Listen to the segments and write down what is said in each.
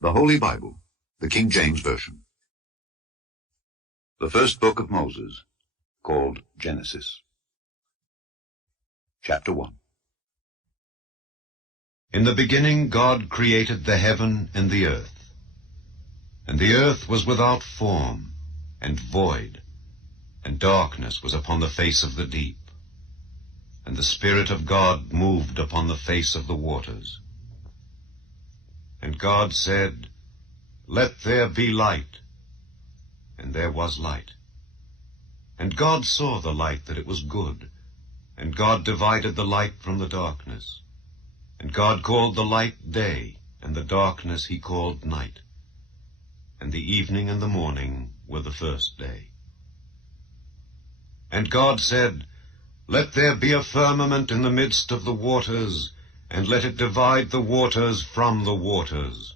The Holy Bible, the King James Version. The first book of Moses, called Genesis. Chapter 1. In the beginning God created the heaven and the earth. And the earth was without form and void, and darkness was upon the face of the deep. And the Spirit of God moved upon the face of the waters. And God said, "Let there be light." And there was light. And God saw the light that it was good. And God divided the light from the darkness. And God called the light day, and the darkness he called night. And the evening and the morning were the first day. And God said, "Let there be a firmament in the midst of the waters, and let it divide the waters from the waters."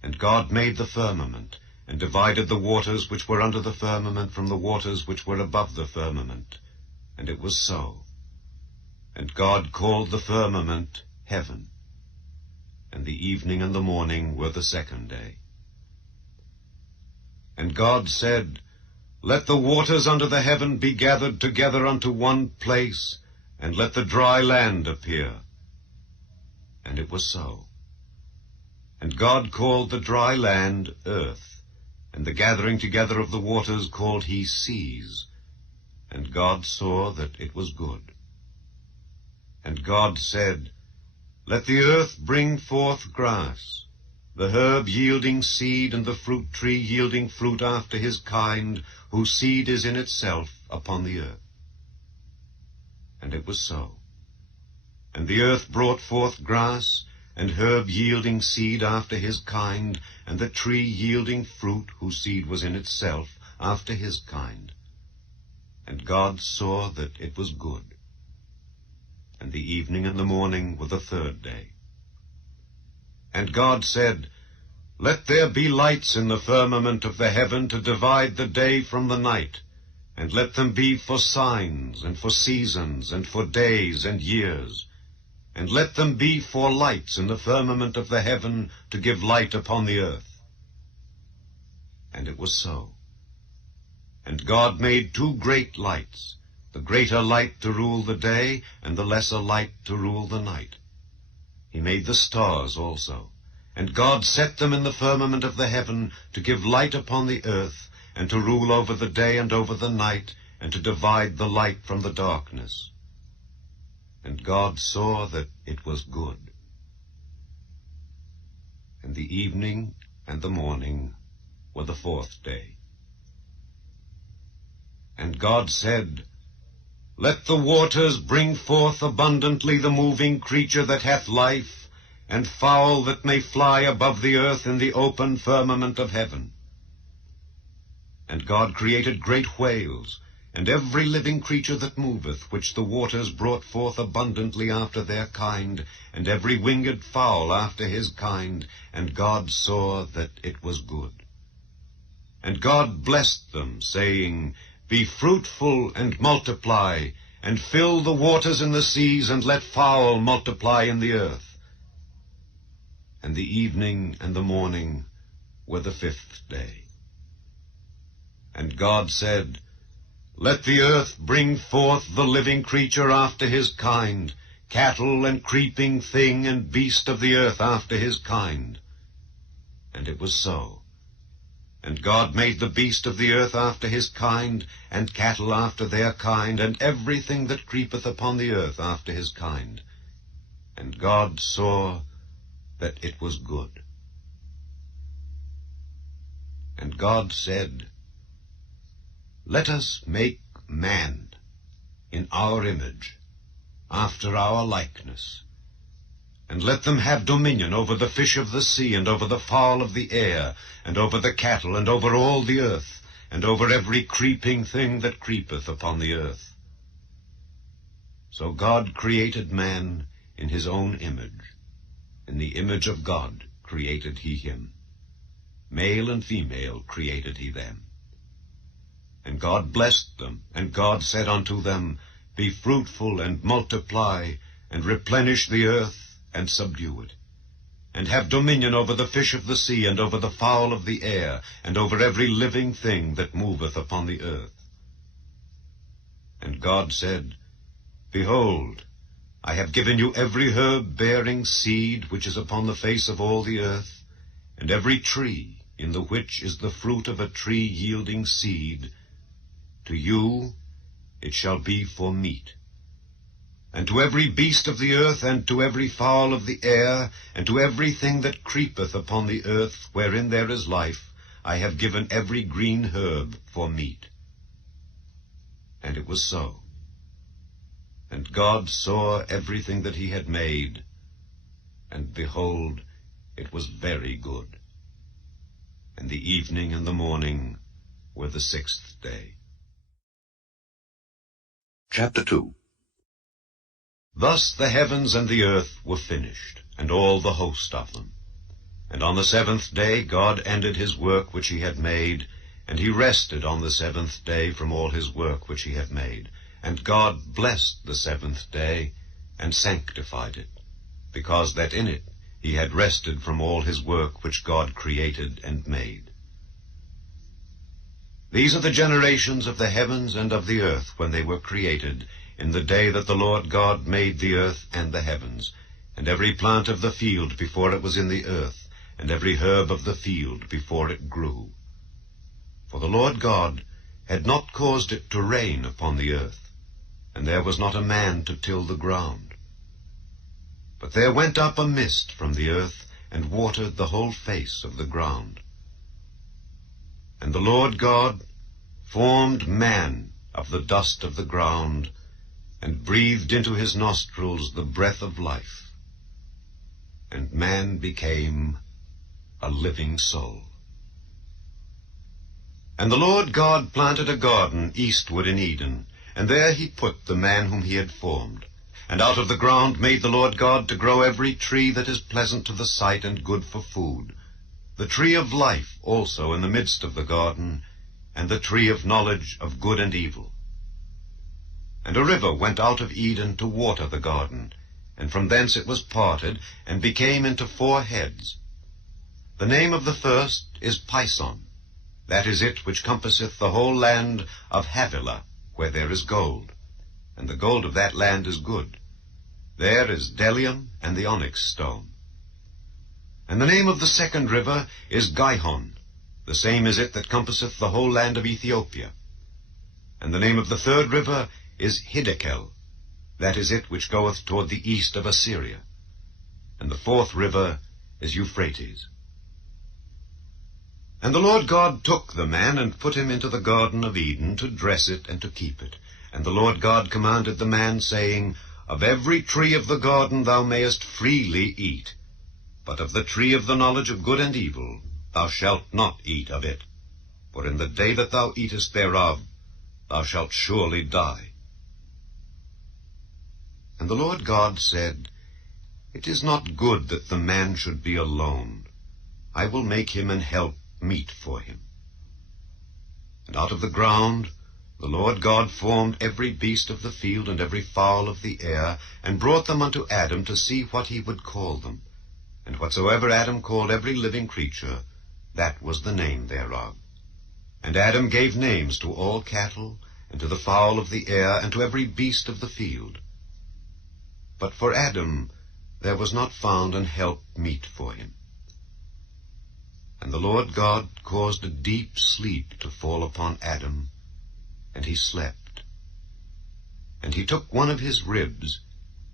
And God made the firmament, and divided the waters which were under the firmament from the waters which were above the firmament. And it was so. And God called the firmament heaven. And the evening and the morning were the second day. And God said, "Let the waters under the heaven be gathered together unto one place, and let the dry land appear." And it was so. And God called the dry land earth, and the gathering together of the waters called he seas. And God saw that it was good. And God said, "Let the earth bring forth grass, the herb yielding seed, and the fruit tree yielding fruit after his kind, whose seed is in itself upon the earth." And it was so. And the earth brought forth grass, and herb yielding seed after his kind, and the tree yielding fruit, whose seed was in itself after his kind. And God saw that it was good. And the evening and the morning were the third day. And God said, "Let there be lights in the firmament of the heaven to divide the day from the night, and let them be for signs, and for seasons, and for days and years. And let them be for lights in the firmament of the heaven to give light upon the earth." And it was so. And God made two great lights, the greater light to rule the day, and the lesser light to rule the night. He made the stars also. And God set them in the firmament of the heaven to give light upon the earth, and to rule over the day and over the night, and to divide the light from the darkness. And God saw that it was good. And the evening and the morning were the fourth day. And God said, "Let the waters bring forth abundantly the moving creature that hath life, and fowl that may fly above the earth in the open firmament of heaven." And God created great whales, and every living creature that moveth, which the waters brought forth abundantly after their kind, and every winged fowl after his kind. And God saw that it was good. And God blessed them, saying, "Be fruitful and multiply, and fill the waters in the seas, and let fowl multiply in the earth." And the evening and the morning were the fifth day. And God said, "Let the earth bring forth the living creature after his kind, cattle and creeping thing and beast of the earth after his kind." And it was so. And God made the beast of the earth after his kind, and cattle after their kind, and everything that creepeth upon the earth after his kind. And God saw that it was good. And God said, "Let us make man in our image, after our likeness, and let them have dominion over the fish of the sea, and over the fowl of the air, and over the cattle, and over all the earth, and over every creeping thing that creepeth upon the earth." So God created man in his own image. In the image of God created he him. Male and female created he them. And God blessed them, and God said unto them, "Be fruitful and multiply, and replenish the earth, and subdue it, and have dominion over the fish of the sea, and over the fowl of the air, and over every living thing that moveth upon the earth. And God said, Behold, I have given you every herb bearing seed which is upon the face of all the earth, and every tree in the which is the fruit of a tree yielding seed. To you it shall be for meat. And to every beast of the earth, and to every fowl of the air, and to everything that creepeth upon the earth, wherein there is life, I have given every green herb for meat. And it was so. And God saw everything that he had made, and behold, it was very good. And the evening and the morning were the 6th day. Chapter 2. Thus the heavens and the earth were finished, and all the host of them. And on the 7th day God ended his work which he had made, and he rested on the 7th day from all his work which he had made. And God blessed the 7th day, and sanctified it, because that in it he had rested from all his work which God created and made. These are the generations of the heavens and of the earth when they were created, in the day that the Lord God made the earth and the heavens, and every plant of the field before it was in the earth, and every herb of the field before it grew. For the Lord God had not caused it to rain upon the earth, and there was not a man to till the ground. But there went up a mist from the earth, and watered the whole face of the ground. And the Lord God formed man of the dust of the ground, and breathed into his nostrils the breath of life. And man became a living soul. And the Lord God planted a garden eastward in Eden, and there he put the man whom he had formed. And out of the ground made the Lord God to grow every tree that is pleasant to the sight and good for food, the tree of life also in the midst of the garden, and the tree of knowledge of good and evil. And a river went out of Eden to water the garden, and from thence it was parted, and became into 4 heads. The name of the first is Pison, that is it which compasseth the whole land of Havilah, where there is gold, and the gold of that land is good. There is bdellium and the onyx stone. And the name of the second river is Gihon, the same is it that compasseth the whole land of Ethiopia. And the name of the third river is Hiddekel, that is it which goeth toward the east of Assyria. And the 4th river is Euphrates. And the Lord God took the man, and put him into the garden of Eden, to dress it and to keep it. And the Lord God commanded the man, saying, Of every tree of the garden thou mayest freely eat, but of the tree of the knowledge of good and evil thou shalt not eat of it. For in the day that thou eatest thereof thou shalt surely die. And the Lord God said, It is not good that the man should be alone. I will make him an help meet for him. And out of the ground the Lord God formed every beast of the field and every fowl of the air, and brought them unto Adam to see what he would call them. And whatsoever Adam called every living creature, that was the name thereof. And Adam gave names to all cattle, and to the fowl of the air, and to every beast of the field. But for Adam there was not found an help meet for him. And the Lord God caused a deep sleep to fall upon Adam, and he slept. And he took one of his ribs,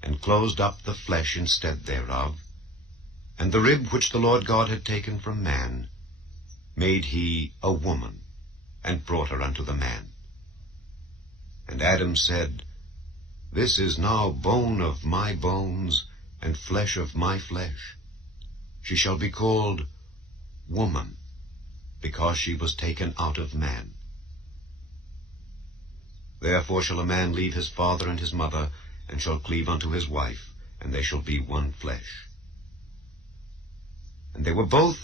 and closed up the flesh instead thereof, and the rib which the Lord God had taken from man made he a woman, and brought her unto the man. And Adam said, This is now bone of my bones, and flesh of my flesh. She shall be called woman, because she was taken out of man. Therefore shall a man leave his father and his mother, and shall cleave unto his wife, and they shall be one flesh. And they were both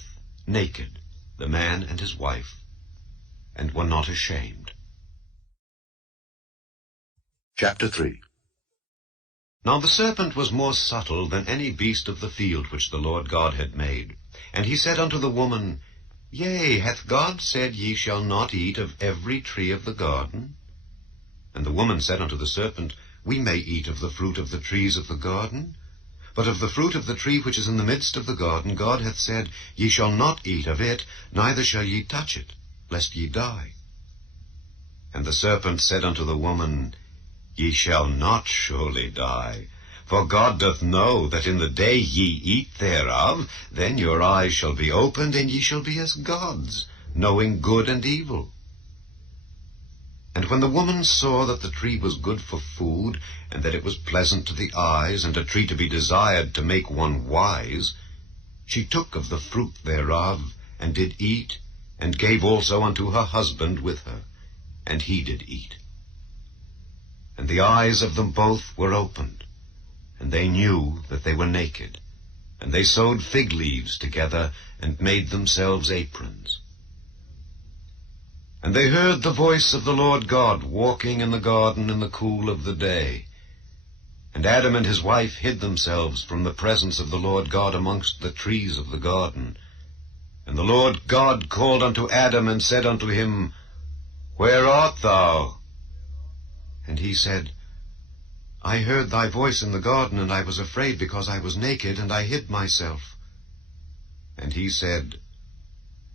naked, the man and his wife, and were not ashamed. Chapter 3. Now the serpent was more subtle than any beast of the field which the Lord God had made. And he said unto the woman, Yea, hath God said, Ye shall not eat of every tree of the garden? And the woman said unto the serpent, We may eat of the fruit of the trees of the garden. But of the fruit of the tree which is in the midst of the garden, God hath said, Ye shall not eat of it, neither shall ye touch it, lest ye die. And the serpent said unto the woman, Ye shall not surely die. For God doth know that in the day ye eat thereof, then your eyes shall be opened, and ye shall be as gods, knowing good and evil. And when the woman saw that the tree was good for food, and that it was pleasant to the eyes, and a tree to be desired to make one wise, she took of the fruit thereof, and did eat, and gave also unto her husband with her, and he did eat. And the eyes of them both were opened, and they knew that they were naked. And they sewed fig leaves together, and made themselves aprons. And they heard the voice of the Lord God walking in the garden in the cool of the day. And Adam and his wife hid themselves from the presence of the Lord God amongst the trees of the garden. And the Lord God called unto Adam, and said unto him, Where art thou? And he said, I heard thy voice in the garden, and I was afraid, because I was naked, and I hid myself. And he said,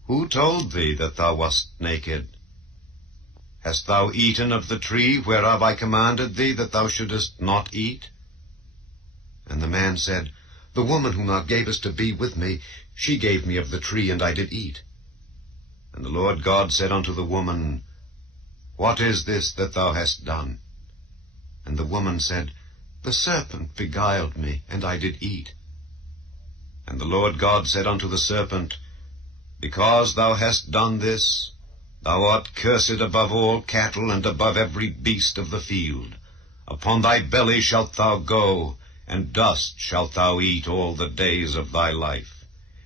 Who told thee that thou wast naked? Hast thou eaten of the tree whereof I commanded thee that thou shouldest not eat? And the man said, The woman whom thou gavest to be with me, she gave me of the tree, and I did eat. And the Lord God said unto the woman, What is this that thou hast done? And the woman said, The serpent beguiled me, and I did eat. And the Lord God said unto the serpent, Because thou hast done this, thou art cursed above all cattle, and above every beast of the field. Upon thy belly shalt thou go, and dust shalt thou eat all the days of thy life.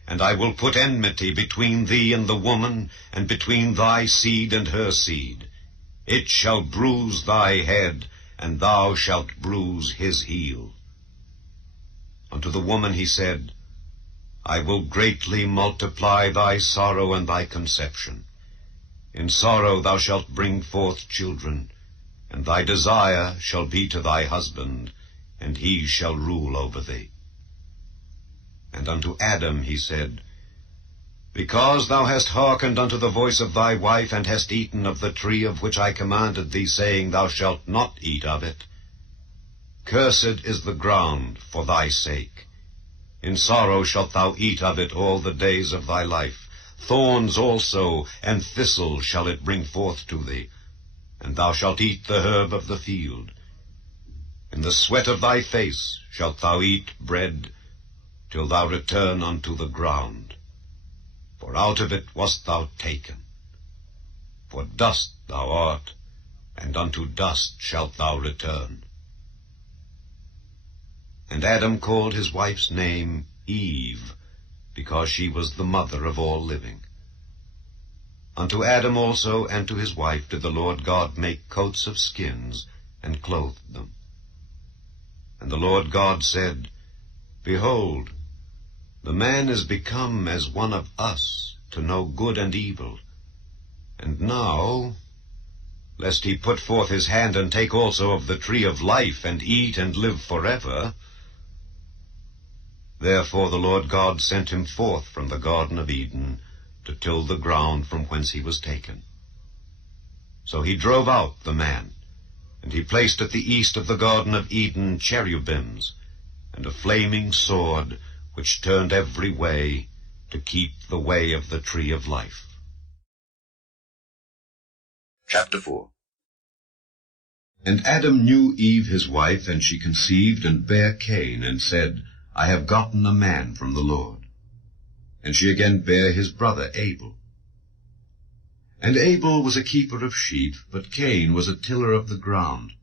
And I will put enmity between thee and the woman, and between thy seed and her seed. It shall bruise thy head, and thou shalt bruise his heel. Unto the woman he said, I will greatly multiply thy sorrow and thy conception. In sorrow thou shalt bring forth children, and thy desire shall be to thy husband, and he shall rule over thee. And unto Adam he said, Because thou hast hearkened unto the voice of thy wife, and hast eaten of the tree of which I commanded thee, saying, Thou shalt not eat of it, cursed is the ground for thy sake. In sorrow shalt thou eat of it all the days of thy life. Thorns also and thistles shall it bring forth to thee, and thou shalt eat the herb of the field. In the sweat of thy face shalt thou eat bread, till thou return unto the ground. For out of it wast thou taken. For dust thou art, and unto dust shalt thou return. And Adam called his wife's name Eve, because she was the mother of all living. Unto Adam also and to his wife did the Lord God make coats of skins, and clothed them. And the Lord God said, Behold, the man is become as one of us, to know good and evil. And now, lest he put forth his hand and take also of the tree of life, and eat and live forever. Therefore the Lord God sent him forth from the Garden of Eden, to till the ground from whence he was taken. So he drove out the man, and he placed at the east of the Garden of Eden cherubims, and a flaming sword, which turned every way, to keep the way of the tree of life. Chapter 4. And Adam knew Eve his wife, and she conceived, and bare Cain, and said, I have gotten a man from the Lord. And she again bare his brother Abel. And Abel was a keeper of sheep, but Cain was a tiller of the ground.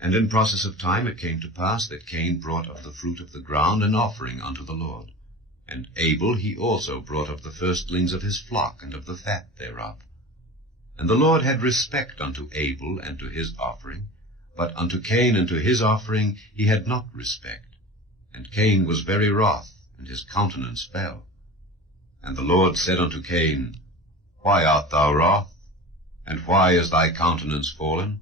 And in process of time it came to pass that Cain brought of the fruit of the ground an offering unto the Lord. And Abel he also brought of the firstlings of his flock, and of the fat thereof. And the Lord had respect unto Abel and to his offering, But unto Cain and to his offering he had not respect. And Cain was very wroth, and his countenance fell. And the Lord said unto Cain, Why art thou wroth? And why is thy countenance fallen?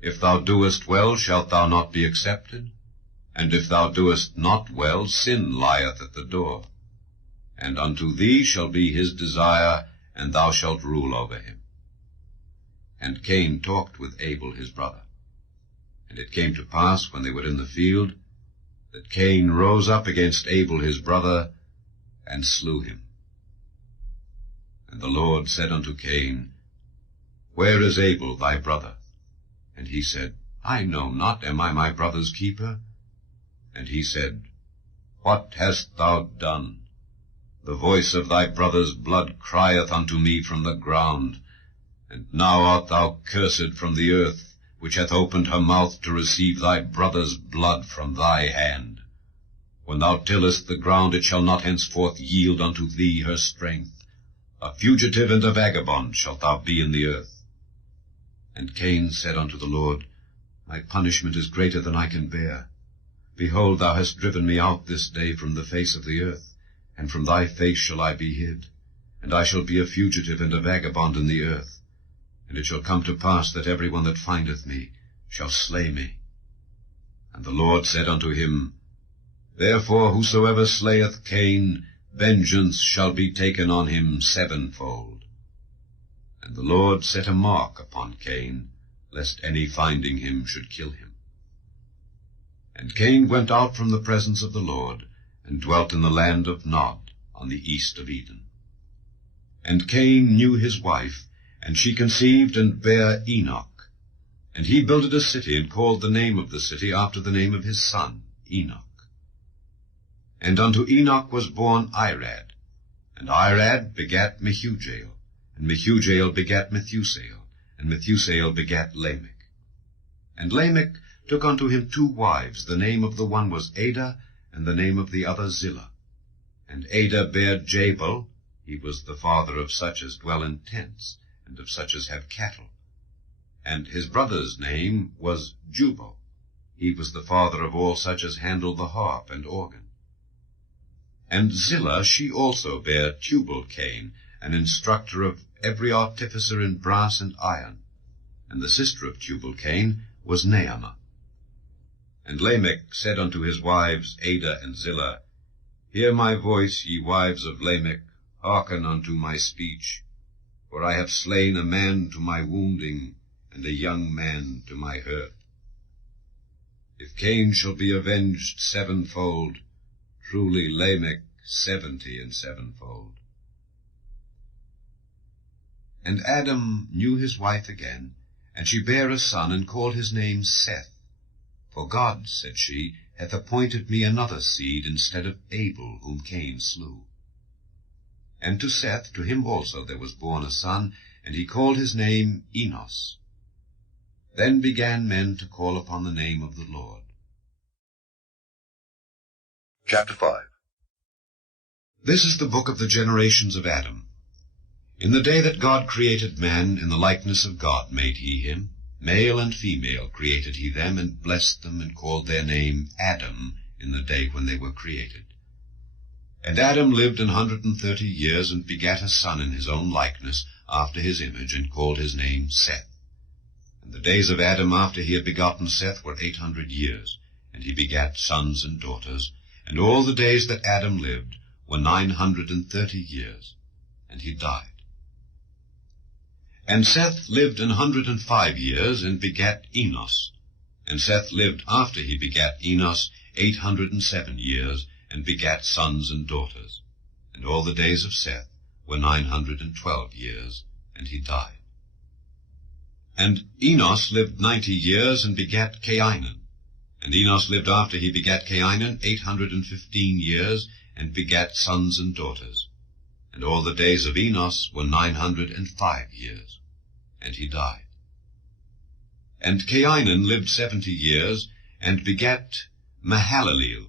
If thou doest well, shalt thou not be accepted? And if thou doest not well, sin lieth at the door. And unto thee shall be his desire, and thou shalt rule over him. And Cain talked with Abel his brother. And it came to pass, when they were in the field, that Cain rose up against Abel his brother, and slew him. And the Lord said unto Cain, Where is Abel thy brother? And he said, I know not, am I my brother's keeper? And he said, What hast thou done? The voice of thy brother's blood crieth unto me from the ground. And now art thou cursed from the earth, which hath opened her mouth to receive thy brother's blood from thy hand. When thou tillest the ground, it shall not henceforth yield unto thee her strength. A fugitive and a vagabond shalt thou be in the earth. And Cain said unto the Lord, My punishment is greater than I can bear. Behold, thou hast driven me out this day from the face of the earth, and from thy face shall I be hid, and I shall be a fugitive and a vagabond in the earth. And it shall come to pass that every one that findeth me shall slay me. And the Lord said unto him, Therefore whosoever slayeth Cain, vengeance shall be taken on him sevenfold. And the Lord set a mark upon Cain, lest any finding him should kill him. And Cain went out from the presence of the Lord, and dwelt in the land of Nod, on the east of Eden. And Cain knew his wife, and she conceived and bare Enoch. And he builded a city, and called the name of the city after the name of his son, Enoch. And unto Enoch was born Irad, and Irad begat Mehujael, and Mehujael begat Methusael, and Methusael begat Lamech. And Lamech took unto him 2 wives, the name of the one was Adah, and the name of the other Zillah. And Adah bare Jabal, he was the father of such as dwell in tents, and of such as have cattle. And his brother's name was Jubal, he was the father of all such as handle the harp and organ. And Zillah, she also bare Tubal-Cain, an instructor of every artificer in brass and iron. And the sister of Tubal-Cain was Naamah. And Lamech said unto his wives Adah and Zillah, Hear my voice, ye wives of Lamech, hearken unto my speech. For I have slain a man to my wounding, and a young man to my hurt. If Cain shall be avenged sevenfold, truly Lamech 70 and sevenfold. And Adam knew his wife again, and she bare a son, and called his name Seth. For God, said she, hath appointed me another seed instead of Abel, whom Cain slew. And to Seth, to him also there was born a son, and he called his name Enos. Then began men to call upon the name of the Lord. Chapter 5. This is the book of the generations of Adam. In the day that God created man, in the likeness of God made he him. Male and female created he them, and blessed them, and called their name Adam in the day when they were created. And Adam lived 130 years, and begat a son in his own likeness, after his image, and called his name Seth. And the days of Adam after he had begotten Seth were 800 years, and he begat sons and daughters. And all the days that Adam lived were 930 years, and he died. And Seth lived 105 years, and begat Enos. And Seth lived after he begat Enos 807 years, and begat sons and daughters. And all the days of Seth were 912 years, and he died. And Enos lived 90 years, and begat Cainan. And Enos lived after he begat Cainan 815 years, and begat sons and daughters. And all the days of Enos were 905 years, and he died. And Cainan lived 70 years, and begat Mahalaleel.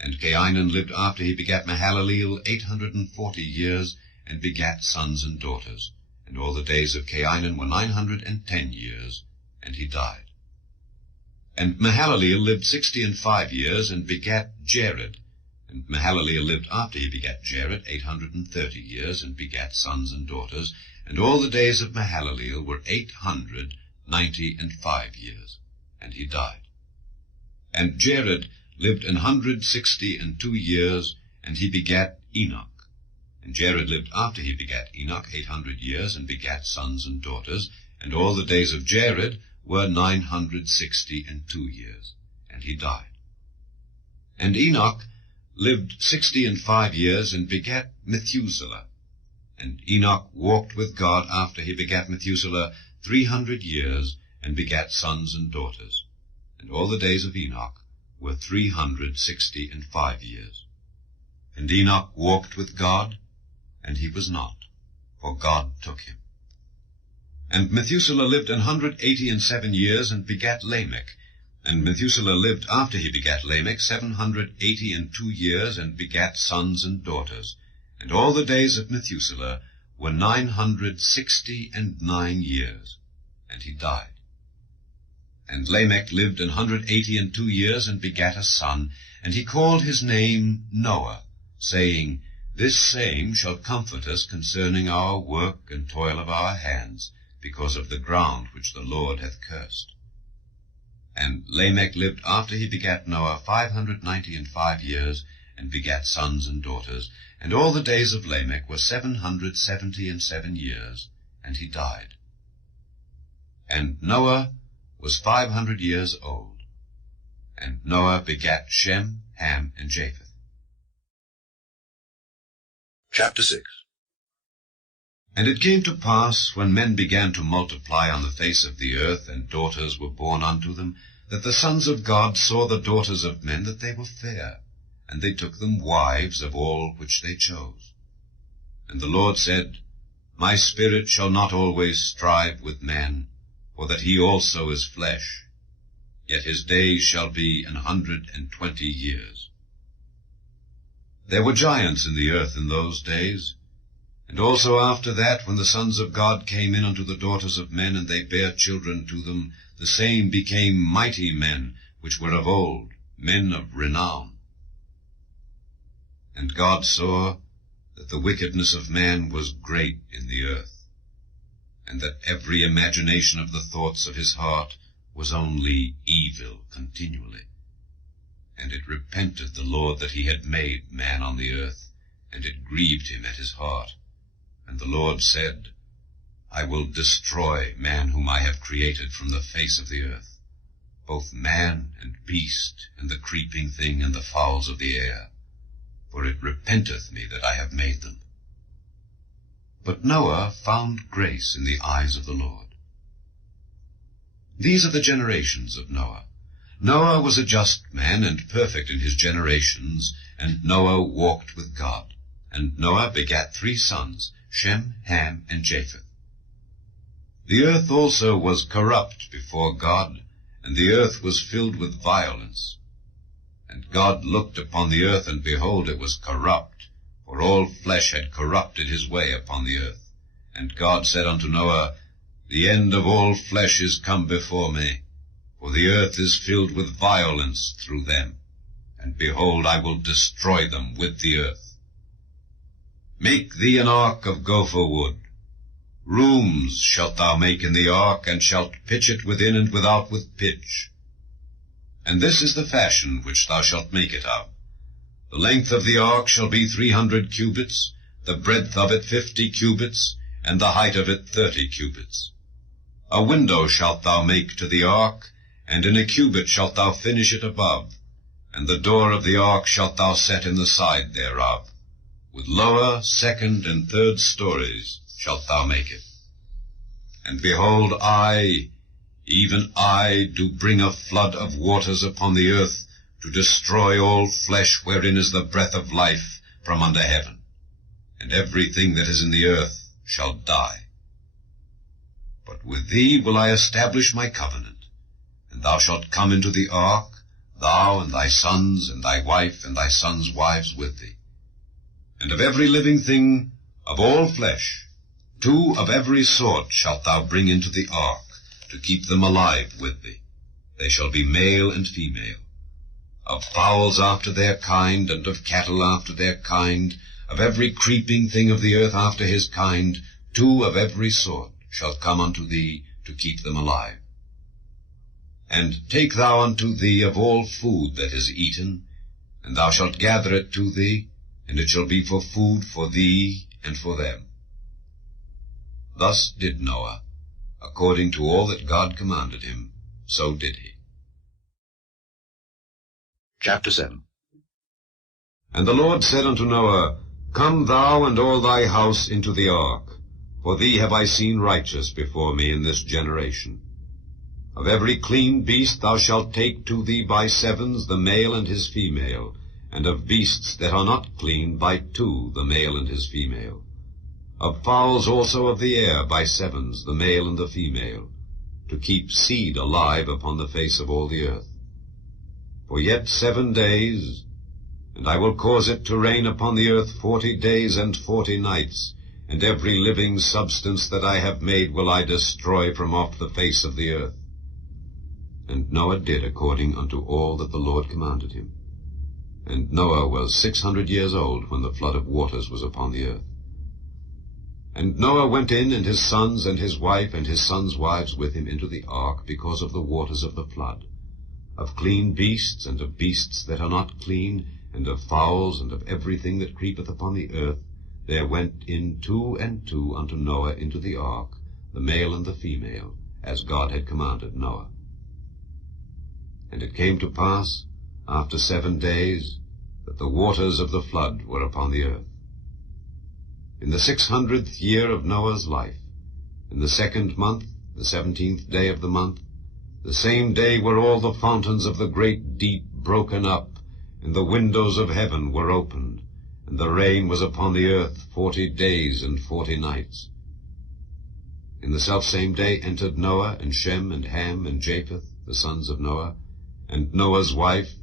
And Cainan lived after he begat Mahalaleel 840 years, and begat sons and daughters. And all the days of Cainan were 910 years, and he died. And Mahalaleel lived 65 years, and begat Jared. And Mahalaleel lived after he begat Jared 830 years, and begat sons and daughters. And all the days of Mahalaleel were 895 years, and he died. And Jared lived 162 years, and he begat Enoch. And Jared lived after he begat Enoch 800 years, and begat sons and daughters. And all the days of Jared were 962 years, and he died. And Enoch lived 65 years, and begat Methuselah. And Enoch walked with God after he begat Methuselah 300 years, and begat sons and daughters. And all the days of Enoch were 365 years. And Enoch walked with God, and he was not, for God took him. And Methuselah lived 187 years, and begat Lamech. And Methuselah lived after he begat Lamech 782 years, and begat sons and daughters. And all the days of Methuselah were 969 years, and he died. And Lamech lived 182 years, and begat a son, and he called his name Noah, saying, This same shall comfort us concerning our work and toil of our hands, because of the ground which the Lord hath cursed. And Lamech lived after he begat Noah 595 years, and begat sons and daughters. And all the days of Lamech were 777 years, and he died. And Noah was 500 years old. And Noah begat Shem, Ham, and Japheth. Chapter 6. And it came to pass, when men began to multiply on the face of the earth, and daughters were born unto them, that the sons of God saw the daughters of men, that they were fair, and they took them wives of all which they chose. And the Lord said, My spirit shall not always strive with man, for that he also is flesh, yet his days shall be 120 years. There were giants in the earth in those days, and also after that, when the sons of God came in unto the daughters of men, and they bare children to them, the same became mighty men, which were of old, men of renown. And God saw that the wickedness of man was great in the earth, and that every imagination of the thoughts of his heart was only evil continually. And it repented the Lord that he had made man on the earth, and it grieved him at his heart. And the Lord said, I will destroy man whom I have created from the face of the earth, both man and beast, and the creeping thing, and the fowls of the air, for it repenteth me that I have made them. But Noah found grace in the eyes of the Lord. These are the generations of Noah. Noah was a just man, and perfect in his generations, and Noah walked with God. And Noah begat 3 sons, Shem, Ham, and Japheth. The earth also was corrupt before God, and the earth was filled with violence. And God looked upon the earth, and behold, it was corrupt, for all flesh had corrupted his way upon the earth. And God said unto Noah, The end of all flesh is come before me, for the earth is filled with violence through them. And behold, I will destroy them with the earth. Make thee an ark of gopher wood. Rooms shalt thou make in the ark, and shalt pitch it within and without with pitch. And this is the fashion which thou shalt make it of. The length of the ark shall be 300 cubits, the breadth of it 50 cubits, and the height of it 30 cubits. A window shalt thou make to the ark, and in a cubit shalt thou finish it above, and the door of the ark shalt thou set in the side thereof. With lower, second, and third stories shalt thou make it. And behold, I, even I, do bring a flood of waters upon the earth, to destroy all flesh wherein is the breath of life from under heaven. And everything that is in the earth shall die. But with thee will I establish my covenant, and thou shalt come into the ark, thou and thy sons, and thy wife, and thy sons' wives with thee. And of every living thing, of all flesh, 2 of every sort shalt thou bring into the ark, to keep them alive with thee. they shall be male and female. Of fowls after their kind, and of cattle after their kind, of every creeping thing of the earth after his kind, 2 of every sort shall come unto thee to keep them alive. And take thou unto thee of all food that is eaten, and thou shalt gather it to thee, and it shall be for food for thee and for them. Thus did Noah, according to all that God commanded him, so did he. Chapter 7. And the Lord said unto Noah, Come thou and all thy house into the ark, for thee have I seen righteous before me in this generation. Of every clean beast thou shalt take to thee by 7s the male and his female, and of beasts that are not clean by 2 the male and his female. Of fowls also of the air by 7s the male and the female, to keep seed alive upon the face of all the earth. For yet 7 days, and I will cause it to rain upon the earth 40 days and 40 nights, and every living substance that I have made will I destroy from off the face of the earth. And Noah did according unto all that the Lord commanded him. And Noah was 600 years old when the flood of waters was upon the earth. And Noah went in, and his sons and his wife and his sons' wives with him into the ark, because of the waters of the flood, of clean beasts and of beasts that are not clean, and of fowls and of everything that creepeth upon the earth. There went in 2 and 2 unto Noah into the ark, the male and the female, as God had commanded Noah. And it came to pass, after 7 days, that the waters of the flood were upon the earth. In the 600th year of Noah's life, in the 2nd month, the 17th day of the month, the same day were all the fountains of the great deep broken up, and the windows of heaven were opened, and the rain was upon the earth 40 days and 40 nights. In the selfsame day entered Noah, and Shem, and Ham, and Japheth, the sons of Noah, and Noah's wife,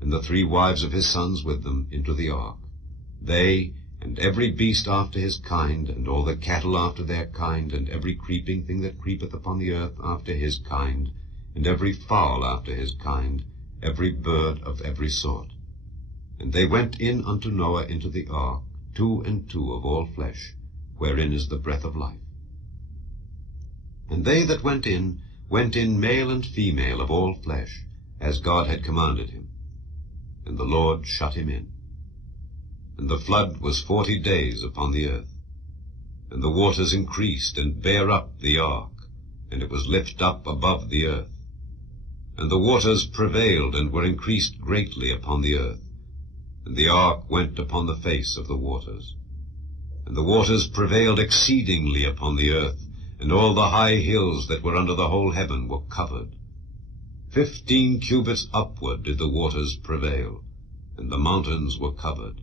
and the 3 wives of his sons with them, into the ark. They, and every beast after his kind, and all the cattle after their kind, and every creeping thing that creepeth upon the earth after his kind, and every fowl after his kind, every bird of every sort. And they went in unto Noah into the ark, 2 and 2 of all flesh, wherein is the breath of life. And they that went in male and female of all flesh, as God had commanded him. And the Lord shut him in. And the flood was 40 days upon the earth. And the waters increased, and bare up the ark, and it was lift up above the earth. And the waters prevailed, and were increased greatly upon the earth. And the ark went upon the face of the waters. And the waters prevailed exceedingly upon the earth, and all the high hills that were under the whole heaven were covered. 15 cubits upward did the waters prevail, and the mountains were covered.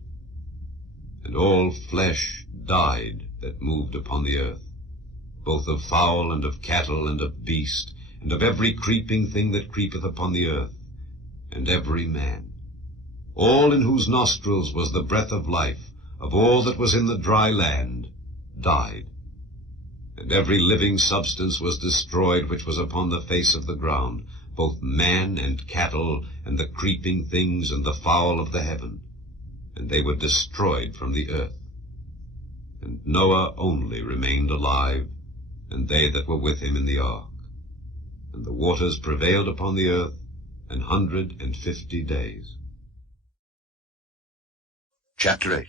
And all flesh died that moved upon the earth, both of fowl and of cattle and of beast, and of every creeping thing that creepeth upon the earth, and every man. All in whose nostrils was the breath of life, of all that was in the dry land, died. And every living substance was destroyed which was upon the face of the ground, both man and cattle, and the creeping things, and the fowl of the heaven. And they were destroyed from the earth. And Noah only remained alive, and they that were with him in the ark. And the waters prevailed upon the earth 150 days. Chapter 8.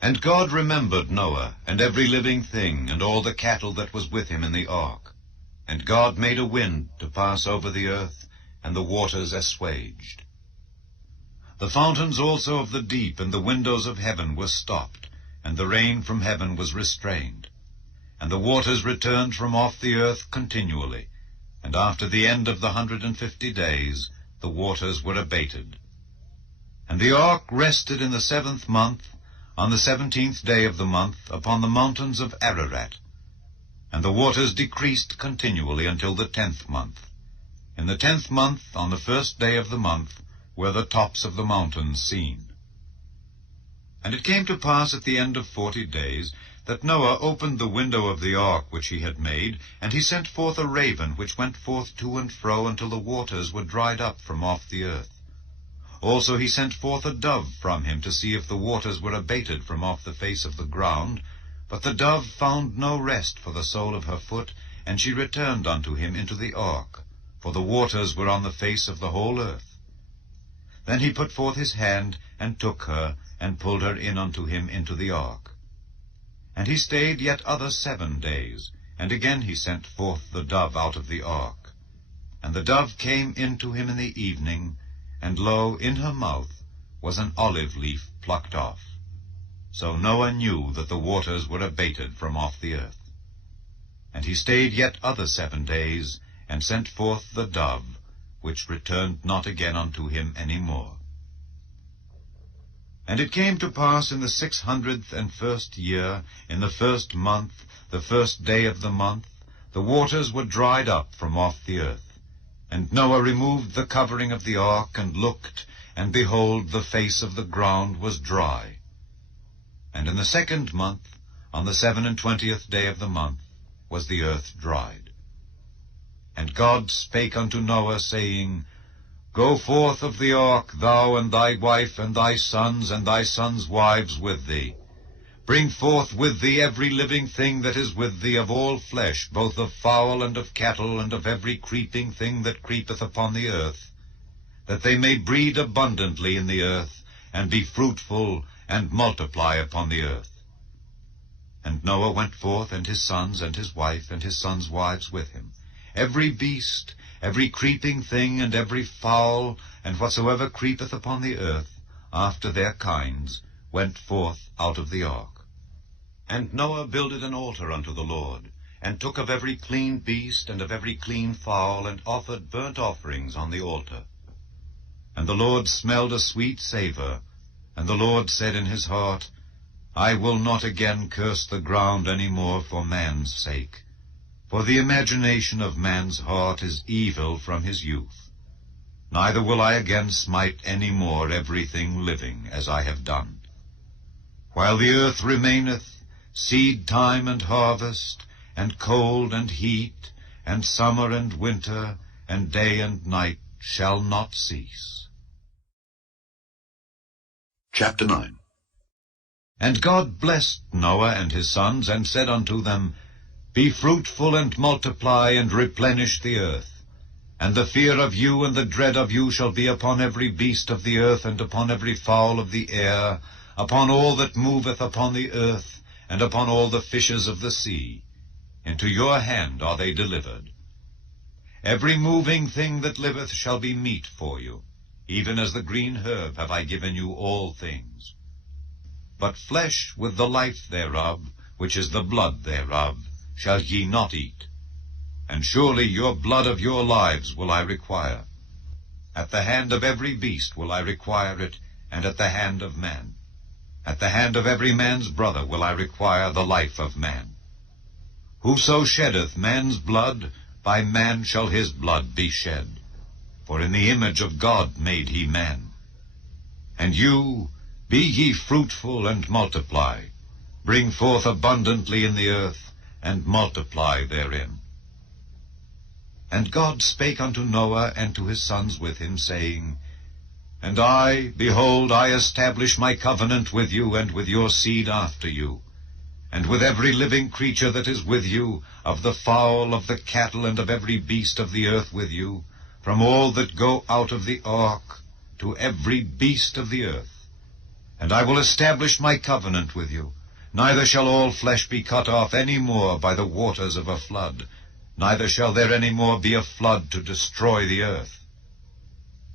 And God remembered Noah, and every living thing, and all the cattle that was with him in the ark. And God made a wind to pass over the earth, and the waters assuaged. The fountains also of the deep and the windows of heaven were stopped, and the rain from heaven was restrained. And the waters returned from off the earth continually, and after the end of the 150 days the waters were abated. And the ark rested in the 7th month, on the 17th day of the month, upon the mountains of Ararat. And the waters decreased continually until the 10th month. In the 10th month, on the 1st day of the month, were the tops of the mountains seen. And it came to pass at the end of 40 days that Noah opened the window of the ark which he had made, and he sent forth a raven, which went forth to and fro until the waters were dried up from off the earth. Also he sent forth a dove from him to see if the waters were abated from off the face of the ground. But the dove found no rest for the sole of her foot, and she returned unto him into the ark, for the waters were on the face of the whole earth. Then he put forth his hand, and took her, and pulled her in unto him into the ark. And he stayed yet other 7 days, and again he sent forth the dove out of the ark. And the dove came in to him in the evening, and lo, in her mouth was an olive leaf plucked off. So Noah knew that the waters were abated from off the earth. And he stayed yet other 7 days, and sent forth the dove, which returned not again unto him any more. And it came to pass in the 601st year, in the 1st month, the 1st day of the month, the waters were dried up from off the earth. And Noah removed the covering of the ark, and looked, and behold, the face of the ground was dry. And in the 2nd month, on the 27th day of the month, was the earth dried. And God spake unto Noah, saying, Go forth of the ark, thou and thy wife, and thy sons wives with thee. Bring forth with thee every living thing that is with thee of all flesh, both of fowl and of cattle, and of every creeping thing that creepeth upon the earth, that they may breed abundantly in the earth, and be fruitful, and multiply upon the earth. And Noah went forth, and his sons, and his wife, and his sons' wives with him. Every beast, every creeping thing, and every fowl, and whatsoever creepeth upon the earth, after their kinds, went forth out of the ark. And Noah builded an altar unto the Lord, and took of every clean beast, and of every clean fowl, and offered burnt offerings on the altar. And the Lord smelled a sweet savour, and the Lord said in his heart, I will not again curse the ground any more for man's sake, for the imagination of man's heart is evil from his youth. Neither will I again smite any more everything living, as I have done. While the earth remaineth, seed time and harvest, and cold and heat, and summer and winter, and day and night shall not cease. Chapter 9. And God blessed Noah and his sons, and said unto them, Be fruitful, and multiply, and replenish the earth. And the fear of you and the dread of you shall be upon every beast of the earth, and upon every fowl of the air, upon all that moveth upon the earth, and upon all the fishes of the sea. Into your hand are they delivered. Every moving thing that liveth shall be meat for you, even as the green herb have I given you all things. But flesh with the life thereof, which is the blood thereof, shall ye not eat. And surely your blood of your lives will I require. At the hand of every beast will I require it, and at the hand of man. At the hand of every man's brother will I require the life of man. Whoso sheddeth man's blood, by man shall his blood be shed. For in the image of God made he man. And you, be ye fruitful and multiply. Bring forth abundantly in the earth, and multiply therein. And God spake unto Noah and to his sons with him, saying, And I, behold, I establish my covenant with you and with your seed after you, and with every living creature that is with you, of the fowl, of the cattle, and of every beast of the earth with you, from all that go out of the ark, to every beast of the earth. And I will establish my covenant with you, neither shall all flesh be cut off any more by the waters of a flood, neither shall there any more be a flood to destroy the earth.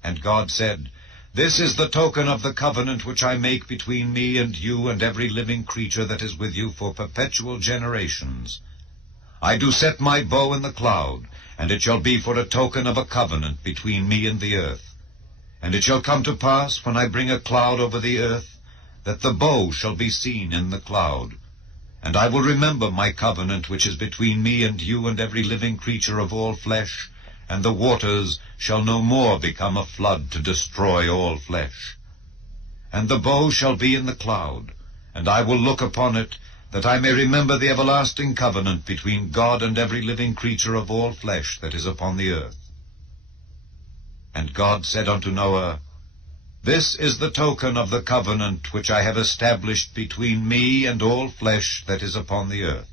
And God said, This is the token of the covenant which I make between me and you and every living creature that is with you for perpetual generations. I do set my bow in the cloud, and it shall be for a token of a covenant between me and the earth. And it shall come to pass, when I bring a cloud over the earth, that the bow shall be seen in the cloud. And I will remember my covenant which is between me and you and every living creature of all flesh, and the waters shall no more become a flood to destroy all flesh. And the bow shall be in the cloud, and I will look upon it, that I may remember the everlasting covenant between God and every living creature of all flesh that is upon the earth. And God said unto Noah, This is the token of the covenant which I have established between me and all flesh that is upon the earth.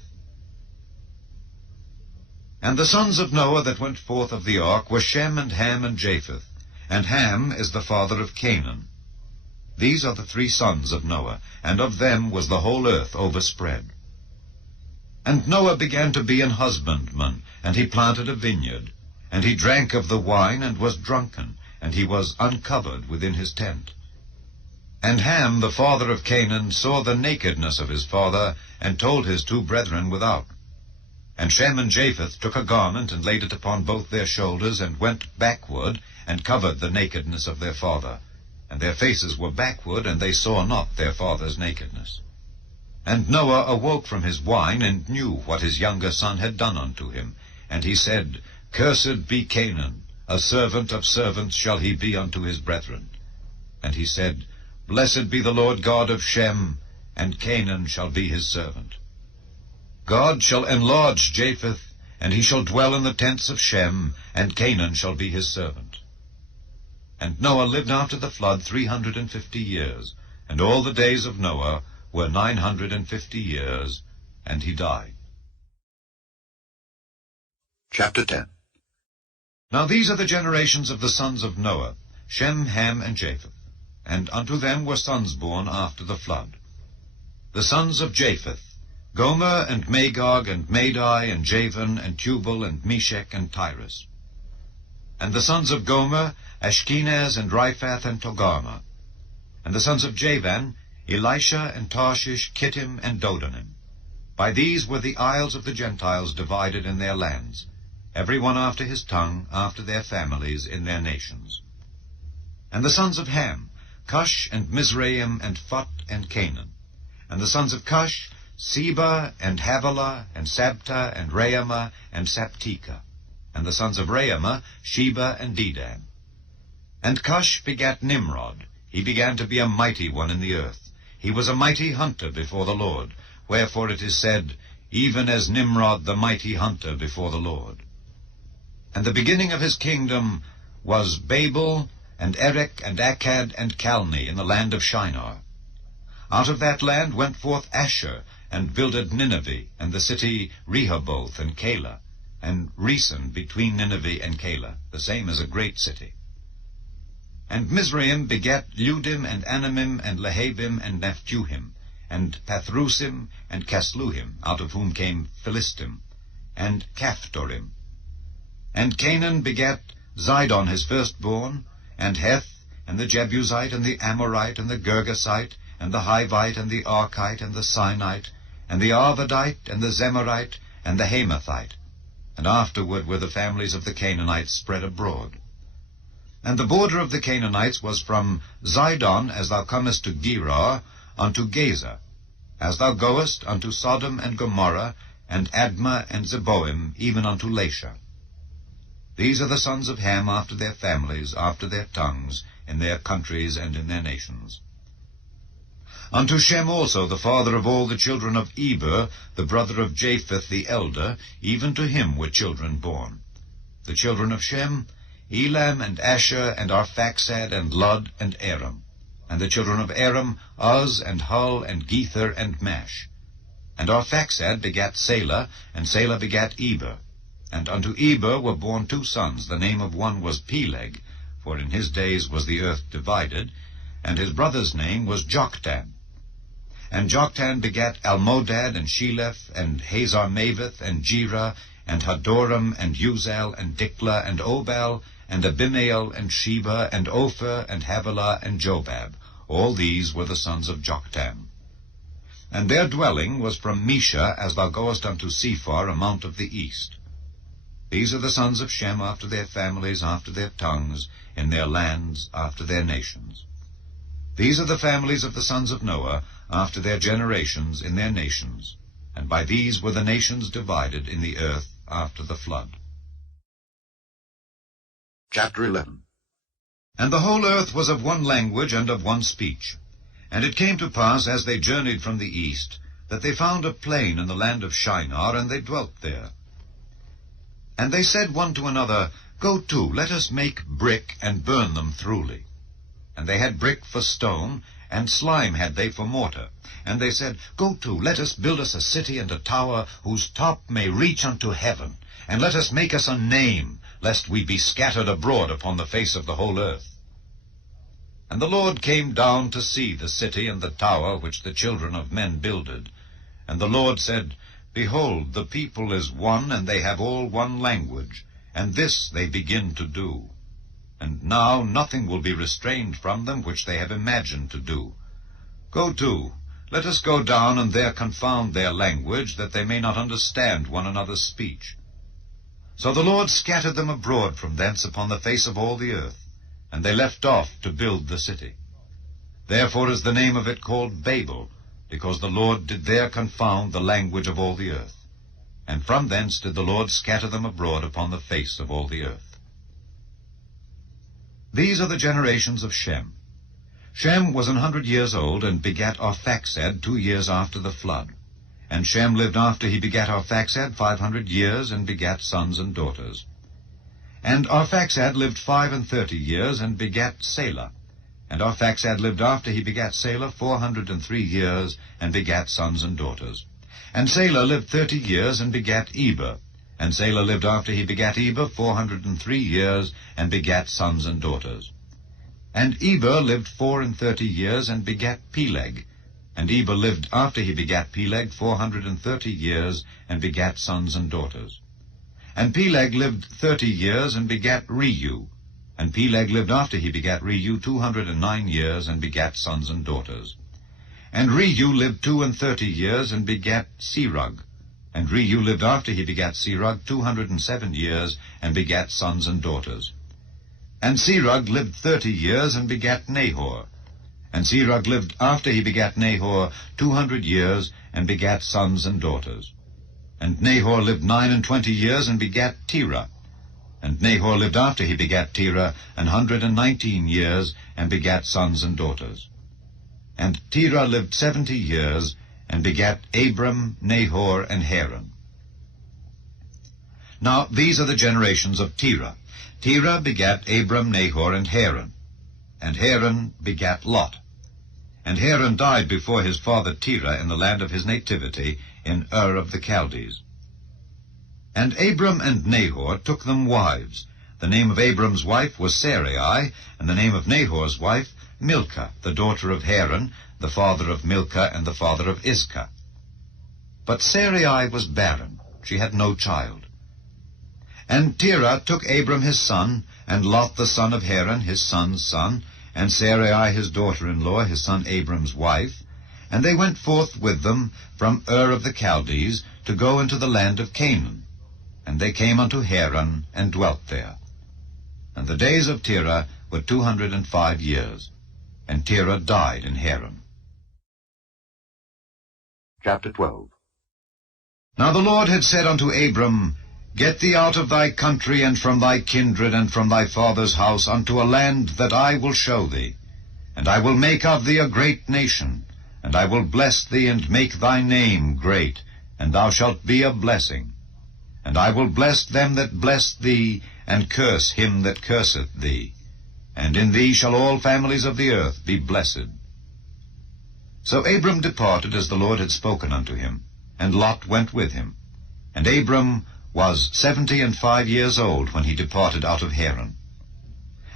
And the sons of Noah that went forth of the ark were Shem and Ham and Japheth, and Ham is the father of Canaan. These are the 3 sons of Noah, and of them was the whole earth overspread. And Noah began to be an husbandman, and he planted a vineyard, and he drank of the wine and was drunken, and he was uncovered within his tent. And Ham, the father of Canaan, saw the nakedness of his father, and told his 2 brethren without. And Shem and Japheth took a garment, and laid it upon both their shoulders, and went backward, and covered the nakedness of their father. And their faces were backward, and they saw not their father's nakedness. And Noah awoke from his wine, and knew what his younger son had done unto him. And he said, Cursed be Canaan, a servant of servants shall he be unto his brethren. And he said, Blessed be the Lord God of Shem, and Canaan shall be his servant. God shall enlarge Japheth, and he shall dwell in the tents of Shem, and Canaan shall be his servant. And Noah lived after the flood 350 years, and all the days of Noah were 950 years, and he died. Chapter 10. Now these are the generations of the sons of Noah, Shem, Ham, and Japheth. And unto them were sons born after the flood. The sons of Japheth, Gomer, and Magog, and Madai, and Javan, and Tubal, and Meshech, and Tyrus. And the sons of Gomer, Ashkenaz, and Riphath, and Togarmah. And the sons of Javan, Elisha, and Tarshish, Kittim, and Dodanim. By these were the isles of the Gentiles divided in their lands, every one after his tongue, after their families, in their nations. And the sons of Ham, Cush, and Mizraim, and Phut, and Canaan. And the sons of Cush, Seba, and Havilah, and Sabta, and Raamah, and Saptika. And the sons of Raamah, Sheba, and Dedan. And Cush begat Nimrod. He began to be a mighty one in the earth. He was a mighty hunter before the Lord. Wherefore it is said, Even as Nimrod the mighty hunter before the Lord. And the beginning of his kingdom was Babel, and Erech, and Akkad, and Calne, in the land of Shinar. Out of that land went forth Asher, and builded Nineveh, and the city Rehoboth, and Calah, and Resen between Nineveh and Calah, the same as a great city. And Mizraim begat Ludim, and Anamim, and Lehabim, and Naphtuhim, and Pathrusim, and Casluhim, out of whom came Philistim, and Caphtorim. And Canaan begat Zidon his firstborn, and Heth, and the Jebusite, and the Amorite, and the Girgasite, and the Hivite, and the Archite, and the Sinite, and the Arvadite, and the Zemarite, and the Hamathite. And afterward were the families of the Canaanites spread abroad. And the border of the Canaanites was from Zidon, as thou comest to Gerar, unto Gaza, as thou goest unto Sodom and Gomorrah, and Admah and Zeboim, even unto Lasha. These are the sons of Ham after their families, after their tongues, in their countries and in their nations. Unto Shem also, the father of all the children of Eber, the brother of Japheth the elder, even to him were children born. The children of Shem, Elam, and Asher, and Arphaxad, and Lud, and Aram. And the children of Aram, Uz, and Hul, and Gether, and Mash. And Arphaxad begat Salah, and Salah begat Eber. And unto Eber were born 2 sons. The name of one was Peleg, for in his days was the earth divided, and his brother's name was Joktan. And Joktan begat Almodad, and Sheleph, and Hazarmaveth, and Jerah, and Hadoram, and Uzal, and Diklah, and Obal, and Abimael, and Sheba, and Ophir, and Havilah, and Jobab. All these were the sons of Joktan. And their dwelling was from Mesha, as thou goest unto Sephar, a mount of the east. These are the sons of Shem after their families, after their tongues, in their lands, after their nations. These are the families of the sons of Noah, after their generations, in their nations. And by these were the nations divided in the earth after the flood. Chapter 11. And the whole earth was of one language and of one speech. And it came to pass, as they journeyed from the east, that they found a plain in the land of Shinar, and they dwelt there. And they said one to another, Go to, let us make brick, and burn them throughly. And they had brick for stone, and slime had they for mortar. And they said, Go to, let us build us a city and a tower, whose top may reach unto heaven, and let us make us a name, lest we be scattered abroad upon the face of the whole earth. And the Lord came down to see the city and the tower which the children of men builded. And the Lord said, Behold, the people is one, and they have all one language, and this they begin to do. And now nothing will be restrained from them which they have imagined to do. Go to, let us go down, and there confound their language, that they may not understand one another's speech. So the Lord scattered them abroad from thence upon the face of all the earth, and they left off to build the city. Therefore is the name of it called Babel, because the Lord did there confound the language of all the earth. And from thence did the Lord scatter them abroad upon the face of all the earth. These are the generations of Shem. Shem was 100 years old, and begat Arphaxad 2 years after the flood. And Shem lived after he begat Arphaxad 500 years, and begat sons and daughters. And Arphaxad lived 35 years, and begat Salah. And Arphaxad lived after he begat Salah 403 years, and begat sons and daughters. And Salah lived 30 years, and begat Eber. And Salah lived after he begat Eber 403 years, and begat sons and daughters. And Eber lived 34 years, and begat Peleg. And Eber lived after he begat Peleg 430 years, and begat sons and daughters. And Peleg lived 30 years, and begat Reu. And Peleg lived after he begat Reu 209 years, and begat sons and daughters. And Reu lived 32 years, and begat Serug. And Reu lived after he begat Serug 207 years, and begat sons and daughters. And Serug lived 30 years, and begat Nahor. And Serug lived after he begat Nahor 200 years, and begat sons and daughters. And Nahor lived 29 years, and begat Terah. And Nahor lived after he begat Terah 119 years, and begat sons and daughters. And Terah lived 70 years, and begat Abram, Nahor, and Haran. Now these are the generations of Terah. Terah begat Abram, Nahor, and Haran. And Haran begat Lot. And Haran died before his father Terah in the land of his nativity, in Ur of the Chaldees. And Abram and Nahor took them wives. The name of Abram's wife was Sarai, and the name of Nahor's wife Milcah, the daughter of Haran, the father of Milcah and the father of Iscah. But Sarai was barren, she had no child. And Terah took Abram his son, and Lot the son of Haran his son's son, and Sarai his daughter-in-law, his son Abram's wife, and they went forth with them from Ur of the Chaldees to go into the land of Canaan. And they came unto Haran, and dwelt there. And the days of Terah were 205 years, and Terah died in Haran. Chapter 12. Now the Lord had said unto Abram, Get thee out of thy country, and from thy kindred, and from thy father's house, unto a land that I will show thee. And I will make of thee a great nation, and I will bless thee, and make thy name great, and thou shalt be a blessing. And I will bless them that bless thee, and curse him that curseth thee. And in thee shall all families of the earth be blessed. So Abram departed as the Lord had spoken unto him, and Lot went with him. And Abram was 75 years old when he departed out of Haran.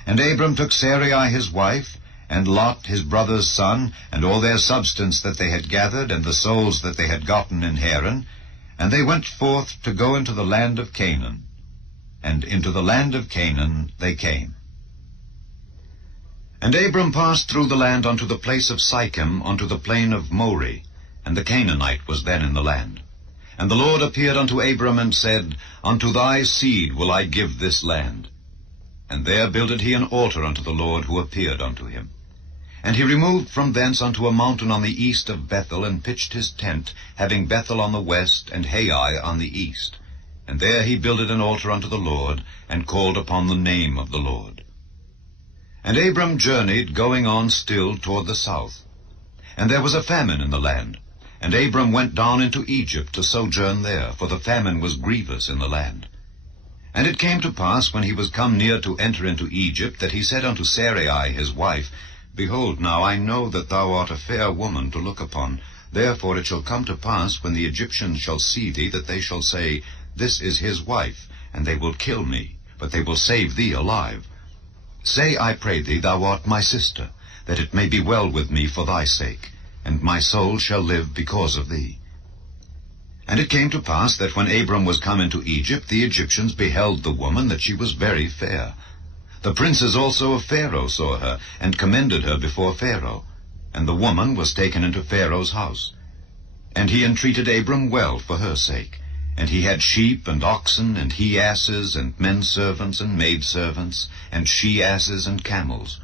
And Abram took Sarai his wife, and Lot his brother's son, and all their substance that they had gathered, and the souls that they had gotten in Haran, and they went forth to go into the land of Canaan. And into the land of Canaan they came. And Abram passed through the land unto the place of Sichem, unto the plain of Moreh, and the Canaanite was then in the land. And the Lord appeared unto Abram, and said, Unto thy seed will I give this land. And there builded he an altar unto the Lord, who appeared unto him. And he removed from thence unto a mountain on the east of Bethel, and pitched his tent, having Bethel on the west, and Hai on the east. And there he builded an altar unto the Lord, and called upon the name of the Lord. And Abram journeyed, going on still toward the south. And there was a famine in the land. And Abram went down into Egypt to sojourn there, for the famine was grievous in the land. And it came to pass, when he was come near to enter into Egypt, that he said unto Sarai his wife, Behold, now I know that thou art a fair woman to look upon. Therefore it shall come to pass, when the Egyptians shall see thee, that they shall say, This is his wife, and they will kill me, but they will save thee alive. Say, I pray thee, thou art my sister, that it may be well with me for thy sake, and my soul shall live because of thee. And it came to pass that when Abram was come into Egypt, the Egyptians beheld the woman, that she was very fair. The princes also of Pharaoh saw her, and commended her before Pharaoh. And the woman was taken into Pharaoh's house. And he entreated Abram well for her sake. And he had sheep and oxen, and he-asses, and men-servants, and maid-servants, and she-asses, and camels.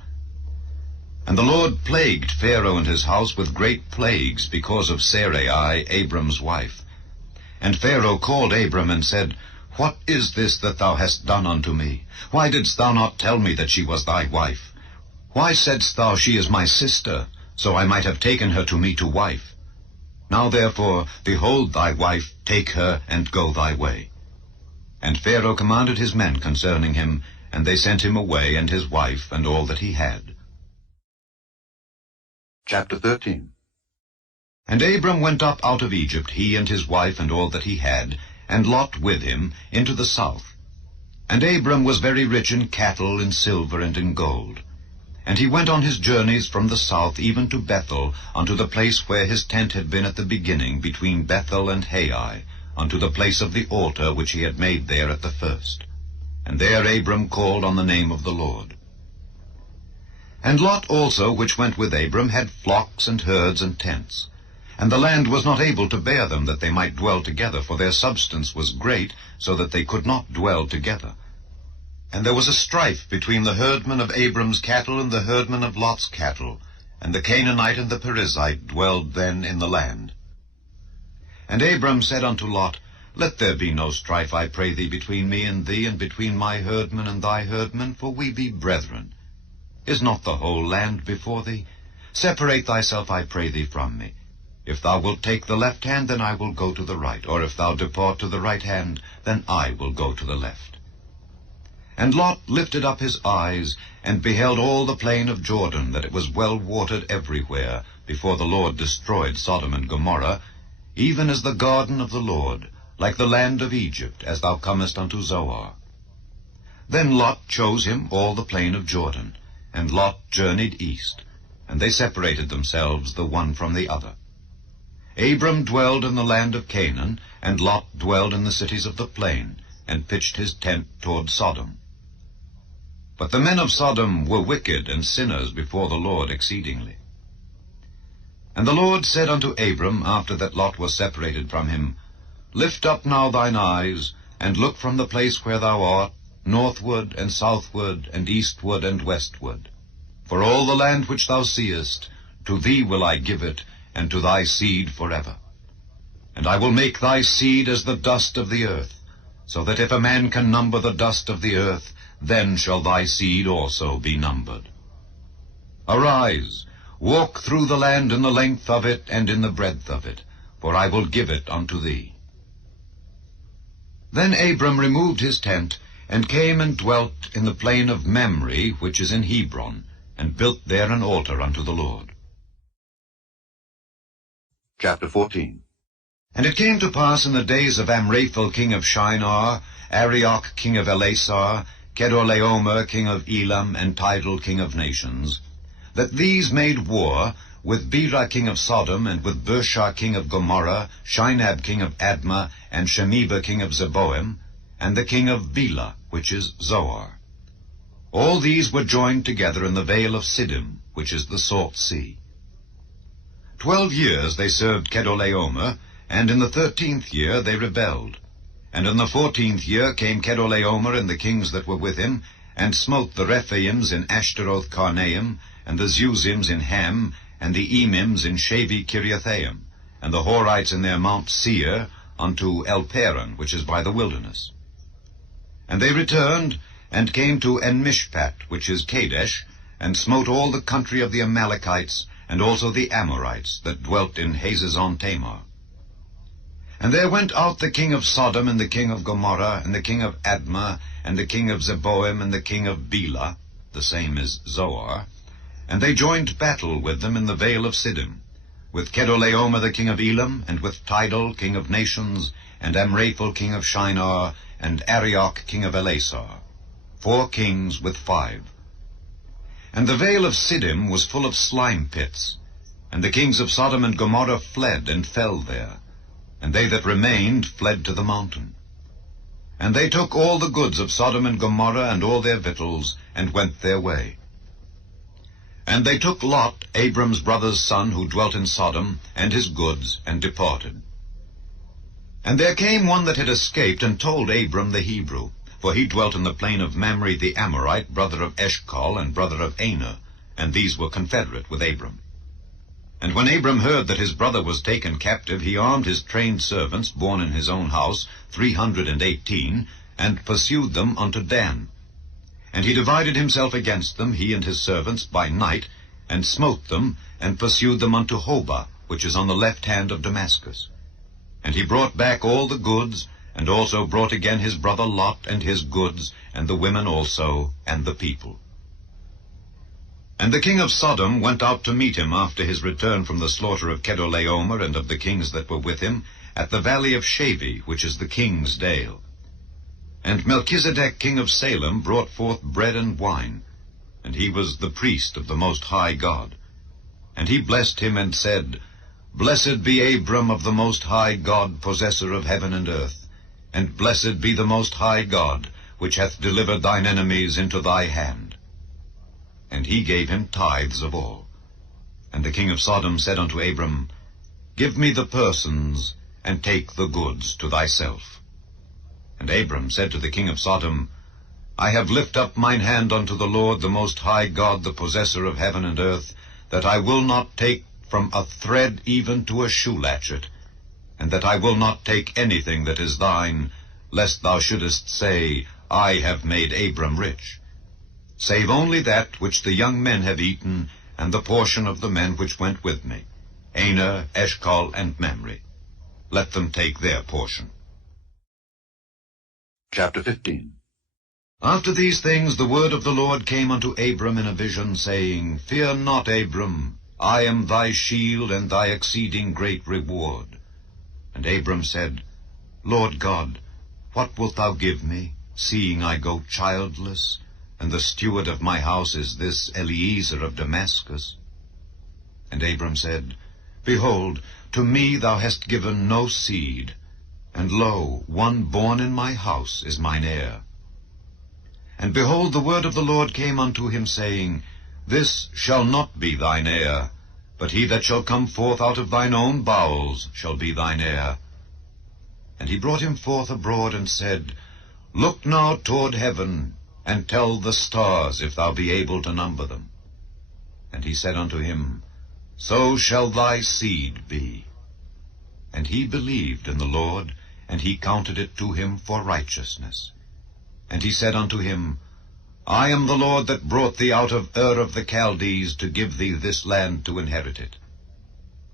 And the Lord plagued Pharaoh and his house with great plagues, because of Sarai, Abram's wife. And Pharaoh called Abram, and said, What is this that thou hast done unto me? Why didst thou not tell me that she was thy wife? Why saidst thou, She is my sister, so I might have taken her to me to wife? Now therefore, behold thy wife, take her, and go thy way. And Pharaoh commanded his men concerning him, and they sent him away, and his wife, and all that he had. Chapter 13. And Abram went up out of Egypt, he and his wife, and all that he had, and Lot with him, into the south. And Abram was very rich in cattle, in silver, and in gold. And he went on his journeys from the south even to Bethel, unto the place where his tent had been at the beginning, between Bethel and Hai, unto the place of the altar which he had made there at the first. And there Abram called on the name of the Lord. And Lot also, which went with Abram, had flocks and herds and tents. And the land was not able to bear them, that they might dwell together, for their substance was great, so that they could not dwell together. And there was a strife between the herdmen of Abram's cattle and the herdmen of Lot's cattle, and the Canaanite and the Perizzite dwelled then in the land. And Abram said unto Lot, Let there be no strife, I pray thee, between me and thee, and between my herdmen and thy herdmen, for we be brethren. Is not the whole land before thee? Separate thyself, I pray thee, from me. If thou wilt take the left hand, then I will go to the right, or if thou depart to the right hand, then I will go to the left. And Lot lifted up his eyes, and beheld all the plain of Jordan, that it was well watered everywhere, before the Lord destroyed Sodom and Gomorrah, even as the garden of the Lord, like the land of Egypt, as thou comest unto Zoar. Then Lot chose him all the plain of Jordan, and Lot journeyed east, and they separated themselves the one from the other. Abram dwelled in the land of Canaan, and Lot dwelled in the cities of the plain, and pitched his tent toward Sodom. But the men of Sodom were wicked and sinners before the Lord exceedingly. And the Lord said unto Abram, after that Lot was separated from him, Lift up now thine eyes, and look from the place where thou art, northward and southward, and eastward and westward. For all the land which thou seest, to thee will I give it, and to thy seed forever. And I will make thy seed as the dust of the earth, so that if a man can number the dust of the earth, then shall thy seed also be numbered. Arise, walk through the land in the length of it and in the breadth of it, for I will give it unto thee. Then Abram removed his tent, and came and dwelt in the plain of Mamre, which is in Hebron, and built there an altar unto the Lord. Chapter 14. And it came to pass in the days of Amraphel king of Shinar, Arioch king of Elasar, Kedorlaomer king of Elam, and Tidal king of nations, that these made war with Bera king of Sodom, and with Bershah king of Gomorrah, Shinab king of Admah, and Shemeba king of Zeboim, and the king of Bela, which is Zoar. All these were joined together in the vale of Siddim, which is the salt sea. 12 years they served Kedorlaomer, and in the 13th year they rebelled. And in the 14th year came Kedorlaomer and the kings that were with him, and smote the Rephaims in Ashtaroth Karnaim, and the Zuzims in Ham, and the Emims in Shavi Kiriathaim, and the Horites in their Mount Seir, unto El-Paran, which is by the wilderness. And they returned, and came to En-Mishpat, which is Kadesh, and smote all the country of the Amalekites, and also the Amorites that dwelt in Hazezon Tamar. And there went out the king of Sodom, and the king of Gomorrah, and the king of Admah, and the king of Zeboim, and the king of Bela, the same is Zoar, and they joined battle with them in the vale of Siddim, with Kedorlaomer the king of Elam, and with Tidal king of nations, and Amraphel king of Shinar, and Arioch king of Elasar, 4 kings with 5. And the vale of Siddim was full of slime pits, and the kings of Sodom and Gomorrah fled and fell there, and they that remained fled to the mountain. And they took all the goods of Sodom and Gomorrah and all their victuals, and went their way. And they took Lot, Abram's brother's son, who dwelt in Sodom, and his goods, and departed. And there came one that had escaped, and told Abram the Hebrew, for he dwelt in the plain of Mamre the Amorite, brother of Eshcol, and brother of Aner, and these were confederate with Abram. And when Abram heard that his brother was taken captive, he armed his trained servants, born in his own house, 318, and pursued them unto Dan. And he divided himself against them, he and his servants, by night, and smote them, and pursued them unto Hobah, which is on the left hand of Damascus. And he brought back all the goods, and also brought again his brother Lot, and his goods, and the women also, and the people. And the king of Sodom went out to meet him after his return from the slaughter of Kedorlaomer and of the kings that were with him, at the valley of Shaveh, which is the king's dale. And Melchizedek king of Salem brought forth bread and wine, and he was the priest of the Most High God. And he blessed him and said, Blessed be Abram of the Most High God, possessor of heaven and earth, and blessed be the Most High God, which hath delivered thine enemies into thy hand. And he gave him tithes of all. And the king of Sodom said unto Abram, Give me the persons, and take the goods to thyself. And Abram said to the king of Sodom, I have lift up mine hand unto the Lord, the Most High God, the possessor of heaven and earth, that I will not take from a thread even to a shoe latchet, and that I will not take anything that is thine, lest thou shouldest say, I have made Abram rich. Save only that which the young men have eaten, and the portion of the men which went with me, Aner, Eshcol, and Mamre. Let them take their portion. Chapter 15. After these things the word of the Lord came unto Abram in a vision, saying, Fear not, Abram, I am thy shield and thy exceeding great reward. And Abram said, Lord God, what wilt thou give me, seeing I go childless, and the steward of my house is this Eliezer of Damascus? And Abram said, Behold, to me thou hast given no seed, and lo, one born in my house is mine heir. And behold, the word of the Lord came unto him, saying, This shall not be thine heir, but he that shall come forth out of thine own bowels shall be thine heir. And he brought him forth abroad, and said, Look now toward heaven, and tell the stars, if thou be able to number them. And he said unto him, So shall thy seed be. And he believed in the Lord, and he counted it to him for righteousness. And he said unto him, I am the Lord that brought thee out of Ur of the Chaldees to give thee this land to inherit it.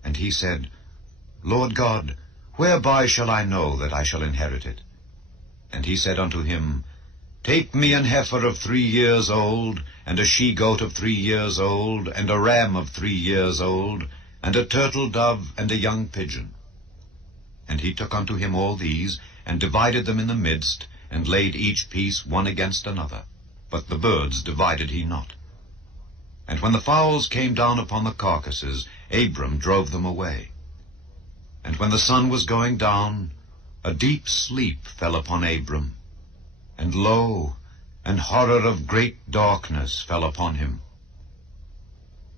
And he said, Lord God, whereby shall I know that I shall inherit it? And he said unto him, Take me an heifer of 3 years old, and a she-goat of 3 years old, and a ram of 3 years old, and a turtle dove, and a young pigeon. And he took unto him all these, and divided them in the midst, and laid each piece one against another. But the birds divided he not. And when the fowls came down upon the carcasses, Abram drove them away. And when the sun was going down, a deep sleep fell upon Abram, and lo, an horror of great darkness fell upon him.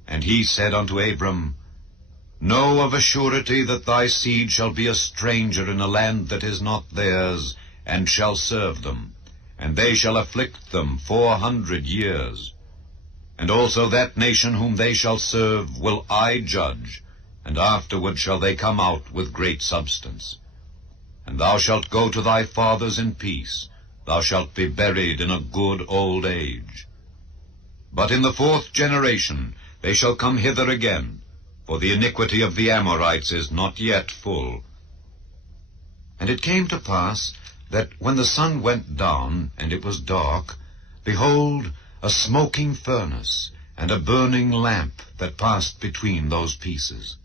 And he said unto Abram, Know of a surety that thy seed shall be a stranger in a land that is not theirs, and shall serve them, and they shall afflict them 400 years. And also that nation whom they shall serve will I judge, and afterward shall they come out with great substance. And thou shalt go to thy fathers in peace, thou shalt be buried in a good old age. But in the 4th generation they shall come hither again, for the iniquity of the Amorites is not yet full. And it came to pass that when the sun went down, and it was dark, behold, a smoking furnace, and a burning lamp that passed between those pieces.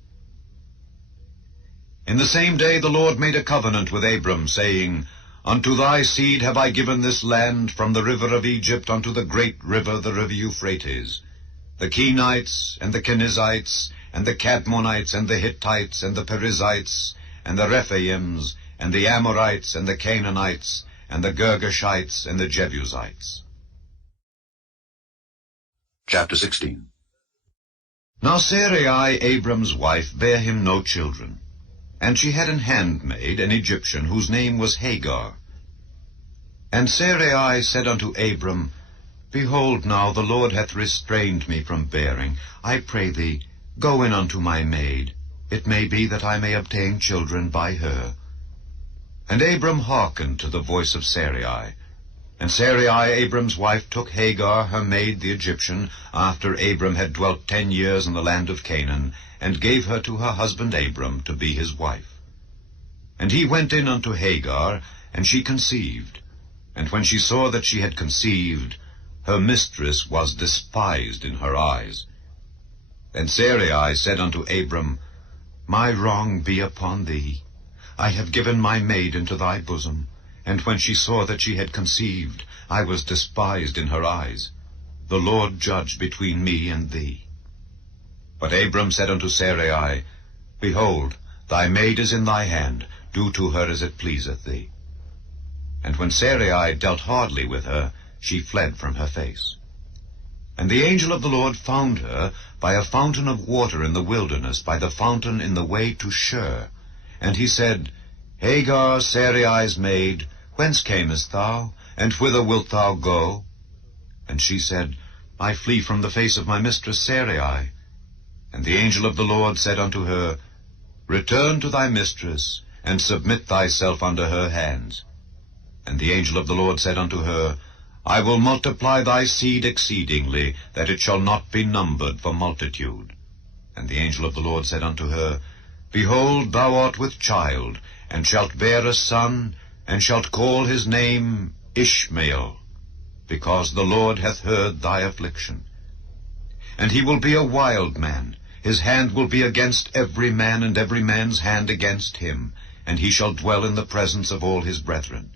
In the same day the Lord made a covenant with Abram, saying, Unto thy seed have I given this land, from the river of Egypt unto the great river, the river Euphrates, the Kenites, and the Kenizzites, and the Cadmonites, and the Hittites, and the Perizzites, and the Rephaims, and the Amorites, and the Canaanites, and the Girgashites, and the Jebusites. Chapter 16. Now Sarai, Abram's wife, bare him no children, and she had an handmaid, an Egyptian, whose name was Hagar. And Sarai said unto Abram, Behold, now the Lord hath restrained me from bearing. I pray thee, go in unto my maid. It may be that I may obtain children by her. And Abram hearkened to the voice of Sarai. And Sarai, Abram's wife, took Hagar, her maid, the Egyptian, after Abram had dwelt 10 years in the land of Canaan, and gave her to her husband Abram to be his wife. And he went in unto Hagar, and she conceived. And when she saw that she had conceived, her mistress was despised in her eyes. Then Sarai said unto Abram, My wrong be upon thee. I have given my maid into thy bosom. And when she saw that she had conceived, I was despised in her eyes. The Lord judge between me and thee. But Abram said unto Sarai, Behold, thy maid is in thy hand, do to her as it pleaseth thee. And when Sarai dealt hardly with her, she fled from her face. And the angel of the Lord found her by a fountain of water in the wilderness, by the fountain in the way to Shur. And he said, Hagar, Sarai's maid, whence camest thou, and whither wilt thou go? And she said, I flee from the face of my mistress Sarai. And the angel of the Lord said unto her, Return to thy mistress, and submit thyself under her hands. And the angel of the Lord said unto her, I will multiply thy seed exceedingly, that it shall not be numbered for multitude. And the angel of the Lord said unto her, Behold, thou art with child, and shalt bear a son, and shalt call his name Ishmael, because the Lord hath heard thy affliction. And he will be a wild man, his hand will be against every man, and every man's hand against him, and he shall dwell in the presence of all his brethren.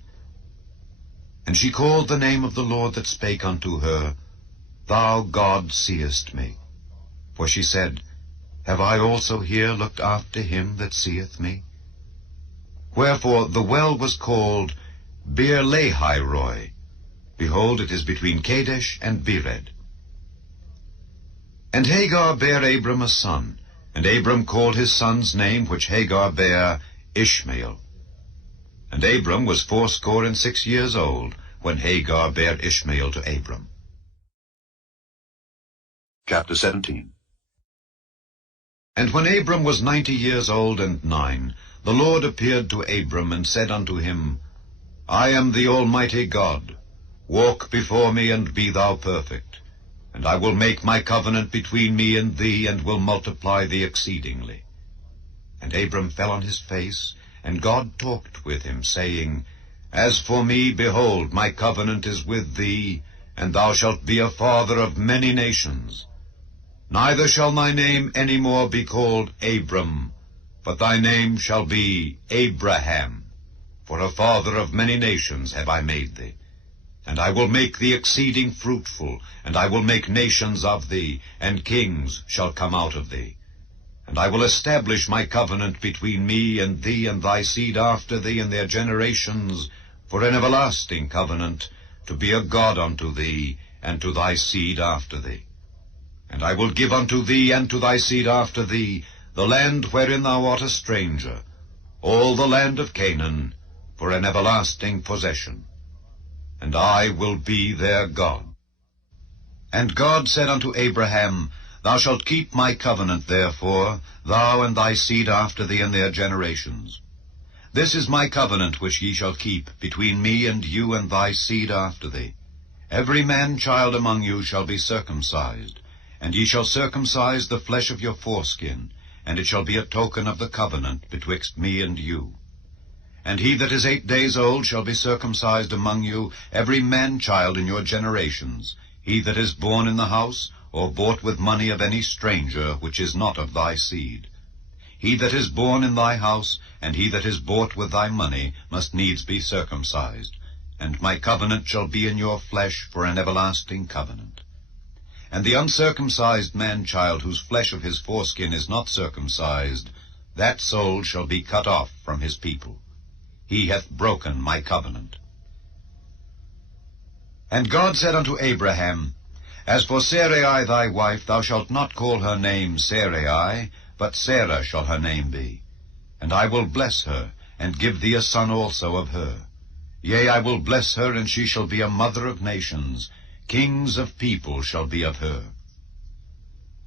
And she called the name of the Lord that spake unto her, Thou, God, seest me. For she said, Have I also here looked after him that seeth me? Wherefore the well was called Beer-lahai-roi. Behold, it is between Kadesh and Bered. And Hagar bare Abram a son, and Abram called his son's name, which Hagar bare, Ishmael. And Abram was 86 years old, when Hagar bare Ishmael to Abram. Chapter 17. And when Abram was 90 years old and 9, the Lord appeared to Abram, and said unto him, I am the Almighty God. Walk before me, and be thou perfect. And I will make my covenant between me and thee, and will multiply thee exceedingly. And Abram fell on his face, and God talked with him, saying, As for me, behold, my covenant is with thee, and thou shalt be a father of many nations. Neither shall thy name any more be called Abram, but thy name shall be Abraham, for a father of many nations have I made thee. And I will make thee exceeding fruitful, and I will make nations of thee, and kings shall come out of thee. And I will establish my covenant between me and thee and thy seed after thee in their generations, for an everlasting covenant, to be a God unto thee, and to thy seed after thee. And I will give unto thee and to thy seed after thee the land wherein thou art a stranger, all the land of Canaan, for an everlasting possession. And I will be their God. And God said unto Abraham, Thou shalt keep my covenant, therefore, thou and thy seed after thee in their generations. This is my covenant which ye shall keep between me and you and thy seed after thee. Every man-child among you shall be circumcised, and ye shall circumcise the flesh of your foreskin, and it shall be a token of the covenant betwixt me and you. And he that is 8 days old shall be circumcised among you, every man-child in your generations, he that is born in the house, or bought with money of any stranger, which is not of thy seed. He that is born in thy house, and he that is bought with thy money, must needs be circumcised. And my covenant shall be in your flesh for an everlasting covenant. And the uncircumcised man-child, whose flesh of his foreskin is not circumcised, that soul shall be cut off from his people. He hath broken my covenant. And God said unto Abraham, As for Sarai thy wife, thou shalt not call her name Sarai, but Sarah shall her name be. And I will bless her, and give thee a son also of her. Yea, I will bless her, and she shall be a mother of nations. Kings of people shall be of her.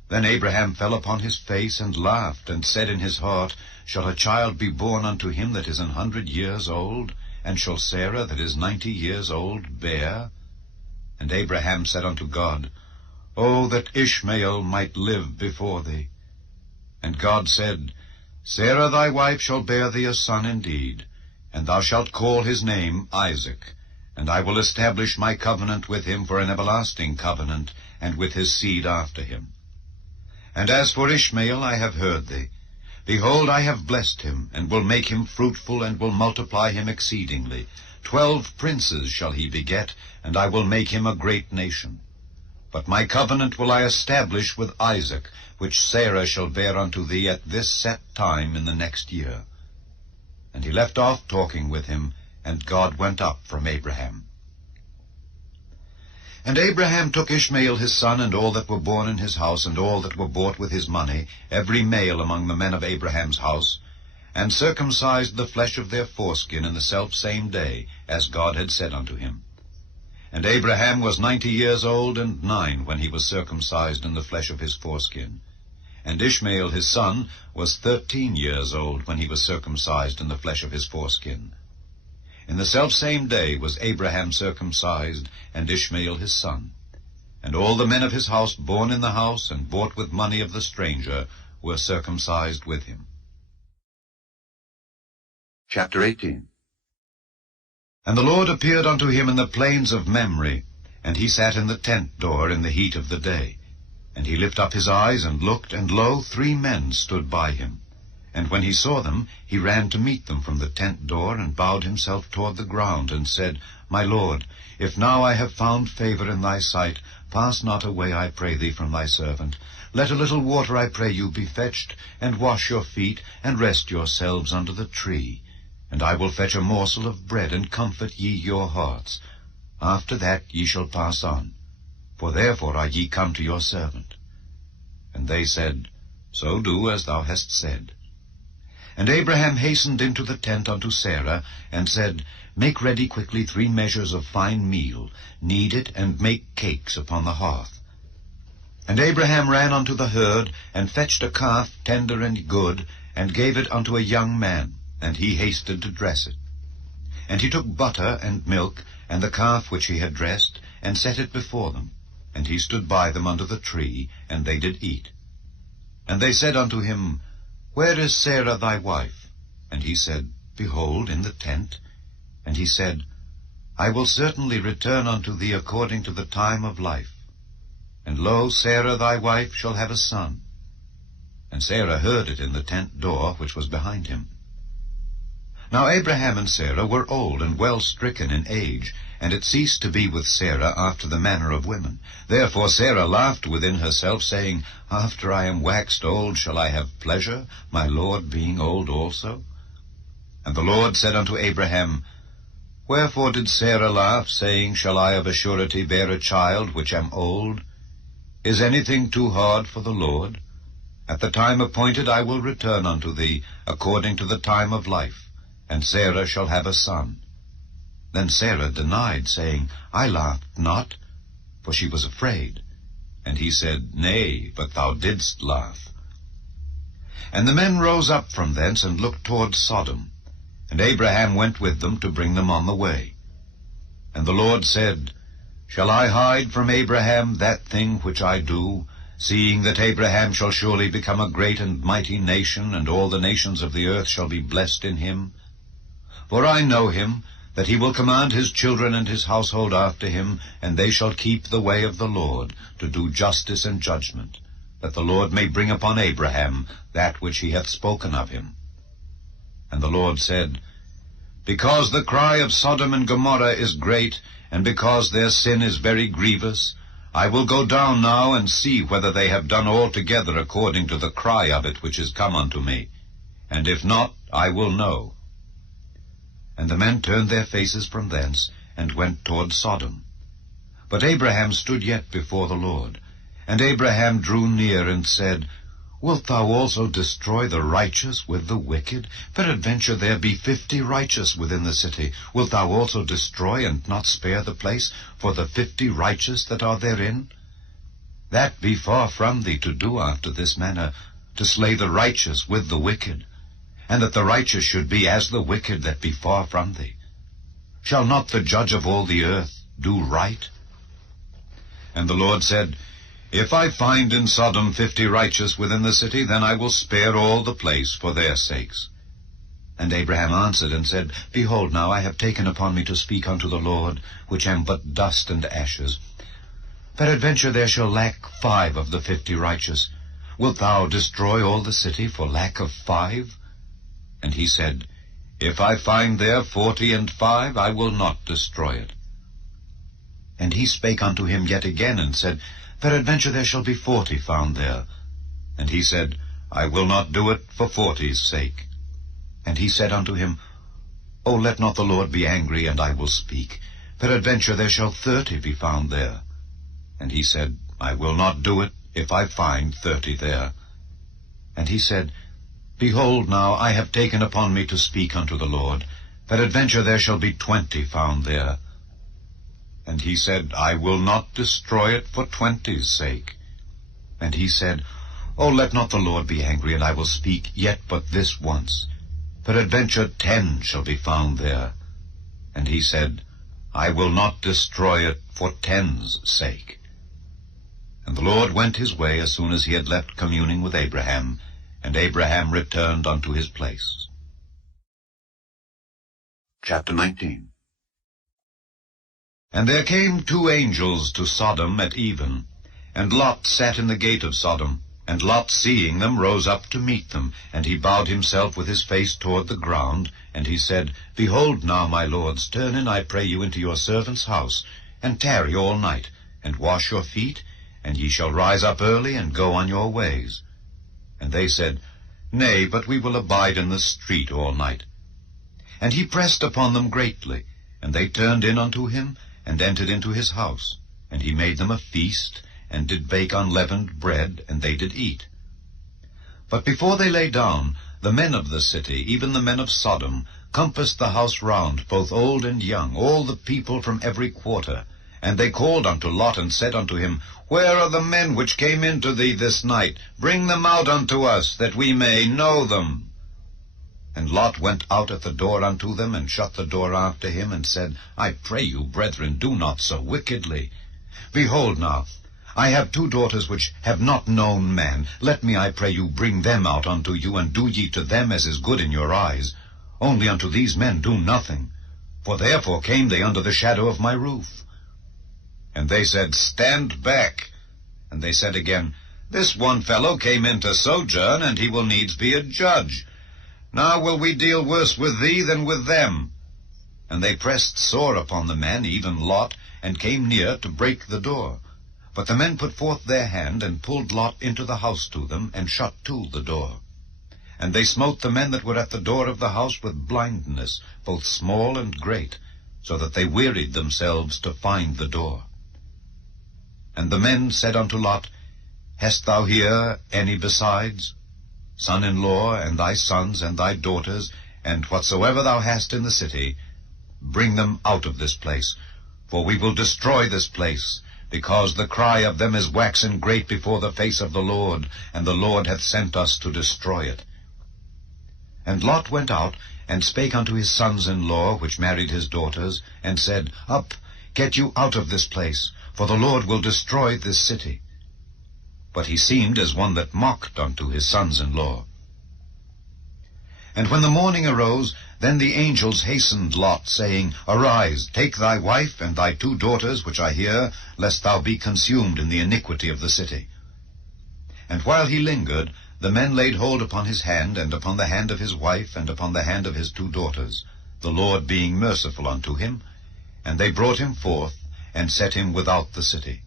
Then Abraham fell upon his face, and laughed, and said in his heart, Shall a child be born unto him that is 100 years old? And shall Sarah that is 90 years old bear? And Abraham said unto God, O that Ishmael might live before thee. And God said, Sarah thy wife shall bear thee a son indeed, and thou shalt call his name Isaac, and I will establish my covenant with him for an everlasting covenant, and with his seed after him. And as for Ishmael, I have heard thee. Behold, I have blessed him, and will make him fruitful, and will multiply him exceedingly. 12 princes shall he beget, and I will make him a great nation. But my covenant will I establish with Isaac, which Sarah shall bear unto thee at this set time in the next year. And he left off talking with him, and God went up from Abraham. And Abraham took Ishmael his son, and all that were born in his house, and all that were bought with his money, every male among the men of Abraham's house, and circumcised the flesh of their foreskin in the selfsame day, as God had said unto him. And Abraham was 90 years old and 9 when he was circumcised in the flesh of his foreskin. And Ishmael his son was 13 years old when he was circumcised in the flesh of his foreskin. In the selfsame day was Abraham circumcised, and Ishmael his son. And all the men of his house born in the house, and bought with money of the stranger, were circumcised with him. Chapter 18. And the Lord appeared unto him in the plains of Mamre, and he sat in the tent door in the heat of the day. And he lifted up his eyes, and looked, and lo, 3 men stood by him. And when he saw them, he ran to meet them from the tent door, and bowed himself toward the ground, and said, My Lord, if now I have found favor in thy sight, pass not away, I pray thee, from thy servant. Let a little water, I pray you, be fetched, and wash your feet, and rest yourselves under the tree. And I will fetch a morsel of bread, and comfort ye your hearts. After that ye shall pass on, for therefore are ye come to your servant. And they said, So do as thou hast said. And Abraham hastened into the tent unto Sarah, and said, Make ready quickly 3 measures of fine meal, knead it, and make cakes upon the hearth. And Abraham ran unto the herd, and fetched a calf tender and good, and gave it unto a young man, and he hasted to dress it. And he took butter and milk, and the calf which he had dressed, and set it before them. And he stood by them under the tree, and they did eat. And they said unto him, Where is Sarah thy wife? And he said, Behold, in the tent. And he said, I will certainly return unto thee according to the time of life. And lo, Sarah thy wife shall have a son. And Sarah heard it in the tent door which was behind him. Now Abraham and Sarah were old and well stricken in age, and it ceased to be with Sarah after the manner of women. Therefore Sarah laughed within herself, saying, After I am waxed old shall I have pleasure, my Lord being old also? And the Lord said unto Abraham, Wherefore did Sarah laugh, saying, Shall I of a surety bear a child which am old? Is anything too hard for the Lord? At the time appointed I will return unto thee, according to the time of life, and Sarah shall have a son. Then Sarah denied, saying, I laughed not, for she was afraid. And he said, Nay, but thou didst laugh. And the men rose up from thence, and looked toward Sodom. And Abraham went with them to bring them on the way. And the Lord said, Shall I hide from Abraham that thing which I do, seeing that Abraham shall surely become a great and mighty nation, and all the nations of the earth shall be blessed in him? For I know him, that he will command his children and his household after him, and they shall keep the way of the Lord, to do justice and judgment, that the Lord may bring upon Abraham that which he hath spoken of him. And the Lord said, Because the cry of Sodom and Gomorrah is great, and because their sin is very grievous, I will go down now and see whether they have done altogether according to the cry of it which is come unto me. And if not, I will know. And the men turned their faces from thence, and went toward Sodom. But Abraham stood yet before the Lord. And Abraham drew near, and said, Wilt thou also destroy the righteous with the wicked? Peradventure there be 50 righteous within the city. Wilt thou also destroy, and not spare the place, for the 50 righteous that are therein? That be far from thee to do after this manner, to slay the righteous with the wicked, and that the righteous should be as the wicked that be far from thee. Shall not the judge of all the earth do right? And the Lord said, If I find in Sodom 50 righteous within the city, then I will spare all the place for their sakes. And Abraham answered and said, Behold, now I have taken upon me to speak unto the Lord, which am but dust and ashes. Peradventure there shall lack 5 of the 50 righteous. Wilt thou destroy all the city for lack of 5? And he said, If I find there 45, I will not destroy it. And he spake unto him yet again, and said, Peradventure there shall be 40 found there. And he said, I will not do it for 40's sake. And he said unto him, O let not the Lord be angry, and I will speak. Peradventure there shall 30 be found there. And he said, I will not do it, if I find 30 there. And he said, Behold, now I have taken upon me to speak unto the Lord. Peradventure there shall be 20 found there. And he said, I will not destroy it for 20's sake. And he said, O let not the Lord be angry, and I will speak yet but this once. Peradventure 10 shall be found there. And he said, I will not destroy it for 10's sake. And the Lord went his way as soon as he had left communing with Abraham, and Abraham returned unto his place. Chapter 19. And there came 2 angels to Sodom at even, and Lot sat in the gate of Sodom. And Lot, seeing them, rose up to meet them, and he bowed himself with his face toward the ground, and he said, Behold now, my lords, turn in, I pray you, into your servant's house, and tarry all night, and wash your feet, and ye shall rise up early, and go on your ways. And they said, Nay, but we will abide in the street all night. And he pressed upon them greatly, and they turned in unto him, and entered into his house. And he made them a feast, and did bake unleavened bread, and they did eat. But before they lay down, the men of the city, even the men of Sodom, compassed the house round, both old and young, all the people from every quarter. And they called unto Lot, and said unto him, Where are the men which came into thee this night? Bring them out unto us, that we may know them. And Lot went out at the door unto them, and shut the door after him, and said, I pray you, brethren, do not so wickedly. Behold now, I have 2 daughters which have not known man. Let me, I pray you, bring them out unto you, and do ye to them as is good in your eyes. Only unto these men do nothing, for therefore came they under the shadow of my roof. And they said, Stand back. And they said again, This one fellow came in to sojourn, and he will needs be a judge. Now will we deal worse with thee than with them. And they pressed sore upon the men, even Lot, and came near to break the door. But the men put forth their hand, and pulled Lot into the house to them, and shut to the door. And they smote the men that were at the door of the house with blindness, both small and great, so that they wearied themselves to find the door. And the men said unto Lot, Hast thou here any besides? Son-in-law, and thy sons, and thy daughters, and whatsoever thou hast in the city, bring them out of this place, for we will destroy this place, because the cry of them is waxen great before the face of the Lord, and the Lord hath sent us to destroy it. And Lot went out, and spake unto his sons-in-law, which married his daughters, and said, Up, get you out of this place, for the Lord will destroy this city. but he seemed as one that mocked unto his sons-in-law. And when the morning arose, then the angels hastened Lot, saying, Arise, take thy wife and thy 2 daughters, which are here, lest thou be consumed in the iniquity of the city. And while he lingered, the men laid hold upon his hand, and upon the hand of his wife, and upon the hand of his 2 daughters, the Lord being merciful unto him, and they brought him forth, and set him without the city.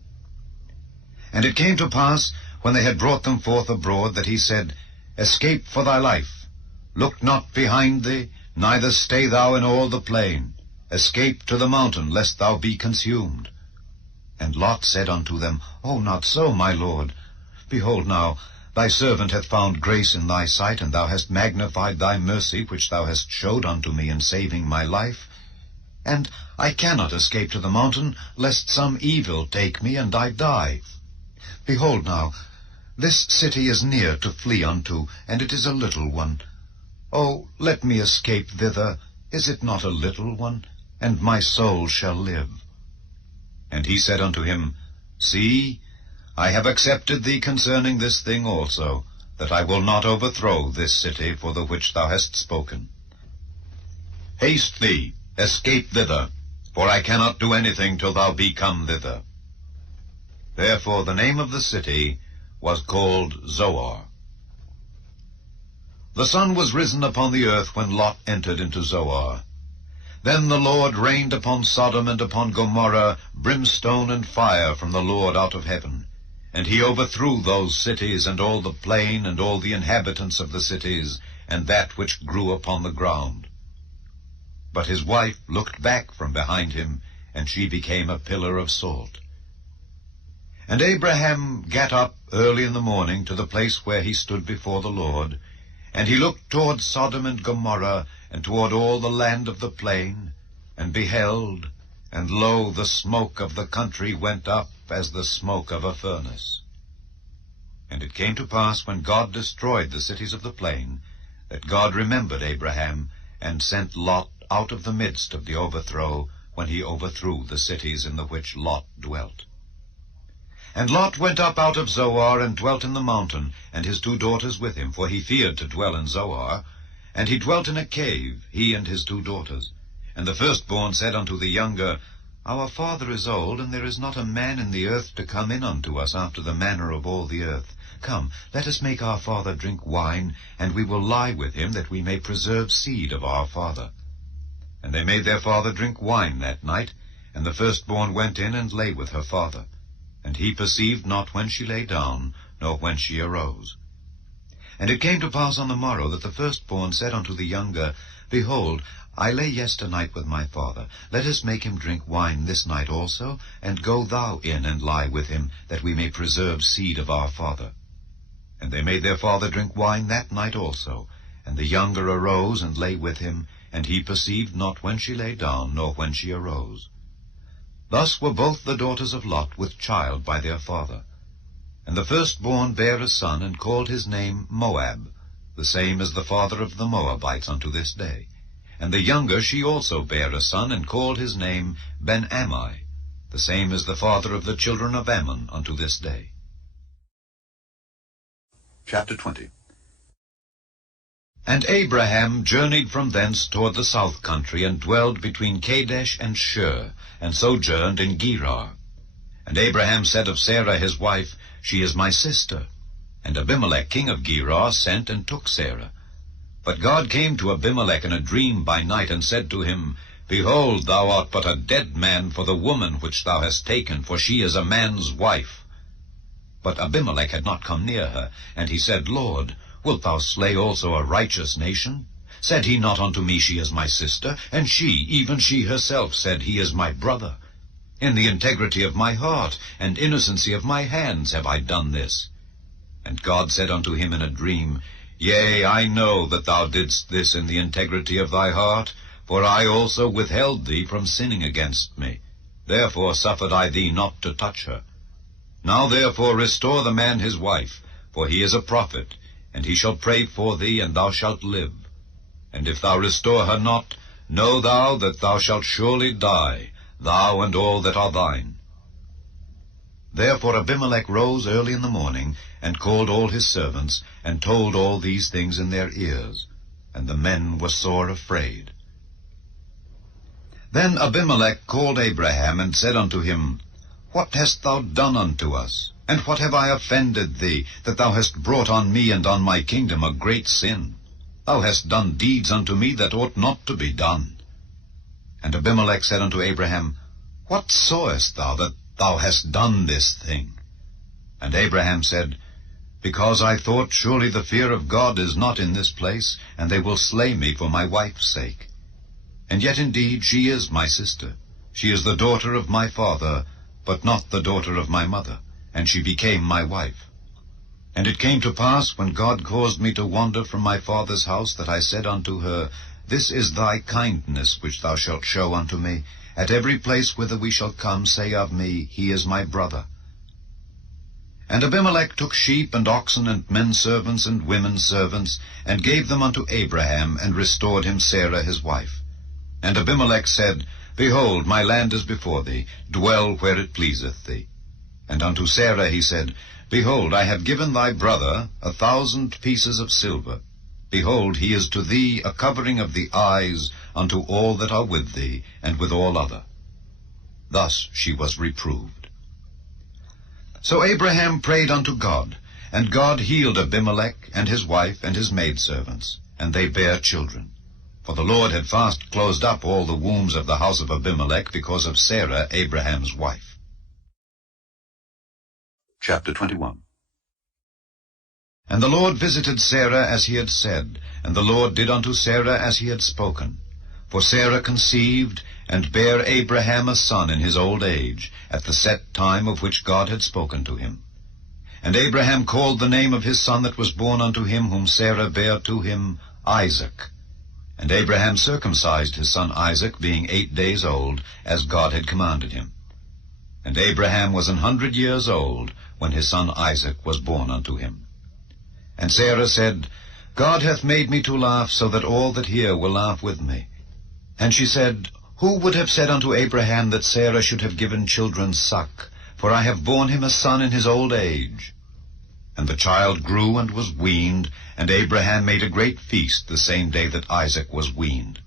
And it came to pass, when they had brought them forth abroad, that he said, Escape for thy life. Look not behind thee, neither stay thou in all the plain. Escape to the mountain, lest thou be consumed. And Lot said unto them, O not so, my lord. Behold now, thy servant hath found grace in thy sight, and thou hast magnified thy mercy, which thou hast showed unto me in saving my life. And I cannot escape to the mountain, lest some evil take me, and I die. Behold now, this city is near to flee unto, and it is a little one. O, let me escape thither. Is it not a little one? And my soul shall live. And he said unto him, See, I have accepted thee concerning this thing also, that I will not overthrow this city for the which thou hast spoken. Haste thee, escape thither, for I cannot do anything till thou be come thither. Therefore the name of the city was called Zoar. The sun was risen upon the earth when Lot entered into Zoar. Then the Lord rained upon Sodom and upon Gomorrah brimstone and fire from the Lord out of heaven. And he overthrew those cities, and all the plain, and all the inhabitants of the cities, and that which grew upon the ground. But his wife looked back from behind him, and she became a pillar of salt. And Abraham gat up early in the morning to the place where he stood before the Lord, and he looked toward Sodom and Gomorrah, and toward all the land of the plain, and beheld, and lo, the smoke of the country went up as the smoke of a furnace. And it came to pass, when God destroyed the cities of the plain, that God remembered Abraham, and sent Lot out of the midst of the overthrow, when he overthrew the cities in the which Lot dwelt. And Lot went up out of Zoar, and dwelt in the mountain, and his 2 daughters with him, for he feared to dwell in Zoar. And he dwelt in a cave, he and his 2 daughters. And the firstborn said unto the younger, Our father is old, and there is not a man in the earth to come in unto us after the manner of all the earth. Come, let us make our father drink wine, and we will lie with him, that we may preserve seed of our father. And they made their father drink wine that night, and the firstborn went in and lay with her father. And he perceived not when she lay down, nor when she arose. And it came to pass on the morrow, that the firstborn said unto the younger, Behold, I lay yesternight with my father. Let us make him drink wine this night also, and go thou in and lie with him, that we may preserve seed of our father. And they made their father drink wine that night also. And the younger arose and lay with him, and he perceived not when she lay down, nor when she arose. Thus were both the daughters of Lot with child by their father. And the firstborn bare a son, and called his name Moab. The same is the father of the Moabites unto this day. And the younger she also bare a son, and called his name Ben-Ammi. The same is the father of the children of Ammon unto this day. Chapter 20. And Abraham journeyed from thence toward the south country, and dwelled between Kadesh and Shur, and sojourned in Gerar. And Abraham said of Sarah his wife, She is my sister. And Abimelech king of Gerar sent and took Sarah. But God came to Abimelech in a dream by night, and said to him, Behold, thou art but a dead man for the woman which thou hast taken, for she is a man's wife. But Abimelech had not come near her, and he said, Lord, wilt thou slay also a righteous nation? Said he not unto me, She is my sister? And she, even she herself, said, He is my brother. In the integrity of my heart and innocency of my hands have I done this. And God said unto him in a dream, Yea, I know that thou didst this in the integrity of thy heart, for I also withheld thee from sinning against me. Therefore suffered I thee not to touch her. Now therefore restore the man his wife, for he is a prophet, and he shall pray for thee, and thou shalt live. And if thou restore her not, know thou that thou shalt surely die, thou and all that are thine. Therefore Abimelech rose early in the morning, and called all his servants, and told all these things in their ears. And the men were sore afraid. Then Abimelech called Abraham, and said unto him, What hast thou done unto us? And what have I offended thee, that thou hast brought on me and on my kingdom a great sin? Thou hast done deeds unto me that ought not to be done. And Abimelech said unto Abraham, What sawest thou that thou hast done this thing? And Abraham said, Because I thought, surely the fear of God is not in this place, and they will slay me for my wife's sake. And yet indeed she is my sister. She is the daughter of my father, but not the daughter of my mother, and she became my wife. And it came to pass, when God caused me to wander from my father's house, that I said unto her, This is thy kindness which thou shalt show unto me. At every place whither we shall come, say of me, He is my brother. And Abimelech took sheep and oxen and men servants and women servants, and gave them unto Abraham, and restored him Sarah his wife. And Abimelech said, Behold, my land is before thee, dwell where it pleaseth thee. And unto Sarah he said, Behold, I have given thy brother 1,000 pieces of silver. Behold, he is to thee a covering of the eyes unto all that are with thee, and with all other. Thus she was reproved. So Abraham prayed unto God, and God healed Abimelech and his wife and his maidservants, and they bare children. For the Lord had fast closed up all the wombs of the house of Abimelech because of Sarah, Abraham's wife. Chapter 21. And the Lord visited Sarah as he had said, and the Lord did unto Sarah as he had spoken. For Sarah conceived, and bare Abraham a son in his old age, at the set time of which God had spoken to him. And Abraham called the name of his son that was born unto him, whom Sarah bare to him, Isaac. And Abraham circumcised his son Isaac, being 8 days old, as God had commanded him. And Abraham was 100 years old, when his son Isaac was born unto him. And Sarah said, God hath made me to laugh, so that all that hear will laugh with me. And she said, Who would have said unto Abraham that Sarah should have given children suck? For I have borne him a son in his old age. And the child grew and was weaned, and Abraham made a great feast the same day that Isaac was weaned.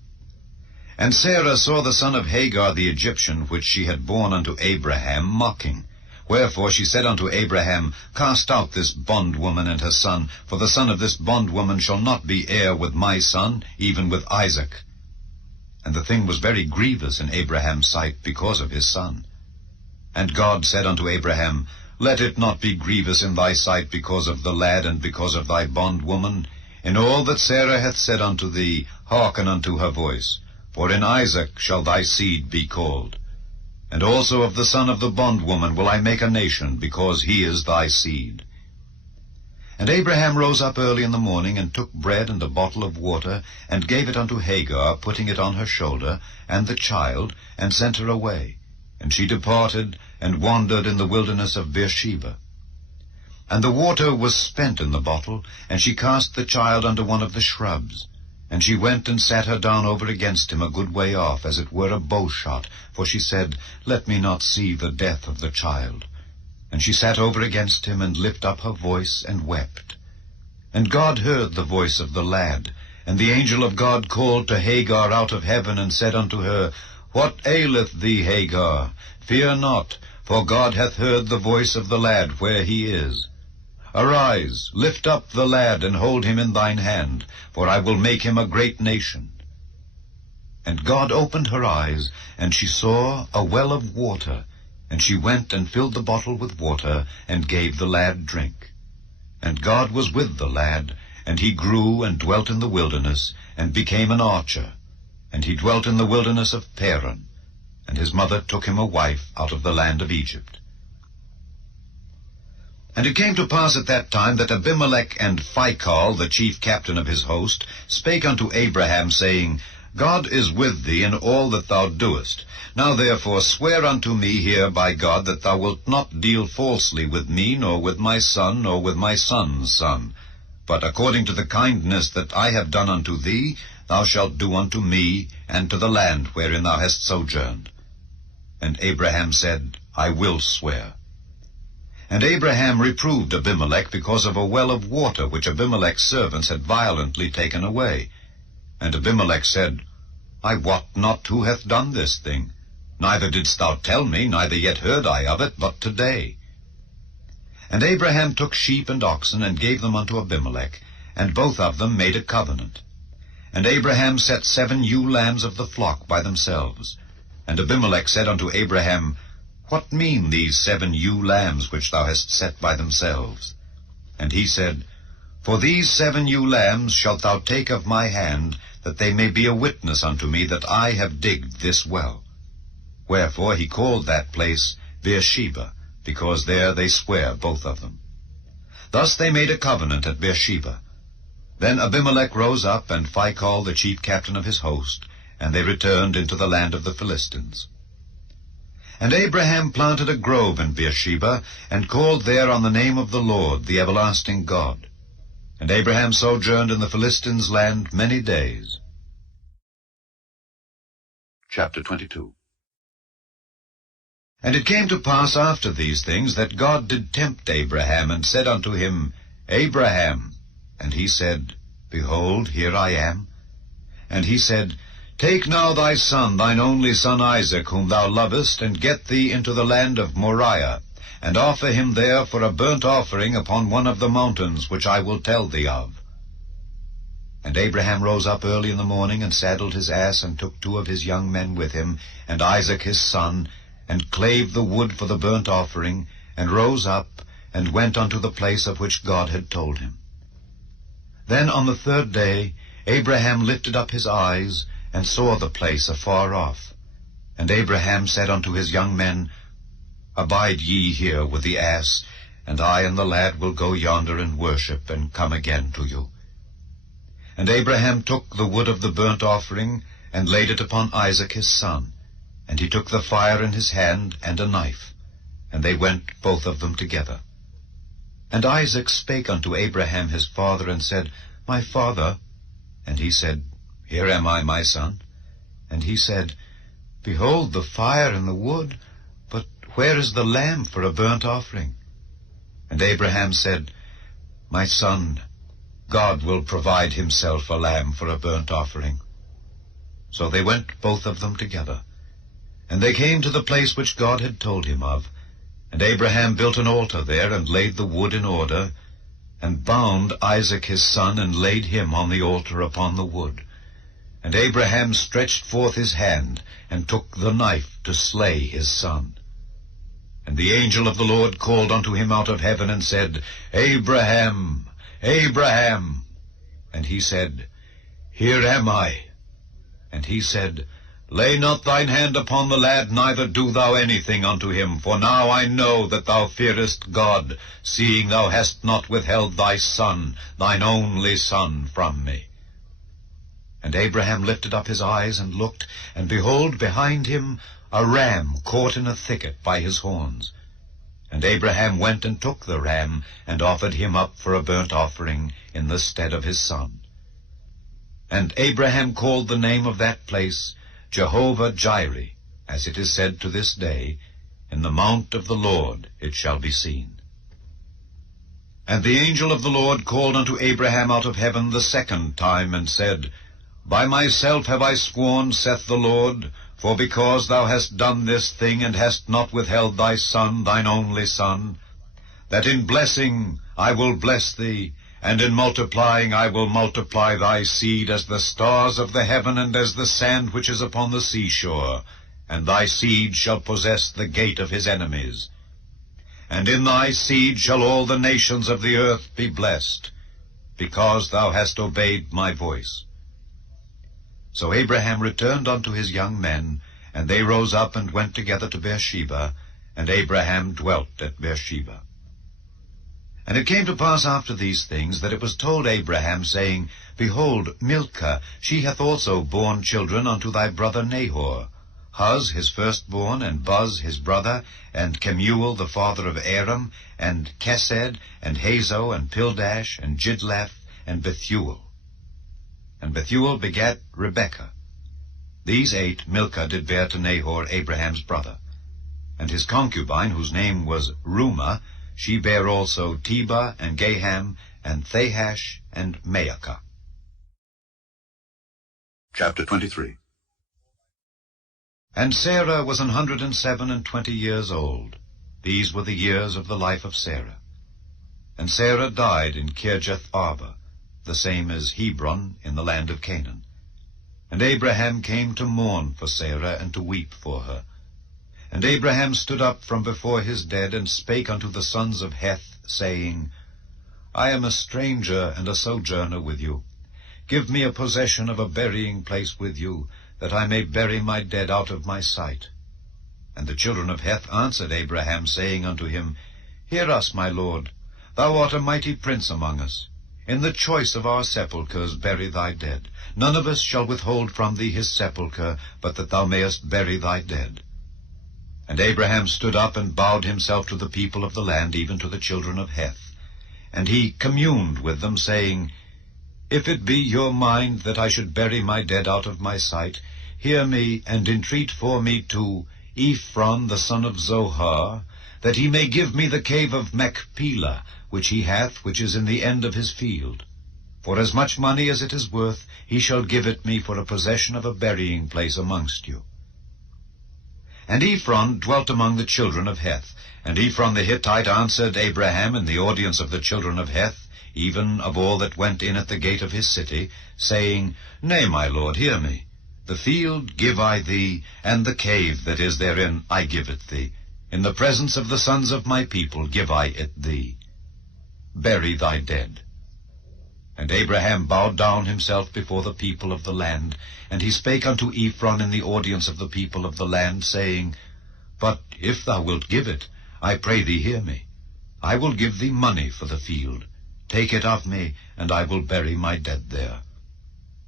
And Sarah saw the son of Hagar the Egyptian, which she had borne unto Abraham, mocking. Wherefore she said unto Abraham, Cast out this bondwoman and her son, for the son of this bondwoman shall not be heir with my son, even with Isaac. And the thing was very grievous in Abraham's sight because of his son. And God said unto Abraham, Let it not be grievous in thy sight because of the lad and because of thy bondwoman. In all that Sarah hath said unto thee, hearken unto her voice. For in Isaac shall thy seed be called. And also of the son of the bondwoman will I make a nation, because he is thy seed. And Abraham rose up early in the morning, and took bread and a bottle of water, and gave it unto Hagar, putting it on her shoulder, and the child, and sent her away. And she departed, and wandered in the wilderness of Beersheba. And the water was spent in the bottle, and she cast the child under one of the shrubs. And she went and sat her down over against him a good way off, as it were a bowshot, for she said, Let me not see the death of the child. And she sat over against him, and lifted up her voice, and wept. And God heard the voice of the lad. And the angel of God called to Hagar out of heaven, and said unto her, What aileth thee, Hagar? Fear not, for God hath heard the voice of the lad where he is. Arise, lift up the lad, and hold him in thine hand, for I will make him a great nation. And God opened her eyes, and she saw a well of water, and she went and filled the bottle with water, and gave the lad drink. And God was with the lad, and he grew and dwelt in the wilderness, and became an archer. And he dwelt in the wilderness of Paran, and his mother took him a wife out of the land of Egypt. And it came to pass at that time that Abimelech and Phicol, the chief captain of his host, spake unto Abraham, saying, God is with thee in all that thou doest. Now therefore swear unto me here by God that thou wilt not deal falsely with me, nor with my son, nor with my son's son. But according to the kindness that I have done unto thee, thou shalt do unto me, and to the land wherein thou hast sojourned. And Abraham said, I will swear. And Abraham reproved Abimelech because of a well of water which Abimelech's servants had violently taken away. And Abimelech said, I wot not who hath done this thing. Neither didst thou tell me, neither yet heard I of it, but today. And Abraham took sheep and oxen, and gave them unto Abimelech, and both of them made a covenant. And Abraham set 7 ewe lambs of the flock by themselves. And Abimelech said unto Abraham, What mean these 7 ewe lambs which thou hast set by themselves? And he said, For these 7 ewe lambs shalt thou take of my hand, that they may be a witness unto me that I have digged this well. Wherefore he called that place Beersheba, because there they swear both of them. Thus they made a covenant at Beersheba. Then Abimelech rose up, and Phicol the chief captain of his host, and they returned into the land of the Philistines. And Abraham planted a grove in Beersheba, and called there on the name of the Lord, the everlasting God. And Abraham sojourned in the Philistines' land many days. Chapter 22. And it came to pass after these things that God did tempt Abraham, and said unto him, Abraham. And he said, Behold, here I am. And he said, Take now thy son, thine only son Isaac, whom thou lovest, and get thee into the land of Moriah, and offer him there for a burnt offering upon one of the mountains which I will tell thee of. And Abraham rose up early in the morning, and saddled his ass, and took 2 of his young men with him, and Isaac his son, and clave the wood for the burnt offering, and rose up, and went unto the place of which God had told him. Then on the 3rd day Abraham lifted up his eyes, and saw the place afar off. And Abraham said unto his young men, Abide ye here with the ass, and I and the lad will go yonder and worship, and come again to you. And Abraham took the wood of the burnt offering, and laid it upon Isaac his son. And he took the fire in his hand, and a knife. And they went both of them together. And Isaac spake unto Abraham his father, and said, My father. And he said, Here am I, my son. And he said, Behold the fire and the wood, but where is the lamb for a burnt offering? And Abraham said, My son, God will provide himself a lamb for a burnt offering. So they went both of them together. And they came to the place which God had told him of. And Abraham built an altar there, and laid the wood in order, and bound Isaac his son, and laid him on the altar upon the wood. And Abraham stretched forth his hand, and took the knife to slay his son. And the angel of the Lord called unto him out of heaven, and said, Abraham, Abraham. And he said, Here am I. And he said, Lay not thine hand upon the lad, neither do thou anything unto him, for now I know that thou fearest God, seeing thou hast not withheld thy son, thine only son, from me. And Abraham lifted up his eyes and looked, and behold, behind him a ram caught in a thicket by his horns. And Abraham went and took the ram, and offered him up for a burnt offering in the stead of his son. And Abraham called the name of that place Jehovah-Jireh, as it is said to this day, In the mount of the Lord it shall be seen. And the angel of the Lord called unto Abraham out of heaven the 2nd time, and said, By myself have I sworn, saith the Lord, for because thou hast done this thing, and hast not withheld thy son, thine only son, that in blessing I will bless thee, and in multiplying I will multiply thy seed as the stars of the heaven, and as the sand which is upon the seashore, and thy seed shall possess the gate of his enemies. And in thy seed shall all the nations of the earth be blessed, because thou hast obeyed my voice. So Abraham returned unto his young men, and they rose up and went together to Beersheba, and Abraham dwelt at Beersheba. And it came to pass after these things, that it was told Abraham, saying, Behold, Milcah, she hath also borne children unto thy brother Nahor, Huz his firstborn, and Buz his brother, and Kemuel the father of Aram, and Kesed, and Hazo, and Pildash, and Jidlaph, and Bethuel. And Bethuel begat Rebekah. These 8 Milcah did bear to Nahor, Abraham's brother. And his concubine, whose name was Reumah, She bare also Tebah, and Gaham, and Thahash, and Maacah. Chapter 23. And Sarah was 127 years old. These were the years of the life of Sarah. And Sarah died in Kirjath Arba, the same as Hebron, in the land of Canaan. And Abraham came to mourn for Sarah, and to weep for her. And Abraham stood up from before his dead, and spake unto the sons of Heth, saying, I am a stranger and a sojourner with you. Give me a possession of a burying place with you, that I may bury my dead out of my sight. And the children of Heth answered Abraham, saying unto him, Hear us, my lord. Thou art a mighty prince among us. In the choice of our sepulchres bury thy dead. None of us shall withhold from thee his sepulchre, but that thou mayest bury thy dead. And Abraham stood up and bowed himself to the people of the land, even to the children of Heth. And he communed with them, saying, If it be your mind that I should bury my dead out of my sight, hear me, and entreat for me to Ephron the son of Zohar, that he may give me the cave of Machpelah, which he hath, which is in the end of his field. For as much money as it is worth, he shall give it me for a possession of a burying place amongst you. And Ephron dwelt among the children of Heth. And Ephron the Hittite answered Abraham in the audience of the children of Heth, even of all that went in at the gate of his city, saying, Nay, my lord, hear me. The field give I thee, and the cave that is therein I give it thee. In the presence of the sons of my people give I it thee. Bury thy dead. And Abraham bowed down himself before the people of the land, and he spake unto Ephron in the audience of the people of the land, saying, But if thou wilt give it, I pray thee hear me. I will give thee money for the field. Take it of me, and I will bury my dead there.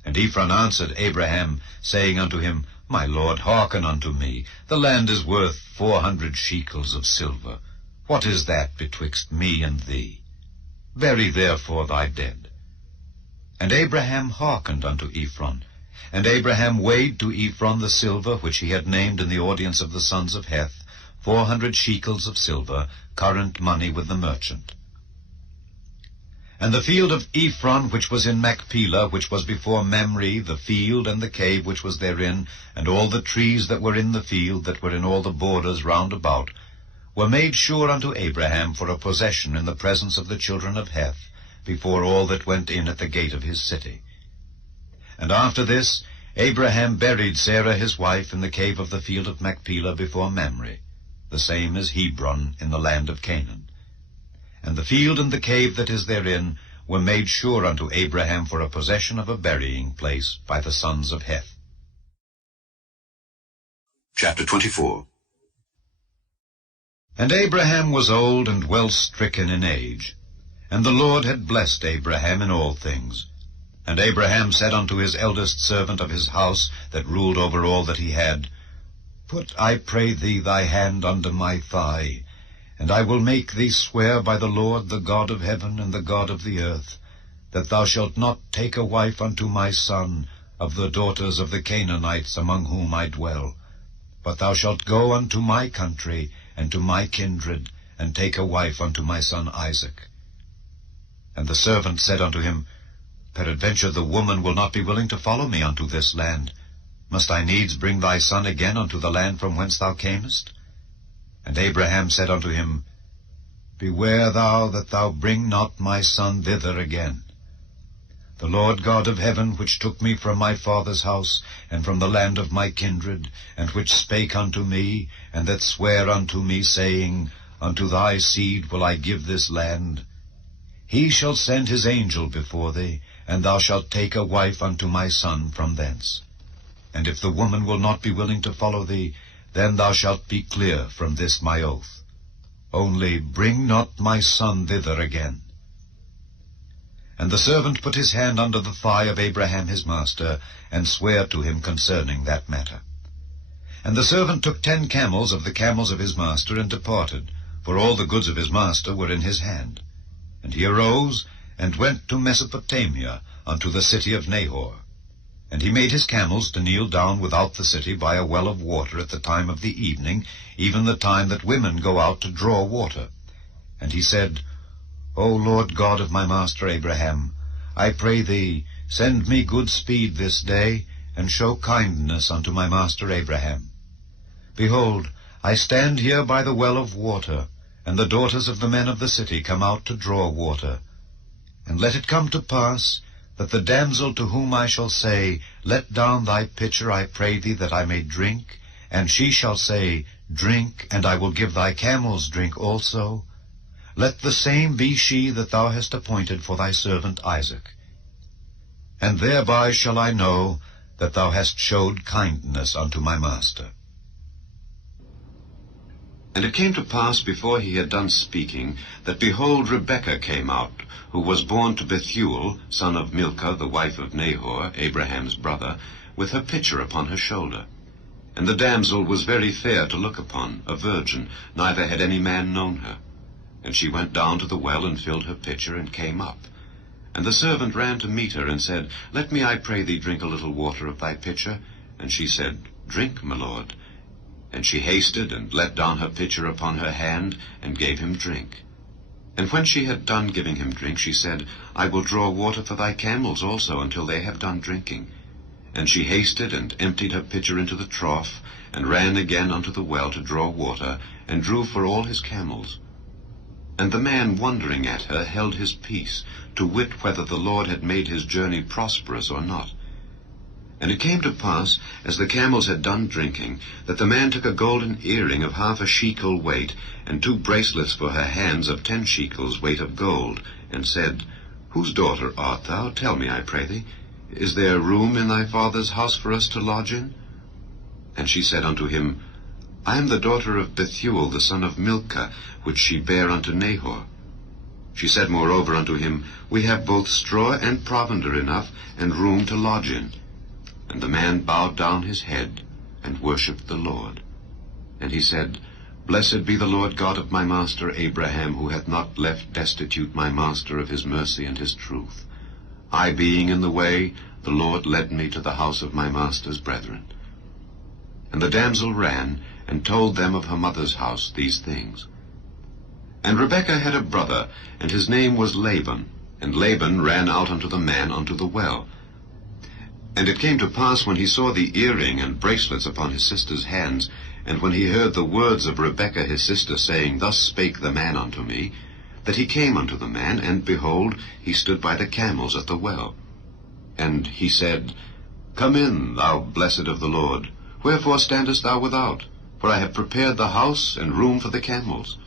And Ephron answered Abraham, saying unto him, My lord, hearken unto me. The land is worth 400 shekels of silver. What is that betwixt me and thee? Bury therefore thy dead. And Abraham hearkened unto Ephron. And Abraham weighed to Ephron the silver which he had named in the audience of the sons of Heth, 400 shekels of silver, current money with the merchant. And the field of Ephron, which was in Machpelah, which was before Mamre, the field and the cave which was therein, and all the trees that were in the field, that were in all the borders round about, were made sure unto Abraham for a possession in the presence of the children of Heth, before all that went in at the gate of his city. And after this Abraham buried Sarah his wife in the cave of the field of Machpelah before Mamre, the same as Hebron in the land of Canaan. And the field and the cave that is therein were made sure unto Abraham for a possession of a burying place by the sons of Heth. Chapter 24. And Abraham was old and well stricken in age, and the Lord had blessed Abraham in all things. And Abraham said unto his eldest servant of his house, that ruled over all that he had, Put, I pray thee, thy hand under my thigh, and I will make thee swear by the Lord, the God of heaven and the God of the earth, that thou shalt not take a wife unto my son of the daughters of the Canaanites among whom I dwell, but thou shalt go unto my country and to my kindred, and take a wife unto my son Isaac. And the servant said unto him, Peradventure the woman will not be willing to follow me unto this land. Must I needs bring thy son again unto the land from whence thou camest? And Abraham said unto him, Beware thou that thou bring not my son thither again. The Lord God of heaven, which took me from my father's house, and from the land of my kindred, and which spake unto me, and that sware unto me, saying, Unto thy seed will I give this land, he shall send his angel before thee, and thou shalt take a wife unto my son from thence. And if the woman will not be willing to follow thee, then thou shalt be clear from this my oath. Only bring not my son thither again. And the servant put his hand under the thigh of Abraham his master, and sware to him concerning that matter. And the servant took 10 camels of the camels of his master, and departed, for all the goods of his master were in his hand. And he arose, and went to Mesopotamia, unto the city of Nahor. And he made his camels to kneel down without the city by a well of water at the time of the evening, even the time that women go out to draw water. And he said, O Lord God of my master Abraham, I pray thee, send me good speed this day, and show kindness unto my master Abraham. Behold, I stand here by the well of water, and the daughters of the men of the city come out to draw water. And let it come to pass, that the damsel to whom I shall say, Let down thy pitcher, I pray thee, that I may drink, and she shall say, Drink, and I will give thy camels drink also, let the same be she that thou hast appointed for thy servant Isaac. And thereby shall I know that thou hast showed kindness unto my master. And it came to pass, before he had done speaking, that behold, Rebekah came out, who was born to Bethuel, son of Milcah, the wife of Nahor, Abraham's brother, with her pitcher upon her shoulder. And the damsel was very fair to look upon, a virgin, neither had any man known her. And she went down to the well, and filled her pitcher, and came up. And the servant ran to meet her, and said, Let me, I pray thee, drink a little water of thy pitcher. And she said, Drink, my lord. And she hasted, and let down her pitcher upon her hand, and gave him drink. And when she had done giving him drink, she said, I will draw water for thy camels also, until they have done drinking. And she hasted, and emptied her pitcher into the trough, and ran again unto the well to draw water, and drew for all his camels. And the man, wondering at her, held his peace, to wit whether the Lord had made his journey prosperous or not. And it came to pass, as the camels had done drinking, that the man took a golden earring of 1/2 shekel weight, and 2 bracelets for her hands of 10 shekels weight of gold, and said, Whose daughter art thou? Tell me, I pray thee. Is there room in thy father's house for us to lodge in? And she said unto him, I am the daughter of Bethuel, the son of Milcah, which she bare unto Nahor. She said moreover unto him, We have both straw and provender enough, and room to lodge in. And the man bowed down his head, and worshipped the Lord. And he said, Blessed be the Lord God of my master Abraham, who hath not left destitute my master of his mercy and his truth. I being in the way, the Lord led me to the house of my master's brethren. And the damsel ran, and told them of her mother's house these things. And Rebekah had a brother, and his name was Laban. And Laban ran out unto the man unto the well. And it came to pass, when he saw the earring and bracelets upon his sister's hands, and when he heard the words of Rebekah his sister, saying, Thus spake the man unto me, that he came unto the man, and behold, he stood by the camels at the well. And he said, Come in, thou blessed of the Lord. Wherefore standest thou without? For I have prepared the house and room for the camels.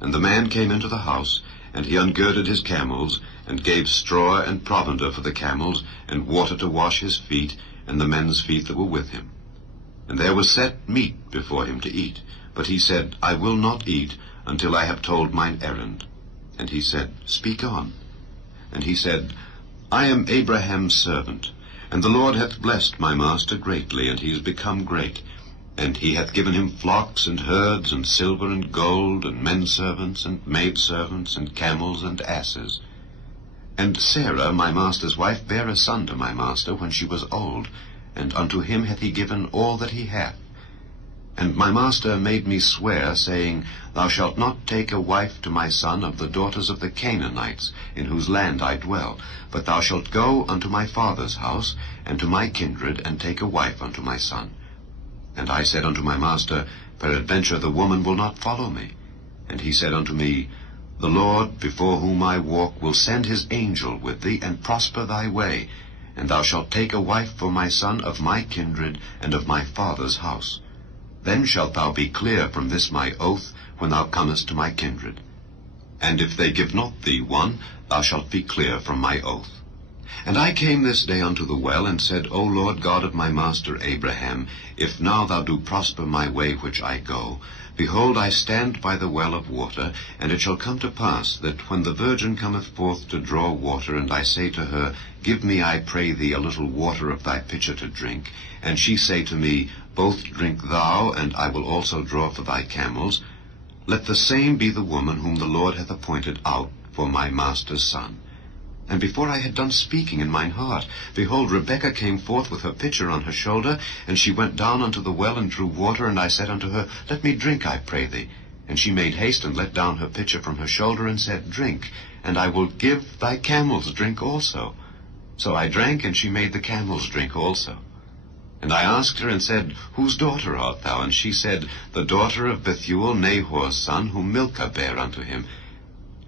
And the man came into the house, and he ungirded his camels, and gave straw and provender for the camels, and water to wash his feet, and the men's feet that were with him. And there was set meat before him to eat. But he said, I will not eat, until I have told mine errand. And he said, Speak on. And he said, I am Abraham's servant, and the Lord hath blessed my master greatly, and he is become great. And he hath given him flocks and herds, and silver and gold, and menservants, and maidservants, and camels, and asses. And Sarah, my master's wife, bare a son to my master when she was old, and unto him hath he given all that he hath. And my master made me swear, saying, Thou shalt not take a wife to my son of the daughters of the Canaanites, in whose land I dwell, but thou shalt go unto my father's house, and to my kindred, and take a wife unto my son. And I said unto my master, Peradventure the woman will not follow me. And he said unto me, The Lord, before whom I walk, will send his angel with thee, and prosper thy way, and thou shalt take a wife for my son of my kindred, and of my father's house. Then shalt thou be clear from this my oath, when thou comest to my kindred. And if they give not thee one, thou shalt be clear from my oath. And I came this day unto the well, and said, O Lord God of my master Abraham, if now thou do prosper my way which I go, behold, I stand by the well of water, and it shall come to pass, that when the virgin cometh forth to draw water, and I say to her, Give me, I pray thee, a little water of thy pitcher to drink, and she say to me, Both drink thou, and I will also draw for thy camels, let the same be the woman whom the Lord hath appointed out for my master's son. And before I had done speaking in mine heart, behold, Rebekah came forth with her pitcher on her shoulder, and she went down unto the well and drew water, and I said unto her, Let me drink, I pray thee. And she made haste and let down her pitcher from her shoulder and said, Drink, and I will give thy camels drink also. So I drank, and she made the camels drink also. And I asked her and said, Whose daughter art thou? And she said, The daughter of Bethuel, Nahor's son, whom Milcah bare unto him.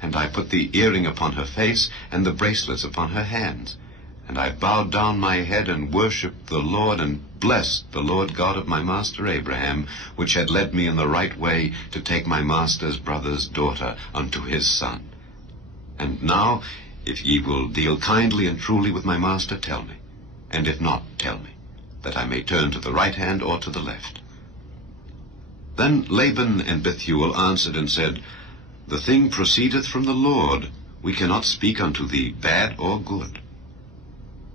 And I put the earring upon her face, and the bracelets upon her hands. And I bowed down my head and worshipped the Lord, and blessed the Lord God of my master Abraham, which had led me in the right way to take my master's brother's daughter unto his son. And now, if ye will deal kindly and truly with my master, tell me. And if not, tell me, that I may turn to the right hand or to the left. Then Laban and Bethuel answered and said, The thing proceedeth from the Lord. We cannot speak unto thee bad or good.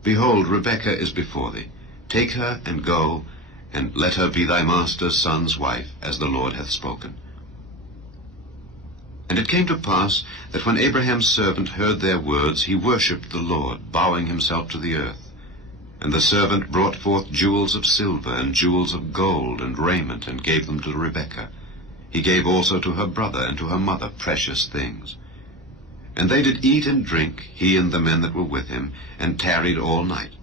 Behold, Rebekah is before thee. Take her and go, and let her be thy master's son's wife, as the Lord hath spoken. And it came to pass that when Abraham's servant heard their words, he worshipped the Lord, bowing himself to the earth. And the servant brought forth jewels of silver and jewels of gold and raiment, and gave them to Rebekah. He gave also to her brother and to her mother precious things. And they did eat and drink, he and the men that were with him, and tarried all night.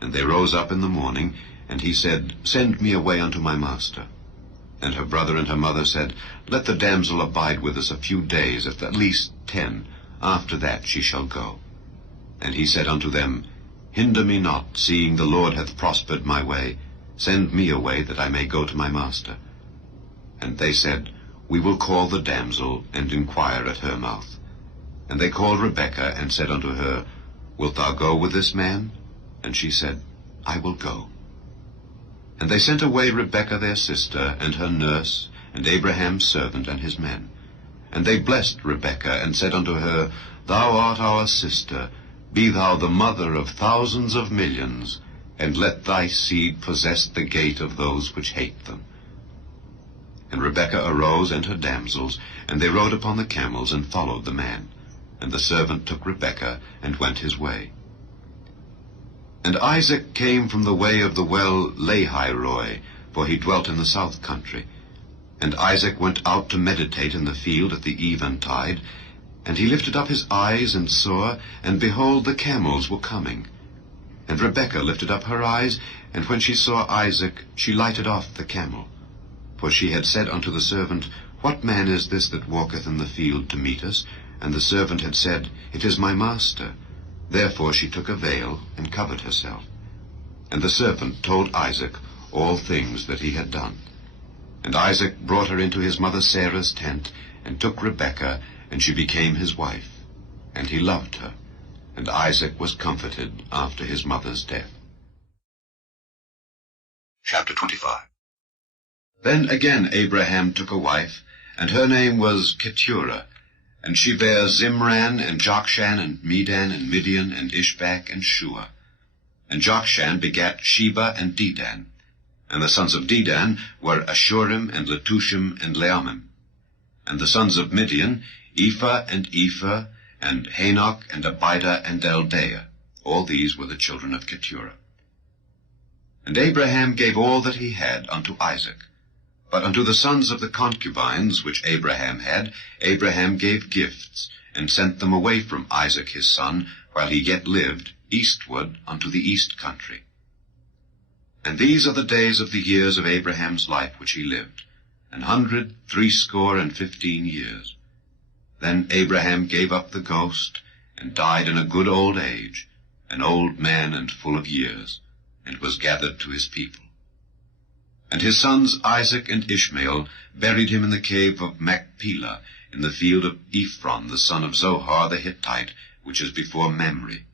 And they rose up in the morning, and he said, Send me away unto my master. And her brother and her mother said, Let the damsel abide with us a few days, at least 10. After that she shall go. And he said unto them, Hinder me not, seeing the Lord hath prospered my way. Send me away, that I may go to my master. And they said, We will call the damsel, and inquire at her mouth. And they called Rebekah, and said unto her, Wilt thou go with this man? And she said, I will go. And they sent away Rebekah their sister, and her nurse, and Abraham's servant, and his men. And they blessed Rebekah, and said unto her, Thou art our sister, be thou the mother of thousands of millions, and let thy seed possess the gate of those which hate them. And Rebekah arose, and her damsels, and they rode upon the camels, and followed the man. And the servant took Rebekah, and went his way. And Isaac came from the way of the well Lahairoi, for he dwelt in the south country. And Isaac went out to meditate in the field at the eventide, and he lifted up his eyes and saw, and behold, the camels were coming. And Rebekah lifted up her eyes, and when she saw Isaac, she lighted off the camel. For she had said unto the servant, What man is this that walketh in the field to meet us? And the servant had said, It is my master. Therefore she took a veil, and covered herself. And the servant told Isaac all things that he had done. And Isaac brought her into his mother Sarah's tent, and took Rebekah, and she became his wife. And he loved her. And Isaac was comforted after his mother's death. Chapter 25. Then again Abraham took a wife, and her name was Keturah. And she bare Zimran, and Jokshan, and Medan, and Midian, and Ishbak, and Shua. And Jokshan begat Sheba and Dedan. And the sons of Dedan were Ashurim, and Letushim, and Leamim. And the sons of Midian, Ephah, and Ephah, and Hanok, and Abida, and Eldaah. All these were the children of Keturah. And Abraham gave all that he had unto Isaac. But unto the sons of the concubines which Abraham had, Abraham gave gifts, and sent them away from Isaac his son, while he yet lived, eastward unto the east country. And these are the days of the years of Abraham's life which he lived, 160 years. Then Abraham gave up the ghost, and died in a good old age, an old man and full of years, and was gathered to his people. And his sons Isaac and Ishmael buried him in the cave of Machpelah, in the field of Ephron the son of Zohar the Hittite, which is before Mamre,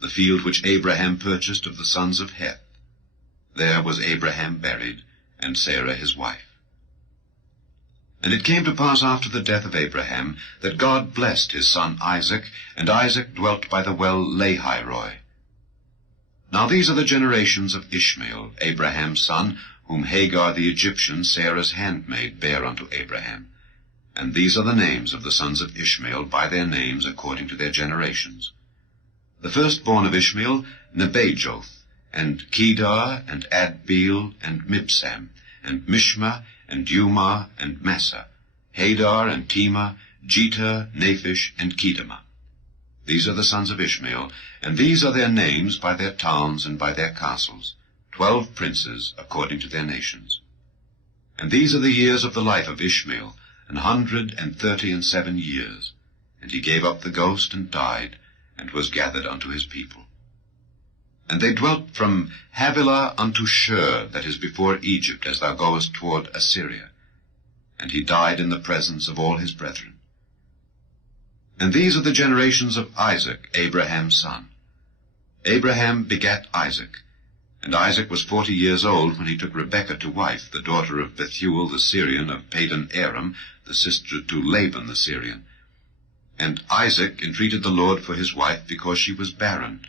the field which Abraham purchased of the sons of Heth. There was Abraham buried, and Sarah his wife. And it came to pass after the death of Abraham, that God blessed his son Isaac, and Isaac dwelt by the well Lahairoi. Now these are the generations of Ishmael, Abraham's son, whom Hagar the Egyptian, Sarah's handmaid, bare unto Abraham. And these are the names of the sons of Ishmael, by their names according to their generations. The firstborn of Ishmael, Nebajoth, and Kedar, and Adbeel, and Mibsam, and Mishma, and Dumah, and Massa. Hadar and Tema, Jeter, Naphish, and Kedemah. These are the sons of Ishmael, and these are their names by their towns and by their castles, 12 princes according to their nations. And these are the years of the life of Ishmael, 137 years. And he gave up the ghost and died, and was gathered unto his people. And they dwelt from Havilah unto Shur, that is before Egypt, as thou goest toward Assyria. And he died in the presence of all his brethren. And these are the generations of Isaac, Abraham's son. Abraham begat Isaac. And Isaac was 40 years old when he took Rebekah to wife, the daughter of Bethuel the Syrian of Padan Aram, the sister to Laban the Syrian. And Isaac entreated the Lord for his wife, because she was barren.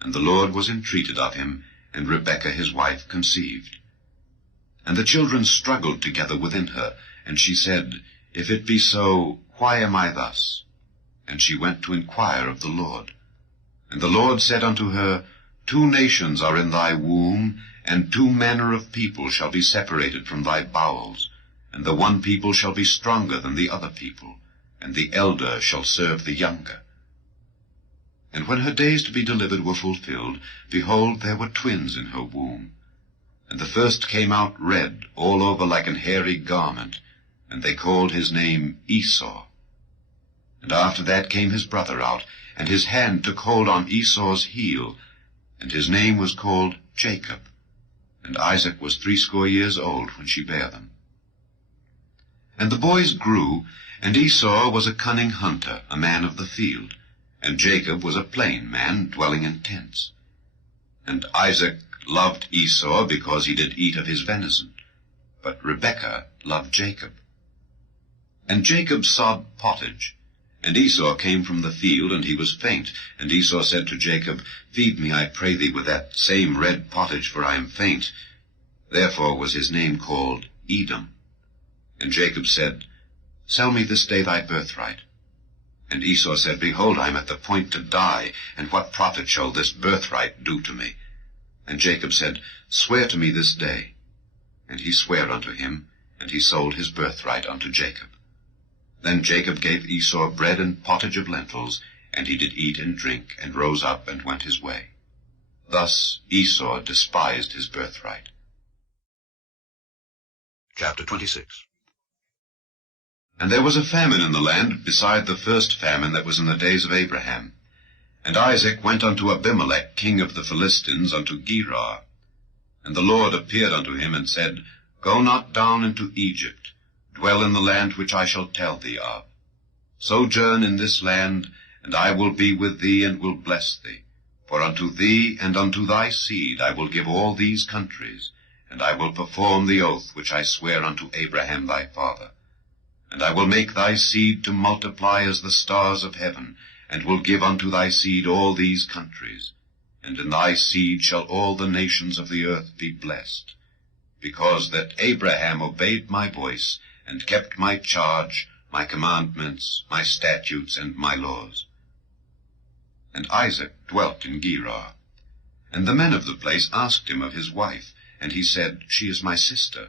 And the Lord was entreated of him, and Rebekah his wife conceived. And the children struggled together within her, and she said, If it be so, why am I thus? And she went to inquire of the Lord. And the Lord said unto her, 2 nations are in thy womb, and 2 manner of people shall be separated from thy bowels, and the one people shall be stronger than the other people, and the elder shall serve the younger. And when her days to be delivered were fulfilled, behold, there were twins in her womb. And the first came out red, all over like an hairy garment, and they called his name Esau. And after that came his brother out, and his hand took hold on Esau's heel, and his name was called Jacob. And Isaac was 80 years old when she bare them. And the boys grew, and Esau was a cunning hunter, a man of the field, and Jacob was a plain man, dwelling in tents. And Isaac loved Esau because he did eat of his venison, but Rebekah loved Jacob. And Jacob sawed pottage, and Esau came from the field, and he was faint. And Esau said to Jacob, Feed me, I pray thee, with that same red pottage, for I am faint. Therefore was his name called Edom. And Jacob said, Sell me this day thy birthright. And Esau said, Behold, I am at the point to die, and what profit shall this birthright do to me? And Jacob said, Swear to me this day. And he sware unto him, and he sold his birthright unto Jacob. Then Jacob gave Esau bread and pottage of lentils, and he did eat and drink, and rose up and went his way. Thus Esau despised his birthright. Chapter 26. And there was a famine in the land, beside the first famine that was in the days of Abraham. And Isaac went unto Abimelech, king of the Philistines, unto Gerar. And the Lord appeared unto him, and said, Go not down into Egypt, dwell in the land which I shall tell thee of. Sojourn in this land, and I will be with thee, and will bless thee. For unto thee and unto thy seed I will give all these countries, and I will perform the oath which I sware unto Abraham thy father. And I will make thy seed to multiply as the stars of heaven, and will give unto thy seed all these countries. And in thy seed shall all the nations of the earth be blessed, because that Abraham obeyed my voice, and kept my charge, my commandments, my statutes, and my laws. And Isaac dwelt in Gerar. And the men of the place asked him of his wife, and he said, She is my sister.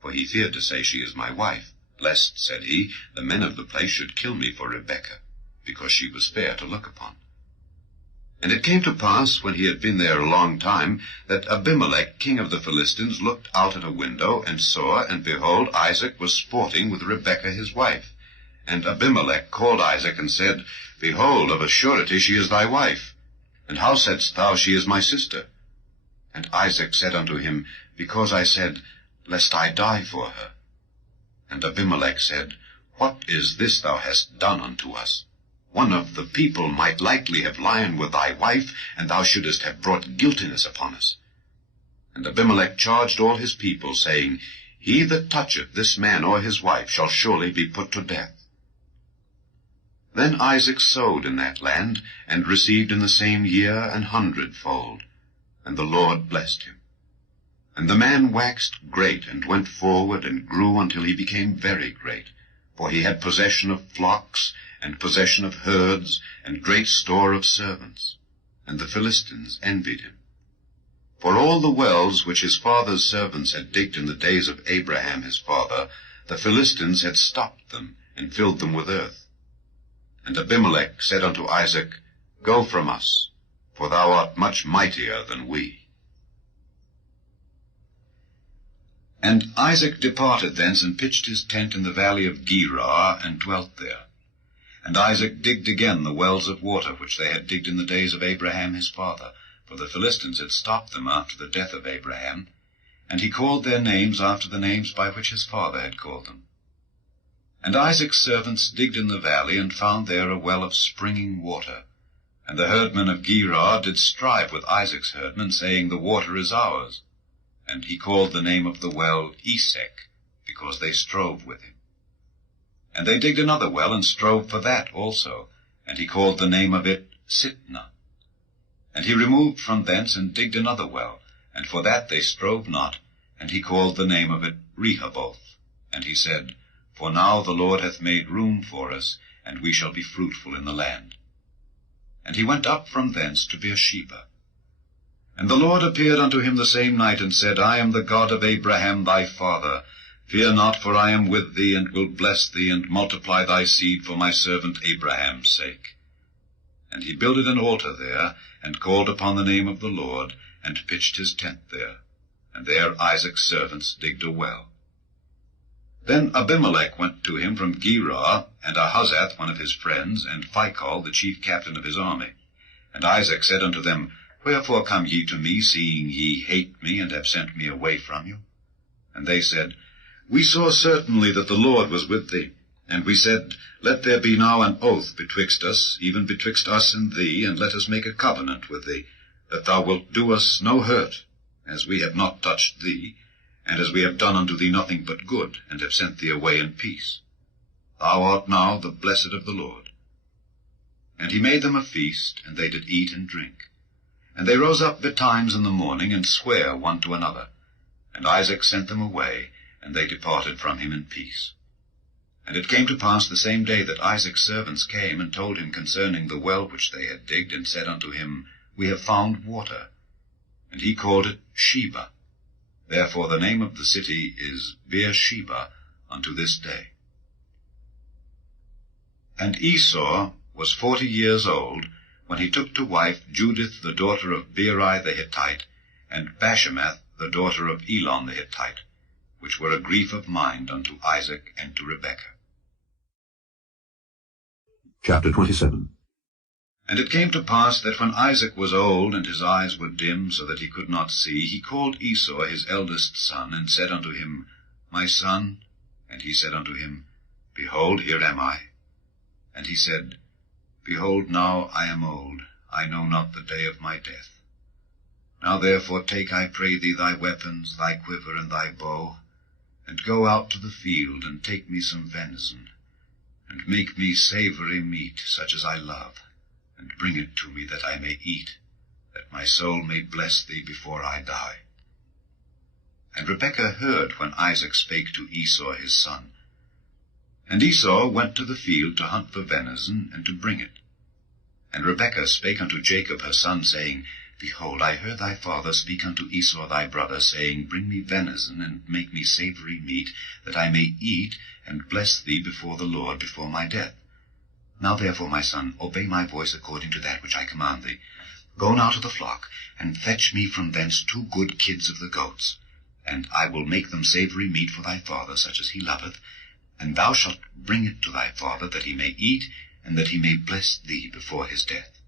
For he feared to say, She is my wife, lest, said he, the men of the place should kill me for Rebekah, because she was fair to look upon. And it came to pass, when he had been there a long time, that Abimelech, king of the Philistines, looked out at a window, and saw, and behold, Isaac was sporting with Rebekah his wife. And Abimelech called Isaac, and said, Behold, of a surety she is thy wife. And how saidst thou, She is my sister? And Isaac said unto him, Because I said, Lest I die for her. And Abimelech said, What is this thou hast done unto us? One of the people might likely have lain with thy wife, and thou shouldest have brought guiltiness upon us. And Abimelech charged all his people, saying, He that toucheth this man or his wife shall surely be put to death. Then Isaac sowed in that land, and received in the same year 100-fold, and the Lord blessed him. And the man waxed great, and went forward, and grew until he became very great, for he had possession of flocks, and possession of herds, and great store of servants. And the Philistines envied him. For all the wells which his father's servants had digged in the days of Abraham his father, the Philistines had stopped them, and filled them with earth. And Abimelech said unto Isaac, Go from us, for thou art much mightier than we. And Isaac departed thence, and pitched his tent in the valley of Gerar, and dwelt there. And Isaac digged again the wells of water, which they had digged in the days of Abraham his father, for the Philistines had stopped them after the death of Abraham. And he called their names after the names by which his father had called them. And Isaac's servants digged in the valley, and found there a well of springing water. And the herdmen of Gerar did strive with Isaac's herdmen, saying, The water is ours. And he called the name of the well Esek, because they strove with him. And they digged another well, and strove for that also, and he called the name of it Sitnah. And he removed from thence, and digged another well, and for that they strove not, and he called the name of it Rehoboth. And he said, For now the Lord hath made room for us, and we shall be fruitful in the land. And he went up from thence to Beersheba. And the Lord appeared unto him the same night, and said, I am the God of Abraham thy father. Fear not, for I am with thee, and will bless thee, and multiply thy seed for my servant Abraham's sake. And he builded an altar there, and called upon the name of the Lord, and pitched his tent there. And there Isaac's servants digged a well. Then Abimelech went to him from Gerar, and Ahuzzath one of his friends, and Phicol the chief captain of his army. And Isaac said unto them, Wherefore come ye to me, seeing ye hate me, and have sent me away from you? And they said, We saw certainly that the Lord was with thee. And we said, Let there be now an oath betwixt us, even betwixt us and thee, and let us make a covenant with thee, that thou wilt do us no hurt, as we have not touched thee, and as we have done unto thee nothing but good, and have sent thee away in peace. Thou art now the blessed of the Lord. And he made them a feast, and they did eat and drink. And they rose up betimes in the morning, and sware one to another. And Isaac sent them away, and they departed from him in peace. And it came to pass the same day that Isaac's servants came, and told him concerning the well which they had digged, and said unto him, We have found water. And he called it Sheba. Therefore the name of the city is Beersheba unto this day. And Esau was 40 years old, when he took to wife Judith the daughter of Beeri the Hittite, and Bashemath the daughter of Elon the Hittite, which were a grief of mind unto Isaac and to Rebekah. Chapter 27. And it came to pass that when Isaac was old, and his eyes were dim, so that he could not see, he called Esau his eldest son, and said unto him, My son. And he said unto him, Behold, here am I. And he said, Behold, now I am old, I know not the day of my death. Now therefore take, I pray thee, thy weapons, thy quiver, and thy bow, and go out to the field, and take me some venison, and make me savory meat, such as I love, and bring it to me, that I may eat, that my soul may bless thee before I die. And Rebekah heard when Isaac spake to Esau his son. And Esau went to the field to hunt for venison, and to bring it. And Rebekah spake unto Jacob her son, saying, Behold, I heard thy father speak unto Esau thy brother, saying, Bring me venison, and make me savory meat, that I may eat, and bless thee before the Lord before my death. Now therefore, my son, obey my voice according to that which I command thee. Go now to the flock, and fetch me from thence 2 good kids of the goats, and I will make them savory meat for thy father, such as he loveth, and thou shalt bring it to thy father, that he may eat, and that he may bless thee before his death.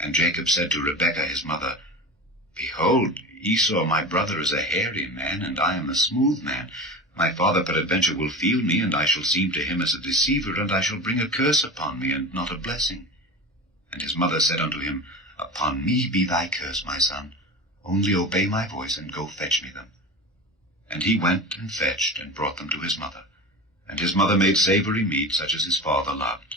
And Jacob said to Rebekah his mother, Behold, Esau my brother is a hairy man, and I am a smooth man. My father peradventure will feel me, and I shall seem to him as a deceiver, and I shall bring a curse upon me, and not a blessing. And his mother said unto him, Upon me be thy curse, my son. Only obey my voice, and go fetch me them. And he went and fetched, and brought them to his mother. And his mother made savory meat, such as his father loved.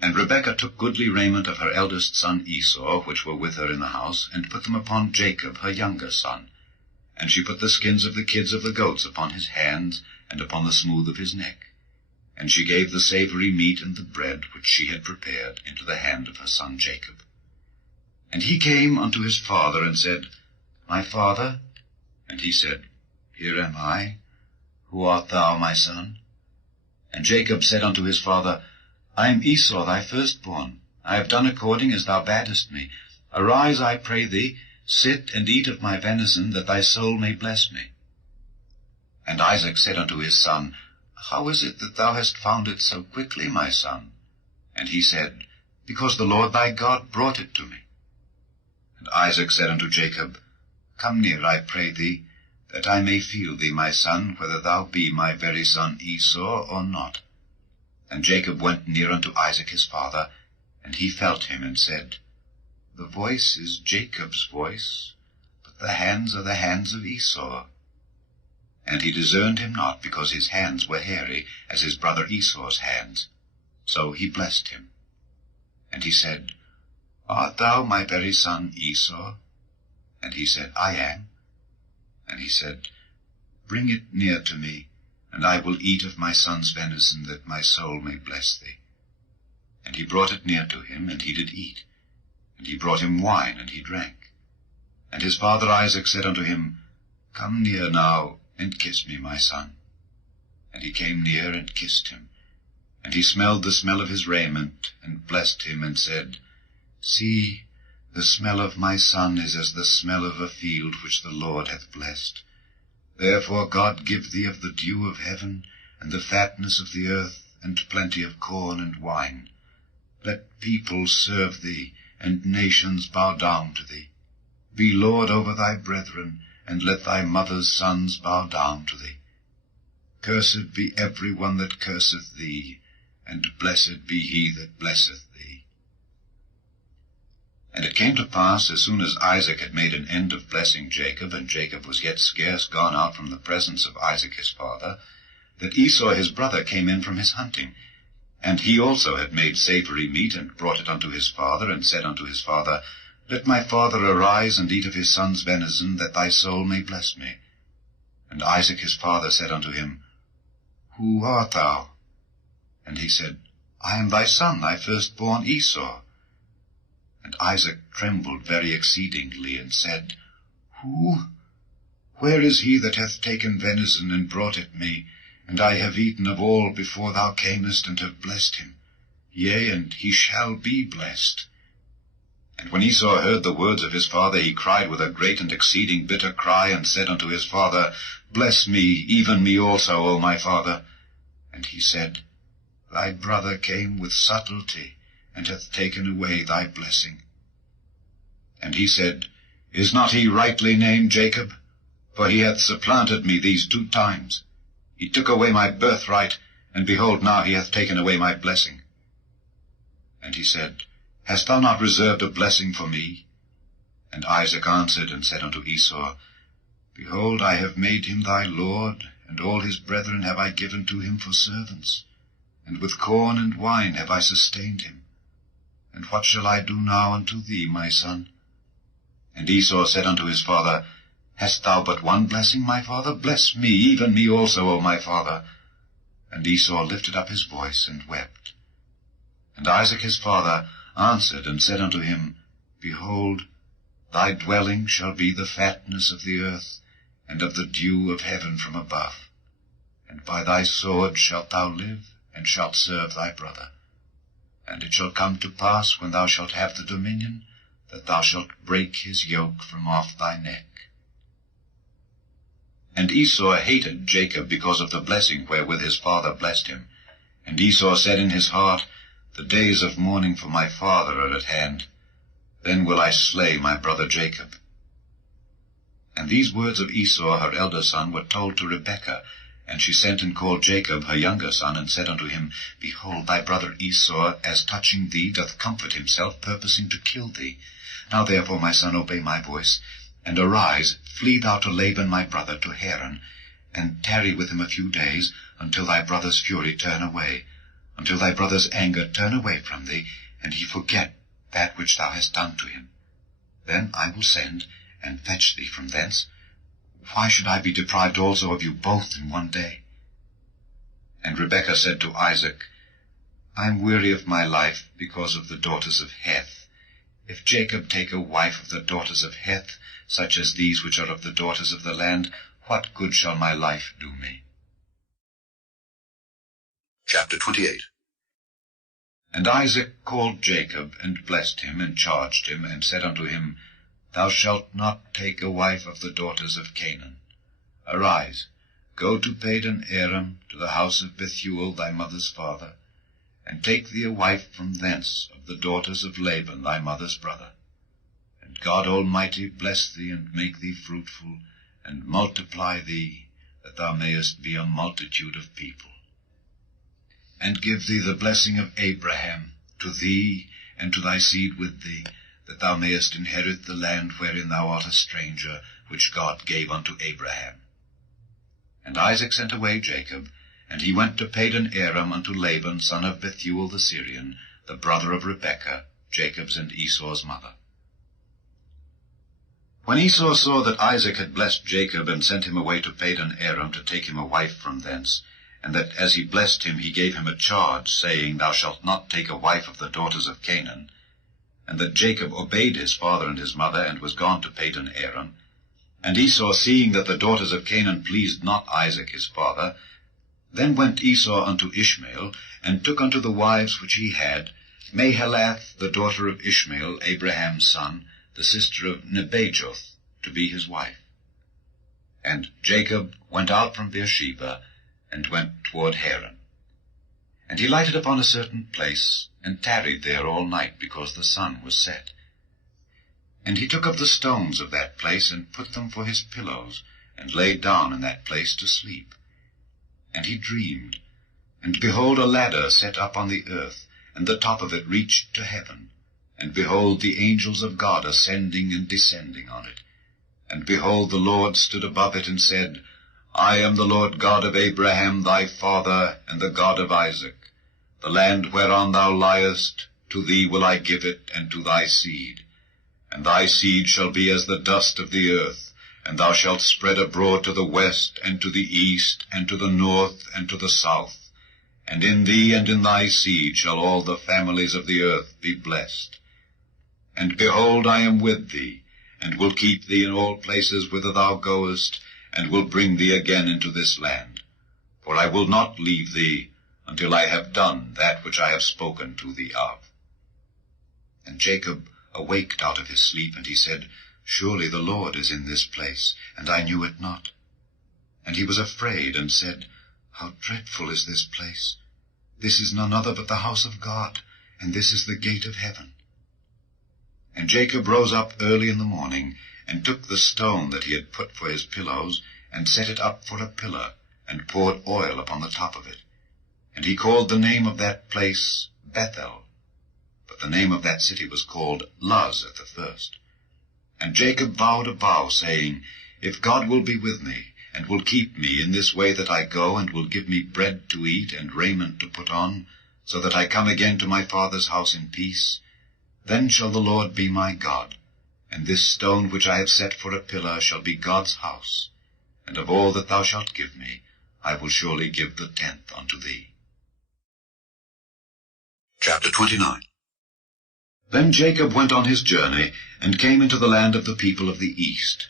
And Rebekah took goodly raiment of her eldest son Esau, which were with her in the house, and put them upon Jacob her younger son. And she put the skins of the kids of the goats upon his hands, and upon the smooth of his neck. And she gave the savory meat and the bread which she had prepared into the hand of her son Jacob. And he came unto his father, and said, My father? And he said, Here am I. Who art thou, my son? And Jacob said unto his father, I am Esau thy firstborn. I have done according as thou badest me. Arise, I pray thee, sit and eat of my venison, that thy soul may bless me. And Isaac said unto his son, How is it that thou hast found it so quickly, my son? And he said, Because the Lord thy God brought it to me. And Isaac said unto Jacob, Come near, I pray thee, that I may feel thee, my son, whether thou be my very son Esau or not. And Jacob went near unto Isaac his father, and he felt him, and said, The voice is Jacob's voice, but the hands are the hands of Esau. And he discerned him not, because his hands were hairy, as his brother Esau's hands. So he blessed him. And he said, Art thou my very son Esau? And he said, I am. And he said, Bring it near to me, and I will eat of my son's venison, that my soul may bless thee. And he brought it near to him, and he did eat. And he brought him wine, and he drank. And his father Isaac said unto him, Come near now, and kiss me, my son. And he came near and kissed him. And he smelled the smell of his raiment, and blessed him, and said, See, the smell of my son is as the smell of a field which the Lord hath blessed. Therefore God give thee of the dew of heaven, and the fatness of the earth, and plenty of corn and wine. Let peoples serve thee, and nations bow down to thee. Be Lord over thy brethren, and let thy mother's sons bow down to thee. Cursed be every one that curseth thee, and blessed be he that blesseth thee. And it came to pass, as soon as Isaac had made an end of blessing Jacob, and Jacob was yet scarce gone out from the presence of Isaac his father, that Esau his brother came in from his hunting. And he also had made savory meat, and brought it unto his father, and said unto his father, Let my father arise, and eat of his son's venison, that thy soul may bless me. And Isaac his father said unto him, Who art thou? And he said, I am thy son, thy firstborn Esau. And Isaac trembled very exceedingly, and said, Who? Where is he that hath taken venison, and brought it me? And I have eaten of all before thou camest, and have blessed him. Yea, and he shall be blessed. And when Esau heard the words of his father, he cried with a great and exceeding bitter cry, and said unto his father, Bless me, even me also, O my father. And he said, Thy brother came with subtlety, and hath taken away thy blessing. And he said, Is not he rightly named Jacob? For he hath supplanted me these 2 times. He took away my birthright, and behold, now he hath taken away my blessing. And he said, Hast thou not reserved a blessing for me? And Isaac answered and said unto Esau, Behold, I have made him thy lord, and all his brethren have I given to him for servants, and with corn and wine have I sustained him. And what shall I do now unto thee, my son? And Esau said unto his father, Hast thou but one blessing, my father? Bless me, even me also, O my father. And Esau lifted up his voice and wept. And Isaac his father answered and said unto him, Behold, thy dwelling shall be the fatness of the earth, and of the dew of heaven from above. And by thy sword shalt thou live, and shalt serve thy brother. And it shall come to pass, when thou shalt have the dominion, that thou shalt break his yoke from off thy neck. And Esau hated Jacob because of the blessing wherewith his father blessed him. And Esau said in his heart, The days of mourning for my father are at hand. Then will I slay my brother Jacob. And these words of Esau her elder son were told to Rebekah. And she sent and called Jacob her younger son, and said unto him, Behold, thy brother Esau, as touching thee, doth comfort himself, purposing to kill thee. Now therefore, my son, obey my voice, and arise, flee thou to Laban my brother, to Haran, and tarry with him a few days, until thy brother's fury turn away, until thy brother's anger turn away from thee, and he forget that which thou hast done to him. Then I will send, and fetch thee from thence. Why should I be deprived also of you both in one day? And Rebekah said to Isaac, I am weary of my life because of the daughters of Heth. If Jacob take a wife of the daughters of Heth, such as these which are of the daughters of the land, what good shall my life do me? Chapter 28. And Isaac called Jacob, and blessed him, and charged him, and said unto him, Thou shalt not take a wife of the daughters of Canaan. Arise, go to Padan Aram, to the house of Bethuel thy mother's father, and take thee a wife from thence of the daughters of Laban thy mother's brother. And God Almighty bless thee, and make thee fruitful, and multiply thee, that thou mayest be a multitude of people. And give thee the blessing of Abraham to thee and to thy seed with thee, that thou mayest inherit the land wherein thou art a stranger, which God gave unto Abraham. And Isaac sent away Jacob, and he went to Padan Aram unto Laban, son of Bethuel the Syrian, the brother of Rebekah, Jacob's and Esau's mother. When Esau saw that Isaac had blessed Jacob, and sent him away to Padan Aram to take him a wife from thence, and that as he blessed him he gave him a charge, saying, Thou shalt not take a wife of the daughters of Canaan, and that Jacob obeyed his father and his mother, and was gone to Padan Aram, and Esau, seeing that the daughters of Canaan pleased not Isaac his father, then went Esau unto Ishmael, and took unto the wives which he had Mahalath, the daughter of Ishmael, Abraham's son, the sister of Nebajoth, to be his wife. And Jacob went out from Beersheba, and went toward Haran. And he lighted upon a certain place, and tarried there all night, because the sun was set. And he took up the stones of that place, and put them for his pillows, and laid down in that place to sleep. And he dreamed, and behold, a ladder set up on the earth, and the top of it reached to heaven. And behold, the angels of God ascending and descending on it. And behold, the Lord stood above it, and said, I am the Lord God of Abraham thy father, and the God of Isaac. The land whereon thou liest, to thee will I give it, and to thy seed. And thy seed shall be as the dust of the earth, and thou shalt spread abroad to the west, and to the east, and to the north, and to the south. And in thee and in thy seed shall all the families of the earth be blessed. And behold, I am with thee, and will keep thee in all places whither thou goest, and will bring thee again into this land. For I will not leave thee until I have done that which I have spoken to thee of. And Jacob awaked out of his sleep, and he said, Surely the Lord is in this place, and I knew it not. And he was afraid, and said, How dreadful is this place! This is none other but the house of God, and this is the gate of heaven. And Jacob rose up early in the morning, and took the stone that he had put for his pillows, and set it up for a pillar, and poured oil upon the top of it. And he called the name of that place Bethel, but the name of that city was called Luz at the first. And Jacob vowed a vow, saying, If God will be with me, and will keep me in this way that I go, and will give me bread to eat, and raiment to put on, so that I come again to my father's house in peace, then shall the Lord be my God, and this stone which I have set for a pillar shall be God's house, and of all that thou shalt give me, I will surely give the 10th unto thee. Chapter 29. Then Jacob went on his journey, and came into the land of the people of the east.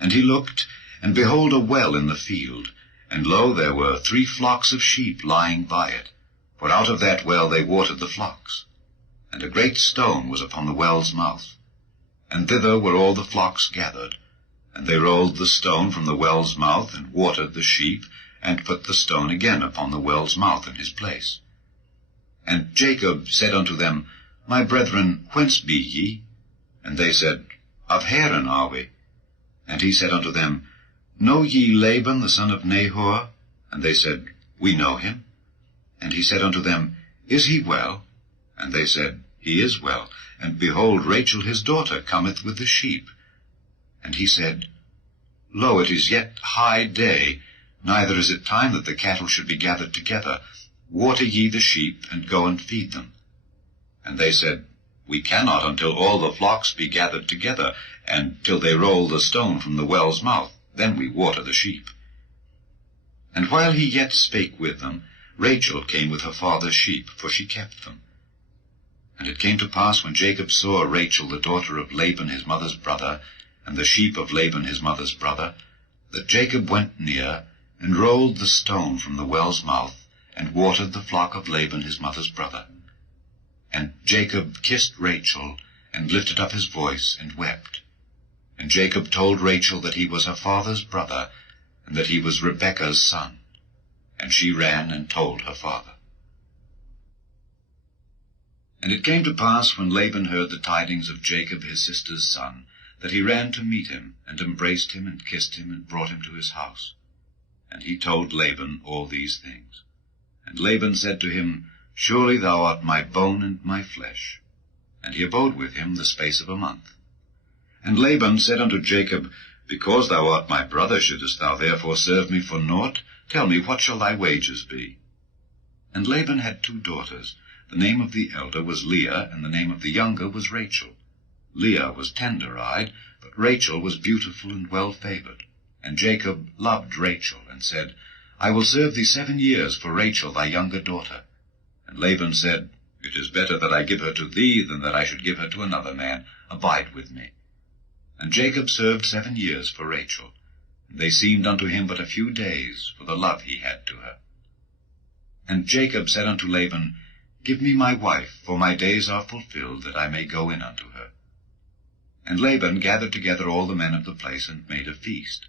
And he looked, and behold, a well in the field, and lo, there were 3 flocks of sheep lying by it, for out of that well they watered the flocks. And a great stone was upon the well's mouth. And thither were all the flocks gathered. And they rolled the stone from the well's mouth, and watered the sheep, and put the stone again upon the well's mouth in his place. And Jacob said unto them, My brethren, whence be ye? And they said, Of Haran are we. And he said unto them, Know ye Laban the son of Nahor? And they said, We know him. And he said unto them, Is he well? And they said, He is well. And behold, Rachel his daughter cometh with the sheep. And he said, Lo, it is yet high day, neither is it time that the cattle should be gathered together. Water ye the sheep, and go and feed them. And they said, We cannot until all the flocks be gathered together, and till they roll the stone from the well's mouth, then we water the sheep. And while he yet spake with them, Rachel came with her father's sheep, for she kept them. And it came to pass, when Jacob saw Rachel the daughter of Laban his mother's brother, and the sheep of Laban his mother's brother, that Jacob went near, and rolled the stone from the well's mouth, and watered the flock of Laban his mother's brother. And Jacob kissed Rachel, and lifted up his voice, and wept. And Jacob told Rachel that he was her father's brother, and that he was Rebekah's son. And she ran and told her father. And it came to pass, when Laban heard the tidings of Jacob his sister's son, that he ran to meet him, and embraced him, and kissed him, and brought him to his house. And he told Laban all these things. And Laban said to him, Surely thou art my bone and my flesh. And he abode with him the space of a month. And Laban said unto Jacob, Because thou art my brother, shouldest thou therefore serve me for naught? Tell me, what shall thy wages be? And Laban had 2 daughters. The name of the elder was Leah, and the name of the younger was Rachel. Leah was tender-eyed, but Rachel was beautiful and well-favored. And Jacob loved Rachel, and said, I will serve thee 7 years for Rachel thy younger daughter. And Laban said, It is better that I give her to thee than that I should give her to another man. Abide with me. And Jacob served 7 years for Rachel, and they seemed unto him but a few days for the love he had to her. And Jacob said unto Laban, Give me my wife, for my days are fulfilled, that I may go in unto her. And Laban gathered together all the men of the place, and made a feast.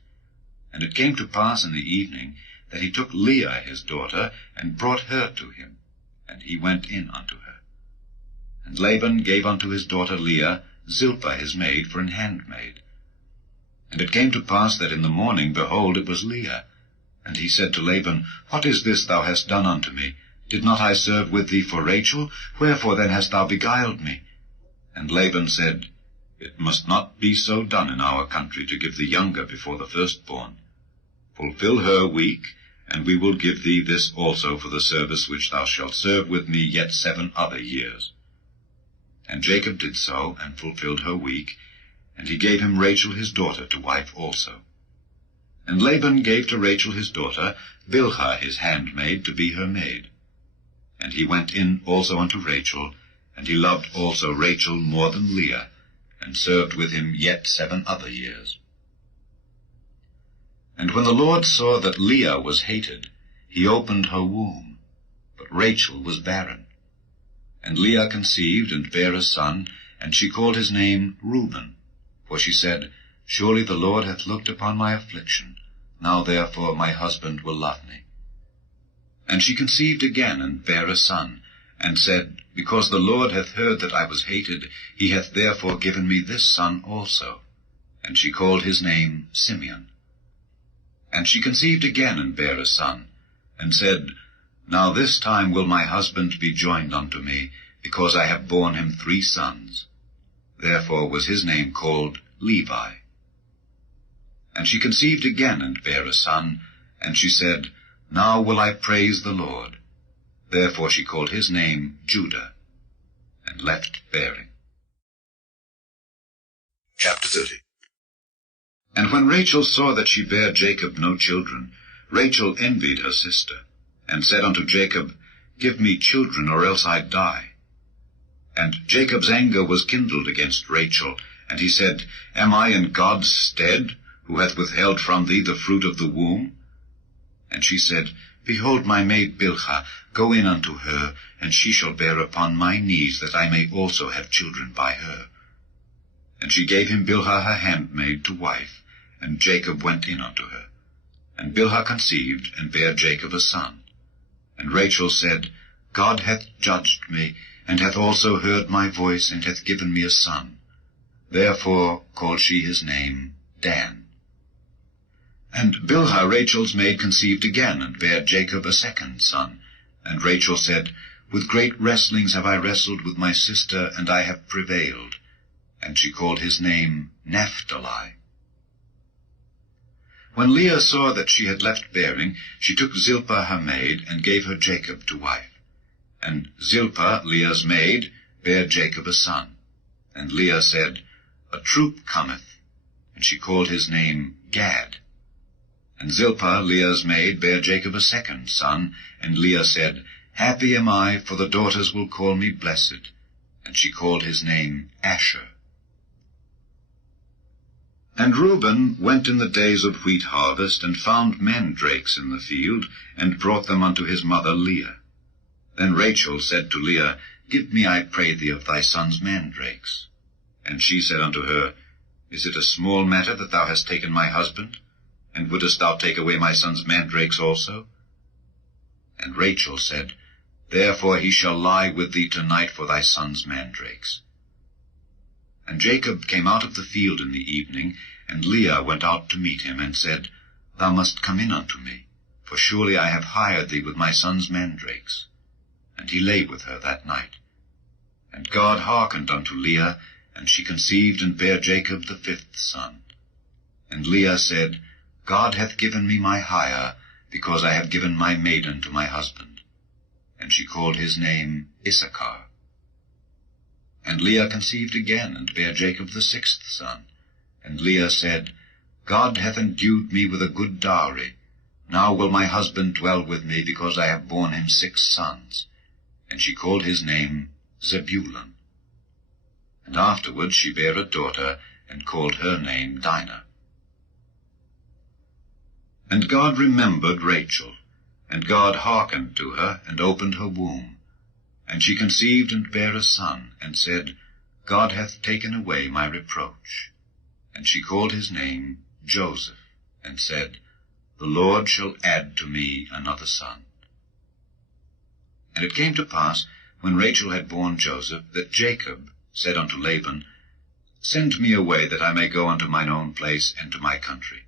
And it came to pass in the evening, that he took Leah his daughter, and brought her to him, and he went in unto her. And Laban gave unto his daughter Leah Zilpah his maid for an handmaid. And it came to pass that in the morning, behold, it was Leah. And he said to Laban, What is this thou hast done unto me? Did not I serve with thee for Rachel? Wherefore then hast thou beguiled me? And Laban said, It must not be so done in our country, to give the younger before the firstborn. Fulfill her week, and we will give thee this also for the service which thou shalt serve with me yet 7 other years. And Jacob did so, and fulfilled her week, and he gave him Rachel his daughter to wife also. And Laban gave to Rachel his daughter Bilhah his handmaid to be her maid. And he went in also unto Rachel, and he loved also Rachel more than Leah, and served with him yet 7 other years. And when the Lord saw that Leah was hated, he opened her womb, but Rachel was barren. And Leah conceived, and bare a son, and she called his name Reuben. For she said, Surely the Lord hath looked upon my affliction, now therefore my husband will love me. And she conceived again, and bare a son, and said, Because the Lord hath heard that I was hated, he hath therefore given me this son also. And she called his name Simeon. And she conceived again, and bare a son, and said, Now this time will my husband be joined unto me, because I have borne him 3 sons. Therefore was his name called Levi. And she conceived again, and bare a son, and she said, Now will I praise the Lord. Therefore she called his name Judah, and left bearing. Chapter 30. And when Rachel saw that she bare Jacob no children, Rachel envied her sister, and said unto Jacob, Give me children, or else I die. And Jacob's anger was kindled against Rachel, and he said, Am I in God's stead, who hath withheld from thee the fruit of the womb? And she said, Behold my maid Bilhah, go in unto her, and she shall bear upon my knees, that I may also have children by her. And she gave him Bilhah her handmaid to wife, and Jacob went in unto her. And Bilhah conceived, and bare Jacob a son. And Rachel said, God hath judged me, and hath also heard my voice, and hath given me a son. Therefore called she his name Dan. And Bilhah Rachel's maid conceived again, and bare Jacob a second son. And Rachel said, With great wrestlings have I wrestled with my sister, and I have prevailed. And she called his name Naphtali. When Leah saw that she had left bearing, she took Zilpah her maid, and gave her Jacob to wife. And Zilpah, Leah's maid, bare Jacob a son. And Leah said, A troop cometh. And she called his name Gad. And Zilpah, Leah's maid, bare Jacob a second son. And Leah said, Happy am I, for the daughters will call me blessed. And she called his name Asher. And Reuben went in the days of wheat harvest, and found mandrakes in the field, and brought them unto his mother Leah. Then Rachel said to Leah, Give me, I pray thee, of thy son's mandrakes. And she said unto her, Is it a small matter that thou hast taken my husband? And wouldest thou take away my son's mandrakes also? And Rachel said, Therefore he shall lie with thee tonight for thy son's mandrakes. And Jacob came out of the field in the evening, and Leah went out to meet him, and said, Thou must come in unto me, for surely I have hired thee with my son's mandrakes. And he lay with her that night. And God hearkened unto Leah, and she conceived and bare Jacob the 5th son. And Leah said, God hath given me my hire, because I have given my maiden to my husband. And she called his name Issachar. And Leah conceived again, and bare Jacob the 6th son. And Leah said, God hath endued me with a good dowry. Now will my husband dwell with me, because I have borne him 6 sons. And she called his name Zebulun. And afterward she bare a daughter, and called her name Dinah. And God remembered Rachel, and God hearkened to her, and opened her womb. And she conceived and bare a son, and said, God hath taken away my reproach. And she called his name Joseph, and said, The Lord shall add to me another son. And it came to pass, when Rachel had borne Joseph, that Jacob said unto Laban, Send me away, that I may go unto mine own place and to my country.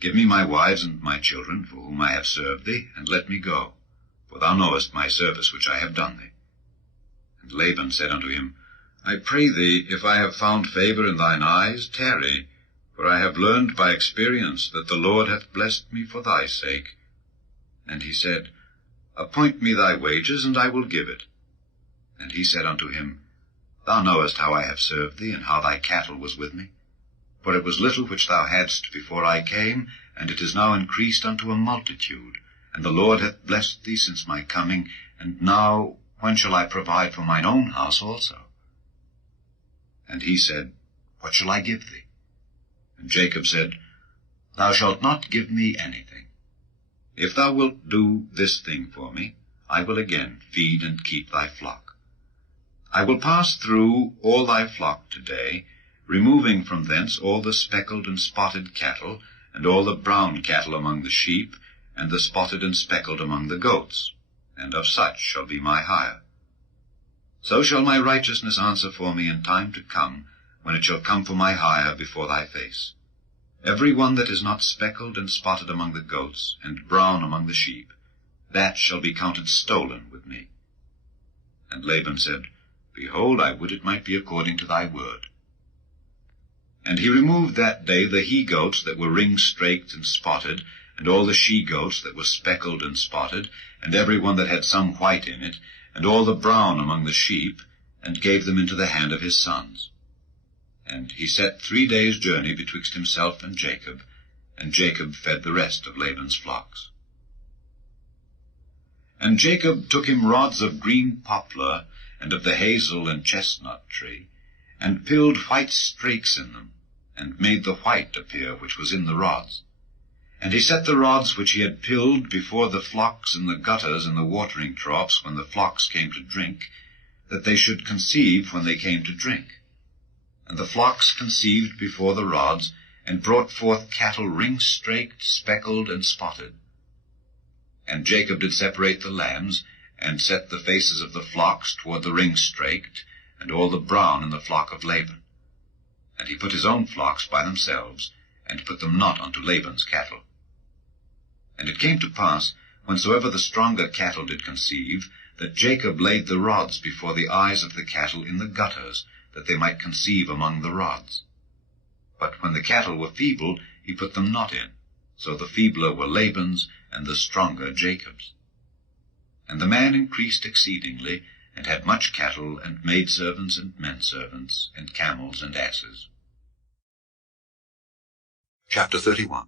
Give me my wives and my children, for whom I have served thee, and let me go, for thou knowest my service which I have done thee. And Laban said unto him, I pray thee, if I have found favor in thine eyes, tarry, for I have learned by experience that the Lord hath blessed me for thy sake. And he said, Appoint me thy wages, and I will give it. And he said unto him, Thou knowest how I have served thee, and how thy cattle was with me. For it was little which thou hadst before I came, and it is now increased unto a multitude. And the Lord hath blessed thee since my coming, and now when shall I provide for mine own house also? And he said, What shall I give thee? And Jacob said, Thou shalt not give me anything. If thou wilt do this thing for me, I will again feed and keep thy flock. I will pass through all thy flock today, removing from thence all the speckled and spotted cattle, and all the brown cattle among the sheep, and the spotted and speckled among the goats, and of such shall be my hire. So shall my righteousness answer for me in time to come, when it shall come for my hire before thy face. Every one that is not speckled and spotted among the goats, and brown among the sheep, that shall be counted stolen with me. And Laban said, Behold, I would it might be according to thy word. And he removed that day the he-goats that were ring-straked and spotted, and all the she-goats that were speckled and spotted, and every one that had some white in it, and all the brown among the sheep, and gave them into the hand of his sons. And he set 3 days' journey betwixt himself and Jacob fed the rest of Laban's flocks. And Jacob took him rods of green poplar, and of the hazel and chestnut tree, and pilled white strakes in them, and made the white appear which was in the rods. And he set the rods which he had pilled before the flocks in the gutters and the watering troughs when the flocks came to drink, that they should conceive when they came to drink. And the flocks conceived before the rods, and brought forth cattle ring-straked, speckled, and spotted. And Jacob did separate the lambs, and set the faces of the flocks toward the ring-straked, and all the brown in the flock of Laban. And he put his own flocks by themselves, and put them not unto Laban's cattle. And it came to pass, whensoever the stronger cattle did conceive, that Jacob laid the rods before the eyes of the cattle in the gutters, that they might conceive among the rods. But when the cattle were feeble, he put them not in. So the feebler were Laban's, and the stronger Jacob's. And the man increased exceedingly, and had much cattle, and maidservants and menservants, and camels and asses. Chapter 31.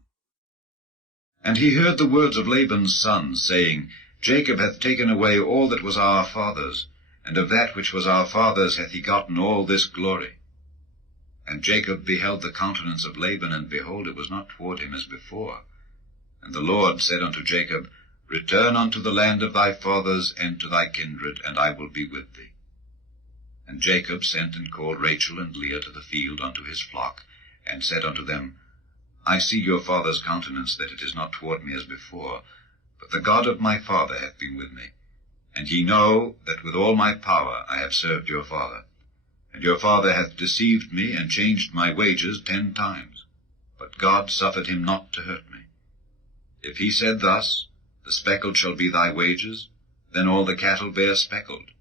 And he heard the words of Laban's sons, saying, Jacob hath taken away all that was our father's, and of that which was our father's hath he gotten all this glory. And Jacob beheld the countenance of Laban, and behold, it was not toward him as before. And the Lord said unto Jacob, Return unto the land of thy fathers, and to thy kindred, and I will be with thee. And Jacob sent and called Rachel and Leah to the field unto his flock, and said unto them, I see your father's countenance, that it is not toward me as before, but the God of my father hath been with me. And ye know that with all my power I have served your father. And your father hath deceived me, and changed my wages 10 times. But God suffered him not to hurt me. If he said thus, The speckled shall be thy wages, then all the cattle bear speckled.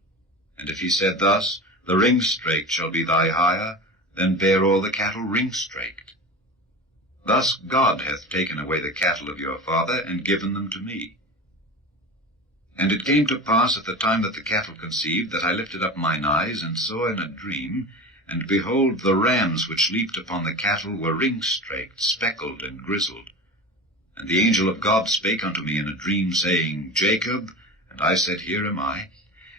And if he said thus, The ring-straked shall be thy hire, then bear all the cattle ring-straked. Thus God hath taken away the cattle of your father, and given them to me. And it came to pass at the time that the cattle conceived, that I lifted up mine eyes, and saw in a dream, and behold, the rams which leaped upon the cattle were ring-straked, speckled, and grizzled. And the angel of God spake unto me in a dream, saying, Jacob. And I said, Here am I.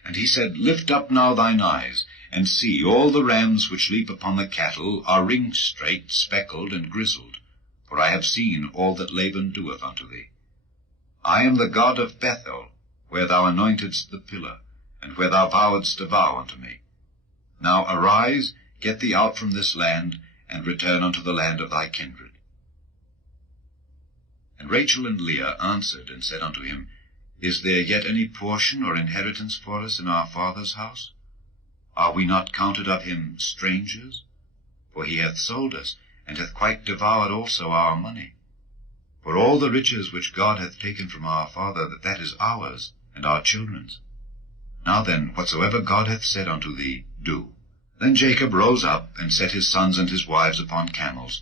And he said, Lift up now thine eyes, and see, all the rams which leap upon the cattle are ring-straked, speckled, and grizzled. For I have seen all that Laban doeth unto thee. I am the God of Bethel, where thou anointedst the pillar, and where thou vowedst a vow unto me. Now arise, get thee out from this land, and return unto the land of thy kindred. And Rachel and Leah answered and said unto him, Is there yet any portion or inheritance for us in our father's house? Are we not counted of him strangers? For he hath sold us, and hath quite devoured also our money. For all the riches which God hath taken from our father, that is ours, and our children's. Now then, whatsoever God hath said unto thee, do. Then Jacob rose up, and set his sons and his wives upon camels,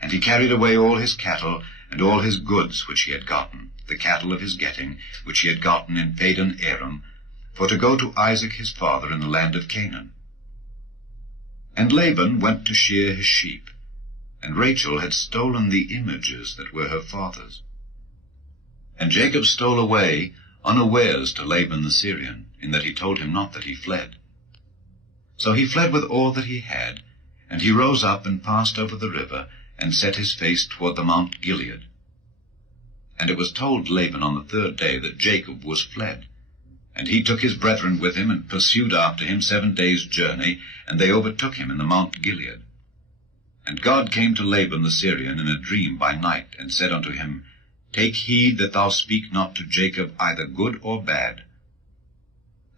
and he carried away all his cattle, and all his goods which he had gotten, the cattle of his getting, which he had gotten in Padan Aram, for to go to Isaac his father in the land of Canaan. And Laban went to shear his sheep, and Rachel had stolen the images that were her father's. And Jacob stole away unawares to Laban the Syrian, in that he told him not that he fled. So he fled with all that he had, and he rose up and passed over the river, and set his face toward the Mount Gilead. And it was told Laban on the 3rd day that Jacob was fled. And he took his brethren with him, and pursued after him 7 days' journey, and they overtook him in the Mount Gilead. And God came to Laban the Syrian in a dream by night, and said unto him, Take heed that thou speak not to Jacob either good or bad.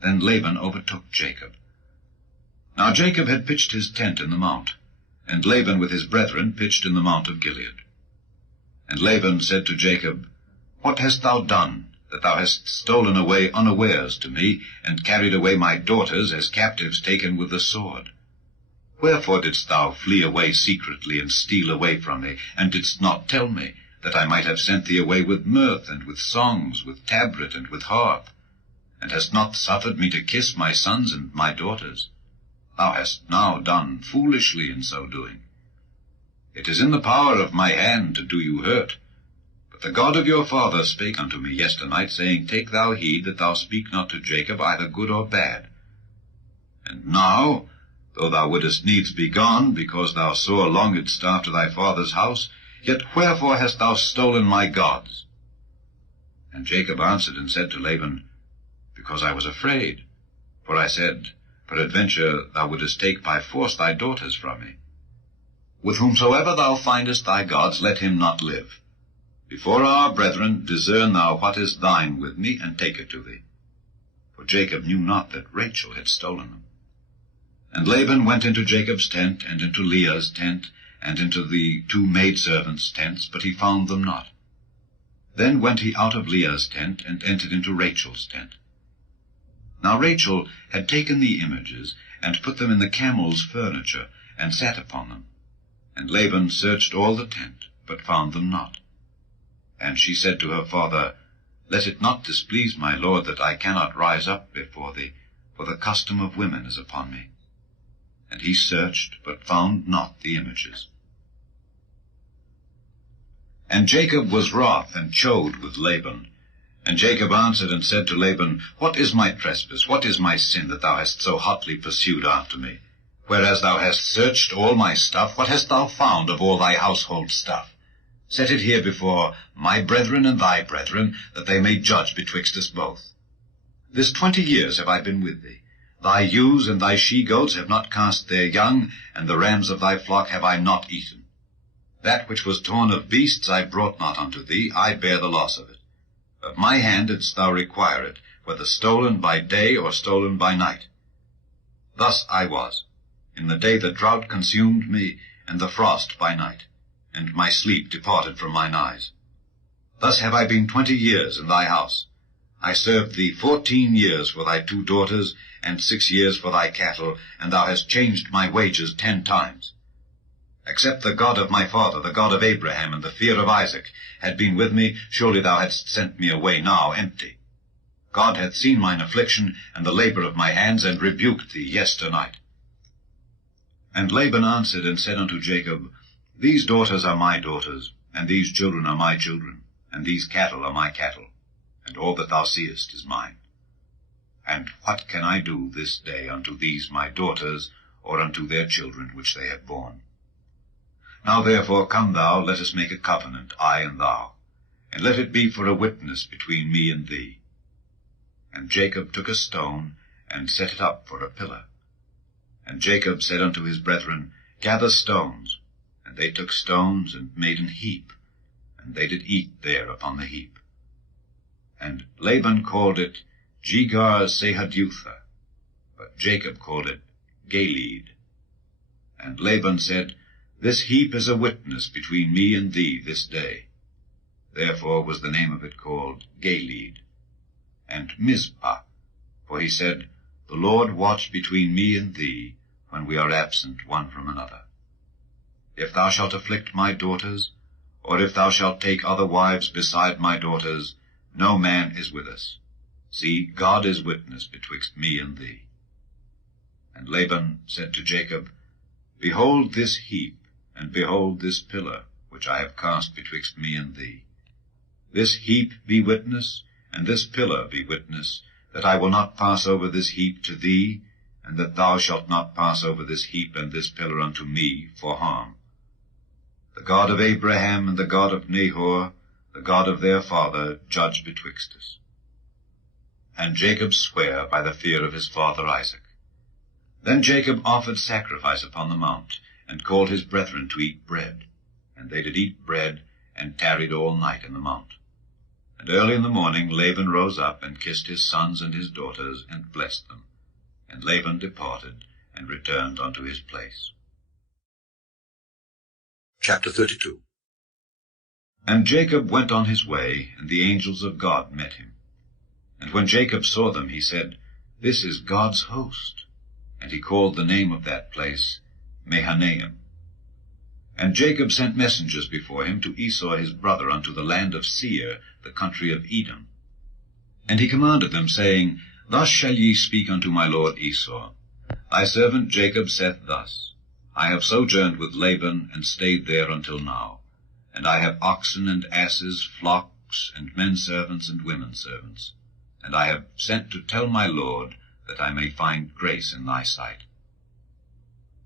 Then Laban overtook Jacob. Now Jacob had pitched his tent in the mount, and Laban with his brethren pitched in the mount of Gilead. And Laban said to Jacob, What hast thou done, that thou hast stolen away unawares to me, and carried away my daughters as captives taken with the sword? Wherefore didst thou flee away secretly, and steal away from me, and didst not tell me, that I might have sent thee away with mirth, and with songs, with tabret, and with harp, and hast not suffered me to kiss my sons and my daughters? Thou hast now done foolishly in so doing. It is in the power of my hand to do you hurt. But the God of your father spake unto me yesternight, saying, Take thou heed that thou speak not to Jacob either good or bad. And now, though thou wouldest needs be gone, because thou sore longedst after thy father's house, yet wherefore hast thou stolen my gods? And Jacob answered and said to Laban, Because I was afraid. For I said, Peradventure thou wouldest take by force thy daughters from me. With whomsoever thou findest thy gods, let him not live. Before our brethren discern thou what is thine with me, and take it to thee. For Jacob knew not that Rachel had stolen them. And Laban went into Jacob's tent, and into Leah's tent, and into the 2 maidservants' tents, but he found them not. Then went he out of Leah's tent, and entered into Rachel's tent. Now Rachel had taken the images, and put them in the camel's furniture, and sat upon them. And Laban searched all the tent, but found them not. And she said to her father, Let it not displease my lord that I cannot rise up before thee, for the custom of women is upon me. And he searched, but found not the images. And Jacob was wroth, and chode with Laban. And Jacob answered and said to Laban, What is my trespass? What is my sin, that thou hast so hotly pursued after me? Whereas thou hast searched all my stuff, what hast thou found of all thy household stuff? Set it here before my brethren and thy brethren, that they may judge betwixt us both. This 20 years have I been with thee. Thy ewes and thy she-goats have not cast their young, and the rams of thy flock have I not eaten. That which was torn of beasts I brought not unto thee, I bear the loss of it. Of my hand didst thou require it, whether stolen by day or stolen by night. Thus I was. In the day the drought consumed me, and the frost by night, and my sleep departed from mine eyes. Thus have I been 20 years in thy house. I served thee 14 years for thy 2 daughters, and 6 years for thy cattle, and thou hast changed my wages 10 times. Except the God of my father, the God of Abraham, and the fear of Isaac, had been with me, surely thou hadst sent me away now empty. God hath seen mine affliction, and the labor of my hands, and rebuked thee yesternight. And Laban answered and said unto Jacob, These daughters are my daughters, and these children are my children, and these cattle are my cattle, and all that thou seest is mine. And what can I do this day unto these my daughters, or unto their children which they have borne? Now therefore come thou, let us make a covenant, I and thou, and let it be for a witness between me and thee. And Jacob took a stone, and set it up for a pillar. And Jacob said unto his brethren, Gather stones. And they took stones, and made an heap, and they did eat there upon the heap. And Laban called it Jegar-sahadutha, but Jacob called it Galeed. And Laban said, This heap is a witness between me and thee this day. Therefore was the name of it called Galeed. And Mizpah, for he said, The Lord watch between me and thee, when we are absent one from another. If thou shalt afflict my daughters, or if thou shalt take other wives beside my daughters, no man is with us. See, God is witness betwixt me and thee. And Laban said to Jacob, Behold this heap, and behold this pillar, which I have cast betwixt me and thee. This heap be witness, and this pillar be witness, that I will not pass over this heap to thee, and that thou shalt not pass over this heap and this pillar unto me for harm. The God of Abraham and the God of Nahor, the God of their father, judge betwixt us. And Jacob sware by the fear of his father Isaac. Then Jacob offered sacrifice upon the mount, and called his brethren to eat bread. And they did eat bread, and tarried all night in the mount. And early in the morning Laban rose up, and kissed his sons and his daughters, and blessed them. And Laban departed, and returned unto his place. Chapter 32. And Jacob went on his way, and the angels of God met him. And when Jacob saw them, he said, This is God's host. And he called the name of that place Mahanaim. And Jacob sent messengers before him to Esau his brother unto the land of Seir, the country of Edom. And he commanded them, saying, Thus shall ye speak unto my lord Esau. Thy servant Jacob saith thus, I have sojourned with Laban, and stayed there until now. And I have oxen and asses, flocks, and men servants and women servants. And I have sent to tell my lord, that I may find grace in thy sight.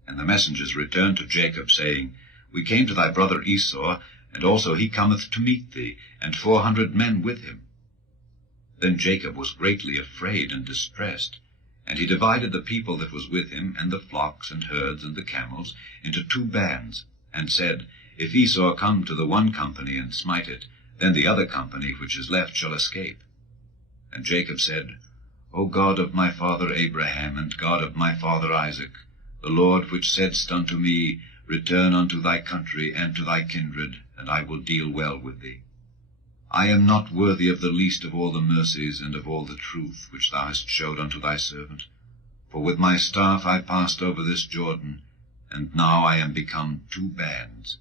And the messengers returned to Jacob, saying, We came to thy brother Esau, and also he cometh to meet thee, and 400 men with him. Then Jacob was greatly afraid and distressed, and he divided the people that was with him, and the flocks and herds and the camels, into 2 bands, and said, If Esau come to the one company and smite it, then the other company which is left shall escape. And Jacob said, O God of my father Abraham, and God of my father Isaac, the Lord which saidst unto me, Return unto thy country and to thy kindred, and I will deal well with thee. I am not worthy of the least of all the mercies and of all the truth which thou hast showed unto thy servant. For with my staff I passed over this Jordan, and now I am become 2 bands.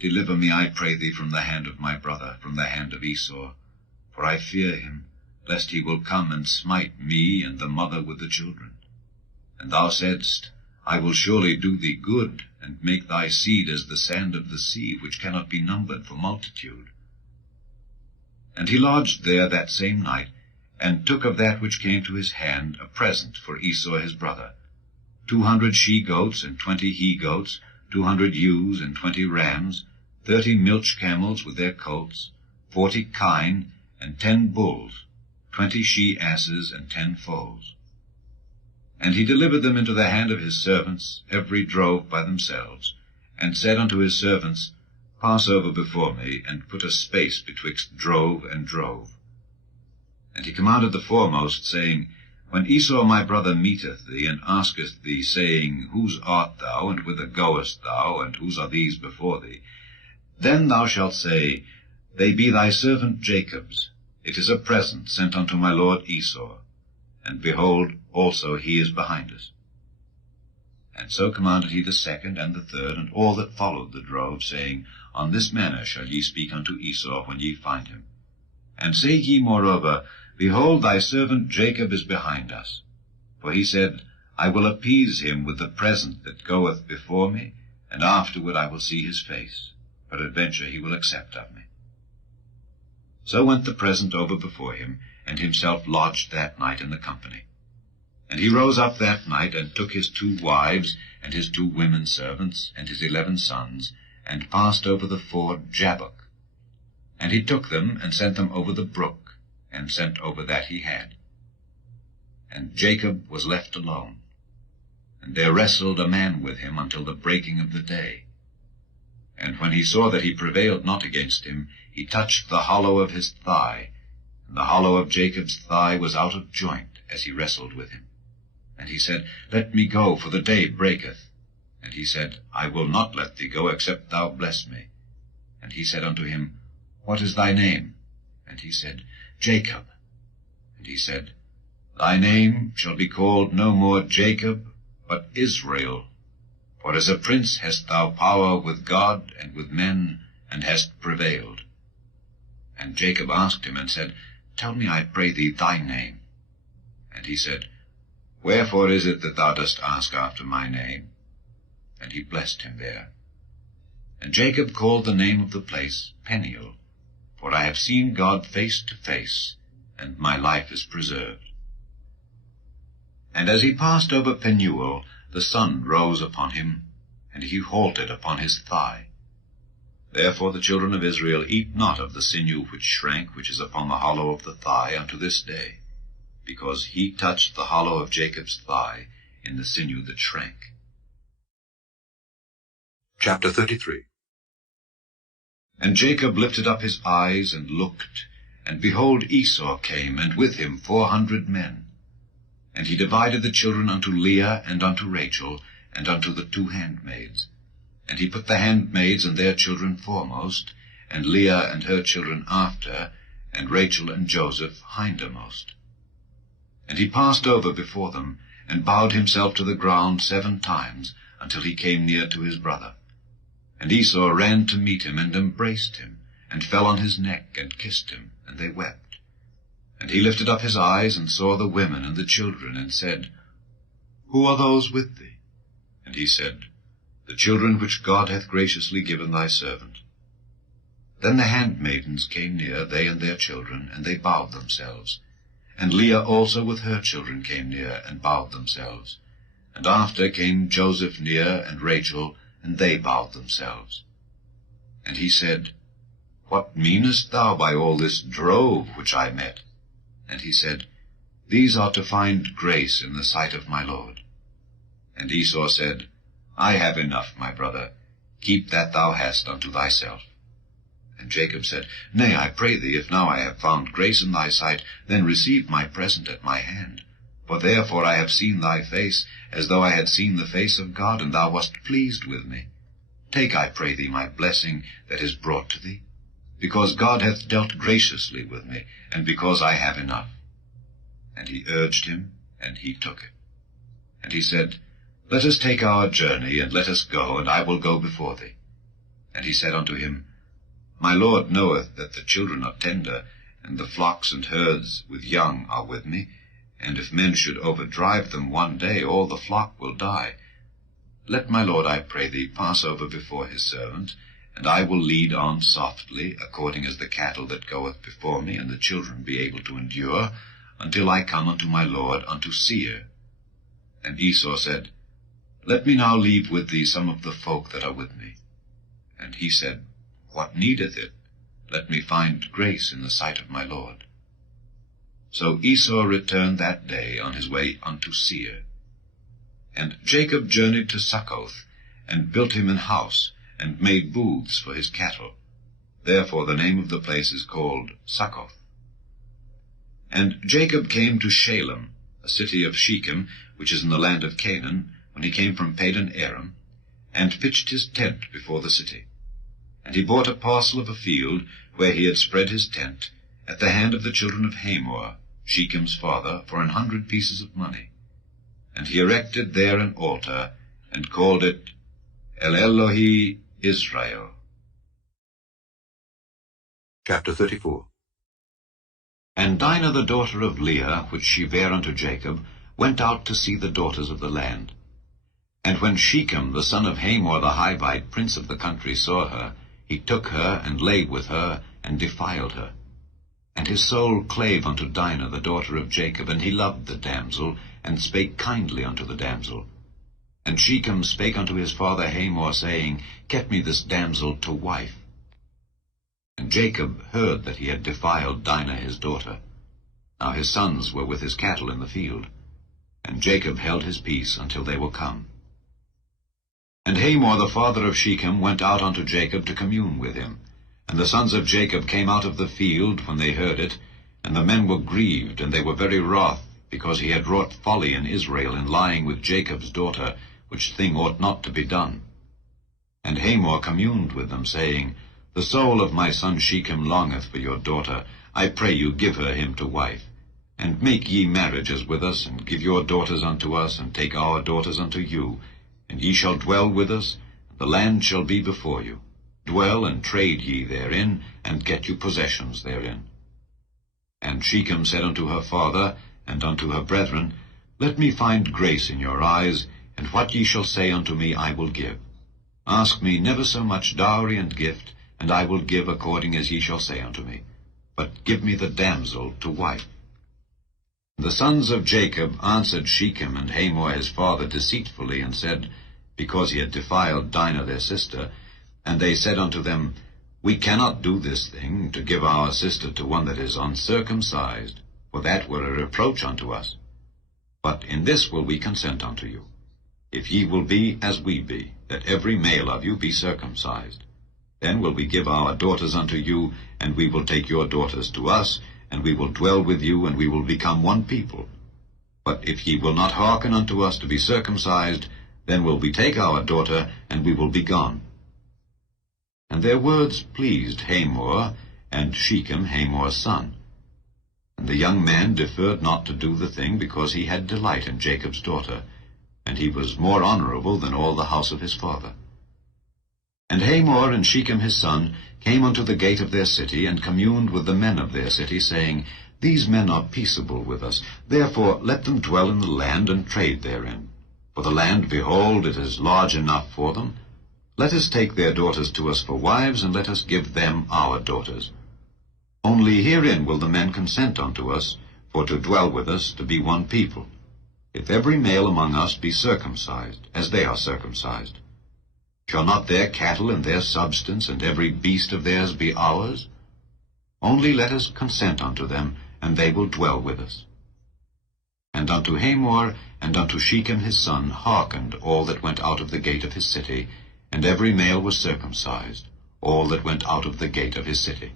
Deliver me, I pray thee, from the hand of my brother, from the hand of Esau, for I fear him, lest he will come and smite me and the mother with the children. And thou saidst, I will surely do thee good, and make thy seed as the sand of the sea, which cannot be numbered for multitude. And he lodged there that same night, and took of that which came to his hand a present for Esau his brother, 200 she-goats and 20 he-goats, 200 ewes and 20 rams, 30 milch camels with their colts, 40 kine, and 10 bulls, 20 she-asses, and 10 foals. And he delivered them into the hand of his servants, every drove by themselves, and said unto his servants, Pass over before me, and put a space betwixt drove and drove. And he commanded the foremost, saying, When Esau my brother meeteth thee, and asketh thee, saying, Whose art thou, and whither goest thou, and whose are these before thee? Then thou shalt say, They be thy servant Jacob's. It is a present sent unto my lord Esau. And behold, also he is behind us. And so commanded he the second and the third, and all that followed the drove, saying, On this manner shall ye speak unto Esau when ye find him. And say ye moreover, Behold, thy servant Jacob is behind us. For he said, I will appease him with the present that goeth before me, and afterward I will see his face. Peradventure he will accept of me. So went the present over before him, and himself lodged that night in the company. And he rose up that night, and took his 2 wives, and his 2 women servants, and his 11 sons, and passed over the ford Jabbok. And he took them, and sent them over the brook, and sent over that he had. And Jacob was left alone, and there wrestled a man with him until the breaking of the day. And when he saw that he prevailed not against him, he touched the hollow of his thigh, and the hollow of Jacob's thigh was out of joint as he wrestled with him. And he said, Let me go, for the day breaketh. And he said, I will not let thee go, except thou bless me. And he said unto him, What is thy name? And he said, Jacob. And he said, Thy name shall be called no more Jacob, but Israel. For as a prince hast thou power with God and with men, and hast prevailed. And Jacob asked him, and said, Tell me, I pray thee, thy name. And he said, Wherefore is it that thou dost ask after my name? And he blessed him there. And Jacob called the name of the place Peniel, for I have seen God face to face, and my life is preserved. And as he passed over Penuel, the sun rose upon him, and he halted upon his thigh. Therefore the children of Israel eat not of the sinew which shrank, which is upon the hollow of the thigh, unto this day, because he touched the hollow of Jacob's thigh in the sinew that shrank. Chapter 33. And Jacob lifted up his eyes and looked, and behold, Esau came, and with him 400 men. And he divided the children unto Leah and unto Rachel, and unto the 2 handmaids. And he put the handmaids and their children foremost, and Leah and her children after, and Rachel and Joseph hindermost. And he passed over before them, and bowed himself to the ground 7 times, until he came near to his brother. And Esau ran to meet him, and embraced him, and fell on his neck, and kissed him, and they wept. And he lifted up his eyes, and saw the women and the children, and said, Who are those with thee? And he said, The children which God hath graciously given thy servant. Then the handmaidens came near, they and their children, and they bowed themselves. And Leah also with her children came near, and bowed themselves. And after came Joseph near, and Rachel, and they bowed themselves. And he said, What meanest thou by all this drove which I met? And he said, These are to find grace in the sight of my Lord. And Esau said, I have enough, my brother. Keep that thou hast unto thyself. And Jacob said, Nay, I pray thee, if now I have found grace in thy sight, then receive my present at my hand. For therefore I have seen thy face, as though I had seen the face of God, and thou wast pleased with me. Take, I pray thee, my blessing that is brought to thee, because God hath dealt graciously with me, and because I have enough. And he urged him, and he took it. And he said, Let us take our journey, and let us go, and I will go before thee. And he said unto him, My Lord knoweth that the children are tender, and the flocks and herds with young are with me, and if men should overdrive them one day, all the flock will die. Let my Lord, I pray thee, pass over before his servant, and I will lead on softly, according as the cattle that goeth before me, and the children be able to endure, until I come unto my Lord unto Seir. And Esau said, Let me now leave with thee some of the folk that are with me. And he said, What needeth it? Let me find grace in the sight of my Lord. So Esau returned that day on his way unto Seir. And Jacob journeyed to Succoth, and built him an house, and made booths for his cattle. Therefore the name of the place is called Succoth. And Jacob came to Shalem, a city of Shechem, which is in the land of Canaan, when he came from Padan Aram, and pitched his tent before the city. And he bought a parcel of a field, where he had spread his tent, at the hand of the children of Hamor, Shechem's father, for 100 pieces of money. And he erected there an altar, and called it El Elohi Israel. Chapter 34. And Dinah the daughter of Leah, which she bare unto Jacob, went out to see the daughters of the land. And when Shechem the son of Hamor the Hivite, prince of the country, saw her, he took her, and lay with her, and defiled her. And his soul clave unto Dinah the daughter of Jacob, and he loved the damsel, and spake kindly unto the damsel. And Shechem spake unto his father Hamor, saying, Get me this damsel to wife. And Jacob heard that he had defiled Dinah his daughter. Now his sons were with his cattle in the field. And Jacob held his peace until they were come. And Hamor the father of Shechem went out unto Jacob to commune with him. And the sons of Jacob came out of the field when they heard it, and the men were grieved, and they were very wroth, because he had wrought folly in Israel in lying with Jacob's daughter, which thing ought not to be done. And Hamor communed with them, saying, The soul of my son Shechem longeth for your daughter. I pray you give her him to wife. And make ye marriages with us, and give your daughters unto us, and take our daughters unto you. And ye shall dwell with us, and the land shall be before you. Dwell and trade ye therein, and get you possessions therein. And Shechem said unto her father, and unto her brethren, Let me find grace in your eyes, and what ye shall say unto me I will give. Ask me never so much dowry and gift, and I will give according as ye shall say unto me. But give me the damsel to wife. The sons of Jacob answered Shechem and Hamor his father deceitfully, and said, because he had defiled Dinah their sister, and they said unto them, We cannot do this thing, to give our sister to one that is uncircumcised, for that were a reproach unto us. But in this will we consent unto you, if ye will be as we be, that every male of you be circumcised. Then will we give our daughters unto you, and we will take your daughters to us, and we will dwell with you, and we will become one people. But if ye will not hearken unto us to be circumcised, then will we take our daughter, and we will be gone. And their words pleased Hamor, and Shechem Hamor's son. And the young man deferred not to do the thing, because he had delight in Jacob's daughter, and he was more honorable than all the house of his father. And Hamor and Shechem his son came unto the gate of their city, and communed with the men of their city, saying, These men are peaceable with us, therefore let them dwell in the land, and trade therein. For the land, behold, it is large enough for them. Let us take their daughters to us for wives, and let us give them our daughters. Only herein will the men consent unto us, for to dwell with us, to be one people, if every male among us be circumcised, as they are circumcised. Shall not their cattle and their substance and every beast of theirs be ours? Only let us consent unto them, and they will dwell with us. And unto Hamor and unto Shechem his son hearkened all that went out of the gate of his city, and every male was circumcised, all that went out of the gate of his city.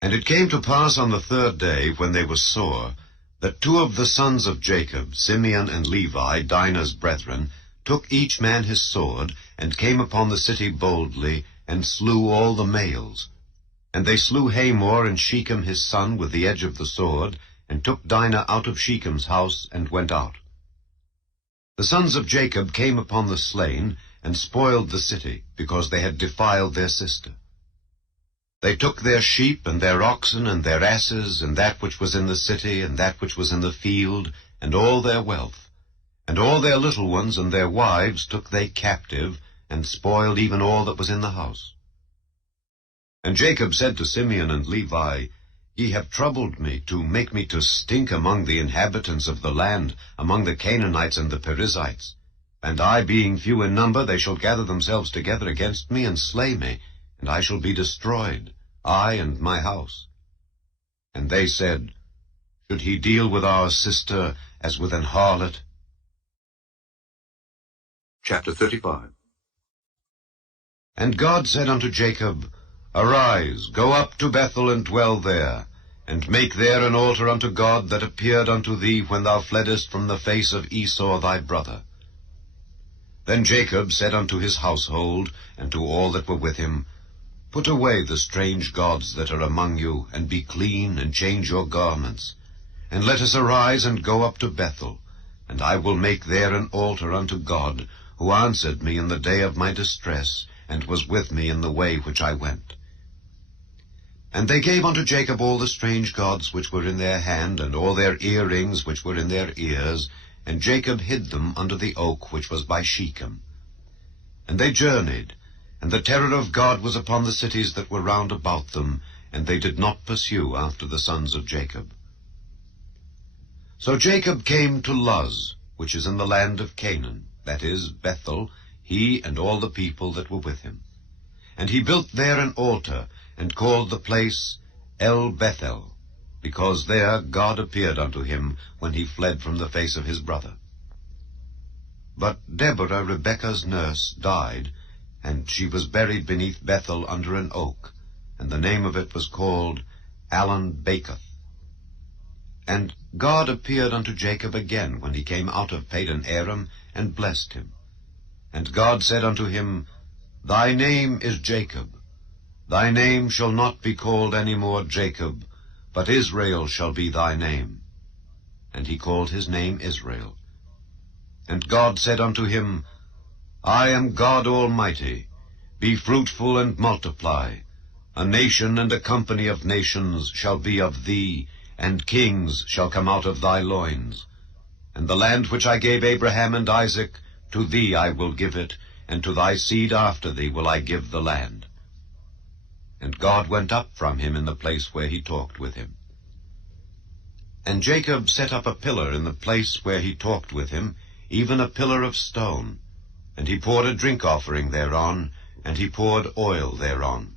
And it came to pass on the 3rd day, when they were sore, that 2 of the sons of Jacob, Simeon and Levi, Dinah's brethren, took each man his sword, and came upon the city boldly, and slew all the males. And they slew Hamor and Shechem his son with the edge of the sword, and took Dinah out of Shechem's house, and went out. The sons of Jacob came upon the slain, and spoiled the city, because they had defiled their sister. They took their sheep, and their oxen, and their asses, and that which was in the city, and that which was in the field, and all their wealth. And all their little ones and their wives took they captive, and spoiled even all that was in the house. And Jacob said to Simeon and Levi, Ye have troubled me, to make me to stink among the inhabitants of the land, among the Canaanites and the Perizzites. And I, being few in number, they shall gather themselves together against me, and slay me, and I shall be destroyed, I and my house. And they said, Should he deal with our sister as with an harlot? Chapter 35. And God said unto Jacob, Arise, go up to Bethel, and dwell there, and make there an altar unto God that appeared unto thee when thou fleddest from the face of Esau thy brother. Then Jacob said unto his household, and to all that were with him, Put away the strange gods that are among you, and be clean, and change your garments. And let us arise and go up to Bethel, and I will make there an altar unto God, who answered me in the day of my distress, and was with me in the way which I went. And they gave unto Jacob all the strange gods which were in their hand, and all their earrings which were in their ears, and Jacob hid them under the oak which was by Shechem. And they journeyed, and the terror of God was upon the cities that were round about them, and they did not pursue after the sons of Jacob. So Jacob came to Luz, which is in the land of Canaan, that is, Bethel, he and all the people that were with him. And he built there an altar, and called the place El Bethel, because there God appeared unto him when he fled from the face of his brother. But Deborah, Rebekah's nurse, died, and she was buried beneath Bethel under an oak, and the name of it was called Allon-Bacuth. And God appeared unto Jacob again when he came out of Padan Aram, and blessed him. And God said unto him, Thy name is Jacob. Thy name shall not be called any more Jacob, but Israel shall be thy name. And he called his name Israel. And God said unto him, I am God Almighty. Be fruitful and multiply. A nation and a company of nations shall be of thee, and kings shall come out of thy loins. And the land which I gave Abraham and Isaac, to thee I will give it, and to thy seed after thee will I give the land. And God went up from him in the place where he talked with him. And Jacob set up a pillar in the place where he talked with him, even a pillar of stone. And he poured a drink offering thereon, and he poured oil thereon.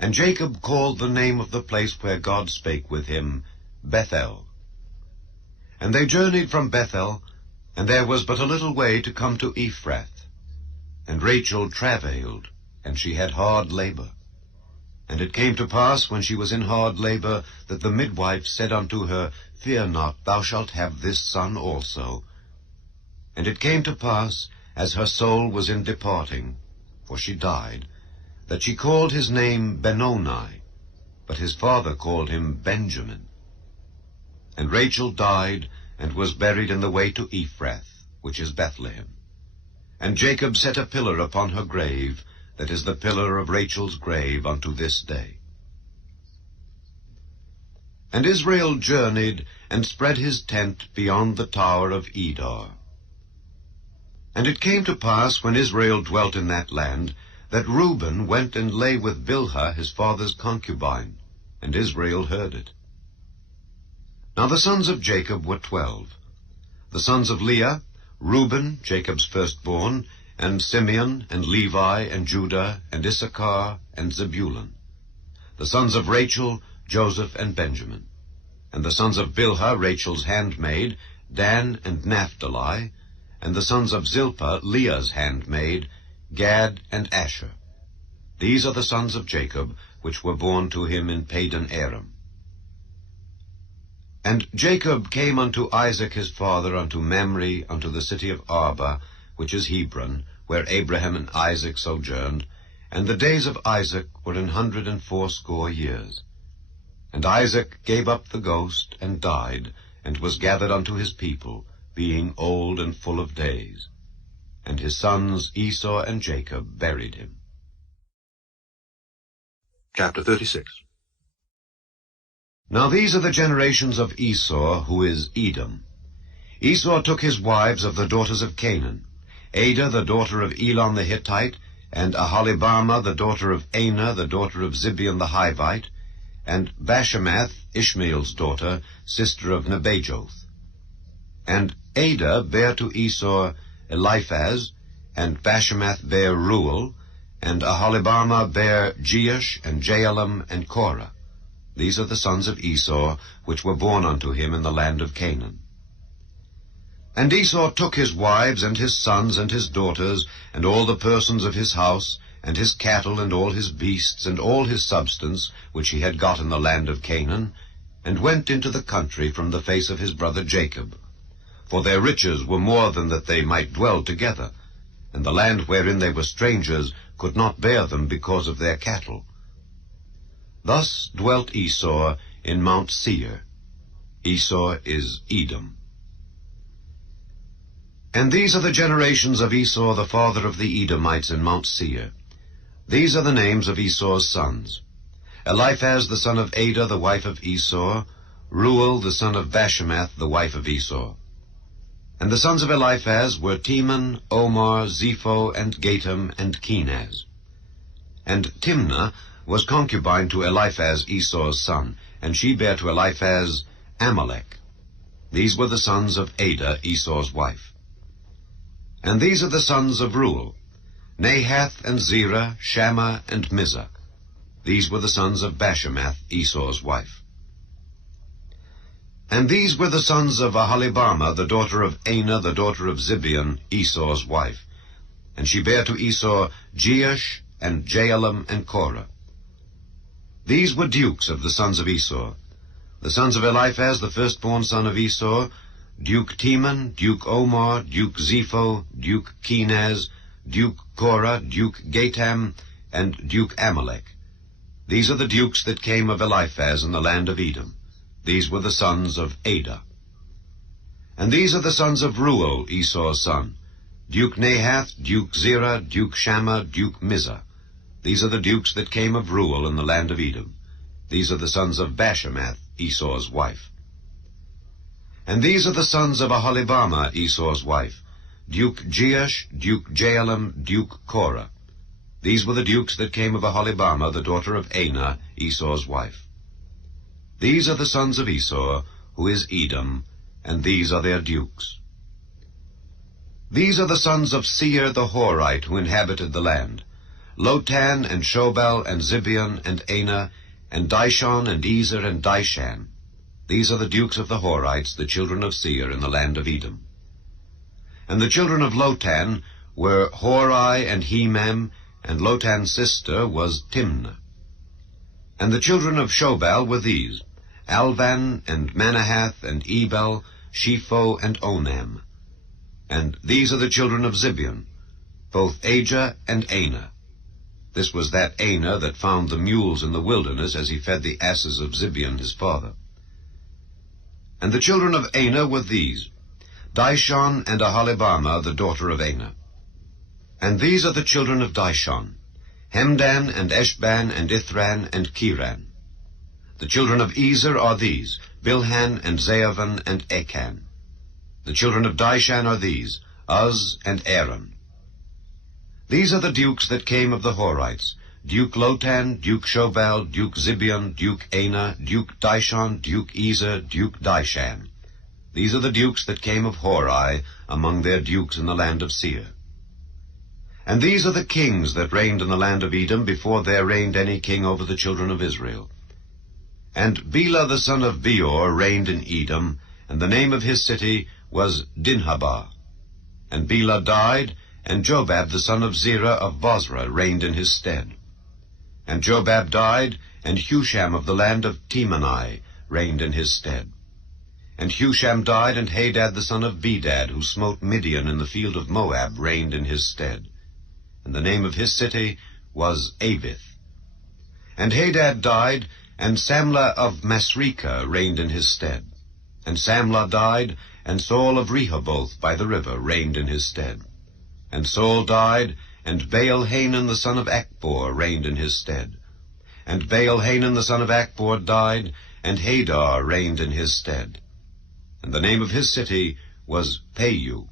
And Jacob called the name of the place where God spake with him, Bethel. And they journeyed from Bethel, and there was but a little way to come to Ephrath. And Rachel travailed, and she had hard labor. And it came to pass, when she was in hard labor, that the midwife said unto her, Fear not, thou shalt have this son also. And it came to pass, as her soul was in departing, for she died, that she called his name Benoni, but his father called him Benjamin. And Rachel died, and was buried in the way to Ephrath, which is Bethlehem. And Jacob set a pillar upon her grave, that is the pillar of Rachel's grave unto this day. And Israel journeyed, and spread his tent beyond the tower of Edar. And it came to pass, when Israel dwelt in that land, that Reuben went and lay with Bilhah his father's concubine, and Israel heard it. Now the sons of Jacob were 12. The sons of Leah, Reuben, Jacob's firstborn, and Simeon, and Levi, and Judah, and Issachar, and Zebulun. The sons of Rachel, Joseph, and Benjamin. And the sons of Bilhah, Rachel's handmaid, Dan and Naphtali. And the sons of Zilpah, Leah's handmaid, Gad and Asher. These are the sons of Jacob, which were born to him in Padan Aram. And Jacob came unto Isaac his father, unto Mamre, unto the city of Arba, which is Hebron, where Abraham and Isaac sojourned, and the days of Isaac were 180 years. And Isaac gave up the ghost, and died, and was gathered unto his people, being old and full of days. And his sons Esau and Jacob buried him. Chapter 36. Now these are the generations of Esau, who is Edom. Esau took his wives of the daughters of Canaan, Adah the daughter of Elon the Hittite, and Aholibamah the daughter of Anah the daughter of Zibeon the Hivite, and Bashemath, Ishmael's daughter, sister of Nebajoth. And Adah bare to Esau Eliphaz, and Bashemath bare Reuel, and Aholibamah bare Jeush, and Jaalam, and Korah. These are the sons of Esau, which were born unto him in the land of Canaan. And Esau took his wives, and his sons, and his daughters, and all the persons of his house, and his cattle, and all his beasts, and all his substance, which he had got in the land of Canaan, and went into the country from the face of his brother Jacob. For their riches were more than that they might dwell together, and the land wherein they were strangers could not bear them because of their cattle. Thus dwelt Esau in Mount Seir. Esau is Edom. And these are the generations of Esau the father of the Edomites in Mount Seir. These are the names of Esau's sons: Eliphaz the son of Adah the wife of Esau, Reuel the son of Bashemath the wife of Esau. And the sons of Eliphaz were Teman, Omar, Zepho, and Gatam, and Kenaz. And Timnah was concubine to Eliphaz Esau's son, and she bare to Eliphaz Amalek. These were the sons of Adah Esau's wife. And these are the sons of Reuel: Nahath, and Zerah, Shammah, and Mizah. These were the sons of Bashemath Esau's wife. And these were the sons of Aholibamah, the daughter of Anah, the daughter of Zibeon, Esau's wife. And she bare to Esau Jeush, and Jaalam, and Korah. These were dukes of the sons of Esau: the sons of Eliphaz, the firstborn son of Esau, Duke Teman, Duke Omar, Duke Zepho, Duke Kenaz, Duke Korah, Duke Gatam, and Duke Amalek. These are the dukes that came of Eliphaz in the land of Edom. These were the sons of Adah. And these are the sons of Reuel, Esau's son: Duke Nahath, Duke Zerah, Duke Shammah, Duke Mizah. These are the dukes that came of Reuel in the land of Edom. These are the sons of Bashemath, Esau's wife. And these are the sons of Aholibamah, Esau's wife: Duke Jeush, Duke Jaalam, Duke Korah. These were the dukes that came of Aholibamah, the daughter of Anah, Esau's wife. These are the sons of Esau, who is Edom, and these are their dukes. These are the sons of Seir the Horite, who inhabited the land: Lotan, and Shobal, and Zibeon, and Anah, and Dishon, and Ezer, and Dishan. These are the dukes of the Horites, the children of Seir, in the land of Edom. And the children of Lotan were Hori and Hemam, and Lotan's sister was Timnah. And the children of Shobal were these: Alvan, and Manahath, and Ebal, Shepho, and Onam. And these are the children of Zibeon, both Ajah and Anah. This was that Anah that found the mules in the wilderness as he fed the asses of Zibeon his father. And the children of Anah were these: Dishon, and Aholibamah, the daughter of Anah. And these are the children of Dishon: Hemdan, and Eshban, and Ithran, and Kiran. The children of Ezer are these: Bilhan, and Zaavan, and Achan. The children of Dishan are these: Uz, and Aaron. These are the dukes that came of the Horites: Duke Lotan, Duke Shobal, Duke Zibeon, Duke Anah, Duke Dishon, Duke Ezer, Duke Dishan. These are the dukes that came of Hori among their dukes in the land of Seir. And these are the kings that reigned in the land of Edom before there reigned any king over the children of Israel. And Bela the son of Beor reigned in Edom, and the name of his city was Dinhabah. And Bela died, and Jobab the son of Zerah of Bozrah reigned in his stead. And Jobab died, and Husham of the land of Temani reigned in his stead. And Husham died, and Hadad the son of Bedad, who smote Midian in the field of Moab, reigned in his stead. And the name of his city was Avith. And Hadad died, and Samlah of Masrekah reigned in his stead. And Samlah died, and Saul of Rehoboth by the river reigned in his stead. And Saul died, and Baal-Hanan the son of Achbor reigned in his stead. And Baal-Hanan the son of Achbor died, and Hadar reigned in his stead. And the name of his city was Payu.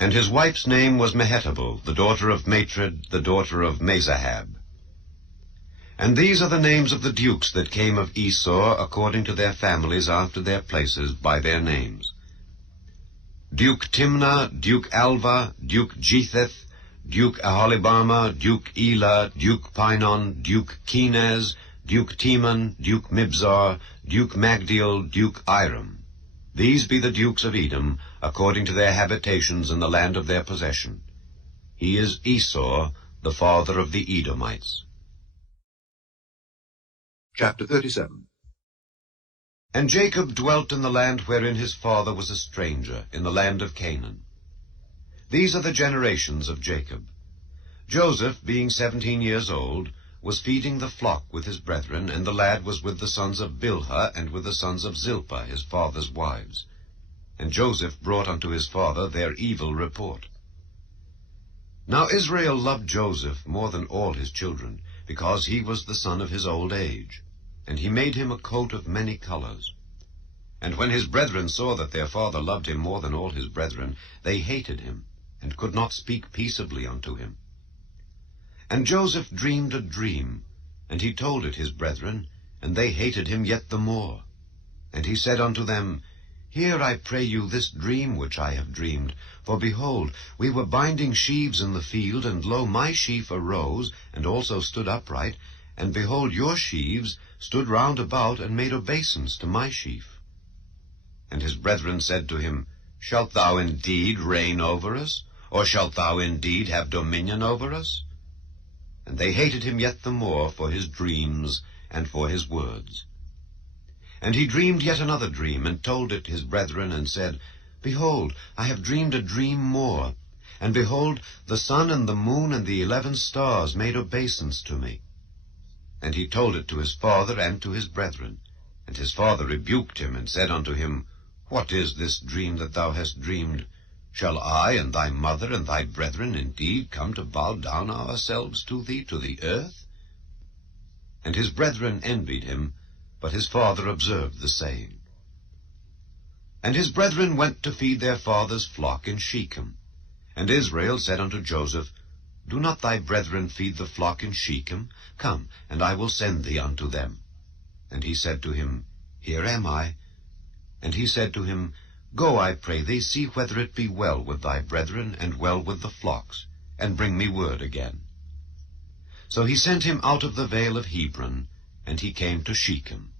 And his wife's name was Mehetabel, the daughter of Matred, the daughter of Mezahab. And these are the names of the dukes that came of Esau, according to their families after their places, by their names: Duke Timnah, Duke Alva, Duke Jetheth, Duke Aholibama, Duke Elah, Duke Pinon, Duke Kenaz, Duke Teman, Duke Mibzar, Duke Magdiel, Duke Iram. These be the dukes of Edom, according to their habitations in the land of their possession. He is Esau, the father of the Edomites. Chapter 37. And Jacob dwelt in the land wherein his father was a stranger, in the land of Canaan. These are the generations of Jacob. Joseph, being 17 years old, was feeding the flock with his brethren, and the lad was with the sons of Bilhah, and with the sons of Zilpah, his father's wives. And Joseph brought unto his father their evil report. Now Israel loved Joseph more than all his children, because he was the son of his old age. And he made him a coat of many colors. And when his brethren saw that their father loved him more than all his brethren, they hated him, and could not speak peaceably unto him. And Joseph dreamed a dream, and he told it his brethren, and they hated him yet the more. And he said unto them, Hear, I pray you, this dream which I have dreamed. For behold, we were binding sheaves in the field, and lo, my sheaf arose, and also stood upright, and behold, your sheaves stood round about, and made obeisance to my sheaf. And his brethren said to him, Shalt thou indeed reign over us? Or shalt thou indeed have dominion over us? And they hated him yet the more for his dreams and for his words. And he dreamed yet another dream, and told it his brethren, and said, Behold, I have dreamed a dream more. And behold, the sun and the moon and the 11 stars made obeisance to me. And he told it to his father and to his brethren. And his father rebuked him, and said unto him, What is this dream that thou hast dreamed? Shall I and thy mother and thy brethren indeed come to bow down ourselves to thee to the earth? And his brethren envied him, but his father observed the saying. And his brethren went to feed their father's flock in Shechem. And Israel said unto Joseph, Do not thy brethren feed the flock in Shechem? Come, and I will send thee unto them. And he said to him, Here am I. And he said to him, Go, I pray thee, see whether it be well with thy brethren, and well with the flocks, and bring me word again. So he sent him out of the vale of Hebron, and he came to Shechem.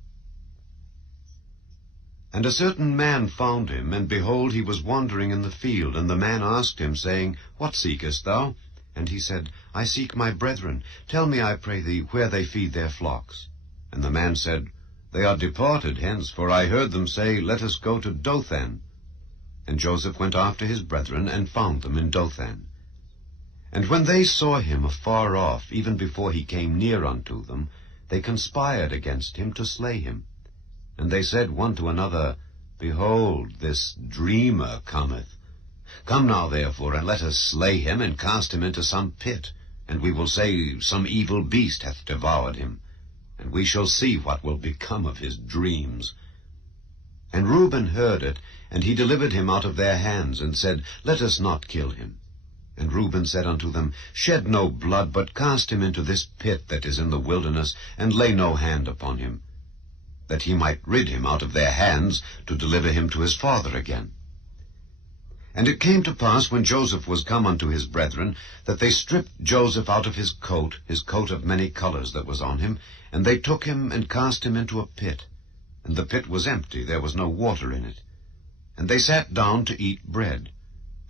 And a certain man found him, and behold, he was wandering in the field. And the man asked him, saying, What seekest thou? And he said, I seek my brethren. Tell me, I pray thee, where they feed their flocks. And the man said, They are departed hence, for I heard them say, Let us go to Dothan. And Joseph went after his brethren, and found them in Dothan. And when they saw him afar off, even before he came near unto them, they conspired against him to slay him. And they said one to another, Behold, this dreamer cometh. Come now, therefore, and let us slay him, and cast him into some pit, and we will say, Some evil beast hath devoured him, and we shall see what will become of his dreams. And Reuben heard it, and he delivered him out of their hands, and said, Let us not kill him. And Reuben said unto them, Shed no blood, but cast him into this pit that is in the wilderness, and lay no hand upon him, that he might rid him out of their hands, to deliver him to his father again. And it came to pass, when Joseph was come unto his brethren, that they stripped Joseph out of his coat of many colors that was on him, and they took him and cast him into a pit. And the pit was empty, there was no water in it. And they sat down to eat bread.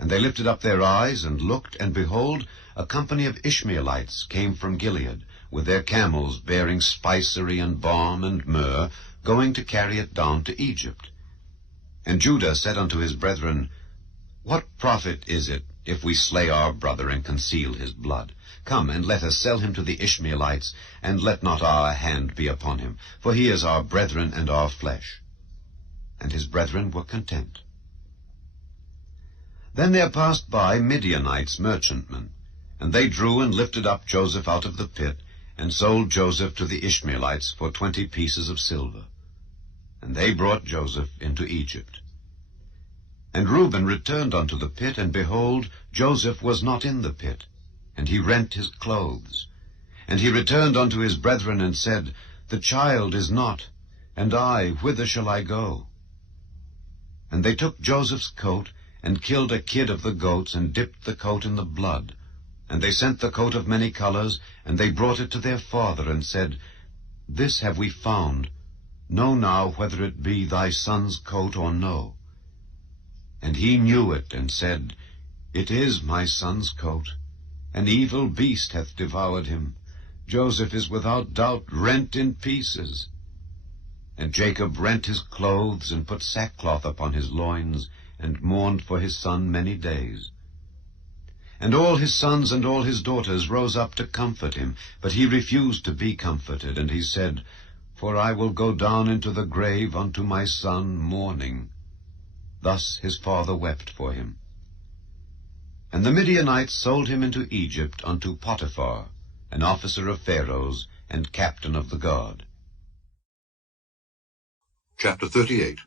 And they lifted up their eyes, and looked, and behold, a company of Ishmaelites came from Gilead, with their camels bearing spicery and balm and myrrh, going to carry it down to Egypt. And Judah said unto his brethren, What profit is it, if we slay our brother and conceal his blood? Come, and let us sell him to the Ishmaelites, and let not our hand be upon him, for he is our brethren and our flesh. And his brethren were content. Then there passed by Midianites merchantmen, and they drew and lifted up Joseph out of the pit, and sold Joseph to the Ishmaelites for 20 pieces of silver. And they brought Joseph into Egypt. And Reuben returned unto the pit, and behold, Joseph was not in the pit, and he rent his clothes. And he returned unto his brethren, and said, The child is not, and I, whither shall I go? And they took Joseph's coat, and killed a kid of the goats, and dipped the coat in the blood. And they sent the coat of many colors, and they brought it to their father, and said, This have we found. Know now whether it be thy son's coat or no. And he knew it, and said, It is my son's coat. An evil beast hath devoured him. Joseph is without doubt rent in pieces. And Jacob rent his clothes, and put sackcloth upon his loins, and mourned for his son many days. And all his sons and all his daughters rose up to comfort him, but he refused to be comforted, and he said, For I will go down into the grave unto my son mourning. Thus his father wept for him. And the Midianites sold him into Egypt unto Potiphar, an officer of Pharaoh's, and captain of the guard. Chapter 38.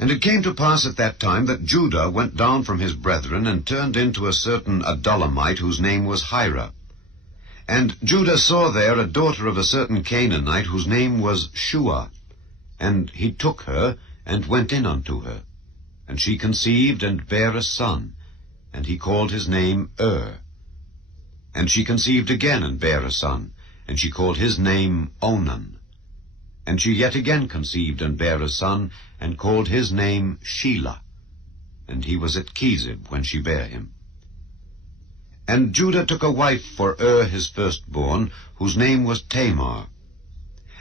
And it came to pass at that time that Judah went down from his brethren, and turned into a certain Adullamite, whose name was Hira. And Judah saw there a daughter of a certain Canaanite, whose name was Shua. And he took her, and went in unto her. And she conceived, and bare a son, and he called his name And she conceived again, and bare a son, and she called his name Onan. And she yet again conceived, and bare a son, and called his name Shelah. And he was at Chezib when she bare him. And Judah took a wife for his firstborn, whose name was Tamar.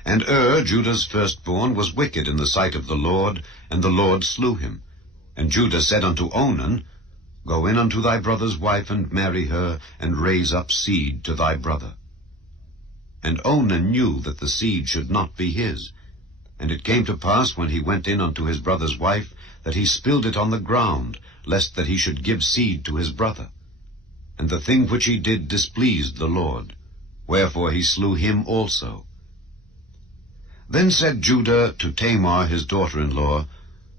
And Judah's firstborn, was wicked in the sight of the Lord, and the Lord slew him. And Judah said unto Onan, Go in unto thy brother's wife, and marry her, and raise up seed to thy brother. And Onan knew that the seed should not be his. And it came to pass, when he went in unto his brother's wife, that he spilled it on the ground, lest that he should give seed to his brother. And the thing which he did displeased the Lord, wherefore he slew him also. Then said Judah to Tamar his daughter-in-law,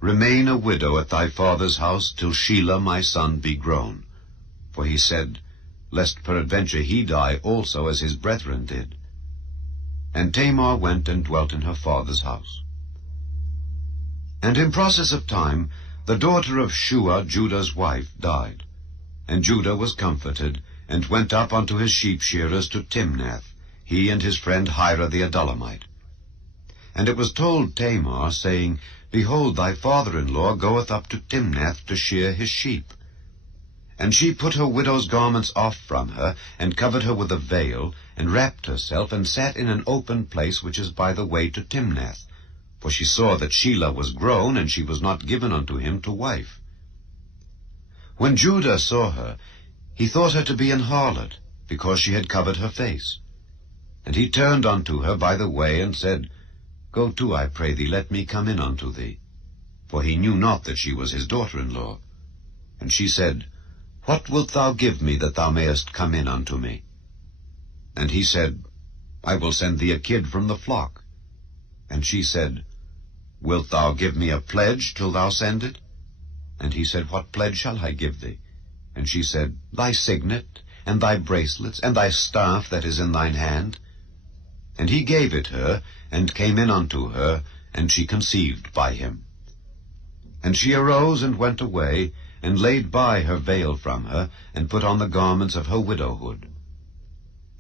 Remain a widow at thy father's house, till Shelah my son be grown. For he said, Lest peradventure he die also as his brethren did. And Tamar went and dwelt in her father's house. And in process of time, the daughter of Shua, Judah's wife, died. And Judah was comforted, and went up unto his sheep-shearers to Timnath, he and his friend Hira the Adullamite. And it was told Tamar, saying, Behold, thy father-in-law goeth up to Timnath to shear his sheep. And she put her widow's garments off from her, and covered her with a veil, and wrapped herself, and sat in an open place which is by the way to Timnath. For she saw that Shelah was grown, and she was not given unto him to wife. When Judah saw her, he thought her to be an harlot, because she had covered her face. And he turned unto her by the way, and said, Go to, I pray thee, let me come in unto thee. For he knew not that she was his daughter-in-law. And she said, What wilt thou give me, that thou mayest come in unto me? And he said, I will send thee a kid from the flock. And she said, Wilt thou give me a pledge till thou send it? And he said, What pledge shall I give thee? And she said, Thy signet, and thy bracelets, and thy staff that is in thine hand. And he gave it her, and came in unto her, and she conceived by him. And she arose and went away, and laid by her veil from her, and put on the garments of her widowhood.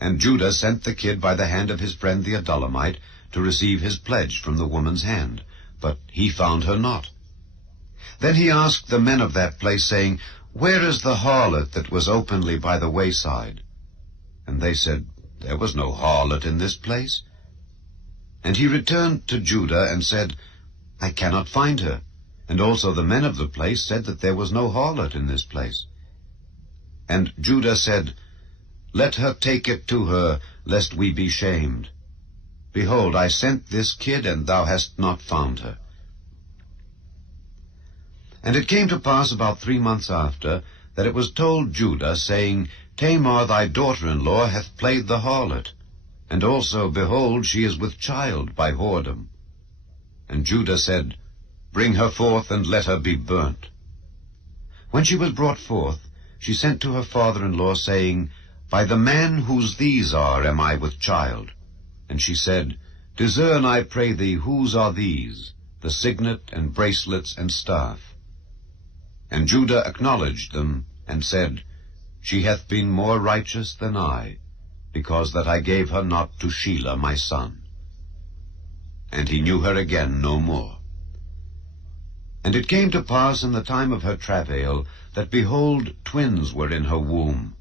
And Judah sent the kid by the hand of his friend the Adullamite, to receive his pledge from the woman's hand, but he found her not. Then he asked the men of that place, saying, Where is the harlot that was openly by the wayside? And they said, There was no harlot in this place. And he returned to Judah, and said, I cannot find her. And also the men of the place said that there was no harlot in this place. And Judah said, Let her take it to her, lest we be shamed. Behold, I sent this kid, and thou hast not found her. And it came to pass about 3 months after, that it was told Judah, saying, Tamar thy daughter-in-law hath played the harlot, and also, behold, she is with child by whoredom. And Judah said, Bring her forth, and let her be burnt. When she was brought forth, she sent to her father-in-law, saying, By the man whose these are am I with child. And she said, Discern, I pray thee, whose are these, the signet and bracelets and staff? And Judah acknowledged them, and said, She hath been more righteous than I, because that I gave her not to Shelah my son. And he knew her again no more. And it came to pass in the time of her travail, that, behold, twins were in her womb.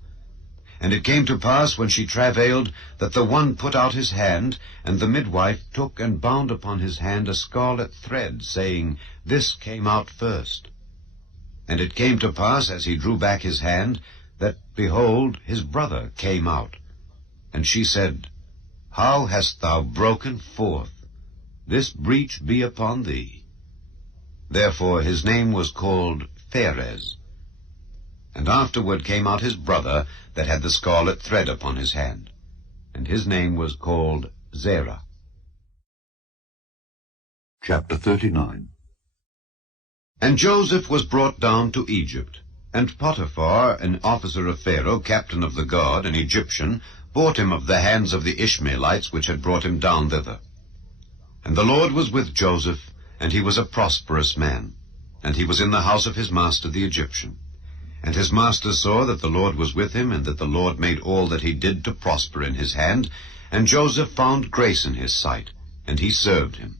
And it came to pass, when she travailed, that the one put out his hand, and the midwife took and bound upon his hand a scarlet thread, saying, This came out first. And it came to pass, as he drew back his hand, that, behold, his brother came out. And she said, How hast thou broken forth? This breach be upon thee. Therefore his name was called Pharez. And afterward came out his brother, that had the scarlet thread upon his hand, and his name was called Zerah. Chapter 39. And Joseph was brought down to Egypt, and Potiphar, an officer of Pharaoh, captain of the guard, an Egyptian, bought him of the hands of the Ishmaelites, which had brought him down thither. And the Lord was with Joseph, and he was a prosperous man, and he was in the house of his master the Egyptian. And his master saw that the Lord was with him, and that the Lord made all that he did to prosper in his hand. And Joseph found grace in his sight, and he served him.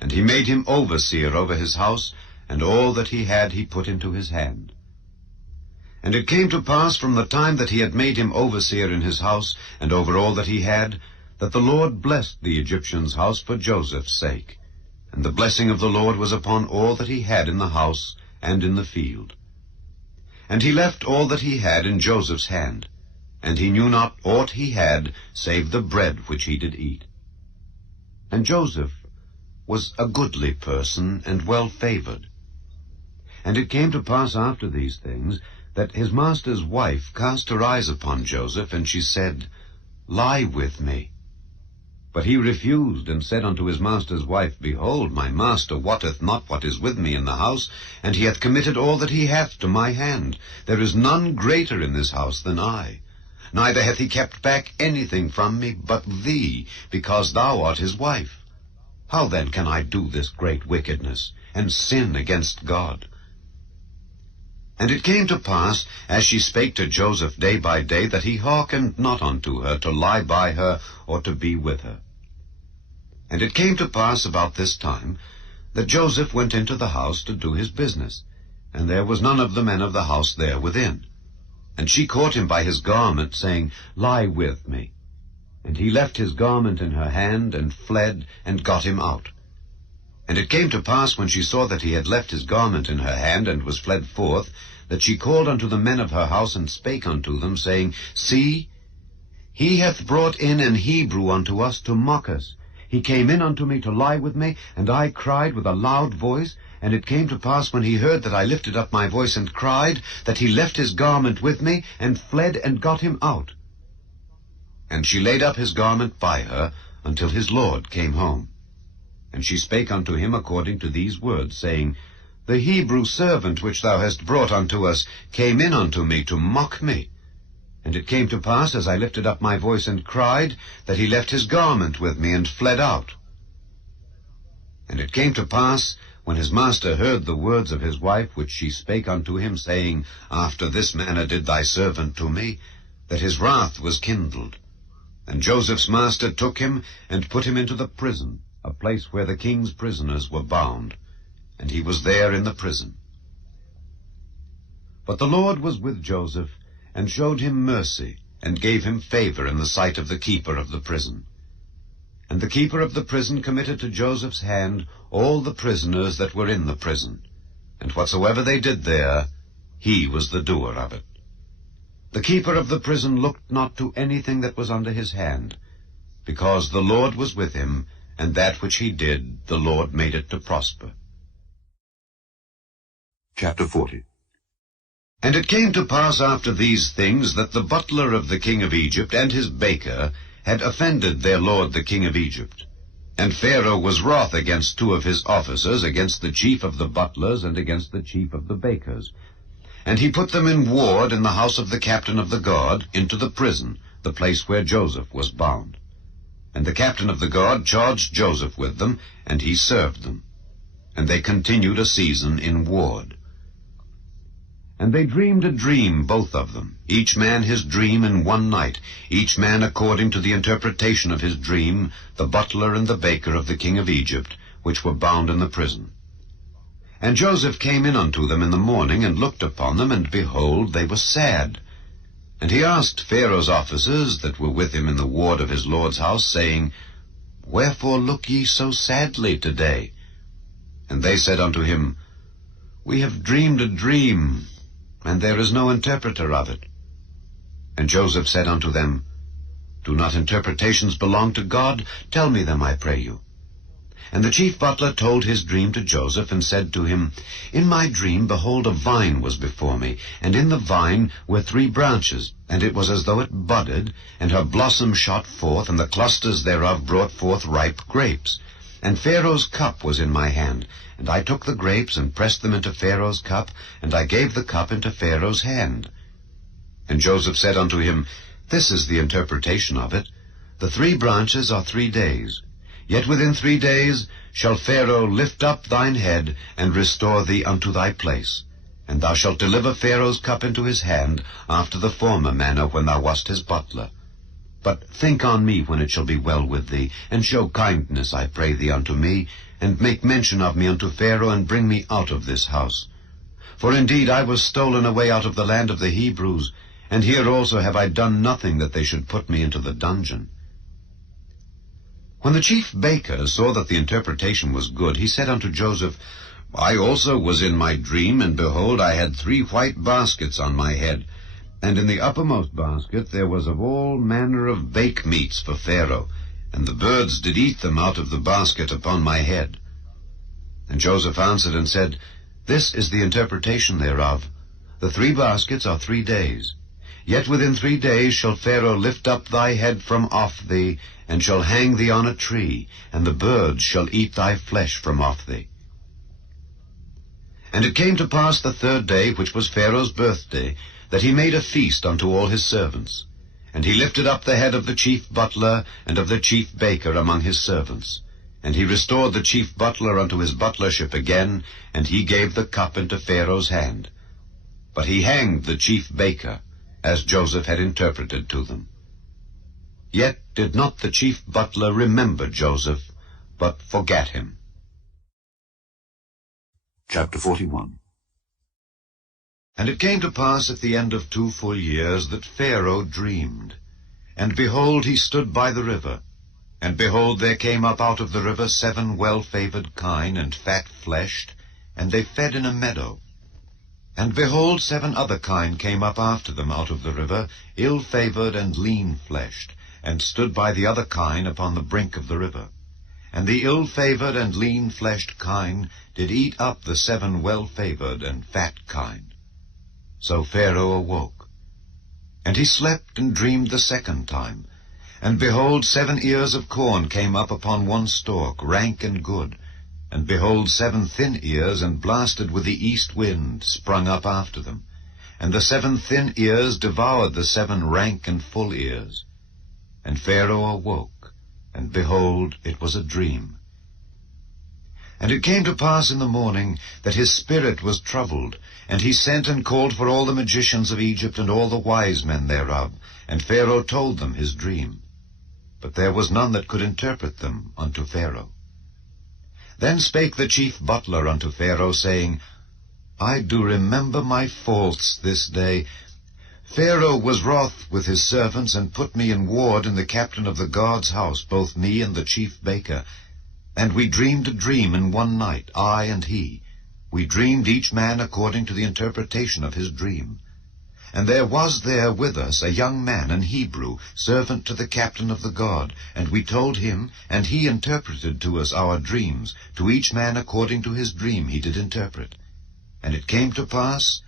And he made him overseer over his house, and all that he had he put into his hand. And it came to pass from the time that he had made him overseer in his house, and over all that he had, that the Lord blessed the Egyptian's house for Joseph's sake. And the blessing of the Lord was upon all that he had in the house and in the field. And he left all that he had in Joseph's hand, and he knew not aught he had, save the bread which he did eat. And Joseph was a goodly person, and well-favored. And it came to pass after these things, that his master's wife cast her eyes upon Joseph, and she said, Lie with me. But he refused, and said unto his master's wife, Behold, my master wotteth not what is with me in the house, and he hath committed all that he hath to my hand. There is none greater in this house than I. Neither hath he kept back anything from me but thee, because thou art his wife. How then can I do this great wickedness, and sin against God? And it came to pass, as she spake to Joseph day by day, that he hearkened not unto her to lie by her, or to be with her. And it came to pass about this time, that Joseph went into the house to do his business, and there was none of the men of the house there within. And she caught him by his garment, saying, Lie with me. And he left his garment in her hand, and fled, and got him out. And it came to pass, when she saw that he had left his garment in her hand, and was fled forth, that she called unto the men of her house, and spake unto them, saying, See, he hath brought in an Hebrew unto us to mock us. He came in unto me to lie with me, and I cried with a loud voice. And it came to pass, when he heard that I lifted up my voice and cried, that he left his garment with me, and fled, and got him out. And she laid up his garment by her, until his lord came home. And she spake unto him according to these words, saying, The Hebrew servant which thou hast brought unto us came in unto me to mock me. And it came to pass, as I lifted up my voice and cried, that he left his garment with me, and fled out. And it came to pass, when his master heard the words of his wife, which she spake unto him, saying, After this manner did thy servant to me, that his wrath was kindled. And Joseph's master took him, and put him into the prison, a place where the king's prisoners were bound, and he was there in the prison. But the Lord was with Joseph, and showed him mercy, and gave him favor in the sight of the keeper of the prison. And the keeper of the prison committed to Joseph's hand all the prisoners that were in the prison, and whatsoever they did there, he was the doer of it. The keeper of the prison looked not to anything that was under his hand, because the Lord was with him, and that which he did, the Lord made it to prosper. Chapter 40. And it came to pass after these things, that the butler of the king of Egypt and his baker had offended their lord the king of Egypt. And Pharaoh was wroth against two of his officers, against the chief of the butlers, and against the chief of the bakers. And he put them in ward in the house of the captain of the guard, into the prison, the place where Joseph was bound. And the captain of the guard charged Joseph with them, and he served them. And they continued a season in ward. And they dreamed a dream, both of them, each man his dream in one night, each man according to the interpretation of his dream, the butler and the baker of the king of Egypt, which were bound in the prison. And Joseph came in unto them in the morning, and looked upon them, and behold, they were sad. And he asked Pharaoh's officers that were with him in the ward of his lord's house, saying, Wherefore look ye so sadly today? And they said unto him, We have dreamed a dream, and there is no interpreter of it. And Joseph said unto them, Do not interpretations belong to God? Tell me them, I pray you. And the chief butler told his dream to Joseph, and said to him, In my dream, behold, a vine was before me, and in the vine were 3 branches, and it was as though it budded, and her blossom shot forth, and the clusters thereof brought forth ripe grapes. And Pharaoh's cup was in my hand, and I took the grapes, and pressed them into Pharaoh's cup, and I gave the cup into Pharaoh's hand. And Joseph said unto him, This is the interpretation of it. The 3 branches are 3 days. Yet within 3 days shall Pharaoh lift up thine head, and restore thee unto thy place. And thou shalt deliver Pharaoh's cup into his hand, after the former manner when thou wast his butler. But think on me when it shall be well with thee, and show kindness, I pray thee, unto me, and make mention of me unto Pharaoh, and bring me out of this house. For indeed I was stolen away out of the land of the Hebrews, and here also have I done nothing that they should put me into the dungeon. When the chief baker saw that the interpretation was good, he said unto Joseph, I also was in my dream, and behold, I had 3 white baskets on my head, and in the uppermost basket there was of all manner of bake meats for Pharaoh, and the birds did eat them out of the basket upon my head. And Joseph answered and said, This is the interpretation thereof. The 3 baskets are 3 days. Yet within 3 days shall Pharaoh lift up thy head from off thee, and shall hang thee on a tree, and the birds shall eat thy flesh from off thee. And it came to pass the 3rd day, which was Pharaoh's birthday, that he made a feast unto all his servants. And he lifted up the head of the chief butler and of the chief baker among his servants. And he restored the chief butler unto his butlership again, and he gave the cup into Pharaoh's hand. But he hanged the chief baker, as Joseph had interpreted to them. Yet did not the chief butler remember Joseph, but forgat him. Chapter 41. And it came to pass at the end of 2 full years that Pharaoh dreamed. And behold, he stood by the river. And behold, there came up out of the river 7 well-favored kine, and fat-fleshed, and they fed in a meadow. And behold, 7 other kine came up after them out of the river, ill-favored and lean-fleshed, and stood by the other kine upon the brink of the river. And the ill-favored and lean-fleshed kine did eat up the 7 well-favored and fat kine. So Pharaoh awoke. And he slept and dreamed the 2nd time. And behold, 7 ears of corn came up upon one stalk, rank and good. And behold, 7 thin ears, and blasted with the east wind, sprung up after them. And the 7 thin ears devoured the 7 rank and full ears. And Pharaoh awoke, and behold, it was a dream. And it came to pass in the morning that his spirit was troubled, and he sent and called for all the magicians of Egypt and all the wise men thereof, and Pharaoh told them his dream. But there was none that could interpret them unto Pharaoh. Then spake the chief butler unto Pharaoh, saying, I do remember my faults this day. Pharaoh was wroth with his servants, and put me in ward in the captain of the guard's house, both me and the chief baker. And we dreamed a dream in one night, I and he. We dreamed each man according to the interpretation of his dream. And there was there with us a young man, an Hebrew, servant to the captain of the guard, and we told him, and he interpreted to us our dreams, to each man according to his dream he did interpret. And it came to pass,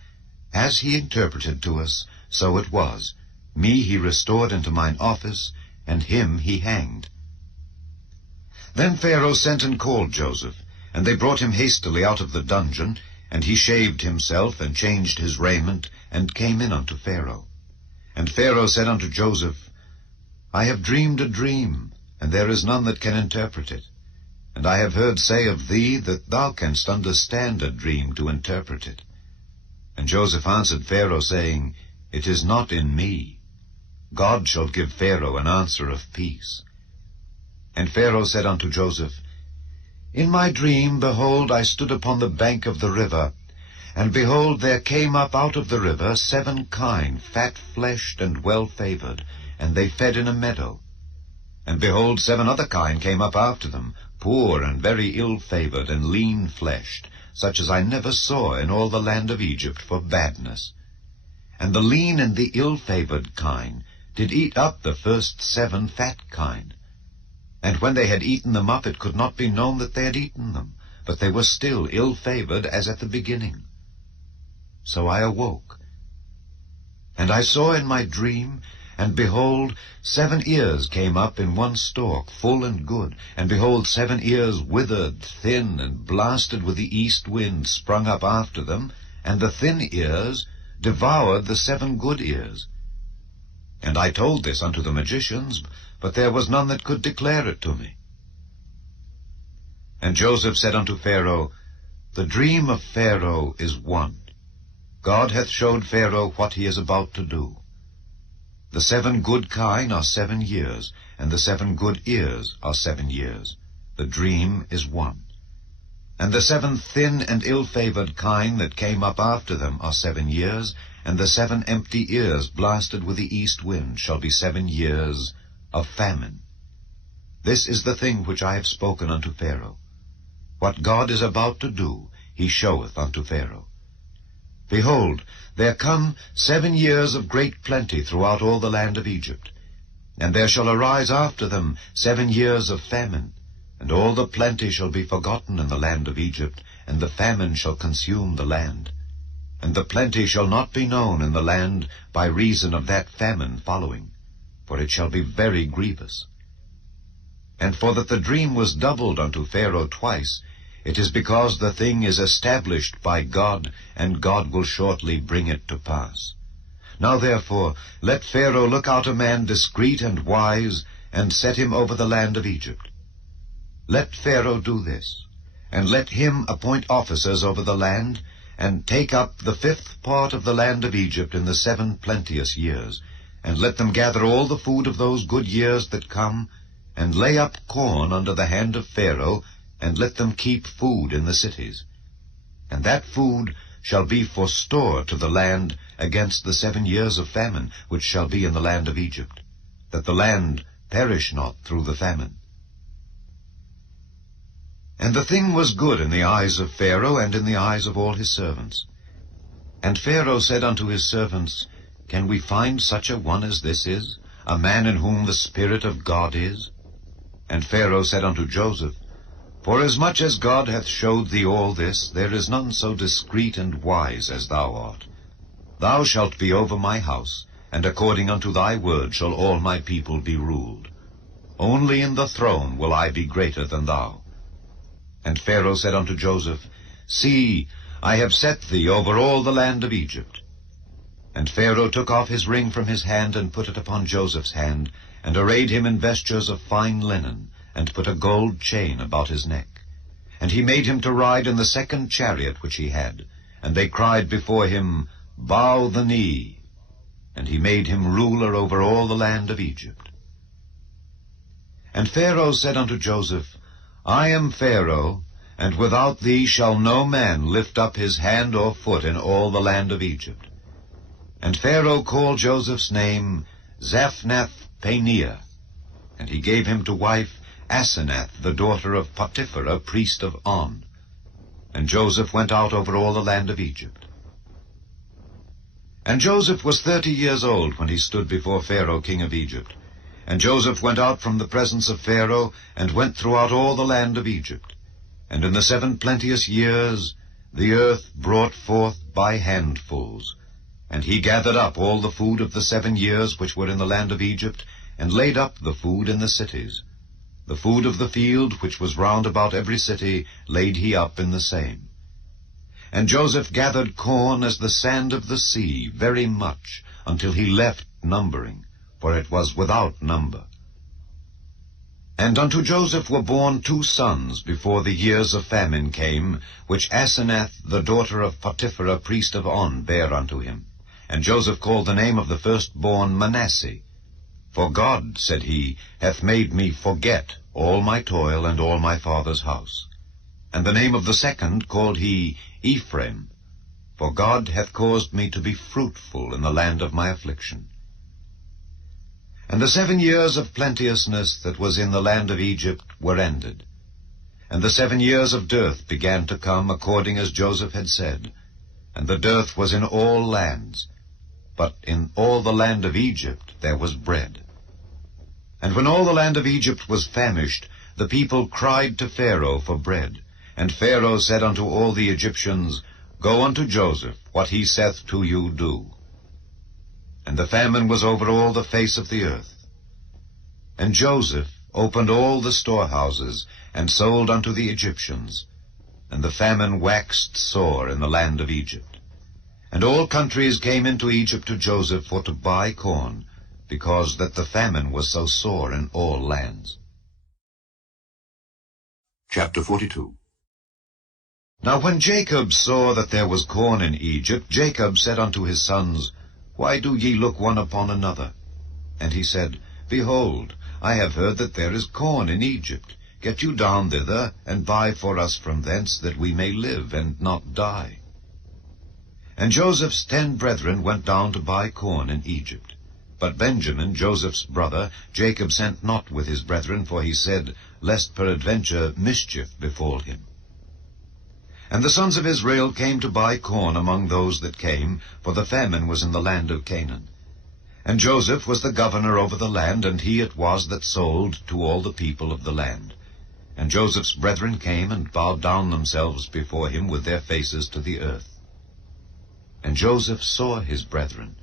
as he interpreted to us, so it was. Me he restored into mine office, and him he hanged. Then Pharaoh sent and called Joseph, and they brought him hastily out of the dungeon, And he shaved himself, and changed his raiment, and came in unto Pharaoh. And Pharaoh said unto Joseph, I have dreamed a dream, and there is none that can interpret it. And I have heard say of thee that thou canst understand a dream to interpret it. And Joseph answered Pharaoh, saying, It is not in me. God shall give Pharaoh an answer of peace. And Pharaoh said unto Joseph, In my dream, behold, I stood upon the bank of the river, and behold, there came up out of the river 7 kine, fat-fleshed and well-favored, and they fed in a meadow. And behold, 7 other kine came up after them, poor and very ill-favored and lean-fleshed, such as I never saw in all the land of Egypt for badness. And the lean and the ill-favored kine did eat up the first 7 fat kine. And when they had eaten them up, it could not be known that they had eaten them, but they were still ill-favored as at the beginning. So I awoke, and I saw in my dream, and behold, 7 ears came up in one stalk, full and good, and behold, 7 ears withered, thin, and blasted with the east wind sprung up after them, and the thin ears devoured the 7 good ears. And I told this unto the magicians, but there was none that could declare it to me. And Joseph said unto Pharaoh, The dream of Pharaoh is one. God hath showed Pharaoh what he is about to do. The 7 good kine are 7 years, and the 7 good ears are 7 years. The dream is one. And the 7 thin and ill-favored kine that came up after them are 7 years, and the 7 empty ears blasted with the east wind shall be 7 years of famine. This is the thing which I have spoken unto Pharaoh. What God is about to do, he showeth unto Pharaoh. Behold, there come 7 years of great plenty throughout all the land of Egypt, and there shall arise after them 7 years of famine, and all the plenty shall be forgotten in the land of Egypt, and the famine shall consume the land. And the plenty shall not be known in the land by reason of that famine following, for it shall be very grievous. And for that the dream was doubled unto Pharaoh twice, it is because the thing is established by God, and God will shortly bring it to pass. Now therefore let Pharaoh look out a man discreet and wise, and set him over the land of Egypt. Let Pharaoh do this, and let him appoint officers over the land, and take up the 5th part of the land of Egypt in the 7 plenteous years, and let them gather all the food of those good years that come, and lay up corn under the hand of Pharaoh, and let them keep food in the cities. And that food shall be for store to the land against the 7 years of famine, which shall be in the land of Egypt, that the land perish not through the famine. And the thing was good in the eyes of Pharaoh, and in the eyes of all his servants. And Pharaoh said unto his servants, Can we find such a one as this is, a man in whom the Spirit of God is? And Pharaoh said unto Joseph, Forasmuch as God hath showed thee all this, there is none so discreet and wise as thou art. Thou shalt be over my house, and according unto thy word shall all my people be ruled. Only in the throne will I be greater than thou. And Pharaoh said unto Joseph, See, I have set thee over all the land of Egypt. And Pharaoh took off his ring from his hand, and put it upon Joseph's hand, and arrayed him in vestures of fine linen, and put a gold chain about his neck. And he made him to ride in the 2nd chariot which he had. And they cried before him, Bow the knee. And he made him ruler over all the land of Egypt. And Pharaoh said unto Joseph, I am Pharaoh, and without thee shall no man lift up his hand or foot in all the land of Egypt. And Pharaoh called Joseph's name Zaphnath-Paneah, and he gave him to wife Asenath, the daughter of Potiphera, priest of On. And Joseph went out over all the land of Egypt. And Joseph was 30 years old when he stood before Pharaoh king of Egypt. And Joseph went out from the presence of Pharaoh, and went throughout all the land of Egypt. And in the 7 plenteous years the earth brought forth by handfuls. And he gathered up all the food of the 7 years which were in the land of Egypt, and laid up the food in the cities. The food of the field which was round about every city laid he up in the same. And Joseph gathered corn as the sand of the sea, very much, until he left numbering, for it was without number. And unto Joseph were born 2 sons before the years of famine came, which Asenath, the daughter of Potiphera, priest of On, bare unto him. And Joseph called the name of the firstborn Manasseh. For God, said he, hath made me forget all my toil and all my father's house. And the name of the second called he Ephraim, for God hath caused me to be fruitful in the land of my affliction. And the 7 years of plenteousness that was in the land of Egypt were ended. And the 7 years of dearth began to come, according as Joseph had said. And the dearth was in all lands, but in all the land of Egypt there was bread. And when all the land of Egypt was famished, the people cried to Pharaoh for bread. And Pharaoh said unto all the Egyptians, Go unto Joseph, what he saith to you do. And the famine was over all the face of the earth. And Joseph opened all the storehouses, and sold unto the Egyptians. And the famine waxed sore in the land of Egypt. And all countries came into Egypt to Joseph for to buy corn, because that the famine was so sore in all lands. Chapter 42. Now when Jacob saw that there was corn in Egypt, Jacob said unto his sons, Why do ye look one upon another? And he said, Behold, I have heard that there is corn in Egypt. Get you down thither, and buy for us from thence, that we may live, and not die. And Joseph's 10 brethren went down to buy corn in Egypt. But Benjamin, Joseph's brother, Jacob sent not with his brethren, for he said, Lest peradventure mischief befall him. And the sons of Israel came to buy corn among those that came, for the famine was in the land of Canaan. And Joseph was the governor over the land, and he it was that sold to all the people of the land. And Joseph's brethren came and bowed down themselves before him with their faces to the earth. And Joseph saw his brethren,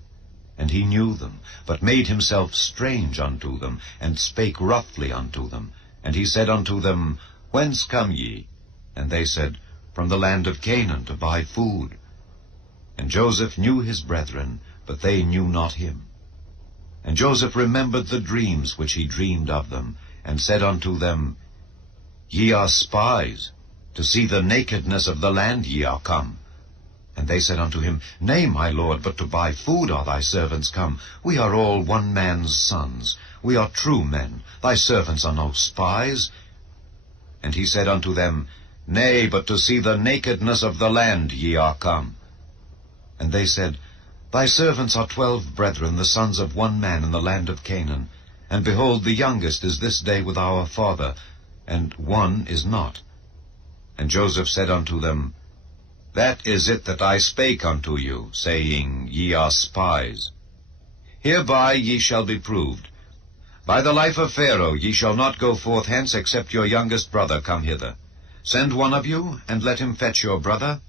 and he knew them, but made himself strange unto them, and spake roughly unto them. And he said unto them, Whence come ye? And they said, From the land of Canaan, to buy food. And Joseph knew his brethren, but they knew not him. And Joseph remembered the dreams which he dreamed of them, and said unto them, Ye are spies, to see the nakedness of the land ye are come. And they said unto him, Nay, my lord, but to buy food are thy servants come. We are all one man's sons. We are true men. Thy servants are no spies. And he said unto them, Nay, but to see the nakedness of the land ye are come. And they said, Thy servants are 12 brethren, the sons of one man in the land of Canaan. And behold, the youngest is this day with our father, and one is not. And Joseph said unto them, That is it that I spake unto you, saying, Ye are spies. Hereby ye shall be proved. By the life of Pharaoh ye shall not go forth hence, except your youngest brother come hither. Send one of you, and let him fetch your brother,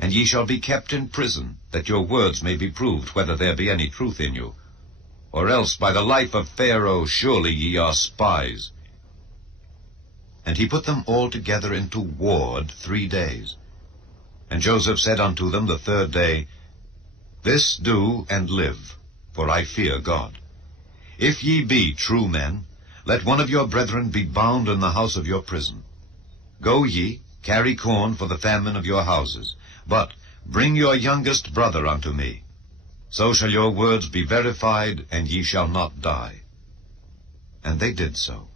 and ye shall be kept in prison, that your words may be proved, whether there be any truth in you. Or else by the life of Pharaoh surely ye are spies. And he put them all together into ward 3 days. And Joseph said unto them the 3rd day, This do and live, for I fear God. If ye be true men, let one of your brethren be bound in the house of your prison. Go ye, carry corn for the famine of your houses, but bring your youngest brother unto me. So shall your words be verified, and ye shall not die. And they did so.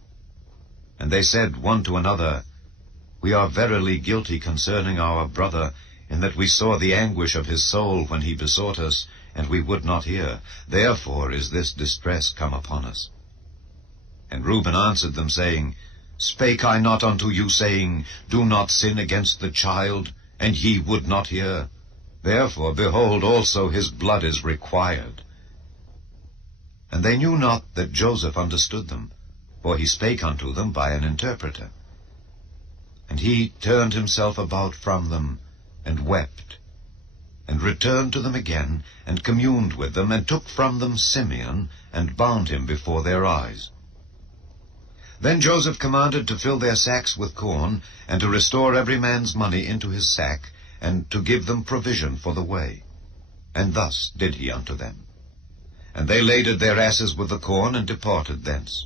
And they said one to another, We are verily guilty concerning our brother, in that we saw the anguish of his soul when he besought us, and we would not hear. Therefore is this distress come upon us. And Reuben answered them, saying, Spake I not unto you, saying, Do not sin against the child, and ye would not hear? Therefore, behold, also his blood is required. And they knew not that Joseph understood them, for he spake unto them by an interpreter. And he turned himself about from them, and wept, and returned to them again, and communed with them, and took from them Simeon, and bound him before their eyes. Then Joseph commanded to fill their sacks with corn, and to restore every man's money into his sack, and to give them provision for the way. And thus did he unto them. And they laded their asses with the corn, and departed thence.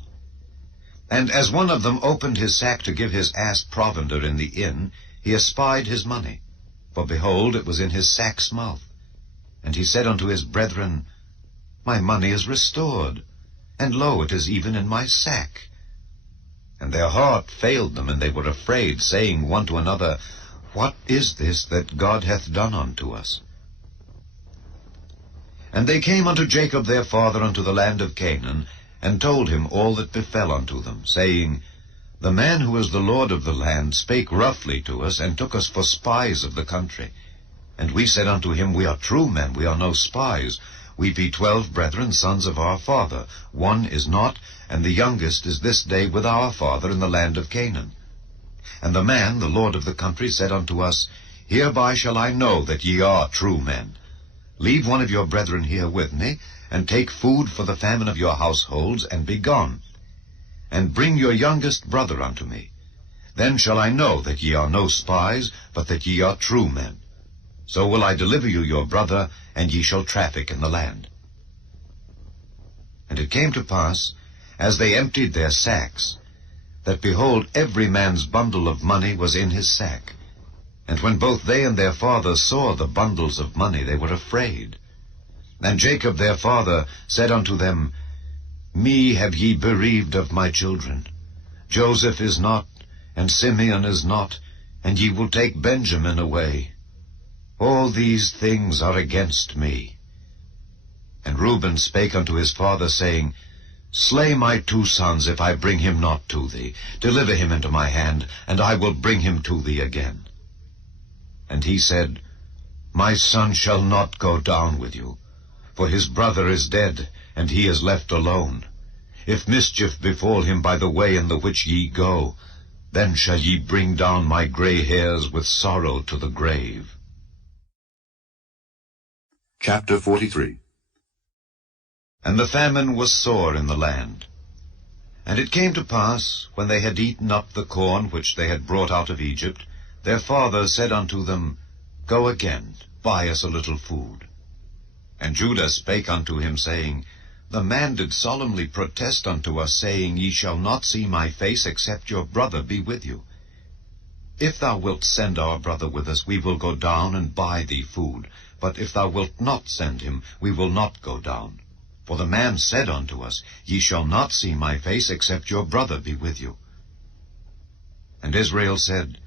And as one of them opened his sack to give his ass provender in the inn, he espied his money, for behold, it was in his sack's mouth. And he said unto his brethren, My money is restored, and lo, it is even in my sack. And their heart failed them, and they were afraid, saying one to another, What is this that God hath done unto us? And they came unto Jacob their father unto the land of Canaan, and told him all that befell unto them, saying, The man who is the lord of the land spake roughly to us, and took us for spies of the country. And we said unto him, We are true men, we are no spies. We be 12 brethren, sons of our father. One is not, and the youngest is this day with our father in the land of Canaan. And the man, the lord of the country, said unto us, Hereby shall I know that ye are true men. Leave one of your brethren here with me, and take food for the famine of your households, and be gone. And bring your youngest brother unto me. Then shall I know that ye are no spies, but that ye are true men. So will I deliver you your brother, and ye shall traffic in the land. And it came to pass, as they emptied their sacks, that behold, every man's bundle of money was in his sack. And when both they and their father saw the bundles of money, they were afraid. And Jacob their father said unto them, Me have ye bereaved of my children. Joseph is not, and Simeon is not, and ye will take Benjamin away. All these things are against me. And Reuben spake unto his father, saying, Slay my 2 sons, if I bring him not to thee. Deliver him into my hand, and I will bring him to thee again. And he said, My son shall not go down with you, for his brother is dead, and he is left alone. If mischief befall him by the way in the which ye go, then shall ye bring down my gray hairs with sorrow to the grave. Chapter 43. And the famine was sore in the land. And it came to pass, when they had eaten up the corn which they had brought out of Egypt, their father said unto them, Go again, buy us a little food. And Judah spake unto him, saying, The man did solemnly protest unto us, saying, Ye shall not see my face, except your brother be with you. If thou wilt send our brother with us, we will go down and buy thee food. But if thou wilt not send him, we will not go down. For the man said unto us, Ye shall not see my face, except your brother be with you. And Israel said,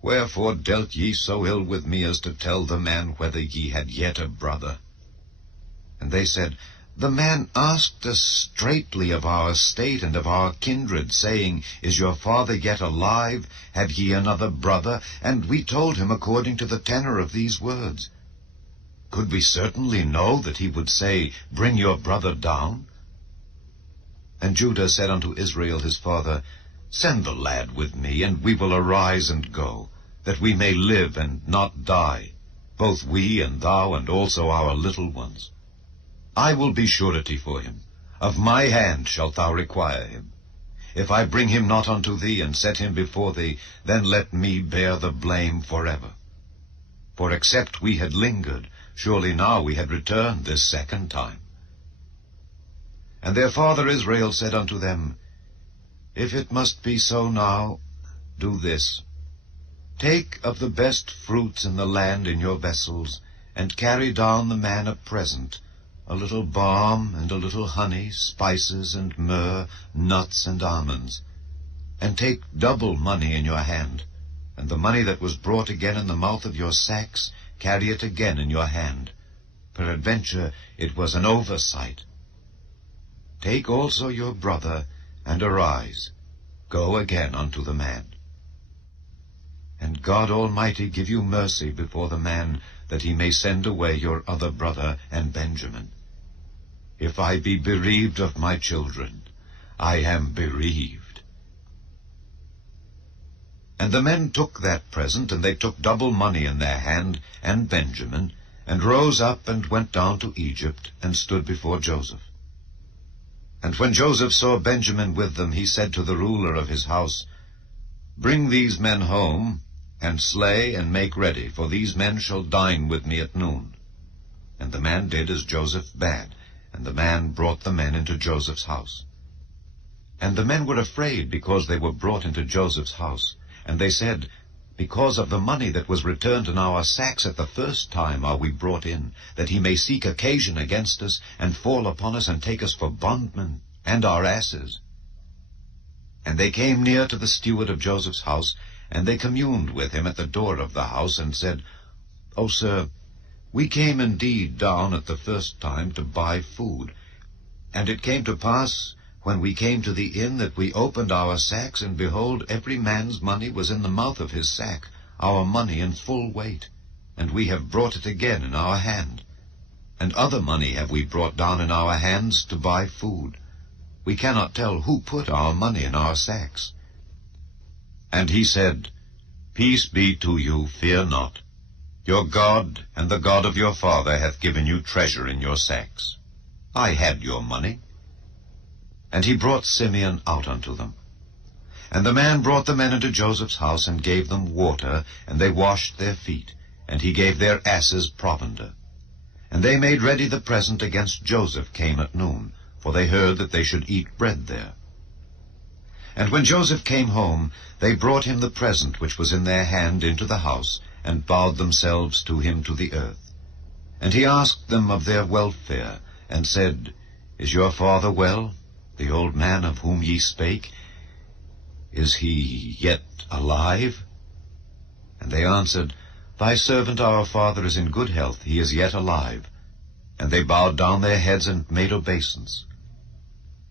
Wherefore dealt ye so ill with me as to tell the man whether ye had yet a brother? And they said, The man asked us straitly of our estate and of our kindred, saying, Is your father yet alive? Have ye another brother? And we told him according to the tenor of these words. Could we certainly know that he would say, Bring your brother down? And Judah said unto Israel his father, Send the lad with me, and we will arise and go, that we may live and not die, both we and thou, and also our little ones. I will be surety for him. Of my hand shalt thou require him. If I bring him not unto thee, and set him before thee, then let me bear the blame forever. For except we had lingered, surely now we had returned this second time. And their father Israel said unto them, If it must be so now, do this. Take of the best fruits in the land in your vessels, and carry down the man a present, a little balm, and a little honey, spices, and myrrh, nuts, and almonds. And take double money in your hand, and the money that was brought again in the mouth of your sacks, carry it again in your hand. Peradventure it was an oversight. Take also your brother, and arise. Go again unto the man. And God Almighty give you mercy before the man, that he may send away your other brother and Benjamin. If I be bereaved of my children, I am bereaved. And the men took that present, and they took double money in their hand, and Benjamin, and rose up and went down to Egypt, and stood before Joseph. And when Joseph saw Benjamin with them, he said to the ruler of his house, Bring these men home, and slay and make ready, for these men shall dine with me at noon. And the man did as Joseph bade, and the man brought the men into Joseph's house. And the men were afraid, because they were brought into Joseph's house. And they said, Because of the money that was returned in our sacks at the first time are we brought in, that he may seek occasion against us, and fall upon us, and take us for bondmen, and our asses. And they came near to the steward of Joseph's house, and they communed with him at the door of the house, and said, O sir, we came indeed down at the first time to buy food. And it came to pass, when we came to the inn, that we opened our sacks, and behold, every man's money was in the mouth of his sack, our money in full weight. And we have brought it again in our hand. And other money have we brought down in our hands to buy food. We cannot tell who put our money in our sacks. And he said, Peace be to you, fear not. Your God and the God of your father hath given you treasure in your sacks. I had your money. And he brought Simeon out unto them. And the man brought the men into Joseph's house, and gave them water, and they washed their feet, and he gave their asses provender. And they made ready the present against Joseph came at noon, for they heard that they should eat bread there. And when Joseph came home, they brought him the present which was in their hand into the house, and bowed themselves to him to the earth. And he asked them of their welfare, and said, Is your father well, the old man of whom ye spake? Is he yet alive? And they answered, Thy servant our father is in good health, he is yet alive. And they bowed down their heads and made obeisance.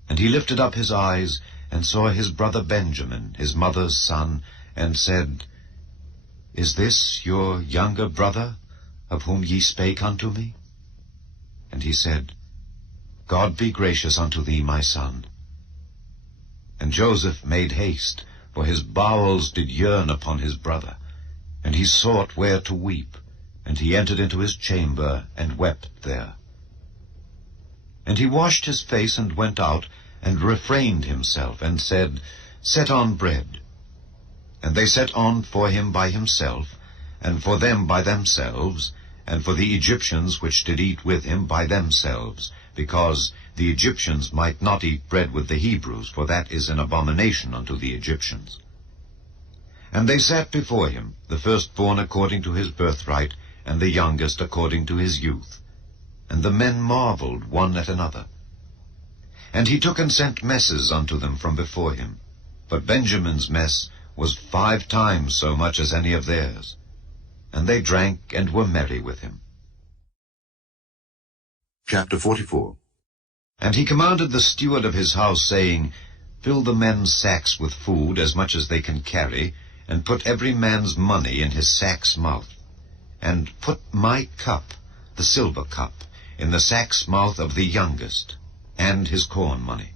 And he lifted up his eyes, and saw his brother Benjamin, his mother's son, and said, Is this your younger brother, of whom ye spake unto me? And he said, God be gracious unto thee, my son. And Joseph made haste, for his bowels did yearn upon his brother, and he sought where to weep, and he entered into his chamber, and wept there. And he washed his face, and went out, and refrained himself, and said, Set on bread. And they set on for him by himself, and for them by themselves, and for the Egyptians which did eat with him by themselves, because the Egyptians might not eat bread with the Hebrews, for that is an abomination unto the Egyptians. And they sat before him, the firstborn according to his birthright, and the youngest according to his youth. And the men marveled one at another. And he took and sent messes unto them from before him. But Benjamin's mess was 5 times so much as any of theirs. And they drank and were merry with him. Chapter 44. And he commanded the steward of his house, saying, Fill the men's sacks with food, as much as they can carry, and put every man's money in his sack's mouth. And put my cup, the silver cup, in the sack's mouth of the youngest, and his corn money.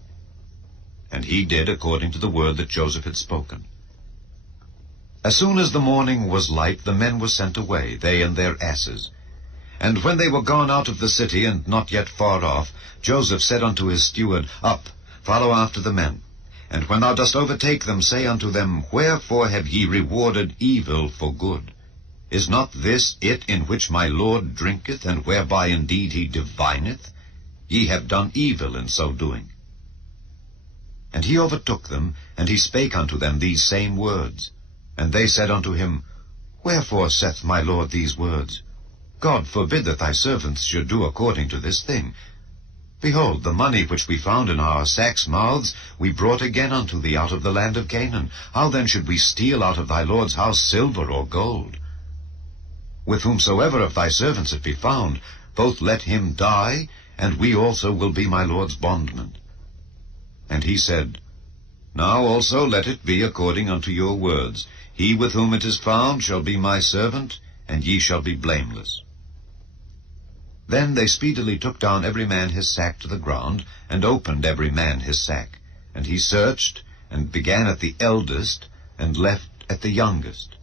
And he did according to the word that Joseph had spoken. As soon as the morning was light, the men were sent away, they and their asses. And when they were gone out of the city, and not yet far off, Joseph said unto his steward, Up, follow after the men. And when thou dost overtake them, say unto them, Wherefore have ye rewarded evil for good? Is not this it in which my Lord drinketh, and whereby indeed he divineth? Ye have done evil in so doing. And he overtook them, and he spake unto them these same words. And they said unto him, Wherefore saith my Lord these words? God forbid that thy servants should do according to this thing. Behold, the money which we found in our sacks' mouths we brought again unto thee out of the land of Canaan. How then should we steal out of thy Lord's house silver or gold? With whomsoever of thy servants it be found, both let him die, and we also will be my Lord's bondmen. And he said, Now also let it be according unto your words. He with whom it is found shall be my servant, and ye shall be blameless. Then they speedily took down every man his sack to the ground, and opened every man his sack. And he searched, and began at the eldest, and left at the youngest.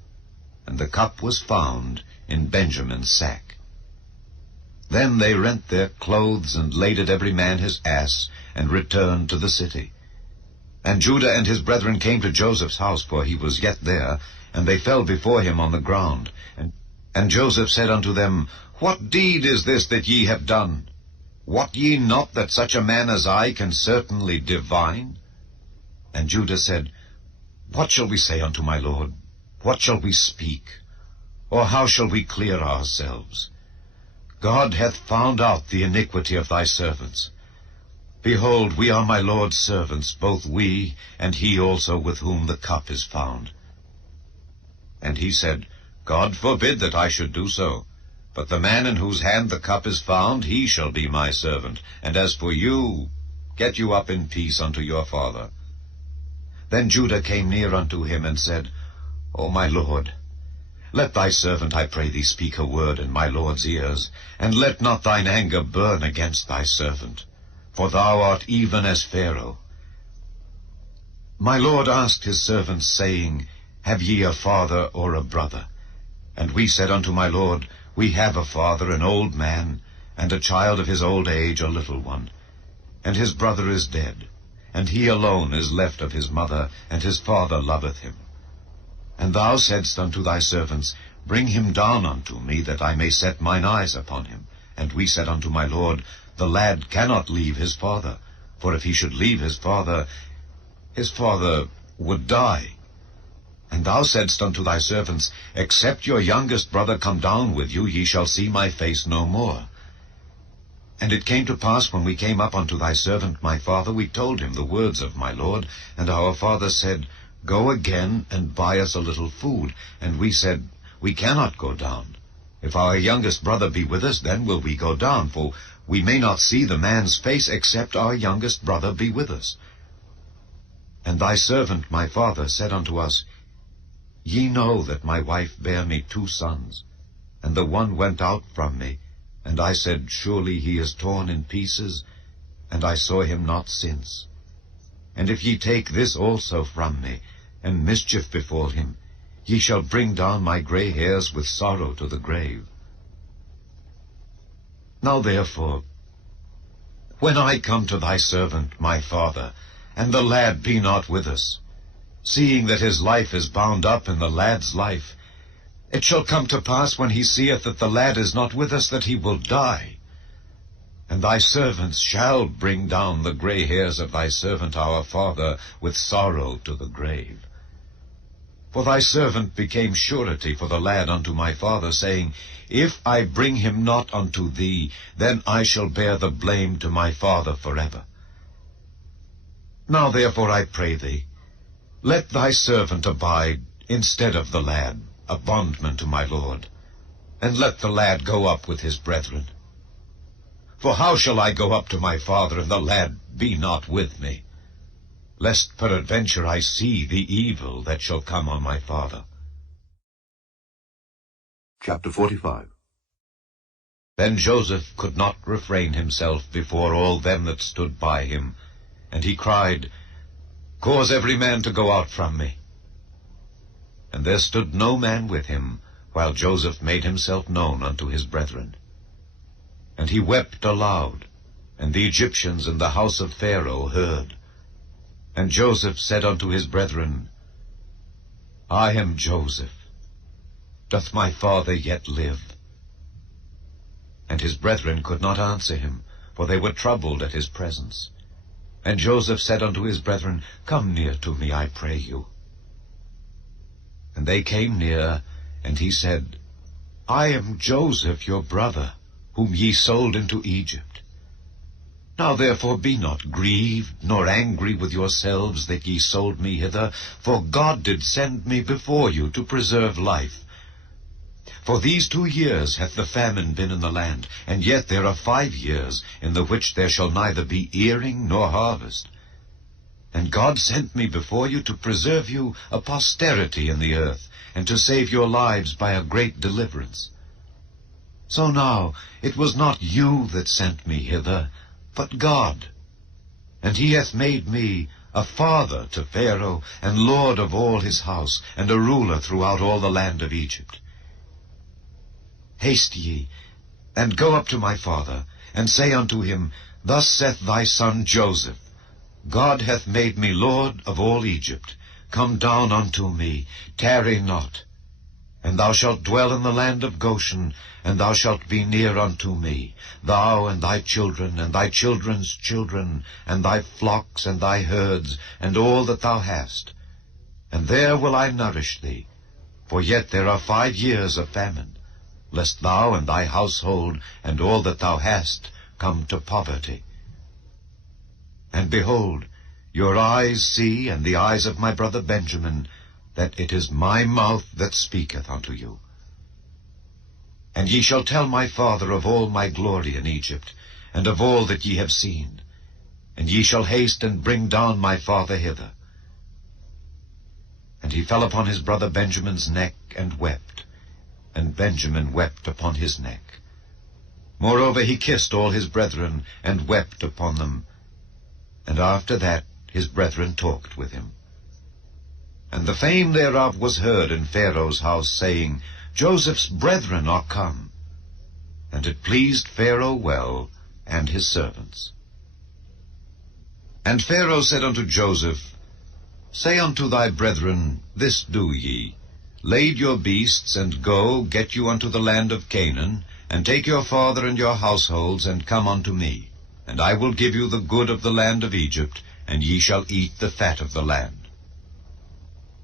And the cup was found in Benjamin's sack. Then they rent their clothes, and laded every man his ass, and returned to the city. And Judah and his brethren came to Joseph's house, for he was yet there, and they fell before him on the ground. And Joseph said unto them, What deed is this that ye have done? Wot ye not that such a man as I can certainly divine? And Judah said, What shall we say unto my lord? What shall we speak? Or how shall we clear ourselves? God hath found out the iniquity of thy servants. Behold, we are my lord's servants, both we, and he also with whom the cup is found. And he said, God forbid that I should do so. But the man in whose hand the cup is found, he shall be my servant. And as for you, get you up in peace unto your father. Then Judah came near unto him, and said, O my lord, let thy servant, I pray thee, speak a word in my lord's ears, and let not thine anger burn against thy servant, for thou art even as Pharaoh. My lord asked his servants, saying, Have ye a father or a brother? And we said unto my lord, We have a father, an old man, and a child of his old age, a little one. And his brother is dead, and he alone is left of his mother, and his father loveth him. And thou saidst unto thy servants, Bring him down unto me, that I may set mine eyes upon him. And we said unto my lord, The lad cannot leave his father, for if he should leave his father would die. And thou saidst unto thy servants, Except your youngest brother come down with you, ye shall see my face no more. And it came to pass, when we came up unto thy servant my father, we told him the words of my lord. And our father said, Go again, and buy us a little food. And we said, We cannot go down. If our youngest brother be with us, then will we go down, for we may not see the man's face, except our youngest brother be with us. And thy servant my father said unto us, Ye know that my wife bare me 2 sons, and the one went out from me, and I said, Surely he is torn in pieces, and I saw him not since. And if ye take this also from me, and mischief befall him, ye shall bring down my gray hairs with sorrow to the grave. Now therefore, when I come to thy servant my father, and the lad be not with us, seeing that his life is bound up in the lad's life, it shall come to pass, when he seeth that the lad is not with us, that he will die. And thy servants shall bring down the gray hairs of thy servant our father with sorrow to the grave. For thy servant became surety for the lad unto my father, saying, If I bring him not unto thee, then I shall bear the blame to my father forever. Now therefore I pray thee, let thy servant abide instead of the lad, a bondman to my lord, and let the lad go up with his brethren. For how shall I go up to my father, and the lad be not with me, lest peradventure I see the evil that shall come on my father? Chapter 45. Then Joseph could not refrain himself before all them that stood by him, and he cried, Cause every man to go out from me. And there stood no man with him, while Joseph made himself known unto his brethren. And he wept aloud, and the Egyptians in the house of Pharaoh heard. And Joseph said unto his brethren, I am Joseph. Doth my father yet live? And his brethren could not answer him, for they were troubled at his presence. And Joseph said unto his brethren, Come near to me, I pray you. And they came near, and he said, I am Joseph your brother, whom ye sold into Egypt. Now therefore be not grieved, nor angry with yourselves that ye sold me hither, for God did send me before you to preserve life. For these 2 years hath the famine been in the land, and yet there are 5 years, in the which there shall neither be earing nor harvest. And God sent me before you to preserve you a posterity in the earth, and to save your lives by a great deliverance. So now it was not you that sent me hither, but God. And he hath made me a father to Pharaoh, and lord of all his house, and a ruler throughout all the land of Egypt. Haste ye, and go up to my father, and say unto him, Thus saith thy son Joseph, God hath made me lord of all Egypt. come down unto me, tarry not. And thou shalt dwell in the land of Goshen, and thou shalt be near unto me, thou and thy children, and thy children's children, and thy flocks, and thy herds, and all that thou hast. And there will I nourish thee, for yet there are 5 years of famine, lest thou and thy household, and all that thou hast, come to poverty. And behold, your eyes see, and the eyes of my brother Benjamin, that it is my mouth that speaketh unto you. And ye shall tell my father of all my glory in Egypt, and of all that ye have seen. And ye shall haste and bring down my father hither. And he fell upon his brother Benjamin's neck, and wept. And Benjamin wept upon his neck. Moreover he kissed all his brethren, and wept upon them. And after that his brethren talked with him. And the fame thereof was heard in Pharaoh's house, saying, Joseph's brethren are come. And it pleased Pharaoh well, and his servants. And Pharaoh said unto Joseph, Say unto thy brethren, This do ye, Lade your beasts, and go, get you unto the land of Canaan, and take your father and your households, and come unto me. And I will give you the good of the land of Egypt, and ye shall eat the fat of the land.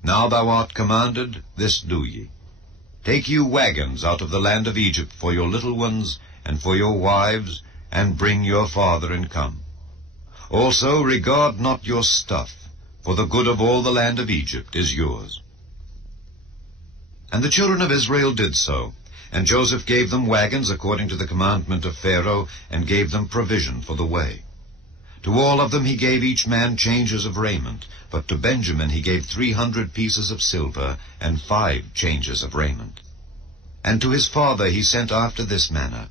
Now thou art commanded, this do ye. Take you wagons out of the land of Egypt for your little ones, and for your wives, and bring your father, and come. Also regard not your stuff, for the good of all the land of Egypt is yours. And the children of Israel did so, and Joseph gave them wagons according to the commandment of Pharaoh, and gave them provision for the way. To all of them he gave each man changes of raiment, but to Benjamin he gave 300 pieces of silver, and 5 changes of raiment. And to his father he sent after this manner,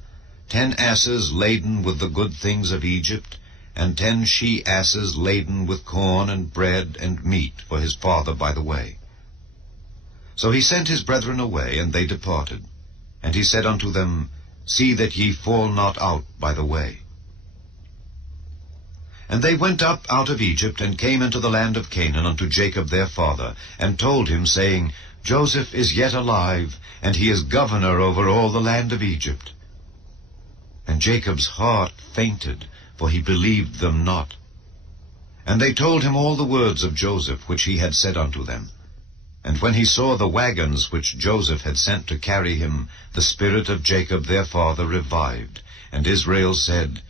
10 asses laden with the good things of Egypt, and 10 she-asses laden with corn and bread and meat for his father by the way. So he sent his brethren away, and they departed. And he said unto them, See that ye fall not out by the way. And they went up out of Egypt, and came into the land of Canaan unto Jacob their father, and told him, saying, Joseph is yet alive, and he is governor over all the land of Egypt. And Jacob's heart fainted, for he believed them not. And they told him all the words of Joseph, which he had said unto them. And when he saw the wagons which Joseph had sent to carry him, the spirit of Jacob their father revived. And Israel said,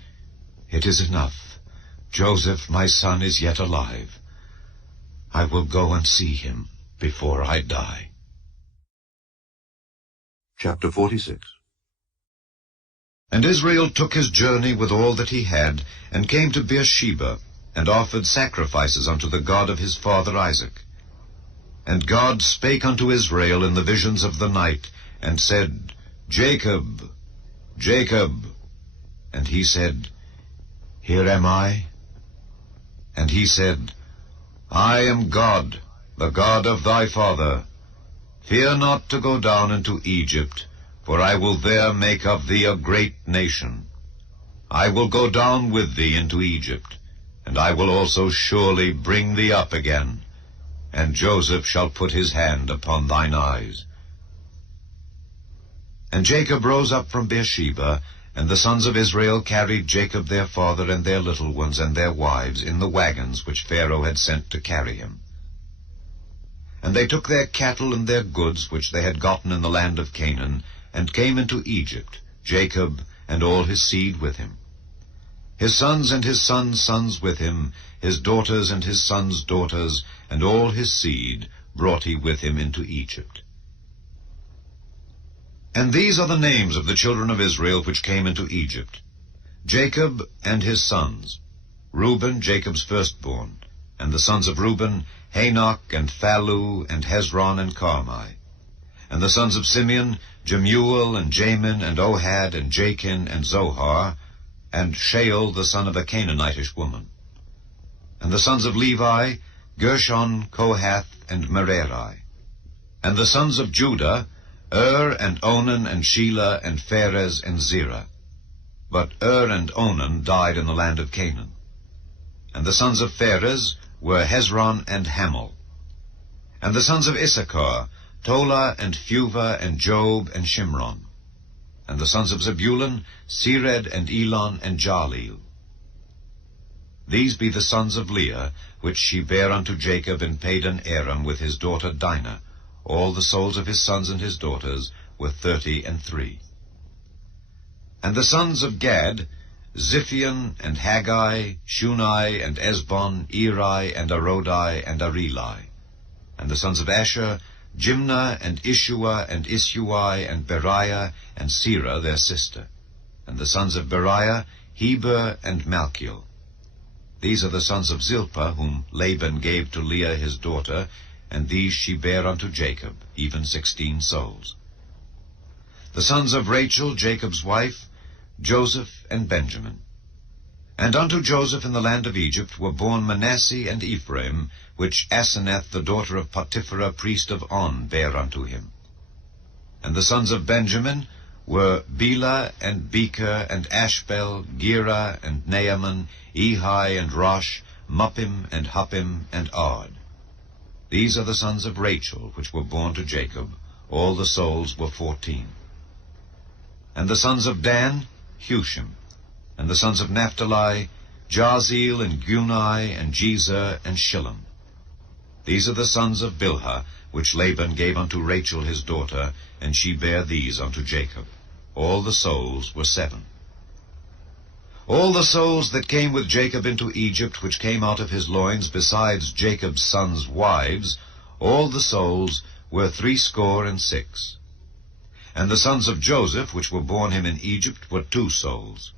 It is enough. Joseph my son is yet alive. I will go and see him before I die. Chapter 46. And Israel took his journey with all that he had, and came to Beersheba, and offered sacrifices unto the God of his father Isaac. And God spake unto Israel in the visions of the night, and said, Jacob, Jacob. And he said, Here am I. And he said, I am God, the God of thy father. Fear not to go down into Egypt, for I will there make of thee a great nation. I will go down with thee into Egypt, and I will also surely bring thee up again, and Joseph shall put his hand upon thine eyes. And Jacob rose up from Beersheba, and the sons of Israel carried Jacob their father and their little ones and their wives in the wagons which Pharaoh had sent to carry him. And they took their cattle and their goods which they had gotten in the land of Canaan, and came into Egypt, Jacob and all his seed with him. His sons and his sons' sons with him, his daughters and his sons' daughters, and all his seed brought he with him into Egypt. And these are the names of the children of Israel which came into Egypt: Jacob and his sons, Reuben Jacob's firstborn, and the sons of Reuben, Hanok and Phallu and Hezron and Carmi. And the sons of Simeon, Jemuel and Jamin and Ohad and Jachin and Zohar, and Shael the son of a Canaanitish woman. And the sons of Levi, Gershon, Kohath, and Merari. And the sons of Judah, and Onan and Shelah and Pharez and Zerah. But and Onan died in the land of Canaan. And the sons of Pharez were Hezron and Hamel. And the sons of Issachar, Tola, and Phuvah, and Job, and Shimron. And the sons of Zebulun, Sered, and Elon, and Jaleel. These be the sons of Leah, which she bare unto Jacob in Padan Aram with his daughter Dinah. All the souls of his sons and his daughters were 33. And the sons of Gad, Ziphion, and Haggai, Shunai, and Esbon, Eri, and Arodi, and Areli. And the sons of Asher, Jimnah, and Ishua, and Isui, and Beriah, and Serah their sister. And the sons of Beriah, Heber, and Malchiel. These are the sons of Zilpah, whom Laban gave to Leah his daughter, and these she bare unto Jacob, even 16 souls. The sons of Rachel, Jacob's wife, Joseph and Benjamin. And unto Joseph in the land of Egypt were born Manasseh and Ephraim, which Asenath the daughter of Potipherah priest of On bare unto him. And the sons of Benjamin were Bela and Becher and Ashbel, Gera and Naaman, Ehi and Rosh, Muppim and Huppim and Ard. These are the sons of Rachel, which were born to Jacob. All the souls were 14. And the sons of Dan, Hushim. And the sons of Naphtali, Jahzeel and Guni and Jezer and Shillem. These are the sons of Bilhah, which Laban gave unto Rachel his daughter, and she bare these unto Jacob. All the souls were 7. All the souls that came with Jacob into Egypt, which came out of his loins, besides Jacob's sons' wives, all the souls were 66. And the sons of Joseph, which were born him in Egypt, were 2 souls.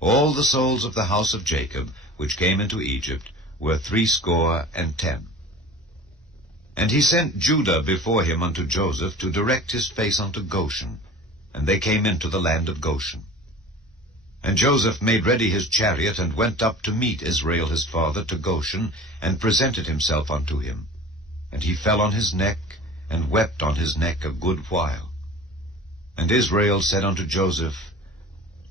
All the souls of the house of Jacob, which came into Egypt, were 70. And he sent Judah before him unto Joseph, to direct his face unto Goshen. And they came into the land of Goshen. And Joseph made ready his chariot, and went up to meet Israel his father to Goshen, and presented himself unto him. And he fell on his neck, and wept on his neck a good while. And Israel said unto Joseph,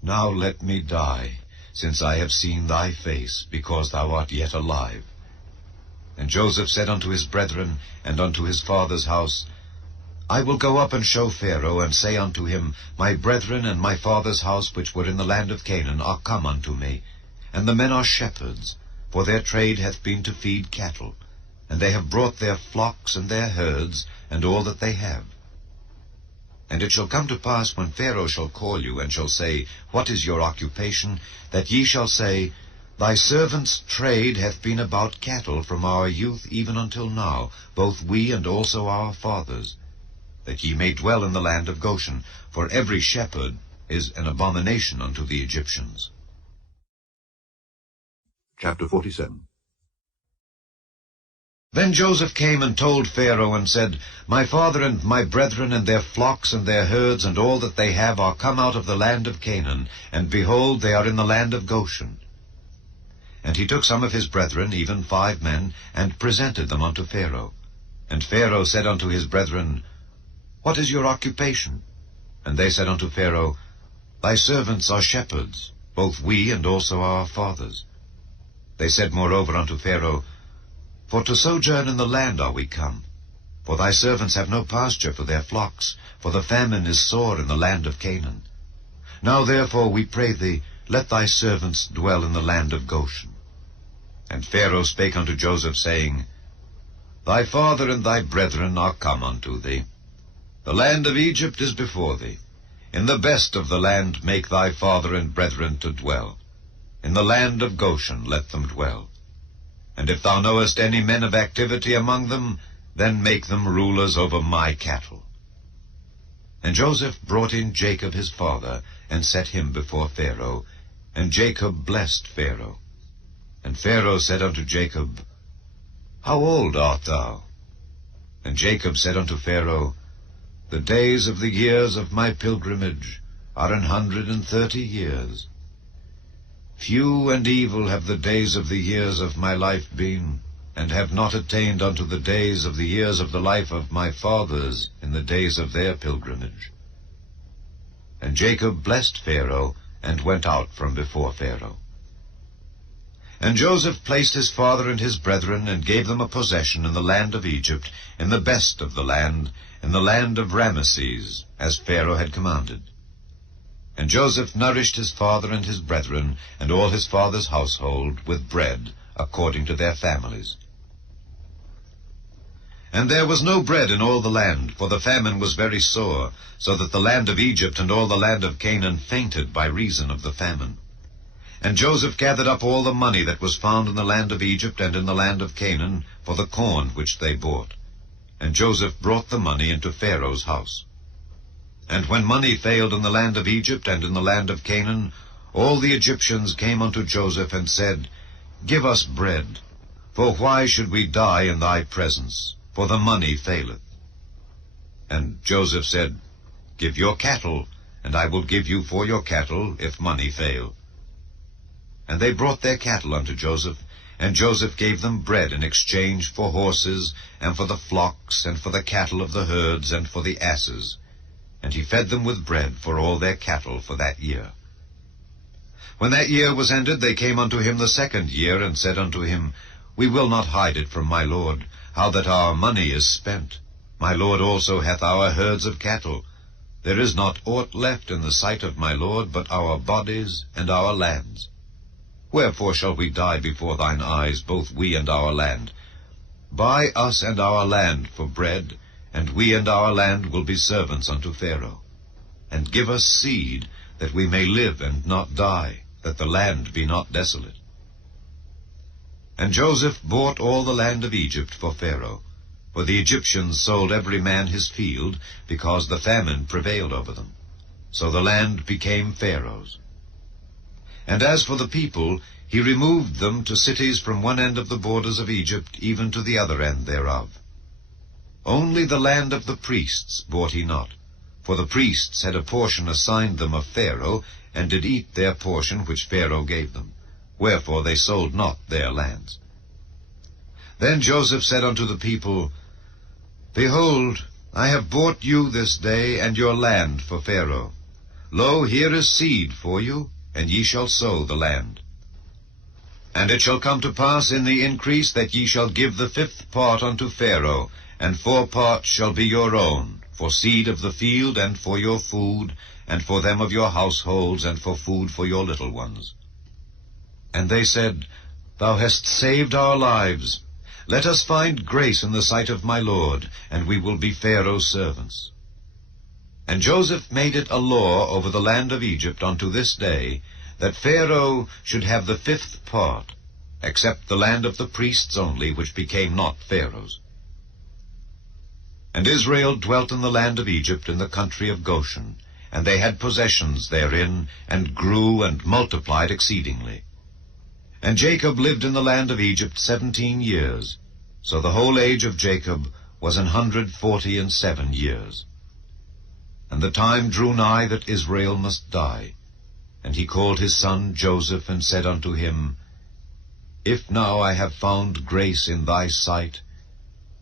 Now let me die, since I have seen thy face, because thou art yet alive. And Joseph said unto his brethren, and unto his father's house, I will go up and show Pharaoh, and say unto him, My brethren and my father's house, which were in the land of Canaan, are come unto me. And the men are shepherds, for their trade hath been to feed cattle. And they have brought their flocks and their herds, and all that they have. And it shall come to pass, when Pharaoh shall call you, and shall say, What is your occupation? That ye shall say, Thy servant's trade hath been about cattle from our youth even until now, both we and also our fathers. That ye may dwell in the land of Goshen, for every shepherd is an abomination unto the Egyptians. Chapter 47. Then Joseph came and told Pharaoh, and said, My father and my brethren and their flocks and their herds and all that they have are come out of the land of Canaan, and behold, they are in the land of Goshen. And he took some of his brethren, even 5 men, and presented them unto Pharaoh. And Pharaoh said unto his brethren, What is your occupation? And they said unto Pharaoh, Thy servants are shepherds, both we and also our fathers. They said moreover unto Pharaoh, For to sojourn in the land are we come. For thy servants have no pasture for their flocks, for the famine is sore in the land of Canaan. Now therefore, we pray thee, let thy servants dwell in the land of Goshen. And Pharaoh spake unto Joseph, saying, Thy father and thy brethren are come unto thee. The land of Egypt is before thee. In the best of the land make thy father and brethren to dwell. In the land of Goshen let them dwell. And if thou knowest any men of activity among them, then make them rulers over my cattle. And Joseph brought in Jacob his father, and set him before Pharaoh. And Jacob blessed Pharaoh. And Pharaoh said unto Jacob, How old art thou? And Jacob said unto Pharaoh, The days of the years of my pilgrimage are 130 years. Few and evil have the days of the years of my life been, and have not attained unto the days of the years of the life of my fathers in the days of their pilgrimage. And Jacob blessed Pharaoh, and went out from before Pharaoh. And Joseph placed his father and his brethren, and gave them a possession in the land of Egypt, in the best of the land, in the land of Ramesses, as Pharaoh had commanded. And Joseph nourished his father and his brethren, and all his father's household, with bread, according to their families. And there was no bread in all the land, for the famine was very sore, so that the land of Egypt and all the land of Canaan fainted by reason of the famine. And Joseph gathered up all the money that was found in the land of Egypt and in the land of Canaan for the corn which they bought. And Joseph brought the money into Pharaoh's house. And when money failed in the land of Egypt and in the land of Canaan, all the Egyptians came unto Joseph and said, Give us bread, for why should we die in thy presence? For the money faileth. And Joseph said, Give your cattle, and I will give you for your cattle, if money fail. And they brought their cattle unto Joseph, and Joseph gave them bread in exchange for horses, and for the flocks, and for the cattle of the herds, and for the asses. And he fed them with bread for all their cattle for that year. When that year was ended, they came unto him the second year, and said unto him, We will not hide it from my lord, how that our money is spent. My lord also hath our herds of cattle. There is not aught left in the sight of my lord, but our bodies and our lands. Wherefore shall we die before thine eyes, both we and our land? Buy us and our land for bread, and we and our land will be servants unto Pharaoh. And give us seed, that we may live and not die, that the land be not desolate. And Joseph bought all the land of Egypt for Pharaoh, for the Egyptians sold every man his field, because the famine prevailed over them. So the land became Pharaoh's. And as for the people, he removed them to cities from one end of the borders of Egypt, even to the other end thereof. Only the land of the priests bought he not, for the priests had a portion assigned them of Pharaoh, and did eat their portion which Pharaoh gave them. Wherefore they sold not their lands. Then Joseph said unto the people, Behold, I have bought you this day and your land for Pharaoh. Lo, here is seed for you, and ye shall sow the land. And it shall come to pass in the increase that ye shall give the 5th part unto Pharaoh, and 4 parts shall be your own, for seed of the field, and for your food, and for them of your households, and for food for your little ones. And they said, Thou hast saved our lives. Let us find grace in the sight of my lord, and we will be Pharaoh's servants. And Joseph made it a law over the land of Egypt unto this day, that Pharaoh should have the 5th part, except the land of the priests only, which became not Pharaoh's. And Israel dwelt in the land of Egypt in the country of Goshen, and they had possessions therein, and grew and multiplied exceedingly. And Jacob lived in the land of Egypt 17 years, so the whole age of Jacob was 147 years. And the time drew nigh that Israel must die. And he called his son Joseph, and said unto him, If now I have found grace in thy sight,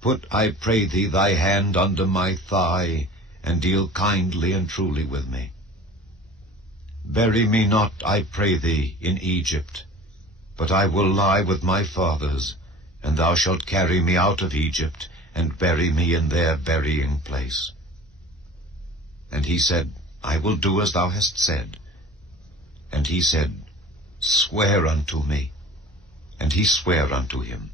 put, I pray thee, thy hand under my thigh, and deal kindly and truly with me. Bury me not, I pray thee, in Egypt, but I will lie with my fathers, and thou shalt carry me out of Egypt, and bury me in their burying place. And he said, I will do as thou hast said. And he said, Swear unto me. And he sware unto him.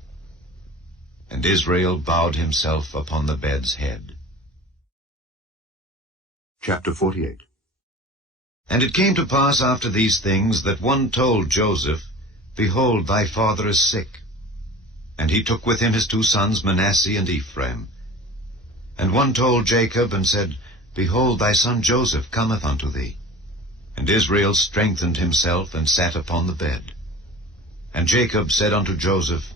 And Israel bowed himself upon the bed's head. Chapter 48. And it came to pass after these things, that one told Joseph, Behold, thy father is sick. And he took with him his 2 sons, Manasseh and Ephraim. And one told Jacob, and said, Behold, thy son Joseph cometh unto thee. And Israel strengthened himself, and sat upon the bed. And Jacob said unto Joseph,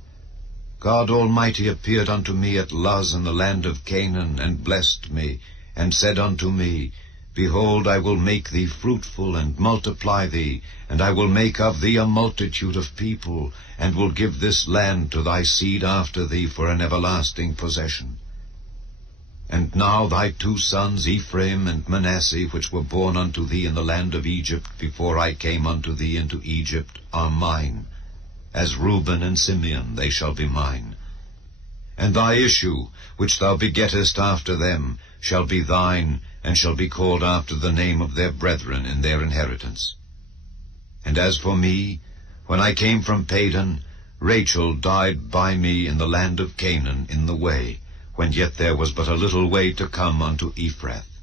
God Almighty appeared unto me at Luz in the land of Canaan, and blessed me, and said unto me, Behold, I will make thee fruitful, and multiply thee, and I will make of thee a multitude of people, and will give this land to thy seed after thee for an everlasting possession. And now thy 2 sons, Ephraim and Manasseh, which were born unto thee in the land of Egypt, before I came unto thee into Egypt, are mine. as Reuben and Simeon they shall be mine. And thy issue, which thou begettest after them, shall be thine, and shall be called after the name of their brethren in their inheritance. And as for me, when I came from Padan, Rachel died by me in the land of Canaan in the way, when yet there was but a little way to come unto Ephrath.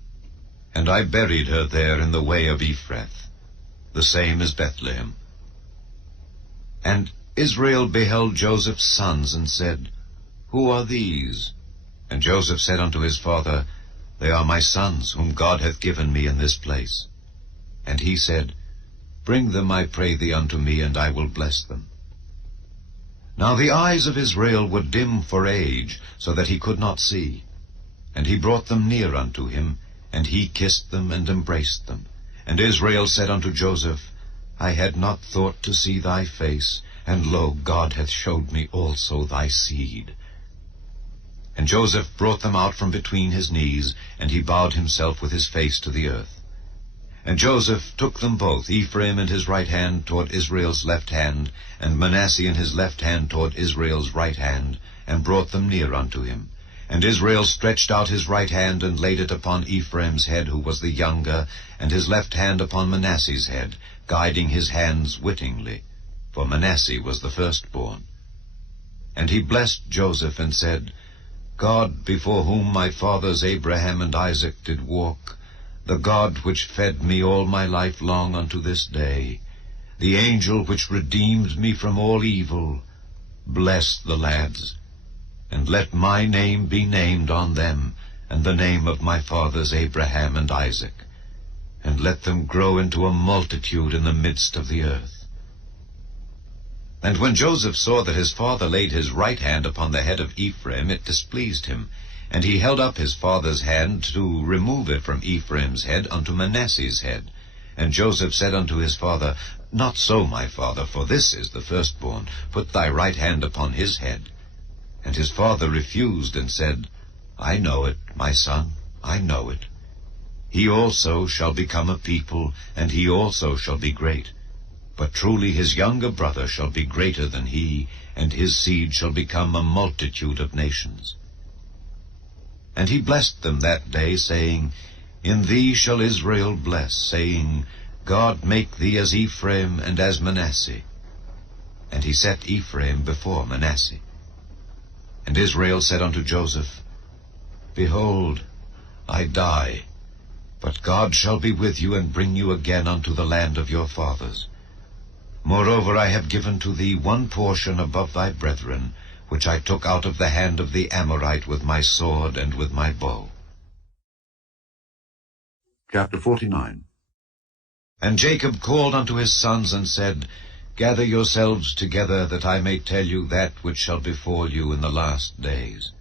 And I buried her there in the way of Ephrath, the same as Bethlehem. And Israel beheld Joseph's sons, and said, Who are these? And Joseph said unto his father, They are my sons, whom God hath given me in this place. And he said, Bring them, I pray thee, unto me, and I will bless them. Now the eyes of Israel were dim for age, so that he could not see. And he brought them near unto him, and he kissed them and embraced them. And Israel said unto Joseph, I had not thought to see thy face, and lo, God hath showed me also thy seed. And Joseph brought them out from between his knees, and he bowed himself with his face to the earth. And Joseph took them both, Ephraim in his right hand toward Israel's left hand, and Manasseh in his left hand toward Israel's right hand, and brought them near unto him. And Israel stretched out his right hand, and laid it upon Ephraim's head, who was the younger, and his left hand upon Manasseh's head, guiding his hands wittingly, for Manasseh was the firstborn. And he blessed Joseph, and said, God, before whom my fathers Abraham and Isaac did walk, the God which fed me all my life long unto this day, the angel which redeemed me from all evil, bless the lads, and let my name be named on them, and the name of my fathers Abraham and Isaac, and let them grow into a multitude in the midst of the earth. And when Joseph saw that his father laid his right hand upon the head of Ephraim, it displeased him, and he held up his father's hand to remove it from Ephraim's head unto Manasseh's head. And Joseph said unto his father, Not so, my father, for this is the firstborn. Put thy right hand upon his head. And his father refused, and said, I know it, my son, I know it. He also shall become a people, and he also shall be great. But truly his younger brother shall be greater than he, and his seed shall become a multitude of nations. And he blessed them that day, saying, In thee shall Israel bless, saying, God make thee as Ephraim and as Manasseh. And he set Ephraim before Manasseh. And Israel said unto Joseph, Behold, I die, but God shall be with you, and bring you again unto the land of your fathers. Moreover, I have given to thee one portion above thy brethren, which I took out of the hand of the Amorite with my sword and with my bow. Chapter 49. And Jacob called unto his sons, and said, Gather yourselves together, that I may tell you that which shall befall you in the last days.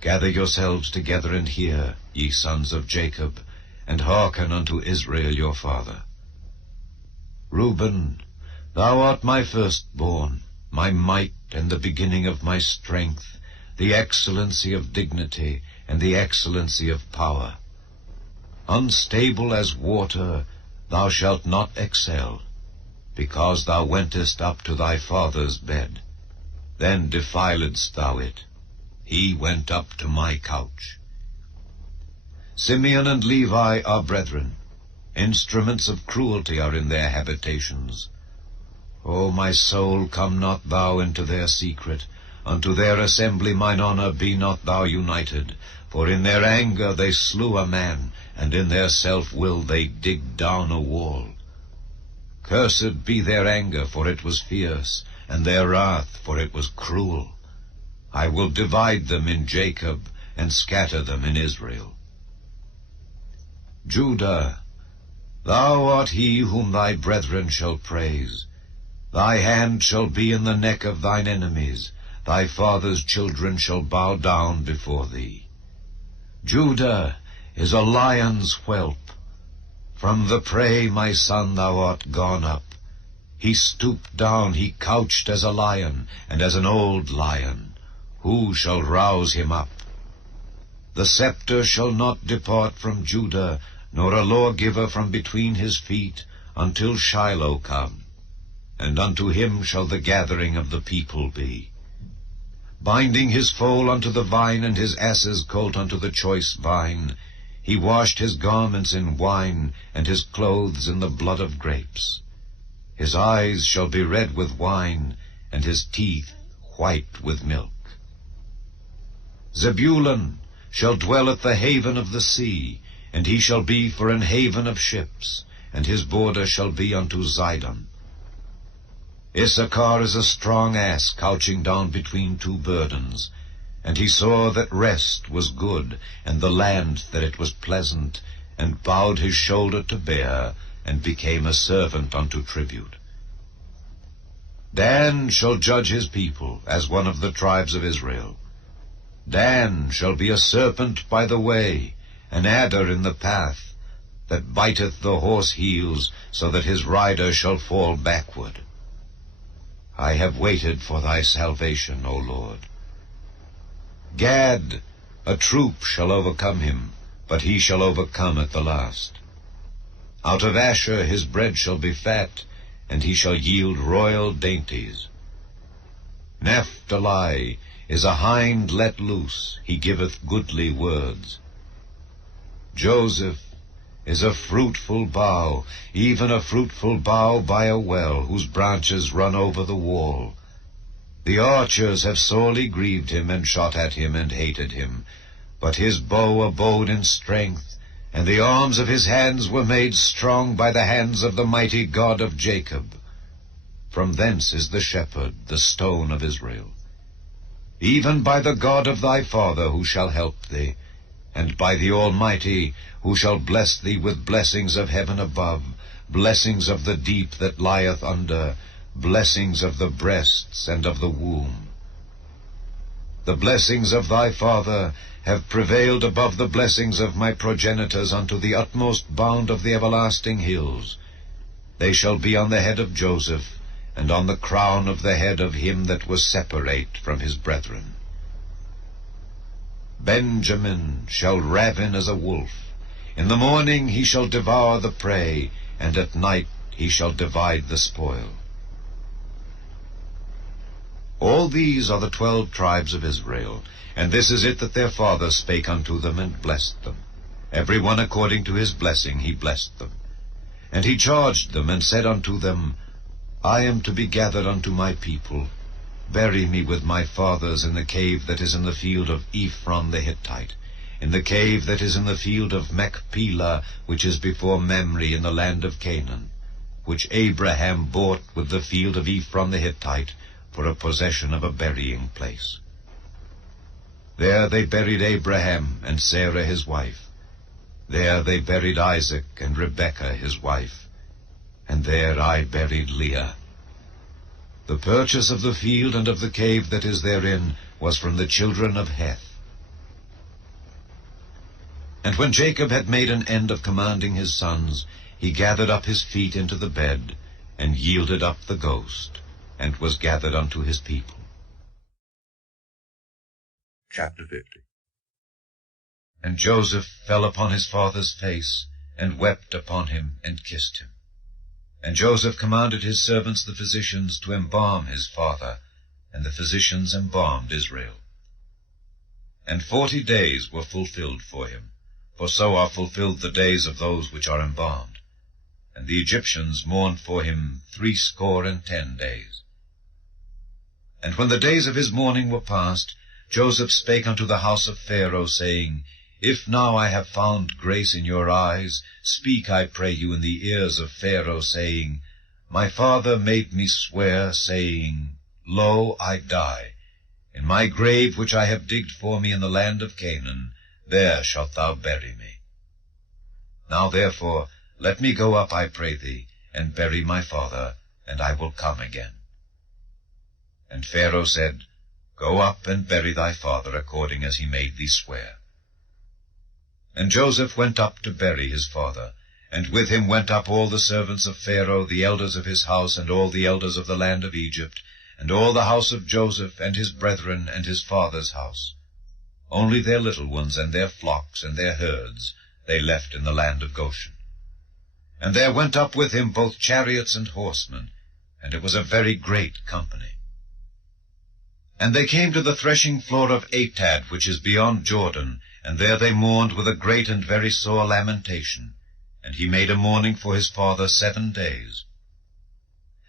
Gather yourselves together, and hear, ye sons of Jacob, and hearken unto Israel your father. Reuben, thou art my firstborn, my might, and the beginning of my strength, the excellency of dignity, and the excellency of power. Unstable as water, thou shalt not excel, because thou wentest up to thy father's bed. Then defiledst thou it. He went up to my couch. Simeon and Levi are brethren. Instruments of cruelty are in their habitations. O my soul, come not thou into their secret. Unto their assembly, mine honor, be not thou united. For in their anger they slew a man, and in their self-will they digged down a wall. Cursed be their anger, for it was fierce, and their wrath, for it was cruel. I will divide them in Jacob, and scatter them in Israel. Judah, thou art he whom thy brethren shall praise. Thy hand shall be in the neck of thine enemies. Thy father's children shall bow down before thee. Judah is a lion's whelp. From the prey, my son, thou art gone up. He stooped down, he couched as a lion, and as an old lion. Who shall rouse him up? The scepter shall not depart from Judah, nor a lawgiver from between his feet, until Shiloh come. and unto him shall the gathering of the people be. Binding his foal unto the vine, and his ass's colt unto the choice vine, he washed his garments in wine, and his clothes in the blood of grapes. His eyes shall be red with wine, and his teeth white with milk. Zebulun shall dwell at the haven of the sea, and he shall be for an haven of ships, and his border shall be unto Zidon. Issachar is a strong ass couching down between two burdens, and he saw that rest was good, and the land that it was pleasant, and bowed his shoulder to bear, and became a servant unto tribute. Dan shall judge his people, as one of the tribes of Israel. Dan shall be a serpent by the way, an adder in the path, that biteth the horse heels, so that his rider shall fall backward. I have waited for thy salvation, O Lord. Gad, a troop shall overcome him, but he shall overcome at the last. Out of Asher his bread shall be fat, and he shall yield royal dainties. Naphtali is a hind let loose, he giveth goodly words. Joseph is a fruitful bough, even a fruitful bough by a well, whose branches run over the wall. The archers have sorely grieved him, and shot at him, and hated him. But his bow abode in strength, and the arms of his hands were made strong by the hands of the mighty God of Jacob. From thence is the shepherd, the stone of Israel. Even by the God of thy father, who shall help thee, and by the Almighty, who shall bless thee with blessings of heaven above, blessings of the deep that lieth under, blessings of the breasts and of the womb. The blessings of thy father have prevailed above the blessings of my progenitors unto the utmost bound of the everlasting hills. They shall be on the head of Joseph, and on the crown of the head of him that was separate from his brethren. Benjamin shall ravin as a wolf. In the morning he shall devour the prey, and at night he shall divide the spoil. All these are the 12 tribes of Israel, and this is it that their father spake unto them, and blessed them. Every one according to his blessing he blessed them. And he charged them, and said unto them, I am to be gathered unto my people. Bury me with my fathers in the cave that is in the field of Ephron the Hittite, in the cave that is in the field of Machpelah, which is before Mamre in the land of Canaan, which Abraham bought with the field of Ephron the Hittite, for a possession of a burying place. There they buried Abraham and Sarah his wife. There they buried Isaac and Rebekah his wife. And there I buried Leah. The purchase of the field and of the cave that is therein was from the children of Heth. And when Jacob had made an end of commanding his sons, he gathered up his feet into the bed, and yielded up the ghost, and was gathered unto his people. Chapter 50. And Joseph fell upon his father's face, and wept upon him, and kissed him. And Joseph commanded his servants the physicians to embalm his father, and the physicians embalmed Israel. And 40 days were fulfilled for him, for so are fulfilled the days of those which are embalmed. And the Egyptians mourned for him 70 days. And when the days of his mourning were past, Joseph spake unto the house of Pharaoh, saying, If now I have found grace in your eyes, speak, I pray you, in the ears of Pharaoh, saying, My father made me swear, saying, Lo, I die. In my grave which I have digged for me in the land of Canaan, there shalt thou bury me. Now therefore let me go up, I pray thee, and bury my father, and I will come again. And Pharaoh said, Go up and bury thy father according as he made thee swear. And Joseph went up to bury his father, and with him went up all the servants of Pharaoh, the elders of his house, and all the elders of the land of Egypt, and all the house of Joseph, and his brethren, and his father's house. Only their little ones, and their flocks, and their herds, they left in the land of Goshen. And there went up with him both chariots and horsemen, and it was a very great company. And they came to the threshing floor of Atad, which is beyond Jordan, and there they mourned with a great and very sore lamentation. And he made a mourning for his father 7 days.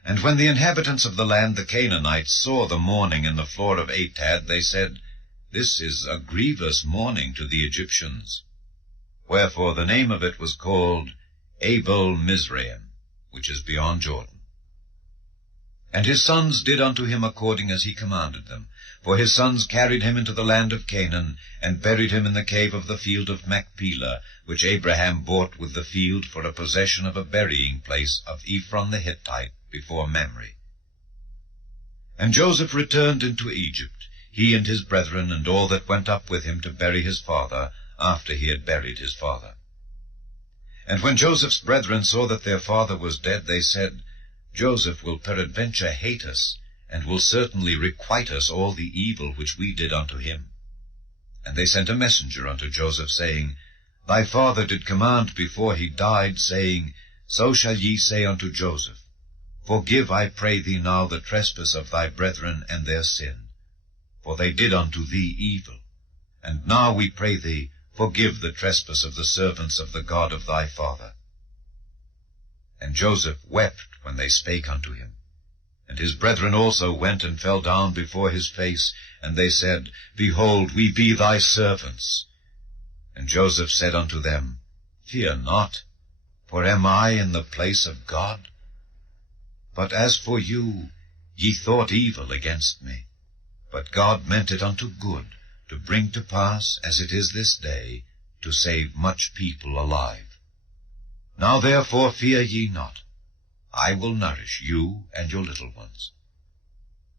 And when the inhabitants of the land, the Canaanites, saw the mourning in the floor of Atad, they said, This is a grievous mourning to the Egyptians. Wherefore the name of it was called Abel Mizraim, which is beyond Jordan. And his sons did unto him according as he commanded them. For his sons carried him into the land of Canaan, and buried him in the cave of the field of Machpelah, which Abraham bought with the field for a possession of a burying place of Ephron the Hittite before Mamre. And Joseph returned into Egypt, he and his brethren, and all that went up with him to bury his father, after he had buried his father. And when Joseph's brethren saw that their father was dead, they said, Joseph will peradventure hate us, and will certainly requite us all the evil which we did unto him. And they sent a messenger unto Joseph, saying, Thy father did command before he died, saying, So shall ye say unto Joseph, Forgive, I pray thee now, the trespass of thy brethren and their sin, for they did unto thee evil. And now we pray thee, forgive the trespass of the servants of the God of thy father. And Joseph wept when they spake unto him. And his brethren also went and fell down before his face, and they said, Behold, we be thy servants. And Joseph said unto them, Fear not, for am I in the place of God? But as for you, ye thought evil against me, but God meant it unto good, to bring to pass, as it is this day, to save much people alive. Now therefore fear ye not. I will nourish you and your little ones.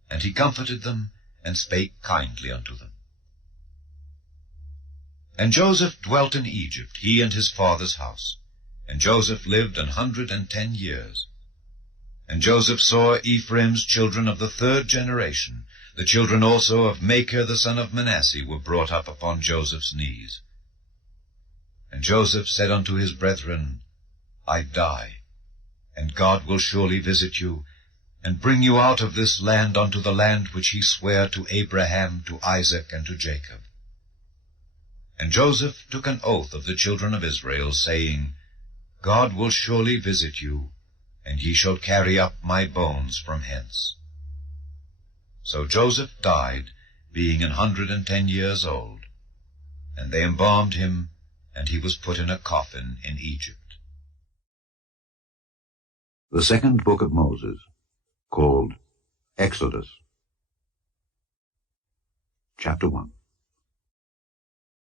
And he comforted them, and spake kindly unto them. And Joseph dwelt in Egypt, he and his father's house. And Joseph lived 110 years. And Joseph saw Ephraim's children of the 3rd generation. The children also of Machir the son of Manasseh were brought up upon Joseph's knees. And Joseph said unto his brethren, I die, and God will surely visit you, and bring you out of this land unto the land which he sware to Abraham, to Isaac, and to Jacob. And Joseph took an oath of the children of Israel, saying, God will surely visit you, and ye shall carry up my bones from hence. So Joseph died, being 110 years old, and they embalmed him, and he was put in a coffin in Egypt. The second book of Moses, called Exodus. Chapter 1.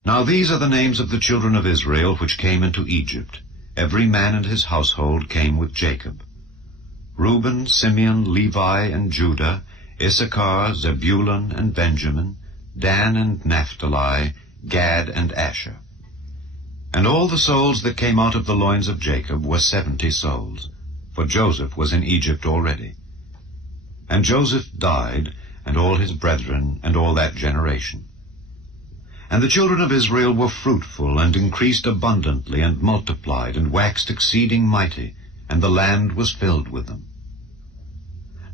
Now these are the names of the children of Israel which came into Egypt. Every man and his household came with Jacob. Reuben, Simeon, Levi, and Judah, Issachar, Zebulun, and Benjamin, Dan and Naphtali, Gad and Asher. And all the souls that came out of the loins of Jacob were 70 souls, for Joseph was in Egypt already. And Joseph died, and all his brethren, and all that generation. And the children of Israel were fruitful, and increased abundantly, and multiplied, and waxed exceeding mighty, and the land was filled with them.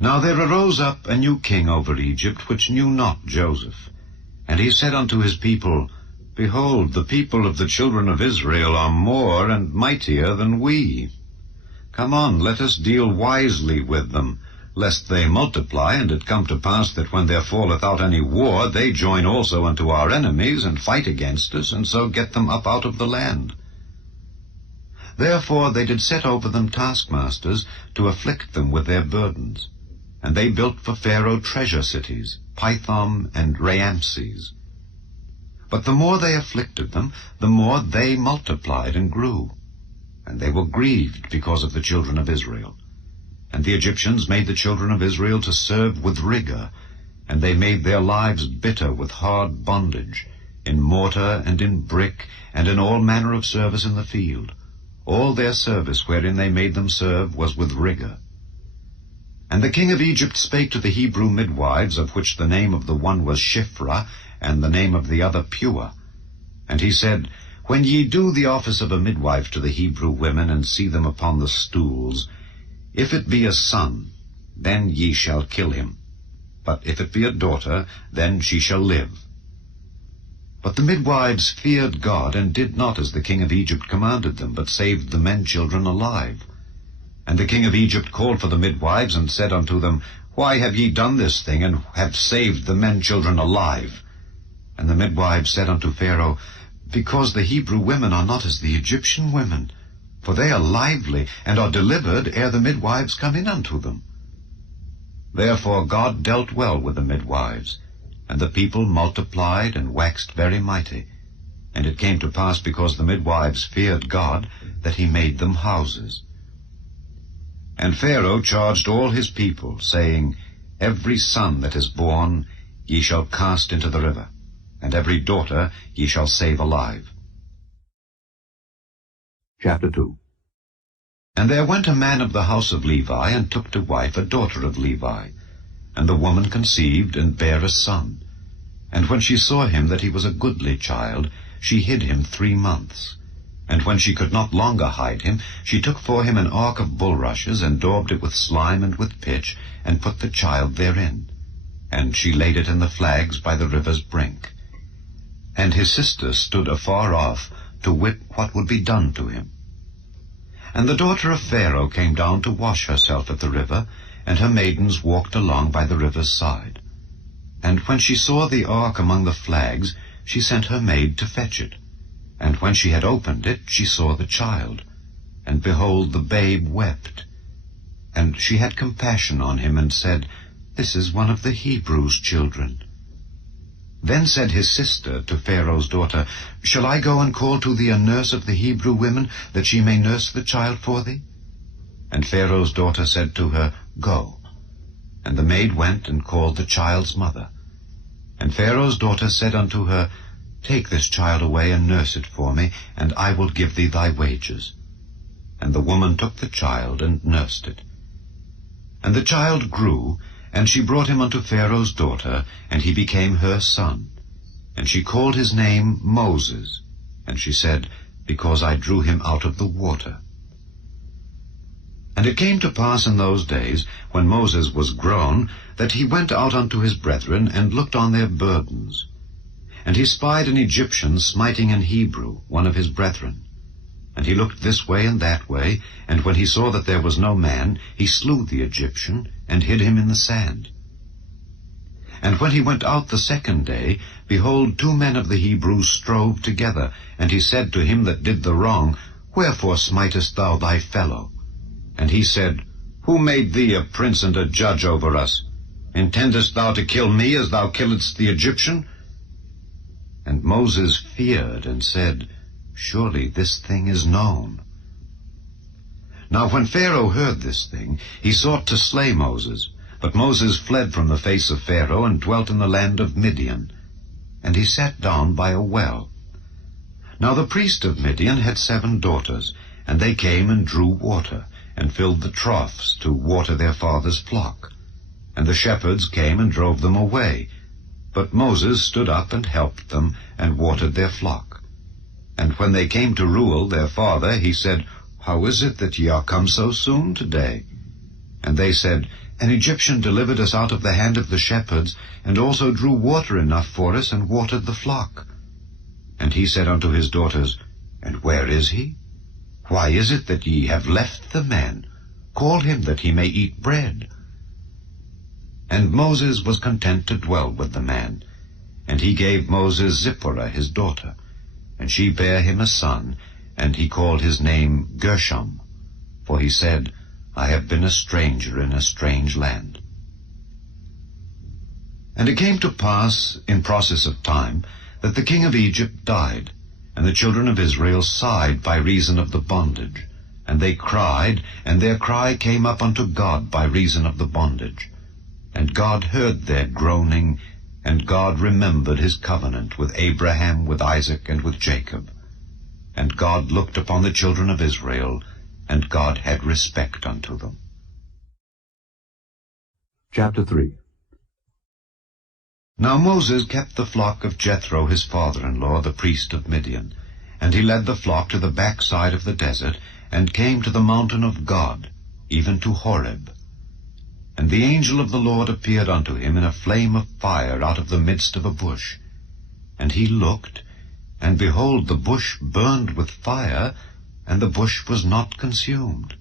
Now there arose up a new king over Egypt, which knew not Joseph. And he said unto his people, Behold, the people of the children of Israel are more and mightier than we. Come on, let us deal wisely with them, lest they multiply, and it come to pass that when there falleth out any war, they join also unto our enemies, and fight against us, and so get them up out of the land. Therefore they did set over them taskmasters, to afflict them with their burdens. And they built for Pharaoh treasure cities, Pithom and Raamses. But the more they afflicted them, the more they multiplied and grew. And they were grieved because of the children of Israel. And the Egyptians made the children of Israel to serve with rigor, and they made their lives bitter with hard bondage, in mortar and in brick, and in all manner of service in the field. All their service wherein they made them serve was with rigor. And the king of Egypt spake to the Hebrew midwives, of which the name of the one was Shiphrah, and the name of the other Pua. And he said, When ye do the office of a midwife to the Hebrew women, and see them upon the stools, if it be a son, then ye shall kill him. But if it be a daughter, then she shall live. But the midwives feared God, and did not as the king of Egypt commanded them, but saved the men-children alive. And the king of Egypt called for the midwives, and said unto them, Why have ye done this thing, and have saved the men-children alive? And the midwives said unto Pharaoh, Because the Hebrew women are not as the Egyptian women, for they are lively, and are delivered ere the midwives come in unto them. Therefore God dealt well with the midwives, and the people multiplied and waxed very mighty. And it came to pass, because the midwives feared God, that he made them houses. And Pharaoh charged all his people, saying, Every son that is born ye shall cast into the river, and every daughter ye shall save alive. Chapter 2. And there went a man of the house of Levi, and took to wife a daughter of Levi. And the woman conceived, and bare a son. And when she saw him that he was a goodly child, she hid him 3 months. And when she could not longer hide him, she took for him an ark of bulrushes, and daubed it with slime and with pitch, and put the child therein. And she laid it in the flags by the river's brink. And his sister stood afar off, to wit what would be done to him. And the daughter of Pharaoh came down to wash herself at the river, and her maidens walked along by the river's side. And when she saw the ark among the flags, she sent her maid to fetch it. And when she had opened it, she saw the child. And behold, the babe wept. And she had compassion on him, and said, This is one of the Hebrews' children. Then said his sister to Pharaoh's daughter, Shall I go and call to thee a nurse of the Hebrew women, that she may nurse the child for thee? And Pharaoh's daughter said to her, Go. And the maid went and called the child's mother. And Pharaoh's daughter said unto her, Take this child away and nurse it for me, and I will give thee thy wages. And the woman took the child and nursed it. And the child grew, and she brought him unto Pharaoh's daughter, and he became her son. And she called his name Moses. And she said, Because I drew him out of the water. And it came to pass in those days, when Moses was grown, that he went out unto his brethren, and looked on their burdens. And he spied an Egyptian smiting an Hebrew, one of his brethren. And he looked this way and that way, and when he saw that there was no man, he slew the Egyptian, and hid him in the sand. And when he went out the second day, behold, 2 men of the Hebrews strove together. And he said to him that did the wrong, Wherefore smitest thou thy fellow? And he said, Who made thee a prince and a judge over us? Intendest thou to kill me as thou killedst the Egyptian? And Moses feared, and said, Surely this thing is known. Now when Pharaoh heard this thing, he sought to slay Moses. But Moses fled from the face of Pharaoh, and dwelt in the land of Midian. And he sat down by a well. Now the priest of Midian had 7 daughters, and they came and drew water, and filled the troughs to water their father's flock. And the shepherds came and drove them away. But Moses stood up and helped them, and watered their flock. And when they came to Reuel their father, he said, How is it that ye are come so soon today? And they said, An Egyptian delivered us out of the hand of the shepherds, and also drew water enough for us, and watered the flock. And he said unto his daughters, And where is he? Why is it that ye have left the man? Call him that he may eat bread. And Moses was content to dwell with the man. And he gave Moses Zipporah his daughter. And she bare him a son, and he called his name Gershom. For he said, I have been a stranger in a strange land. And it came to pass, in process of time, that the king of Egypt died. And the children of Israel sighed by reason of the bondage. And they cried, and their cry came up unto God by reason of the bondage. And God heard their groaning, and God remembered his covenant with Abraham, with Isaac, and with Jacob. And God looked upon the children of Israel, and God had respect unto them. Chapter 3. Now Moses kept the flock of Jethro his father-in-law, the priest of Midian. And he led the flock to the backside of the desert, and came to the mountain of God, even to Horeb. And the angel of the Lord appeared unto him in a flame of fire out of the midst of a bush. And he looked, and behold, the bush burned with fire, and the bush was not consumed.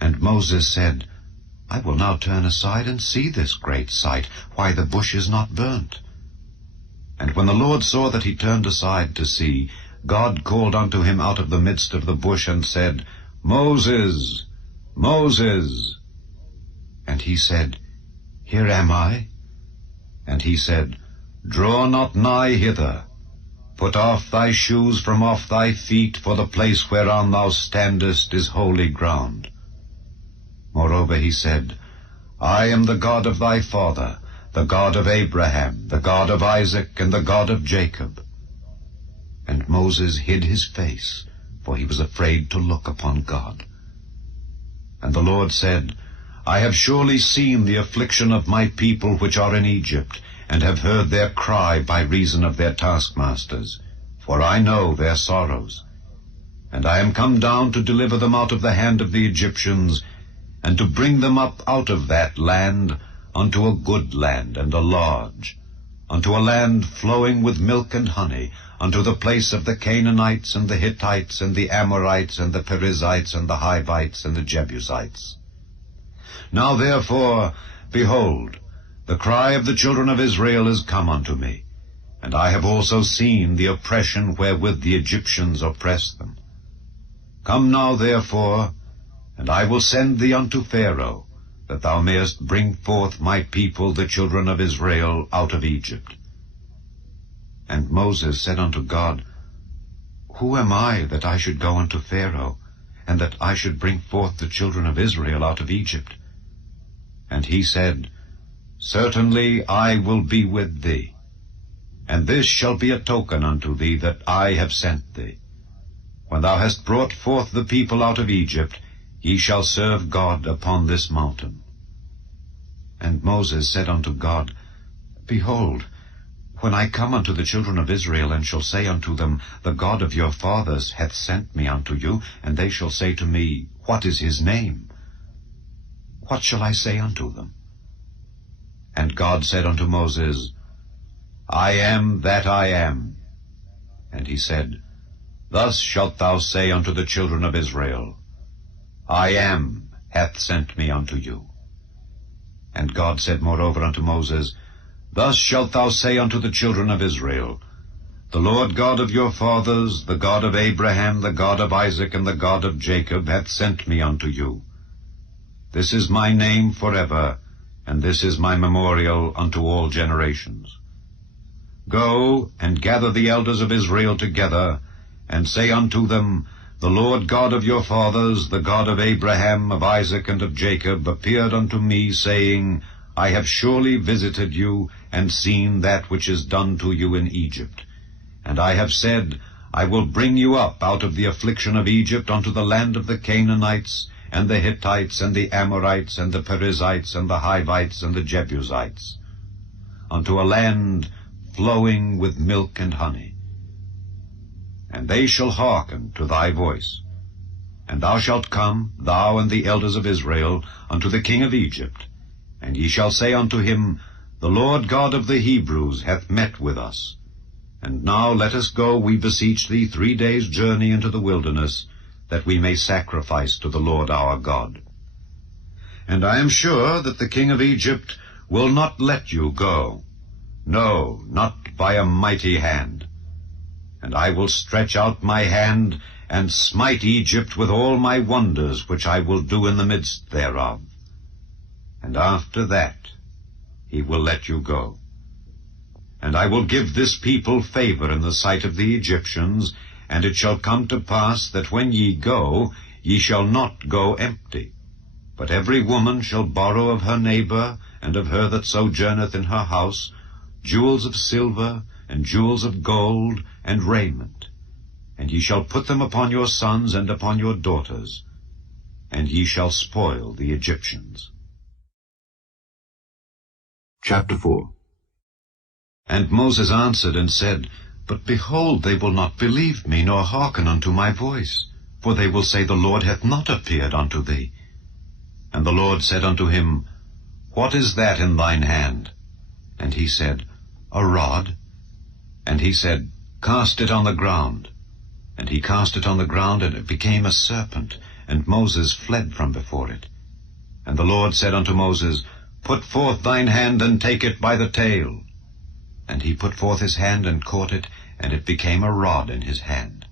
And Moses said, I will now turn aside and see this great sight, why the bush is not burnt. And when the Lord saw that he turned aside to see, God called unto him out of the midst of the bush, and said, Moses, Moses. And he said, Here am I. And he said, Draw not nigh hither. Put off thy shoes from off thy feet, for the place whereon thou standest is holy ground. Moreover he said, I am the God of thy father, the God of Abraham, the God of Isaac, and the God of Jacob. And Moses hid his face, for he was afraid to look upon God. And the Lord said, I have surely seen the affliction of my people which are in Egypt, and have heard their cry by reason of their taskmasters, for I know their sorrows. And I am come down to deliver them out of the hand of the Egyptians, and to bring them up out of that land unto a good land and a large, unto a land flowing with milk and honey, unto the place of the Canaanites and the Hittites and the Amorites and the Perizzites and the Hivites and the Jebusites. Now therefore, behold, the cry of the children of Israel is come unto me, and I have also seen the oppression wherewith the Egyptians oppress them. Come now therefore, and I will send thee unto Pharaoh, that thou mayest bring forth my people the children of Israel out of Egypt. And Moses said unto God, Who am I that I should go unto Pharaoh, and that I should bring forth the children of Israel out of Egypt? And he said, Certainly I will be with thee, and this shall be a token unto thee that I have sent thee. When thou hast brought forth the people out of Egypt, ye shall serve God upon this mountain. And Moses said unto God, Behold, when I come unto the children of Israel, and shall say unto them, The God of your fathers hath sent me unto you, and they shall say to me, What is his name? What shall I say unto them? And God said unto Moses, I am that I am. And he said, Thus shalt thou say unto the children of Israel, I am hath sent me unto you. And God said moreover unto Moses, Thus shalt thou say unto the children of Israel, The Lord God of your fathers, the God of Abraham, the God of Isaac, and the God of Jacob, hath sent me unto you. This is my name forever, and this is my memorial unto all generations. Go and gather the elders of Israel together, and say unto them, The Lord God of your fathers, the God of Abraham, of Isaac, and of Jacob, appeared unto me, saying, I have surely visited you, and seen that which is done to you in Egypt. And I have said, I will bring you up out of the affliction of Egypt unto the land of the Canaanites, and the Hittites, and the Amorites, and the Perizzites, and the Hivites, and the Jebusites, unto a land flowing with milk and honey. And they shall hearken to thy voice. And thou shalt come, thou and the elders of Israel, unto the king of Egypt, and ye shall say unto him, The Lord God of the Hebrews hath met with us. And now let us go, we beseech thee, 3 days' journey into the wilderness, that we may sacrifice to the Lord our God. And I am sure that the king of Egypt will not let you go, no, not by a mighty hand. And I will stretch out my hand, and smite Egypt with all my wonders, which I will do in the midst thereof. And after that he will let you go. And I will give this people favor in the sight of the Egyptians, and it shall come to pass that when ye go, ye shall not go empty. But every woman shall borrow of her neighbor, and of her that sojourneth in her house, jewels of silver, and jewels of gold, and raiment. And ye shall put them upon your sons and upon your daughters, and ye shall spoil the Egyptians. Chapter 4. And Moses answered and said, But behold, they will not believe me, nor hearken unto my voice. For they will say, The Lord hath not appeared unto thee. And the Lord said unto him, What is that in thine hand? And he said, A rod. And he said, Cast it on the ground. And he cast it on the ground, and it became a serpent, and Moses fled from before it. And the Lord said unto Moses, Put forth thine hand, and take it by the tail. And he put forth his hand, and caught it, and it became a rod in his hand.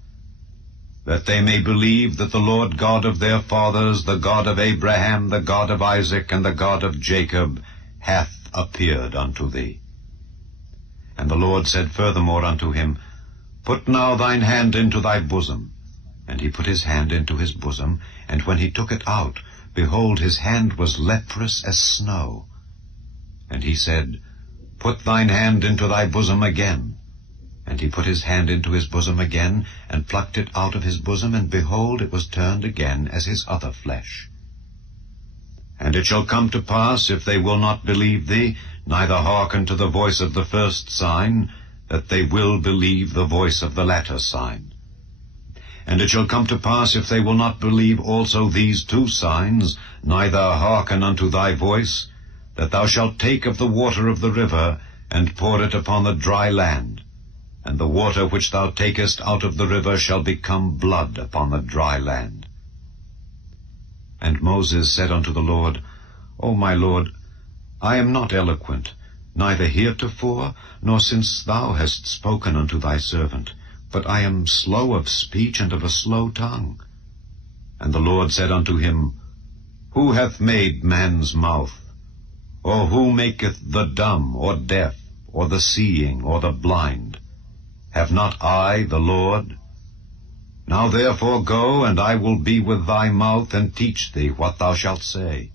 That they may believe that the Lord God of their fathers, the God of Abraham, the God of Isaac, and the God of Jacob, hath appeared unto thee. And the Lord said furthermore unto him, Put now thine hand into thy bosom. And he put his hand into his bosom, and when he took it out, behold, his hand was leprous as snow. And he said, Put thine hand into thy bosom again. And he put his hand into his bosom again, and plucked it out of his bosom, and behold, it was turned again as his other flesh. And it shall come to pass, if they will not believe thee, neither hearken to the voice of the first sign, that they will believe the voice of the latter sign. And it shall come to pass, if they will not believe also these two signs, neither hearken unto thy voice, that thou shalt take of the water of the river, and pour it upon the dry land. And the water which thou takest out of the river shall become blood upon the dry land. And Moses said unto the Lord, O my Lord, I am not eloquent, neither heretofore, nor since thou hast spoken unto thy servant, but I am slow of speech and of a slow tongue. And the Lord said unto him, Who hath made man's mouth? Or who maketh the dumb, or deaf, or the seeing, or the blind? Have not I the Lord? Now therefore go, and I will be with thy mouth, and teach thee what thou shalt say.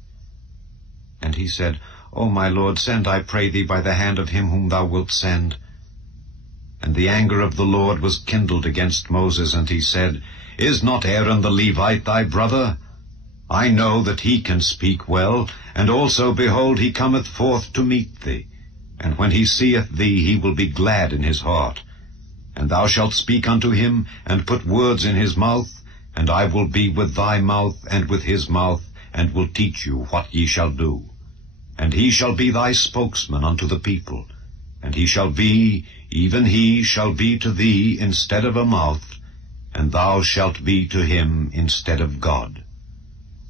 And he said, O my Lord, send, I pray thee, by the hand of him whom thou wilt send. And the anger of the Lord was kindled against Moses, and he said, Is not Aaron the Levite thy brother? I know that he can speak well, and also, behold, he cometh forth to meet thee. And when he seeth thee, he will be glad in his heart. And thou shalt speak unto him, and put words in his mouth, and I will be with thy mouth, and with his mouth, and will teach you what ye shall do. And he shall be thy spokesman unto the people, and he shall be, even he shall be to thee instead of a mouth, and thou shalt be to him instead of God.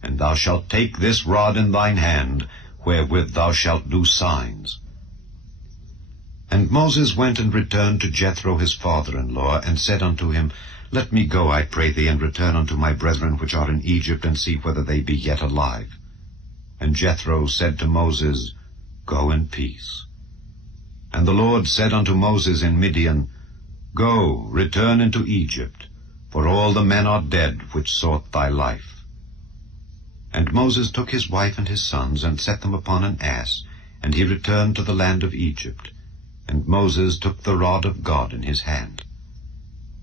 And thou shalt take this rod in thine hand, wherewith thou shalt do signs. And Moses went and returned to Jethro his father-in-law, and said unto him, Let me go, I pray thee, and return unto my brethren which are in Egypt, and see whether they be yet alive. And Jethro said to Moses, Go in peace. And the Lord said unto Moses in Midian, Go, return into Egypt, for all the men are dead which sought thy life. And Moses took his wife and his sons, and set them upon an ass, and he returned to the land of Egypt. And Moses took the rod of God in his hand.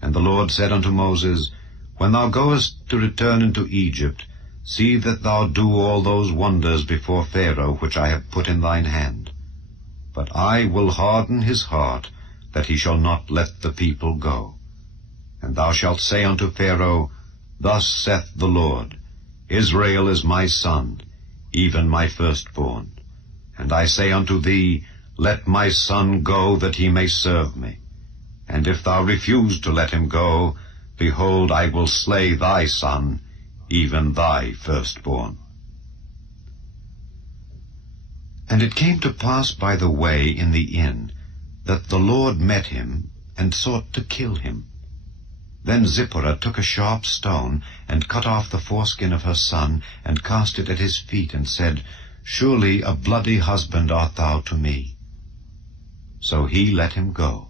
And the Lord said unto Moses, When thou goest to return into Egypt, see that thou do all those wonders before Pharaoh which I have put in thine hand. But I will harden his heart, that he shall not let the people go. And thou shalt say unto Pharaoh, Thus saith the Lord, Israel is my son, even my firstborn. And I say unto thee, Let my son go, that he may serve me. And if thou refuse to let him go, behold, I will slay thy son, even thy firstborn. And it came to pass by the way in the inn, that the Lord met him, and sought to kill him. Then Zipporah took a sharp stone, and cut off the foreskin of her son, and cast it at his feet, and said, Surely a bloody husband art thou to me. So he let him go.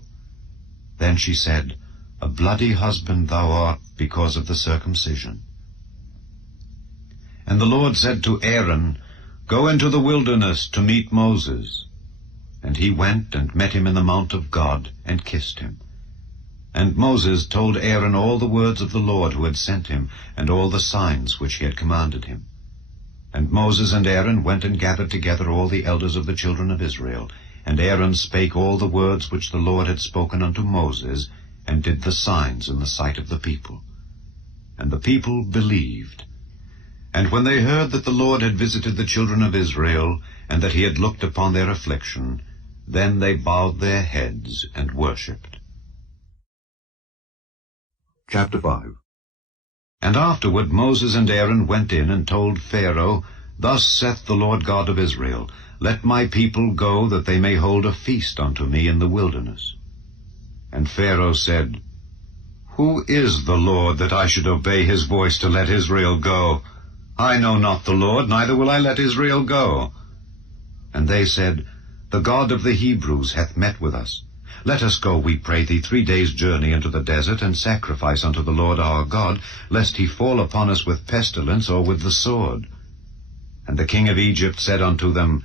Then she said, A bloody husband thou art because of the circumcision. And the Lord said to Aaron, Go into the wilderness to meet Moses. And he went and met him in the mount of God, and kissed him. And Moses told Aaron all the words of the Lord who had sent him, and all the signs which he had commanded him. And Moses and Aaron went and gathered together all the elders of the children of Israel. And Aaron spake all the words which the Lord had spoken unto Moses, and did the signs in the sight of the people. And the people believed. And when they heard that the Lord had visited the children of Israel, and that he had looked upon their affliction, then they bowed their heads and worshipped. Chapter 5. And afterward Moses and Aaron went in and told Pharaoh, Thus saith the Lord God of Israel, Let my people go, that they may hold a feast unto me in the wilderness. And Pharaoh said, Who is the Lord, that I should obey his voice to let Israel go? I know not the Lord, neither will I let Israel go. And they said, The God of the Hebrews hath met with us. Let us go, we pray thee, 3 days' journey into the desert, and sacrifice unto the Lord our God, lest he fall upon us with pestilence or with the sword. And the king of Egypt said unto them,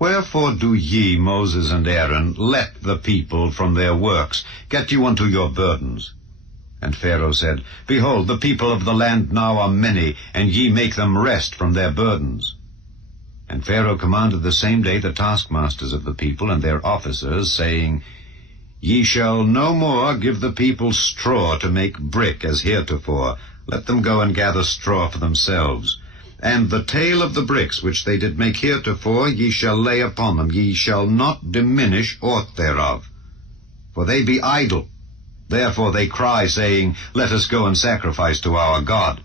Wherefore do ye, Moses and Aaron, let the people from their works? Get you unto your burdens. And Pharaoh said, Behold, the people of the land now are many, and ye make them rest from their burdens. And Pharaoh commanded the same day the taskmasters of the people and their officers, saying, Ye shall no more give the people straw to make brick as heretofore. Let them go and gather straw for themselves. And the tale of the bricks which they did make heretofore ye shall lay upon them. Ye shall not diminish aught thereof. For they be idle. Therefore they cry, saying, Let us go and sacrifice to our God.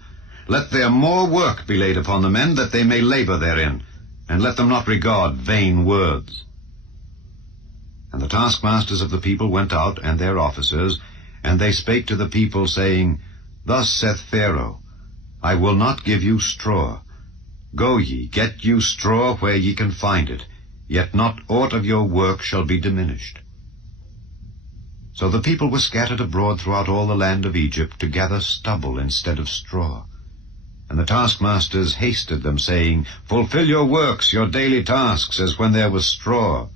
Let their more work be laid upon the men, that they may labor therein, and let them not regard vain words. And the taskmasters of the people went out, and their officers, and they spake to the people, saying, Thus saith Pharaoh, I will not give you straw. Go ye, get you straw where ye can find it, yet not aught of your work shall be diminished. So the people were scattered abroad throughout all the land of Egypt to gather stubble instead of straw. And the taskmasters hasted them, saying, Fulfill your works, your daily tasks, as when there was straw.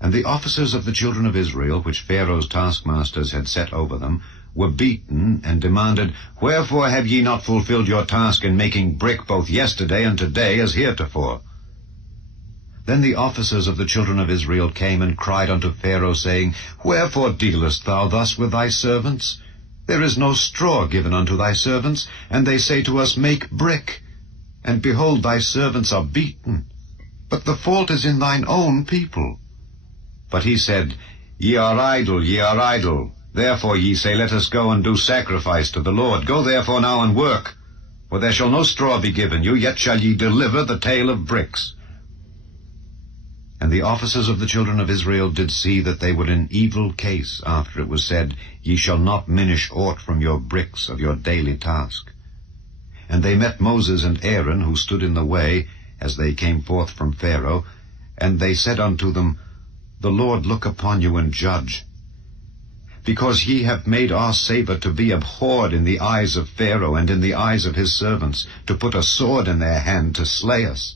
And the officers of the children of Israel, which Pharaoh's taskmasters had set over them, were beaten, and demanded, Wherefore have ye not fulfilled your task in making brick both yesterday and today as heretofore? Then the officers of the children of Israel came and cried unto Pharaoh, saying, Wherefore dealest thou thus with thy servants? There is no straw given unto thy servants, and they say to us, Make brick. And behold, thy servants are beaten. But the fault is in thine own people. But he said, Ye are idle, ye are idle. Therefore ye say, Let us go and do sacrifice to the Lord. Go therefore now and work. For there shall no straw be given you, yet shall ye deliver the tale of bricks. And the officers of the children of Israel did see that they were in evil case, after it was said, Ye shall not minish aught from your bricks of your daily task. And they met Moses and Aaron, who stood in the way, as they came forth from Pharaoh, and they said unto them, The Lord look upon you and judge. Because ye have made our savor to be abhorred in the eyes of Pharaoh and in the eyes of his servants, to put a sword in their hand to slay us.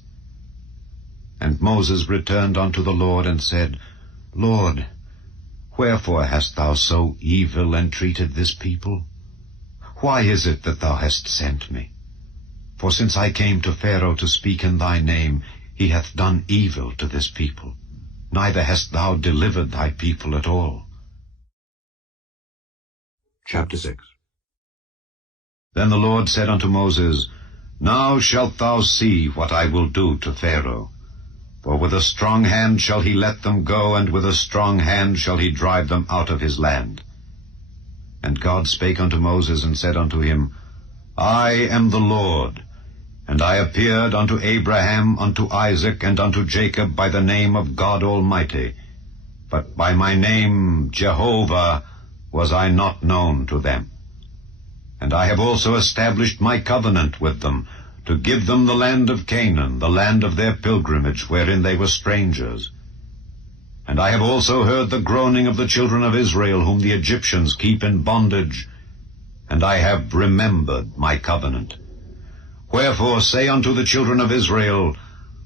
And Moses returned unto the Lord and said, Lord, wherefore hast thou so evil entreated this people? Why is it that thou hast sent me? For since I came to Pharaoh to speak in thy name, he hath done evil to this people. Neither hast thou delivered thy people at all. Chapter 6. Then the Lord said unto Moses, Now shalt thou see what I will do to Pharaoh. For with a strong hand shall he let them go, and with a strong hand shall he drive them out of his land. And God spake unto Moses, and said unto him, I am the Lord, and I appeared unto Abraham, unto Isaac, and unto Jacob by the name of God Almighty. But by my name Jehovah was I not known to them. And I have also established my covenant with them, to give them the land of Canaan, the land of their pilgrimage, wherein they were strangers. And I have also heard the groaning of the children of Israel, whom the Egyptians keep in bondage, and I have remembered my covenant. Wherefore say unto the children of Israel,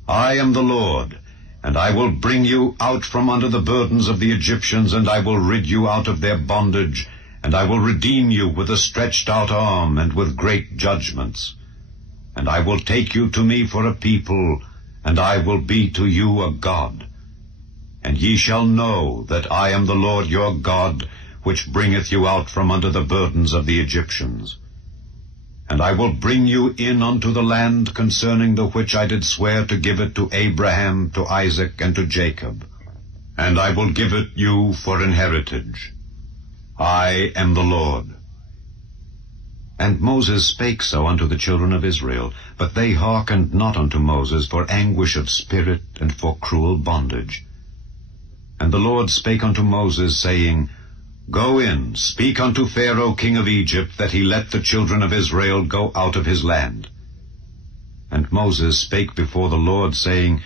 I am the Lord, and I will bring you out from under the burdens of the Egyptians, and I will rid you out of their bondage, and I will redeem you with a stretched out arm, and with great judgments. And I will take you to me for a people, and I will be to you a God. And ye shall know that I am the Lord your God, which bringeth you out from under the burdens of the Egyptians. And I will bring you in unto the land concerning the which I did swear to give it to Abraham, to Isaac, and to Jacob. And I will give it you for an heritage. I am the Lord. And Moses spake so unto the children of Israel, but they hearkened not unto Moses for anguish of spirit and for cruel bondage. And the Lord spake unto Moses, saying, Go in, speak unto Pharaoh king of Egypt, that he let the children of Israel go out of his land. And Moses spake before the Lord, saying,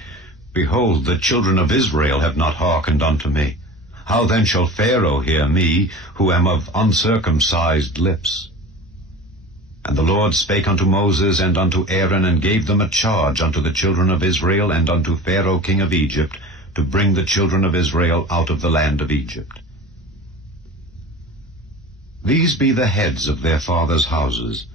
Behold, the children of Israel have not hearkened unto me. How then shall Pharaoh hear me, who am of uncircumcised lips? And the Lord spake unto Moses and unto Aaron, and gave them a charge unto the children of Israel and unto Pharaoh king of Egypt, to bring the children of Israel out of the land of Egypt. These be the heads of their fathers' houses.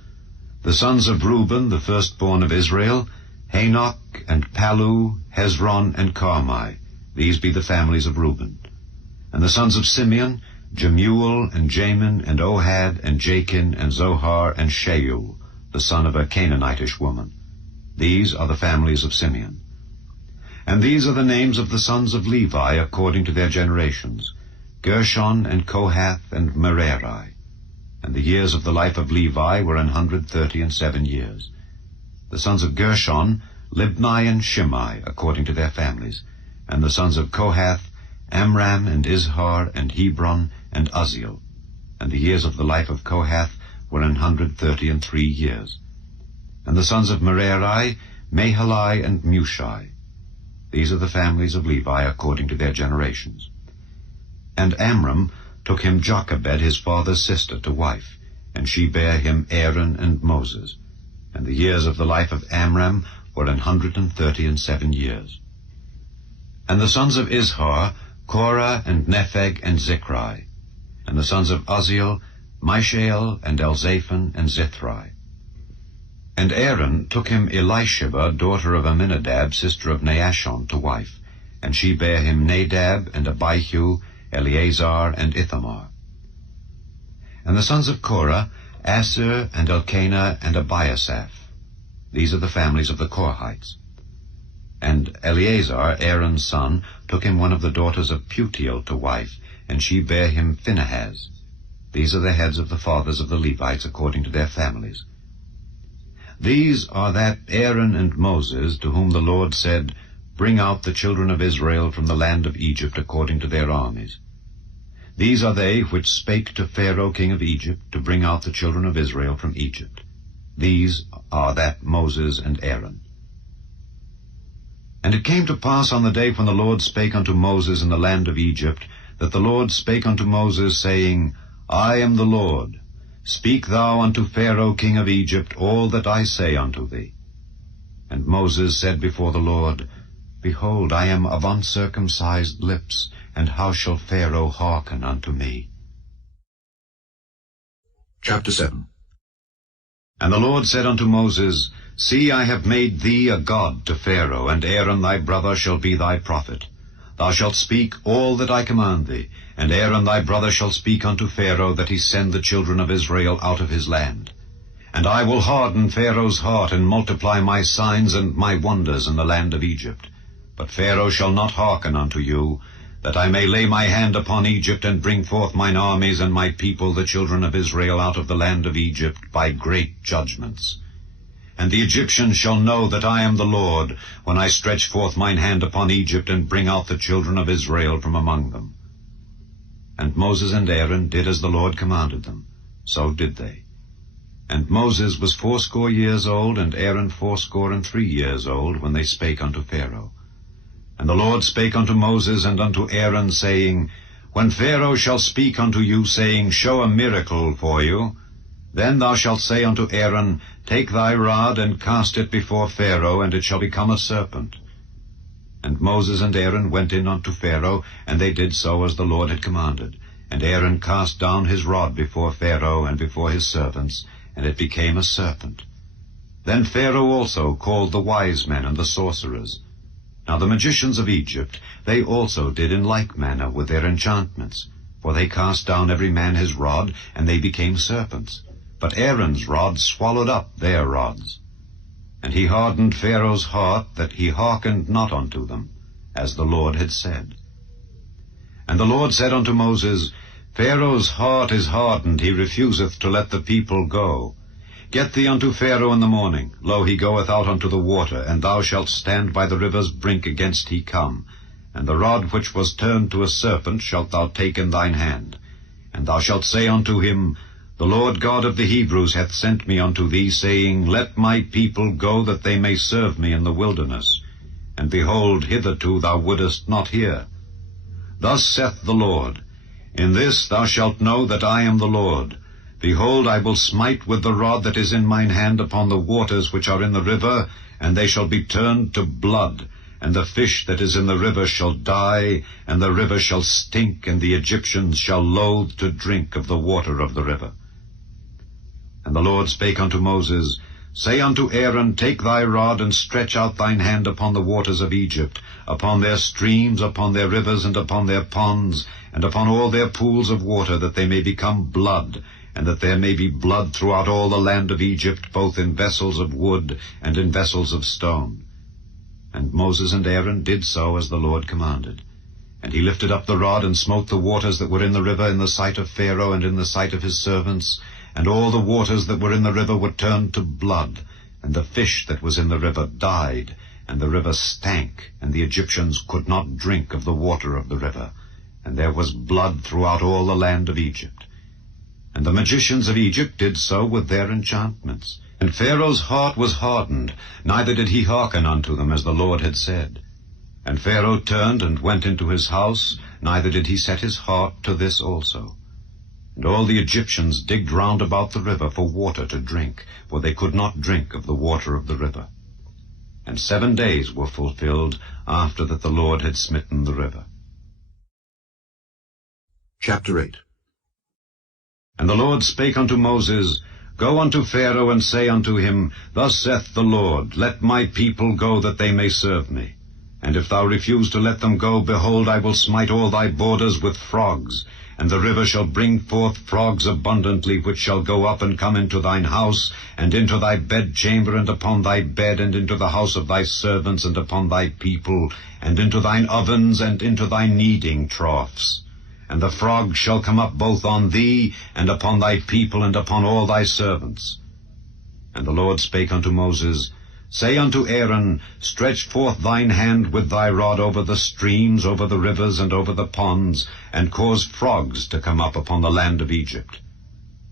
The sons of Reuben, the firstborn of Israel, Hanok, and Palu, Hezron, and Carmi. These be the families of Reuben. And the sons of Simeon, Jemuel, and Jamin, and Ohad, and Jachin, and Zohar, and Shaul, the son of a Canaanitish woman. These are the families of Simeon. And these are the names of the sons of Levi according to their generations, Gershon, and Kohath, and Merari. And the years of the life of Levi were 137 years. The sons of Gershon, Libni and Shimei, according to their families. And the sons of Kohath, Amram, and Izhar, and Hebron, and Uzziel. And the years of the life of Kohath were 133 years. And the sons of Merari, Mahali, and Mushi. These are the families of Levi according to their generations. And Amram took him Jochebed, his father's sister, to wife, and she bare him Aaron and Moses. And the years of the life of Amram were 137 years. And the sons of Izhar, Korah, and Nepheg, and Zichri. And the sons of Uzziel, Mishael, and Elzaphan, and Zithri. And Aaron took him Elisheba, daughter of Aminadab, sister of Naashon, to wife, and she bare him Nadab, and Abihu, Eleazar, and Ithamar. And the sons of Korah, Assir, and Elkanah, and Abiasaph. These are the families of the Korhites. And Eleazar, Aaron's son, took him one of the daughters of Putiel to wife, and she bare him Phinehas. These are the heads of the fathers of the Levites according to their families. These are that Aaron and Moses, to whom the Lord said, Bring out the children of Israel from the land of Egypt according to their armies. These are they which spake to Pharaoh king of Egypt, to bring out the children of Israel from Egypt. These are that Moses and Aaron. And it came to pass on the day when the Lord spake unto Moses in the land of Egypt, that the Lord spake unto Moses, saying, I am the Lord. Speak thou unto Pharaoh king of Egypt all that I say unto thee. And Moses said before the Lord, Behold, I am of uncircumcised lips, and how shall Pharaoh hearken unto me? Chapter 7. And the Lord said unto Moses, See, I have made thee a god to Pharaoh, and Aaron thy brother shall be thy prophet. Thou shalt speak all that I command thee, and Aaron thy brother shall speak unto Pharaoh, that he send the children of Israel out of his land. And I will harden Pharaoh's heart, and multiply my signs and my wonders in the land of Egypt. But Pharaoh shall not hearken unto you, that I may lay my hand upon Egypt, and bring forth mine armies and my people, the children of Israel, out of the land of Egypt, by great judgments. And the Egyptians shall know that I am the Lord, when I stretch forth mine hand upon Egypt, and bring out the children of Israel from among them. And Moses and Aaron did as the Lord commanded them. So did they. And Moses was 80 years old, and Aaron 83 years old, when they spake unto Pharaoh. And the Lord spake unto Moses and unto Aaron, saying, When Pharaoh shall speak unto you, saying, Show a miracle for you, then thou shalt say unto Aaron, Take thy rod, and cast it before Pharaoh, and it shall become a serpent. And Moses and Aaron went in unto Pharaoh, and they did so as the Lord had commanded. And Aaron cast down his rod before Pharaoh and before his servants, and it became a serpent. Then Pharaoh also called the wise men and the sorcerers. Now the magicians of Egypt, they also did in like manner with their enchantments, for they cast down every man his rod, and they became serpents. but Aaron's rod swallowed up their rods. And he hardened Pharaoh's heart, that he hearkened not unto them, as the Lord had said. And the Lord said unto Moses, Pharaoh's heart is hardened, he refuseth to let the people go. Get thee unto Pharaoh in the morning. Lo, he goeth out unto the water, and thou shalt stand by the river's brink against he come. And the rod which was turned to a serpent shalt thou take in thine hand. And thou shalt say unto him, The Lord God of the Hebrews hath sent me unto thee, saying, Let my people go, that they may serve me in the wilderness. And behold, hitherto thou wouldest not hear. Thus saith the Lord, In this thou shalt know that I am the Lord. Behold, I will smite with the rod that is in mine hand upon the waters which are in the river, and they shall be turned to blood, and the fish that is in the river shall die, and the river shall stink, and the Egyptians shall loathe to drink of the water of the river. And the Lord spake unto Moses, Say unto Aaron, Take thy rod, and stretch out thine hand upon the waters of Egypt, upon their streams, upon their rivers, and upon their ponds, and upon all their pools of water, that they may become blood, and that there may be blood throughout all the land of Egypt, both in vessels of wood and in vessels of stone. And Moses and Aaron did so as the Lord commanded. And he lifted up the rod, and smote the waters that were in the river in the sight of Pharaoh and in the sight of his servants, and all the waters that were in the river were turned to blood, and the fish that was in the river died, and the river stank, and the Egyptians could not drink of the water of the river, and there was blood throughout all the land of Egypt. And the magicians of Egypt did so with their enchantments. And Pharaoh's heart was hardened, neither did he hearken unto them, as the Lord had said. And Pharaoh turned and went into his house, neither did he set his heart to this also. And all the Egyptians digged round about the river for water to drink, for they could not drink of the water of the river. And 7 days were fulfilled after that the Lord had smitten the river. Chapter 8. And the Lord spake unto Moses, Go unto Pharaoh, and say unto him, Thus saith the Lord, Let my people go, that they may serve me. And if thou refuse to let them go, behold, I will smite all thy borders with frogs, and the river shall bring forth frogs abundantly, which shall go up and come into thine house, and into thy bedchamber, and upon thy bed, and into the house of thy servants, and upon thy people, and into thine ovens, and into thy kneading troughs. And the frogs shall come up both on thee, and upon thy people, and upon all thy servants. And the Lord spake unto Moses, Say unto Aaron, Stretch forth thine hand with thy rod over the streams, over the rivers, and over the ponds, and cause frogs to come up upon the land of Egypt.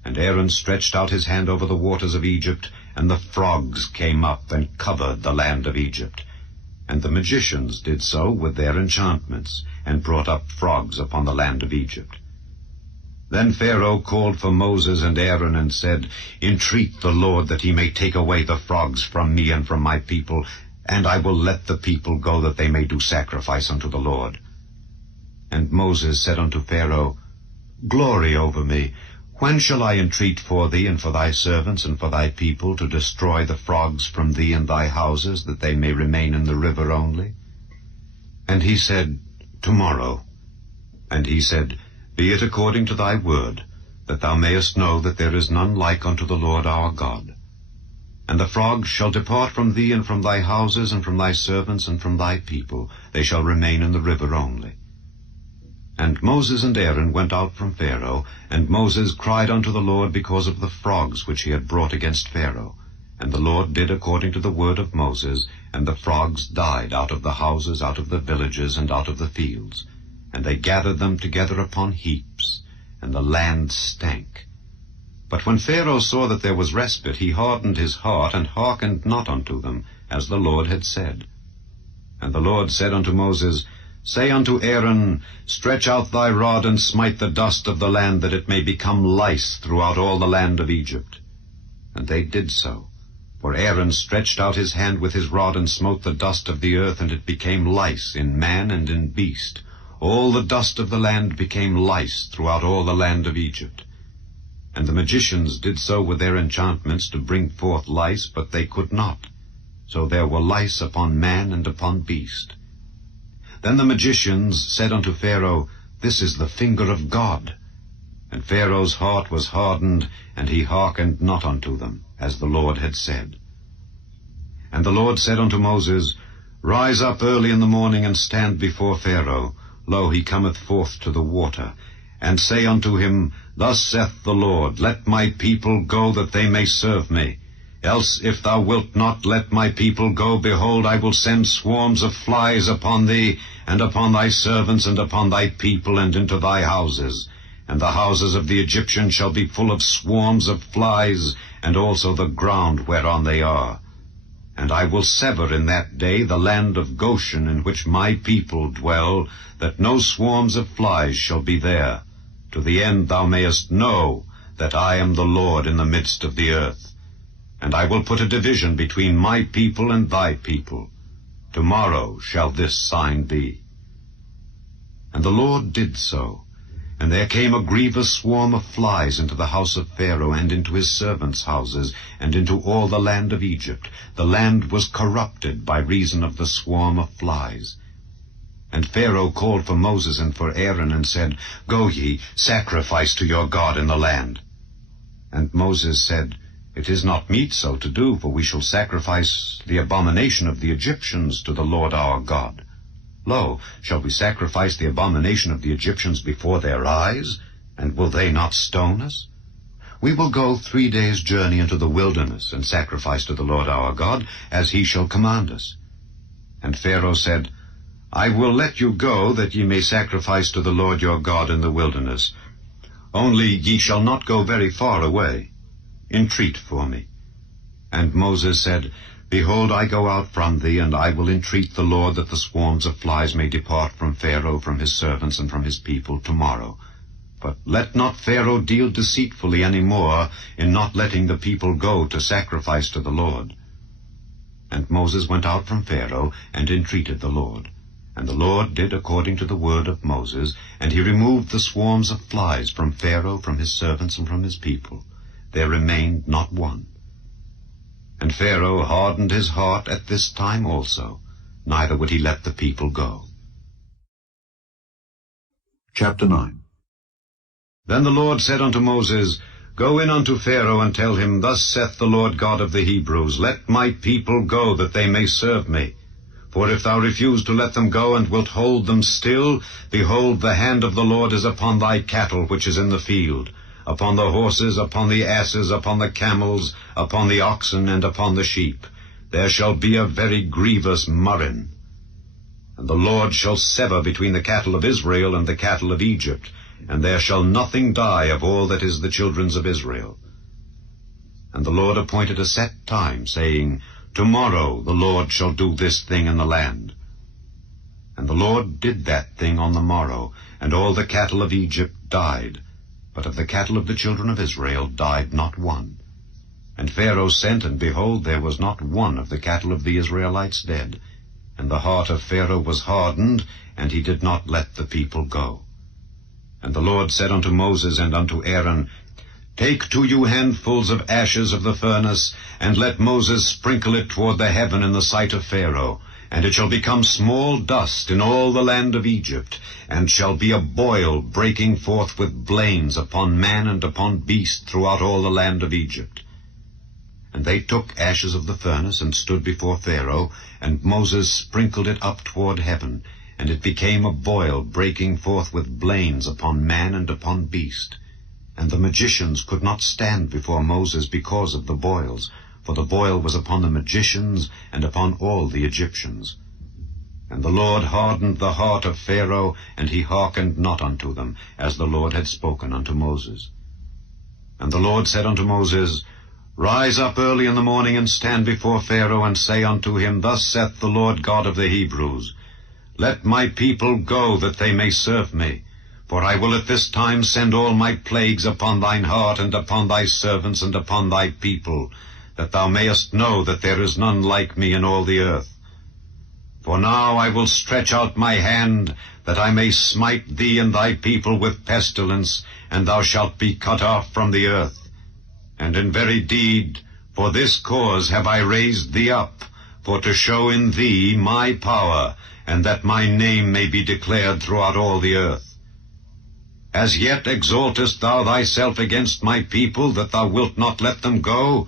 And Aaron stretched out his hand over the waters of Egypt, and the frogs came up and covered the land of Egypt. And the magicians did so with their enchantments, and brought up frogs upon the land of Egypt. Then Pharaoh called for Moses and Aaron, and said, Entreat the Lord that he may take away the frogs from me and from my people, and I will let the people go, that they may do sacrifice unto the Lord. And Moses said unto Pharaoh, Glory over me, when shall I entreat for thee, and for thy servants, and for thy people, to destroy the frogs from thee and thy houses, that they may remain in the river only? And he said, Tomorrow. And he said, Be it according to thy word, that thou mayest know that there is none like unto the Lord our God. And the frogs shall depart from thee, and from thy houses, and from thy servants, and from thy people. They shall remain in the river only. And Moses and Aaron went out from Pharaoh, and Moses cried unto the Lord because of the frogs which he had brought against Pharaoh. And the Lord did according to the word of Moses, and the frogs died out of the houses, out of the villages, and out of the fields. And they gathered them together upon heaps, and the land stank. But when Pharaoh saw that there was respite, he hardened his heart, and hearkened not unto them, as the Lord had said. And the Lord said unto Moses, Say unto Aaron, Stretch out thy rod, and smite the dust of the land, that it may become lice throughout all the land of Egypt. And they did so. For Aaron stretched out his hand with his rod, and smote the dust of the earth, and it became lice in man and in beast. All the dust of the land became lice throughout all the land of Egypt. And the magicians did so with their enchantments to bring forth lice, but they could not. So there were lice upon man and upon beast. Then the magicians said unto Pharaoh, This is the finger of God. And Pharaoh's heart was hardened, and he hearkened not unto them, as the Lord had said. And the Lord said unto Moses, Rise up early in the morning, and stand before Pharaoh. Lo, he cometh forth to the water. And say unto him, Thus saith the Lord, Let my people go, that they may serve me. Else, if thou wilt not let my people go, behold, I will send swarms of flies upon thee, and upon thy servants, and upon thy people, and into thy houses. And the houses of the Egyptians shall be full of swarms of flies, and also the ground whereon they are. And I will sever in that day the land of Goshen, in which my people dwell, that no swarms of flies shall be there, to the end thou mayest know that I am the Lord in the midst of the earth. And I will put a division between my people and thy people. Tomorrow shall this sign be. And the Lord did so. And there came a grievous swarm of flies into the house of Pharaoh, and into his servants' houses, and into all the land of Egypt. The land was corrupted by reason of the swarm of flies. And Pharaoh called for Moses and for Aaron, and said, Go ye, sacrifice to your God in the land. And Moses said, It is not meet so to do, for we shall sacrifice the abomination of the Egyptians to the Lord our God. Lo, shall we sacrifice the abomination of the Egyptians before their eyes? And will they not stone us? We will go 3 days' journey into the wilderness, and sacrifice to the Lord our God, as he shall command us. And Pharaoh said, I will let you go, that ye may sacrifice to the Lord your God in the wilderness. Only ye shall not go very far away. Entreat for me. And Moses said, Behold, I go out from thee, and I will entreat the Lord that the swarms of flies may depart from Pharaoh, from his servants, and from his people tomorrow. But let not Pharaoh deal deceitfully any more in not letting the people go to sacrifice to the Lord. And Moses went out from Pharaoh, and entreated the Lord. And the Lord did according to the word of Moses, and he removed the swarms of flies from Pharaoh, from his servants, and from his people. There remained not one. And Pharaoh hardened his heart at this time also, neither would he let the people go. Chapter 9. Then the Lord said unto Moses, Go in unto Pharaoh, and tell him, Thus saith the Lord God of the Hebrews, Let my people go, that they may serve me. For if thou refuse to let them go, and wilt hold them still, behold, the hand of the Lord is upon thy cattle which is in the field, upon the horses, upon the asses, upon the camels, upon the oxen, and upon the sheep. There shall be a very grievous murrain. And the Lord shall sever between the cattle of Israel and the cattle of Egypt, and there shall nothing die of all that is the children's of Israel. And the Lord appointed a set time, saying, Tomorrow the Lord shall do this thing in the land. And the Lord did that thing on the morrow, and all the cattle of Egypt died. But of the cattle of the children of Israel died not one. And Pharaoh sent, and behold, there was not one of the cattle of the Israelites dead. And the heart of Pharaoh was hardened, and he did not let the people go. And the Lord said unto Moses and unto Aaron, Take to you handfuls of ashes of the furnace, and let Moses sprinkle it toward the heaven in the sight of Pharaoh. And it shall become small dust in all the land of Egypt, and shall be a boil breaking forth with blains upon man and upon beast throughout all the land of Egypt. And they took ashes of the furnace, and stood before Pharaoh, and Moses sprinkled it up toward heaven, and it became a boil breaking forth with blains upon man and upon beast. And the magicians could not stand before Moses because of the boils, for the boil was upon the magicians and upon all the Egyptians. And the Lord hardened the heart of Pharaoh, and he hearkened not unto them, as the Lord had spoken unto Moses. And the Lord said unto Moses, Rise up early in the morning, and stand before Pharaoh, and say unto him, Thus saith the Lord God of the Hebrews, Let my people go, that they may serve me. For I will at this time send all my plagues upon thine heart, and upon thy servants, and upon thy people, that thou mayest know that there is none like me in all the earth. For now I will stretch out my hand, that I may smite thee and thy people with pestilence, and thou shalt be cut off from the earth. And in very deed, for this cause have I raised thee up, for to show in thee my power, and that my name may be declared throughout all the earth. As yet exaltest thou thyself against my people, that thou wilt not let them go?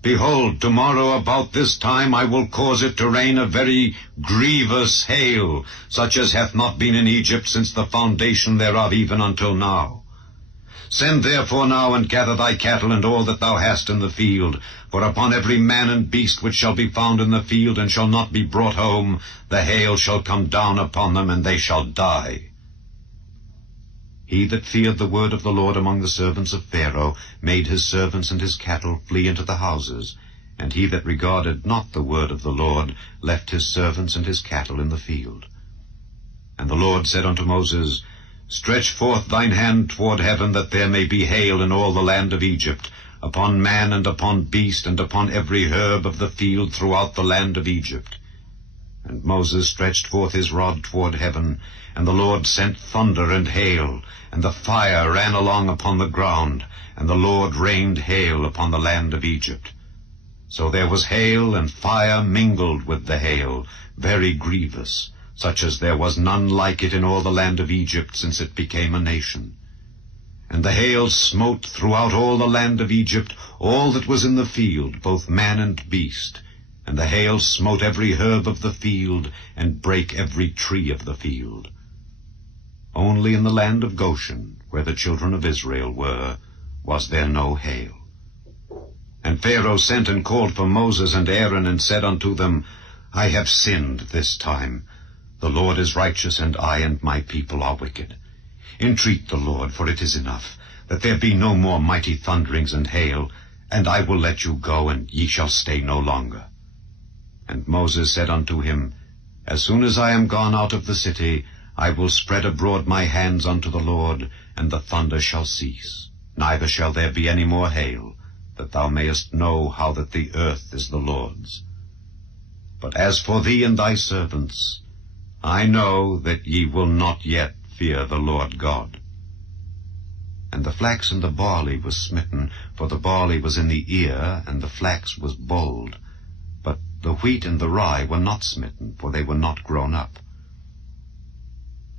Behold, tomorrow about this time I will cause it to rain a very grievous hail, such as hath not been in Egypt since the foundation thereof even until now. Send therefore now and gather thy cattle and all that thou hast in the field, for upon every man and beast which shall be found in the field and shall not be brought home, the hail shall come down upon them, and they shall die. He that feared the word of the Lord among the servants of Pharaoh made his servants and his cattle flee into the houses, and he that regarded not the word of the Lord left his servants and his cattle in the field. And the Lord said unto Moses, Stretch forth thine hand toward heaven, that there may be hail in all the land of Egypt, upon man and upon beast, and upon every herb of the field throughout the land of Egypt. And Moses stretched forth his rod toward heaven, and the Lord sent thunder and hail, and the fire ran along upon the ground, and the Lord rained hail upon the land of Egypt. So there was hail and fire mingled with the hail, very grievous, such as there was none like it in all the land of Egypt since it became a nation. And the hail smote throughout all the land of Egypt all that was in the field, both man and beast. And the hail smote every herb of the field, and brake every tree of the field. Only in the land of Goshen, where the children of Israel were, was there no hail. And Pharaoh sent and called for Moses and Aaron, and said unto them, I have sinned this time. The Lord is righteous, and I and my people are wicked. Entreat the Lord, for it is enough, that there be no more mighty thunderings and hail, and I will let you go, and ye shall stay no longer. And Moses said unto him, As soon as I am gone out of the city, I will spread abroad my hands unto the Lord, and the thunder shall cease, neither shall there be any more hail, that thou mayest know how that the earth is the Lord's. But as for thee and thy servants, I know that ye will not yet fear the Lord God. And the flax and the barley was smitten, for the barley was in the ear, and the flax was bold. But the wheat and the rye were not smitten, for they were not grown up.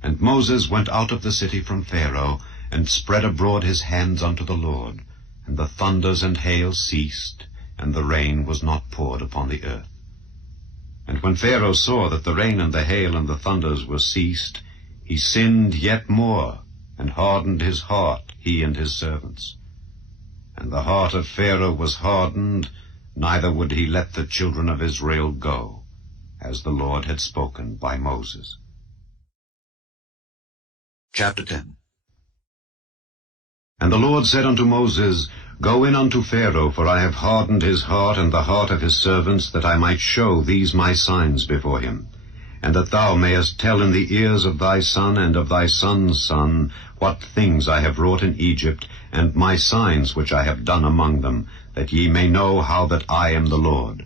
And Moses went out of the city from Pharaoh, and spread abroad his hands unto the Lord, and the thunders and hail ceased, and the rain was not poured upon the earth. And when Pharaoh saw that the rain and the hail and the thunders were ceased, he sinned yet more, and hardened his heart, he and his servants. And the heart of Pharaoh was hardened, neither would he let the children of Israel go, as the Lord had spoken by Moses. Chapter 10. And the Lord said unto Moses, Go in unto Pharaoh, for I have hardened his heart and the heart of his servants, that I might show these my signs before him, and that thou mayest tell in the ears of thy son and of thy son's son what things I have wrought in Egypt, and my signs which I have done among them, that ye may know how that I am the Lord.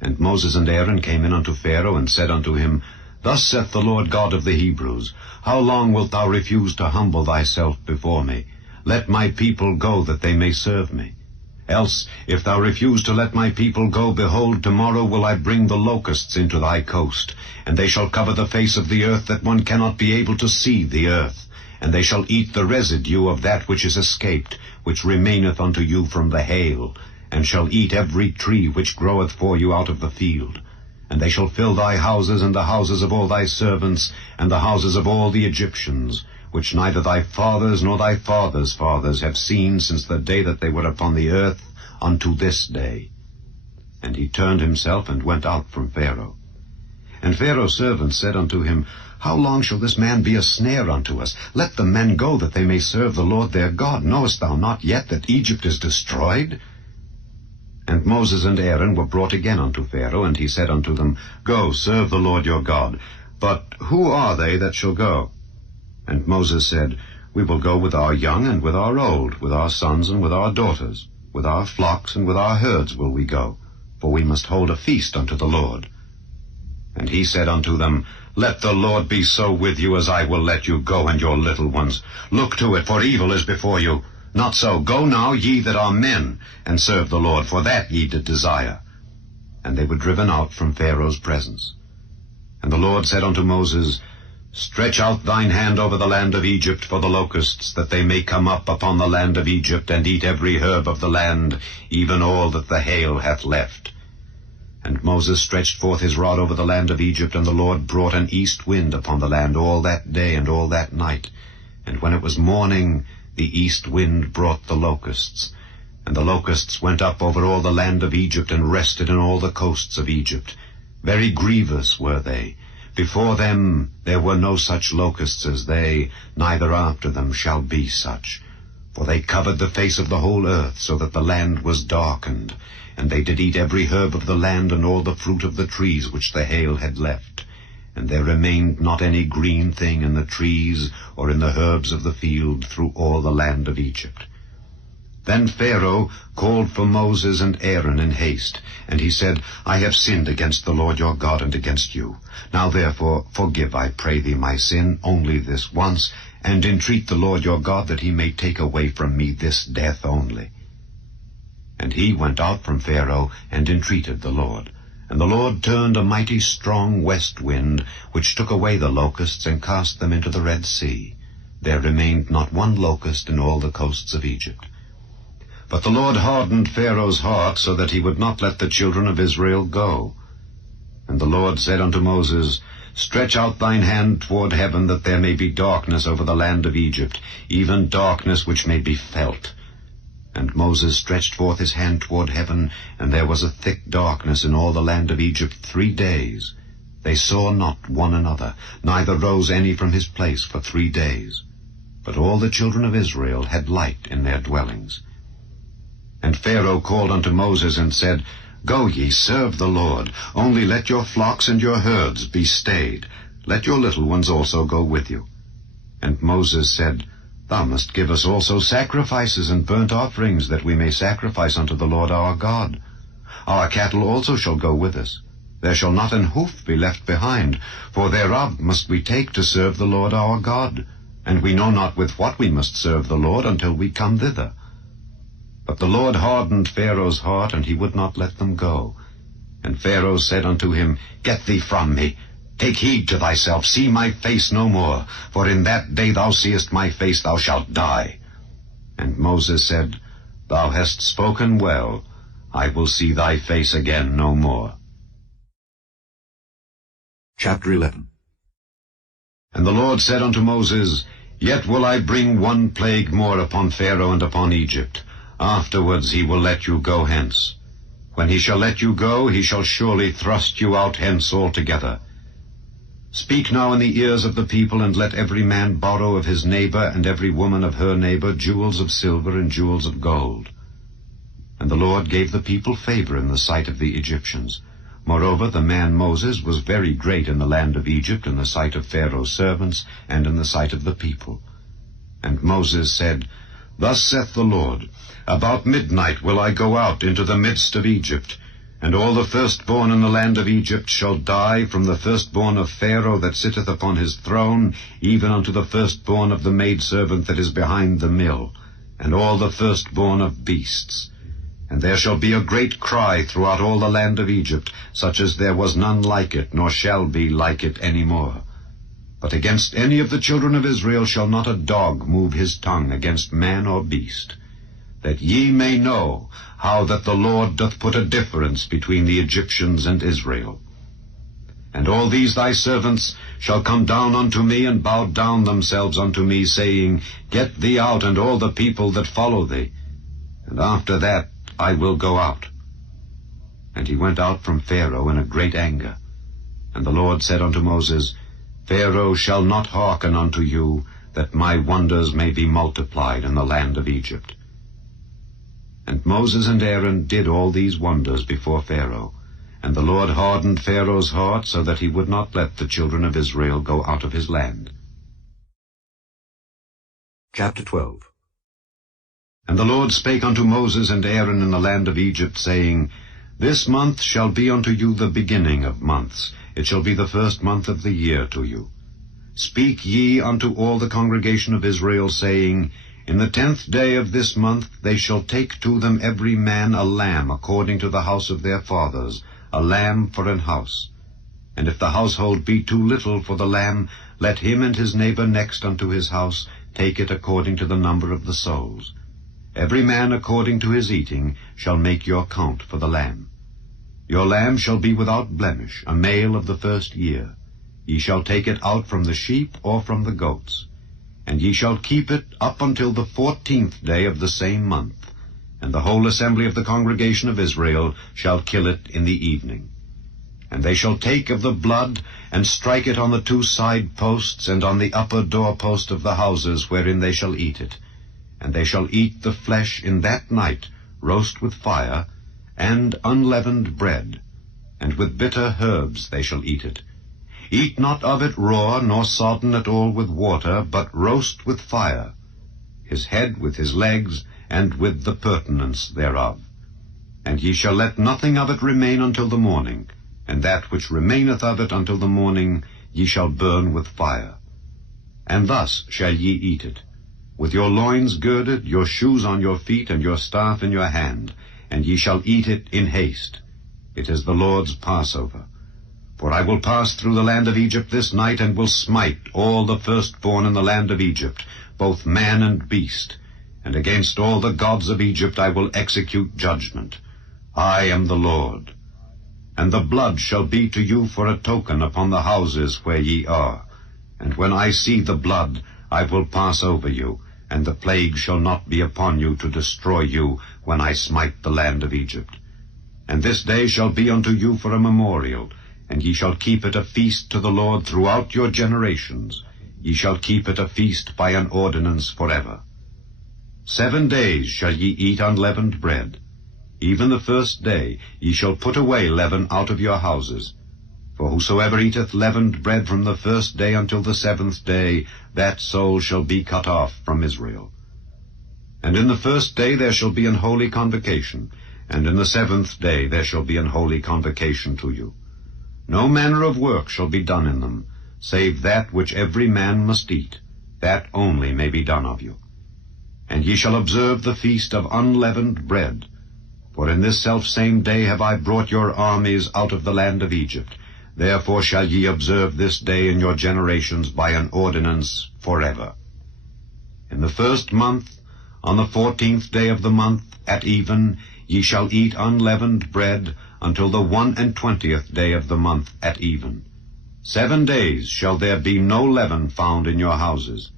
And Moses and Aaron came in unto Pharaoh, and said unto him, Thus saith the Lord God of the Hebrews, How long wilt thou refuse to humble thyself before me? Let my people go, that they may serve me. Else, if thou refuse to let my people go, behold, tomorrow will I bring the locusts into thy coast, and they shall cover the face of the earth, that one cannot be able to see the earth. And they shall eat the residue of that which is escaped, which remaineth unto you from the hail, and shall eat every tree which groweth for you out of the field. And they shall fill thy houses, and the houses of all thy servants, and the houses of all the Egyptians, which neither thy fathers nor thy fathers' fathers have seen since the day that they were upon the earth unto this day. And he turned himself and went out from Pharaoh. And Pharaoh's servants said unto him, How long shall this man be a snare unto us? Let the men go, that they may serve the Lord their God. Knowest thou not yet that Egypt is destroyed? And Moses and Aaron were brought again unto Pharaoh, and he said unto them, Go, serve the Lord your God. But who are they that shall go? And Moses said, We will go with our young and with our old, with our sons and with our daughters. With our flocks and with our herds will we go, for we must hold a feast unto the Lord. And he said unto them, Let the Lord be so with you as I will let you go and your little ones. Look to it, for evil is before you. Not so. Go now, ye that are men, and serve the Lord, for that ye did desire. And they were driven out from Pharaoh's presence. And the Lord said unto Moses, Stretch out thine hand over the land of Egypt for the locusts, that they may come up upon the land of Egypt, and eat every herb of the land, even all that the hail hath left. And Moses stretched forth his rod over the land of Egypt, and the Lord brought an east wind upon the land all that day and all that night. And when it was morning, the east wind brought the locusts. And the locusts went up over all the land of Egypt, and rested in all the coasts of Egypt. Very grievous were they. Before them there were no such locusts as they, neither after them shall be such. For they covered the face of the whole earth, so that the land was darkened. And they did eat every herb of the land, and all the fruit of the trees which the hail had left. And there remained not any green thing in the trees, or in the herbs of the field, through all the land of Egypt. Then Pharaoh called for Moses and Aaron in haste, and he said, I have sinned against the Lord your God and against you. Now therefore forgive, I pray thee, my sin only this once, and entreat the Lord your God that he may take away from me this death only. And he went out from Pharaoh and entreated the Lord. And the Lord turned a mighty strong west wind, which took away the locusts and cast them into the Red Sea. There remained not one locust in all the coasts of Egypt. But the Lord hardened Pharaoh's heart, so that he would not let the children of Israel go. And the Lord said unto Moses, Stretch out thine hand toward heaven, that there may be darkness over the land of Egypt, even darkness which may be felt. And Moses stretched forth his hand toward heaven, and there was a thick darkness in all the land of Egypt 3 days. They saw not one another, neither rose any from his place for 3 days. But all the children of Israel had light in their dwellings. And Pharaoh called unto Moses and said, Go ye, serve the Lord, only let your flocks and your herds be stayed. Let your little ones also go with you. And Moses said, Thou must give us also sacrifices and burnt offerings, that we may sacrifice unto the Lord our God. Our cattle also shall go with us. There shall not an hoof be left behind, for thereof must we take to serve the Lord our God. And we know not with what we must serve the Lord until we come thither. But the Lord hardened Pharaoh's heart, and he would not let them go. And Pharaoh said unto him, Get thee from me. Take heed to thyself, see my face no more, for in that day thou seest my face thou shalt die. And Moses said, Thou hast spoken well. I will see thy face again no more. Chapter 11. And the Lord said unto Moses, Yet will I bring one plague more upon Pharaoh and upon Egypt. Afterwards he will let you go hence. When he shall let you go, he shall surely thrust you out hence altogether. Speak now in the ears of the people, and let every man borrow of his neighbor, and every woman of her neighbor, jewels of silver and jewels of gold. And the Lord gave the people favor in the sight of the Egyptians. Moreover, the man Moses was very great in the land of Egypt, in the sight of Pharaoh's servants, and in the sight of the people. And Moses said, Thus saith the Lord, About midnight will I go out into the midst of Egypt, and all the firstborn in the land of Egypt shall die, from the firstborn of Pharaoh that sitteth upon his throne, even unto the firstborn of the maidservant that is behind the mill, and all the firstborn of beasts. And there shall be a great cry throughout all the land of Egypt, such as there was none like it, nor shall be like it any more. But against any of the children of Israel shall not a dog move his tongue against man or beast, that ye may know how that the Lord doth put a difference between the Egyptians and Israel. And all these thy servants shall come down unto me, and bow down themselves unto me, saying, Get thee out, and all the people that follow thee. And after that I will go out. And he went out from Pharaoh in a great anger. And the Lord said unto Moses, Pharaoh shall not hearken unto you, that my wonders may be multiplied in the land of Egypt. And Moses and Aaron did all these wonders before Pharaoh. And the Lord hardened Pharaoh's heart, so that he would not let the children of Israel go out of his land. Chapter 12. And the Lord spake unto Moses and Aaron in the land of Egypt, saying, This month shall be unto you the beginning of months. It shall be the first month of the year to you. Speak ye unto all the congregation of Israel, saying, In the 10th day of this month they shall take to them every man a lamb according to the house of their fathers, a lamb for an house. And if the household be too little for the lamb, let him and his neighbor next unto his house take it according to the number of the souls. Every man according to his eating shall make your count for the lamb. Your lamb shall be without blemish, a male of the first year. Ye shall take it out from the sheep or from the goats. And ye shall keep it up until the 14th day of the same month. And the whole assembly of the congregation of Israel shall kill it in the evening. And they shall take of the blood, and strike it on the 2 side posts, and on the upper doorpost of the houses wherein they shall eat it. And they shall eat the flesh in that night, roast with fire, and unleavened bread, and with bitter herbs they shall eat it. Eat not of it raw, nor sodden at all with water, but roast with fire, his head with his legs, and with the purtenance thereof. And ye shall let nothing of it remain until the morning, and that which remaineth of it until the morning ye shall burn with fire. And thus shall ye eat it, with your loins girded, your shoes on your feet, and your staff in your hand, and ye shall eat it in haste. It is the Lord's Passover. For I will pass through the land of Egypt this night, and will smite all the firstborn in the land of Egypt, both man and beast. And against all the gods of Egypt I will execute judgment. I am the Lord. And the blood shall be to you for a token upon the houses where ye are. And when I see the blood, I will pass over you, and the plague shall not be upon you to destroy you when I smite the land of Egypt. And this day shall be unto you for a memorial, and ye shall keep it a feast to the Lord throughout your generations. Ye shall keep it a feast by an ordinance forever. 7 days shall ye eat unleavened bread. Even the first day ye shall put away leaven out of your houses. For whosoever eateth leavened bread from the first day until the 7th day, that soul shall be cut off from Israel. And in the first day there shall be an holy convocation, and in the 7th day there shall be an holy convocation to you. No manner of work shall be done in them, save that which every man must eat, that only may be done of you. And ye shall observe the feast of unleavened bread. For in this selfsame day have I brought your armies out of the land of Egypt. Therefore shall ye observe this day in your generations by an ordinance forever. In the 1st month, on the 14th day of the month, at even, ye shall eat unleavened bread until the 21st day of the month at even. 7 days shall there be no leaven found in your houses.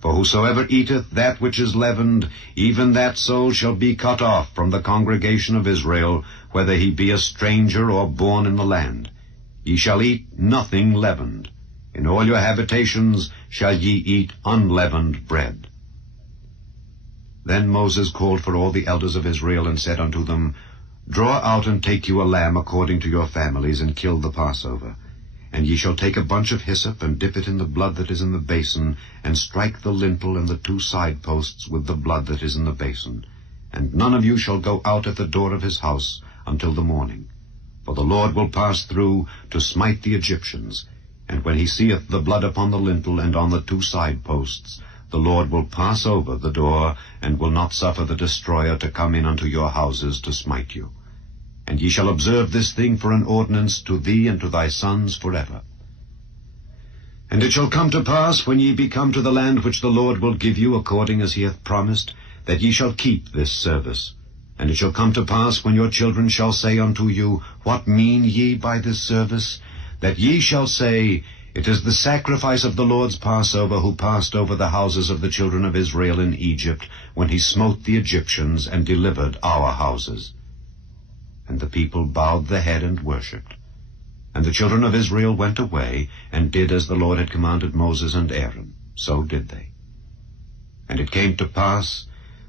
For whosoever eateth that which is leavened, even that soul shall be cut off from the congregation of Israel, whether he be a stranger or born in the land. Ye shall eat nothing leavened. In all your habitations shall ye eat unleavened bread. Then Moses called for all the elders of Israel, and said unto them, Draw out and take you a lamb according to your families, and kill the Passover. And ye shall take a bunch of hyssop, and dip it in the blood that is in the basin, and strike the lintel and the 2 side posts with the blood that is in the basin. And none of you shall go out at the door of his house until the morning. For the Lord will pass through to smite the Egyptians. And when he seeth the blood upon the lintel and on the 2 side posts, the Lord will pass over the door, and will not suffer the destroyer to come in unto your houses to smite you. And ye shall observe this thing for an ordinance to thee and to thy sons forever. And it shall come to pass, when ye be come to the land which the Lord will give you, according as he hath promised, that ye shall keep this service. And it shall come to pass, when your children shall say unto you, What mean ye by this service? That ye shall say, It is the sacrifice of the Lord's Passover, who passed over the houses of the children of Israel in Egypt, when he smote the Egyptians and delivered our houses. And the people bowed the head and worshipped. And the children of Israel went away, and did as the Lord had commanded Moses and Aaron. So did they. And it came to pass,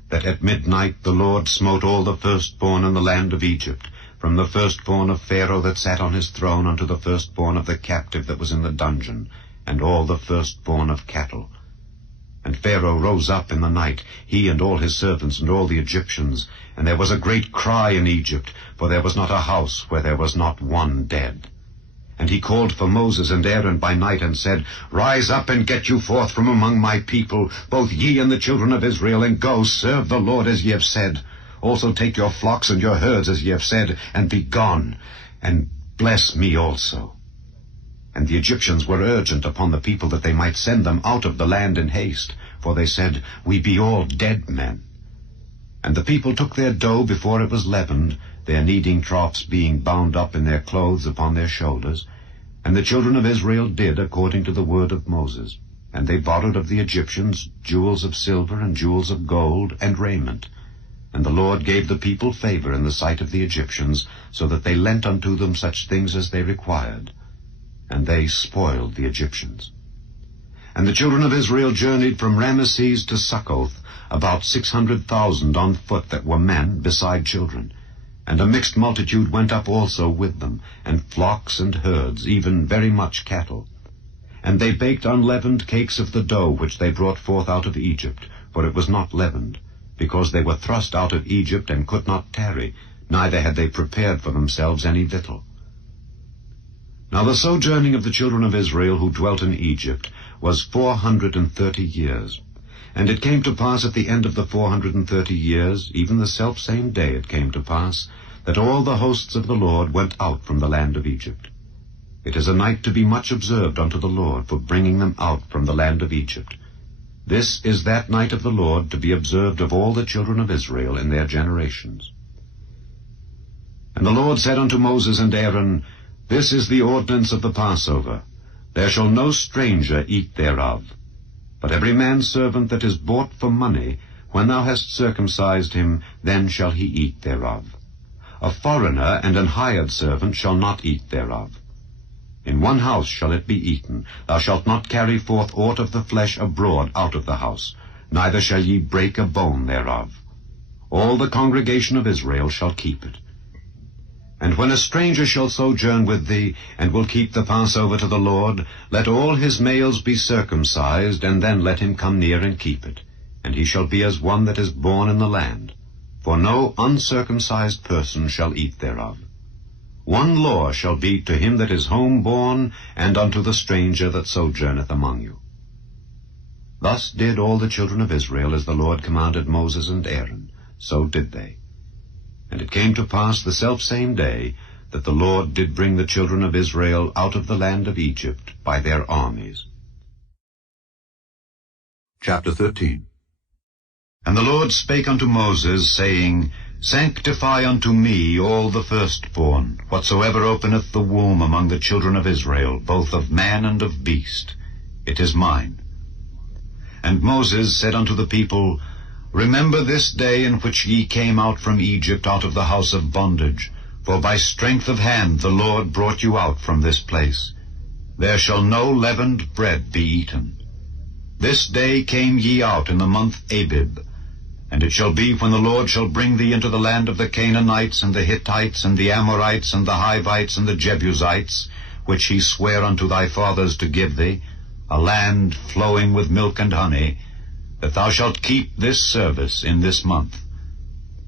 that at midnight the Lord smote all the firstborn in the land of Egypt, from the firstborn of Pharaoh that sat on his throne unto the firstborn of the captive that was in the dungeon, and all the firstborn of cattle. And Pharaoh rose up in the night, he and all his servants and all the Egyptians, and there was a great cry in Egypt, for there was not a house where there was not one dead. And he called for Moses and Aaron by night, and said, Rise up and get you forth from among my people, both ye and the children of Israel, and go, serve the Lord as ye have said. Also take your flocks and your herds as ye have said, and be gone, and bless me also. And the Egyptians were urgent upon the people that they might send them out of the land in haste, for they said, We be all dead men. And the people took their dough before it was leavened, their kneading troughs being bound up in their clothes upon their shoulders. And the children of Israel did according to the word of Moses. And they borrowed of the Egyptians jewels of silver and jewels of gold and raiment. And the Lord gave the people favor in the sight of the Egyptians, so that they lent unto them such things as they required. And they spoiled the Egyptians. And the children of Israel journeyed from Ramesses to Succoth, about 600,000 on foot that were men, beside children. And a mixed multitude went up also with them, and flocks and herds, even very much cattle. And they baked unleavened cakes of the dough which they brought forth out of Egypt, for it was not leavened, because they were thrust out of Egypt and could not tarry, neither had they prepared for themselves any victual. Now the sojourning of the children of Israel who dwelt in Egypt was 430 years. And it came to pass at the end of the 430 years, even the selfsame day it came to pass, that all the hosts of the Lord went out from the land of Egypt. It is a night to be much observed unto the Lord for bringing them out from the land of Egypt. This is that night of the Lord to be observed of all the children of Israel in their generations. And the Lord said unto Moses and Aaron, This is the ordinance of the Passover. There shall no stranger eat thereof. But every man's servant that is bought for money, when thou hast circumcised him, then shall he eat thereof. A foreigner and an hired servant shall not eat thereof. In one house shall it be eaten. Thou shalt not carry forth aught of the flesh abroad out of the house, neither shall ye break a bone thereof. All the congregation of Israel shall keep it. And when a stranger shall sojourn with thee, and will keep the Passover to the Lord, let all his males be circumcised, and then let him come near and keep it. And he shall be as one that is born in the land. For no uncircumcised person shall eat thereof. One law shall be to him that is home-born, and unto the stranger that sojourneth among you. Thus did all the children of Israel, as the Lord commanded Moses and Aaron, so did they. And it came to pass the selfsame day that the Lord did bring the children of Israel out of the land of Egypt by their armies. Chapter 13. And the Lord spake unto Moses, saying, Sanctify unto me all the firstborn, whatsoever openeth the womb among the children of Israel, both of man and of beast. It is mine. And Moses said unto the people, Remember this day in which ye came out from Egypt out of the house of bondage, for by strength of hand the Lord brought you out from this place. There shall no leavened bread be eaten. This day came ye out in the month Abib. And it shall be, when the Lord shall bring thee into the land of the Canaanites, and the Hittites, and the Amorites, and the Hivites, and the Jebusites, which he sware unto thy fathers to give thee, a land flowing with milk and honey, that thou shalt keep this service in this month.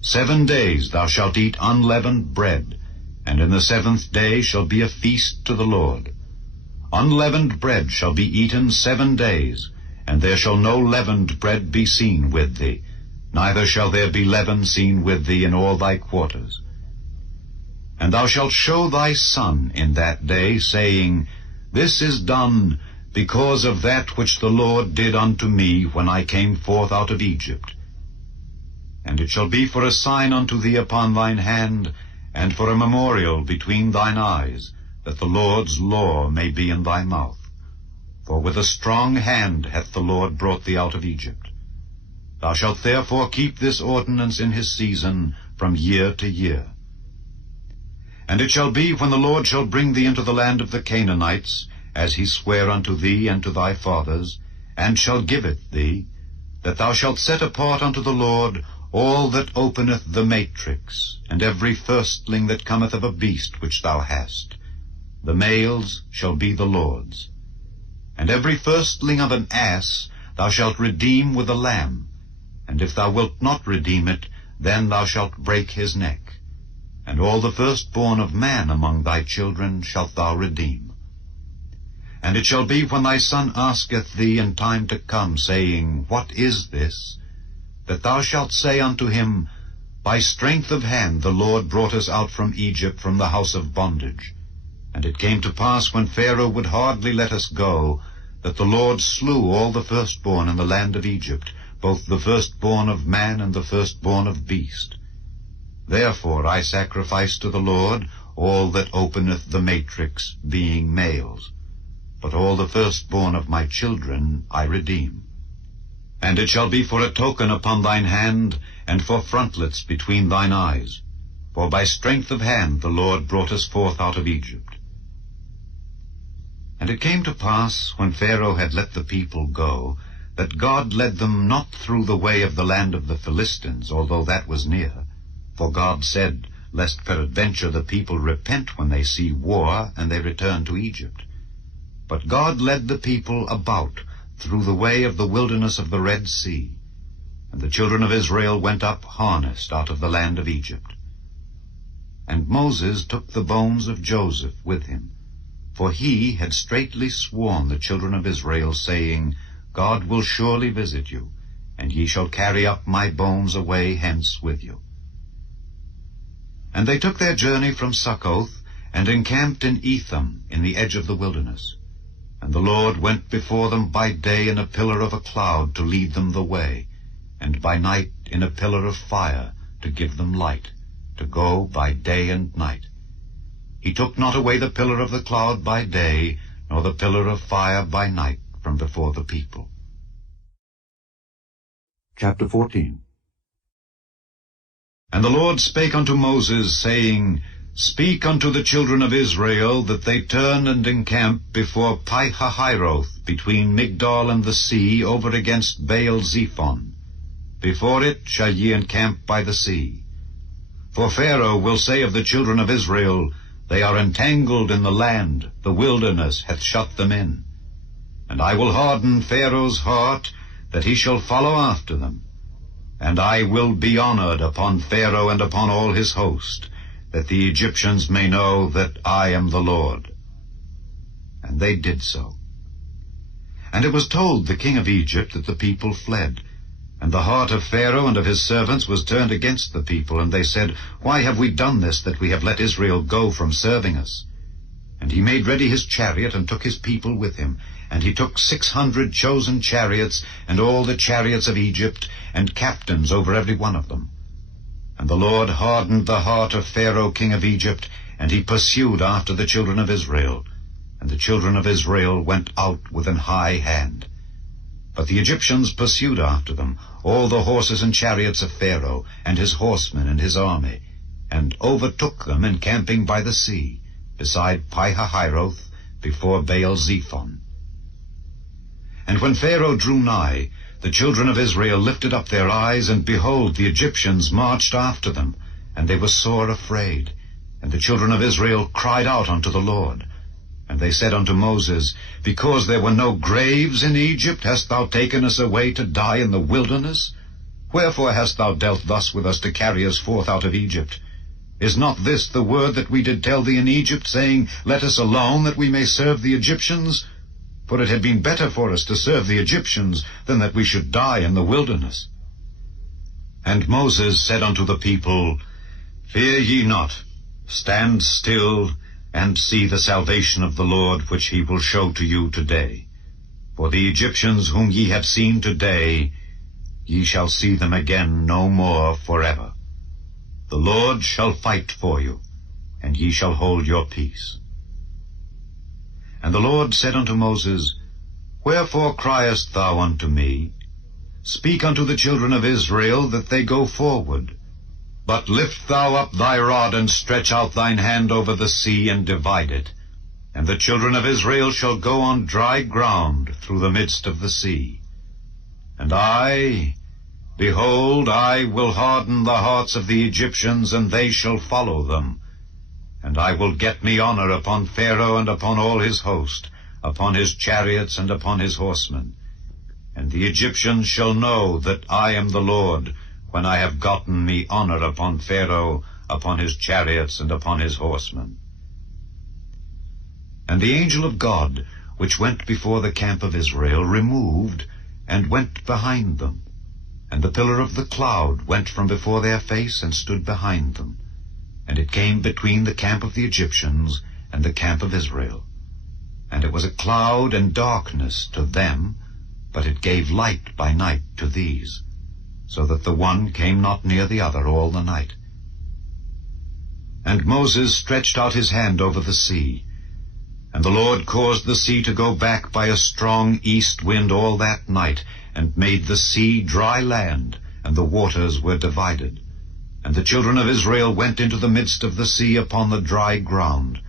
7 days thou shalt eat unleavened bread, and in the 7th day shall be a feast to the Lord. Unleavened bread shall be eaten 7 days, and there shall no leavened bread be seen with thee, neither shall there be leaven seen with thee in all thy quarters. And thou shalt show thy son in that day, saying, This is done because of that which the Lord did unto me when I came forth out of Egypt. And it shall be for a sign unto thee upon thine hand, and for a memorial between thine eyes, that the Lord's law may be in thy mouth. For with a strong hand hath the Lord brought thee out of Egypt. Thou shalt therefore keep this ordinance in his season from year to year. And it shall be, when the Lord shall bring thee into the land of the Canaanites, as he sware unto thee and to thy fathers, and shall give it thee, that thou shalt set apart unto the Lord all that openeth the matrix, and every firstling that cometh of a beast which thou hast. The males shall be the Lord's. And every firstling of an ass thou shalt redeem with a lamb, and if thou wilt not redeem it, then thou shalt break his neck. And all the firstborn of man among thy children shalt thou redeem. And it shall be, when thy son asketh thee in time to come, saying, What is this? That thou shalt say unto him, By strength of hand the Lord brought us out from Egypt, from the house of bondage. And it came to pass, when Pharaoh would hardly let us go, that the Lord slew all the firstborn in the land of Egypt, both the firstborn of man and the firstborn of beast. Therefore I sacrifice to the Lord all that openeth the matrix, being males. But all the firstborn of my children I redeem. And it shall be for a token upon thine hand, and for frontlets between thine eyes. For by strength of hand the Lord brought us forth out of Egypt. And it came to pass, when Pharaoh had let the people go, that God led them not through the way of the land of the Philistines, although that was near. For God said, lest peradventure the people repent when they see war, and they return to Egypt. But God led the people about through the way of the wilderness of the Red Sea. And the children of Israel went up harnessed out of the land of Egypt. And Moses took the bones of Joseph with him, for he had straitly sworn the children of Israel, saying, God will surely visit you, and ye shall carry up my bones away hence with you. And they took their journey from Succoth, and encamped in Etham, in the edge of the wilderness. And the Lord went before them by day in a pillar of a cloud to lead them the way, and by night in a pillar of fire to give them light, to go by day and night. He took not away the pillar of the cloud by day, nor the pillar of fire by night from before the people. Chapter 14. And the Lord spake unto Moses, saying, Speak unto the children of Israel, that they turn and encamp before Pi-hahiroth, between Migdol and the sea, over against Baal-zephon. Before it shall ye encamp by the sea. For Pharaoh will say of the children of Israel, They are entangled in the land, the wilderness hath shut them in. And I will harden Pharaoh's heart, that he shall follow after them. And I will be honored upon Pharaoh and upon all his host, that the Egyptians may know that I am the Lord. And they did so. And it was told the king of Egypt that the people fled. And the heart of Pharaoh and of his servants was turned against the people, and they said, Why have we done this, that we have let Israel go from serving us? And he made ready his chariot, and took his people with him. And he took 600 chosen chariots, and all the chariots of Egypt, and captains over every one of them. And the Lord hardened the heart of Pharaoh king of Egypt, and he pursued after the children of Israel. And the children of Israel went out with an high hand. But the Egyptians pursued after them, all the horses and chariots of Pharaoh, and his horsemen and his army, and overtook them encamping by the sea, beside Pi-hahiroth, before Baal-zephon. And when Pharaoh drew nigh, the children of Israel lifted up their eyes, and behold, the Egyptians marched after them, and they were sore afraid. And the children of Israel cried out unto the Lord. And they said unto Moses, Because there were no graves in Egypt, hast thou taken us away to die in the wilderness? Wherefore hast thou dealt thus with us to carry us forth out of Egypt? Is not this the word that we did tell thee in Egypt, saying, Let us alone, that we may serve the Egyptians? For it had been better for us to serve the Egyptians, than that we should die in the wilderness. And Moses said unto the people, Fear ye not, stand still, and see the salvation of the Lord, which he will show to you today. For the Egyptians whom ye have seen today, ye shall see them again no more forever. The Lord shall fight for you, and ye shall hold your peace. And the Lord said unto Moses, Wherefore criest thou unto me? Speak unto the children of Israel, that they go forward. But lift thou up thy rod, and stretch out thine hand over the sea, and divide it. And the children of Israel shall go on dry ground through the midst of the sea. And I, behold, I will harden the hearts of the Egyptians, and they shall follow them. And I will get me honor upon Pharaoh and upon all his host, upon his chariots and upon his horsemen. And the Egyptians shall know that I am the Lord, when I have gotten me honor upon Pharaoh, upon his chariots, and upon his horsemen. And the angel of God, which went before the camp of Israel, removed, and went behind them. And the pillar of the cloud went from before their face, and stood behind them. And it came between the camp of the Egyptians and the camp of Israel. And it was a cloud and darkness to them, but it gave light by night to these, so that the one came not near the other all the night. And Moses stretched out his hand over the sea, and the Lord caused the sea to go back by a strong east wind all that night, and made the sea dry land, and the waters were divided. And the children of Israel went into the midst of the sea upon the dry ground,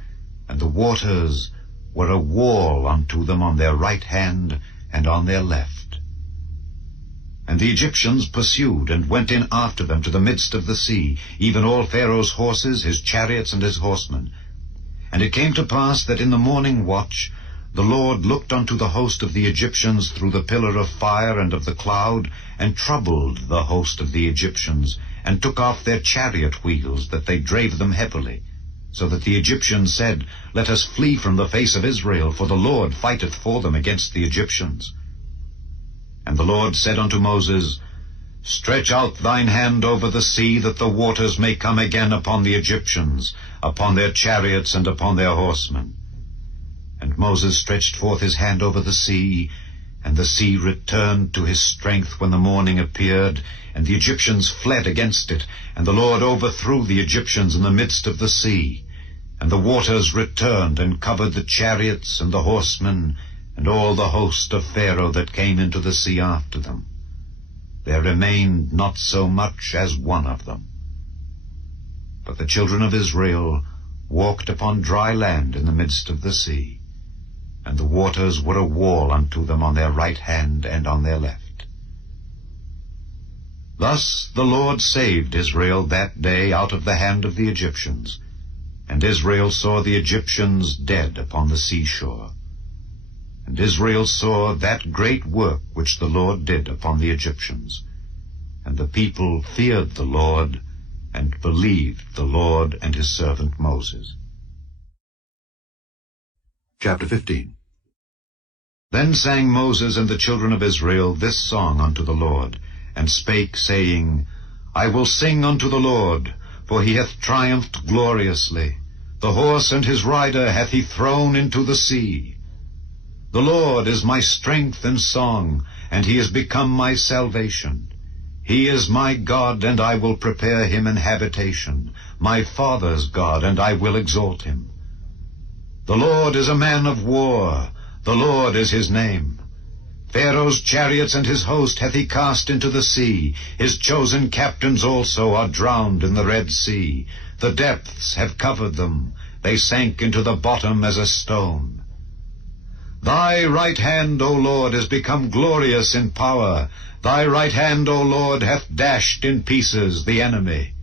and the waters were a wall unto them on their right hand and on their left. And the Egyptians pursued, and went in after them to the midst of the sea, even all Pharaoh's horses, his chariots, and his horsemen. And it came to pass that in the morning watch the Lord looked unto the host of the Egyptians through the pillar of fire and of the cloud, and troubled the host of the Egyptians, and took off their chariot wheels, that they drave them heavily. So that the Egyptians said, Let us flee from the face of Israel, for the Lord fighteth for them against the Egyptians. And the Lord said unto Moses, Stretch out thine hand over the sea, that the waters may come again upon the Egyptians, upon their chariots and upon their horsemen. And Moses stretched forth his hand over the sea, and the sea returned to his strength when the morning appeared, and the Egyptians fled against it, and the Lord overthrew the Egyptians in the midst of the sea. And the waters returned and covered the chariots and the horsemen, and all the host of Pharaoh that came into the sea after them. There remained not so much as one of them. But the children of Israel walked upon dry land in the midst of the sea, and the waters were a wall unto them on their right hand and on their left. Thus the Lord saved Israel that day out of the hand of the Egyptians, and Israel saw the Egyptians dead upon the seashore. And Israel saw that great work which the Lord did upon the Egyptians. And the people feared the Lord, and believed the Lord and his servant Moses. Chapter 15. Then sang Moses and the children of Israel this song unto the Lord, and spake, saying, I will sing unto the Lord, for he hath triumphed gloriously. The horse and his rider hath he thrown into the sea. The Lord is my strength and song, and he is become my salvation. He is my God, and I will prepare him an habitation, my father's God, and I will exalt him. The Lord is a man of war, the Lord is his name. Pharaoh's chariots and his host hath he cast into the sea. His chosen captains also are drowned in the Red Sea. The depths have covered them. They sank into the bottom as a stone. Thy right hand, O Lord, is become glorious in power. Thy right hand, O Lord, hath dashed in pieces the enemy.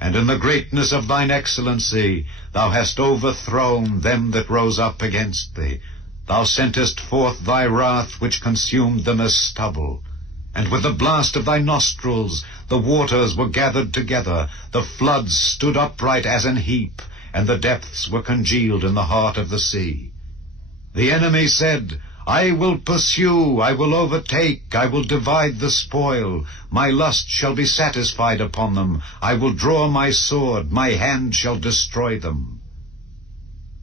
And in the greatness of thine excellency thou hast overthrown them that rose up against thee. Thou sentest forth thy wrath, which consumed them as stubble. And with the blast of thy nostrils the waters were gathered together, the floods stood upright as an heap, and the depths were congealed in the heart of the sea. The enemy said, I will pursue, I will overtake, I will divide the spoil. My lust shall be satisfied upon them. I will draw my sword, my hand shall destroy them.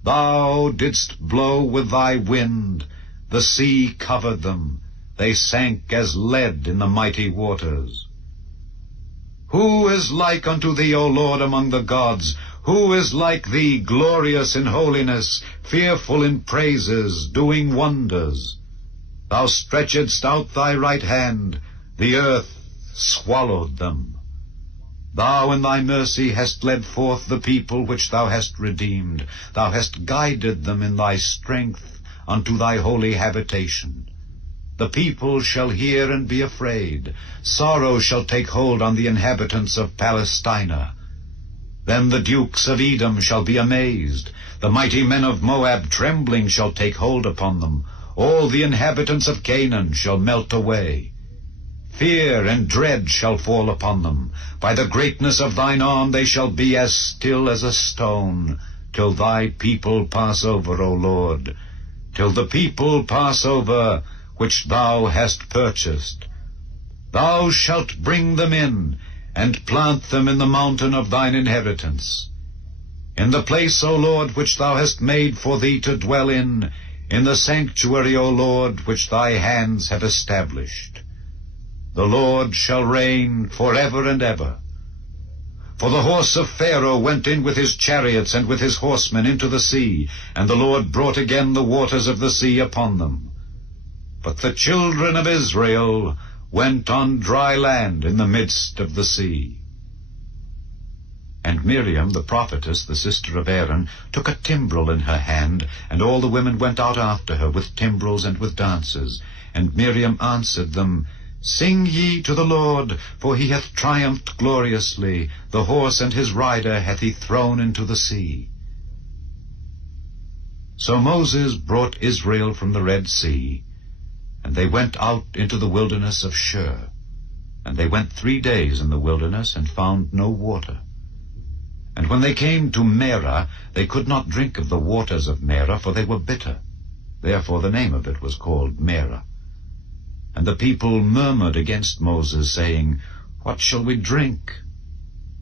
Thou didst blow with thy wind, the sea covered them. They sank as lead in the mighty waters. Who is like unto thee, O Lord, among the gods? Who is like thee, glorious in holiness, fearful in praises, doing wonders? Thou stretchedst out thy right hand, the earth swallowed them. Thou in thy mercy hast led forth the people which thou hast redeemed. Thou hast guided them in thy strength unto thy holy habitation. The people shall hear and be afraid. Sorrow shall take hold on the inhabitants of Palestina. Then the dukes of Edom shall be amazed. The mighty men of Moab trembling shall take hold upon them. All the inhabitants of Canaan shall melt away. Fear and dread shall fall upon them. By the greatness of thine arm they shall be as still as a stone, till thy people pass over, O Lord, till the people pass over which thou hast purchased. Thou shalt bring them in, and plant them in the mountain of thine inheritance. In the place, O Lord, which thou hast made for thee to dwell in the sanctuary, O Lord, which thy hands have established. The Lord shall reign forever and ever. For the horse of Pharaoh went in with his chariots and with his horsemen into the sea, and the Lord brought again the waters of the sea upon them. But the children of Israel went on dry land in the midst of the sea. And Miriam, the prophetess, the sister of Aaron, took a timbrel in her hand, and all the women went out after her with timbrels and with dances. And Miriam answered them, Sing ye to the Lord, for he hath triumphed gloriously. The horse and his rider hath he thrown into the sea. So Moses brought Israel from the Red Sea, and they went out into the wilderness of Shur. And they went 3 days in the wilderness, and found no water. And when they came to Marah, they could not drink of the waters of Marah, for they were bitter. Therefore the name of it was called Marah. And the people murmured against Moses, saying, What shall we drink?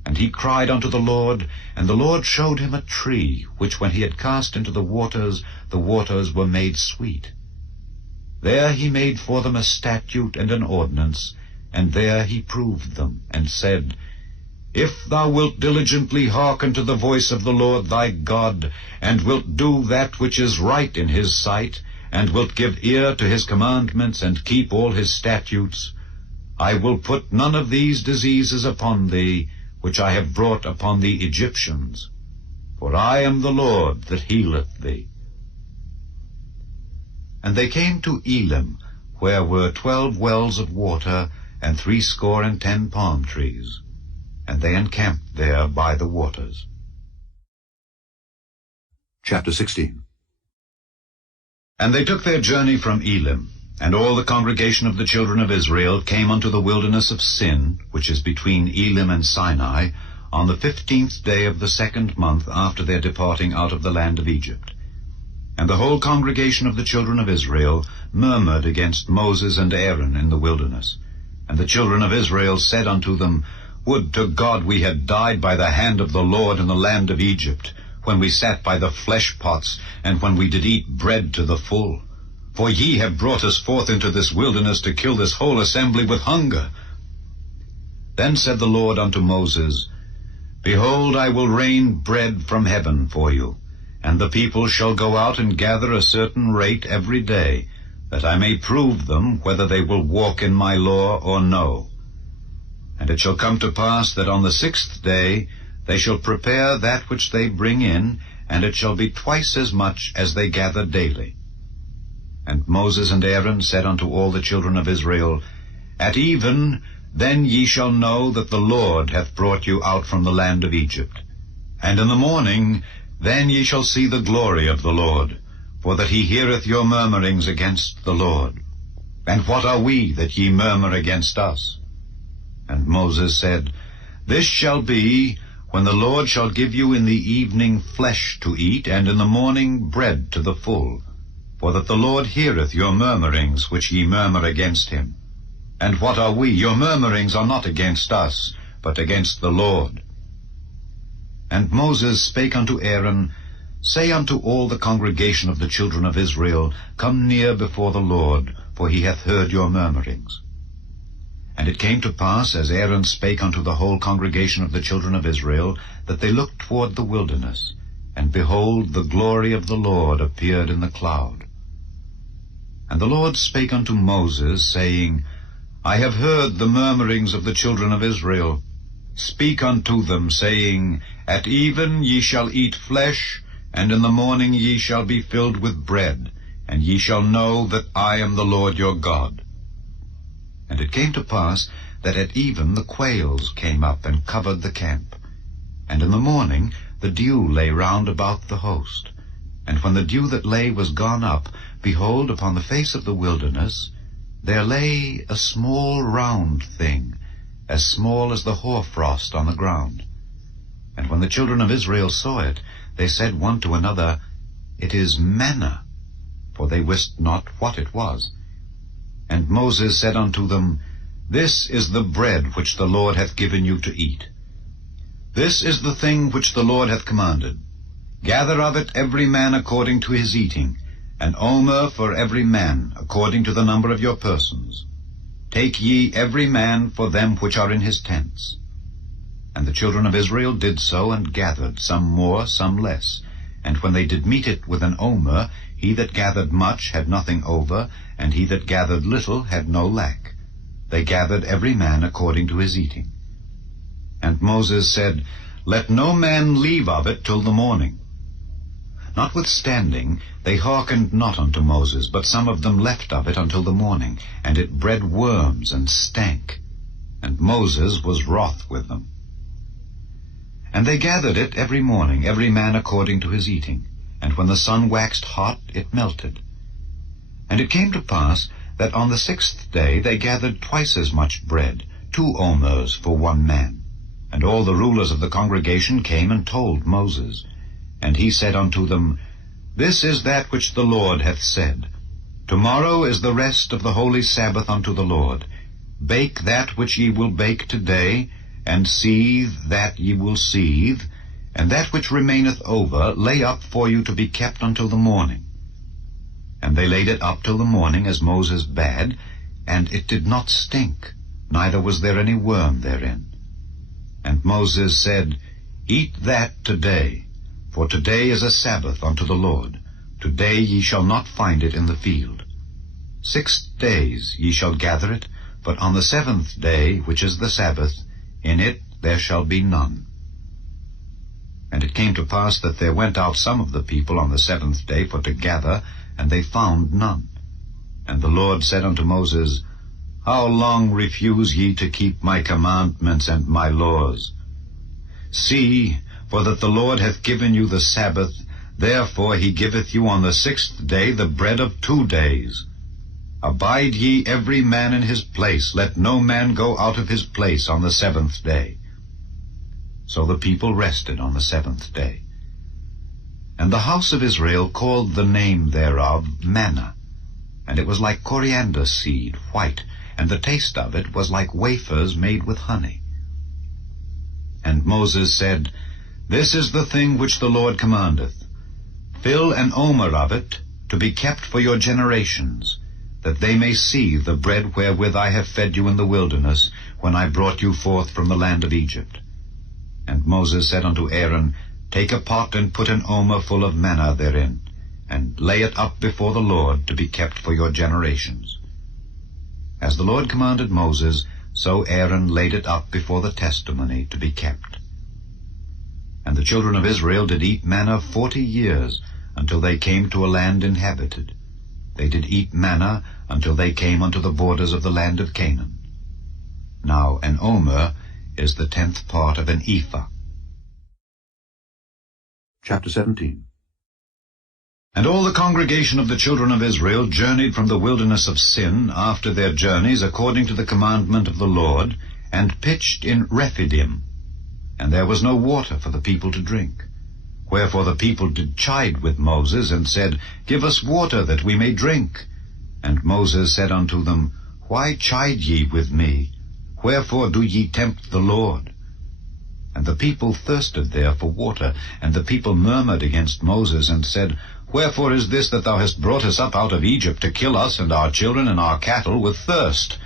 And he cried unto the Lord, and the Lord showed him a tree, which when he had cast into the waters were made sweet. There he made for them a statute and an ordinance, and there he proved them, and said, If thou wilt diligently hearken to the voice of the Lord thy God, and wilt do that which is right in his sight, and wilt give ear to his commandments, and keep all his statutes, I will put none of these diseases upon thee, which I have brought upon the Egyptians. For I am the Lord that healeth thee. And they came to Elim, where were 12 wells of water, and 70 palm trees. And they encamped there by the waters. Chapter 16. And they took their journey from Elim, and all the congregation of the children of Israel came unto the wilderness of Sin, which is between Elim and Sinai, on the 15th day of the 2nd month after their departing out of the land of Egypt. And the whole congregation of the children of Israel murmured against Moses and Aaron in the wilderness. And the children of Israel said unto them, Would to God we had died by the hand of the Lord in the land of Egypt, when we sat by the flesh pots, and when we did eat bread to the full. For ye have brought us forth into this wilderness to kill this whole assembly with hunger. Then said the Lord unto Moses, Behold, I will rain bread from heaven for you, and the people shall go out and gather a certain rate every day, that I may prove them whether they will walk in my law or no. And it shall come to pass that on the 6th day they shall prepare that which they bring in, and it shall be twice as much as they gather daily. And Moses and Aaron said unto all the children of Israel, At even then ye shall know that the Lord hath brought you out from the land of Egypt. And in the morning then ye shall see the glory of the Lord, for that he heareth your murmurings against the Lord. And what are we that ye murmur against us? And Moses said, This shall be, when the Lord shall give you in the evening flesh to eat, and in the morning bread to the full, for that the Lord heareth your murmurings which ye murmur against him. And what are we? Your murmurings are not against us, but against the Lord. And Moses spake unto Aaron, Say unto all the congregation of the children of Israel, Come near before the Lord, for he hath heard your murmurings. And it came to pass, as Aaron spake unto the whole congregation of the children of Israel, that they looked toward the wilderness, and behold, the glory of the Lord appeared in the cloud. And the Lord spake unto Moses, saying, I have heard the murmurings of the children of Israel. Speak unto them, saying, At even ye shall eat flesh, and in the morning ye shall be filled with bread, and ye shall know that I am the Lord your God. And it came to pass that at even the quails came up and covered the camp. And in the morning the dew lay round about the host. And when the dew that lay was gone up, behold, upon the face of the wilderness there lay a small round thing, as small as the hoarfrost on the ground. And when the children of Israel saw it, they said one to another, It is manna, for they wist not what it was. And Moses said unto them, This is the bread which the Lord hath given you to eat. This is the thing which the Lord hath commanded. Gather of it every man according to his eating, an omer for every man, according to the number of your persons. Take ye every man for them which are in his tents. And the children of Israel did so, and gathered, some more, some less. And when they did meet it with an omer, he that gathered much had nothing over, and he that gathered little had no lack. They gathered every man according to his eating. And Moses said, Let no man leave of it till the morning. Notwithstanding, they hearkened not unto Moses, but some of them left of it until the morning, and it bred worms and stank. And Moses was wroth with them. And they gathered it every morning, every man according to his eating. And when the sun waxed hot, it melted. And it came to pass that on the 6th day they gathered twice as much bread, 2 omers for one man. And all the rulers of the congregation came and told Moses. And he said unto them, This is that which the Lord hath said. Tomorrow is the rest of the holy Sabbath unto the Lord. Bake that which ye will bake today, and seethe that ye will seethe, and that which remaineth over lay up for you to be kept until the morning. And they laid it up till the morning, as Moses bade, and it did not stink, neither was there any worm therein. And Moses said, Eat that today, for today is a Sabbath unto the Lord. Today ye shall not find it in the field. 6 days ye shall gather it, but on the 7th day, which is the Sabbath, in it there shall be none. And it came to pass that there went out some of the people on the 7th day for to gather, and they found none. And the Lord said unto Moses, How long refuse ye to keep my commandments and my laws? See, for that the Lord hath given you the Sabbath, therefore he giveth you on the 6th day the bread of 2 days. Abide ye every man in his place, let no man go out of his place on the 7th day. So the people rested on the 7th day. And the house of Israel called the name thereof manna, and it was like coriander seed, white, and the taste of it was like wafers made with honey. And Moses said, This is the thing which the Lord commandeth. Fill an omer of it, to be kept for your generations, that they may see the bread wherewith I have fed you in the wilderness, when I brought you forth from the land of Egypt. And Moses said unto Aaron, Take a pot, and put an omer full of manna therein, and lay it up before the Lord, to be kept for your generations. As the Lord commanded Moses, so Aaron laid it up before the testimony, to be kept. And the children of Israel did eat manna 40 years, until they came to a land inhabited. They did eat manna until they came unto the borders of the land of Canaan. Now an omer is the 10th part of an ephah. Chapter 17. And all the congregation of the children of Israel journeyed from the wilderness of Sin after their journeys according to the commandment of the Lord, and pitched in Rephidim. And there was no water for the people to drink. Wherefore the people did chide with Moses, and said, Give us water, that we may drink. And Moses said unto them, Why chide ye with me? Wherefore do ye tempt the Lord? And the people thirsted there for water, and the people murmured against Moses, and said, Wherefore is this that thou hast brought us up out of Egypt, to kill us and our children and our cattle with thirst?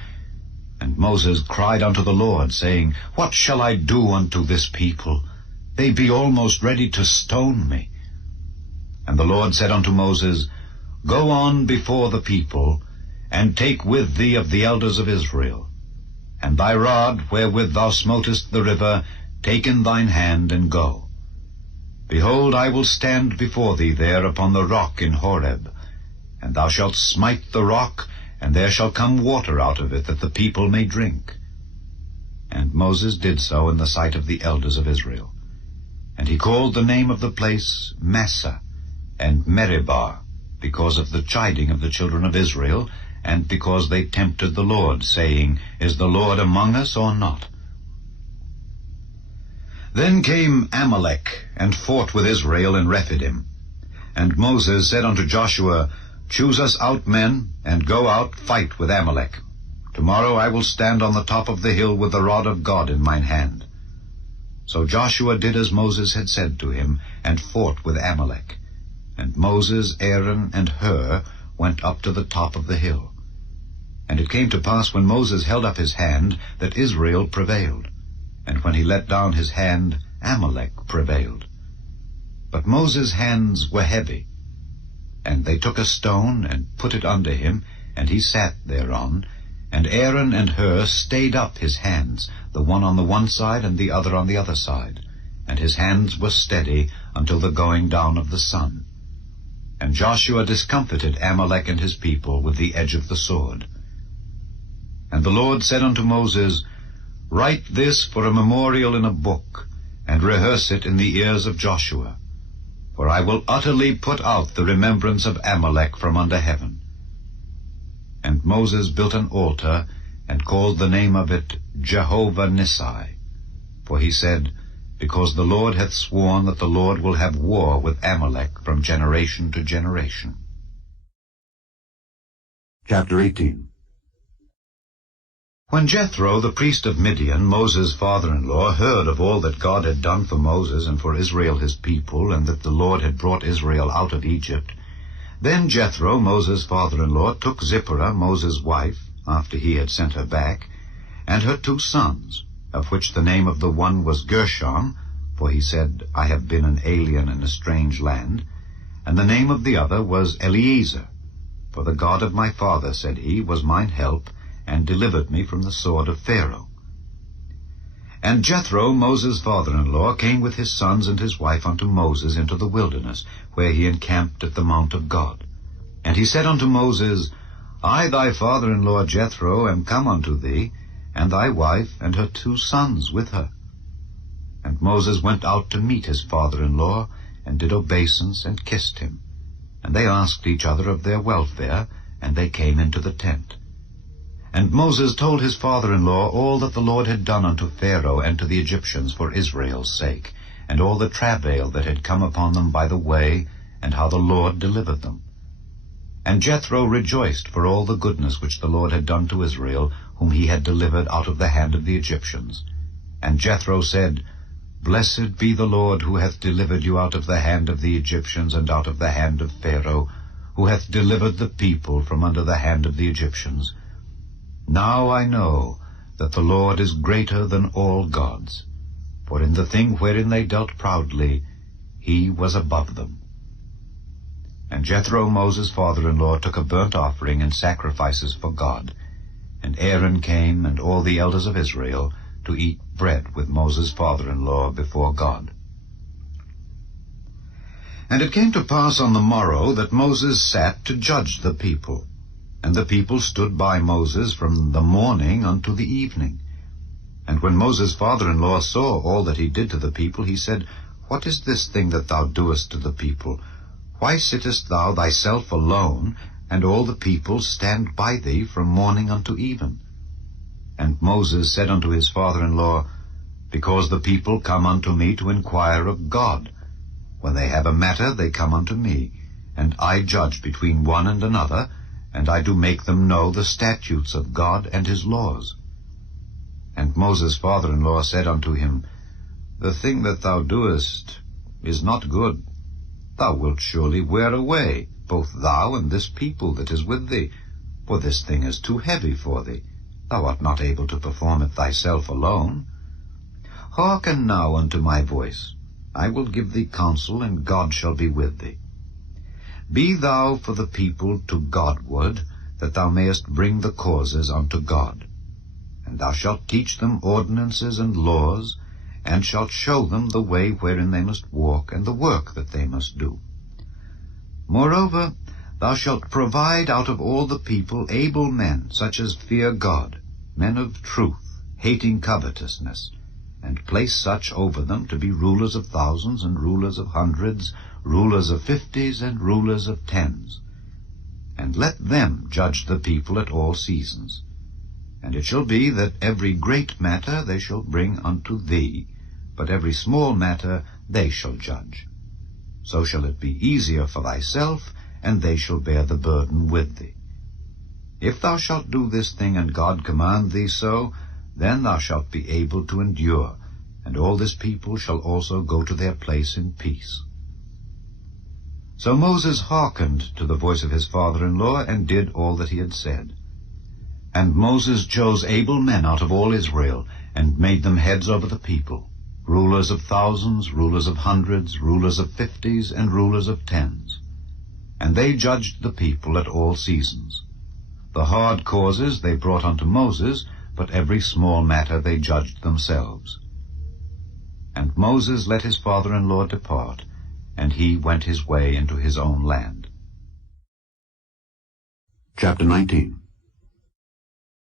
And Moses cried unto the Lord, saying, What shall I do unto this people? They be almost ready to stone me. And the Lord said unto Moses, Go on before the people, and take with thee of the elders of Israel. And thy rod, wherewith thou smotest the river, take in thine hand, and go. Behold, I will stand before thee there upon the rock in Horeb. And thou shalt smite the rock, and there shall come water out of it, that the people may drink. And Moses did so in the sight of the elders of Israel. And he called the name of the place Massah, and Meribah, because of the chiding of the children of Israel, and because they tempted the Lord, saying, Is the Lord among us or not? Then came Amalek, and fought with Israel in Rephidim. And Moses said unto Joshua, Choose us out men, and go out, fight with Amalek. Tomorrow I will stand on the top of the hill with the rod of God in mine hand. So Joshua did as Moses had said to him, and fought with Amalek. And Moses, Aaron, and Hur went up to the top of the hill. And it came to pass, when Moses held up his hand, that Israel prevailed. And when he let down his hand, Amalek prevailed. But Moses' hands were heavy. And they took a stone, and put it under him, and he sat thereon. And Aaron and Hur stayed up his hands, the one on the one side and the other on the other side. And his hands were steady until the going down of the sun. And Joshua discomfited Amalek and his people with the edge of the sword. And the Lord said unto Moses, Write this for a memorial in a book, and rehearse it in the ears of Joshua. For I will utterly put out the remembrance of Amalek from under heaven. And Moses built an altar, and called the name of it Jehovah Nissi. For he said, Because the Lord hath sworn that the Lord will have war with Amalek from generation to generation. Chapter 18. When Jethro, the priest of Midian, Moses' father-in-law, heard of all that God had done for Moses and for Israel his people, and that the Lord had brought Israel out of Egypt, then Jethro, Moses' father-in-law, took Zipporah, Moses' wife, after he had sent her back, and her 2 sons, of which the name of the one was Gershom, for he said, I have been an alien in a strange land, and the name of the other was Eliezer, for the God of my father, said he, was mine help, and delivered me from the sword of Pharaoh. And Jethro, Moses' father-in-law, came with his sons and his wife unto Moses into the wilderness, where he encamped at the mount of God. And he said unto Moses, I, thy father-in-law Jethro, am come unto thee, and thy wife and her 2 sons with her. And Moses went out to meet his father-in-law, and did obeisance, and kissed him. And they asked each other of their welfare, and they came into the tent. And Moses told his father-in-law all that the Lord had done unto Pharaoh and to the Egyptians for Israel's sake, and all the travail that had come upon them by the way, and how the Lord delivered them. And Jethro rejoiced for all the goodness which the Lord had done to Israel, whom he had delivered out of the hand of the Egyptians. And Jethro said, Blessed be the Lord, who hath delivered you out of the hand of the Egyptians and out of the hand of Pharaoh, who hath delivered the people from under the hand of the Egyptians. Now I know that the Lord is greater than all gods, for in the thing wherein they dealt proudly, he was above them. And Jethro, Moses' father-in-law, took a burnt offering and sacrifices for God. And Aaron came, and all the elders of Israel, to eat bread with Moses' father-in-law before God. And it came to pass on the morrow that Moses sat to judge the people. And the people stood by Moses from the morning unto the evening. And when Moses' father-in-law saw all that he did to the people, he said, What is this thing that thou doest to the people? Why sittest thou thyself alone, and all the people stand by thee from morning unto even? And Moses said unto his father-in-law, Because the people come unto me to inquire of God. When they have a matter, they come unto me, and I judge between one and another, and I do make them know the statutes of God and his laws. And Moses' father-in-law said unto him, The thing that thou doest is not good. Thou wilt surely wear away, both thou and this people that is with thee, for this thing is too heavy for thee. Thou art not able to perform it thyself alone. Hearken now unto my voice. I will give thee counsel, and God shall be with thee. Be thou for the people to Godward, that thou mayest bring the causes unto God. And thou shalt teach them ordinances and laws, and shalt show them the way wherein they must walk, and the work that they must do. Moreover, thou shalt provide out of all the people able men, such as fear God, men of truth, hating covetousness, and place such over them to be rulers of thousands, and rulers of hundreds, rulers of 50s, and rulers of 10s. And let them judge the people at all seasons. And it shall be that every great matter they shall bring unto thee, but every small matter they shall judge. So shall it be easier for thyself, and they shall bear the burden with thee. If thou shalt do this thing, and God command thee so, then thou shalt be able to endure, and all this people shall also go to their place in peace. So Moses hearkened to the voice of his father-in-law, and did all that he had said. And Moses chose able men out of all Israel, and made them heads over the people, rulers of thousands, rulers of hundreds, rulers of 50s, and rulers of 10s. And they judged the people at all seasons. The hard causes they brought unto Moses, but every small matter they judged themselves. And Moses let his father-in-law depart, and he went his way into his own land. Chapter 19.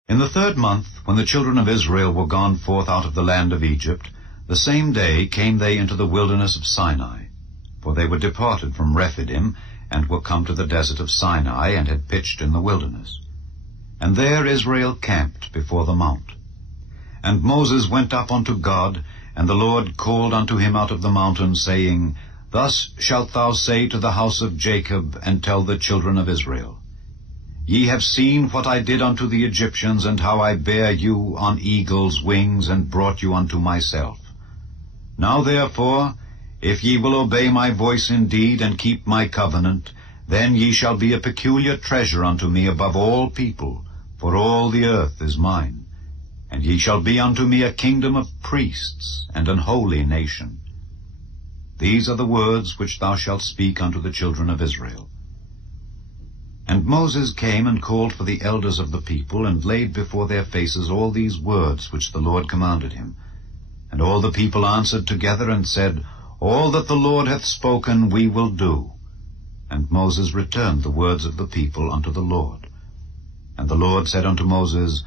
In the 3rd month, when the children of Israel were gone forth out of the land of Egypt, the same day came they into the wilderness of Sinai. For they were departed from Rephidim, and were come to the desert of Sinai, and had pitched in the wilderness. And there Israel camped before the mount. And Moses went up unto God, and the Lord called unto him out of the mountain, saying, Thus shalt thou say to the house of Jacob, and tell the children of Israel, Ye have seen what I did unto the Egyptians, and how I bare you on eagle's wings, and brought you unto myself. Now therefore, if ye will obey my voice indeed, and keep my covenant, then ye shall be a peculiar treasure unto me above all people, for all the earth is mine. And ye shall be unto me a kingdom of priests, and an holy nation. These are the words which thou shalt speak unto the children of Israel. And Moses came and called for the elders of the people, and laid before their faces all these words which the Lord commanded him. And all the people answered together, and said, All that the Lord hath spoken we will do. And Moses returned the words of the people unto the Lord. And the Lord said unto Moses,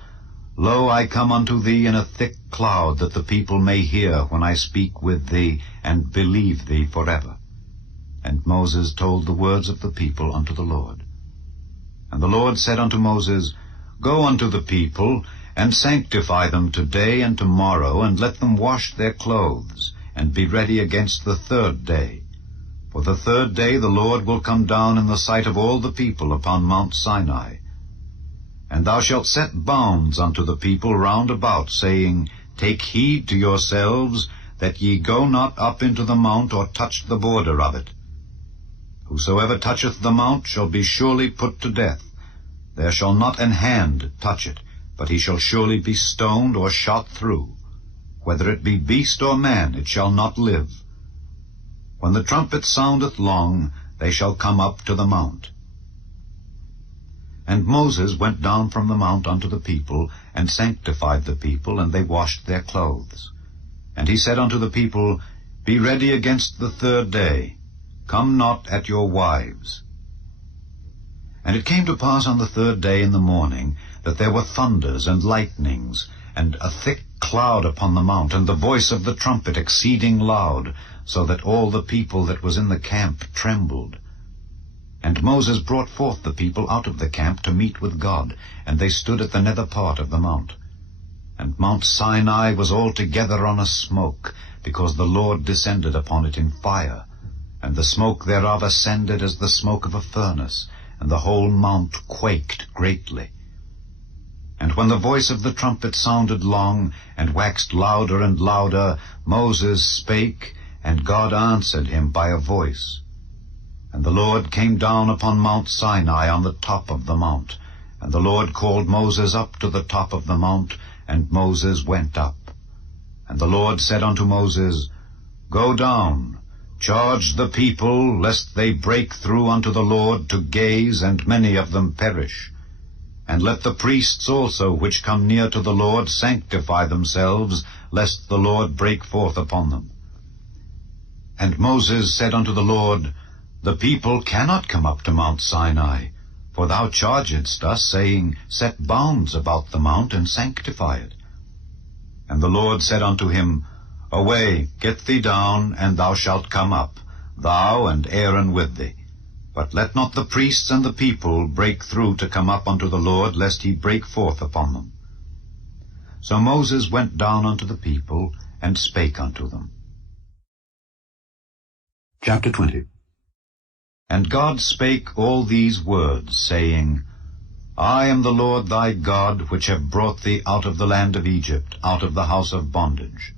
Lo, I come unto thee in a thick cloud, that the people may hear when I speak with thee, and believe thee forever. And Moses told the words of the people unto the Lord. And the Lord said unto Moses, Go unto the people, and sanctify them today and tomorrow, and let them wash their clothes, and be ready against the 3rd day. For the 3rd day the Lord will come down in the sight of all the people upon Mount Sinai. And thou shalt set bounds unto the people round about, saying, Take heed to yourselves, that ye go not up into the mount, or touch the border of it. Whosoever toucheth the mount shall be surely put to death. There shall not an hand touch it, but he shall surely be stoned or shot through. Whether it be beast or man, it shall not live. When the trumpet soundeth long, they shall come up to the mount. And Moses went down from the mount unto the people, and sanctified the people, and they washed their clothes. And he said unto the people, Be ready against the 3rd day. Come not at your wives. And it came to pass on the 3rd day in the morning, that there were thunders and lightnings, and a thick cloud upon the mount, and the voice of the trumpet exceeding loud, so that all the people that was in the camp trembled. And Moses brought forth the people out of the camp to meet with God, and they stood at the nether part of the mount. And Mount Sinai was altogether on a smoke, because the Lord descended upon it in fire, and the smoke thereof ascended as the smoke of a furnace, and the whole mount quaked greatly. And when the voice of the trumpet sounded long, and waxed louder and louder, Moses spake, and God answered him by a voice. And the Lord came down upon Mount Sinai on the top of the mount. And the Lord called Moses up to the top of the mount, and Moses went up. And the Lord said unto Moses, Go down, charge the people, lest they break through unto the Lord to gaze, and many of them perish. And let the priests also which come near to the Lord sanctify themselves, lest the Lord break forth upon them. And Moses said unto the Lord, The people cannot come up to Mount Sinai, for thou chargedst us, saying, Set bounds about the mount, and sanctify it. And the Lord said unto him, Away, get thee down, and thou shalt come up, thou and Aaron with thee. But let not the priests and the people break through to come up unto the Lord, lest he break forth upon them. So Moses went down unto the people, and spake unto them. Chapter 20. And God spake all these words, saying, I am the Lord thy God, which have brought thee out of the land of Egypt, out of the house of bondage.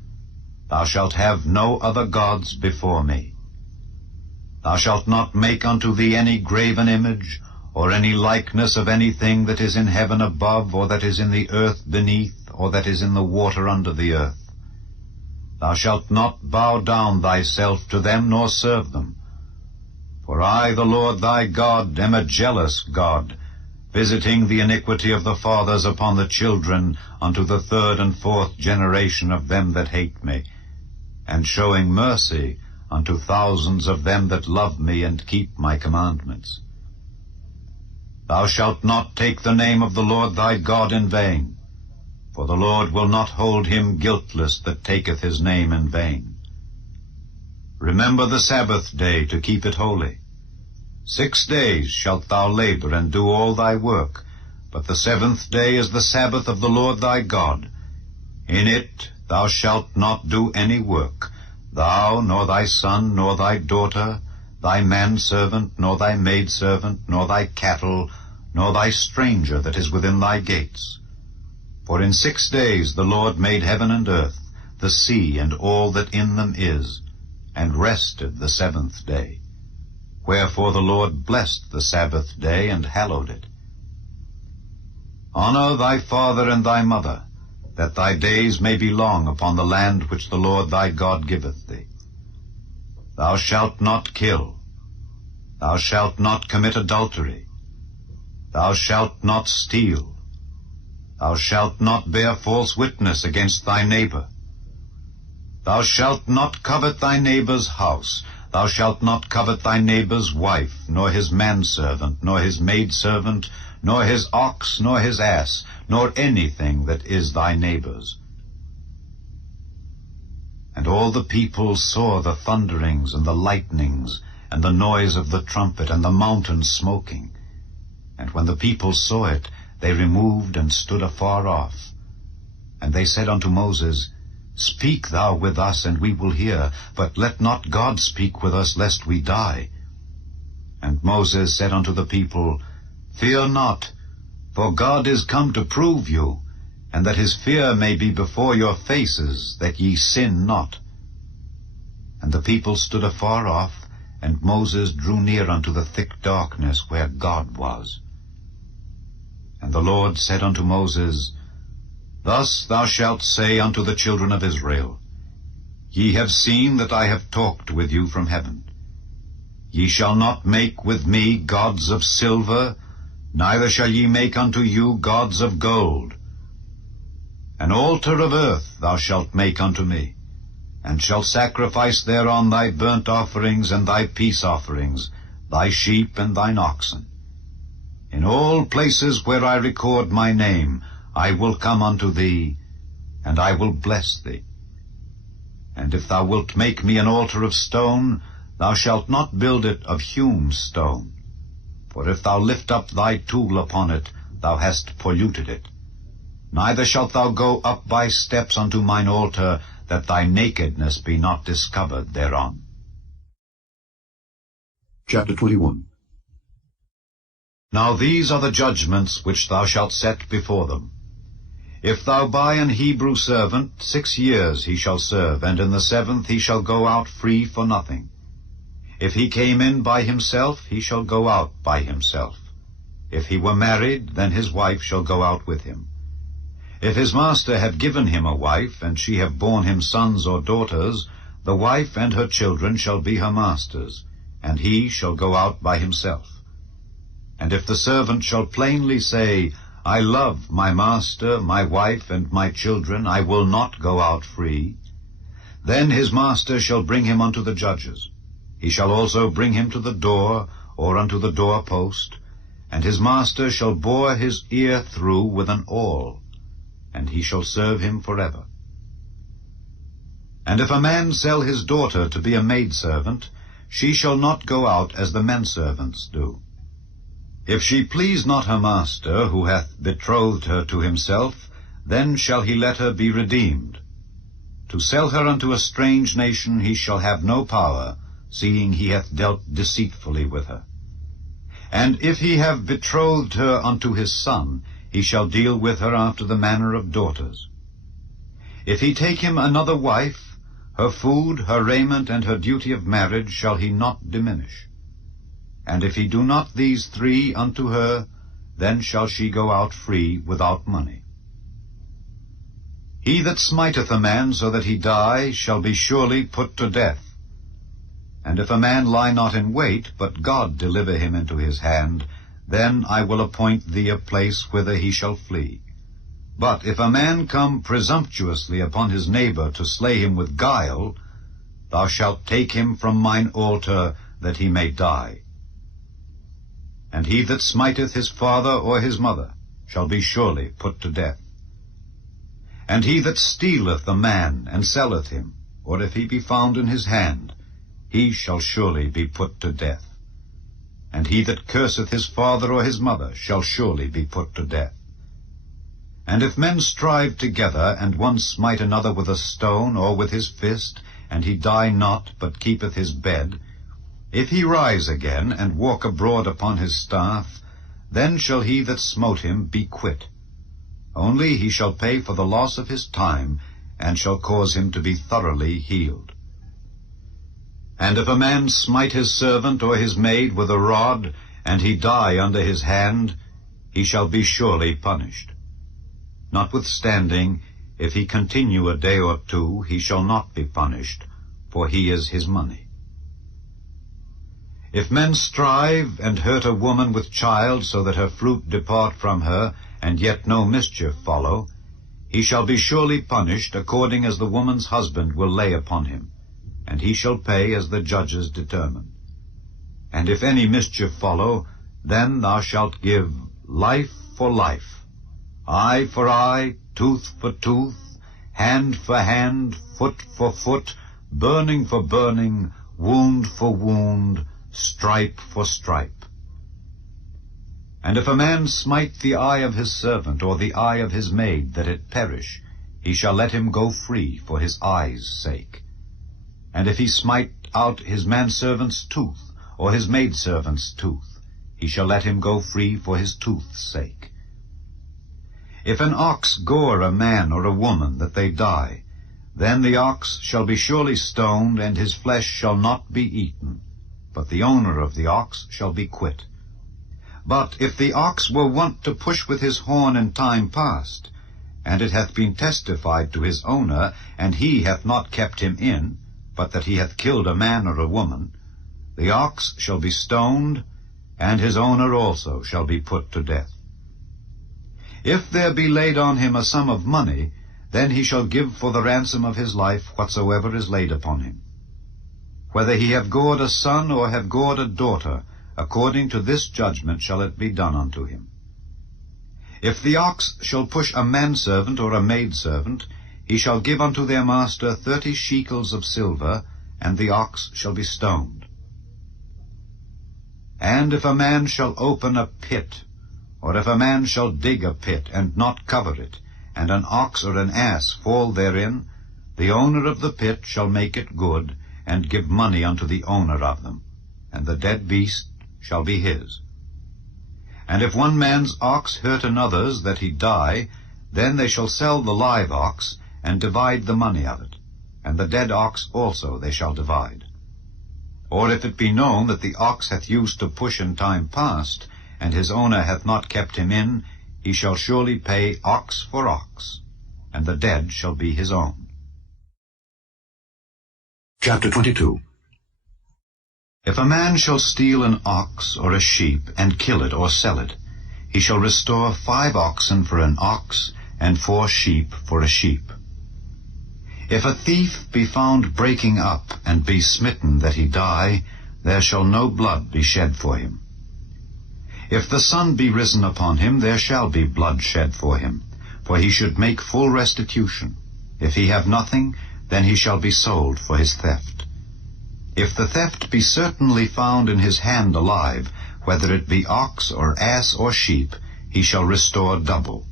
Thou shalt have no other gods before me. Thou shalt not make unto thee any graven image, or any likeness of anything that is in heaven above, or that is in the earth beneath, or that is in the water under the earth. Thou shalt not bow down thyself to them, nor serve them. For I, the Lord thy God, am a jealous God, visiting the iniquity of the fathers upon the children unto the third and fourth generation of them that hate me, and showing mercy unto thousands of them that love me and keep my commandments. Thou shalt not take the name of the Lord thy God in vain, for the Lord will not hold him guiltless that taketh his name in vain. Remember the Sabbath day to keep it holy. 6 days shalt thou labor and do all thy work, but the 7th day is the Sabbath of the Lord thy God. In it thou shalt not do any work, thou, nor thy son, nor thy daughter, thy manservant, nor thy maidservant, nor thy cattle, nor thy stranger that is within thy gates. For in 6 days the Lord made heaven and earth, the sea, and all that in them is, and rested the 7th day. Wherefore the Lord blessed the Sabbath day, and hallowed it. Honor thy father and thy mother, that thy days may be long upon the land which the Lord thy God giveth thee. Thou shalt not kill. Thou shalt not commit adultery. Thou shalt not steal. Thou shalt not bear false witness against thy neighbor. Thou shalt not covet thy neighbor's house. Thou shalt not covet thy neighbor's wife, nor his manservant, nor his maidservant, nor his ox, nor his ass, nor anything that is thy neighbor's. And all the people saw the thunderings and the lightnings, and the noise of the trumpet, and the mountain smoking. And when the people saw it, they removed and stood afar off. And they said unto Moses, Speak thou with us, and we will hear, but let not God speak with us, lest we die. And Moses said unto the people, Fear not, for God is come to prove you, and that his fear may be before your faces, that ye sin not. And the people stood afar off, and Moses drew near unto the thick darkness where God was. And the Lord said unto Moses, Thus thou shalt say unto the children of Israel, Ye have seen that I have talked with you from heaven. Ye shall not make with me gods of silver, neither shall ye make unto you gods of gold. An altar of earth thou shalt make unto me, and shalt sacrifice thereon thy burnt offerings and thy peace offerings, thy sheep and thine oxen. In all places where I record my name, I will come unto thee, and I will bless thee. And if thou wilt make me an altar of stone, thou shalt not build it of hewn stone. For if thou lift up thy tool upon it, thou hast polluted it. Neither shalt thou go up by steps unto mine altar, that thy nakedness be not discovered thereon. Chapter 21. Now these are the judgments which thou shalt set before them. If thou buy an Hebrew servant, 6 years he shall serve, and in the 7th he shall go out free for nothing. If he came in by himself, he shall go out by himself. If he were married, then his wife shall go out with him. If his master have given him a wife, and she have borne him sons or daughters, the wife and her children shall be her master's, and he shall go out by himself. And if the servant shall plainly say, I love my master, my wife, and my children, I will not go out free, then his master shall bring him unto the judges. He shall also bring him to the door, or unto the door post, and his master shall bore his ear through with an awl, and he shall serve him forever. And if a man sell his daughter to be a maidservant, she shall not go out as the menservants do. If she please not her master, who hath betrothed her to himself, then shall he let her be redeemed. To sell her unto a strange nation he shall have no power, seeing he hath dealt deceitfully with her. And if he have betrothed her unto his son, he shall deal with her after the manner of daughters. If he take him another wife, Her food, her raiment, and her duty of marriage shall he not diminish. And if he do not these three unto her, then shall she go out free without money. He that smiteth a man so that he die shall be surely put to death. And if a man lie not in wait, but God deliver him into his hand, then I will appoint thee a place whither he shall flee. But if a man come presumptuously upon his neighbor to slay him with guile, thou shalt take him from mine altar, that he may die. And he that smiteth his father or his mother shall be surely put to death. And he that stealeth a man and selleth him, or if he be found in his hand, he shall surely be put to death. And he that curseth his father or his mother shall surely be put to death. And if men strive together, and one smite another with a stone or with his fist, and he die not, but keepeth his bed, if he rise again, and walk abroad upon his staff, then shall he that smote him be quit. Only he shall pay for the loss of his time, and shall cause him to be thoroughly healed. And if a man smite his servant or his maid with a rod, and he die under his hand, he shall be surely punished. Notwithstanding, if he continue a day or two, he shall not be punished, for he is his money. If men strive and hurt a woman with child, so that her fruit depart from her, and yet no mischief follow, he shall be surely punished according as the woman's husband will lay upon him, and he shall pay as the judges determine. And if any mischief follow, then thou shalt give life for life, eye for eye, tooth for tooth, hand for hand, foot for foot, burning for burning, wound for wound, stripe for stripe. And if a man smite the eye of his servant, or the eye of his maid, that it perish, he shall let him go free for his eye's sake. And if he smite out his manservant's tooth, or his maidservant's tooth, he shall let him go free for his tooth's sake. If an ox gore a man or a woman, that they die, then the ox shall be surely stoned, and his flesh shall not be eaten, but the owner of the ox shall be quit. But if the ox were wont to push with his horn in time past, and it hath been testified to his owner, and he hath not kept him in, but that he hath killed a man or a woman, the ox shall be stoned, and his owner also shall be put to death. If there be laid on him a sum of money, then he shall give for the ransom of his life whatsoever is laid upon him. Whether he have gored a son or have gored a daughter, according to this judgment shall it be done unto him. If the ox shall push a manservant or a maidservant, he shall give unto their master 30 shekels of silver, and the ox shall be stoned. And if a man shall open a pit, or if a man shall dig a pit, and not cover it, and an ox or an ass fall therein, the owner of the pit shall make it good, and give money unto the owner of them, and the dead beast shall be his. And if one man's ox hurt another's, that he die, then they shall sell the live ox, and divide the money of it, and the dead ox also they shall divide. Or if it be known that the ox hath used to push in time past, and his owner hath not kept him in, he shall surely pay ox for ox, and the dead shall be his own. Chapter 22. If a man shall steal an ox or a sheep, and kill it or sell it, he shall restore 5 oxen for an ox, and 4 sheep for a sheep. If a thief be found breaking up, and be smitten that he die, there shall no blood be shed for him. If the sun be risen upon him, there shall be blood shed for him, for he should make full restitution. If he have nothing, then he shall be sold for his theft. If the theft be certainly found in his hand alive, whether it be ox or ass or sheep, he shall restore double.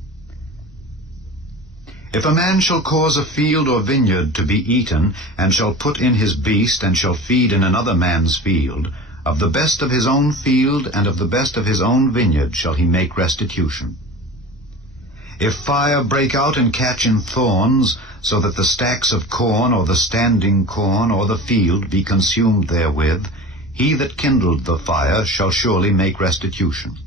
If a man shall cause a field or vineyard to be eaten, and shall put in his beast, and shall feed in another man's field, of the best of his own field and of the best of his own vineyard shall he make restitution. If fire break out and catch in thorns, so that the stacks of corn or the standing corn or the field be consumed therewith, he that kindled the fire shall surely make restitution.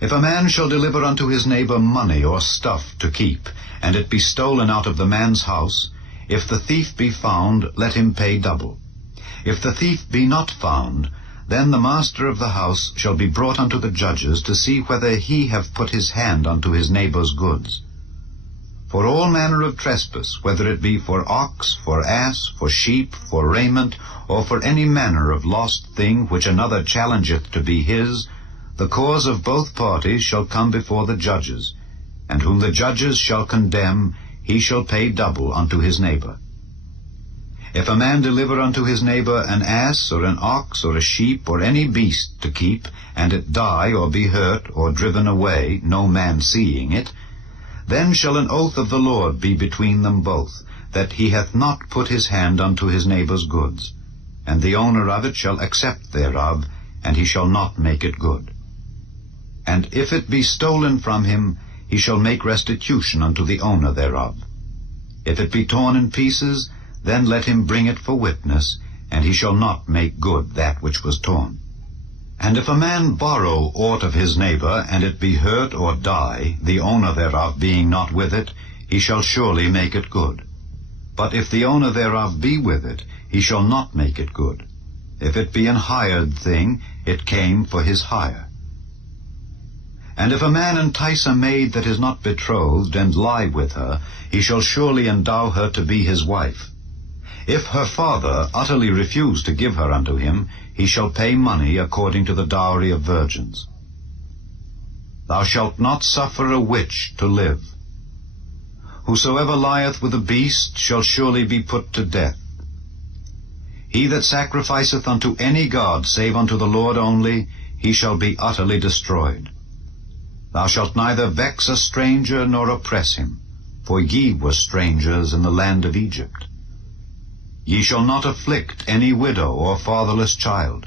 If a man shall deliver unto his neighbor money or stuff to keep, and it be stolen out of the man's house, if the thief be found, let him pay double. If the thief be not found, then the master of the house shall be brought unto the judges to see whether he have put his hand unto his neighbor's goods. For all manner of trespass, whether it be for ox, for ass, for sheep, for raiment, or for any manner of lost thing which another challengeth to be his, the cause of both parties shall come before the judges, and whom the judges shall condemn, he shall pay double unto his neighbor. If a man deliver unto his neighbor an ass, or an ox, or a sheep, or any beast to keep, and it die, or be hurt, or driven away, no man seeing it, then shall an oath of the Lord be between them both, that he hath not put his hand unto his neighbor's goods, and the owner of it shall accept thereof, and he shall not make it good. And if it be stolen from him, he shall make restitution unto the owner thereof. If it be torn in pieces, then let him bring it for witness, and he shall not make good that which was torn. And if a man borrow aught of his neighbor, and it be hurt or die, the owner thereof being not with it, he shall surely make it good. But if the owner thereof be with it, he shall not make it good. If it be an hired thing, it came for his hire. And if a man entice a maid that is not betrothed, and lie with her, he shall surely endow her to be his wife. If her father utterly refuse to give her unto him, he shall pay money according to the dowry of virgins. Thou shalt not suffer a witch to live. Whosoever lieth with a beast shall surely be put to death. He that sacrificeth unto any god save unto the Lord only, he shall be utterly destroyed. Thou shalt neither vex a stranger nor oppress him, for ye were strangers in the land of Egypt. Ye shall not afflict any widow or fatherless child.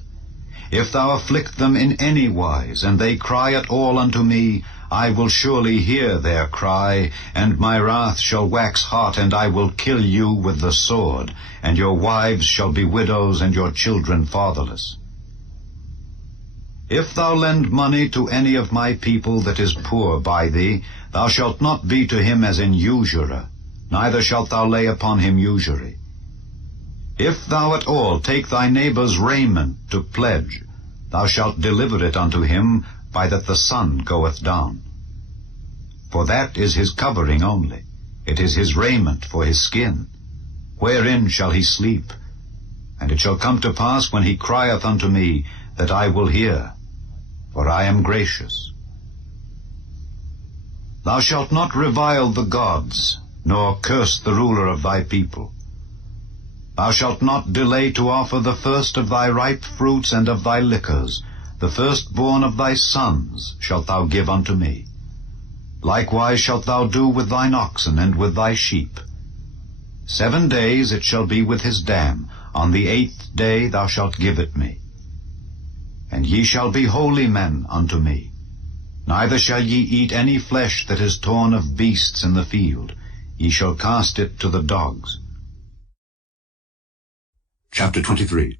If thou afflict them in any wise, and they cry at all unto me, I will surely hear their cry, and my wrath shall wax hot, and I will kill you with the sword, and your wives shall be widows, and your children fatherless. If thou lend money to any of my people that is poor by thee, thou shalt not be to him as an usurer, neither shalt thou lay upon him usury. If thou at all take thy neighbor's raiment to pledge, thou shalt deliver it unto him by that the sun goeth down. For that is his covering only, it is his raiment for his skin. Wherein shall he sleep? And it shall come to pass when he crieth unto me, that I will hear, for I am gracious. Thou shalt not revile the gods, nor curse the ruler of thy people. Thou shalt not delay to offer the first of thy ripe fruits and of thy liquors, the firstborn of thy sons shalt thou give unto me. Likewise shalt thou do with thine oxen and with thy sheep. 7 days it shall be with his dam, on the 8th day thou shalt give it me. And ye shall be holy men unto me. Neither shall ye eat any flesh that is torn of beasts in the field. Ye shall cast it to the dogs. Chapter 23.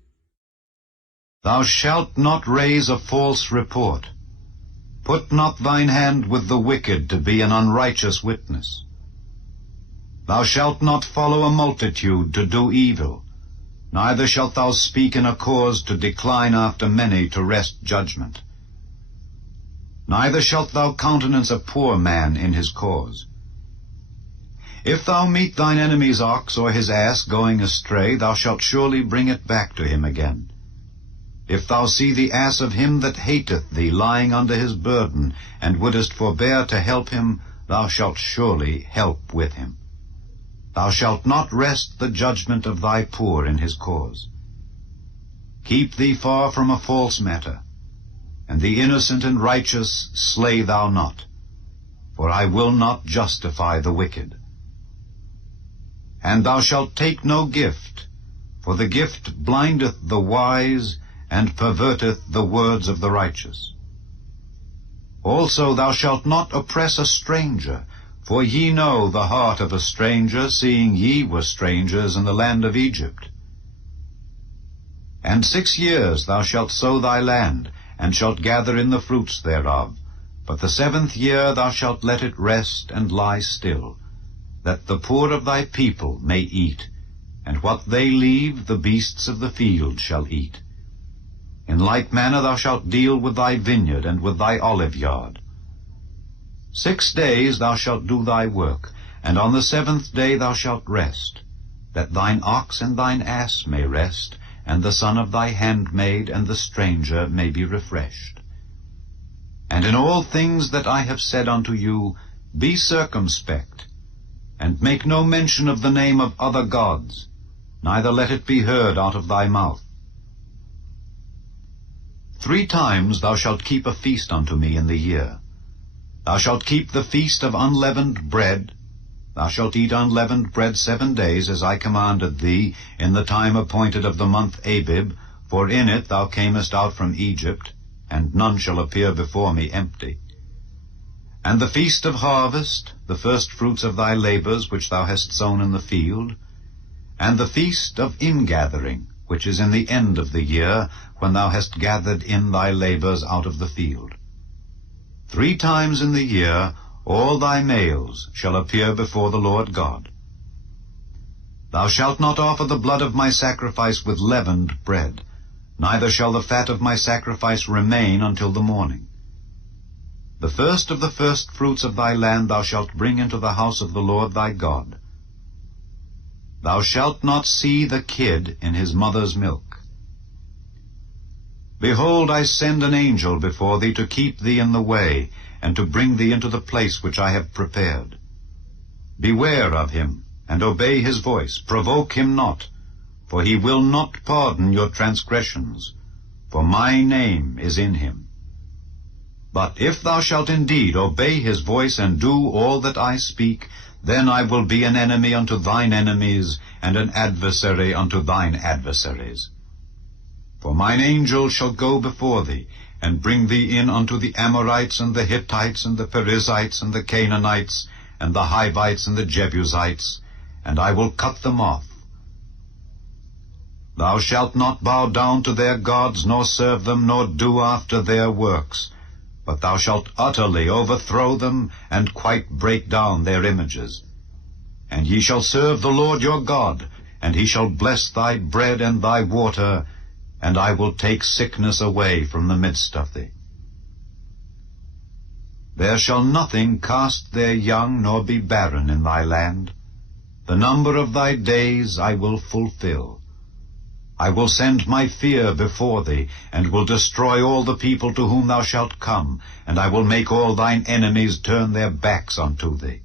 Thou shalt not raise a false report. Put not thine hand with the wicked to be an unrighteous witness. Thou shalt not follow a multitude to do evil, neither shalt thou speak in a cause to decline after many to wrest judgment. Neither shalt thou countenance a poor man in his cause. If thou meet thine enemy's ox or his ass going astray, thou shalt surely bring it back to him again. If thou see the ass of him that hateth thee lying under his burden, and wouldest forbear to help him, thou shalt surely help with him. Thou shalt not wrest the judgment of thy poor in his cause. Keep thee far from a false matter, and the innocent and righteous slay thou not, for I will not justify the wicked. And thou shalt take no gift, for the gift blindeth the wise, and perverteth the words of the righteous. Also thou shalt not oppress a stranger, for ye know the heart of a stranger, seeing ye were strangers in the land of Egypt. And 6 years thou shalt sow thy land, and shalt gather in the fruits thereof. But the 7th year thou shalt let it rest and lie still, that the poor of thy people may eat, and what they leave the beasts of the field shall eat. In like manner thou shalt deal with thy vineyard and with thy olive yard. 6 days thou shalt do thy work, and on the 7th day thou shalt rest, that thine ox and thine ass may rest, and the son of thy handmaid and the stranger may be refreshed. And in all things that I have said unto you, be circumspect, and make no mention of the name of other gods, neither let it be heard out of thy mouth. 3 times thou shalt keep a feast unto me in the year. Thou shalt keep the feast of unleavened bread. Thou shalt eat unleavened bread 7 days, as I commanded thee, in the time appointed of the month Abib, for in it thou camest out from Egypt, and none shall appear before me empty. And the feast of harvest, the first fruits of thy labors which thou hast sown in the field, and the feast of ingathering, which is in the end of the year, when thou hast gathered in thy labors out of the field. 3 times in the year all thy males shall appear before the Lord God. Thou shalt not offer the blood of my sacrifice with leavened bread, neither shall the fat of my sacrifice remain until the morning. The first of the first fruits of thy land thou shalt bring into the house of the Lord thy God. Thou shalt not see the kid in his mother's milk. Behold, I send an angel before thee to keep thee in the way, and to bring thee into the place which I have prepared. Beware of him, and obey his voice. Provoke him not, for he will not pardon your transgressions, for my name is in him. But if thou shalt indeed obey his voice, and do all that I speak, then I will be an enemy unto thine enemies, and an adversary unto thine adversaries. For mine angel shall go before thee, and bring thee in unto the Amorites, and the Hittites, and the Perizzites, and the Canaanites, and the Hivites, and the Jebusites, and I will cut them off. Thou shalt not bow down to their gods, nor serve them, nor do after their works, but thou shalt utterly overthrow them, and quite break down their images. And ye shall serve the Lord your God, and he shall bless thy bread and thy water, and I will take sickness away from the midst of thee. There shall nothing cast their young, nor be barren in thy land. The number of thy days I will fulfill. I will send my fear before thee, and will destroy all the people to whom thou shalt come, and I will make all thine enemies turn their backs unto thee.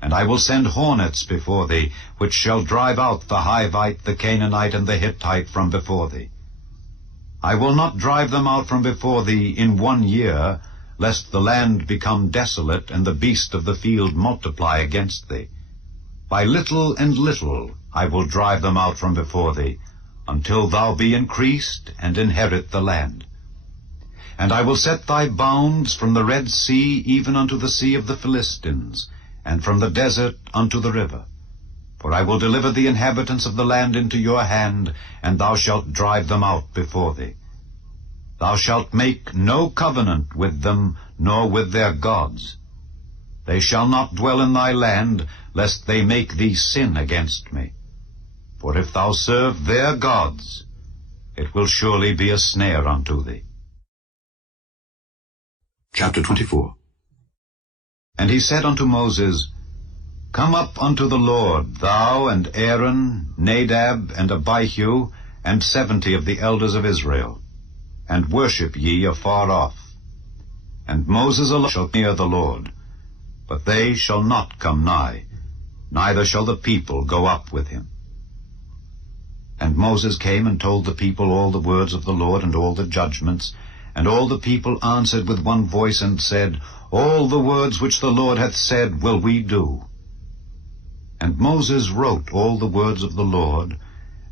And I will send hornets before thee, which shall drive out the Hivite, the Canaanite, and the Hittite from before thee. I will not drive them out from before thee in 1 year, lest the land become desolate, and the beast of the field multiply against thee. By little and little I will drive them out from before thee, until thou be increased, and inherit the land. And I will set thy bounds from the Red Sea even unto the sea of the Philistines, and from the desert unto the river. For I will deliver the inhabitants of the land into your hand, and thou shalt drive them out before thee. Thou shalt make no covenant with them, nor with their gods. They shall not dwell in thy land, lest they make thee sin against me. For if thou serve their gods, it will surely be a snare unto thee. Chapter 24. And he said unto Moses, Come up unto the Lord, thou and Aaron, Nadab, and Abihu, and 70 of the elders of Israel, and worship ye afar off. And Moses alone shall near the Lord, but they shall not come nigh, neither shall the people go up with him. And Moses came and told the people all the words of the Lord, and all the judgments. And all the people answered with one voice, and said, All the words which the Lord hath said will we do. And Moses wrote all the words of the Lord,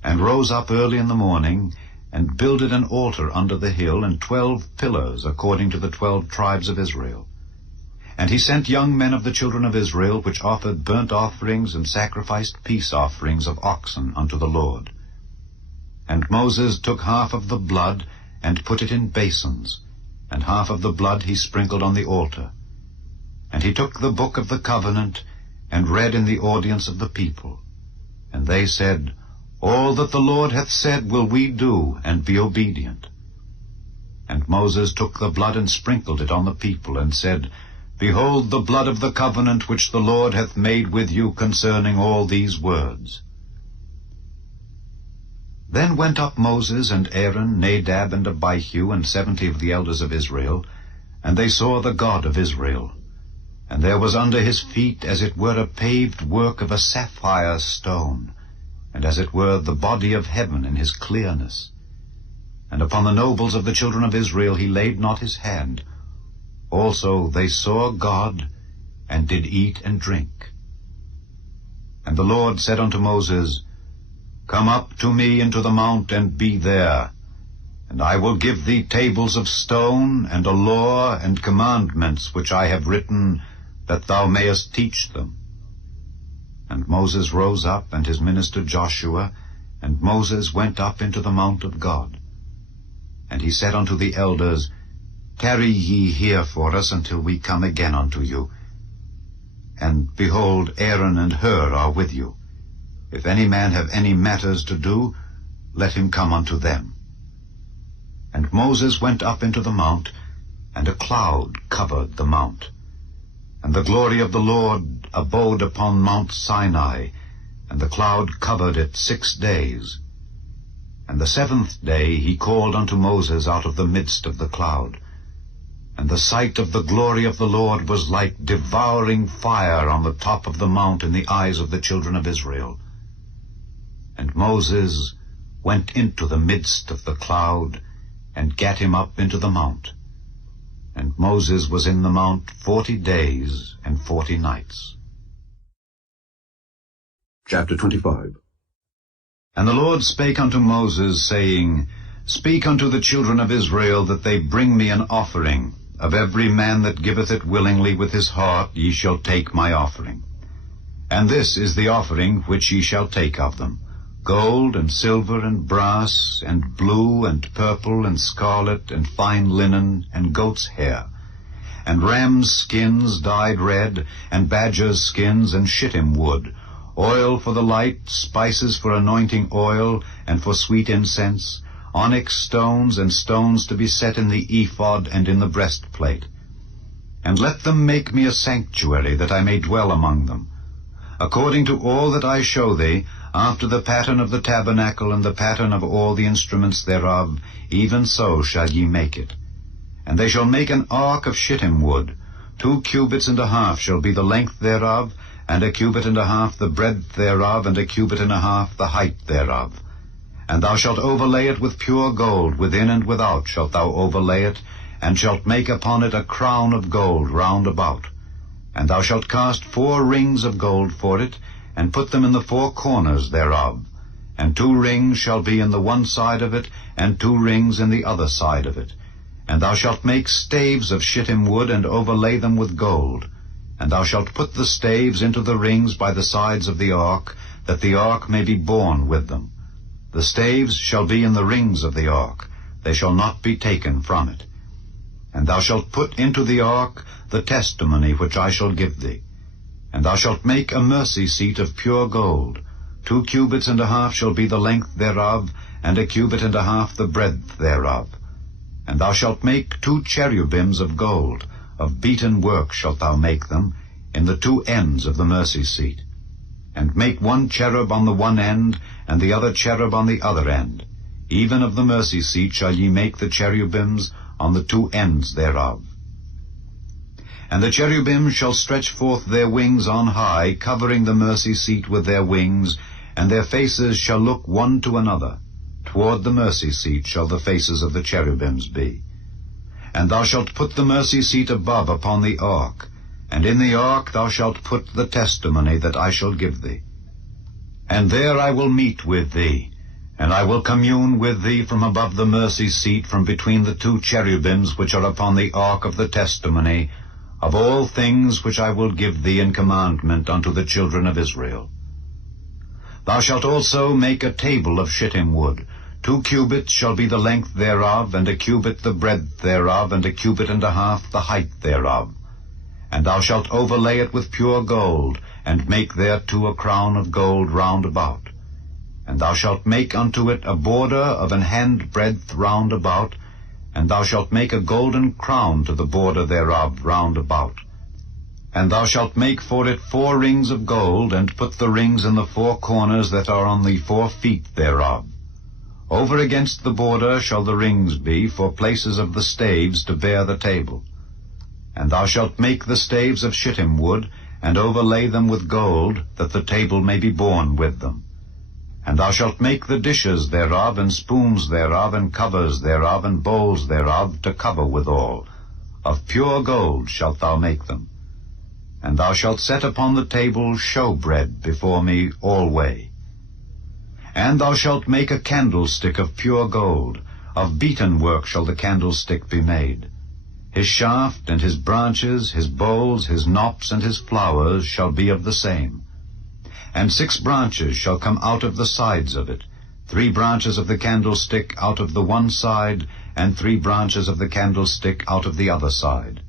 and rose up early in the morning, and builded an altar under the hill, and 12 pillars according to the 12 tribes of Israel. And he sent young men of the children of Israel, which offered burnt offerings and sacrificed peace offerings of oxen unto the Lord. And Moses took half of the blood, and put it in basins, and half of the blood he sprinkled on the altar. And he took the book of the covenant, and read in the audience of the people. And they said, All that the Lord hath said will we do, and be obedient. And Moses took the blood and sprinkled it on the people, and said, Behold the blood of the covenant which the Lord hath made with you concerning all these words. Then went up Moses and Aaron, Nadab and Abihu, and 70 of the elders of Israel, and they saw the God of Israel. And there was under his feet as it were a paved work of a sapphire stone, and as it were the body of heaven in his clearness. And upon the nobles of the children of Israel he laid not his hand. Also they saw God, and did eat and drink. And the Lord said unto Moses, Come up to me into the mount, and be there. And I will give thee tables of stone, and a law and commandments which I have written, that thou mayest teach them. And Moses rose up, and his minister Joshua, and Moses went up into the mount of God. And he said unto the elders, Tarry ye here for us until we come again unto you. And behold, Aaron and Hur are with you. If any man have any matters to do, let him come unto them. And Moses went up into the mount, and a cloud covered the mount. And the glory of the Lord abode upon Mount Sinai, and the cloud covered it 6 days. And the 7th day he called unto Moses out of the midst of the cloud. And the sight of the glory of the Lord was like devouring fire on the top of the mount in the eyes of the children of Israel. And Moses went into the midst of the cloud, and gat him up into the mount. And Moses was in the mount 40 days and 40 nights. Chapter 25. And the Lord spake unto Moses, saying, Speak unto the children of Israel, that they bring me an offering. Of every man that giveth it willingly with his heart ye shall take my offering. And this is the offering which ye shall take of them: gold, and silver, and brass, and blue, and purple, and scarlet, and fine linen, and goat's hair, and rams' skins dyed red, and badgers' skins, and shittim wood, oil for the light, spices for anointing oil, and for sweet incense, onyx stones, and stones to be set in the ephod and in the breastplate. And let them make me a sanctuary, that I may dwell among them. According to all that I show thee, after the pattern of the tabernacle and the pattern of all the instruments thereof, even so shall ye make it. And they shall make an ark of shittim wood. 2 cubits and a half shall be the length thereof, and 1 cubit and a half the breadth thereof, and 1 cubit and a half the height thereof. And thou shalt overlay it with pure gold, within and without shalt thou overlay it, and shalt make upon it a crown of gold round about. And thou shalt cast 4 rings of gold for it, and put them in the 4 corners thereof. And 2 rings shall be in the one side of it, and 2 rings in the other side of it. And thou shalt make staves of shittim wood, and overlay them with gold. And thou shalt put the staves into the rings by the sides of the ark, that the ark may be borne with them. The staves shall be in the rings of the ark, they shall not be taken from it. And thou shalt put into the ark the testimony which I shall give thee. And thou shalt make a mercy seat of pure gold. 2 cubits and a half shall be the length thereof, and 1 cubit and a half the breadth thereof. And thou shalt make 2 cherubims of gold, of beaten work shalt thou make them, in the 2 ends of the mercy seat. And make 1 cherub on the one end, and the other cherub on the other end. Even of the mercy seat shall ye make the cherubims on the 2 ends thereof. And the cherubim shall stretch forth their wings on high, covering the mercy seat with their wings, and their faces shall look one to another. Toward the mercy seat shall the faces of the cherubims be. And thou shalt put the mercy seat above upon the ark, and in the ark thou shalt put the testimony that I shall give thee. And there I will meet with thee, And I will commune with thee from above the mercy seat, from between the two cherubims which are upon the ark of the testimony, of all things which I will give thee in commandment unto the children of Israel. Thou shalt also make a table of shittim wood. 2 cubits shall be the length thereof, and a cubit the breadth thereof, and a cubit and a half the height thereof. And thou shalt overlay it with pure gold, and make thereto a crown of gold round about. And thou shalt make unto it a border of an handbreadth round about, and thou shalt make a golden crown to the border thereof round about. And thou shalt make for it 4 rings of gold, and put the rings in the 4 corners that are on the 4 feet thereof. Over against the border shall the rings be for places of the staves to bear the table. And thou shalt make the staves of shittim wood, and overlay them with gold, that the table may be borne with them. And thou shalt make the dishes thereof, and spoons thereof, and covers thereof, and bowls thereof, to cover withal. Of pure gold shalt thou make them. And thou shalt set upon the table showbread before me alway. And thou shalt make a candlestick of pure gold. Of beaten work shall the candlestick be made. His shaft and his branches, his bowls, his knops, and his flowers shall be of the same. And 6 branches shall come out of the sides of it, 3 branches of the candlestick out of the one side, and 3 branches of the candlestick out of the other side.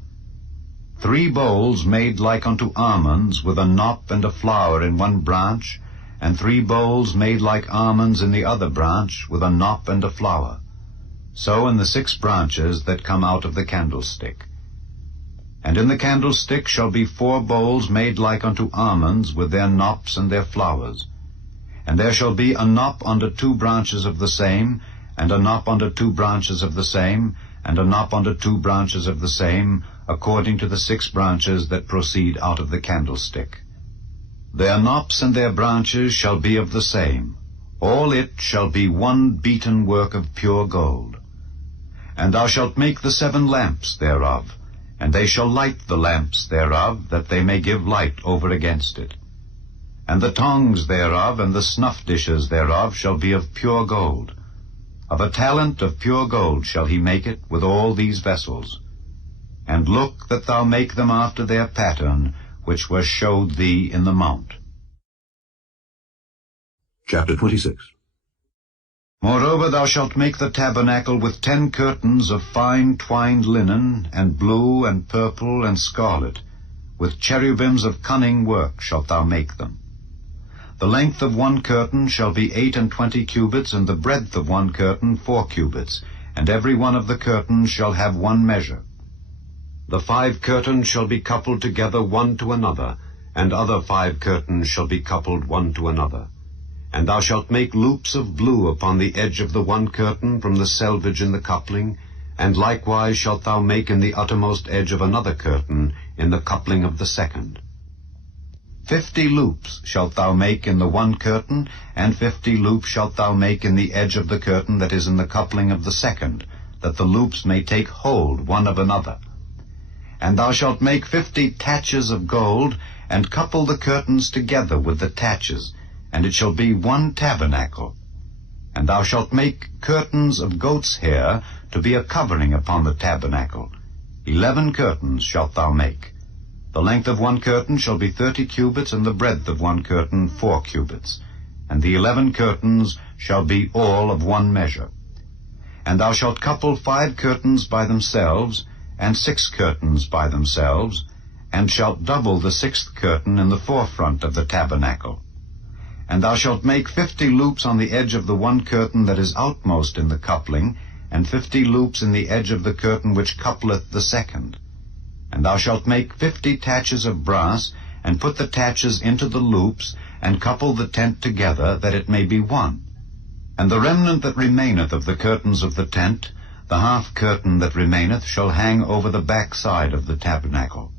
3 bowls made like unto almonds, with a knop and a flower in one branch, and 3 bowls made like almonds in the other branch, with a knop and a flower. So in the 6 branches that come out of the candlestick. And in the candlestick shall be 4 bowls made like unto almonds, with their knops and their flowers. And there shall be a knop under 2 branches of the same, and a knop under 2 branches of the same, and a knop under 2 branches of the same, according to the 6 branches that proceed out of the candlestick. Their knops and their branches shall be of the same. All it shall be one beaten work of pure gold. And thou shalt make the 7 lamps thereof, and they shall light the lamps thereof, that they may give light over against it. And the tongs thereof and the snuff dishes thereof shall be of pure gold. Of a talent of pure gold shall he make it with all these vessels. And look that thou make them after their pattern, which was showed thee in the mount. Chapter 26. Moreover, thou shalt make the tabernacle with 10 curtains of fine twined linen, and blue, and purple, and scarlet. With cherubims of cunning work shalt thou make them. The length of one curtain shall be 28 cubits, and the breadth of one curtain 4 cubits, and every one of the curtains shall have one measure. The 5 curtains shall be coupled together one to another, and other 5 curtains shall be coupled one to another. And thou shalt make loops of blue upon the edge of the one curtain from the selvage in the coupling, and likewise shalt thou make in the uttermost edge of another curtain in the coupling of the second. 50 loops shalt thou make in the one curtain, and 50 loops shalt thou make in the edge of the curtain that is in the coupling of the second, that the loops may take hold one of another. And thou shalt make 50 taches of gold, and couple the curtains together with the taches, and it shall be one tabernacle. And thou shalt make curtains of goat's hair to be a covering upon the tabernacle. 11 curtains shalt thou make. The length of one curtain shall be 30 cubits, and the breadth of one curtain 4 cubits. And the 11 curtains shall be all of one measure. And thou shalt couple 5 curtains by themselves, and 6 curtains by themselves, and shalt double the 6th curtain in the forefront of the tabernacle. And thou shalt make 50 loops on the edge of the one curtain that is outmost in the coupling, and 50 loops in the edge of the curtain which coupleth the second. And thou shalt make 50 taches of brass, and put the taches into the loops, and couple the tent together, that it may be one. And the remnant that remaineth of the curtains of the tent, the half curtain that remaineth, shall hang over the back side of the tabernacle.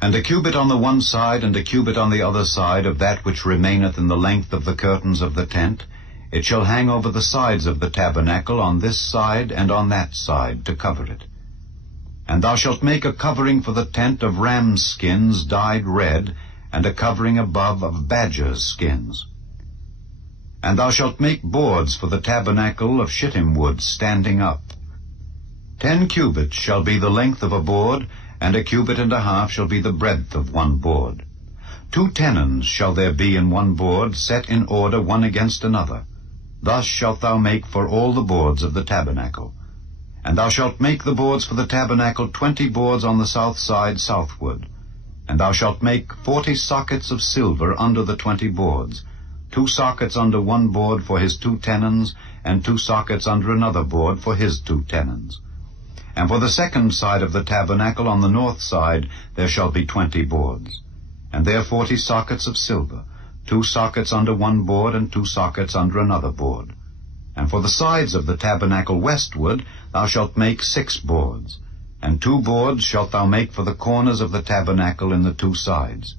And a cubit on the one side, and a cubit on the other side of that which remaineth in the length of the curtains of the tent, it shall hang over the sides of the tabernacle on this side and on that side, to cover it. And thou shalt make a covering for the tent of rams' skins dyed red, and a covering above of badgers' skins. And thou shalt make boards for the tabernacle of shittim wood standing up. 10 cubits shall be the length of a board, and 1.5 cubits shall be the breadth of one board. 2 tenons shall there be in one board, set in order one against another. Thus shalt thou make for all the boards of the tabernacle. And thou shalt make the boards for the tabernacle 20 boards on the south side southward. And thou shalt make 40 sockets of silver under the 20 boards, 2 sockets under one board for his 2 tenons, and 2 sockets under another board for his 2 tenons. And for the second side of the tabernacle on the north side there shall be 20 boards. And there 40 sockets of silver, 2 sockets under one board, and 2 sockets under another board. And for the sides of the tabernacle westward thou shalt make 6 boards, and 2 boards shalt thou make for the corners of the tabernacle in the 2 sides.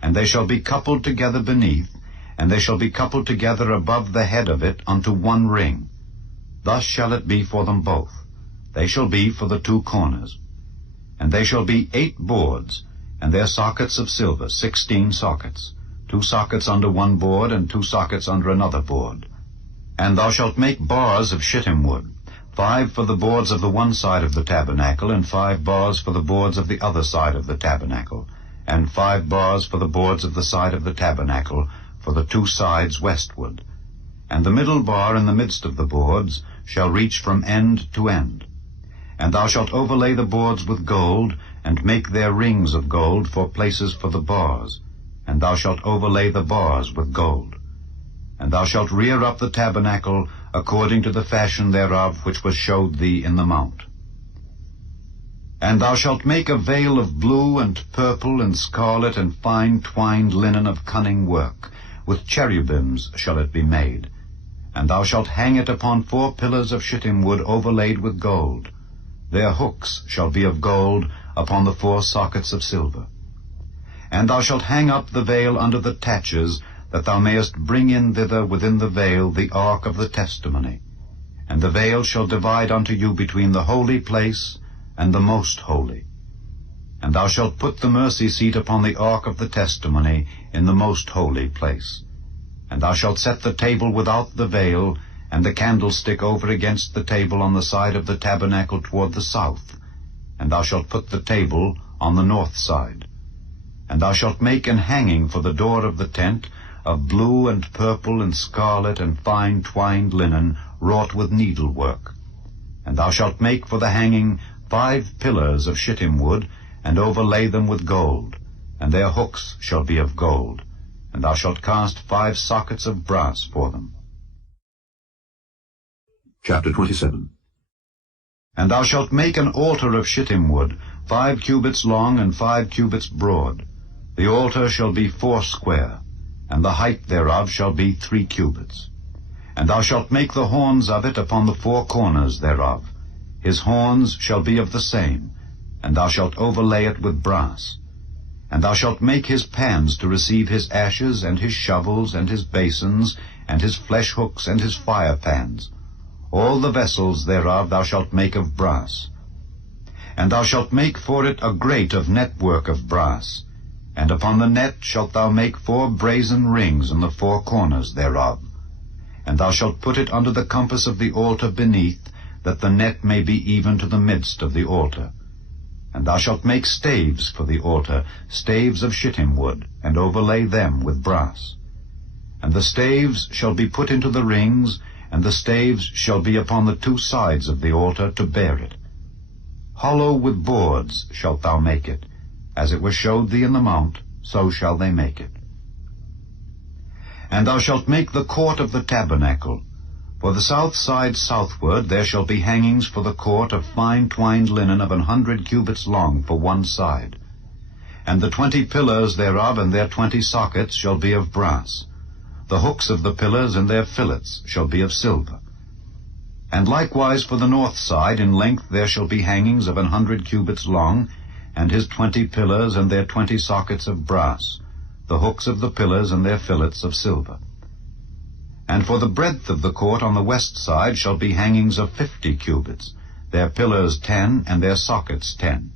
And they shall be coupled together beneath, and they shall be coupled together above the head of it unto one ring. Thus shall it be for them both. They shall be for the 2 corners. And they shall be 8 boards, and their sockets of silver, 16 sockets, 2 sockets under one board, and 2 sockets under another board. And thou shalt make bars of shittim wood, 5 for the boards of the one side of the tabernacle, and 5 bars for the boards of the other side of the tabernacle, and 5 bars for the boards of the side of the tabernacle, for the 2 sides westward. And the middle bar in the midst of the boards shall reach from end to end. And thou shalt overlay the boards with gold, and make their rings of gold for places for the bars, and thou shalt overlay the bars with gold. And thou shalt rear up the tabernacle according to the fashion thereof which was showed thee in the mount. And thou shalt make a veil of blue and purple and scarlet and fine twined linen of cunning work, with cherubims shall it be made. And thou shalt hang it upon 4 pillars of shittim wood overlaid with gold. Their hooks shall be of gold upon the 4 sockets of silver. And thou shalt hang up the veil under the taches, that thou mayest bring in thither within the veil the ark of the testimony. And the veil shall divide unto you between the holy place and the most holy. And thou shalt put the mercy seat upon the ark of the testimony in the most holy place. And thou shalt set the table without the veil, and the candlestick over against the table on the side of the tabernacle toward the south. And thou shalt put the table on the north side. And thou shalt make an hanging for the door of the tent of blue and purple and scarlet and fine twined linen wrought with needlework. And thou shalt make for the hanging 5 pillars of shittim wood, and overlay them with gold, and their hooks shall be of gold. And thou shalt cast 5 sockets of brass for them. Chapter 27. And thou shalt make an altar of shittim wood, 5 cubits long and 5 cubits broad. The altar shall be 4 square, and the height thereof shall be 3 cubits. And thou shalt make the horns of it upon the 4 corners thereof. His horns shall be of the same, and thou shalt overlay it with brass. And thou shalt make his pans to receive his ashes, and his shovels, and his basins, and his flesh hooks, and his fire pans. All the vessels thereof thou shalt make of brass. And thou shalt make for it a grate of network of brass, and upon the net shalt thou make 4 brazen rings in the 4 corners thereof. And thou shalt put it under the compass of the altar beneath, that the net may be even to the midst of the altar. And thou shalt make staves for the altar, staves of shittim wood, and overlay them with brass. And the staves shall be put into the rings, and the staves shall be upon the 2 sides of the altar to bear it. Hollow with boards shalt thou make it, as it was showed thee in the mount, so shall they make it. And thou shalt make the court of the tabernacle. For the south side southward there shall be hangings for the court of fine twined linen of 100 cubits long for one side. And the 20 pillars thereof and their 20 sockets shall be of brass. The hooks of the pillars and their fillets shall be of silver. And likewise for the north side in length there shall be hangings of 100 cubits long, and his 20 pillars and their 20 sockets of brass, the hooks of the pillars and their fillets of silver. And for the breadth of the court on the west side shall be hangings of 50 cubits, their pillars 10, and their sockets 10.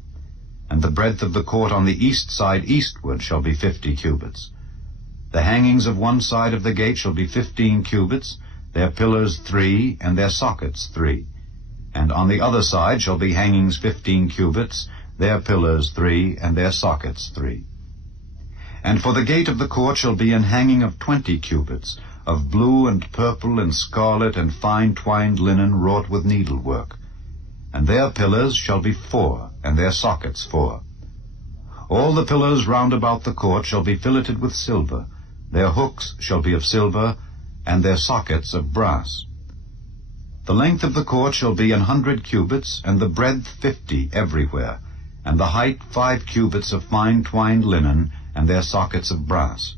And the breadth of the court on the east side eastward shall be 50 cubits. The hangings of one side of the gate shall be 15 cubits, their pillars 3, and their sockets 3. And on the other side shall be hangings 15 cubits, their pillars 3, and their sockets 3. And for the gate of the court shall be an hanging of 20 cubits, of blue and purple and scarlet and fine twined linen wrought with needlework. And their pillars shall be 4, and their sockets 4. All the pillars round about the court shall be filleted with silver. Their hooks shall be of silver, and their sockets of brass. The length of the court shall be 100 cubits, and the breadth 50 everywhere, and the height 5 cubits of fine twined linen, and their sockets of brass.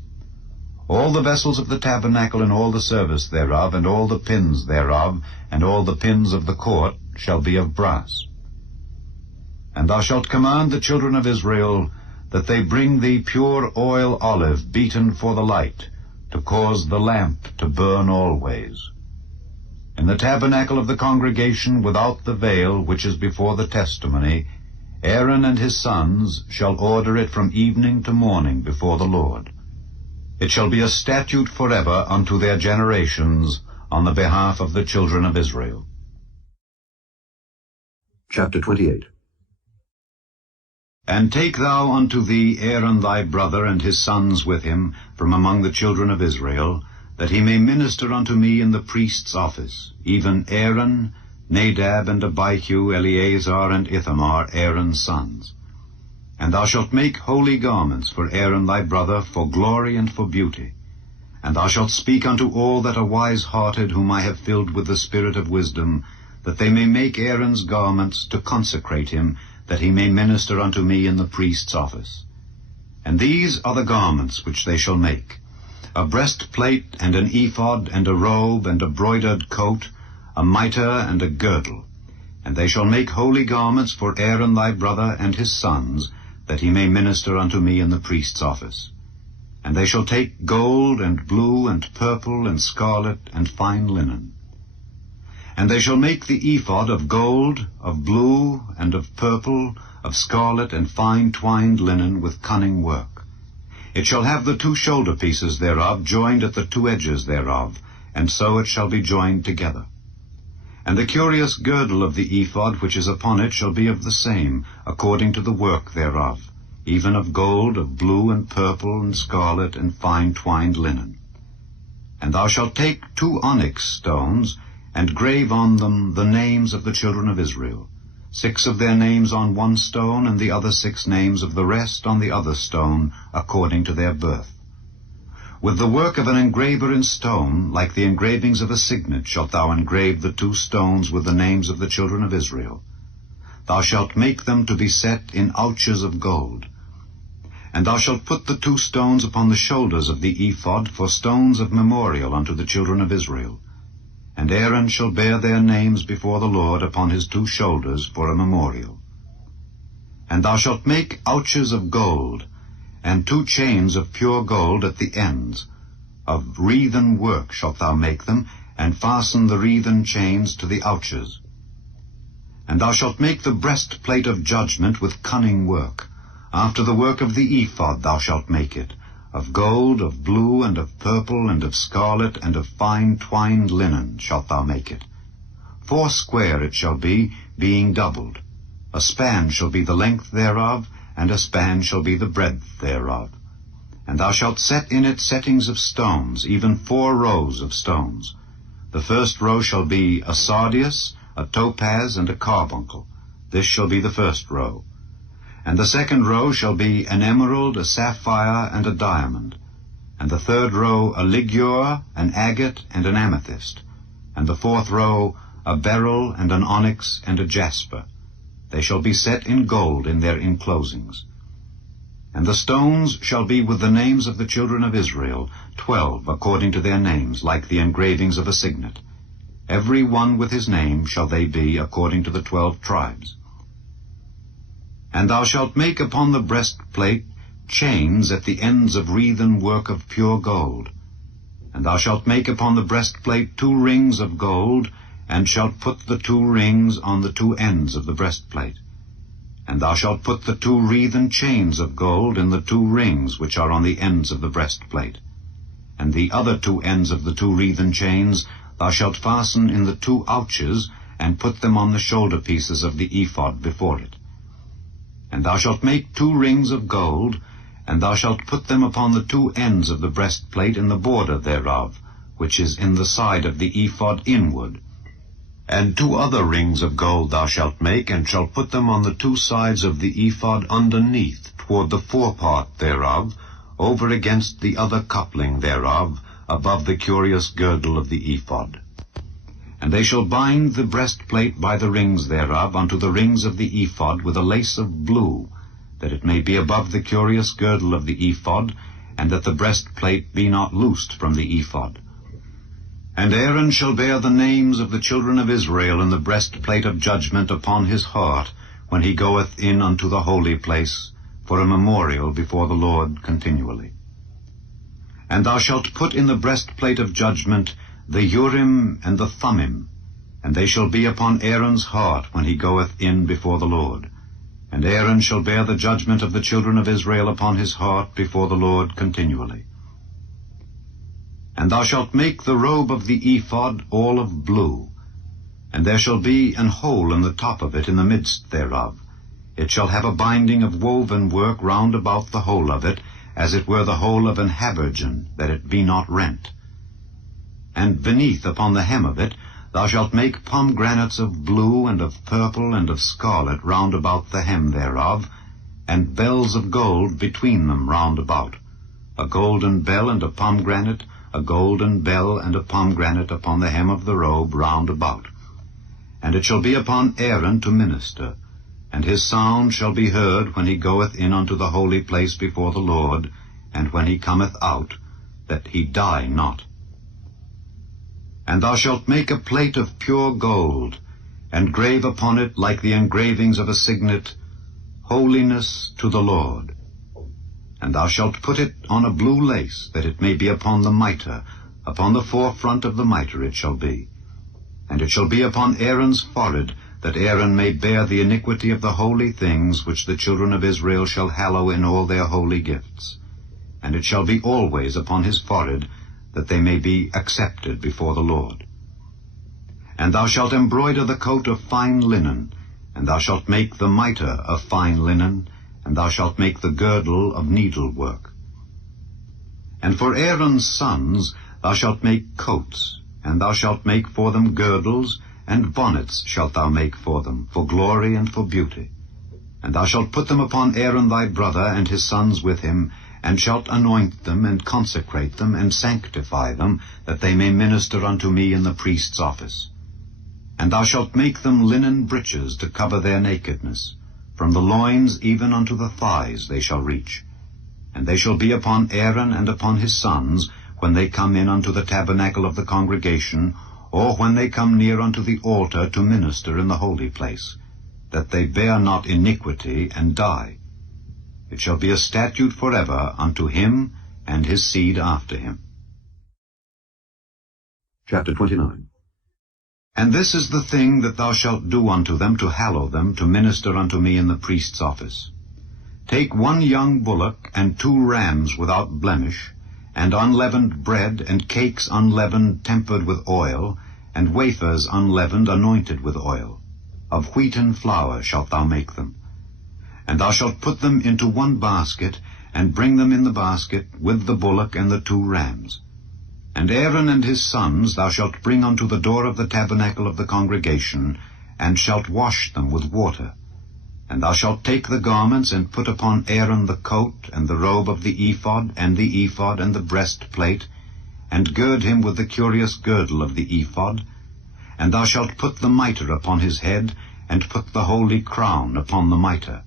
All the vessels of the tabernacle and all the service thereof, and all the pins thereof, and all the pins of the court shall be of brass. And thou shalt command the children of Israel that they bring thee pure oil olive beaten for the light, to cause the lamp to burn always. In the tabernacle of the congregation without the veil, which is before the testimony, Aaron and his sons shall order it from evening to morning before the Lord. It shall be a statute forever unto their generations on the behalf of the children of Israel. Chapter 28. And take thou unto thee Aaron thy brother and his sons with him from among the children of Israel, that he may minister unto me in the priest's office, even Aaron, Nadab and Abihu, Eleazar and Ithamar, Aaron's sons. And thou shalt make holy garments for Aaron thy brother, for glory and for beauty. And thou shalt speak unto all that are wise-hearted, whom I have filled with the spirit of wisdom, that they may make Aaron's garments to consecrate him, that he may minister unto me in the priest's office. And these are the garments which they shall make: a breastplate, and an ephod, and a robe, and a broidered coat, a mitre, and a girdle. And they shall make holy garments for Aaron thy brother and his sons, that he may minister unto me in the priest's office. And they shall take gold, and blue, and purple, and scarlet, and fine linen. And they shall make the ephod of gold, of blue, and of purple, of scarlet, and fine twined linen with cunning work. It shall have the 2 shoulder pieces thereof joined at the 2 edges thereof, and so it shall be joined together. And the curious girdle of the ephod which is upon it shall be of the same, according to the work thereof, even of gold, of blue, and purple, and scarlet, and fine twined linen. And thou shalt take 2 onyx stones, and grave on them the names of the children of Israel, 6 of their names on one stone, and the other 6 names of the rest on the other stone, according to their birth. With the work of an engraver in stone, like the engravings of a signet, shalt thou engrave the 2 stones with the names of the children of Israel. Thou shalt make them to be set in ouches of gold. And thou shalt put the 2 stones upon the shoulders of the ephod for stones of memorial unto the children of Israel. And Aaron shall bear their names before the Lord upon his 2 shoulders for a memorial. And thou shalt make ouches of gold, and 2 chains of pure gold at the ends. Of wreathen work shalt thou make them, and fasten the wreathen chains to the ouches. And thou shalt make the breastplate of judgment with cunning work. After the work of the ephod thou shalt make it, of gold, of blue, and of purple, and of scarlet, and of fine twined linen shalt thou make it. 4 square it shall be, being doubled. A span shall be the length thereof, and a span shall be the breadth thereof. And thou shalt set in it settings of stones, even 4 rows of stones. The first row shall be a sardius, a topaz, and a carbuncle. This shall be the first row. And the second row shall be an emerald, a sapphire, and a diamond. And the third row a ligure, an agate, and an amethyst. And the 4th row a beryl, and an onyx, and a jasper. They shall be set in gold in their enclosings. And the stones shall be with the names of the children of Israel, 12 according to their names, like the engravings of a signet. Every one with his name shall they be, according to the 12 tribes. And thou shalt make upon the breastplate chains at the ends of wreathen work of pure gold. And thou shalt make upon the breastplate 2 rings of gold, and shalt put the 2 rings on the 2 ends of the breastplate. And thou shalt put the 2 wreathen chains of gold in the 2 rings which are on the ends of the breastplate. and the other 2 ends of the 2 wreathen chains thou shalt fasten in the 2 ouches, and put them on the shoulder pieces of the ephod before it. And thou shalt make 2 rings of gold, and thou shalt put them upon the 2 ends of the breastplate in the border thereof, which is in the side of the ephod inward. And 2 other rings of gold thou shalt make, and shalt put them on the 2 sides of the ephod underneath, toward the forepart thereof, over against the other coupling thereof, above the curious girdle of the ephod. And they shall bind the breastplate by the rings thereof unto the rings of the ephod with a lace of blue, that it may be above the curious girdle of the ephod, and that the breastplate be not loosed from the ephod. And Aaron shall bear the names of the children of Israel in the breastplate of judgment upon his heart, when he goeth in unto the holy place, for a memorial before the Lord continually. And thou shalt put in the breastplate of judgment the Urim and the Thummim, and they shall be upon Aaron's heart when he goeth in before the Lord. And Aaron shall bear the judgment of the children of Israel upon his heart before the Lord continually. And thou shalt make the robe of the ephod all of blue, and there shall be an hole in the top of it in the midst thereof. It shall have a binding of woven work round about the whole of it, as it were the hole of an habergeon, that it be not rent. And beneath upon the hem of it thou shalt make pomegranates of blue and of purple and of scarlet round about the hem thereof, and bells of gold between them round about, a golden bell and a pomegranate, a golden bell and a pomegranate upon the hem of the robe round about. And it shall be upon Aaron to minister, and his sound shall be heard when he goeth in unto the holy place before the Lord, and when he cometh out, that he die not. And thou shalt make a plate of pure gold, and grave upon it, like the engravings of a signet, Holiness to the Lord. And thou shalt put it on a blue lace, that it may be upon the mitre, upon the forefront of the mitre it shall be. And it shall be upon Aaron's forehead, that Aaron may bear the iniquity of the holy things which the children of Israel shall hallow in all their holy gifts. And it shall be always upon his forehead, that they may be accepted before the Lord. And thou shalt embroider the coat of fine linen, and thou shalt make the mitre of fine linen, and thou shalt make the girdle of needlework. And for Aaron's sons thou shalt make coats, and thou shalt make for them girdles, and bonnets shalt thou make for them, for glory and for beauty. And thou shalt put them upon Aaron thy brother and his sons with him, and shalt anoint them, and consecrate them, and sanctify them, that they may minister unto me in the priest's office. And thou shalt make them linen breeches to cover their nakedness. From the loins even unto the thighs they shall reach. And they shall be upon Aaron and upon his sons, when they come in unto the tabernacle of the congregation, or when they come near unto the altar to minister in the holy place, that they bear not iniquity and die. It shall be a statute forever unto him and his seed after him. Chapter 29. And this is the thing that thou shalt do unto them to hallow them, to minister unto me in the priest's office. Take 1 young bullock, and 2 rams without blemish, and unleavened bread, and cakes unleavened tempered with oil, and wafers unleavened anointed with oil. Of wheaten flour shalt thou make them. And thou shalt put them into 1 basket, and bring them in the basket with the bullock and the 2 rams. And Aaron and his sons thou shalt bring unto the door of the tabernacle of the congregation, and shalt wash them with water. And thou shalt take the garments, and put upon Aaron the coat, and the robe of the ephod, and the breastplate, and gird him with the curious girdle of the ephod. And thou shalt put the mitre upon his head, and put the holy crown upon the mitre.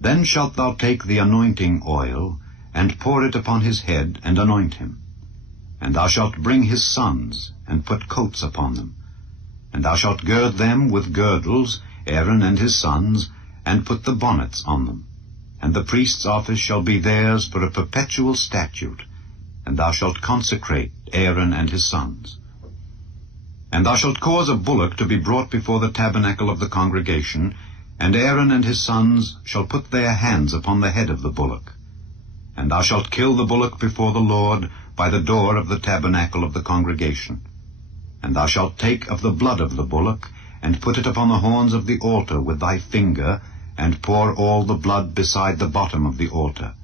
Then shalt thou take the anointing oil, and pour it upon his head, and anoint him. And thou shalt bring his sons, and put coats upon them. And thou shalt gird them with girdles, Aaron and his sons, and put the bonnets on them. And the priest's office shall be theirs for a perpetual statute, and thou shalt consecrate Aaron and his sons. And thou shalt cause a bullock to be brought before the tabernacle of the congregation, and Aaron and his sons shall put their hands upon the head of the bullock. And thou shalt kill the bullock before the Lord by the door of the tabernacle of the congregation. And thou shalt take of the blood of the bullock, and put it upon the horns of the altar with thy finger, and pour all the blood beside the bottom of the altar.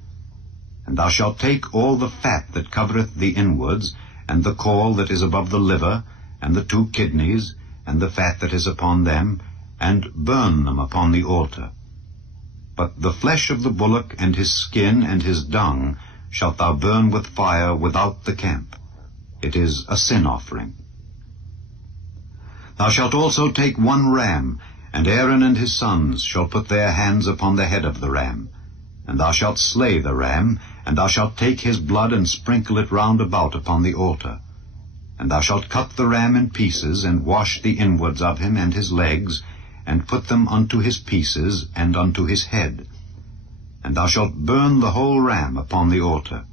And thou shalt take all the fat that covereth the inwards, and the caul that is above the liver, and the 2 kidneys, and the fat that is upon them, and burn them upon the altar. But the flesh of the bullock, and his skin, and his dung, shalt thou burn with fire without the camp. It is a sin offering. Thou shalt also take 1 ram, and Aaron and his sons shall put their hands upon the head of the ram. And thou shalt slay the ram, and thou shalt take his blood and sprinkle it round about upon the altar. And thou shalt cut the ram in pieces, and wash the inwards of him and his legs, and put them unto his pieces, and unto his head. And thou shalt burn the whole ram upon the altar.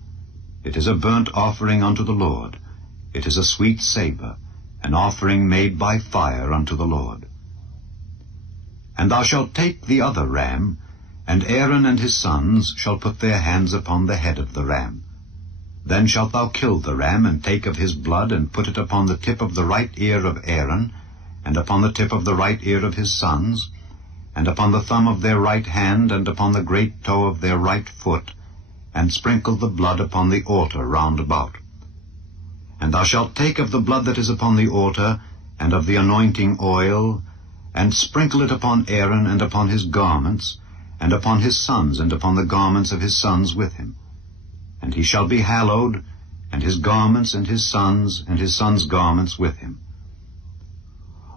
It is a burnt offering unto the Lord. It is a sweet savour, an offering made by fire unto the Lord. And thou shalt take the other ram, and Aaron and his sons shall put their hands upon the head of the ram. Then shalt thou kill the ram, and take of his blood, and put it upon the tip of the right ear of Aaron, and upon the tip of the right ear of his sons, and upon the thumb of their right hand, and upon the great toe of their right foot, and sprinkle the blood upon the altar round about. And thou shalt take of the blood that is upon the altar, and of the anointing oil, and sprinkle it upon Aaron, and upon his garments, and upon his sons, and upon the garments of his sons with him. And he shall be hallowed, and his garments, and his sons' garments with him.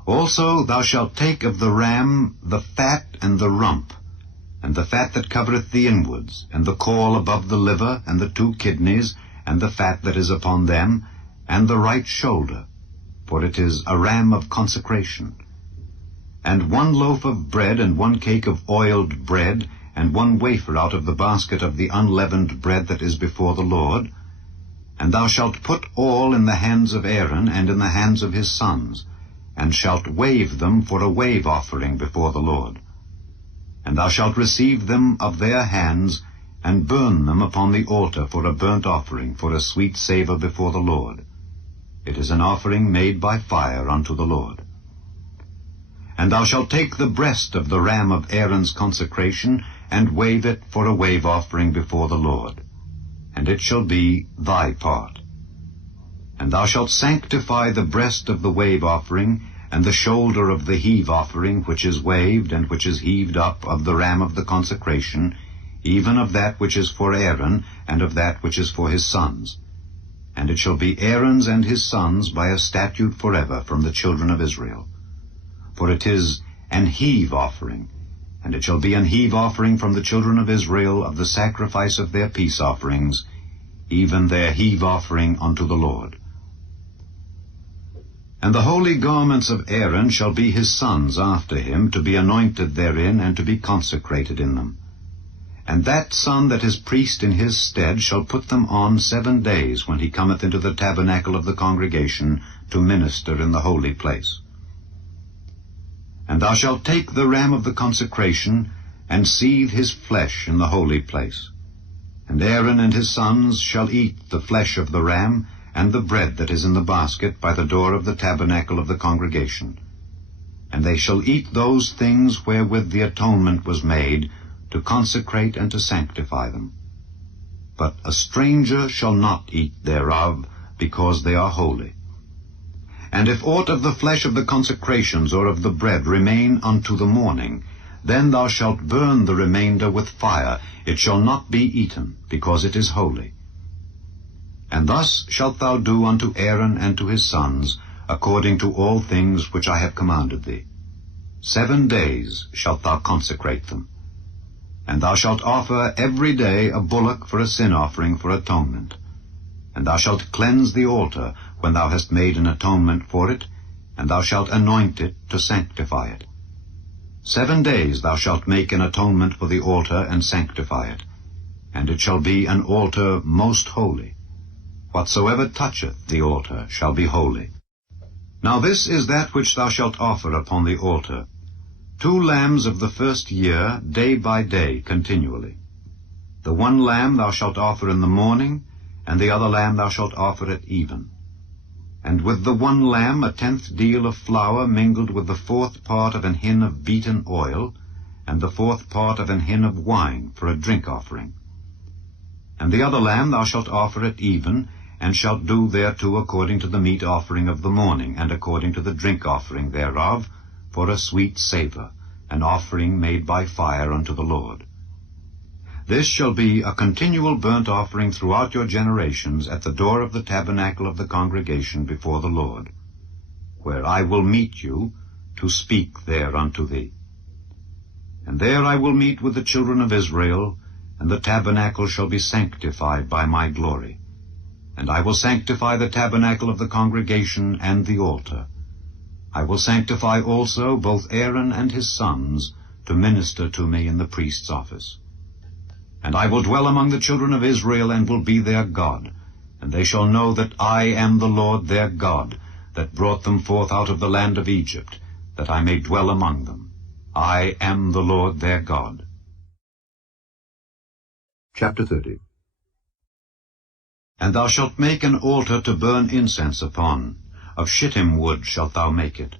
Also thou shalt take of the ram the fat and the rump, and the fat that covereth the inwards, and the caul above the liver, and the 2 kidneys, and the fat that is upon them, and the right shoulder, for it is a ram of consecration. And 1 loaf of bread, and 1 cake of oiled bread, and 1 wafer out of the basket of the unleavened bread that is before the Lord. And thou shalt put all in the hands of Aaron, and in the hands of his sons, and shalt wave them for a wave offering before the Lord. And thou shalt receive them of their hands, and burn them upon the altar for a burnt offering, for a sweet savour before the Lord. It is an offering made by fire unto the Lord. And thou shalt take the breast of the ram of Aaron's consecration, and wave it for a wave offering before the Lord. And it shall be thy part. And thou shalt sanctify the breast of the wave offering, and the shoulder of the heave offering, which is waved, and which is heaved up, of the ram of the consecration, even of that which is for Aaron, and of that which is for his sons. And it shall be Aaron's and his sons by a statute forever from the children of Israel. For it is an heave offering, and it shall be an heave offering from the children of Israel of the sacrifice of their peace offerings, even their heave offering unto the Lord. And the holy garments of Aaron shall be his sons after him, to be anointed therein, and to be consecrated in them. And that son that is priest in his stead shall put them on 7 days, when he cometh into the tabernacle of the congregation, to minister in the holy place. And thou shalt take the ram of the consecration, and seethe his flesh in the holy place. And Aaron and his sons shall eat the flesh of the ram, and the bread that is in the basket by the door of the tabernacle of the congregation. And they shall eat those things wherewith the atonement was made, to consecrate and to sanctify them. But a stranger shall not eat thereof, because they are holy. And if aught of the flesh of the consecrations or of the bread remain unto the morning, then thou shalt burn the remainder with fire. It shall not be eaten, because it is holy. And thus shalt thou do unto Aaron and to his sons, according to all things which I have commanded thee. 7 days shalt thou consecrate them. And thou shalt offer every day a bullock for a sin offering for atonement. And thou shalt cleanse the altar when thou hast made an atonement for it, and thou shalt anoint it to sanctify it. 7 days thou shalt make an atonement for the altar and sanctify it, and it shall be an altar most holy. Whatsoever toucheth the altar shall be holy. Now this is that which thou shalt offer upon the altar: 2 lambs of the first year, day by day, continually. The 1 lamb thou shalt offer in the morning, and the other lamb thou shalt offer at even. And with the one lamb 1/10 deal of flour mingled with the 4th part of an hin of beaten oil, and the 4th part of an hin of wine for a drink offering. And the other lamb thou shalt offer at even, and shalt do thereto according to the meat offering of the morning, and according to the drink offering thereof, for a sweet savour, an offering made by fire unto the Lord. This shall be a continual burnt offering throughout your generations at the door of the tabernacle of the congregation before the Lord, where I will meet you to speak there unto thee. And there I will meet with the children of Israel, and the tabernacle shall be sanctified by my glory. And I will sanctify the tabernacle of the congregation and the altar. I will sanctify also both Aaron and his sons to minister to me in the priest's office. And I will dwell among the children of Israel, and will be their God. And they shall know that I am the Lord their God, that brought them forth out of the land of Egypt, that I may dwell among them. I am the Lord their God. Chapter 30. And thou shalt make an altar to burn incense upon. Of shittim wood shalt thou make it.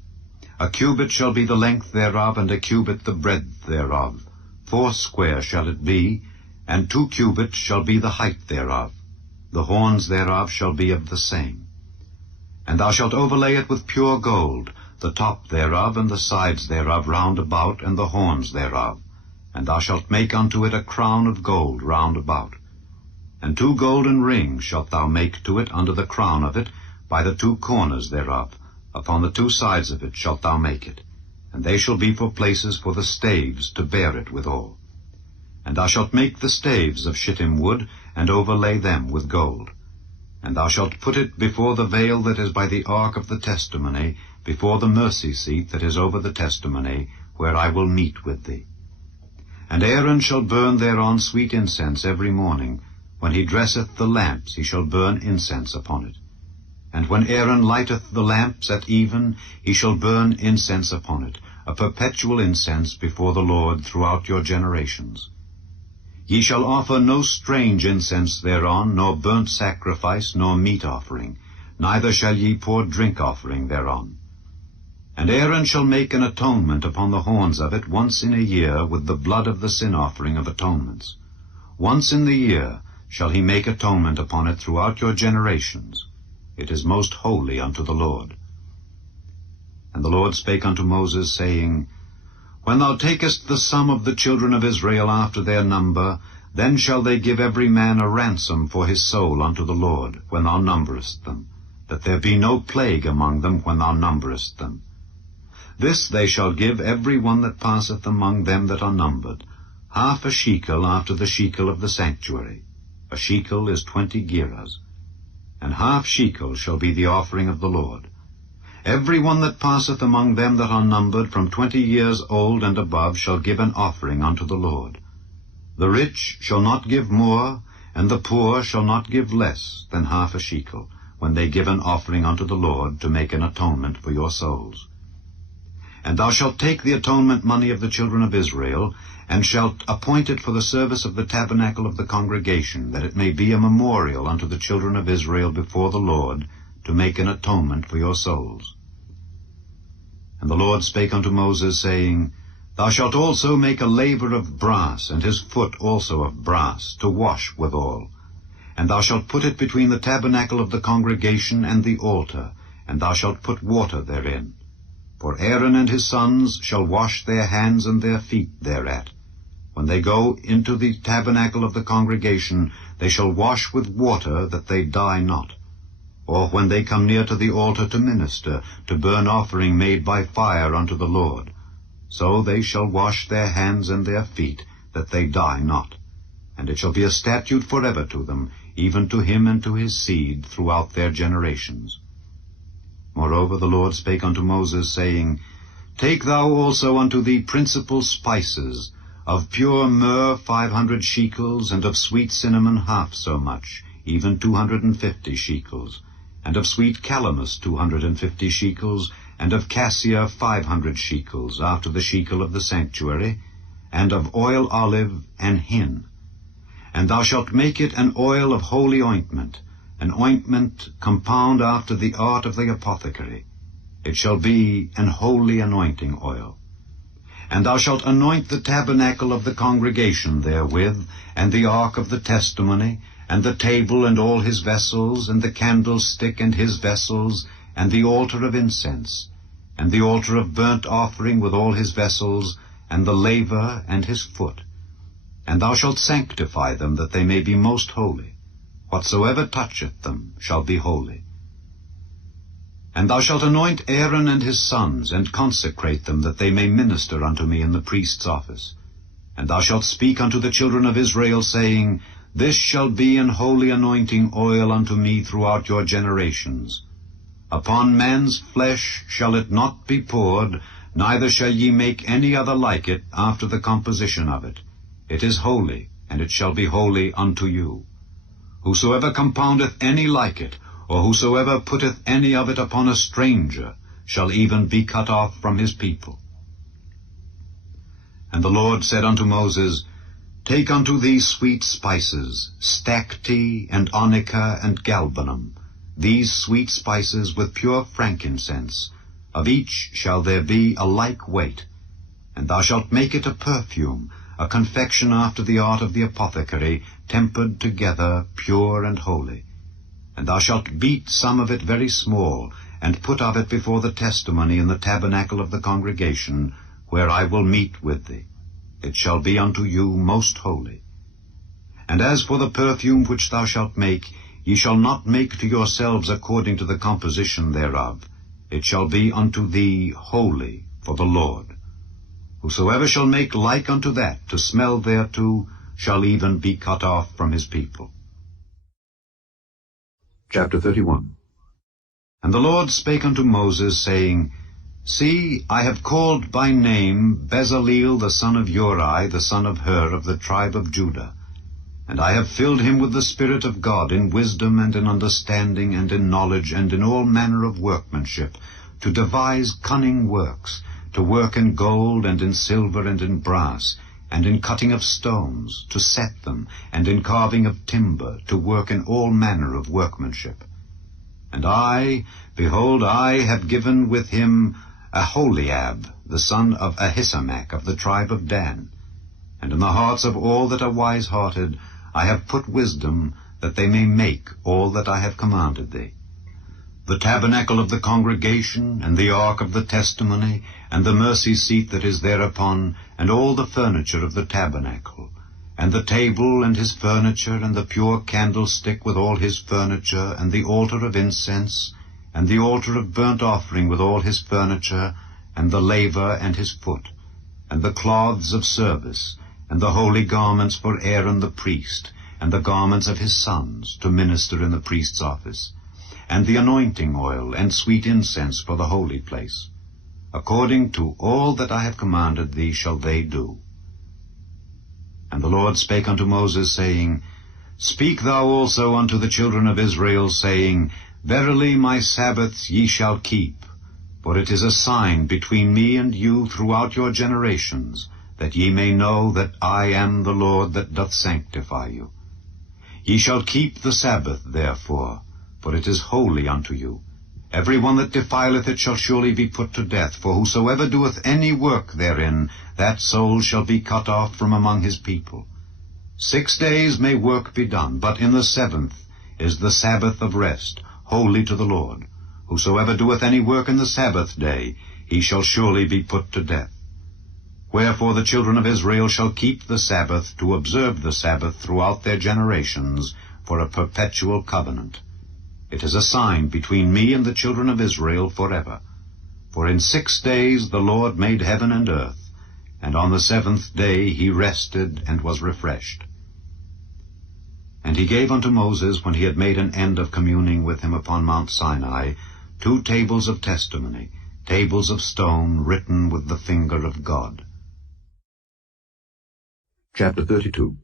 1 cubit shall be the length thereof, and 1 cubit the breadth thereof. 4 square shall it be, and 2 cubits shall be the height thereof. The horns thereof shall be of the same. And thou shalt overlay it with pure gold, the top thereof and the sides thereof round about, and the horns thereof. And thou shalt make unto it a crown of gold round about. And 2 golden rings shalt thou make to it under the crown of it, by the 2 corners thereof. Upon the 2 sides of it shalt thou make it. And they shall be for places for the staves to bear it withal. And thou shalt make the staves of shittim wood, and overlay them with gold. And thou shalt put it before the veil that is by the ark of the testimony, before the mercy seat that is over the testimony, where I will meet with thee. And Aaron shall burn thereon sweet incense every morning. When he dresseth the lamps, he shall burn incense upon it. And when Aaron lighteth the lamps at even, he shall burn incense upon it, a perpetual incense before the Lord throughout your generations. Ye shall offer no strange incense thereon, nor burnt sacrifice, nor meat offering, neither shall ye pour drink offering thereon. And Aaron shall make an atonement upon the horns of it once in a year with the blood of the sin offering of atonements. Once in the year shall he make atonement upon it throughout your generations. It is most holy unto the Lord. And the Lord spake unto Moses, saying, When thou takest the sum of the children of Israel after their number, then shall they give every man a ransom for his soul unto the Lord, when thou numberest them, that there be no plague among them when thou numberest them. This they shall give every one that passeth among them that are numbered, 1/2 shekel after the shekel of the sanctuary. A shekel is 20 gerahs. And 1/2 shekel shall be the offering of the Lord. Every one that passeth among them that are numbered from 20 years old and above shall give an offering unto the Lord. The rich shall not give more, and the poor shall not give less than 1/2 shekel, when they give an offering unto the Lord to make an atonement for your souls. And thou shalt take the atonement money of the children of Israel, and shalt appoint it for the service of the tabernacle of the congregation, that it may be a memorial unto the children of Israel before the Lord, to make an atonement for your souls. And the Lord spake unto Moses, saying, Thou shalt also make a laver of brass, and his foot also of brass, to wash withal. And thou shalt put it between the tabernacle of the congregation and the altar, and thou shalt put water therein. For Aaron and his sons shall wash their hands and their feet thereat. When they go into the tabernacle of the congregation, they shall wash with water, that they die not. Or when they come near to the altar to minister, to burn offering made by fire unto the Lord, so they shall wash their hands and their feet, that they die not. And it shall be a statute forever to them, even to him and to his seed throughout their generations. Moreover the Lord spake unto Moses, saying, Take thou also unto thee principal spices, of pure myrrh 500 shekels, and of sweet cinnamon 1/2 so much, even 250 shekels, and of sweet calamus 250 shekels, and of cassia 500 shekels, after the shekel of the sanctuary, and of oil olive and hin. And thou shalt make it an oil of holy ointment, an ointment compound after the art of the apothecary. It shall be an holy anointing oil. And thou shalt anoint the tabernacle of the congregation therewith, and the ark of the testimony, and the table and all his vessels, and the candlestick and his vessels, and the altar of incense, and the altar of burnt offering with all his vessels, and the laver and his foot. And thou shalt sanctify them, that they may be most holy. Whatsoever toucheth them shall be holy. And thou shalt anoint Aaron and his sons, and consecrate them, that they may minister unto me in the priest's office. And thou shalt speak unto the children of Israel, saying, This shall be an holy anointing oil unto me throughout your generations. Upon man's flesh shall it not be poured, neither shall ye make any other like it after the composition of it. It is holy, and it shall be holy unto you. Whosoever compoundeth any like it, or whosoever putteth any of it upon a stranger, shall even be cut off from his people. And the Lord said unto Moses, Take unto thee sweet spices, stacte, and onycha, and galbanum, these sweet spices with pure frankincense. Of each shall there be a like weight. And thou shalt make it a perfume, a confection after the art of the apothecary, tempered together, pure and holy. And thou shalt beat some of it very small, and put of it before the testimony in the tabernacle of the congregation, where I will meet with thee. It shall be unto you most holy. And as for the perfume which thou shalt make, ye shall not make to yourselves according to the composition thereof. It shall be unto thee holy for the Lord. Whosoever shall make like unto that, to smell thereto, shall even be cut off from his people. Chapter 31. And the Lord spake unto Moses, saying, See, I have called by name Bezaleel the son of Uri, the son of Hur, of the tribe of Judah. And I have filled him with the Spirit of God, in wisdom and in understanding and in knowledge and in all manner of workmanship, to devise cunning works, to work in gold and in silver and in brass, and in cutting of stones, to set them, and in carving of timber, to work in all manner of workmanship. And I, behold, I have given with him Aholiab, the son of Ahisamach, of the tribe of Dan. And in the hearts of all that are wise-hearted I have put wisdom, that they may make all that I have commanded thee. The tabernacle of the congregation, and the ark of the testimony, and the mercy seat that is thereupon, and all the furniture of the tabernacle, and the table and his furniture, and the pure candlestick with all his furniture, and the altar of incense, and the altar of burnt offering with all his furniture, and the laver and his foot, and the cloths of service, and the holy garments for Aaron the priest, and the garments of his sons, to minister in the priest's office, and the anointing oil and sweet incense for the holy place. According to all that I have commanded thee shall they do. And the Lord spake unto Moses, saying, Speak thou also unto the children of Israel, saying, Verily my Sabbaths ye shall keep, for it is a sign between me and you throughout your generations, that ye may know that I am the Lord that doth sanctify you. Ye shall keep the Sabbath, therefore, for it is holy unto you. Every one that defileth it shall surely be put to death, for whosoever doeth any work therein, that soul shall be cut off from among his people. 6 days may work be done, but in the 7th is the Sabbath of rest, holy to the Lord. Whosoever doeth any work in the Sabbath day, he shall surely be put to death. Wherefore the children of Israel shall keep the Sabbath, to observe the Sabbath throughout their generations, for a perpetual covenant. It is a sign between me and the children of Israel forever. For in 6 days the Lord made heaven and earth, and on the 7th day he rested and was refreshed. And he gave unto Moses, when he had made an end of communing with him upon Mount Sinai, 2 tables of testimony, tables of stone written with the finger of God. Chapter 32.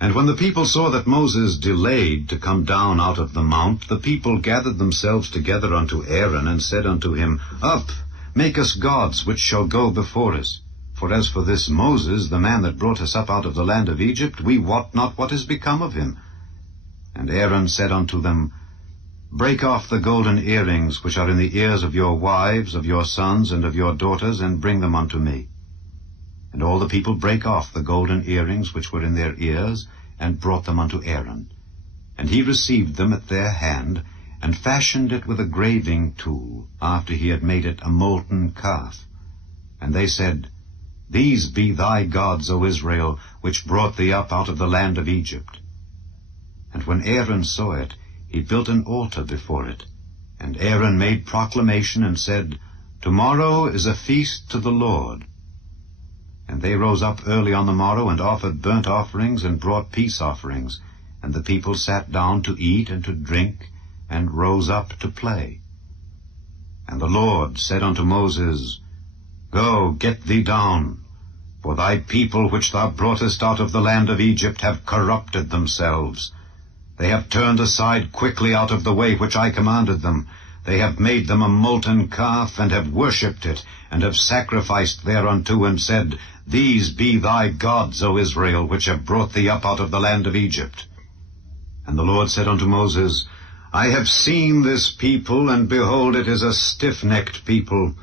And when the people saw that Moses delayed to come down out of the mount, the people gathered themselves together unto Aaron, and said unto him, Up, make us gods which shall go before us. For as for this Moses, the man that brought us up out of the land of Egypt, we wot not what is become of him. And Aaron said unto them, Break off the golden earrings which are in the ears of your wives, of your sons, and of your daughters, and bring them unto me. And all the people brake off the golden earrings which were in their ears, and brought them unto Aaron. And he received them at their hand, and fashioned it with a graving tool, after he had made it a molten calf. And they said, These be thy gods, O Israel, which brought thee up out of the land of Egypt. And when Aaron saw it, he built an altar before it. And Aaron made proclamation and said, Tomorrow is a feast to the Lord. And they rose up early on the morrow, and offered burnt offerings, and brought peace offerings. And the people sat down to eat and to drink, and rose up to play. And the Lord said unto Moses, Go, get thee down, for thy people which thou broughtest out of the land of Egypt have corrupted themselves. They have turned aside quickly out of the way which I commanded them. They have made them a molten calf, and have worshipped it, and have sacrificed thereunto, and said, These be thy gods, O Israel, which have brought thee up out of the land of Egypt. And the Lord said unto Moses, I have seen this people, and behold, it is a stiff-necked people.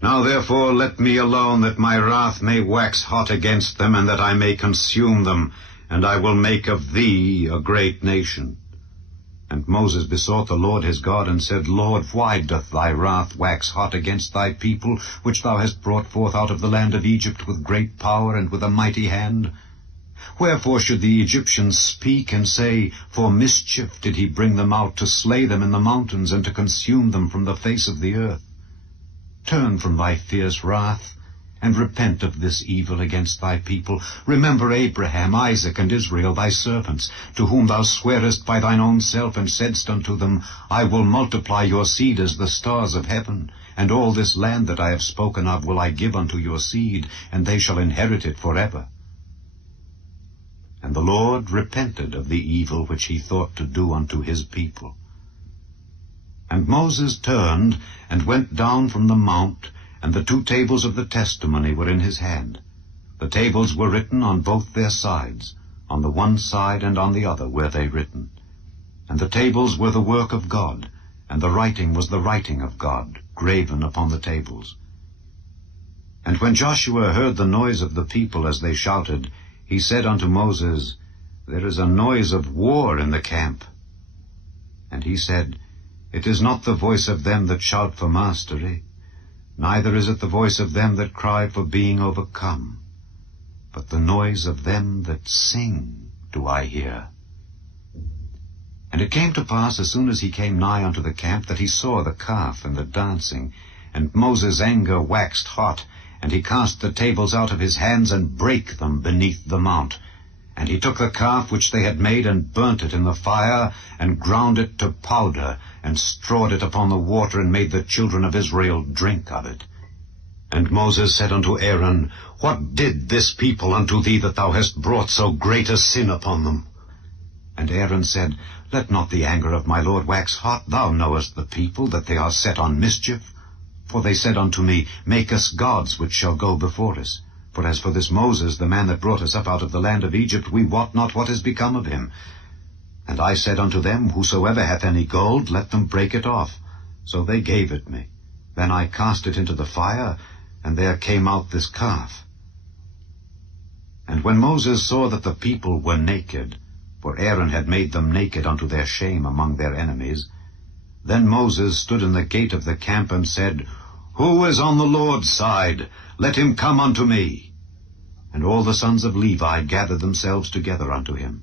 Now therefore let me alone, that my wrath may wax hot against them, and that I may consume them, and I will make of thee a great nation. And Moses besought the Lord his God, and said, Lord, why doth thy wrath wax hot against thy people, which thou hast brought forth out of the land of Egypt with great power and with a mighty hand? Wherefore should the Egyptians speak and say, For mischief did he bring them out, to slay them in the mountains, and to consume them from the face of the earth? Turn from thy fierce wrath, and repent of this evil against thy people. Remember Abraham, Isaac, and Israel, thy servants, to whom thou swarest by thine own self, and saidst unto them, I will multiply your seed as the stars of heaven, and all this land that I have spoken of will I give unto your seed, and they shall inherit it forever. And the Lord repented of the evil which he thought to do unto his people. And Moses turned, and went down from the mount, and the 2 tables of the testimony were in his hand. The tables were written on both their sides, on the one side and on the other were they written. And the tables were the work of God, and the writing was the writing of God, graven upon the tables. And when Joshua heard the noise of the people as they shouted, he said unto Moses, There is a noise of war in the camp. And he said, It is not the voice of them that shout for mastery, neither is it the voice of them that cry for being overcome, but the noise of them that sing do I hear. And it came to pass, as soon as he came nigh unto the camp, that he saw the calf and the dancing, and Moses' anger waxed hot, and he cast the tables out of his hands, and brake them beneath the mount. And he took the calf which they had made, and burnt it in the fire, and ground it to powder, and strawed it upon the water, and made the children of Israel drink of it. And Moses said unto Aaron, What did this people unto thee, that thou hast brought so great a sin upon them? And Aaron said, Let not the anger of my Lord wax hot. Thou knowest the people, that they are set on mischief. For they said unto me, Make us gods which shall go before us. For as for this Moses, the man that brought us up out of the land of Egypt, we wot not what is become of him. And I said unto them, Whosoever hath any gold, let them break it off. So they gave it me. Then I cast it into the fire, and there came out this calf. And when Moses saw that the people were naked, for Aaron had made them naked unto their shame among their enemies, then Moses stood in the gate of the camp, and said, Who is on the Lord's side? Let him come unto me. And all the sons of Levi gathered themselves together unto him.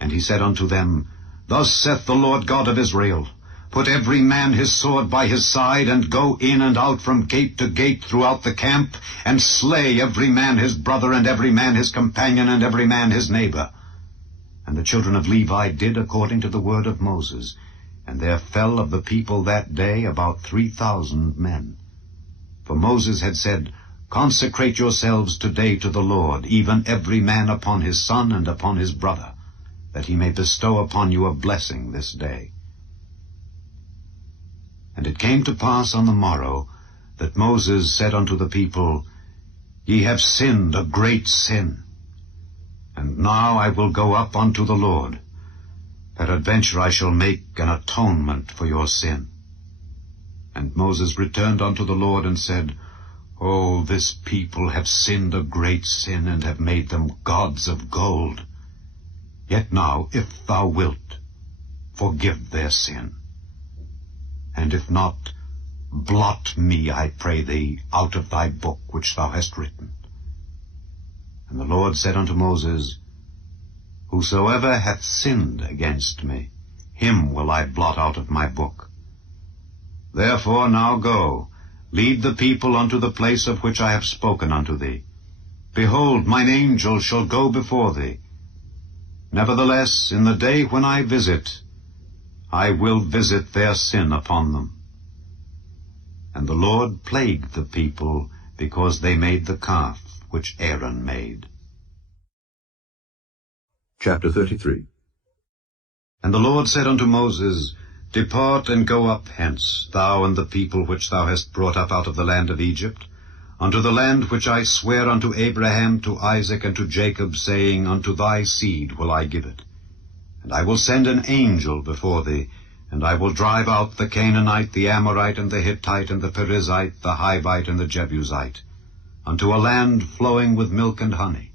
And he said unto them, Thus saith the Lord God of Israel, Put every man his sword by his side, and go in and out from gate to gate throughout the camp, and slay every man his brother, and every man his companion, and every man his neighbor. And the children of Levi did according to the word of Moses, and there fell of the people that day about 3,000 men. For Moses had said, Consecrate yourselves today to the Lord, even every man upon his son and upon his brother, that he may bestow upon you a blessing this day. And it came to pass on the morrow, that Moses said unto the people, Ye have sinned a great sin. And now I will go up unto the Lord. Peradventure I shall make an atonement for your sin. And Moses returned unto the Lord and said, O, this people have sinned a great sin, and have made them gods of gold. Yet now, if thou wilt, forgive their sin. And if not, blot me, I pray thee, out of thy book which thou hast written. And the Lord said unto Moses, Whosoever hath sinned against me, him will I blot out of my book. Therefore now go, lead the people unto the place of which I have spoken unto thee. Behold, mine angel shall go before thee. Nevertheless, in the day when I visit, I will visit their sin upon them. And the Lord plagued the people, because they made the calf which Aaron made. Chapter 33. And the Lord said unto Moses, Depart and go up hence, thou and the people which thou hast brought up out of the land of Egypt, unto the land which I swear unto Abraham, to Isaac, and to Jacob, saying, Unto thy seed will I give it. And I will send an angel before thee, and I will drive out the Canaanite, the Amorite, and the Hittite, and the Perizzite, the Hivite, and the Jebusite, unto a land flowing with milk and honey.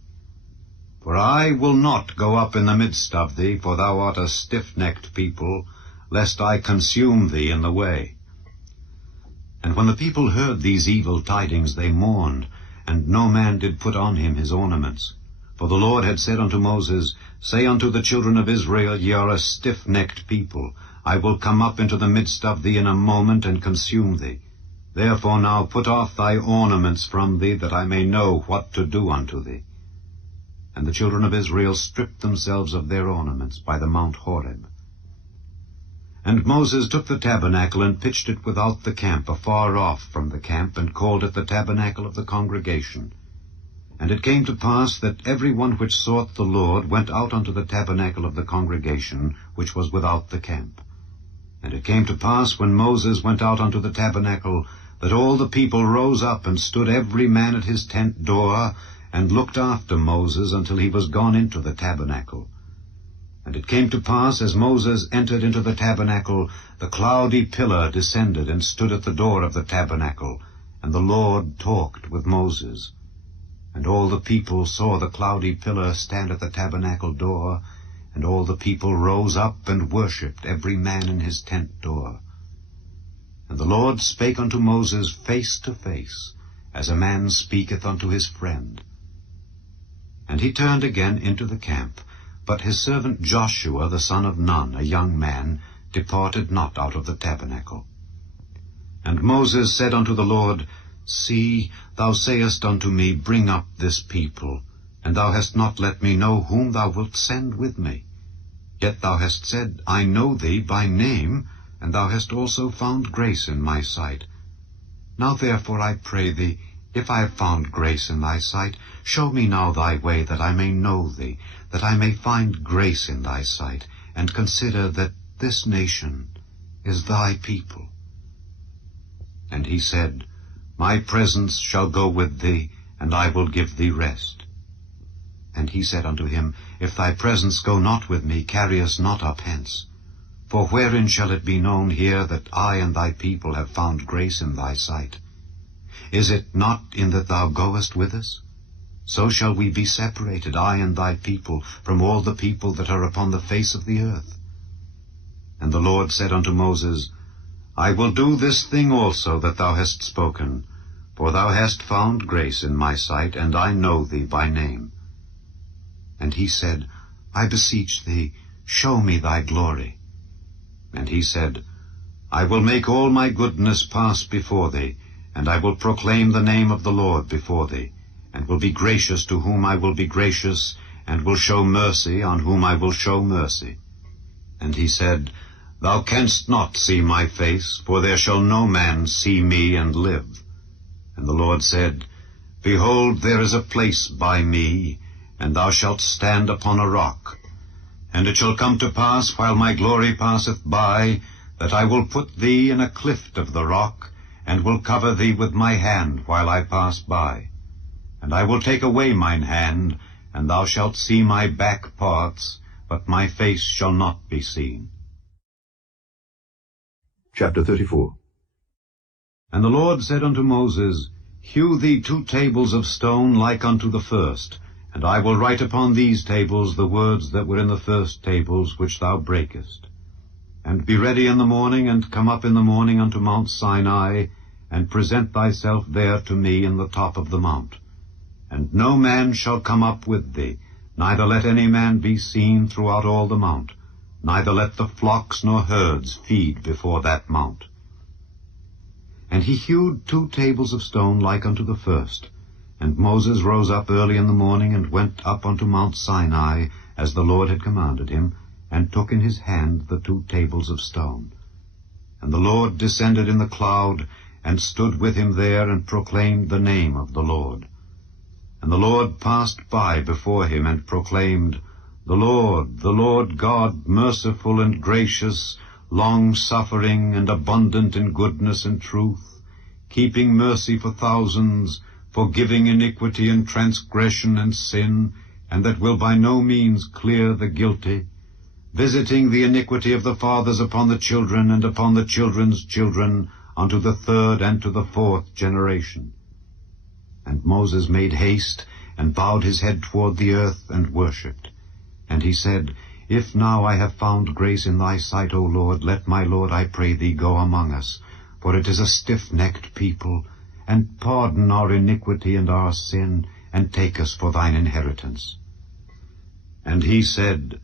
For I will not go up in the midst of thee, for thou art a stiff-necked people, lest I consume thee in the way. And when the people heard these evil tidings, they mourned, and no man did put on him his ornaments. For the Lord had said unto Moses, Say unto the children of Israel, Ye are a stiff-necked people. I will come up into the midst of thee in a moment, and consume thee. Therefore now put off thy ornaments from thee, that I may know what to do unto thee. And the children of Israel stripped themselves of their ornaments by the Mount Horeb. And Moses took the tabernacle, and pitched it without the camp, afar off from the camp, and called it the tabernacle of the congregation. And it came to pass that every one which sought the Lord went out unto the tabernacle of the congregation, which was without the camp. And it came to pass, when Moses went out unto the tabernacle, that all the people rose up, and stood every man at his tent door, and looked after Moses until he was gone into the tabernacle. And it came to pass, as Moses entered into the tabernacle, the cloudy pillar descended, and stood at the door of the tabernacle, and the Lord talked with Moses. And all the people saw the cloudy pillar stand at the tabernacle door, and all the people rose up and worshipped, every man in his tent door. And the Lord spake unto Moses face to face, as a man speaketh unto his friend. And he turned again into the camp, but his servant Joshua the son of Nun, a young man, departed not out of the tabernacle. And Moses said unto the Lord, See, thou sayest unto me, Bring up this people, and thou hast not let me know whom thou wilt send with me. Yet thou hast said, I know thee by name, and thou hast also found grace in my sight. Now therefore I pray thee, if I have found grace in thy sight, show me now thy way, that I may know thee, that I may find grace in thy sight, and consider that this nation is thy people. And he said, My presence shall go with thee, and I will give thee rest. And he said unto him, If thy presence go not with me, carry us not up hence. For wherein shall it be known here that I and thy people have found grace in thy sight? Is it not in that thou goest with us? So shall we be separated, I and thy people, from all the people that are upon the face of the earth. And the Lord said unto Moses, I will do this thing also that thou hast spoken, for thou hast found grace in my sight, and I know thee by name. And he said, I beseech thee, show me thy glory. And he said, I will make all my goodness pass before thee, and I will proclaim the name of the Lord before thee, and will be gracious to whom I will be gracious, and will show mercy on whom I will show mercy. And he said, Thou canst not see my face, for there shall no man see me and live. And the Lord said, Behold, there is a place by me, and thou shalt stand upon a rock. And it shall come to pass, while my glory passeth by, that I will put thee in a clift of the rock, and will cover thee with my hand while I pass by. And I will take away mine hand, and thou shalt see my back parts, but my face shall not be seen. Chapter 34. And the Lord said unto Moses, Hew thee 2 tables of stone like unto the first, and I will write upon these tables the words that were in the first tables which thou breakest. And be ready in the morning, and come up in the morning unto Mount Sinai, and present thyself there to me in the top of the mount. And no man shall come up with thee, neither let any man be seen throughout all the mount, neither let the flocks nor herds feed before that mount. And he hewed 2 tables of stone like unto the first. And Moses rose up early in the morning, and went up unto Mount Sinai, as the Lord had commanded him, and took in his hand the 2 tables of stone. And the Lord descended in the cloud, and stood with him there, and proclaimed the name of the Lord. And the Lord passed by before him, and proclaimed, the Lord God, merciful and gracious, long-suffering, and abundant in goodness and truth, keeping mercy for thousands, forgiving iniquity and transgression and sin, and that will by no means clear the guilty, visiting the iniquity of the fathers upon the children and upon the children's children, unto the 3rd and to the 4th generation. And Moses made haste, and bowed his head toward the earth, and worshipped. And he said, If now I have found grace in thy sight, O Lord, let my Lord, I pray thee, go among us, for it is a stiff-necked people, and pardon our iniquity and our sin, and take us for thine inheritance. And he said,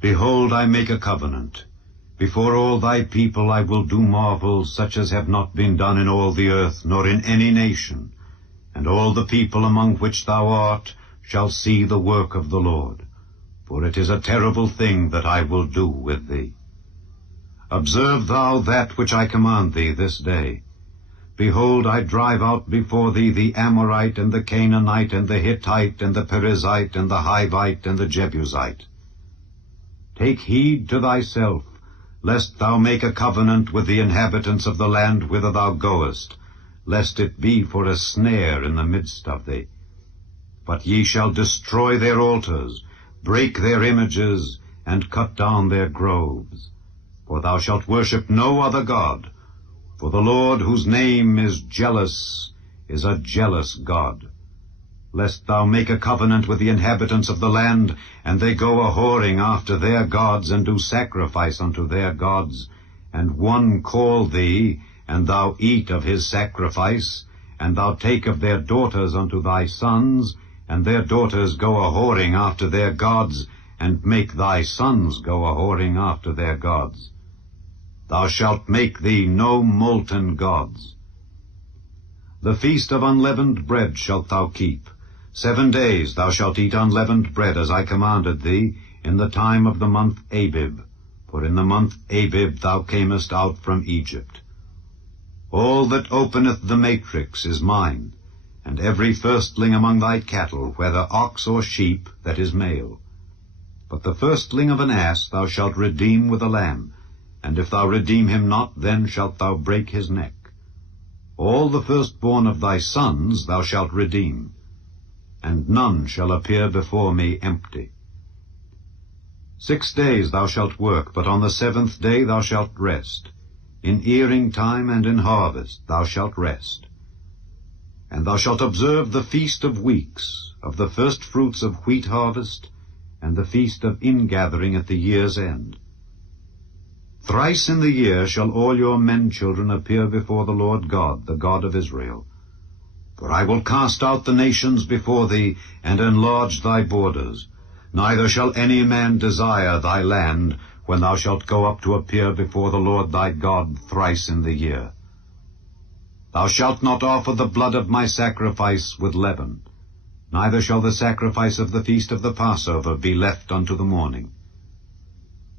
Behold, I make a covenant. Before all thy people I will do marvels such as have not been done in all the earth, nor in any nation. And all the people among which thou art shall see the work of the Lord. For it is a terrible thing that I will do with thee. Observe thou that which I command thee this day. Behold, I drive out before thee the Amorite, and the Canaanite, and the Hittite, and the Perizzite, and the Hivite, and the Jebusite. Take heed to thyself, lest thou make a covenant with the inhabitants of the land whither thou goest, lest it be for a snare in the midst of thee. But ye shall destroy their altars, break their images, and cut down their groves. For thou shalt worship no other God, for the Lord, whose name is jealous, is a jealous God. Lest thou make a covenant with the inhabitants of the land, and they go a-whoring after their gods, and do sacrifice unto their gods, and one call thee, and thou eat of his sacrifice, and thou take of their daughters unto thy sons, and their daughters go a-whoring after their gods, and make thy sons go a-whoring after their gods. Thou shalt make thee no molten gods. The feast of unleavened bread shalt thou keep. 7 days thou shalt eat unleavened bread, as I commanded thee, in the time of the month Abib, for in the month Abib thou camest out from Egypt. All that openeth the matrix is mine, and every firstling among thy cattle, whether ox or sheep, that is male. But the firstling of an ass thou shalt redeem with a lamb, and if thou redeem him not, then shalt thou break his neck. All the firstborn of thy sons thou shalt redeem, and none shall appear before me empty. 6 days thou shalt work, but on the 7th day thou shalt rest. In earing time and in harvest thou shalt rest. And thou shalt observe the feast of weeks, of the first fruits of wheat harvest, and the feast of ingathering at the year's end. Thrice in the year shall all your men-children appear before the Lord God, the God of Israel. For I will cast out the nations before thee, and enlarge thy borders. Neither shall any man desire thy land, when thou shalt go up to appear before the Lord thy God thrice in the year. Thou shalt not offer the blood of my sacrifice with leaven, neither shall the sacrifice of the feast of the Passover be left unto the morning.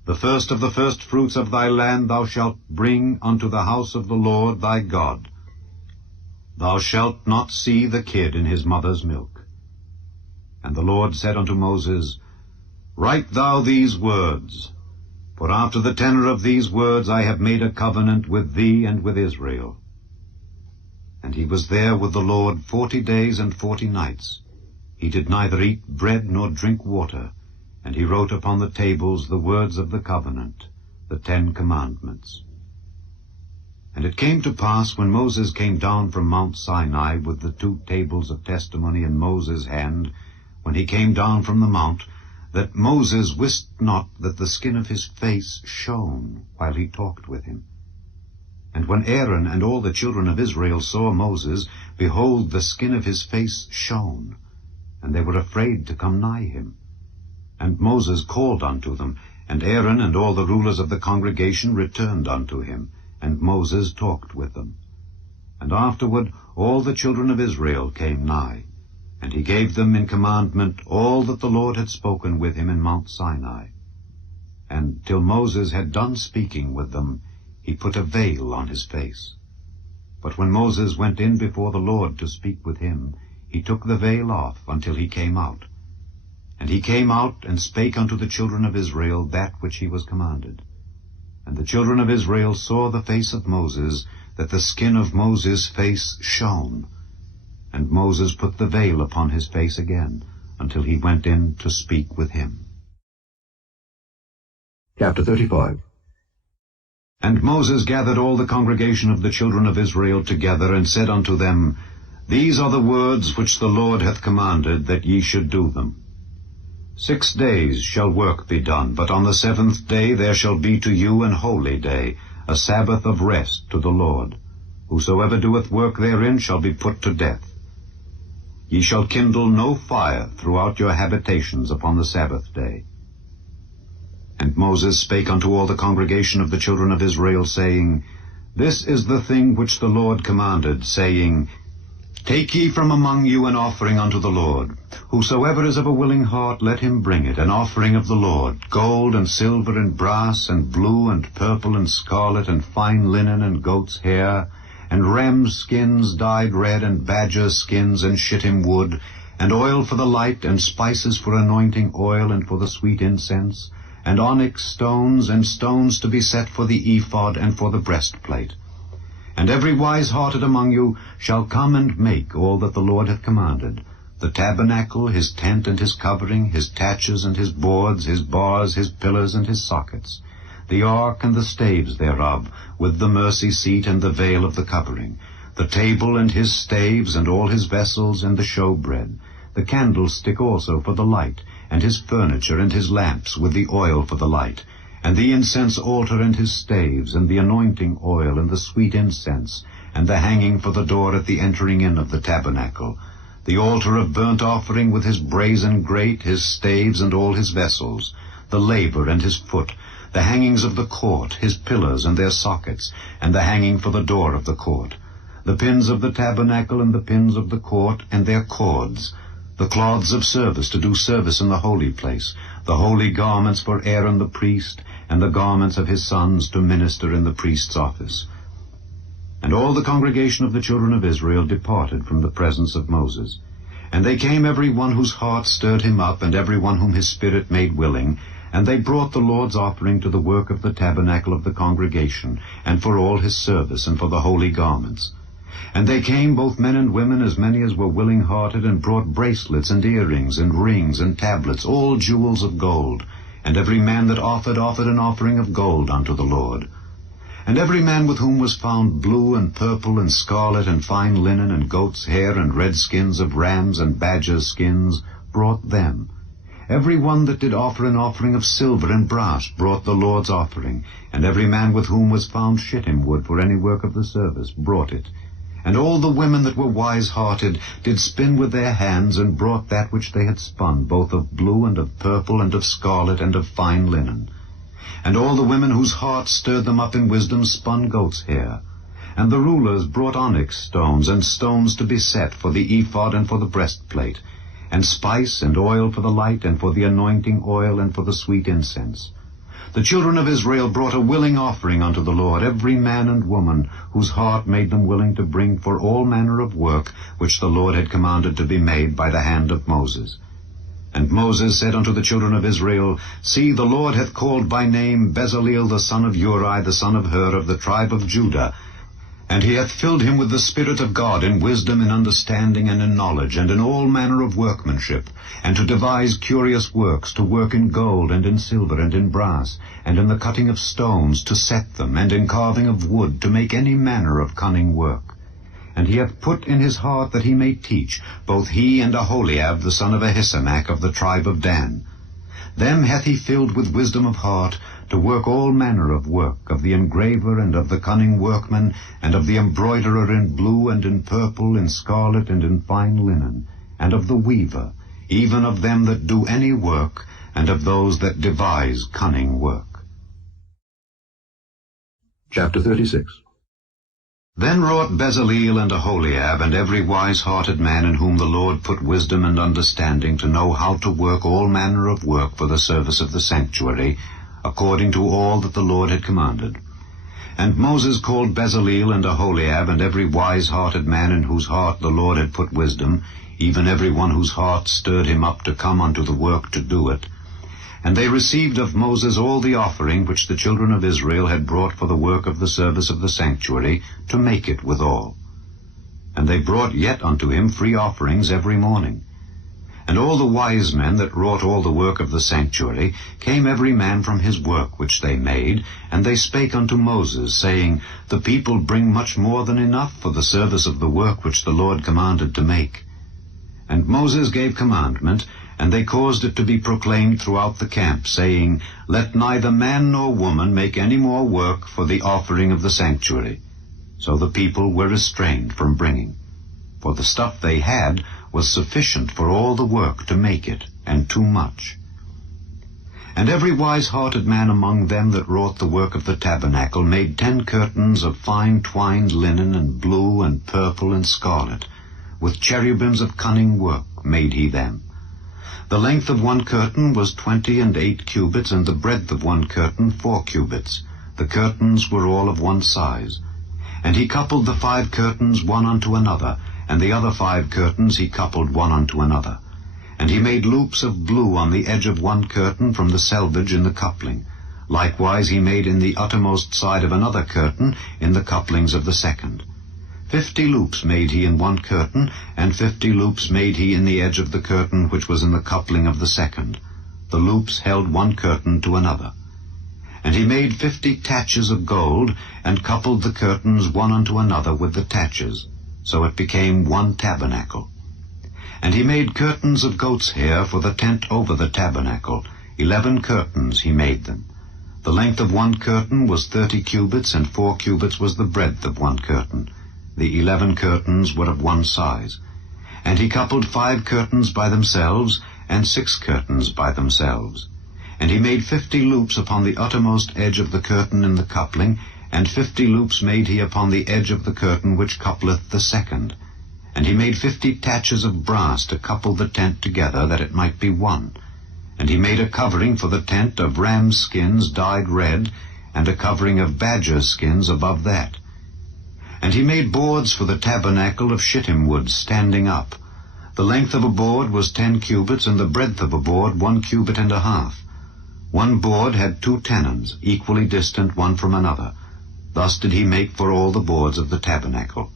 The first of the firstfruits of thy land thou shalt bring unto the house of the Lord thy God. Thou shalt not see the kid in his mother's milk. And the Lord said unto Moses, Write thou these words, for after the tenor of these words I have made a covenant with thee and with Israel. And he was there with the Lord 40 days and 40 nights. He did neither eat bread nor drink water, and he wrote upon the tables the words of the covenant, the 10 commandments. And it came to pass, when Moses came down from Mount Sinai with the 2 tables of testimony in Moses' hand, when he came down from the mount, that Moses wist not that the skin of his face shone while he talked with him. And when Aaron and all the children of Israel saw Moses, behold, the skin of his face shone, and they were afraid to come nigh him. And Moses called unto them, and Aaron and all the rulers of the congregation returned unto him, and Moses talked with them. And afterward all the children of Israel came nigh, and he gave them in commandment all that the Lord had spoken with him in Mount Sinai. And till Moses had done speaking with them, he put a veil on his face. But when Moses went in before the Lord to speak with him, he took the veil off until he came out. And he came out and spake unto the children of Israel that which he was commanded. And the children of Israel saw the face of Moses, that the skin of Moses' face shone. And Moses put the veil upon his face again, until he went in to speak with him. Chapter 35. And Moses gathered all the congregation of the children of Israel together, and said unto them, These are the words which the Lord hath commanded, that ye should do them. 6 days shall work be done, but on the 7th day there shall be to you an holy day, a Sabbath of rest to the Lord. Whosoever doeth work therein shall be put to death. Ye shall kindle no fire throughout your habitations upon the Sabbath day. And Moses spake unto all the congregation of the children of Israel, saying, This is the thing which the Lord commanded, saying, Take ye from among you an offering unto the Lord. Whosoever is of a willing heart, let him bring it, an offering of the Lord, gold and silver and brass and blue and purple and scarlet and fine linen and goat's hair, and rams' skins dyed red, and badger skins, and shittim wood, and oil for the light, and spices for anointing oil and for the sweet incense, and onyx stones, and stones to be set for the ephod and for the breastplate. And every wise-hearted among you shall come and make all that the Lord hath commanded, the tabernacle, his tent and his covering, his taches and his boards, his bars, his pillars and his sockets, the ark and the staves thereof, with the mercy seat and the veil of the covering, the table and his staves, and all his vessels, and the showbread, the candlestick also for the light, and his furniture and his lamps, with the oil for the light, and the incense altar and his staves, and the anointing oil, and the sweet incense, and the hanging for the door at the entering in of the tabernacle, the altar of burnt offering with his brazen grate, his staves, and all his vessels, the laver and his foot, the hangings of the court, his pillars and their sockets, and the hanging for the door of the court, the pins of the tabernacle and the pins of the court, and their cords, the cloths of service to do service in the holy place, the holy garments for Aaron the priest, and the garments of his sons to minister in the priest's office. And all the congregation of the children of Israel departed from the presence of Moses. And they came every one whose heart stirred him up, and every one whom his spirit made willing, and they brought the Lord's offering to the work of the tabernacle of the congregation, and for all his service, and for the holy garments. And they came, both men and women, as many as were willing-hearted, and brought bracelets, and earrings, and rings, and tablets, all jewels of gold. And every man that offered an offering of gold unto the Lord. And every man with whom was found blue, and purple, and scarlet, and fine linen, and goat's hair, and red skins of rams, and badgers' skins, brought them. Every one that did offer an offering of silver and brass brought the Lord's offering. And every man with whom was found shittim wood for any work of the service brought it. And all the women that were wise-hearted did spin with their hands, and brought that which they had spun, both of blue, and of purple, and of scarlet, and of fine linen. And all the women whose hearts stirred them up in wisdom spun goat's hair. And the rulers brought onyx stones, and stones to be set for the ephod and for the breastplate, and spice and oil for the light, and for the anointing oil, and for the sweet incense. The children of Israel brought a willing offering unto the Lord, every man and woman, whose heart made them willing to bring for all manner of work, which the Lord had commanded to be made by the hand of Moses. And Moses said unto the children of Israel, See, the Lord hath called by name Bezaleel the son of Uri, the son of Hur, of the tribe of Judah. And he hath filled him with the Spirit of God in wisdom, in understanding, and in knowledge, and in all manner of workmanship, and to devise curious works, to work in gold, and in silver, and in brass, and in the cutting of stones, to set them, and in carving of wood, to make any manner of cunning work. And he hath put in his heart that he may teach, both he and Aholiab the son of Ahisamach of the tribe of Dan. Them hath he filled with wisdom of heart, to work all manner of work, of the engraver, and of the cunning workman, and of the embroiderer in blue, and in purple, in scarlet, and in fine linen, and of the weaver, even of them that do any work, and of those that devise cunning work. Chapter 36. Then wrought Bezaleel and Aholiab, and every wise-hearted man in whom the Lord put wisdom and understanding, to know how to work all manner of work for the service of the sanctuary, according to all that the Lord had commanded. And Moses called Bezaleel and Aholiab, and every wise-hearted man in whose heart the Lord had put wisdom, even every one whose heart stirred him up to come unto the work to do it. And they received of Moses all the offering which the children of Israel had brought for the work of the service of the sanctuary, to make it withal. And they brought yet unto him free offerings every morning. And all the wise men that wrought all the work of the sanctuary came every man from his work which they made, and they spake unto Moses, saying, The people bring much more than enough for the service of the work which the Lord commanded to make. And Moses gave commandment, and they caused it to be proclaimed throughout the camp, saying, Let neither man nor woman make any more work for the offering of the sanctuary. So the people were restrained from bringing. For the stuff they had was sufficient for all the work to make it, and too much. And every wise-hearted man among them that wrought the work of the tabernacle made 10 curtains of fine twined linen, and blue, and purple, and scarlet. With cherubims of cunning work made he them. The length of one curtain was 28 cubits, and the breadth of one curtain 4 cubits. The curtains were all of one size. And he coupled the 5 curtains one unto another, and the other 5 curtains he coupled one unto another. And he made loops of blue on the edge of one curtain from the selvage in the coupling. Likewise he made in the uttermost side of another curtain in the couplings of the second. 50 loops made he in one curtain, and 50 loops made he in the edge of the curtain which was in the coupling of the second. The loops held one curtain to another. And he made 50 taches of gold, and coupled the curtains one unto another with the taches. So it became one tabernacle. And he made curtains of goat's hair for the tent over the tabernacle. 11 curtains he made them. The length of one curtain was 30 cubits, and 4 cubits was the breadth of one curtain. The 11 curtains were of one size. And he coupled 5 curtains by themselves, and 6 curtains by themselves. And he made 50 loops upon the uttermost edge of the curtain in the coupling, and 50 loops made he upon the edge of the curtain which coupleth the second. And he made 50 taches of brass to couple the tent together, that it might be one. And he made a covering for the tent of rams' skins dyed red, and a covering of badgers' skins above that. And he made boards for the tabernacle of shittim wood standing up. The length of a board was 10 cubits, and the breadth of a board 1 cubit and a half. One board had 2 tenons, equally distant one from another. Thus did he make for all the boards of the tabernacle.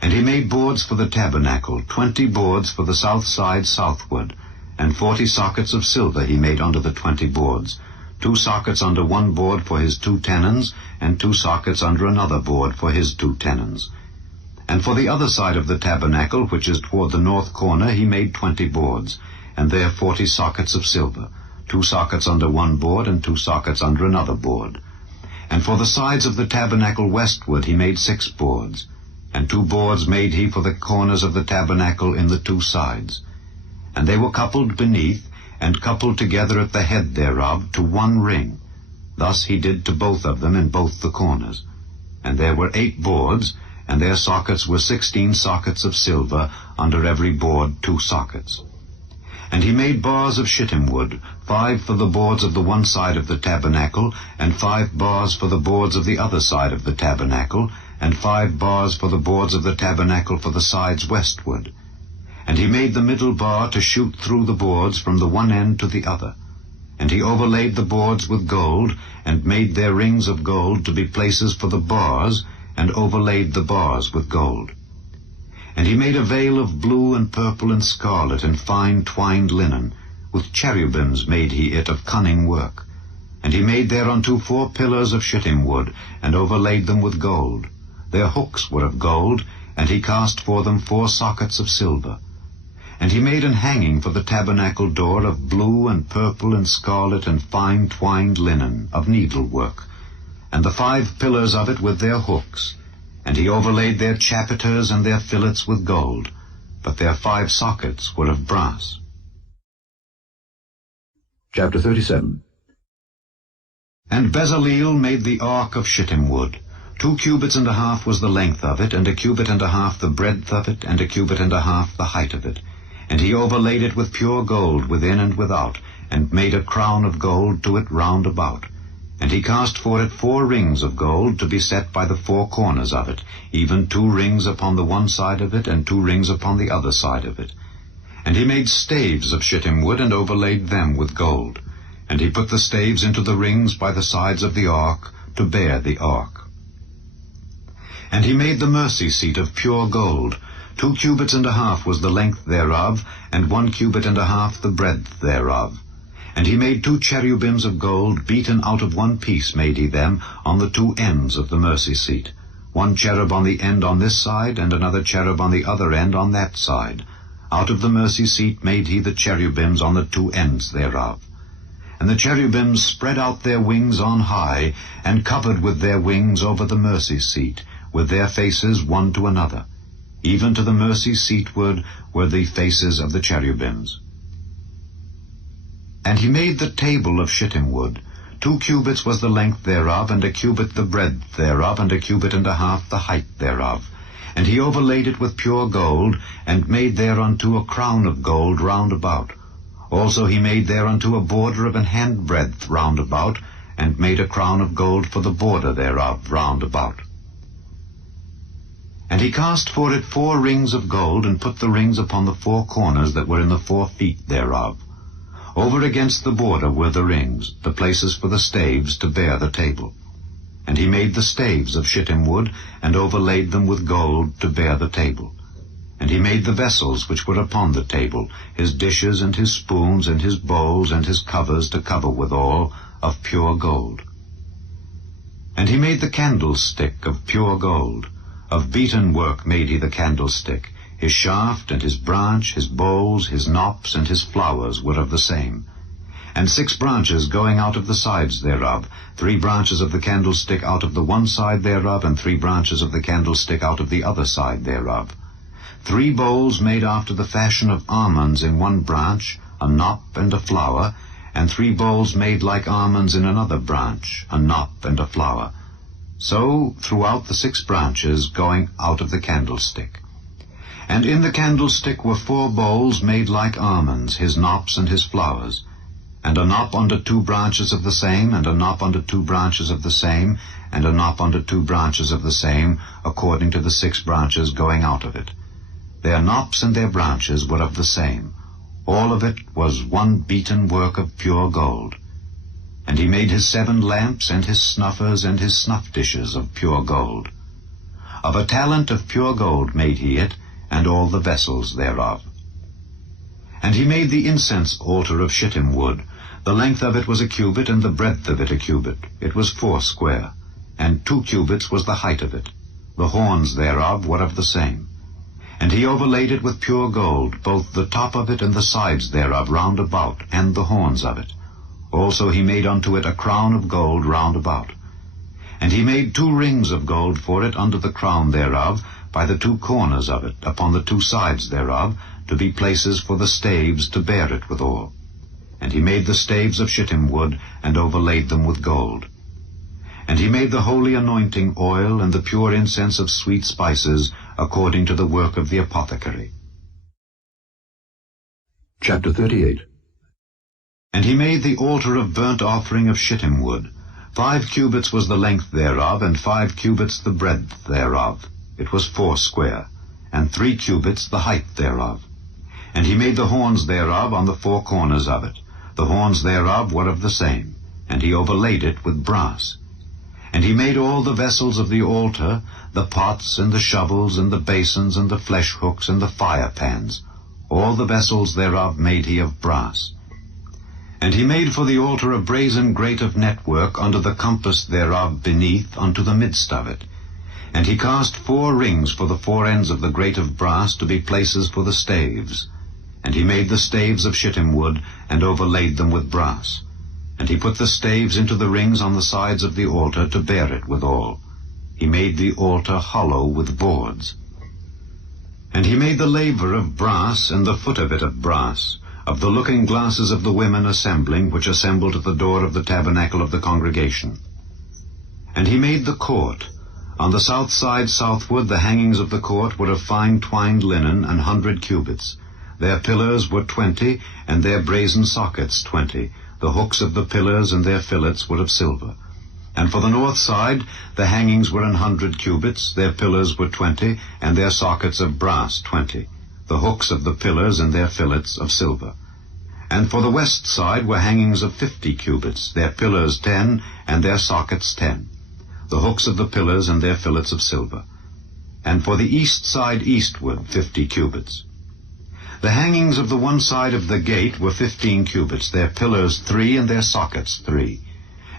And he made boards for the tabernacle, 20 boards for the south side southward, and 40 sockets of silver he made under the 20 boards, 2 sockets under one board for his 2 tenons, and 2 sockets under another board for his 2 tenons. And for the other side of the tabernacle, which is toward the north corner, he made 20 boards, and there 40 sockets of silver, 2 sockets under one board, and 2 sockets under another board. And for the sides of the tabernacle westward he made 6 boards, and 2 boards made he for the corners of the tabernacle in the 2 sides. And they were coupled beneath, and coupled together at the head thereof to one ring. Thus he did to both of them in both the corners. And there were 8 boards, and their sockets were 16 sockets of silver, under every board 2 sockets. And he made bars of shittim wood, 5 for the boards of the one side of the tabernacle, and 5 bars for the boards of the other side of the tabernacle, and 5 bars for the boards of the tabernacle for the sides westward. And he made the middle bar to shoot through the boards from the one end to the other. And he overlaid the boards with gold, and made their rings of gold to be places for the bars, and overlaid the bars with gold. And he made a veil of blue and purple and scarlet and fine twined linen. With cherubims made he it of cunning work. And he made thereunto 4 pillars of shittim wood, and overlaid them with gold. Their hooks were of gold, and he cast for them 4 sockets of silver. And he made an hanging for the tabernacle door of blue and purple and scarlet and fine twined linen, of needlework, and the 5 pillars of it with their hooks. And he overlaid their chapiters and their fillets with gold, but their 5 sockets were of brass. Chapter 37. And Bezaleel made the ark of shittim wood. 2 cubits and a half was the length of it, and 1 cubit and a half the breadth of it, and 1 cubit and a half the height of it. And he overlaid it with pure gold within and without, and made a crown of gold to it round about. And he cast for it 4 rings of gold to be set by the 4 corners of it, even 2 rings upon the one side of it, and 2 rings upon the other side of it. And he made staves of shittim wood, and overlaid them with gold. And he put the staves into the rings by the sides of the ark, to bear the ark. And he made the mercy seat of pure gold. 2 cubits and a half was the length thereof, and 1 cubit and a half the breadth thereof. And he made 2 cherubims of gold, beaten out of 1 piece made he them, on the 2 ends of the mercy seat. 1 cherub on the end on this side, and another cherub on the other end on that side. Out of the mercy seat made he the cherubims on the 2 ends thereof. And the cherubims spread out their wings on high, and covered with their wings over the mercy seat, with their faces one to another. Even to the mercy seatward were the faces of the cherubims. And he made the table of shittim wood. 2 cubits was the length thereof, and 1 cubit the breadth thereof, and 1 cubit and a half the height thereof. And he overlaid it with pure gold, and made thereunto a crown of gold round about. Also he made thereunto a border of 1 handbreadth round about, and made a crown of gold for the border thereof round about. And he cast for it 4 rings of gold, and put the rings upon the 4 corners that were in the 4 feet thereof. Over against the border were the rings, the places for the staves to bear the table. And he made the staves of shittim wood, and overlaid them with gold to bear the table. And he made the vessels which were upon the table, his dishes and his spoons and his bowls and his covers to cover withal, of pure gold. And he made the candlestick of pure gold. Of beaten work made he the candlestick. His shaft and his branch, his bowls, his knops, and his flowers were of the same. And 6 branches going out of the sides thereof, 3 branches of the candlestick out of the one side thereof, and 3 branches of the candlestick out of the other side thereof. 3 bowls made after the fashion of almonds in one branch, a knop and a flower, and 3 bowls made like almonds in another branch, a knop and a flower. So throughout the 6 branches going out of the candlestick. And in the candlestick were 4 bowls made like almonds, his knops and his flowers, and a knop under 2 branches of the same, and a knop under 2 branches of the same, and a knop under 2 branches of the same, according to the 6 branches going out of it. Their knops and their branches were of the same. All of it was one beaten work of pure gold. And he made his 7 lamps, and his snuffers, and his snuff dishes of pure gold. Of a talent of pure gold made he it, and all the vessels thereof. And he made the incense altar of shittim wood. The length of it was 1 cubit, and the breadth of it 1 cubit. It was 4 square, and 2 cubits was the height of it. The horns thereof were of the same. And he overlaid it with pure gold, both the top of it and the sides thereof round about, and the horns of it. Also he made unto it a crown of gold round about. And he made 2 rings of gold for it under the crown thereof, by the 2 corners of it, upon the 2 sides thereof, to be places for the staves to bear it withal. And he made the staves of shittim wood, and overlaid them with gold. And he made the holy anointing oil, and the pure incense of sweet spices, according to the work of the apothecary. Chapter 38. And he made the altar of burnt offering of shittim wood. 5 cubits was the length thereof, and 5 cubits the breadth thereof. It was 4 square, and 3 cubits the height thereof. And he made the horns thereof on the 4 corners of it. The horns thereof were of the same, and he overlaid it with brass. And he made all the vessels of the altar, the pots and the shovels and the basins and the flesh hooks and the fire pans. All the vessels thereof made he of brass. And he made for the altar a brazen grate of network unto the compass thereof beneath unto the midst of it. And he cast 4 rings for the 4 ends of the grate of brass to be places for the staves. And he made the staves of shittim wood, and overlaid them with brass. And he put the staves into the rings on the sides of the altar to bear it withal. He made the altar hollow with boards. And he made the laver of brass, and the foot of it of brass, of the looking glasses of the women assembling, which assembled at the door of the tabernacle of the congregation. And he made the court. On the south side southward the hangings of the court were of fine twined linen, 100 cubits. Their pillars were 20, and their brazen sockets 20. The hooks of the pillars and their fillets were of silver. And for the north side the hangings were 100 cubits, their pillars were 20, and their sockets of brass 20. The hooks of the pillars and their fillets of silver. And for the west side were hangings of 50 cubits, their pillars 10, and their sockets 10. The hooks of the pillars and their fillets of silver. And for the east side eastward 50 cubits. The hangings of the one side of the gate were 15 cubits, their pillars 3, and their sockets 3.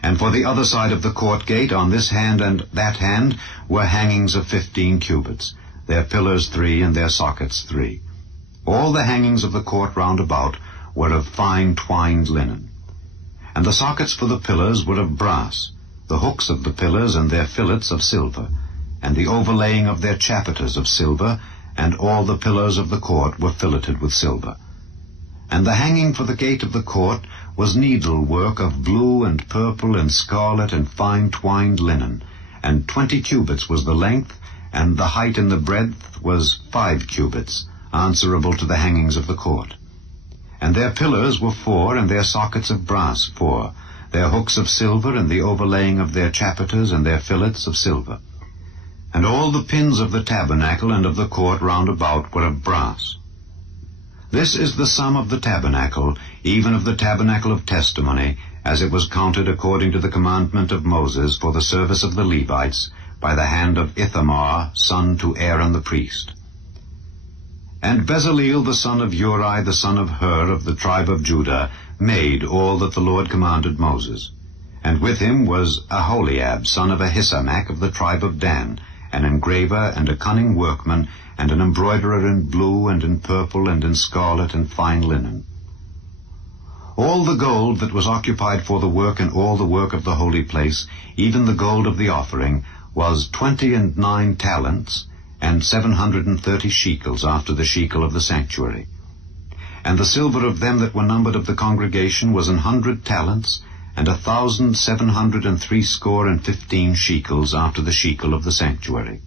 And for the other side of the court gate, on this hand and that hand, were hangings of 15 cubits, their pillars 3, and their sockets 3. All the hangings of the court round about were of fine twined linen. And the sockets for the pillars were of brass, the hooks of the pillars and their fillets of silver, and the overlaying of their chapiters of silver, and all the pillars of the court were filleted with silver. And the hanging for the gate of the court was needlework of blue and purple and scarlet and fine twined linen, and 20 cubits was the length, and the height and the breadth was 5 cubits, answerable to the hangings of the court. And their pillars were 4, and their sockets of brass 4, their hooks of silver, and the overlaying of their chapiters and their fillets of silver. And all the pins of the tabernacle and of the court round about were of brass. This is the sum of the tabernacle, even of the tabernacle of testimony, as it was counted according to the commandment of Moses for the service of the Levites, by the hand of Ithamar, son to Aaron the priest. And Bezaleel the son of Uri the son of Hur of the tribe of Judah made all that the Lord commanded Moses. And with him was Aholiab son of Ahisamach of the tribe of Dan, an engraver and a cunning workman, and an embroiderer in blue and in purple and in scarlet and fine linen. All the gold that was occupied for the work and all the work of the holy place, even the gold of the offering, was 29 talents, and 730 shekels after the shekel of the sanctuary. And the silver of them that were numbered of the congregation was 100 talents, and 1,760 shekels after the shekel of the sanctuary.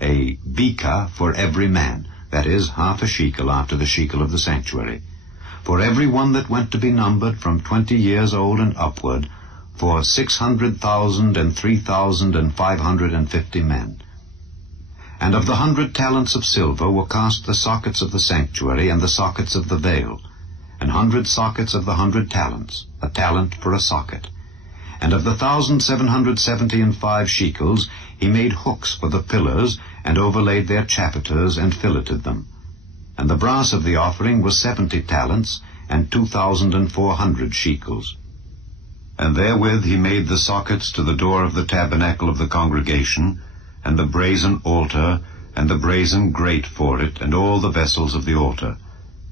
A beka for every man, that is, half a shekel after the shekel of the sanctuary, for every one that went to be numbered from 20 years old and upward, for 600,000 and 3,550 men. And of the 100 talents of silver were cast the sockets of the sanctuary and the sockets of the veil, 100 sockets of the 100 talents, a talent for a socket. And of the 1,775 shekels he made hooks for the pillars, and overlaid their chapiters, and filleted them. And the brass of the offering was 70 talents, and 2,400 shekels. And therewith he made the sockets to the door of the tabernacle of the congregation, and the brazen altar, and the brazen grate for it, and all the vessels of the altar,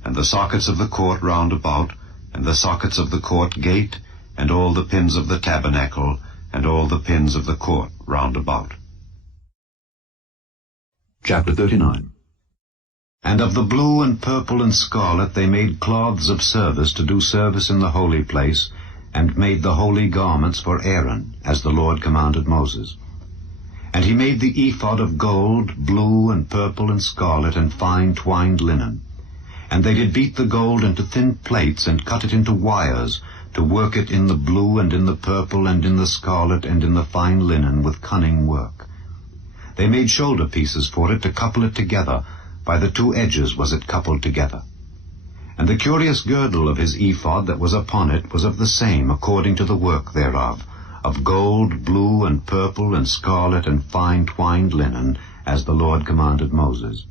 and the sockets of the court round about, and the sockets of the court gate, and all the pins of the tabernacle, and all the pins of the court round about. Chapter 39. And of the blue and purple and scarlet they made cloths of service to do service in the holy place, and made the holy garments for Aaron, as the Lord commanded Moses. And he made the ephod of gold, blue and purple and scarlet, and fine twined linen. And they did beat the gold into thin plates, and cut it into wires, to work it in the blue and in the purple and in the scarlet and in the fine linen with cunning work. They made shoulder pieces for it to couple it together. By the 2 edges was it coupled together. And the curious girdle of his ephod that was upon it was of the same according to the work thereof, of gold, blue, and purple, and scarlet, and fine twined linen, as the Lord commanded Moses.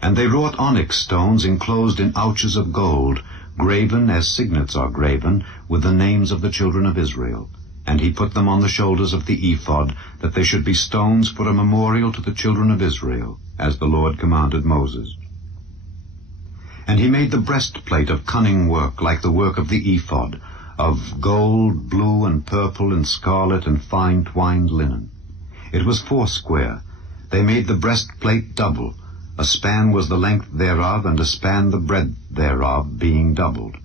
And they wrought onyx stones enclosed in ouches of gold, graven as signets are graven, with the names of the children of Israel. And he put them on the shoulders of the ephod, that they should be stones for a memorial to the children of Israel, as the Lord commanded Moses. And he made the breastplate of cunning work, like the work of the ephod, of gold, blue, and purple, and scarlet, and fine twined linen. It was foursquare. They made the breastplate double. A span was the length thereof, and a span the breadth thereof, being doubled.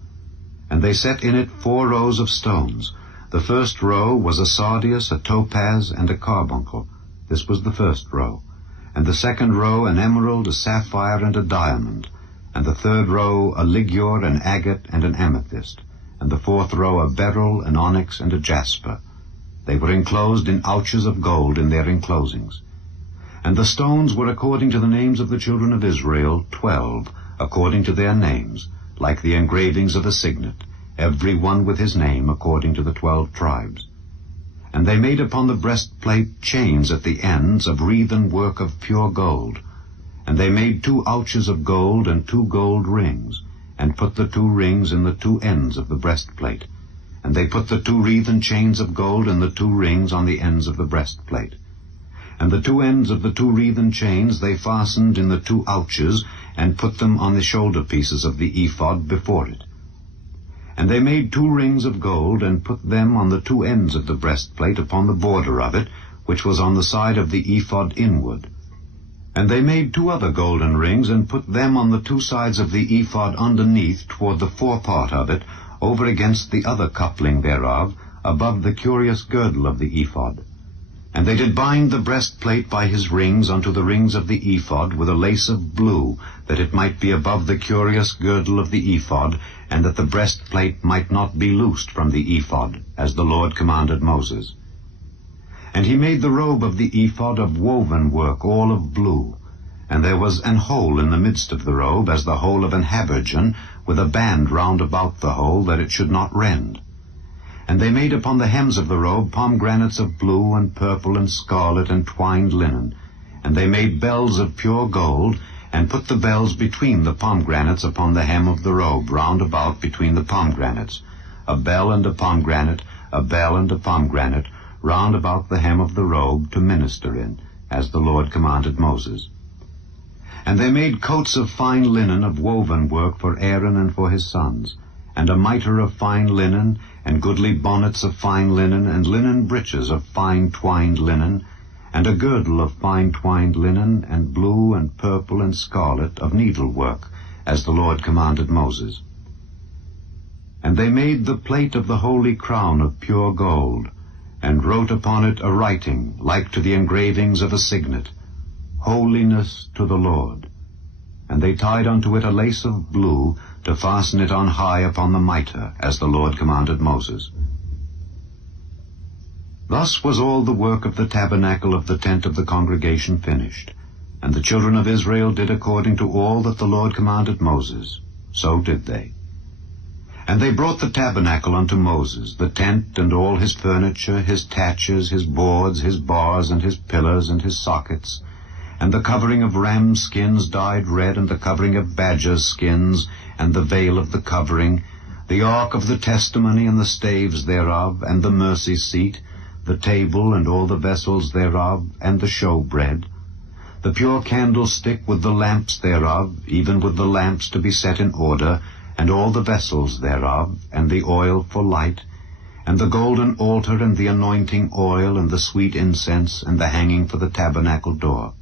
And they set in it 4 rows of stones. The first row was a sardius, a topaz, and a carbuncle. This was the first row. And the second row an emerald, a sapphire, and a diamond. And the third row a ligure, an agate, and an amethyst. And the fourth row a beryl, an onyx, and a jasper. They were enclosed in ouches of gold in their enclosings. And the stones were according to the names of the children of Israel, 12, according to their names, like the engravings of a signet, every one with his name according to the 12 tribes. And they made upon the breastplate chains at the ends of wreathen work of pure gold. And they made 2 ouches of gold and 2 gold rings, and put the 2 rings in the 2 ends of the breastplate. And they put the 2 wreathen chains of gold and the 2 rings on the ends of the breastplate. And the 2 ends of the 2 wreathen chains they fastened in the 2 ouches, and put them on the shoulder pieces of the ephod before it. And they made 2 rings of gold, and put them on the 2 ends of the breastplate upon the border of it, which was on the side of the ephod inward. And they made 2 other golden rings, and put them on the 2 sides of the ephod underneath toward the forepart of it, over against the other coupling thereof, above the curious girdle of the ephod. And they did bind the breastplate by his rings unto the rings of the ephod with a lace of blue, that it might be above the curious girdle of the ephod, and that the breastplate might not be loosed from the ephod, as the Lord commanded Moses. And he made the robe of the ephod of woven work, all of blue. And there was an hole in the midst of the robe, as the hole of an habergeon, with a band round about the hole, that it should not rend. And they made upon the hems of the robe pomegranates of blue and purple and scarlet and twined linen. And they made bells of pure gold, and put the bells between the pomegranates upon the hem of the robe, round about between the pomegranates, a bell and a pomegranate, a bell and a pomegranate, round about the hem of the robe to minister in, as the Lord commanded Moses. And they made coats of fine linen of woven work for Aaron and for his sons, and a mitre of fine linen, and goodly bonnets of fine linen, and linen breeches of fine twined linen, and a girdle of fine twined linen, and blue and purple and scarlet of needlework, as the Lord commanded Moses. And they made the plate of the holy crown of pure gold, and wrote upon it a writing, like to the engravings of a signet, Holiness to the Lord. And they tied unto it a lace of blue, to fasten it on high upon the mitre, as the Lord commanded Moses. Thus was all the work of the tabernacle of the tent of the congregation finished. And the children of Israel did according to all that the Lord commanded Moses. So did they. And they brought the tabernacle unto Moses, the tent and all his furniture, his taches, his boards, his bars, and his pillars, and his sockets, and the covering of ram skins dyed red, and the covering of badger skins, and the veil of the covering, the ark of the testimony, and the staves thereof, and the mercy seat, the table, and all the vessels thereof, and the showbread, the pure candlestick with the lamps thereof, even with the lamps to be set in order, and all the vessels thereof, and the oil for light, and the golden altar, and the anointing oil, and the sweet incense, and the hanging for the tabernacle door,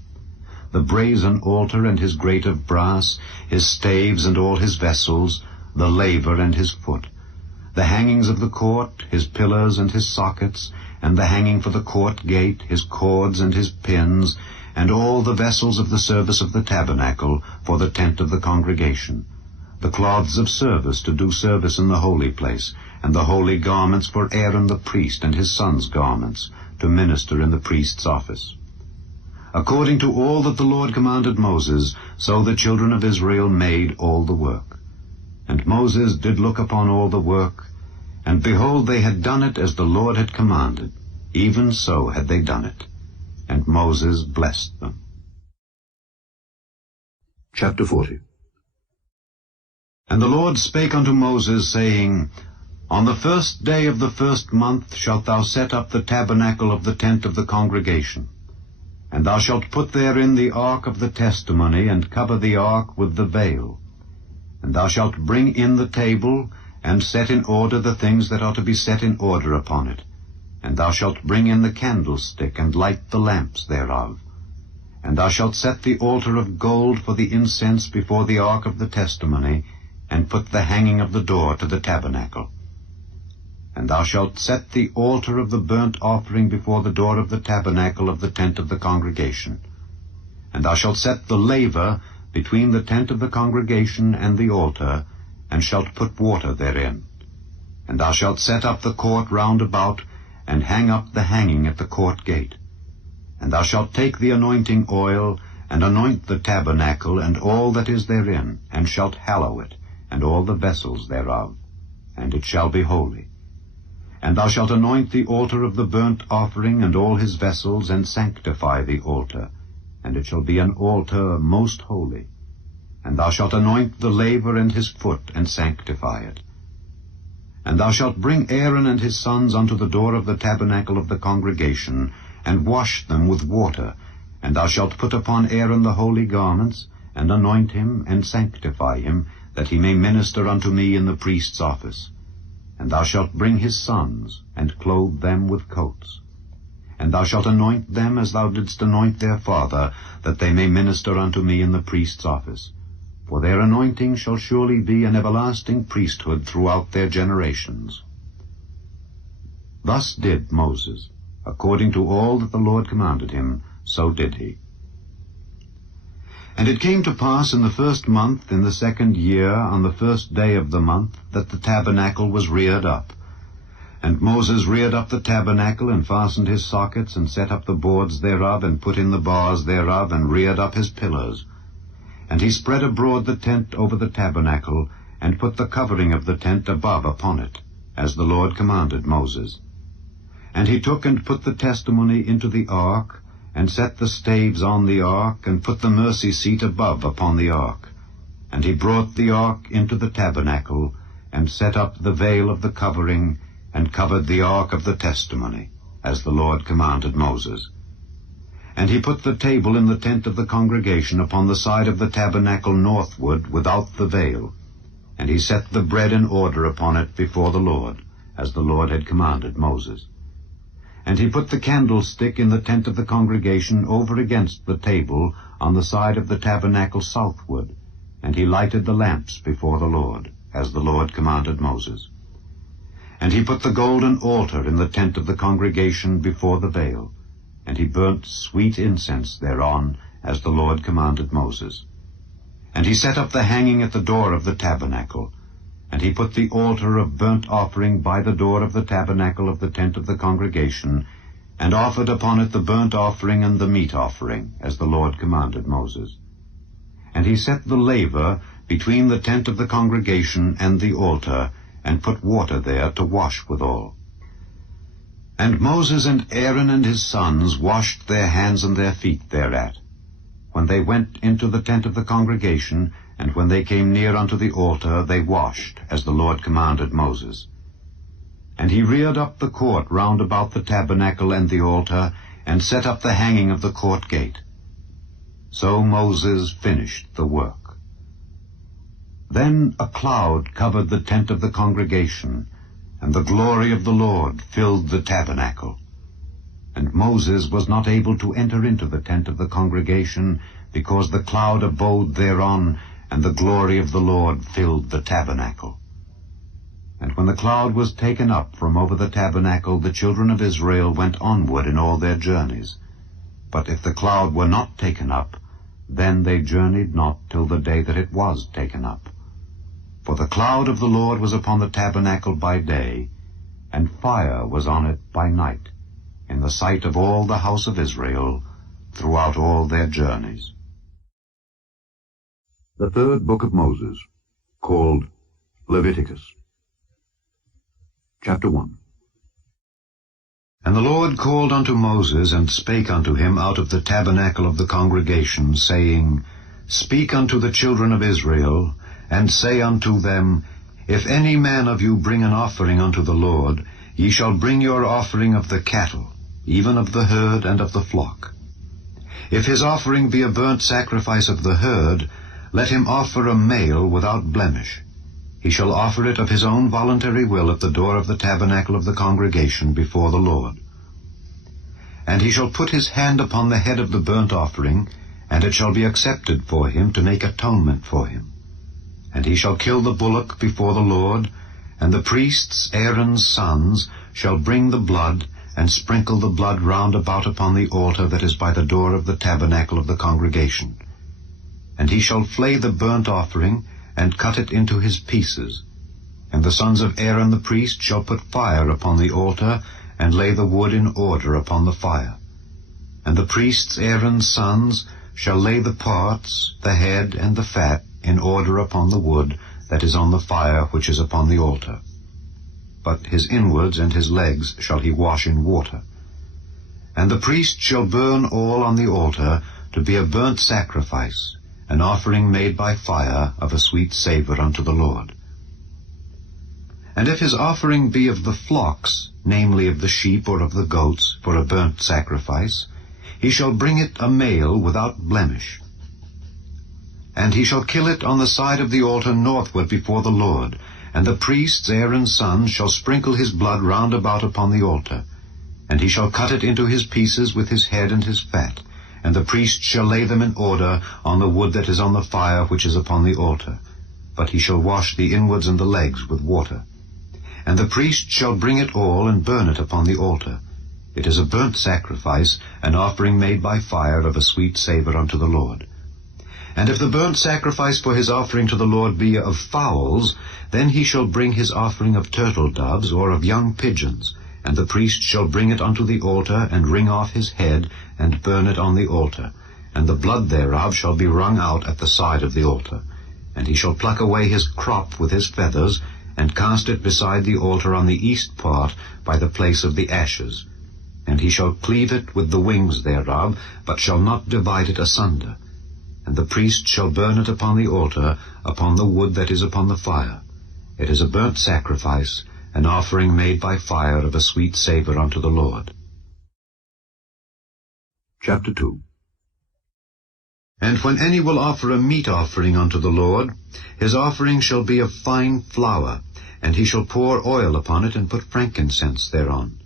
the brazen altar, and his grate of brass, his staves, and all his vessels, the laver and his foot, the hangings of the court, his pillars and his sockets, and the hanging for the court gate, his cords and his pins, and all the vessels of the service of the tabernacle for the tent of the congregation, the cloths of service to do service in the holy place, and the holy garments for Aaron the priest and his sons' garments, to minister in the priest's office. According to all that the Lord commanded Moses, so the children of Israel made all the work. And Moses did look upon all the work, And behold, they had done it as the Lord had commanded. Even so had they done it. And Moses blessed them. Chapter 40. And the Lord spake unto Moses, saying, On the 1st day of the 1st month shalt thou set up the tabernacle of the tent of the congregation. And thou shalt put therein the ark of the testimony, and cover the ark with the veil. And thou shalt bring in the table, and set in order the things that are to be set in order upon it. And thou shalt bring in the candlestick, and light the lamps thereof. And thou shalt set the altar of gold for the incense before the ark of the testimony, and put the hanging of the door to the tabernacle. And thou shalt set the altar of the burnt offering before the door of the tabernacle of the tent of the congregation. And thou shalt set the laver between the tent of the congregation and the altar, and shalt put water therein. And thou shalt set up the court round about, and hang up the hanging at the court gate. And thou shalt take the anointing oil, and anoint the tabernacle, and all that is therein, and shalt hallow it, and all the vessels thereof, and it shall be holy. And thou shalt anoint the altar of the burnt offering, and all his vessels, and sanctify the altar, and it shall be an altar most holy. And thou shalt anoint the laver and his foot, and sanctify it. And thou shalt bring Aaron and his sons unto the door of the tabernacle of the congregation, and wash them with water. And thou shalt put upon Aaron the holy garments, and anoint him, and sanctify him, that he may minister unto me in the priest's office. And thou shalt bring his sons, and clothe them with coats. And thou shalt anoint them as thou didst anoint their father, that they may minister unto me in the priest's office. For their anointing shall surely be an everlasting priesthood throughout their generations. Thus did Moses. According to all that the Lord commanded him, so did he. And it came to pass in the 1st month, in the 2nd year, on the 1st day of the month, that the tabernacle was reared up. And Moses reared up the tabernacle, and fastened his sockets, and set up the boards thereof, and put in the bars thereof, and reared up his pillars. And he spread abroad the tent over the tabernacle, and put the covering of the tent above upon it, as the Lord commanded Moses. And he took and put the testimony into the ark, and set the staves on the ark, and put the mercy seat above upon the ark. And he brought the ark into the tabernacle, and set up the veil of the covering, and covered the ark of the testimony, as the Lord commanded Moses. And he put the table in the tent of the congregation upon the side of the tabernacle northward, without the veil. And he set the bread in order upon it before the Lord, as the Lord had commanded Moses. And he put the candlestick in the tent of the congregation over against the table on the side of the tabernacle southward, and he lighted the lamps before the Lord, as the Lord commanded Moses. And he put the golden altar in the tent of the congregation before the veil, and he burnt sweet incense thereon, as the Lord commanded Moses. And he set up the hanging at the door of the tabernacle, and he put the altar of burnt offering by the door of the tabernacle of the tent of the congregation, and offered upon it the burnt offering and the meat offering, as the Lord commanded Moses. And he set the laver between the tent of the congregation and the altar, and put water there to wash withal. And Moses and Aaron and his sons washed their hands and their feet thereat, when they went into the tent of the congregation, and when they came near unto the altar, they washed, as the Lord commanded Moses. And he reared up the court round about the tabernacle and the altar, and set up the hanging of the court gate. So Moses finished the work. Then a cloud covered the tent of the congregation, and the glory of the Lord filled the tabernacle. And Moses was not able to enter into the tent of the congregation, because the cloud abode thereon, and the glory of the Lord filled the tabernacle. And when the cloud was taken up from over the tabernacle, the children of Israel went onward in all their journeys. But if the cloud were not taken up, then they journeyed not till the day that it was taken up. For the cloud of the Lord was upon the tabernacle by day, and fire was on it by night, in the sight of all the house of Israel, throughout all their journeys. The 3rd book of Moses, called Leviticus. Chapter 1. And the Lord called unto Moses, and spake unto him out of the tabernacle of the congregation, saying, Speak unto the children of Israel, and say unto them, If any man of you bring an offering unto the Lord, ye shall bring your offering of the cattle, even of the herd and of the flock. If his offering be a burnt sacrifice of the herd, let him offer a male without blemish. He shall offer it of his own voluntary will at the door of the tabernacle of the congregation before the Lord. And he shall put his hand upon the head of the burnt offering, and it shall be accepted for him to make atonement for him. And he shall kill the bullock before the Lord, and the priests, Aaron's sons, shall bring the blood, and sprinkle the blood round about upon the altar that is by the door of the tabernacle of the congregation. And he shall flay the burnt offering, and cut it into his pieces. And the sons of Aaron the priest shall put fire upon the altar, and lay the wood in order upon the fire. And the priests Aaron's sons shall lay the parts, the head, and the fat, in order upon the wood that is on the fire which is upon the altar. But his inwards and his legs shall he wash in water. And the priest shall burn all on the altar to be a burnt sacrifice, an offering made by fire of a sweet savour unto the Lord. And if his offering be of the flocks, namely of the sheep or of the goats, for a burnt sacrifice, he shall bring it a male without blemish. And he shall kill it on the side of the altar northward before the Lord, and the priests Aaron's sons shall sprinkle his blood round about upon the altar. And he shall cut it into his pieces with his head and his fat, and the priest shall lay them in order on the wood that is on the fire which is upon the altar. But he shall wash the inwards and the legs with water. And the priest shall bring it all and burn it upon the altar. It is a burnt sacrifice, an offering made by fire of a sweet savour unto the Lord. And if the burnt sacrifice for his offering to the Lord be of fowls, then he shall bring his offering of turtle doves or of young pigeons, and the priest shall bring it unto the altar, and wring off his head, and burn it on the altar. And the blood thereof shall be wrung out at the side of the altar. And he shall pluck away his crop with his feathers, and cast it beside the altar on the east part, by the place of the ashes. And he shall cleave it with the wings thereof, but shall not divide it asunder. And the priest shall burn it upon the altar, upon the wood that is upon the fire. It is a burnt sacrifice, an offering made by fire of a sweet savour unto the Lord. Chapter 2. And when any will offer a meat offering unto the Lord, his offering shall be of fine flour, and he shall pour oil upon it, and put frankincense thereon.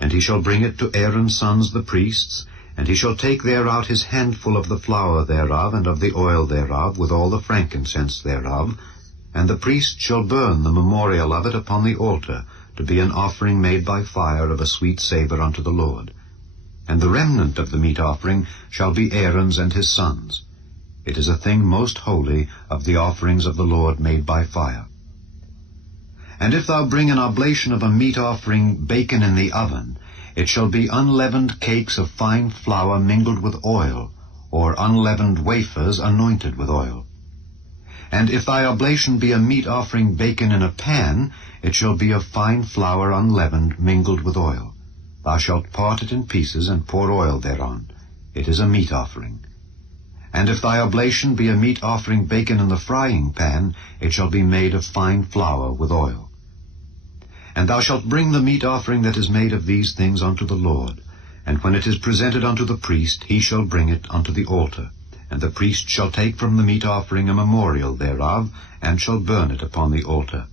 And he shall bring it to Aaron's sons the priests, and he shall take thereout his handful of the flour thereof, and of the oil thereof, with all the frankincense thereof, and the priest shall burn the memorial of it upon the altar, to be an offering made by fire of a sweet savour unto the Lord. And the remnant of the meat offering shall be Aaron's and his sons. It is a thing most holy of the offerings of the Lord made by fire. And if thou bring an oblation of a meat offering baken in the oven, it shall be unleavened cakes of fine flour mingled with oil, or unleavened wafers anointed with oil. And if thy oblation be a meat offering baken in a pan, it shall be of fine flour unleavened mingled with oil. Thou shalt part it in pieces, and pour oil thereon. It is a meat offering. And if thy oblation be a meat offering baken in the frying pan, it shall be made of fine flour with oil. And thou shalt bring the meat offering that is made of these things unto the Lord. And when it is presented unto the priest, he shall bring it unto the altar. And the priest shall take from the meat offering a memorial thereof, and shall burn it upon the altar.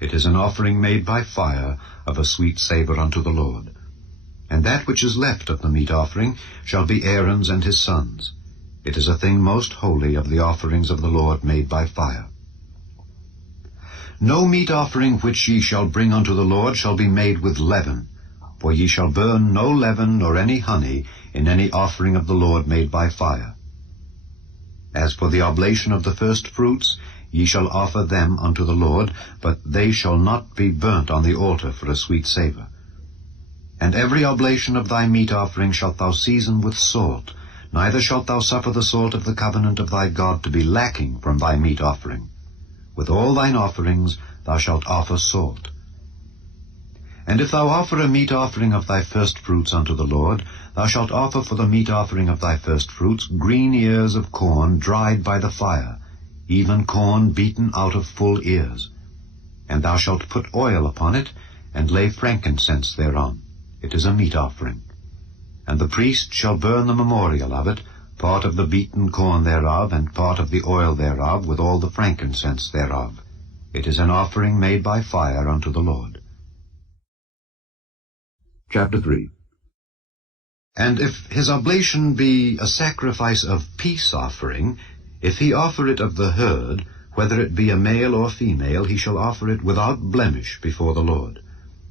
It is an offering made by fire of a sweet savour unto the Lord. And that which is left of the meat offering shall be Aaron's and his sons. It is a thing most holy of the offerings of the Lord made by fire. No meat offering which ye shall bring unto the Lord shall be made with leaven, for ye shall burn no leaven nor any honey in any offering of the Lord made by fire. As for the oblation of the first fruits, ye shall offer them unto the Lord, but they shall not be burnt on the altar for a sweet savour. And every oblation of thy meat offering shalt thou season with salt, neither shalt thou suffer the salt of the covenant of thy God to be lacking from thy meat offering. With all thine offerings thou shalt offer salt. And if thou offer a meat offering of thy firstfruits unto the Lord, thou shalt offer for the meat offering of thy firstfruits green ears of corn dried by the fire, even corn beaten out of full ears. And thou shalt put oil upon it, and lay frankincense thereon. It is a meat offering. And the priest shall burn the memorial of it, part of the beaten corn thereof, and part of the oil thereof, with all the frankincense thereof. It is an offering made by fire unto the Lord. Chapter 3. And if his oblation be a sacrifice of peace offering, if he offer it of the herd, whether it be a male or female, he shall offer it without blemish before the Lord.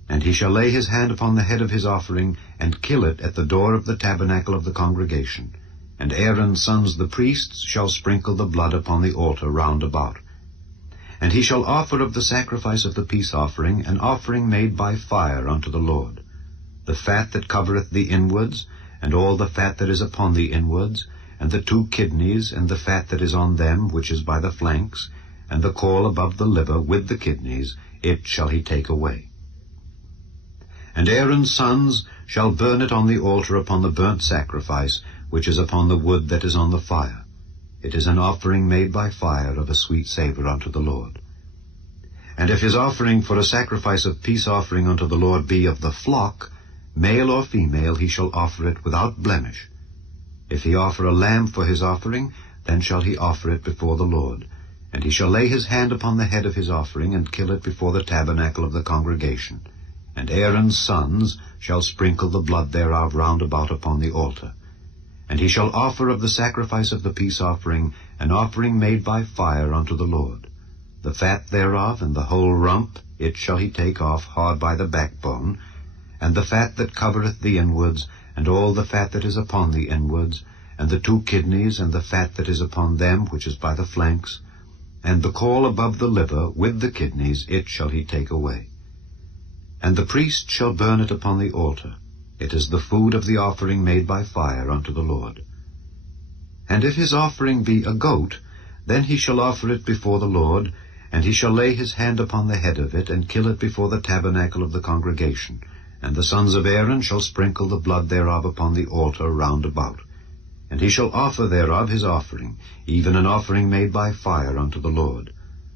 And he shall lay his hand upon the head of his offering, and kill it at the door of the tabernacle of the congregation. And Aaron's sons the priests shall sprinkle the blood upon the altar round about. And he shall offer of the sacrifice of the peace offering an offering made by fire unto the Lord. The fat that covereth the inwards, and all the fat that is upon the inwards, and the 2 kidneys, and the fat that is on them, which is by the flanks, and the caul above the liver with the kidneys, it shall he take away. And Aaron's sons shall burn it on the altar upon the burnt sacrifice, which is upon the wood that is on the fire. It is an offering made by fire of a sweet savour unto the Lord. And if his offering for a sacrifice of peace offering unto the Lord be of the flock, male or female, he shall offer it without blemish. If he offer a lamb for his offering, then shall he offer it before the Lord. And he shall lay his hand upon the head of his offering, and kill it before the tabernacle of the congregation. And Aaron's sons shall sprinkle the blood thereof round about upon the altar. And he shall offer of the sacrifice of the peace offering an offering made by fire unto the Lord. The fat thereof and the whole rump, it shall he take off hard by the backbone, and the fat that covereth the inwards, and all the fat that is upon the inwards, and the 2 kidneys, and the fat that is upon them, which is by the flanks, and the caul above the liver with the kidneys, it shall he take away. And the priest shall burn it upon the altar. It is the food of the offering made by fire unto the Lord. And if his offering be a goat, then he shall offer it before the Lord, and he shall lay his hand upon the head of it, and kill it before the tabernacle of the congregation. And the sons of Aaron shall sprinkle the blood thereof upon the altar round about. And he shall offer thereof his offering, even an offering made by fire unto the Lord.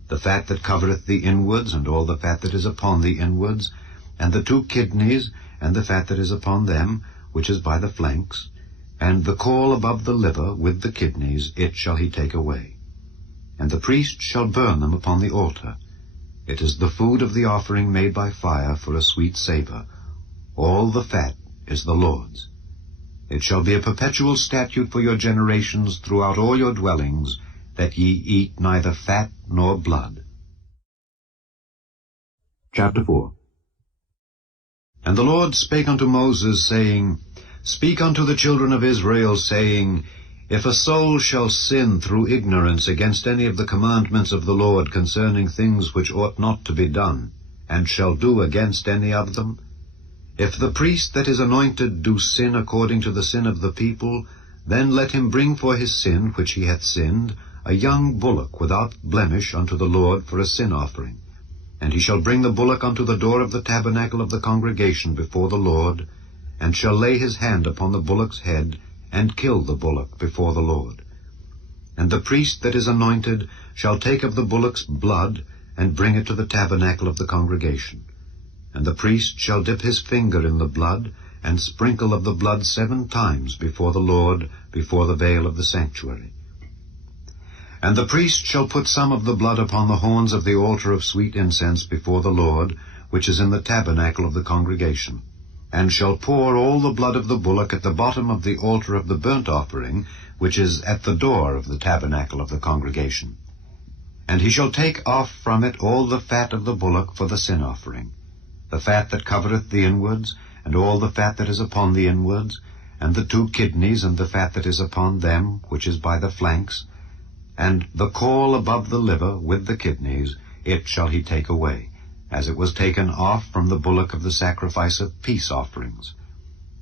The fat that covereth the inwards, and all the fat that is upon the inwards, and the 2 kidneys, and the fat that is upon them, which is by the flanks, and the caul above the liver with the kidneys, it shall he take away. And the priest shall burn them upon the altar. It is the food of the offering made by fire for a sweet savour. All the fat is the Lord's. It shall be a perpetual statute for your generations throughout all your dwellings, that ye eat neither fat nor blood. Chapter 4. And the Lord spake unto Moses, saying, Speak unto the children of Israel, saying, If a soul shall sin through ignorance against any of the commandments of the Lord concerning things which ought not to be done, and shall do against any of them, if the priest that is anointed do sin according to the sin of the people, then let him bring for his sin which he hath sinned a young bullock without blemish unto the Lord for a sin offering. And he shall bring the bullock unto the door of the tabernacle of the congregation before the Lord, and shall lay his hand upon the bullock's head, and kill the bullock before the Lord. And the priest that is anointed shall take of the bullock's blood, and bring it to the tabernacle of the congregation. And the priest shall dip his finger in the blood, and sprinkle of the blood 7 times before the Lord, before the veil of the sanctuary. And the priest shall put some of the blood upon the horns of the altar of sweet incense before the Lord, which is in the tabernacle of the congregation, and shall pour all the blood of the bullock at the bottom of the altar of the burnt offering, which is at the door of the tabernacle of the congregation. And he shall take off from it all the fat of the bullock for the sin offering, the fat that covereth the inwards, and all the fat that is upon the inwards, and the 2 kidneys, and the fat that is upon them, which is by the flanks, and the caul above the liver with the kidneys, it shall he take away, as it was taken off from the bullock of the sacrifice of peace offerings.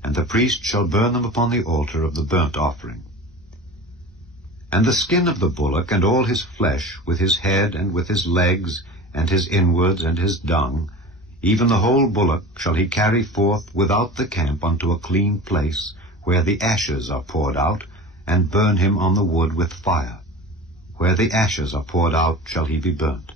And the priest shall burn them upon the altar of the burnt offering. And the skin of the bullock, and all his flesh, with his head, and with his legs, and his inwards, and his dung, even the whole bullock shall he carry forth without the camp unto a clean place, where the ashes are poured out, and burn him on the wood with fire. Where the ashes are poured out shall he be burnt.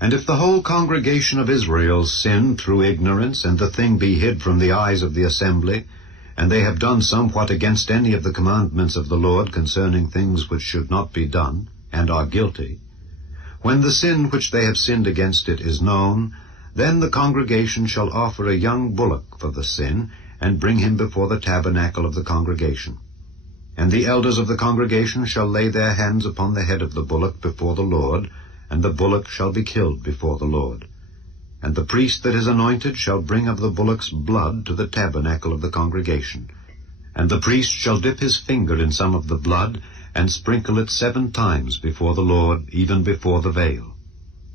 And if the whole congregation of Israel sin through ignorance, and the thing be hid from the eyes of the assembly, and they have done somewhat against any of the commandments of the Lord concerning things which should not be done, and are guilty, when the sin which they have sinned against it is known, then the congregation shall offer a young bullock for the sin, and bring him before the tabernacle of the congregation. And the elders of the congregation shall lay their hands upon the head of the bullock before the Lord, and the bullock shall be killed before the Lord. And the priest that is anointed shall bring of the bullock's blood to the tabernacle of the congregation. And the priest shall dip his finger in some of the blood, and sprinkle it 7 times before the Lord, even before the veil.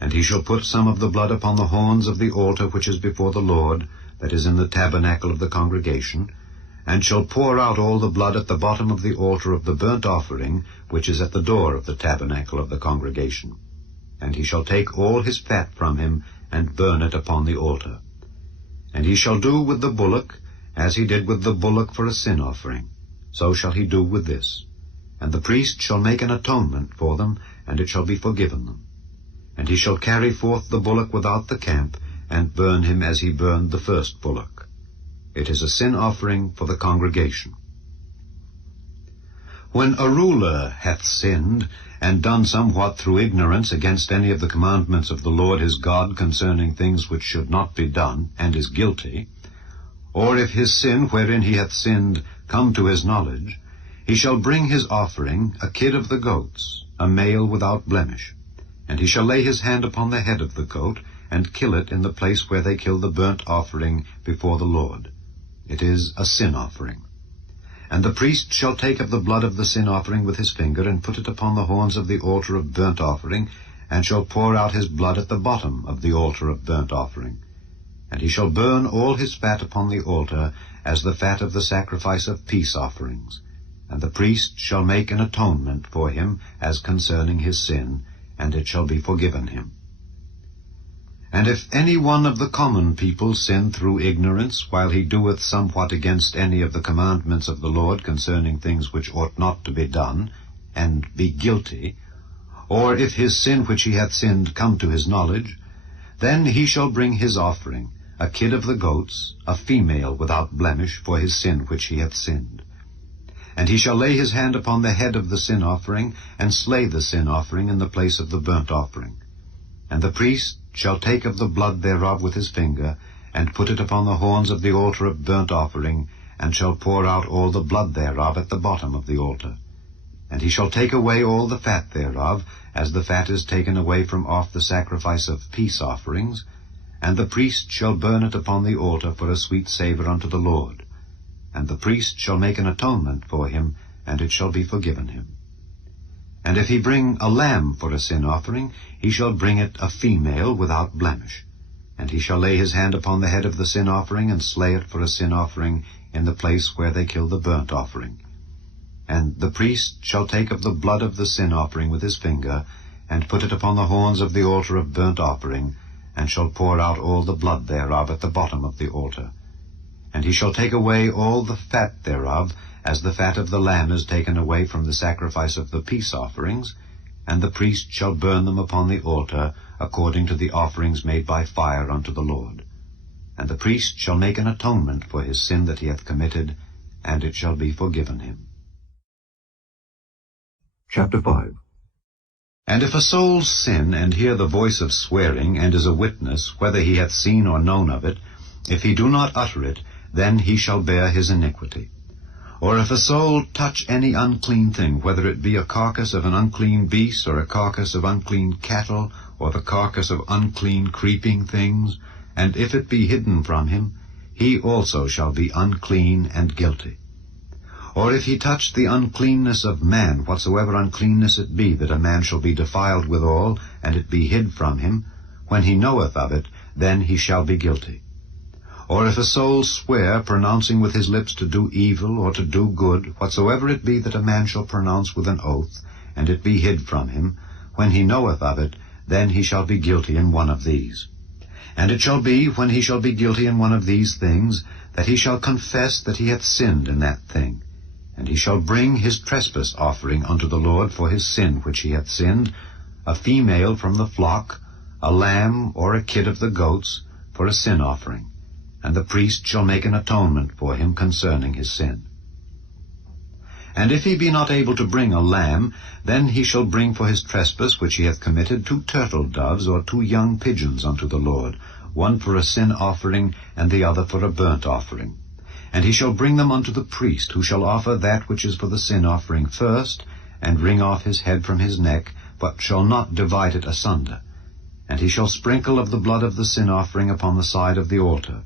And he shall put some of the blood upon the horns of the altar which is before the Lord, that is in the tabernacle of the congregation, and shall pour out all the blood at the bottom of the altar of the burnt offering, which is at the door of the tabernacle of the congregation. And he shall take all his fat from him, and burn it upon the altar. And he shall do with the bullock, as he did with the bullock for a sin offering, so shall he do with this. And the priest shall make an atonement for them, and it shall be forgiven them. And he shall carry forth the bullock without the camp, and burn him as he burned the first bullock. It is a sin offering for the congregation. When a ruler hath sinned, and done somewhat through ignorance against any of the commandments of the Lord his God concerning things which should not be done, and is guilty, or if his sin wherein he hath sinned come to his knowledge, he shall bring his offering, a kid of the goats, a male without blemish. And he shall lay his hand upon the head of the goat, and kill it in the place where they kill the burnt offering before the Lord. It is a sin offering. And the priest shall take of the blood of the sin offering with his finger, and put it upon the horns of the altar of burnt offering, and shall pour out his blood at the bottom of the altar of burnt offering. And he shall burn all his fat upon the altar, as the fat of the sacrifice of peace offerings. And the priest shall make an atonement for him as concerning his sin, and it shall be forgiven him. And if any one of the common people sin through ignorance, while he doeth somewhat against any of the commandments of the Lord concerning things which ought not to be done, and be guilty, or if his sin which he hath sinned come to his knowledge, then he shall bring his offering, a kid of the goats, a female without blemish, for his sin which he hath sinned. And he shall lay his hand upon the head of the sin offering, and slay the sin offering in the place of the burnt offering. And the priest shall take of the blood thereof with his finger, and put it upon the horns of the altar of burnt offering, and shall pour out all the blood thereof at the bottom of the altar. And he shall take away all the fat thereof, as the fat is taken away from off the sacrifice of peace offerings, and the priest shall burn it upon the altar for a sweet savour unto the Lord. And the priest shall make an atonement for him, and it shall be forgiven him. And if he bring a lamb for a sin offering, he shall bring it a female without blemish. And he shall lay his hand upon the head of the sin offering, and slay it for a sin offering in the place where they kill the burnt offering. And the priest shall take of the blood of the sin offering with his finger, and put it upon the horns of the altar of burnt offering, and shall pour out all the blood thereof at the bottom of the altar. And he shall take away all the fat thereof, as the fat of the lamb is taken away from the sacrifice of the peace offerings, and the priest shall burn them upon the altar, according to the offerings made by fire unto the Lord. And the priest shall make an atonement for his sin that he hath committed, and it shall be forgiven him. Chapter 5. And if a soul sin, and hear the voice of swearing, and is a witness, whether he hath seen or known of it, if he do not utter it, then he shall bear his iniquity. Or if a soul touch any unclean thing, whether it be a carcass of an unclean beast, or a carcass of unclean cattle, or the carcass of unclean creeping things, and if it be hidden from him, he also shall be unclean and guilty. Or if he touch the uncleanness of man, whatsoever uncleanness it be, that a man shall be defiled withal, and it be hid from him, when he knoweth of it, then he shall be guilty. Or if a soul swear, pronouncing with his lips to do evil or to do good, whatsoever it be that a man shall pronounce with an oath, and it be hid from him, when he knoweth of it, then he shall be guilty in one of these. And it shall be, when he shall be guilty in one of these things, that he shall confess that he hath sinned in that thing. And he shall bring his trespass offering unto the Lord for his sin which he hath sinned, a female from the flock, a lamb or a kid of the goats, for a sin offering. And the priest shall make an atonement for him concerning his sin. And if he be not able to bring a lamb, then he shall bring for his trespass which he hath committed 2 turtle doves or 2 young pigeons unto the Lord, one for a sin offering, and the other for a burnt offering. And he shall bring them unto the priest, who shall offer that which is for the sin offering first, and wring off his head from his neck, but shall not divide it asunder. And he shall sprinkle of the blood of the sin offering upon the side of the altar,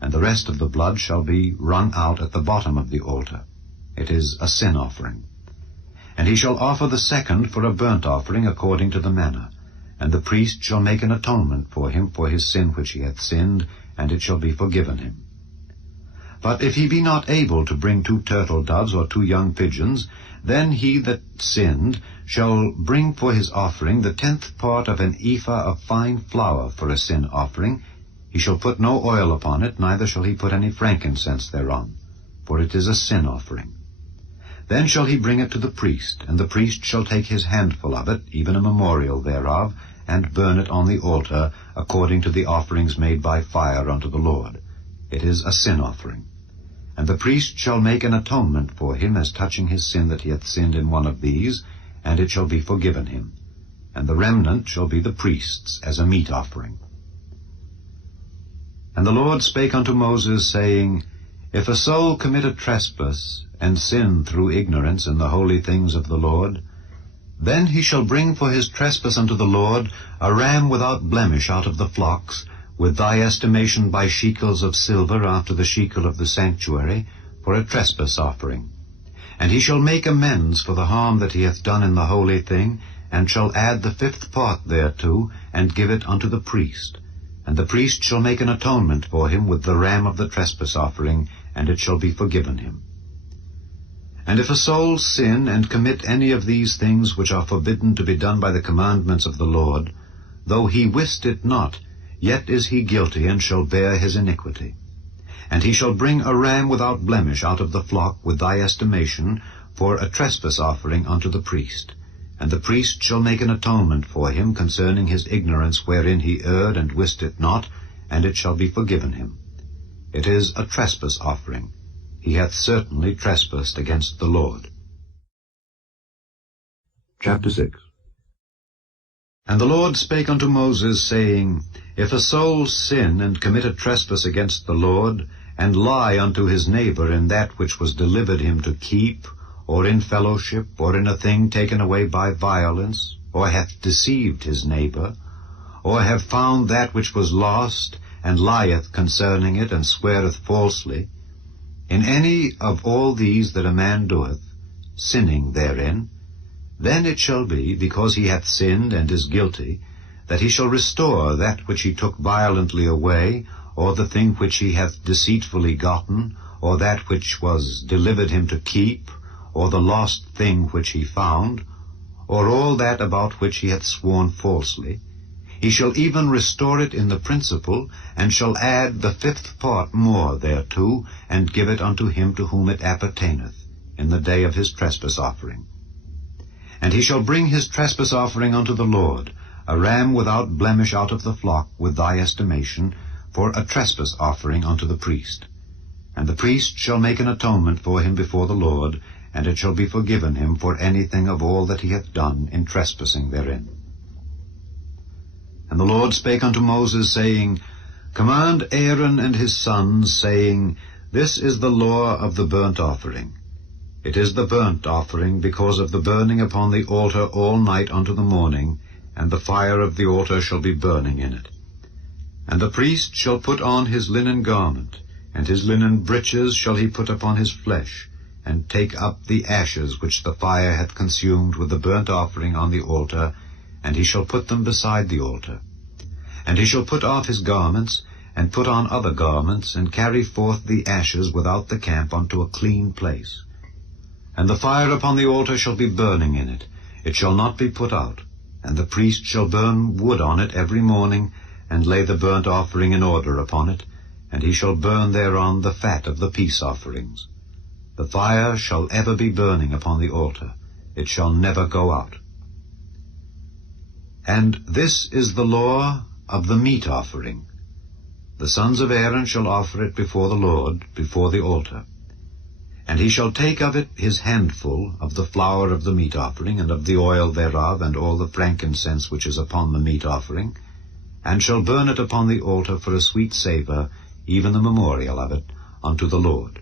and the rest of the blood shall be wrung out at the bottom of the altar. It is a sin offering. And he shall offer the second for a burnt offering according to the manner. And the priest shall make an atonement for him for his sin which he hath sinned, and it shall be forgiven him. But if he be not able to bring 2 turtle doves or 2 young pigeons, then he that sinned shall bring for his offering the 10th part of an ephah of fine flour for a sin offering. He shall put no oil upon it, neither shall he put any frankincense thereon, for it is a sin offering. Then shall he bring it to the priest, and the priest shall take his handful of it, even a memorial thereof, and burn it on the altar, according to the offerings made by fire unto the Lord. It is a sin offering. And the priest shall make an atonement for him as touching his sin that he hath sinned in one of these, and it shall be forgiven him. And the remnant shall be the priest's as a meat offering. And the Lord spake unto Moses, saying, If a soul commit a trespass, and sin through ignorance in the holy things of the Lord, then he shall bring for his trespass unto the Lord a ram without blemish out of the flocks, with thy estimation by shekels of silver after the shekel of the sanctuary, for a trespass offering. And he shall make amends for the harm that he hath done in the holy thing, and shall add the 5th part thereto, and give it unto the priest. And the priest shall make an atonement for him with the ram of the trespass offering, and it shall be forgiven him. And if a soul sin and commit any of these things which are forbidden to be done by the commandments of the Lord, though he wist it not, yet is he guilty, and shall bear his iniquity. And he shall bring a ram without blemish out of the flock with thy estimation, for a trespass offering unto the priest. And the priest shall make an atonement for him concerning his ignorance wherein he erred and wist it not, and it shall be forgiven him. It is a trespass offering. He hath certainly trespassed against the Lord. Chapter 6. And the Lord spake unto Moses, saying, If a soul sin and commit a trespass against the Lord, and lie unto his neighbor in that which was delivered him to keep, or in fellowship, or in a thing taken away by violence, or hath deceived his neighbor, or have found that which was lost, and lieth concerning it, and sweareth falsely, in any of all these that a man doeth, sinning therein, then it shall be, because he hath sinned and is guilty, that he shall restore that which he took violently away, or the thing which he hath deceitfully gotten, or that which was delivered him to keep, or the lost thing which he found, or all that about which he hath sworn falsely. He shall even restore it in the principal, and shall add the 5th part more thereto, and give it unto him to whom it appertaineth, in the day of his trespass offering. And he shall bring his trespass offering unto the Lord, a ram without blemish out of the flock with thy estimation, for a trespass offering unto the priest. And the priest shall make an atonement for him before the Lord, and it shall be forgiven him for anything of all that he hath done in trespassing therein. And the Lord spake unto Moses, saying, Command Aaron and his sons, saying, This is the law of the burnt offering. It is the burnt offering because of the burning upon the altar all night unto the morning, and the fire of the altar shall be burning in it. And the priest shall put on his linen garment, and his linen breeches shall he put upon his flesh, and take up the ashes which the fire hath consumed with the burnt offering on the altar, and he shall put them beside the altar. And he shall put off his garments, and put on other garments, and carry forth the ashes without the camp unto a clean place. And the fire upon the altar shall be burning in it, it shall not be put out. And the priest shall burn wood on it every morning, and lay the burnt offering in order upon it, and he shall burn thereon the fat of the peace offerings. The fire shall ever be burning upon the altar, it shall never go out. And this is the law of the meat offering. The sons of Aaron shall offer it before the Lord, before the altar. And he shall take of it his handful of the flour of the meat offering, and of the oil thereof, and all the frankincense which is upon the meat offering, and shall burn it upon the altar for a sweet savour, even the memorial of it, unto the Lord.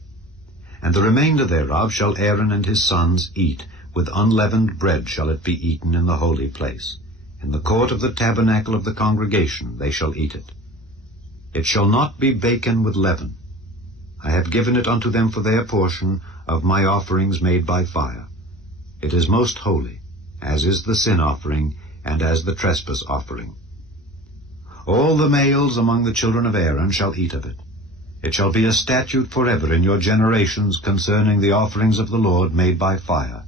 And the remainder thereof shall Aaron and his sons eat, with unleavened bread shall it be eaten in the holy place. In the court of the tabernacle of the congregation they shall eat it. It shall not be baken with leaven. I have given it unto them for their portion of my offerings made by fire. It is most holy, as is the sin offering, and as the trespass offering. All the males among the children of Aaron shall eat of it. It shall be a statute forever in your generations concerning the offerings of the Lord made by fire.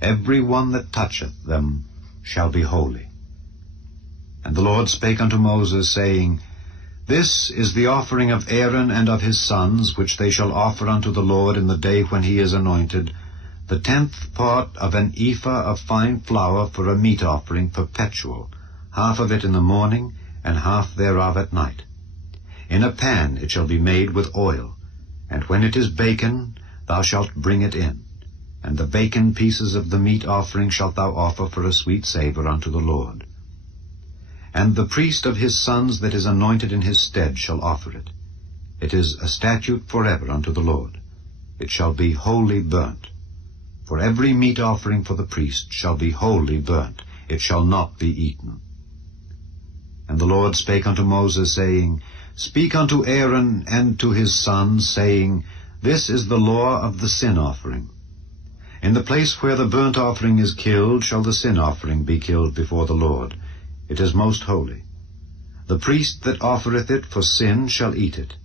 Every one that toucheth them shall be holy. And the Lord spake unto Moses, saying, This is the offering of Aaron and of his sons, which they shall offer unto the Lord in the day when he is anointed, the 10th part of an ephah of fine flour for a meat offering perpetual, half of it in the morning, and half thereof at night. In a pan it shall be made with oil, and when it is baken, thou shalt bring it in. And the baken pieces of the meat offering shalt thou offer for a sweet savour unto the Lord. And the priest of his sons that is anointed in his stead shall offer it. It is a statute forever unto the Lord. It shall be wholly burnt. For every meat offering for the priest shall be wholly burnt. It shall not be eaten. And the Lord spake unto Moses, saying, Speak unto Aaron and to his sons, saying, This is the law of the sin offering. In the place where the burnt offering is killed shall the sin offering be killed before the Lord. It is most holy. The priest that offereth it for sin shall eat it.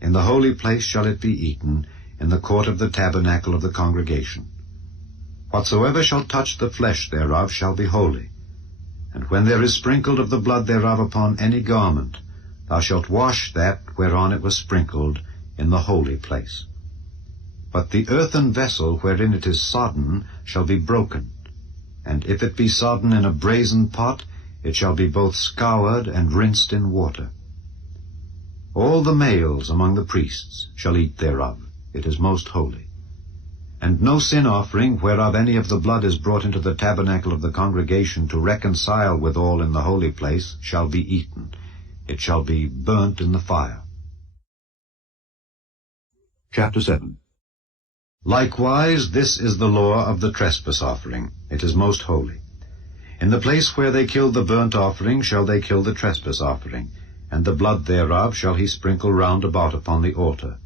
In the holy place shall it be eaten, in the court of the tabernacle of the congregation. Whatsoever shall touch the flesh thereof shall be holy. And when there is sprinkled of the blood thereof upon any garment, thou shalt wash that whereon it was sprinkled in the holy place. But the earthen vessel wherein it is sodden shall be broken, and if it be sodden in a brazen pot, it shall be both scoured and rinsed in water. All the males among the priests shall eat thereof. It is most holy. And no sin offering, whereof any of the blood is brought into the tabernacle of the congregation to reconcile withal in the holy place, shall be eaten. It shall be burnt in the fire. Chapter 7. Likewise, this is the law of the trespass offering. It is most holy. In the place where they killed the burnt offering shall they kill the trespass offering, and the blood thereof shall he sprinkle round about upon the altar.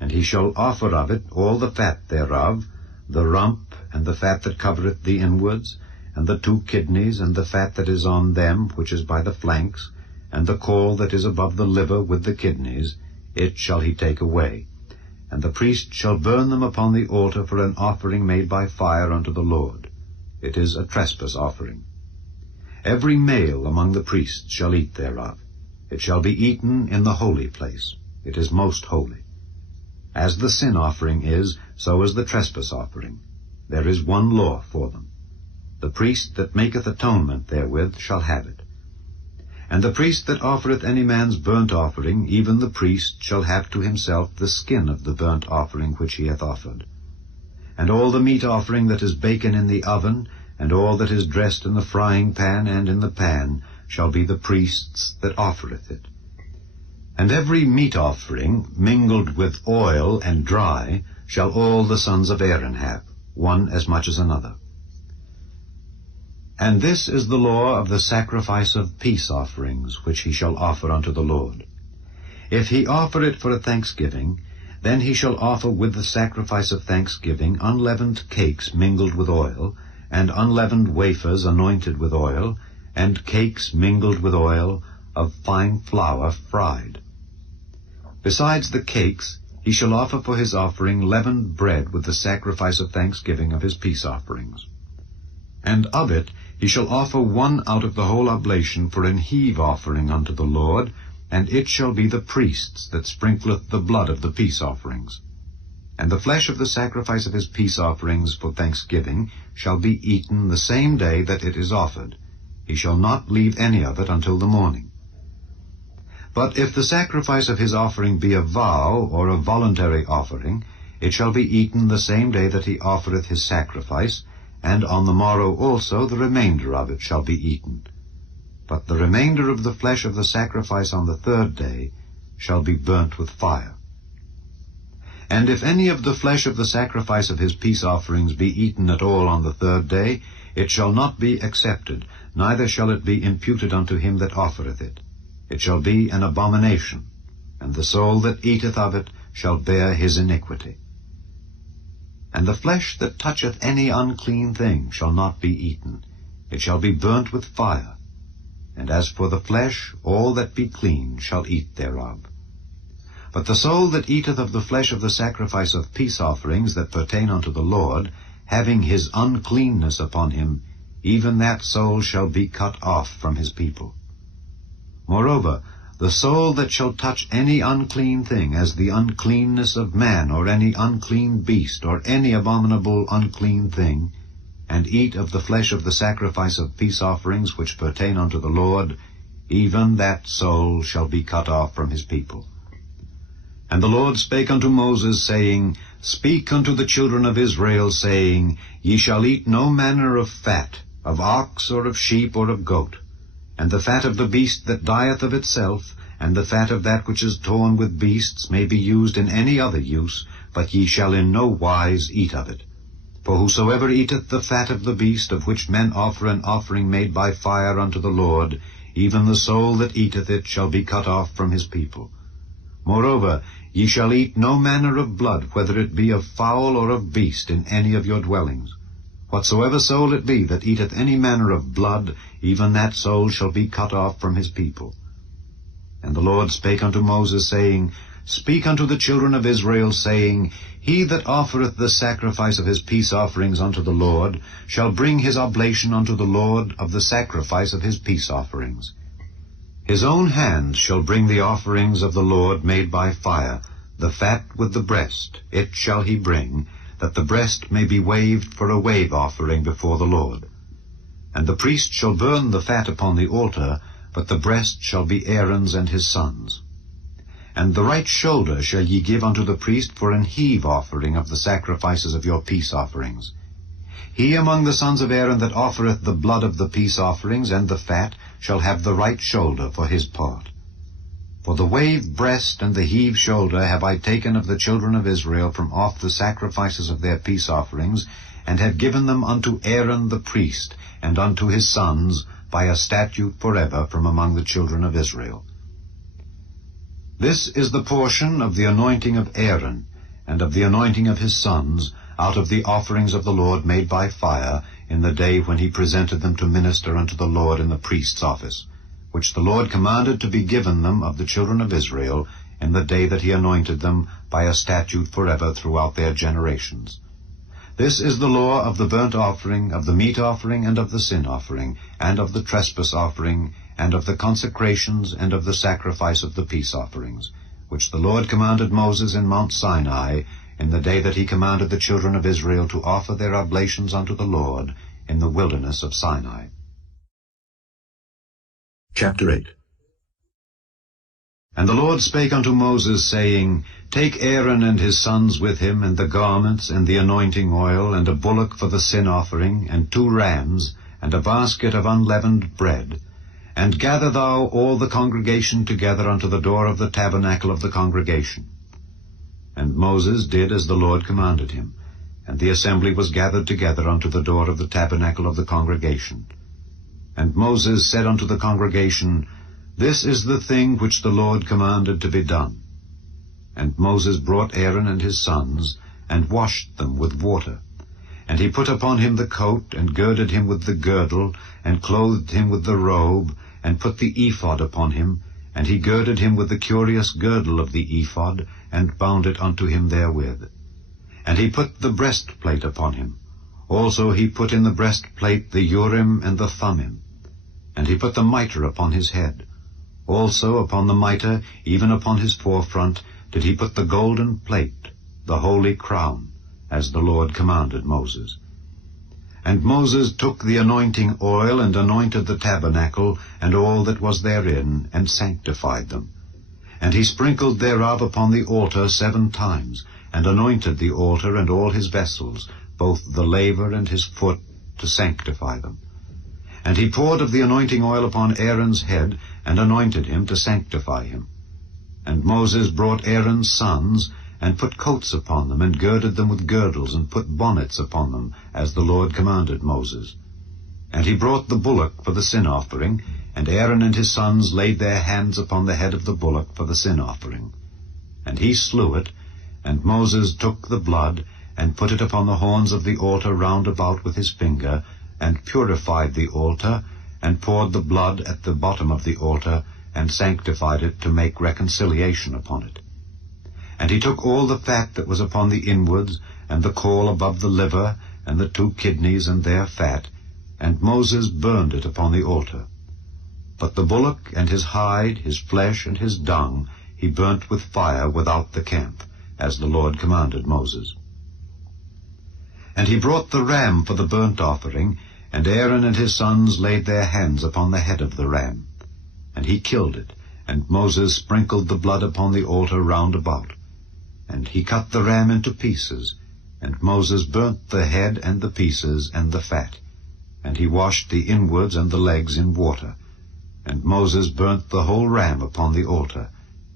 And he shall offer of it all the fat thereof, the rump, and the fat that covereth the inwards, and the 2 kidneys, and the fat that is on them, which is by the flanks, and the caul that is above the liver with the kidneys, it shall he take away. And the priest shall burn them upon the altar for an offering made by fire unto the Lord. It is a trespass offering. Every male among the priests shall eat thereof. It shall be eaten in the holy place. It is most holy. As the sin offering is, so is the trespass offering. There is one law for them. The priest that maketh atonement therewith shall have it. And the priest that offereth any man's burnt offering, even the priest shall have to himself the skin of the burnt offering which he hath offered. And all the meat offering that is baken in the oven, and all that is dressed in the frying pan and in the pan, shall be the priest's that offereth it. And every meat offering, mingled with oil and dry, shall all the sons of Aaron have, one as much as another. And this is the law of the sacrifice of peace offerings, which he shall offer unto the Lord. If he offer it for a thanksgiving, then he shall offer with the sacrifice of thanksgiving unleavened cakes mingled with oil, and unleavened wafers anointed with oil, and cakes mingled with oil of fine flour fried. Besides the cakes, he shall offer for his offering leavened bread with the sacrifice of thanksgiving of his peace offerings. And of it He shall offer one out of the whole oblation for an heave offering unto the Lord, and it shall be the priest's that sprinkleth the blood of the peace offerings. And the flesh of the sacrifice of his peace offerings for thanksgiving shall be eaten the same day that it is offered. He shall not leave any of it until the morning. But if the sacrifice of his offering be a vow or a voluntary offering, it shall be eaten the same day that he offereth his sacrifice, and on the morrow also the remainder of it shall be eaten. But the remainder of the flesh of the sacrifice on the third day shall be burnt with fire. And if any of the flesh of the sacrifice of his peace offerings be eaten at all on the third day, it shall not be accepted, neither shall it be imputed unto him that offereth it. It shall be an abomination, and the soul that eateth of it shall bear his iniquity. And the flesh that toucheth any unclean thing shall not be eaten. It shall be burnt with fire. And as for the flesh, all that be clean shall eat thereof. But the soul that eateth of the flesh of the sacrifice of peace offerings that pertain unto the Lord, having his uncleanness upon him, even that soul shall be cut off from his people. Moreover, the soul that shall touch any unclean thing, as the uncleanness of man, or any unclean beast, or any abominable unclean thing, and eat of the flesh of the sacrifice of peace offerings which pertain unto the Lord, even that soul shall be cut off from his people. And the Lord spake unto Moses, saying, Speak unto the children of Israel, saying, Ye shall eat no manner of fat, of ox, or of sheep, or of goat, and the fat of the beast that dieth of itself, and the fat of that which is torn with beasts may be used in any other use, but ye shall in no wise eat of it. For whosoever eateth the fat of the beast, of which men offer an offering made by fire unto the Lord, even the soul that eateth it shall be cut off from his people. Moreover, ye shall eat no manner of blood, whether it be of fowl or of beast, in any of your dwellings. Whatsoever soul it be that eateth any manner of blood, even that soul shall be cut off from his people. And the Lord spake unto Moses, saying, Speak unto the children of Israel, saying, He that offereth the sacrifice of his peace offerings unto the Lord shall bring his oblation unto the Lord of the sacrifice of his peace offerings. His own hand shall bring the offerings of the Lord made by fire, the fat with the breast, it shall he bring, that the breast may be waved for a wave offering before the Lord. And the priest shall burn the fat upon the altar, but the breast shall be Aaron's and his sons'. And the right shoulder shall ye give unto the priest for an heave offering of the sacrifices of your peace offerings. He among the sons of Aaron that offereth the blood of the peace offerings and the fat shall have the right shoulder for his part. For the wave breast and the heave shoulder have I taken of the children of Israel from off the sacrifices of their peace offerings, and have given them unto Aaron the priest, and unto his sons, by a statute forever from among the children of Israel. This is the portion of the anointing of Aaron, and of the anointing of his sons, out of the offerings of the Lord made by fire, in the day when he presented them to minister unto the Lord in the priest's office, which the Lord commanded to be given them of the children of Israel, in the day that he anointed them, by a statute forever throughout their generations. This is the law of the burnt offering, of the meat offering, and of the sin offering, and of the trespass offering, and of the consecrations, and of the sacrifice of the peace offerings, which the Lord commanded Moses in Mount Sinai, in the day that he commanded the children of Israel to offer their oblations unto the Lord in the wilderness of Sinai. Chapter 8. And the Lord spake unto Moses, saying, Take Aaron and his sons with him, and the garments, and the anointing oil, and a bullock for the sin offering, and 2 rams, and a basket of unleavened bread, and gather thou all the congregation together unto the door of the tabernacle of the congregation. And Moses did as the Lord commanded him, and the assembly was gathered together unto the door of the tabernacle of the congregation. And Moses said unto the congregation, This is the thing which the Lord commanded to be done. And Moses brought Aaron and his sons, and washed them with water. And he put upon him the coat, and girded him with the girdle, and clothed him with the robe, and put the ephod upon him, and he girded him with the curious girdle of the ephod, and bound it unto him therewith. And he put the breastplate upon him. Also he put in the breastplate the Urim and the Thummim. And he put the mitre upon his head. Also upon the mitre, even upon his forefront, did he put the golden plate, the holy crown, as the Lord commanded Moses. And Moses took the anointing oil, and anointed the tabernacle, and all that was therein, and sanctified them. And he sprinkled thereof upon the altar 7 times, and anointed the altar and all his vessels, both the laver and his foot, to sanctify them. And he poured of the anointing oil upon Aaron's head, and anointed him to sanctify him. And Moses brought Aaron's sons, and put coats upon them, and girded them with girdles, and put bonnets upon them, as the Lord commanded Moses. And he brought the bullock for the sin offering, and Aaron and his sons laid their hands upon the head of the bullock for the sin offering. And he slew it, and Moses took the blood, and put it upon the horns of the altar round about with his finger, and purified the altar, and poured the blood at the bottom of the altar, and sanctified it to make reconciliation upon it. And he took all the fat that was upon the inwards, and the caul above the liver, and the 2 kidneys and their fat, and Moses burned it upon the altar. But the bullock and his hide, his flesh and his dung, he burnt with fire without the camp, as the Lord commanded Moses. And he brought the ram for the burnt offering, and Aaron and his sons laid their hands upon the head of the ram. And he killed it, and Moses sprinkled the blood upon the altar round about. And he cut the ram into pieces, and Moses burnt the head and the pieces and the fat. And he washed the inwards and the legs in water. And Moses burnt the whole ram upon the altar.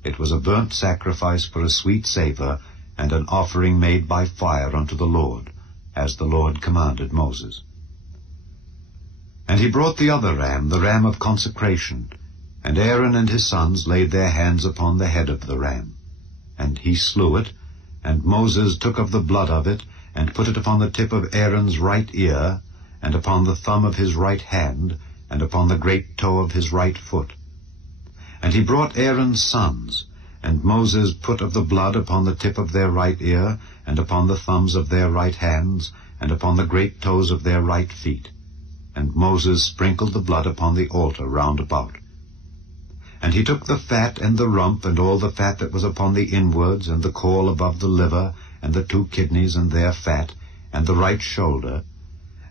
It was a burnt sacrifice for a sweet savour, and an offering made by fire unto the Lord, as the Lord commanded Moses. And he brought the other ram, the ram of consecration, and Aaron and his sons laid their hands upon the head of the ram. And he slew it, and Moses took of the blood of it, and put it upon the tip of Aaron's right ear, and upon the thumb of his right hand, and upon the great toe of his right foot. And he brought Aaron's sons, and Moses put of the blood upon the tip of their right ear, and upon the thumbs of their right hands, and upon the great toes of their right feet. And Moses sprinkled the blood upon the altar round about. And he took the fat and the rump, and all the fat that was upon the inwards, and the caul above the liver, and the 2 kidneys and their fat, and the right shoulder.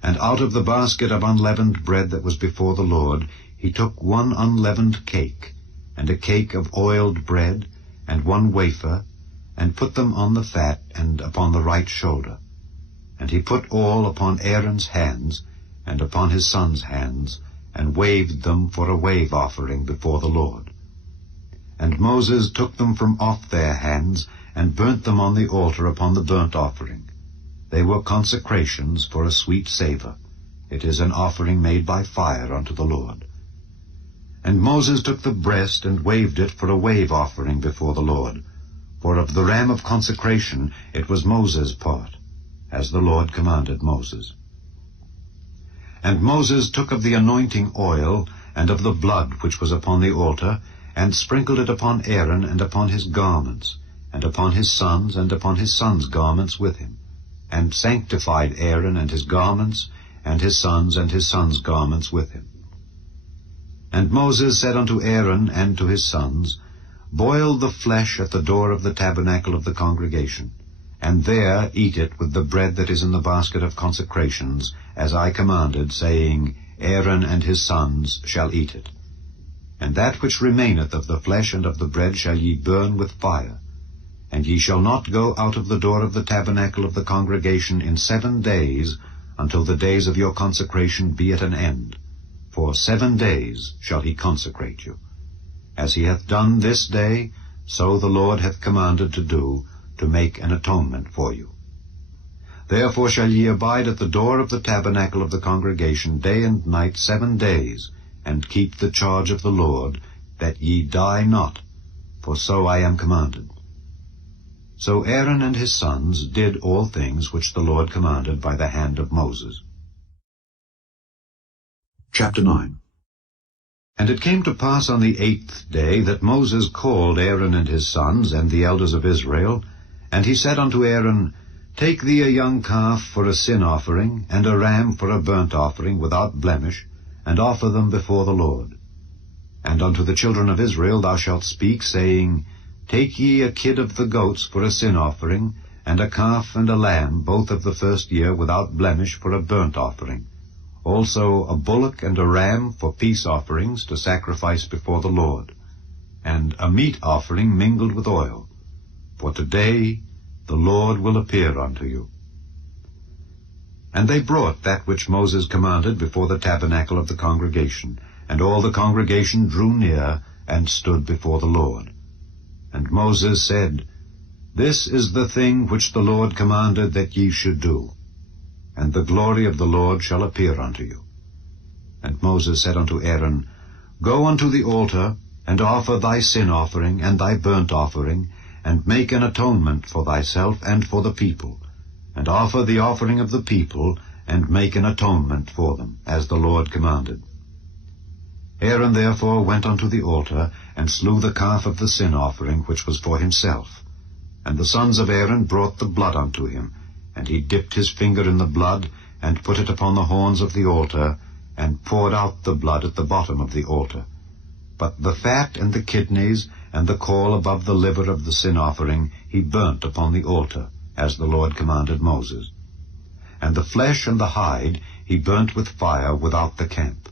And out of the basket of unleavened bread that was before the Lord, he took 1 unleavened cake, and a cake of oiled bread, and 1 wafer, and put them on the fat and upon the right shoulder. And he put all upon Aaron's hands, and upon his sons' hands, and waved them for a wave offering before the Lord. And Moses took them from off their hands, and burnt them on the altar upon the burnt offering. They were consecrations for a sweet savour. It is an offering made by fire unto the Lord. And Moses took the breast, and waved it for a wave offering before the Lord. For of the ram of consecration it was Moses' part, as the Lord commanded Moses. And Moses took of the anointing oil, and of the blood which was upon the altar, and sprinkled it upon Aaron, and upon his garments, and upon his sons, and upon his sons' garments with him, and sanctified Aaron and his garments, and his sons' garments with him. And Moses said unto Aaron and to his sons, Boil the flesh at the door of the tabernacle of the congregation, and there eat it with the bread that is in the basket of consecrations, as I commanded, saying, Aaron and his sons shall eat it. And that which remaineth of the flesh and of the bread shall ye burn with fire. And ye shall not go out of the door of the tabernacle of the congregation in 7 days, until the days of your consecration be at an end. For 7 days shall he consecrate you. As he hath done this day, so the Lord hath commanded to do, to make an atonement for you. Therefore shall ye abide at the door of the tabernacle of the congregation day and night 7 days, and keep the charge of the Lord, that ye die not, for so I am commanded. So Aaron and his sons did all things which the Lord commanded by the hand of Moses. Chapter 9. And it came to pass on the 8th day that Moses called Aaron and his sons and the elders of Israel, and he said unto Aaron, Take thee a young calf for a sin offering, and a ram for a burnt offering without blemish, and offer them before the Lord. And unto the children of Israel thou shalt speak, saying, Take ye a kid of the goats for a sin offering, and a calf and a lamb, both of the first year, without blemish, for a burnt offering. Also a bullock and a ram for peace offerings to sacrifice before the Lord, and a meat offering mingled with oil. For today the Lord will appear unto you. And they brought that which Moses commanded before the tabernacle of the congregation, and all the congregation drew near, and stood before the Lord. And Moses said, This is the thing which the Lord commanded that ye should do, and the glory of the Lord shall appear unto you. And Moses said unto Aaron, Go unto the altar, and offer thy sin offering and thy burnt offering, and make an atonement for thyself and for the people, and offer the offering of the people, and make an atonement for them, as the Lord commanded. Aaron therefore went unto the altar, and slew the calf of the sin offering, which was for himself. And the sons of Aaron brought the blood unto him, and he dipped his finger in the blood, and put it upon the horns of the altar, and poured out the blood at the bottom of the altar. But the fat and the kidneys, and the caul above the liver of the sin offering, he burnt upon the altar, as the Lord commanded Moses. And the flesh and the hide he burnt with fire without the camp.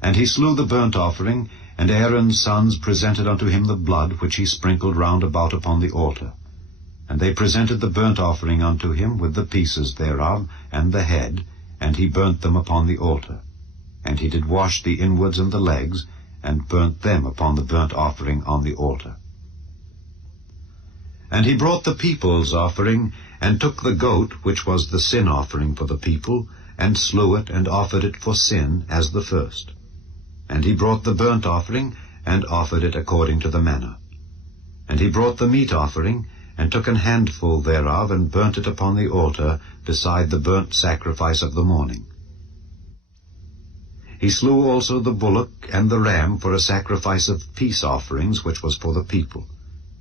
And he slew the burnt offering, and Aaron's sons presented unto him the blood which he sprinkled round about upon the altar. And they presented the burnt offering unto him with the pieces thereof, and the head, and he burnt them upon the altar. And he did wash the inwards and the legs, and burnt them upon the burnt offering on the altar. And he brought the people's offering, and took the goat, which was the sin offering for the people, and slew it, and offered it for sin, as the first. And he brought the burnt offering, and offered it according to the manner. And he brought the meat offering, and took an handful thereof, and burnt it upon the altar, beside the burnt sacrifice of the morning. He slew also the bullock and the ram for a sacrifice of peace offerings, which was for the people.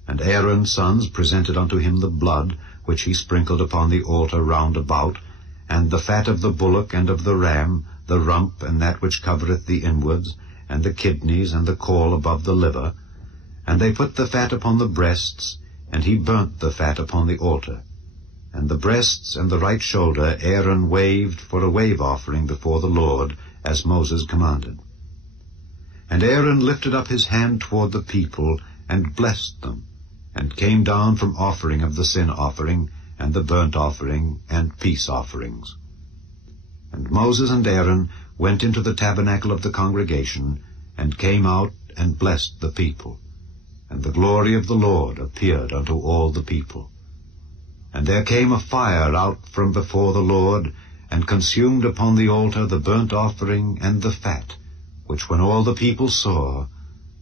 And Aaron's sons presented unto him the blood, which he sprinkled upon the altar round about, and the fat of the bullock and of the ram, the rump and that which covereth the inwards, and the kidneys and the caul above the liver. And they put the fat upon the breasts, and he burnt the fat upon the altar. And the breasts and the right shoulder Aaron waved for a wave offering before the Lord, as Moses commanded. And Aaron lifted up his hand toward the people, and blessed them, and came down from offering of the sin offering, and the burnt offering, and peace offerings. And Moses and Aaron went into the tabernacle of the congregation, and came out and blessed the people. And the glory of the Lord appeared unto all the people. And there came a fire out from before the Lord, and consumed upon the altar the burnt offering and the fat, which when all the people saw,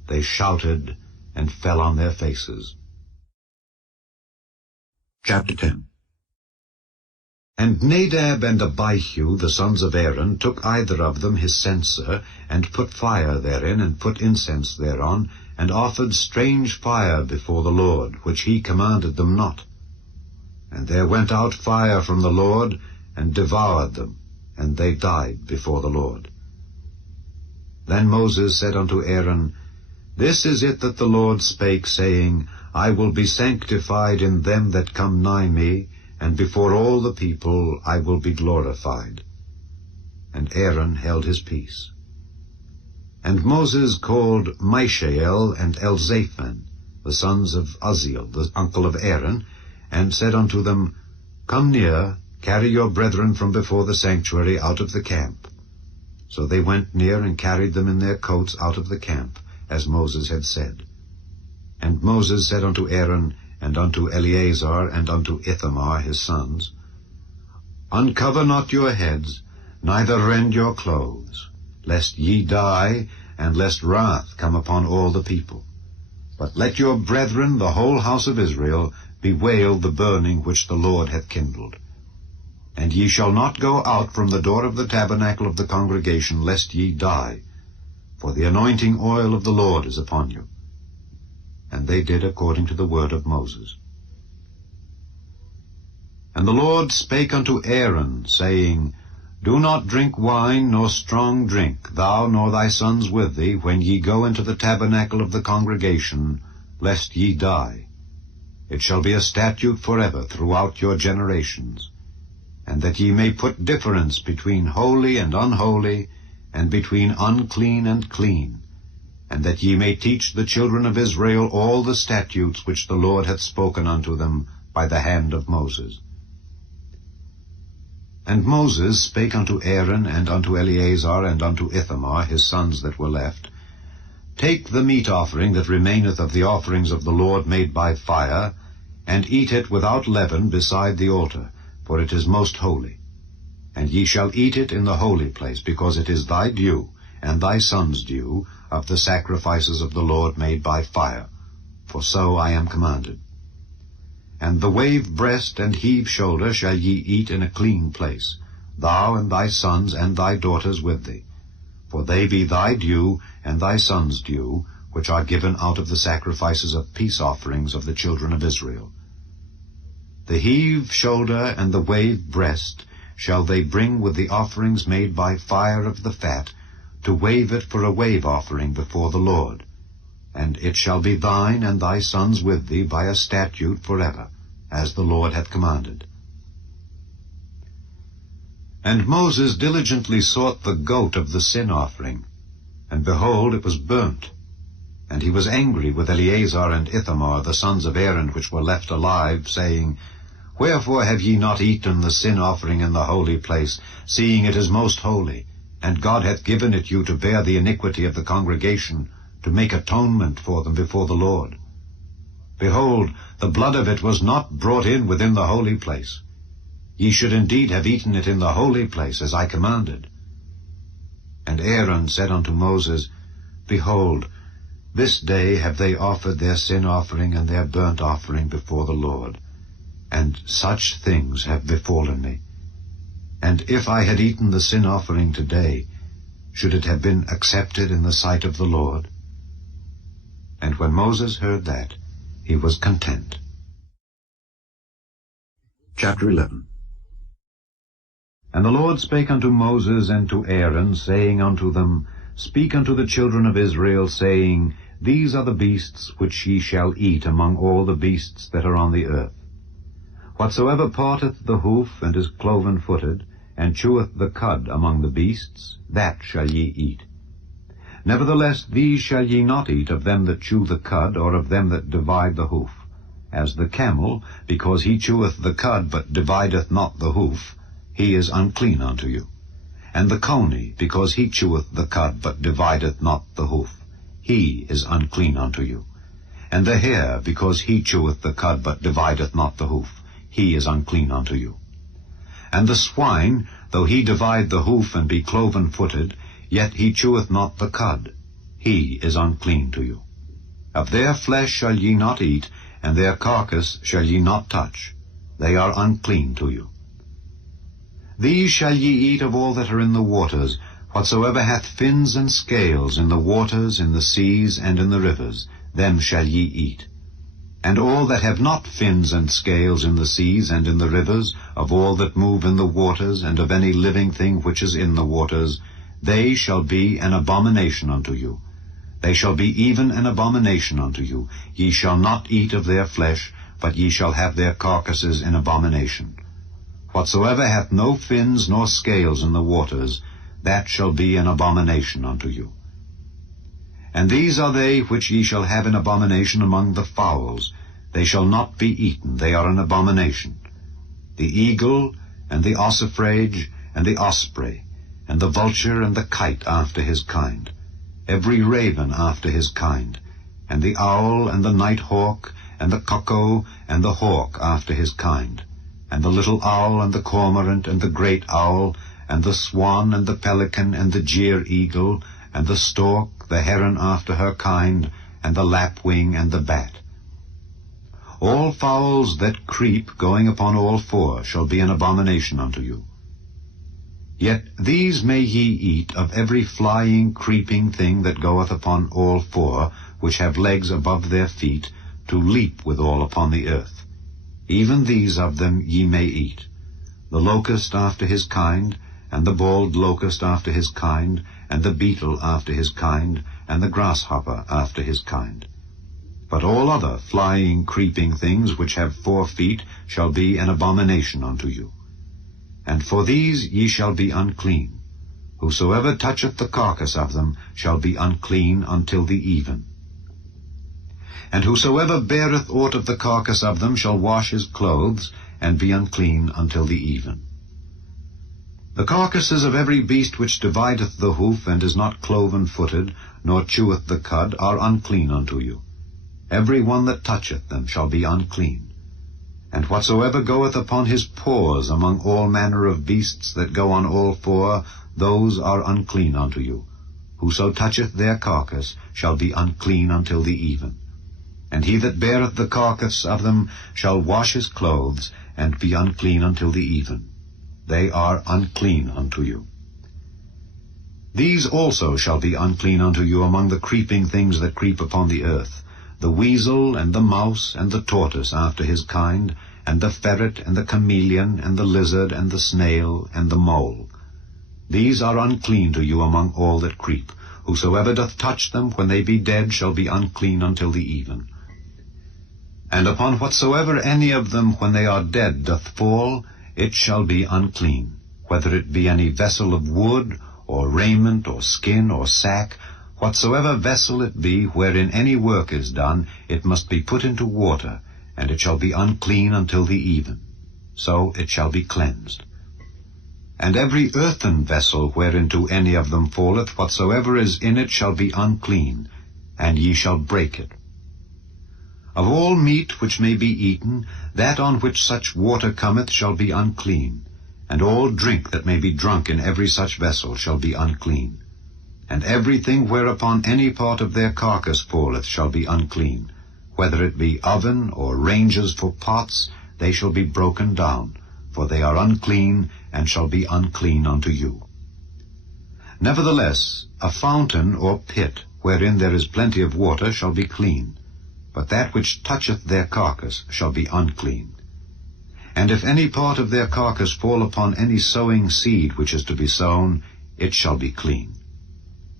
they shouted and fell on their faces. Chapter 10. And Nadab and Abihu, the sons of Aaron, took either of them his censer, and put fire therein, and put incense thereon, and offered strange fire before the Lord, which he commanded them not. And there went out fire from the Lord, and devoured them, and they died before the Lord. Then Moses said unto Aaron, This is it that the Lord spake, saying, I will be sanctified in them that come nigh me, and before all the people I will be glorified. And Aaron held his peace. And Moses called Mishael and Elzaphan, the sons of Uzziel, the uncle of Aaron, and said unto them, Come near, carry your brethren from before the sanctuary out of the camp. So they went near and carried them in their coats out of the camp, as Moses had said. And Moses said unto Aaron, and unto Eleazar, and unto Ithamar his sons, Uncover not your heads, neither rend your clothes, lest ye die, and lest wrath come upon all the people. But let your brethren, the whole house of Israel, bewail the burning which the Lord hath kindled. And ye shall not go out from the door of the tabernacle of the congregation, lest ye die, for the anointing oil of the Lord is upon you. And they did according to the word of Moses. And the Lord spake unto Aaron, saying, Do not drink wine nor strong drink, thou nor thy sons with thee, when ye go into the tabernacle of the congregation, lest ye die. It shall be a statute forever throughout your generations, and that ye may put difference between holy and unholy, and between unclean and clean, and that ye may teach the children of Israel all the statutes which the Lord hath spoken unto them by the hand of Moses. And Moses spake unto Aaron, and unto Eleazar, and unto Ithamar, his sons that were left, Take the meat offering that remaineth of the offerings of the Lord made by fire, and eat it without leaven beside the altar, for it is most holy. And ye shall eat it in the holy place, because it is thy due, and thy son's due, of the sacrifices of the Lord made by fire, for so I am commanded. And the wave breast and heave shoulder shall ye eat in a clean place, thou and thy sons and thy daughters with thee, for they be thy due and thy sons' due, which are given out of the sacrifices of peace offerings of the children of Israel. The heave shoulder and the wave breast shall they bring with the offerings made by fire of the fat, to wave it for a wave offering before the Lord. And it shall be thine and thy sons with thee by a statute forever, as the Lord hath commanded. And Moses diligently sought the goat of the sin offering, and behold, it was burnt. And he was angry with Eleazar and Ithamar, the sons of Aaron, which were left alive, saying, Wherefore have ye not eaten the sin offering in the holy place, seeing it is most holy, and God hath given it you to bear the iniquity of the congregation, to make atonement for them before the Lord? Behold, the blood of it was not brought in within the holy place. Ye should indeed have eaten it in the holy place, as I commanded. And Aaron said unto Moses, Behold, this day have they offered their sin offering and their burnt offering before the Lord, and such things have befallen me. And if I had eaten the sin offering today, should it have been accepted in the sight of the Lord? And when Moses heard that, he was content. Chapter 11. And the Lord spake unto Moses and to Aaron, saying unto them, Speak unto the children of Israel, saying, These are the beasts which ye shall eat among all the beasts that are on the earth. Whatsoever parteth the hoof, and is cloven-footed, and cheweth the cud among the beasts, that shall ye eat. Nevertheless these shall ye not eat of them that chew the cud, or of them that divide the hoof. As the camel, because he cheweth the cud, but divideth not the hoof, he is unclean unto you. And the coney, because he cheweth the cud, but divideth not the hoof, he is unclean unto you. And the hare, because he cheweth the cud, but divideth not the hoof, he is unclean unto you. And the swine, though he divide the hoof and be cloven-footed, yet he cheweth not the cud, he is unclean to you. Of their flesh shall ye not eat, and their carcass shall ye not touch. They are unclean to you. These shall ye eat of all that are in the waters, whatsoever hath fins and scales in the waters, in the seas, and in the rivers, them shall ye eat. And all that have not fins and scales in the seas and in the rivers, of all that move in the waters, and of any living thing which is in the waters, they shall be an abomination unto you. They shall be even an abomination unto you. Ye shall not eat of their flesh, but ye shall have their carcasses in abomination. Whatsoever hath no fins nor scales in the waters, that shall be an abomination unto you. And these are they which ye shall have in abomination among the fowls. They shall not be eaten, they are an abomination. The eagle, and the ossifrage, and the osprey, and the vulture, and the kite after his kind, every raven after his kind, and the owl, and the night hawk, and the cuckoo, and the hawk after his kind, and the little owl, and the cormorant, and the great owl, and the swan, and the pelican, and the jeer eagle, and the stork, the heron after her kind, and the lapwing, and the bat. All fowls that creep, going upon all four, shall be an abomination unto you. Yet these may ye eat of every flying, creeping thing that goeth upon all four, which have legs above their feet, to leap withal upon the earth. even these of them ye may eat, the locust after his kind, and the bald locust after his kind, and the beetle after his kind, and the grasshopper after his kind. But all other flying, creeping things which have 4 feet shall be an abomination unto you. And for these ye shall be unclean. Whosoever toucheth the carcass of them shall be unclean until the even. And whosoever beareth aught of the carcass of them shall wash his clothes, and be unclean until the even. The carcasses of every beast which divideth the hoof, and is not cloven-footed, nor cheweth the cud, are unclean unto you. Every one that toucheth them shall be unclean. And whatsoever goeth upon his paws among all manner of beasts that go on all 4, those are unclean unto you. Whoso toucheth their carcass shall be unclean until the even. And he that beareth the carcass of them shall wash his clothes, and be unclean until the even. They are unclean unto you. These also shall be unclean unto you among the creeping things that creep upon the earth, the weasel, and the mouse, and the tortoise after his kind, and the ferret, and the chameleon, and the lizard, and the snail, and the mole. These are unclean to you among all that creep. Whosoever doth touch them when they be dead shall be unclean until the even. And upon whatsoever any of them when they are dead doth fall, it shall be unclean, whether it be any vessel of wood, or raiment, or skin, or sack. Whatsoever vessel it be, wherein any work is done, it must be put into water, and it shall be unclean until the even. So it shall be cleansed. And every earthen vessel whereinto any of them falleth, whatsoever is in it shall be unclean, and ye shall break it. Of all meat which may be eaten, that on which such water cometh shall be unclean, and all drink that may be drunk in every such vessel shall be unclean. And everything whereupon any part of their carcass falleth shall be unclean. Whether it be oven or ranges for pots, they shall be broken down, for they are unclean, and shall be unclean unto you. Nevertheless, a fountain or pit, wherein there is plenty of water, shall be clean, but that which toucheth their carcass shall be unclean. And if any part of their carcass fall upon any sowing seed which is to be sown, it shall be clean.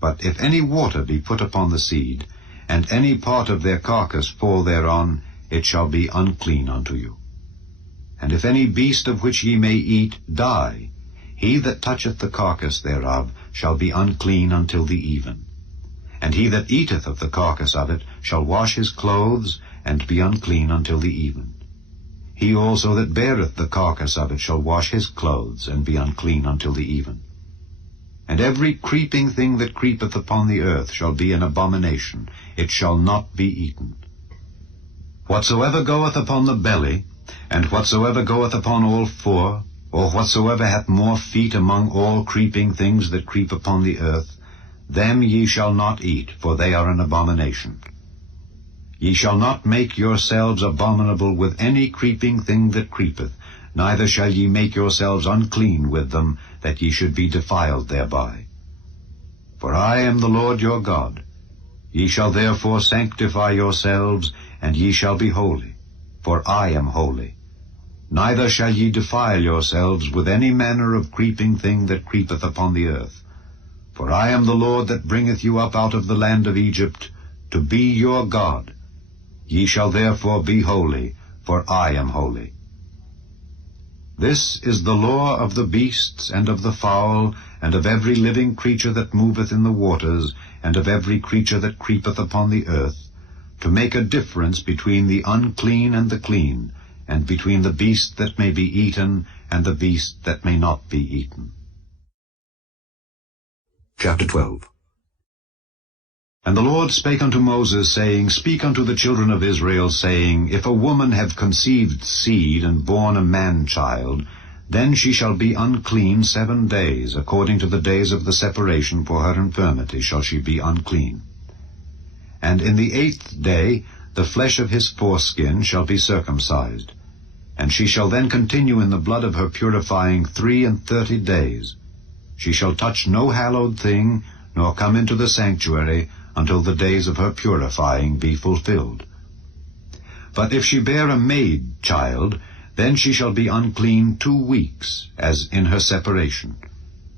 But if any water be put upon the seed, and any part of their carcass fall thereon, it shall be unclean unto you. And if any beast of which ye may eat die, he that toucheth the carcass thereof shall be unclean until the even. And he that eateth of the carcass of it shall wash his clothes, and be unclean until the even. He also that beareth the carcass of it shall wash his clothes, and be unclean until the even. And every creeping thing that creepeth upon the earth shall be an abomination, it shall not be eaten. Whatsoever goeth upon the belly, and whatsoever goeth upon all 4, or whatsoever hath more feet among all creeping things that creep upon the earth, them ye shall not eat, for they are an abomination. Ye shall not make yourselves abominable with any creeping thing that creepeth, neither shall ye make yourselves unclean with them, that ye should be defiled thereby. For I am the Lord your God. Ye shall therefore sanctify yourselves, and ye shall be holy, for I am holy. Neither shall ye defile yourselves with any manner of creeping thing that creepeth upon the earth. For I am the Lord that bringeth you up out of the land of Egypt, to be your God. Ye shall therefore be holy, for I am holy. This is the law of the beasts, and of the fowl, and of every living creature that moveth in the waters, and of every creature that creepeth upon the earth, to make a difference between the unclean and the clean, and between the beast that may be eaten, and the beast that may not be eaten. Chapter 12. And the Lord spake unto Moses, saying, Speak unto the children of Israel, saying, If a woman have conceived seed, and born a man-child, then she shall be unclean 7 days, according to the days of the separation for her infirmity shall she be unclean. And in the 8th day the flesh of his foreskin shall be circumcised, and she shall then continue in the blood of her purifying 33 days. She shall touch no hallowed thing, nor come into the sanctuary, until the days of her purifying be fulfilled. But if she bear a maid child, then she shall be unclean 2 weeks, as in her separation.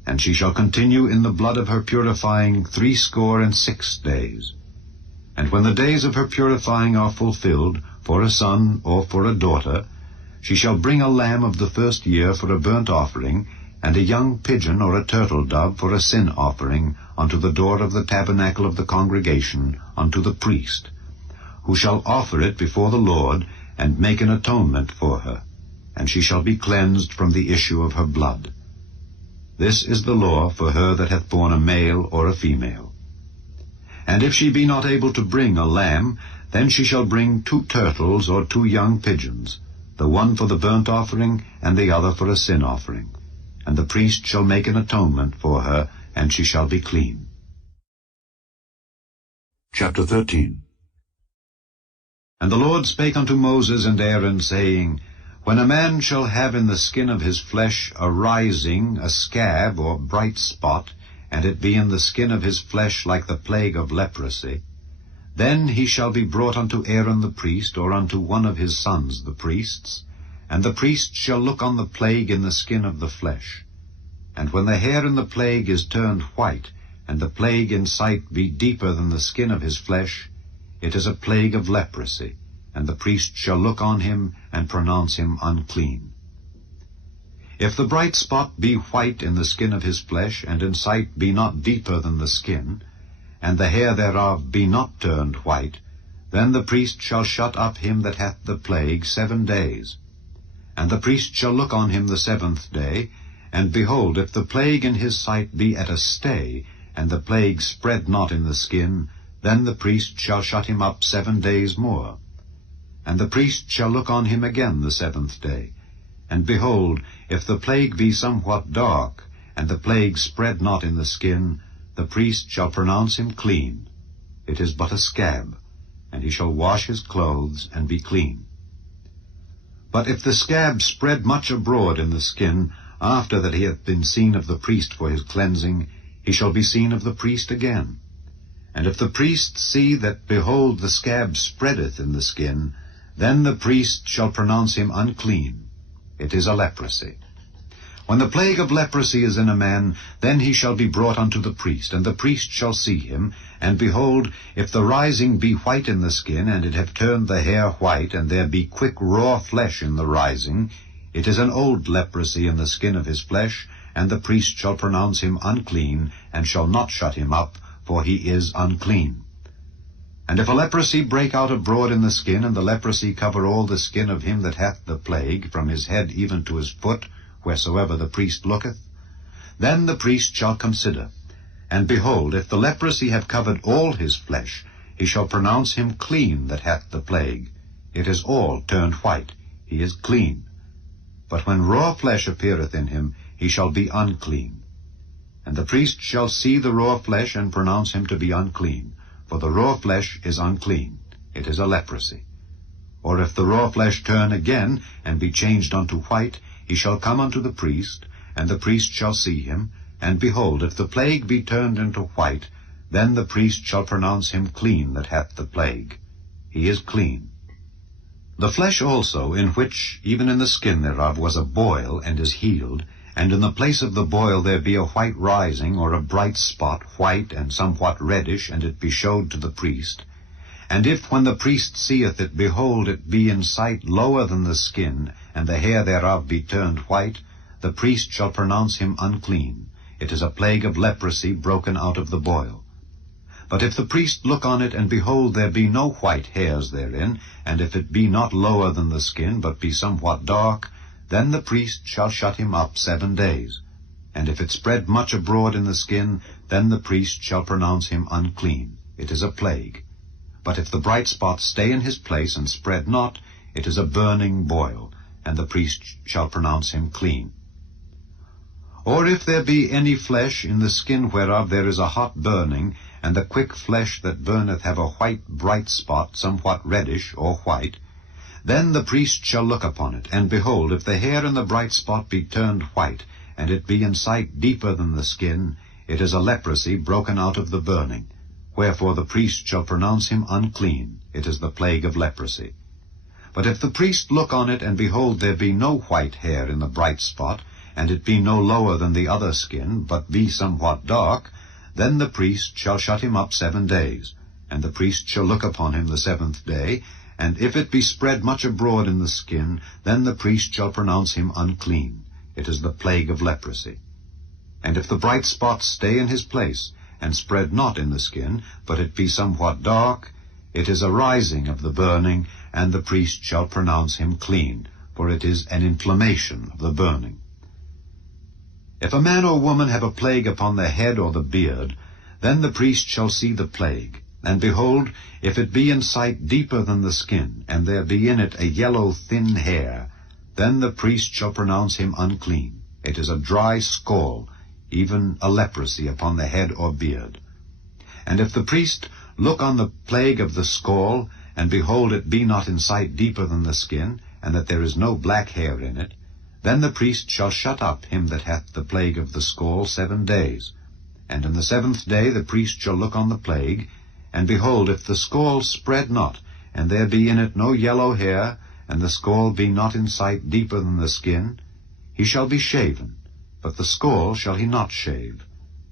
And she shall continue in the blood of her purifying 66 days. And when the days of her purifying are fulfilled, for a son or for a daughter, she shall bring a lamb of the first year for a burnt offering, and a young pigeon or a turtle dove for a sin offering unto the door of the tabernacle of the congregation, unto the priest, who shall offer it before the Lord, and make an atonement for her, and she shall be cleansed from the issue of her blood. This is the law for her that hath borne a male or a female. And if she be not able to bring a lamb, then she shall bring 2 turtles or 2 young pigeons, the one for the burnt offering, and the other for a sin offering. And the priest shall make an atonement for her, and she shall be clean. Chapter 13. And the Lord spake unto Moses and Aaron, saying, When a man shall have in the skin of his flesh a rising, a scab, or bright spot, and it be in the skin of his flesh like the plague of leprosy, then he shall be brought unto Aaron the priest, or unto one of his sons the priests, and the priest shall look on the plague in the skin of the flesh. And when the hair in the plague is turned white, and the plague in sight be deeper than the skin of his flesh, it is a plague of leprosy, and the priest shall look on him, and pronounce him unclean. If the bright spot be white in the skin of his flesh, and in sight be not deeper than the skin, and the hair thereof be not turned white, then the priest shall shut up him that hath the plague 7 days. And the priest shall look on him the 7th day, and behold, if the plague in his sight be at a stay, and the plague spread not in the skin, then the priest shall shut him up 7 days more. And the priest shall look on him again the 7th day. And behold, if the plague be somewhat dark, and the plague spread not in the skin, the priest shall pronounce him clean. It is but a scab, and he shall wash his clothes, and be clean. But if the scab spread much abroad in the skin, after that he hath been seen of the priest for his cleansing, he shall be seen of the priest again. And if the priest see that, behold, the scab spreadeth in the skin, then the priest shall pronounce him unclean. It is a leprosy. When the plague of leprosy is in a man, then he shall be brought unto the priest, and the priest shall see him. And behold, if the rising be white in the skin, and it have turned the hair white, and there be quick raw flesh in the rising, it is an old leprosy in the skin of his flesh, and the priest shall pronounce him unclean, and shall not shut him up, for he is unclean. And if a leprosy break out abroad in the skin, and the leprosy cover all the skin of him that hath the plague, from his head even to his foot, wheresoever the priest looketh, then the priest shall consider. And behold, if the leprosy have covered all his flesh, he shall pronounce him clean that hath the plague. It is all turned white. He is clean. But when raw flesh appeareth in him, he shall be unclean. And the priest shall see the raw flesh, and pronounce him to be unclean. For the raw flesh is unclean. It is a leprosy. Or if the raw flesh turn again, and be changed unto white, he shall come unto the priest, and the priest shall see him. And behold, if the plague be turned into white, then the priest shall pronounce him clean that hath the plague. He is clean. The flesh also, in which, even in the skin thereof, was a boil, and is healed, and in the place of the boil there be a white rising, or a bright spot, white and somewhat reddish, and it be showed to the priest. And if, when the priest seeth it, behold, it be in sight lower than the skin, and the hair thereof be turned white, the priest shall pronounce him unclean. It is a plague of leprosy broken out of the boil. But if the priest look on it, and behold, there be no white hairs therein, and if it be not lower than the skin, but be somewhat dark, then the priest shall shut him up 7 days. And if it spread much abroad in the skin, then the priest shall pronounce him unclean. It is a plague. But if the bright spot stay in his place, and spread not, it is a burning boil, and the priest shall pronounce him clean. Or if there be any flesh in the skin whereof there is a hot burning, and the quick flesh that burneth have a white bright spot, somewhat reddish or white, then the priest shall look upon it, and behold, if the hair in the bright spot be turned white, and it be in sight deeper than the skin, it is a leprosy broken out of the burning. Wherefore the priest shall pronounce him unclean. It is the plague of leprosy. But if the priest look on it, and behold, there be no white hair in the bright spot, and it be no lower than the other skin, but be somewhat dark, then the priest shall shut him up 7 days. And the priest shall look upon him the 7th day, and if it be spread much abroad in the skin, then the priest shall pronounce him unclean. It is the plague of leprosy. And if the bright spot stay in his place, and spread not in the skin, but it be somewhat dark, it is a rising of the burning, and the priest shall pronounce him clean, for it is an inflammation of the burning. If a man or woman have a plague upon the head or the beard, then the priest shall see the plague. And behold, if it be in sight deeper than the skin, and there be in it a yellow thin hair, then the priest shall pronounce him unclean. It is a dry scall, even a leprosy upon the head or beard. And if the priest look on the plague of the scall, and behold, it be not in sight deeper than the skin, and that there is no black hair in it, then the priest shall shut up him that hath the plague of the scall 7 days. And in the 7th day the priest shall look on the plague, and behold, if the scall spread not, and there be in it no yellow hair, and the scall be not in sight deeper than the skin, he shall be shaven, but the scall shall he not shave.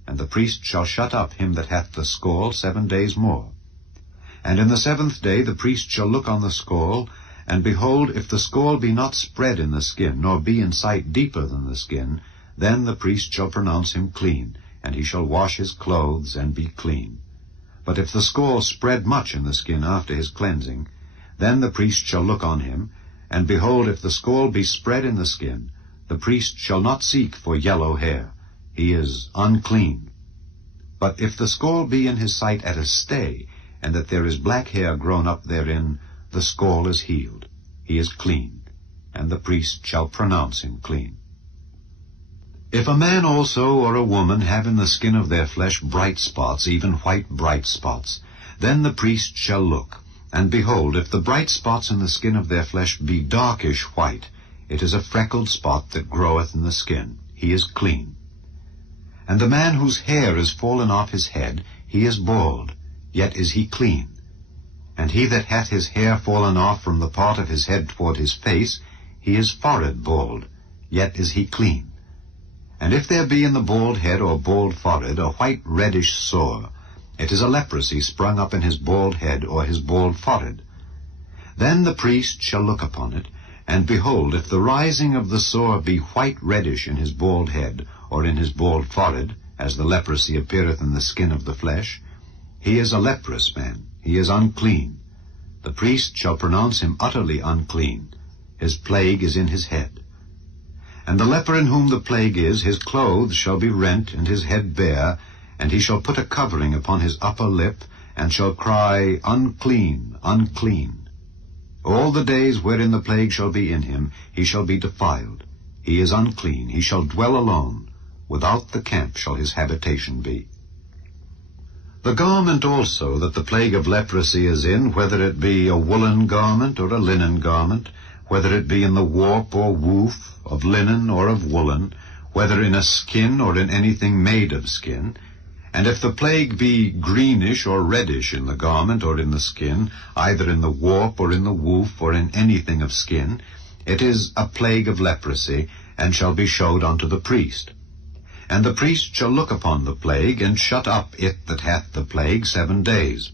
And the priest shall shut up him that hath the scall 7 days more. And in the 7th day the priest shall look on the scall, and behold, if the scall be not spread in the skin, nor be in sight deeper than the skin, then the priest shall pronounce him clean, and he shall wash his clothes and be clean. But if the scall spread much in the skin after his cleansing, then the priest shall look on him, and behold, if the scall be spread in the skin, the priest shall not seek for yellow hair. He is unclean. But if the scall be in his sight at a stay, and that there is black hair grown up therein, the scall is healed. He is clean, and the priest shall pronounce him clean. If a man also or a woman have in the skin of their flesh bright spots, even white bright spots, then the priest shall look, and behold, if the bright spots in the skin of their flesh be darkish white, it is a freckled spot that groweth in the skin. He is clean. And the man whose hair is fallen off his head, he is bald, yet is he clean. And he that hath his hair fallen off from the part of his head toward his face, he is forehead bald, yet is he clean. And if there be in the bald head or bald forehead a white reddish sore, it is a leprosy sprung up in his bald head or his bald forehead. Then the priest shall look upon it, and behold, if the rising of the sore be white reddish in his bald head or in his bald forehead, as the leprosy appeareth in the skin of the flesh, he is a leprous man. He is unclean. The priest shall pronounce him utterly unclean. His plague is in his head. And the leper in whom the plague is, his clothes shall be rent, and his head bare, and he shall put a covering upon his upper lip, and shall cry, Unclean, unclean. All the days wherein the plague shall be in him, he shall be defiled. He is unclean. He shall dwell alone. Without the camp shall his habitation be. The garment also that the plague of leprosy is in, whether it be a woolen garment or a linen garment, whether it be in the warp or woof, of linen or of woolen, whether in a skin or in anything made of skin, and if the plague be greenish or reddish in the garment or in the skin, either in the warp or in the woof or in anything of skin, it is a plague of leprosy, and shall be showed unto the priest. And the priest shall look upon the plague, and shut up it that hath the plague 7 days.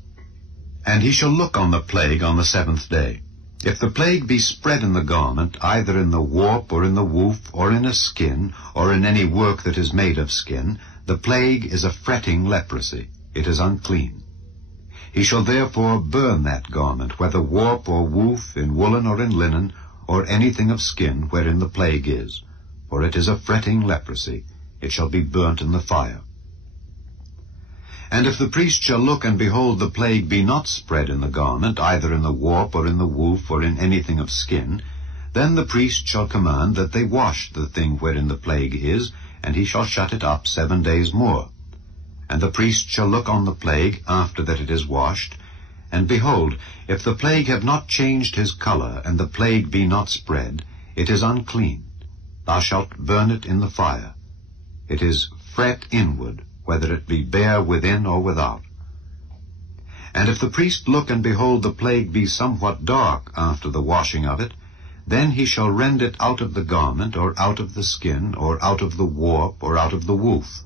And he shall look on the plague on the 7th day. If the plague be spread in the garment, either in the warp or in the woof, or in a skin, or in any work that is made of skin, the plague is a fretting leprosy. It is unclean. He shall therefore burn that garment, whether warp or woof, in woolen or in linen, or anything of skin wherein the plague is. For it is a fretting leprosy. It shall be burnt in the fire. And if the priest shall look, and behold, the plague be not spread in the garment, either in the warp or in the woof or in anything of skin, then the priest shall command that they wash the thing wherein the plague is, and he shall shut it up 7 days more. And the priest shall look on the plague after that it is washed, and behold, if the plague have not changed his color, and the plague be not spread, it is unclean. Thou shalt burn it in the fire. It is fret inward, whether it be bare within or without. And if the priest look and behold the plague be somewhat dark after the washing of it, then he shall rend it out of the garment, or out of the skin, or out of the warp, or out of the woof.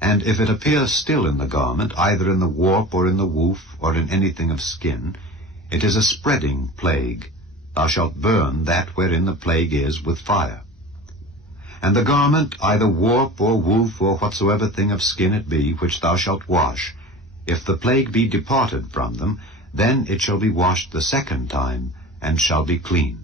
And if it appear still in the garment, either in the warp, or in the woof, or in anything of skin, it is a spreading plague. Thou shalt burn that wherein the plague is with fire. And the garment, either warp, or woof, or whatsoever thing of skin it be, which thou shalt wash, if the plague be departed from them, then it shall be washed the second time, and shall be clean.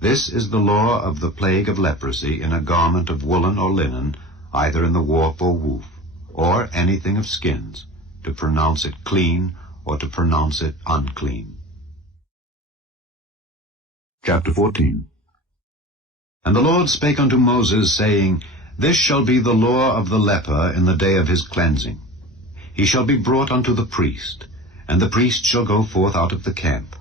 This is the law of the plague of leprosy in a garment of woolen or linen, either in the warp or woof, or anything of skins, to pronounce it clean, or to pronounce it unclean. Chapter 14. And the Lord spake unto Moses, saying, This shall be the law of the leper in the day of his cleansing. He shall be brought unto the priest, and the priest shall go forth out of the camp.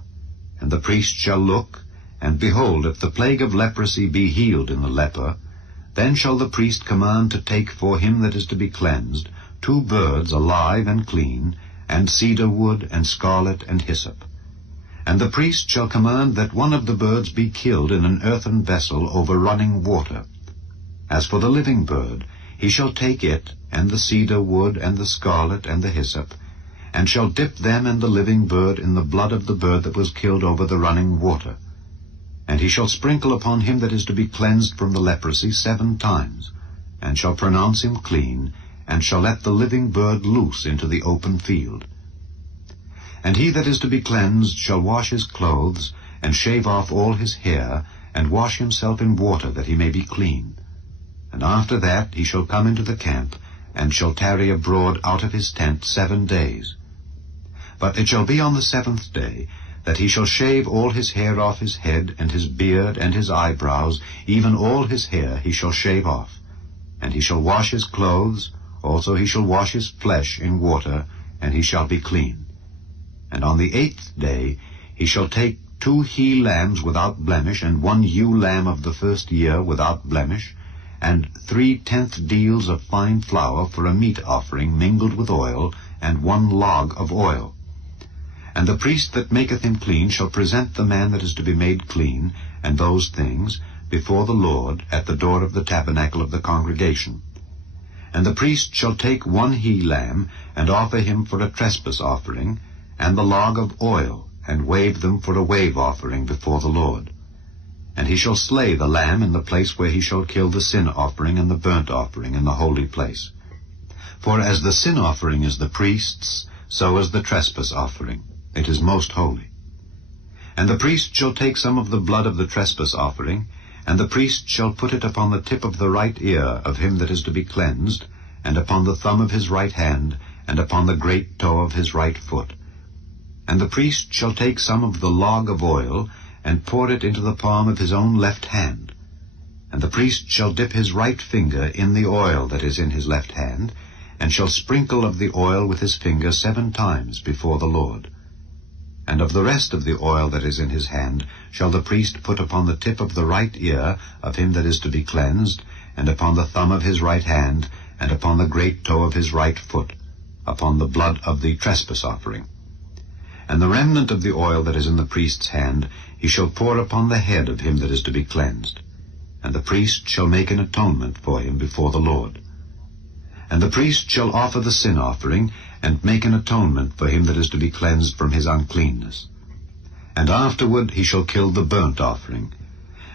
And the priest shall look, and behold, if the plague of leprosy be healed in the leper, then shall the priest command to take for him that is to be cleansed 2 birds alive and clean, and cedar wood, and scarlet, and hyssop. And the priest shall command that one of the birds be killed in an earthen vessel over running water. As for the living bird, he shall take it, and the cedar wood, and the scarlet, and the hyssop, and shall dip them and the living bird in the blood of the bird that was killed over the running water. And he shall sprinkle upon him that is to be cleansed from the leprosy 7 times, and shall pronounce him clean, and shall let the living bird loose into the open field. And he that is to be cleansed shall wash his clothes, and shave off all his hair, and wash himself in water, that he may be clean. And after that he shall come into the camp, and shall tarry abroad out of his tent 7 days. But it shall be on the 7th day, that he shall shave all his hair off his head, and his beard, and his eyebrows, even all his hair he shall shave off. And he shall wash his clothes, also he shall wash his flesh in water, and he shall be clean. And on the 8th day he shall take 2 he-lambs without blemish, and 1 ewe lamb of the first year without blemish, and 3/10 deals of fine flour for a meat offering mingled with oil, and 1 log of oil. And the priest that maketh him clean shall present the man that is to be made clean, and those things, before the Lord, at the door of the tabernacle of the congregation. And the priest shall take 1 he-lamb, and offer him for a trespass offering, and the log of oil, and wave them for a wave offering before the Lord. And he shall slay the lamb in the place where he shall kill the sin offering and the burnt offering in the holy place. For as the sin offering is the priest's, so is the trespass offering. It is most holy. And the priest shall take some of the blood of the trespass offering, and the priest shall put it upon the tip of the right ear of him that is to be cleansed, and upon the thumb of his right hand, and upon the great toe of his right foot. And the priest shall take some of the log of oil, and pour it into the palm of his own left hand. And the priest shall dip his right finger in the oil that is in his left hand, and shall sprinkle of the oil with his finger 7 times before the Lord. And of the rest of the oil that is in his hand shall the priest put upon the tip of the right ear of him that is to be cleansed, and upon the thumb of his right hand, and upon the great toe of his right foot, upon the blood of the trespass offering. And the remnant of the oil that is in the priest's hand he shall pour upon the head of him that is to be cleansed. And the priest shall make an atonement for him before the Lord. And the priest shall offer the sin offering, and make an atonement for him that is to be cleansed from his uncleanness. And afterward he shall kill the burnt offering.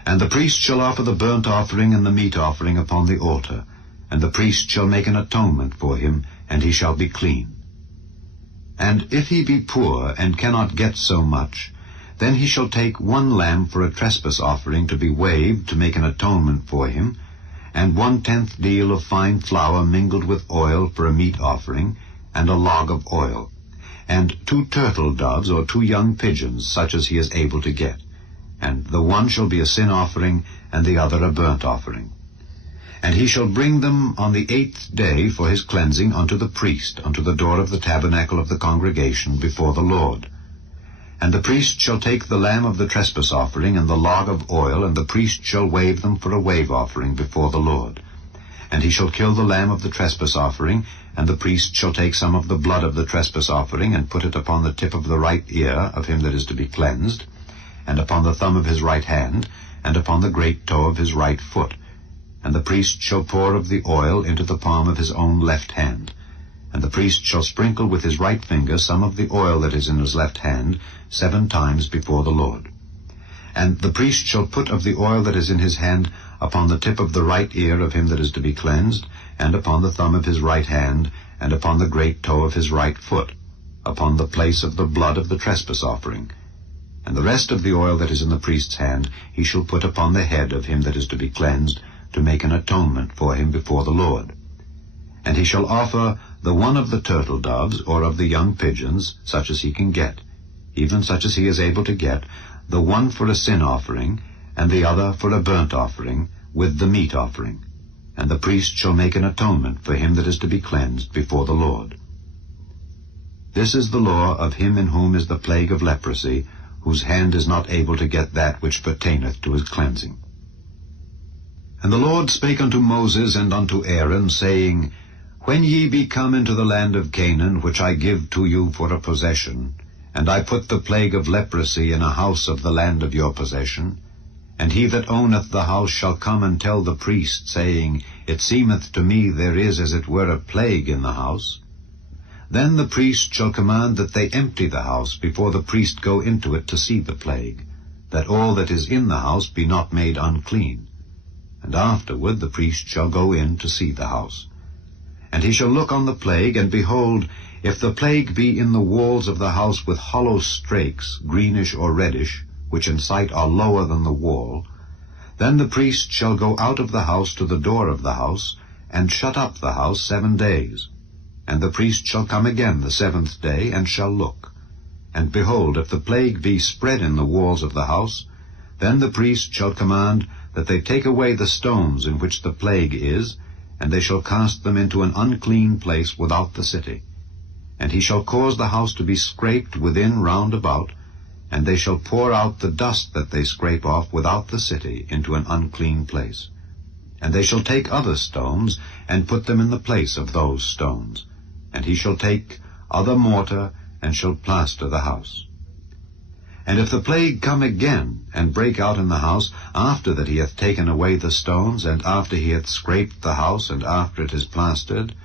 And the priest shall offer the burnt offering and the meat offering upon the altar, and the priest shall make an atonement for him, and he shall be clean. And if he be poor, and cannot get so much, then he shall take 1 lamb for a trespass offering to be waved, to make an atonement for him, and 1/10 deal of fine flour mingled with oil for a meat offering, and a log of oil, and 2 turtle doves or 2 young pigeons, such as he is able to get. And the one shall be a sin offering, and the other a burnt offering. And he shall bring them on the 8th day for his cleansing unto the priest, unto the door of the tabernacle of the congregation before the Lord. And the priest shall take the lamb of the trespass offering and the log of oil, and the priest shall wave them for a wave offering before the Lord. And he shall kill the lamb of the trespass offering, and the priest shall take some of the blood of the trespass offering, and put it upon the tip of the right ear of him that is to be cleansed, and upon the thumb of his right hand, and upon the great toe of his right foot. And the priest shall pour of the oil into the palm of his own left hand. And the priest shall sprinkle with his right finger some of the oil that is in his left hand 7 times before the Lord. And the priest shall put of the oil that is in his hand upon the tip of the right ear of him that is to be cleansed, and upon the thumb of his right hand, and upon the great toe of his right foot, upon the place of the blood of the trespass offering. And the rest of the oil that is in the priest's hand he shall put upon the head of him that is to be cleansed, to make an atonement for him before the Lord. And he shall offer the one of the turtle doves, or of the young pigeons, such as he can get, even such as he is able to get, the one for a sin offering, and the other for a burnt offering, with the meat offering. And the priest shall make an atonement for him that is to be cleansed before the Lord. This is the law of him in whom is the plague of leprosy, whose hand is not able to get that which pertaineth to his cleansing. And the Lord spake unto Moses and unto Aaron, saying, When ye be come into the land of Canaan, which I give to you for a possession, and I put the plague of leprosy in a house of the land of your possession, and he that owneth the house shall come and tell the priest, saying, It seemeth to me there is as it were a plague in the house. Then the priest shall command that they empty the house before the priest go into it to see the plague, that all that is in the house be not made unclean. And afterward the priest shall go in to see the house. And he shall look on the plague, and behold, if the plague be in the walls of the house with hollow strakes, greenish or reddish, which in sight are lower than the wall, then the priest shall go out of the house to the door of the house, and shut up the house 7 days. And the priest shall come again the 7th day, and shall look. And behold, if the plague be spread in the walls of the house, then the priest shall command that they take away the stones in which the plague is, and they shall cast them into an unclean place without the city. And he shall cause the house to be scraped within round about, and they shall pour out the dust that they scrape off without the city into an unclean place. And they shall take other stones, and put them in the place of those stones. And he shall take other mortar, and shall plaster the house. And if the plague come again, and break out in the house, after that he hath taken away the stones, and after he hath scraped the house, and after it is plastered,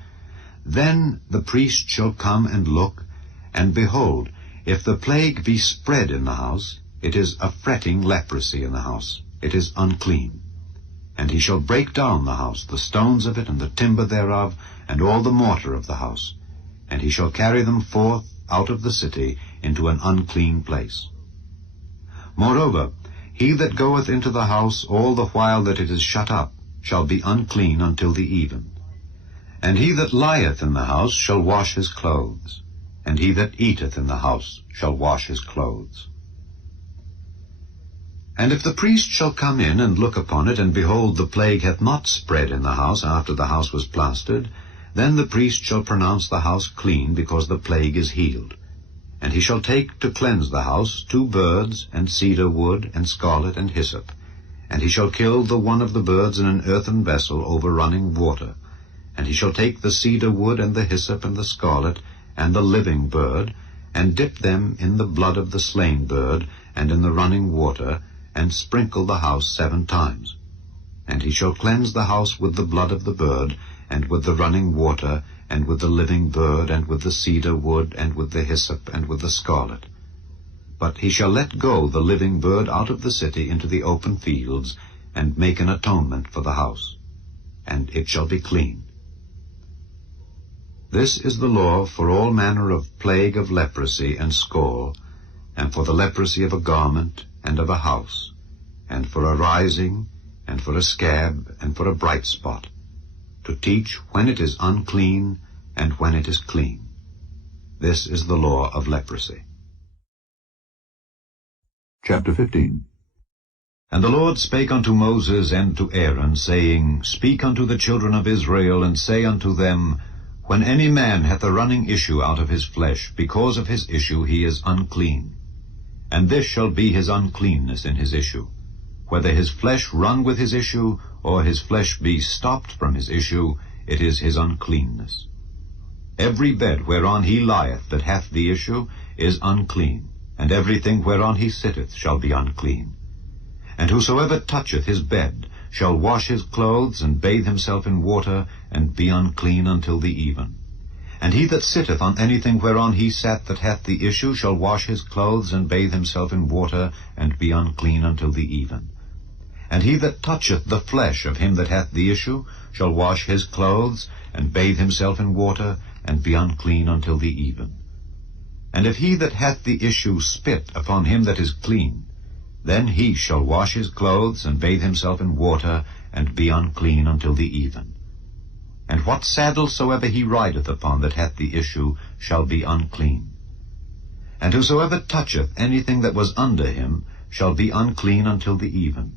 then the priest shall come and look, and behold, if the plague be spread in the house, it is a fretting leprosy in the house, it is unclean. And he shall break down the house, the stones of it, and the timber thereof, and all the mortar of the house, and he shall carry them forth out of the city into an unclean place. Moreover, he that goeth into the house all the while that it is shut up shall be unclean until the even. And he that lieth in the house shall wash his clothes, and he that eateth in the house shall wash his clothes. And if the priest shall come in and look upon it, and behold, the plague hath not spread in the house after the house was plastered, then the priest shall pronounce the house clean, because the plague is healed. And he shall take to cleanse the house 2 birds, and cedar wood, and scarlet, and hyssop. And he shall kill the one of the birds in an earthen vessel over running water. And he shall take the cedar wood, and the hyssop, and the scarlet, and the living bird, and dip them in the blood of the slain bird, and in the running water, and sprinkle the house 7 times. And he shall cleanse the house with the blood of the bird, and with the running water, and with the living bird, and with the cedar wood, and with the hyssop, and with the scarlet. But he shall let go the living bird out of the city into the open fields, and make an atonement for the house, and it shall be clean. This is the law for all manner of plague of leprosy and scall, and for the leprosy of a garment, and of a house, and for a rising, and for a scab, and for a bright spot, to teach when it is unclean, and when it is clean. This is the law of leprosy. Chapter 15. And the Lord spake unto Moses and to Aaron, saying, Speak unto the children of Israel, and say unto them, When any man hath a running issue out of his flesh, because of his issue he is unclean. And this shall be his uncleanness in his issue. whether his flesh run with his issue, or his flesh be stopped from his issue, it is his uncleanness. Every bed whereon he lieth that hath the issue is unclean, and everything whereon he sitteth shall be unclean. And whosoever toucheth his bed shall wash his clothes, and bathe himself in water, and be unclean until the even. And he that sitteth on anything whereon he sat that hath the issue shall wash his clothes, and bathe himself in water, and be unclean until the even. And he that toucheth the flesh of him that hath the issue shall wash his clothes, and bathe himself in water, and be unclean until the even. And if he that hath the issue spit upon him that is clean, then he shall wash his clothes, and bathe himself in water, and be unclean until the even. And what saddle soever he rideth upon that hath the issue shall be unclean. And whosoever toucheth anything that was under him shall be unclean until the even.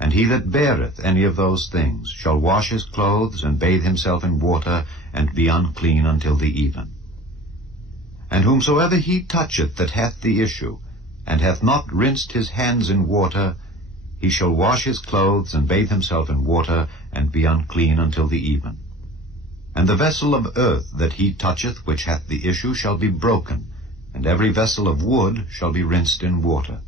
And he that beareth any of those things shall wash his clothes, and bathe himself in water, and be unclean until the even. And whomsoever he toucheth that hath the issue, and hath not rinsed his hands in water, he shall wash his clothes, and bathe himself in water, and be unclean until the even. And the vessel of earth that he toucheth which hath the issue shall be broken, and every vessel of wood shall be rinsed in water.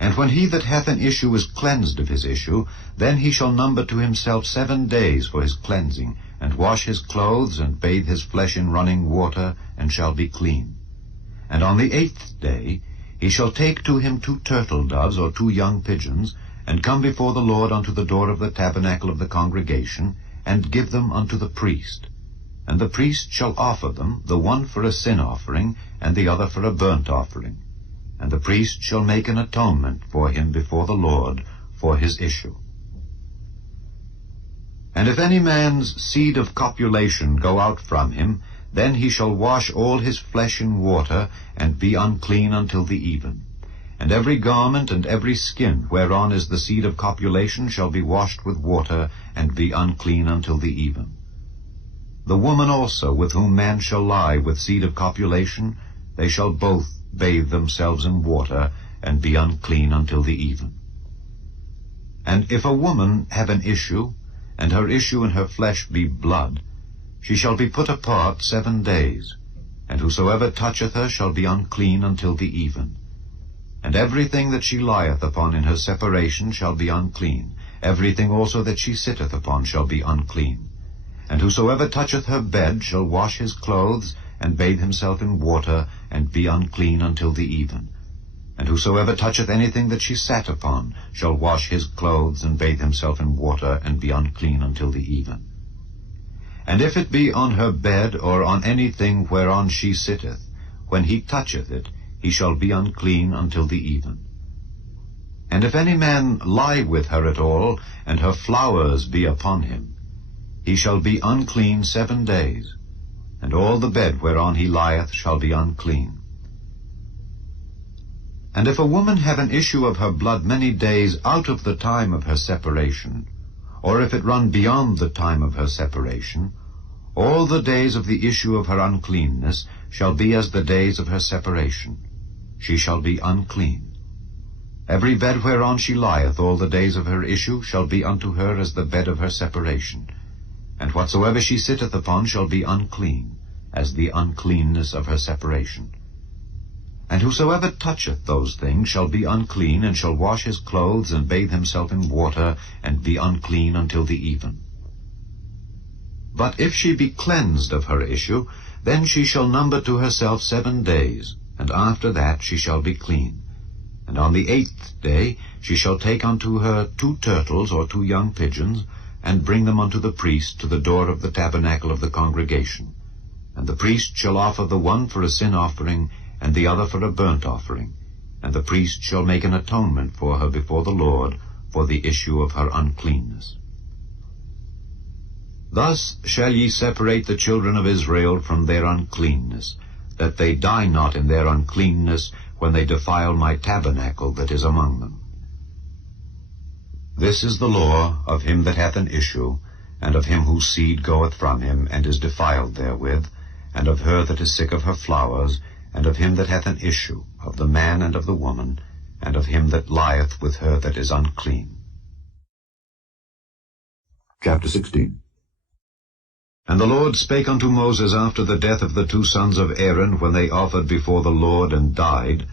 And when he that hath an issue is cleansed of his issue, then he shall number to himself 7 days for his cleansing, and wash his clothes, and bathe his flesh in running water, and shall be clean. And on the 8th day he shall take to him 2 turtle doves or 2 young pigeons, and come before the Lord unto the door of the tabernacle of the congregation, and give them unto the priest. And the priest shall offer them, the one for a sin offering, and the other for a burnt offering. And the priest shall make an atonement for him before the Lord for his issue. And if any man's seed of copulation go out from him, then he shall wash all his flesh in water, and be unclean until the even. And every garment and every skin whereon is the seed of copulation shall be washed with water, and be unclean until the even. The woman also with whom man shall lie with seed of copulation, they shall both bathe themselves in water, and be unclean until the even. And if a woman have an issue, and her issue in her flesh be blood, she shall be put apart 7 days, and whosoever toucheth her shall be unclean until the even. And everything that she lieth upon in her separation shall be unclean, everything also that she sitteth upon shall be unclean. And whosoever toucheth her bed shall wash his clothes, and bathe himself in water, and be unclean until the even. And whosoever toucheth anything that she sat upon shall wash his clothes, and bathe himself in water, and be unclean until the even. And if it be on her bed, or on anything whereon she sitteth, when he toucheth it, he shall be unclean until the even. And if any man lie with her at all, and her flowers be upon him, he shall be unclean 7 days, and all the bed whereon he lieth shall be unclean. And if a woman have an issue of her blood many days out of the time of her separation, or if it run beyond the time of her separation, all the days of the issue of her uncleanness shall be as the days of her separation. She shall be unclean. Every bed whereon she lieth all the days of her issue shall be unto her as the bed of her separation. And whatsoever she sitteth upon shall be unclean, as the uncleanness of her separation. And whosoever toucheth those things shall be unclean, and shall wash his clothes, and bathe himself in water, and be unclean until the even. But if she be cleansed of her issue, then she shall number to herself 7 days, and after that she shall be clean. And on the 8th day she shall take unto her 2 turtles or 2 young pigeons, and bring them unto the priest to the door of the tabernacle of the congregation. And the priest shall offer the one for a sin offering, and the other for a burnt offering. And the priest shall make an atonement for her before the Lord for the issue of her uncleanness. Thus shall ye separate the children of Israel from their uncleanness, that they die not in their uncleanness when they defile my tabernacle that is among them. This is the law of him that hath an issue, and of him whose seed goeth from him, and is defiled therewith, and of her that is sick of her flowers, and of him that hath an issue, of the man and of the woman, and of him that lieth with her that is unclean. Chapter 16. And the Lord spake unto Moses after the death of the two sons of Aaron, when they offered before the Lord and died.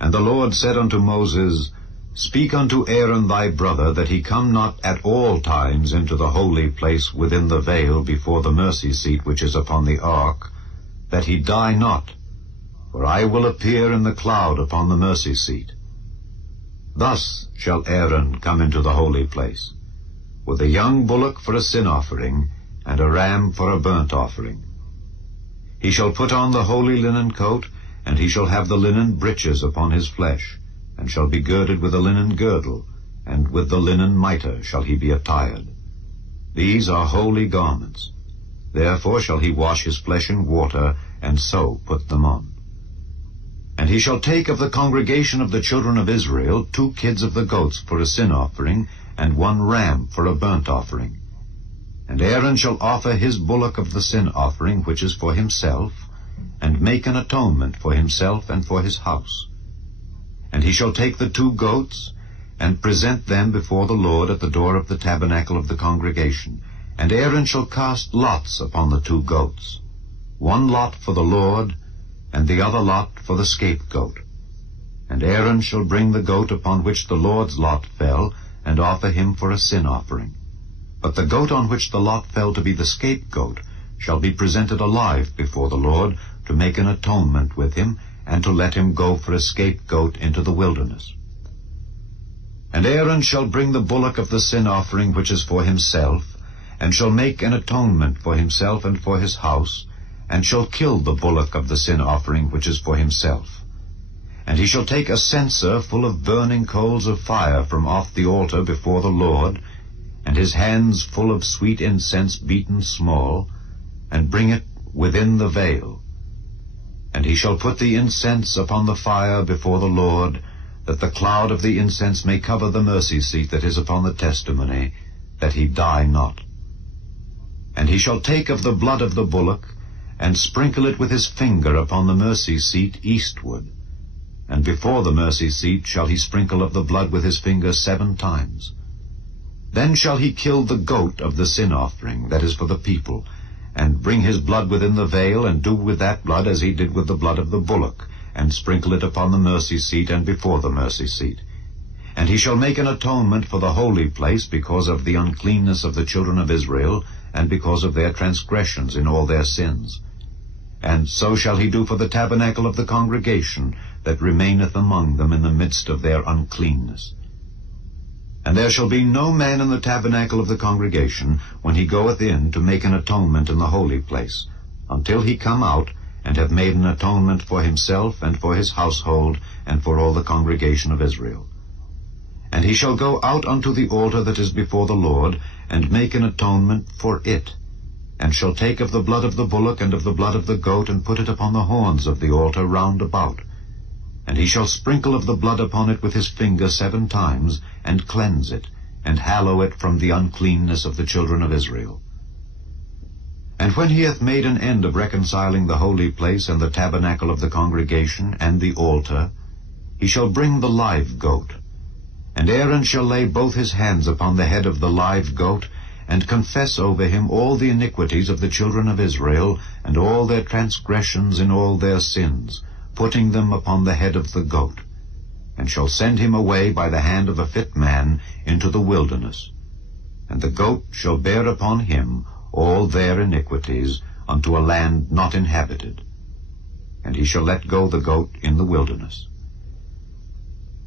And the Lord said unto Moses, Speak unto Aaron thy brother, that he come not at all times into the holy place within the veil before the mercy seat which is upon the ark, that he die not, for I will appear in the cloud upon the mercy seat. Thus shall Aaron come into the holy place, with a young bullock for a sin offering, and a ram for a burnt offering. He shall put on the holy linen coat, and he shall have the linen breeches upon his flesh, and shall be girded with a linen girdle, and with the linen mitre shall he be attired. These are holy garments. Therefore shall he wash his flesh in water, and so put them on. And he shall take of the congregation of the children of Israel 2 kids of the goats for a sin offering, and 1 ram for a burnt offering. And Aaron shall offer his bullock of the sin offering, which is for himself, and make an atonement for himself and for his house. And he shall take the 2 goats, and present them before the Lord at the door of the tabernacle of the congregation. And Aaron shall cast lots upon the 2 goats, 1 lot for the Lord, and the other lot for the scapegoat. And Aaron shall bring the goat upon which the Lord's lot fell, and offer him for a sin offering. But the goat on which the lot fell to be the scapegoat shall be presented alive before the Lord, to make an atonement with him, and to let him go for a scapegoat into the wilderness. And Aaron shall bring the bullock of the sin offering which is for himself, and shall make an atonement for himself and for his house, and shall kill the bullock of the sin offering which is for himself. And he shall take a censer full of burning coals of fire from off the altar before the Lord, and his hands full of sweet incense beaten small, and bring it within the veil. And he shall put the incense upon the fire before the Lord, that the cloud of the incense may cover the mercy seat that is upon the testimony, that he die not. And he shall take of the blood of the bullock, and sprinkle it with his finger upon the mercy seat eastward. And before the mercy seat shall he sprinkle of the blood with his finger 7 times. Then shall he kill the goat of the sin offering, that is for the people, and bring his blood within the veil, and do with that blood as he did with the blood of the bullock, and sprinkle it upon the mercy seat and before the mercy seat. And he shall make an atonement for the holy place because of the uncleanness of the children of Israel, and because of their transgressions in all their sins. And so shall he do for the tabernacle of the congregation that remaineth among them in the midst of their uncleanness. And there shall be no man in the tabernacle of the congregation, when he goeth in to make an atonement in the holy place, until he come out, and have made an atonement for himself, and for his household, and for all the congregation of Israel. And he shall go out unto the altar that is before the Lord, and make an atonement for it, and shall take of the blood of the bullock and of the blood of the goat, and put it upon the horns of the altar round about. And he shall sprinkle of the blood upon it with his finger 7 times, and cleanse it, and hallow it from the uncleanness of the children of Israel. And when he hath made an end of reconciling the holy place, and the tabernacle of the congregation, and the altar, he shall bring the live goat. And Aaron shall lay both his hands upon the head of the live goat, and confess over him all the iniquities of the children of Israel, and all their transgressions in all their sins, putting them upon the head of the goat, and shall send him away by the hand of a fit man into the wilderness. And the goat shall bear upon him all their iniquities unto a land not inhabited. And he shall let go the goat in the wilderness.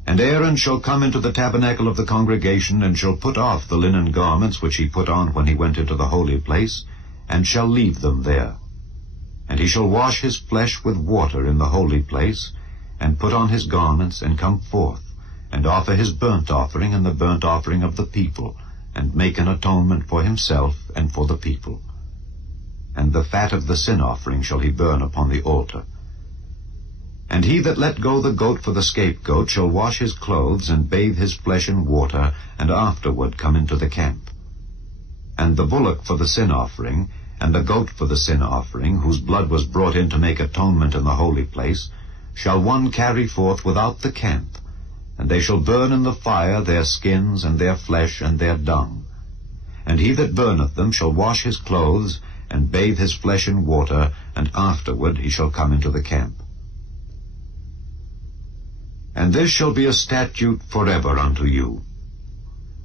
And Aaron shall come into the tabernacle of the congregation, and shall put off the linen garments which he put on when he went into the holy place, and shall leave them there. And he shall wash his flesh with water in the holy place, and put on his garments, and come forth, and offer his burnt offering and the burnt offering of the people, and make an atonement for himself and for the people. And the fat of the sin offering shall he burn upon the altar. And he that let go the goat for the scapegoat shall wash his clothes, and bathe his flesh in water, and afterward come into the camp. And the bullock for the sin offering, and the goat for the sin offering, whose blood was brought in to make atonement in the holy place, shall one carry forth without the camp, and they shall burn in the fire their skins and their flesh and their dung. And he that burneth them shall wash his clothes, and bathe his flesh in water, and afterward he shall come into the camp. And this shall be a statute forever unto you,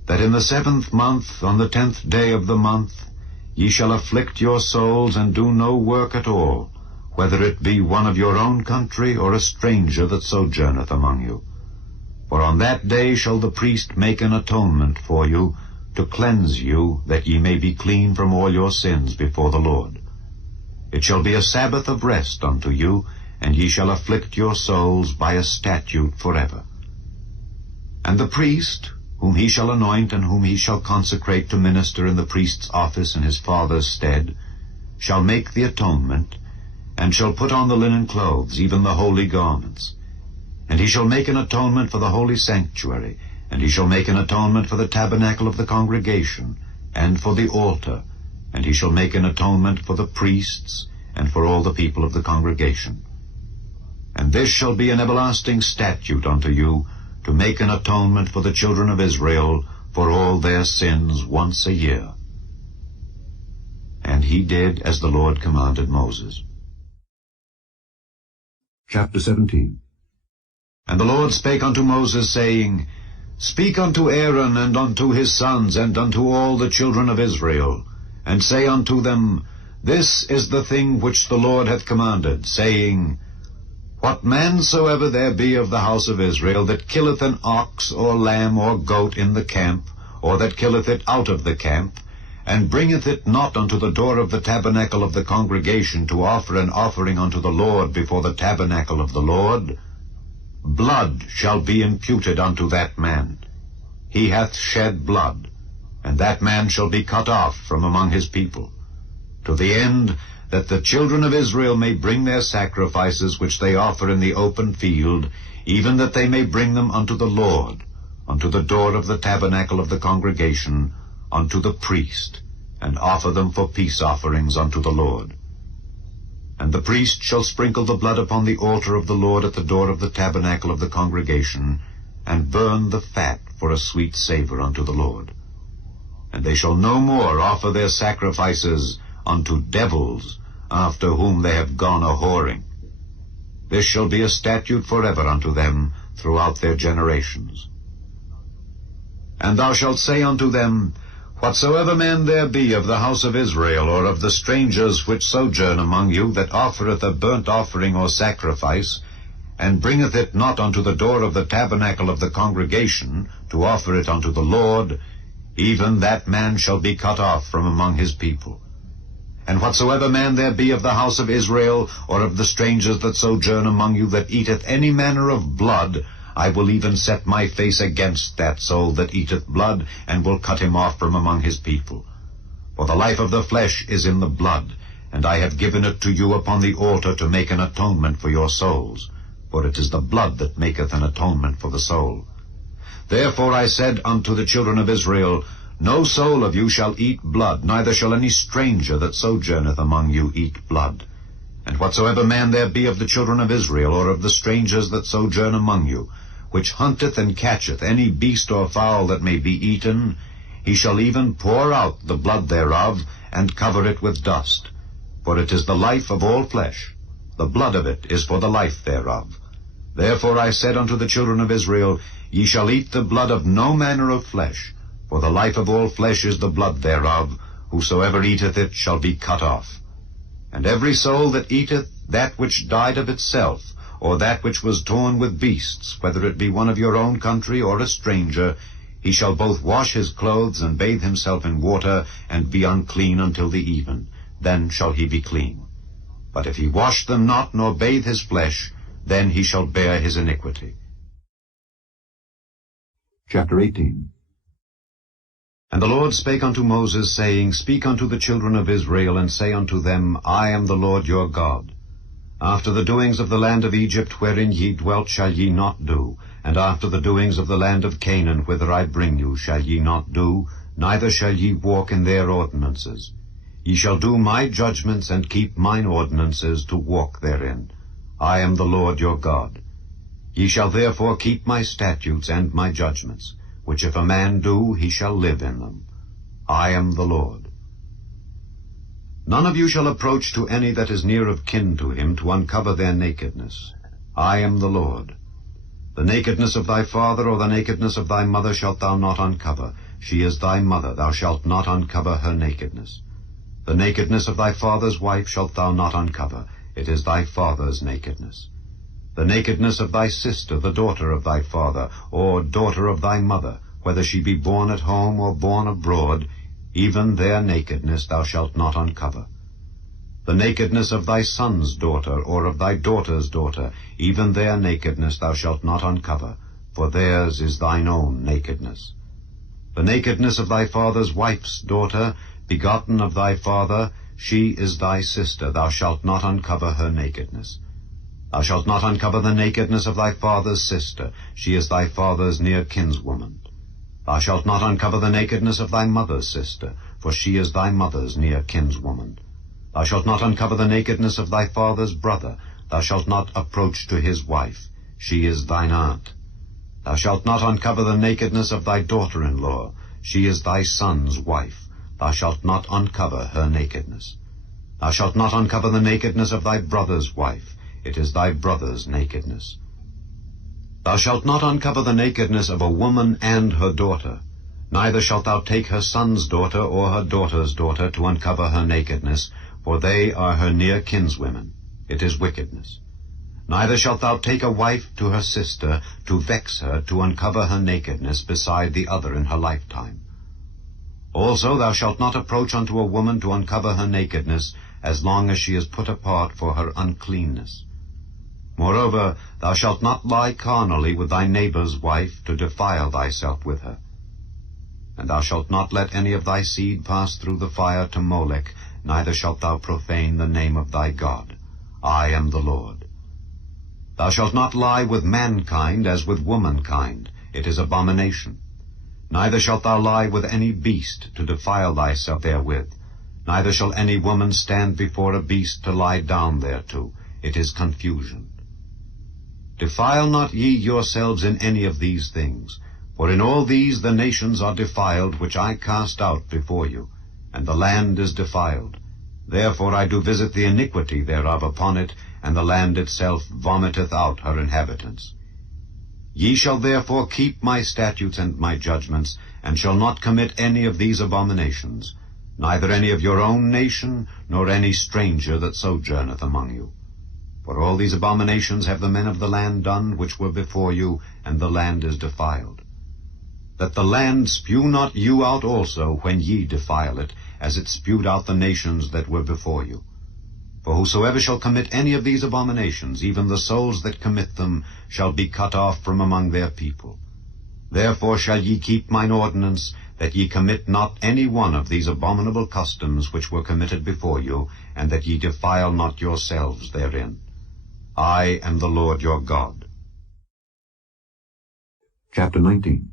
that in the 7th month, on the 10th day of the month, ye shall afflict your souls, and do no work at all, whether it be one of your own country, or a stranger that sojourneth among you. For on that day shall the priest make an atonement for you, to cleanse you, that ye may be clean from all your sins before the Lord. It shall be a Sabbath of rest unto you, and ye shall afflict your souls by a statute forever. And the priest, whom he shall anoint, and whom he shall consecrate to minister in the priest's office in his father's stead, shall make the atonement, and shall put on the linen clothes, even the holy garments. And he shall make an atonement for the holy sanctuary, and he shall make an atonement for the tabernacle of the congregation, and for the altar, and he shall make an atonement for the priests, and for all the people of the congregation. And this shall be an everlasting statute unto you, to make an atonement for the children of Israel for all their sins once a year. And he did as the Lord commanded Moses. Chapter 17. And the Lord spake unto Moses, saying, Speak unto Aaron and unto his sons and unto all the children of Israel, and say unto them, This is the thing which the Lord hath commanded, saying, What man soever there be of the house of Israel that killeth an ox or lamb or goat in the camp, or that killeth it out of the camp, and bringeth it not unto the door of the tabernacle of the congregation to offer an offering unto the Lord before the tabernacle of the Lord, blood shall be imputed unto that man. He hath shed blood, and that man shall be cut off from among his people, to the end that the children of Israel may bring their sacrifices which they offer in the open field, even that they may bring them unto the Lord, unto the door of the tabernacle of the congregation, unto the priest, and offer them for peace offerings unto the Lord. And the priest shall sprinkle the blood upon the altar of the Lord at the door of the tabernacle of the congregation, and burn the fat for a sweet savour unto the Lord. And they shall no more offer their sacrifices unto devils, after whom they have gone a-whoring. This shall be a statute forever unto them throughout their generations. And thou shalt say unto them, Whatsoever man there be of the house of Israel, or of the strangers which sojourn among you, that offereth a burnt offering or sacrifice, and bringeth it not unto the door of the tabernacle of the congregation, to offer it unto the Lord, even that man shall be cut off from among his people. And whatsoever man there be of the house of Israel, or of the strangers that sojourn among you, that eateth any manner of blood, I will even set my face against that soul that eateth blood, and will cut him off from among his people. For the life of the flesh is in the blood, and I have given it to you upon the altar to make an atonement for your souls. For it is the blood that maketh an atonement for the soul. Therefore I said unto the children of Israel, No soul of you shall eat blood, neither shall any stranger that sojourneth among you eat blood. And whatsoever man there be of the children of Israel, or of the strangers that sojourn among you, which hunteth and catcheth any beast or fowl that may be eaten, he shall even pour out the blood thereof, and cover it with dust. For it is the life of all flesh. The blood of it is for the life thereof. Therefore I said unto the children of Israel, Ye shall eat the blood of no manner of flesh, for the life of all flesh is the blood thereof. Whosoever eateth it shall be cut off. And every soul that eateth that which died of itself, or that which was torn with beasts, whether it be one of your own country or a stranger, he shall both wash his clothes and bathe himself in water, and be unclean until the even. Then shall he be clean. But if he wash them not, nor bathe his flesh, then he shall bear his iniquity. Chapter 18. And the Lord spake unto Moses, saying, Speak unto the children of Israel, and say unto them, I am the Lord your God. After the doings of the land of Egypt, wherein ye dwelt, shall ye not do, and after the doings of the land of Canaan, whither I bring you, shall ye not do, neither shall ye walk in their ordinances. Ye shall do my judgments, and keep mine ordinances, to walk therein. I am the Lord your God. Ye shall therefore keep my statutes and my judgments, which if a man do, he shall live in them. I am the Lord. None of you shall approach to any that is near of kin to him to uncover their nakedness. I am the Lord. The nakedness of thy father or the nakedness of thy mother shalt thou not uncover. She is thy mother, thou shalt not uncover her nakedness. The nakedness of thy father's wife shalt thou not uncover. It is thy father's nakedness. The nakedness of thy sister, the daughter of thy father, or daughter of thy mother, whether she be born at home or born abroad, even their nakedness thou shalt not uncover. The nakedness of thy son's daughter, or of thy daughter's daughter, even their nakedness thou shalt not uncover, for theirs is thine own nakedness. The nakedness of thy father's wife's daughter, begotten of thy father, she is thy sister, thou shalt not uncover her nakedness. Thou shalt not uncover the nakedness of thy father's sister, she is thy father's near kinswoman. Thou shalt not uncover the nakedness of thy mother's sister, for she is thy mother's near kinswoman. Thou shalt not uncover the nakedness of thy father's brother, thou shalt not approach to his wife, she is thine aunt. Thou shalt not uncover the nakedness of thy daughter-in-law, she is thy son's wife, thou shalt not uncover her nakedness. Thou shalt not uncover the nakedness of thy brother's wife, it is thy brother's nakedness. Thou shalt not uncover the nakedness of a woman and her daughter, neither shalt thou take her son's daughter or her daughter's daughter to uncover her nakedness, for they are her near kinswomen. It is wickedness. Neither shalt thou take a wife to her sister, to vex her, to uncover her nakedness beside the other in her lifetime. Also thou shalt not approach unto a woman to uncover her nakedness, as long as she is put apart for her uncleanness. Moreover, thou shalt not lie carnally with thy neighbor's wife, to defile thyself with her. And thou shalt not let any of thy seed pass through the fire to Molech, neither shalt thou profane the name of thy God. I am the Lord. Thou shalt not lie with mankind as with womankind. It is abomination. Neither shalt thou lie with any beast, to defile thyself therewith. Neither shall any woman stand before a beast to lie down thereto. It is confusion. Defile not ye yourselves in any of these things, for in all these the nations are defiled, which I cast out before you, and the land is defiled. Therefore I do visit the iniquity thereof upon it, and the land itself vomiteth out her inhabitants. Ye shall therefore keep my statutes and my judgments, and shall not commit any of these abominations, neither any of your own nation, nor any stranger that sojourneth among you. For all these abominations have the men of the land done, which were before you, and the land is defiled. That the land spew not you out also, when ye defile it, as it spewed out the nations that were before you. For whosoever shall commit any of these abominations, even the souls that commit them, shall be cut off from among their people. Therefore shall ye keep mine ordinance, that ye commit not any one of these abominable customs which were committed before you, and that ye defile not yourselves therein. I am the Lord your God. Chapter 19.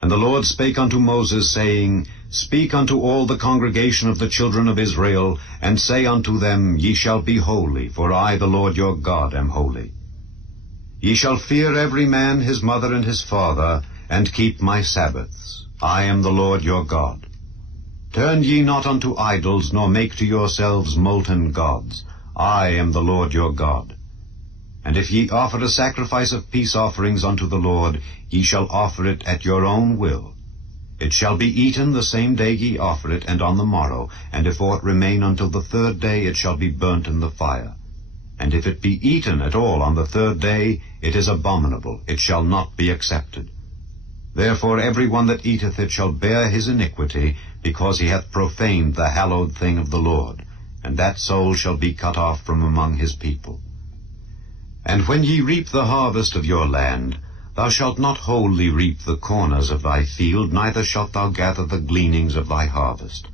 And the Lord spake unto Moses, saying, Speak unto all the congregation of the children of Israel, and say unto them, Ye shall be holy, for I, the Lord your God, am holy. Ye shall fear every man his mother and his father, and keep my Sabbaths. I am the Lord your God. Turn ye not unto idols, nor make to yourselves molten gods. I am the Lord your God. And if ye offer a sacrifice of peace offerings unto the Lord, ye shall offer it at your own will. It shall be eaten the same day ye offer it, and on the morrow, and if aught remain until the third day, it shall be burnt in the fire. And if it be eaten at all on the third day, it is abominable, it shall not be accepted. Therefore every one that eateth it shall bear his iniquity, because he hath profaned the hallowed thing of the Lord, and that soul shall be cut off from among his people. And when ye reap the harvest of your land, thou shalt not wholly reap the corners of thy field, neither shalt thou gather the gleanings of thy harvest.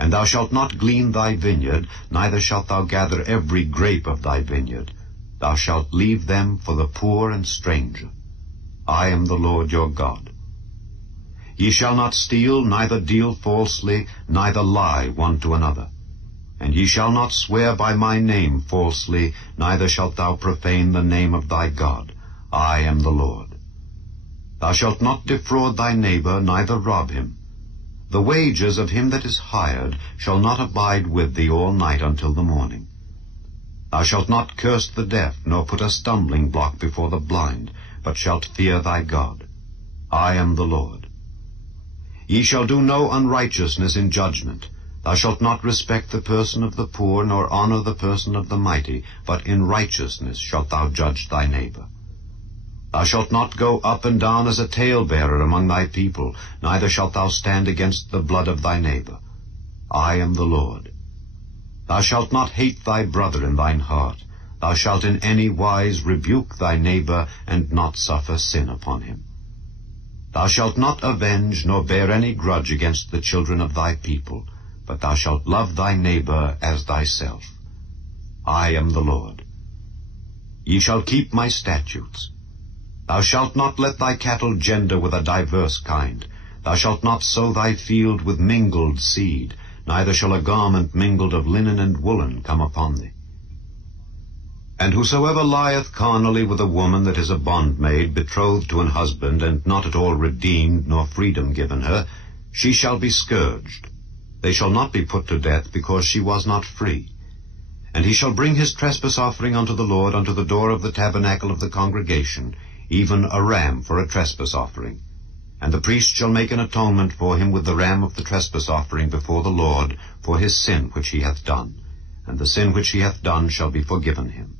And thou shalt not glean thy vineyard, neither shalt thou gather every grape of thy vineyard. Thou shalt leave them for the poor and stranger. I am the Lord your God. Ye shall not steal, neither deal falsely, neither lie one to another. And ye shall not swear by my name falsely, neither shalt thou profane the name of thy God. I am the Lord. Thou shalt not defraud thy neighbor, neither rob him. The wages of him that is hired shall not abide with thee all night until the morning. Thou shalt not curse the deaf, nor put a stumbling block before the blind, but shalt fear thy God. I am the Lord. Ye shall do no unrighteousness in judgment. Thou shalt not respect the person of the poor, nor honor the person of the mighty, but in righteousness shalt thou judge thy neighbor. Thou shalt not go up and down as a talebearer among thy people, neither shalt thou stand against the blood of thy neighbor. I am the Lord. Thou shalt not hate thy brother in thine heart. Thou shalt in any wise rebuke thy neighbor, and not suffer sin upon him. Thou shalt not avenge, nor bear any grudge against the children of thy people, but thou shalt love thy neighbor as thyself. I am the Lord. Ye shall keep my statutes. Thou shalt not let thy cattle gender with a diverse kind. Thou shalt not sow thy field with mingled seed, neither shall a garment mingled of linen and woolen come upon thee. And whosoever lieth carnally with a woman that is a bondmaid, betrothed to an husband, and not at all redeemed, nor freedom given her, she shall be scourged. They shall not be put to death, because she was not free. And he shall bring his trespass offering unto the Lord unto the door of the tabernacle of the congregation, even a ram for a trespass offering. And the priest shall make an atonement for him with the ram of the trespass offering before the Lord for his sin which he hath done, and the sin which he hath done shall be forgiven him.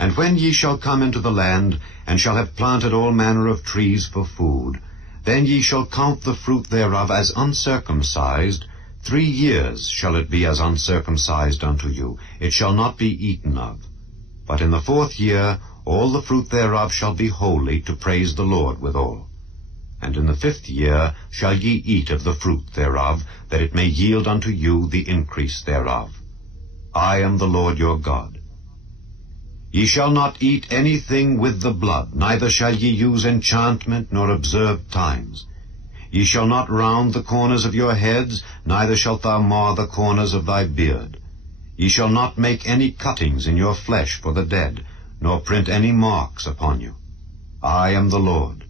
And when ye shall come into the land, and shall have planted all manner of trees for food, then ye shall count the fruit thereof as uncircumcised. 3 years shall it be as uncircumcised unto you. It shall not be eaten of. But in the 4th year all the fruit thereof shall be holy, to praise the Lord withal. And in the 5th year shall ye eat of the fruit thereof, that it may yield unto you the increase thereof. I am the Lord your God. Ye shall not eat anything with the blood, neither shall ye use enchantment, nor observe times. Ye shall not round the corners of your heads, neither shalt thou mar the corners of thy beard. Ye shall not make any cuttings in your flesh for the dead, nor print any marks upon you. I am the Lord.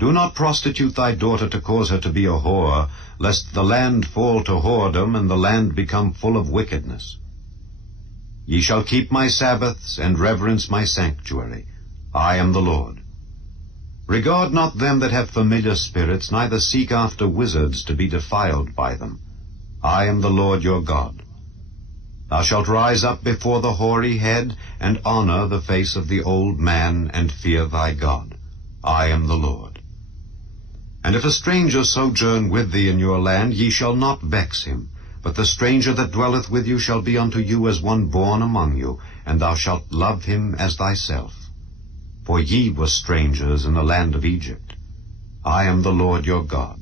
Do not prostitute thy daughter to cause her to be a whore, lest the land fall to whoredom, and the land become full of wickedness. Ye shall keep my Sabbaths, and reverence my sanctuary. I am the Lord. Regard not them that have familiar spirits, neither seek after wizards to be defiled by them. I am the Lord your God. Thou shalt rise up before the hoary head, and honor the face of the old man, and fear thy God. I am the Lord. And if a stranger sojourn with thee in your land, ye shall not vex him. But the stranger that dwelleth with you shall be unto you as one born among you, and thou shalt love him as thyself. For ye were strangers in the land of Egypt. I am the Lord your God.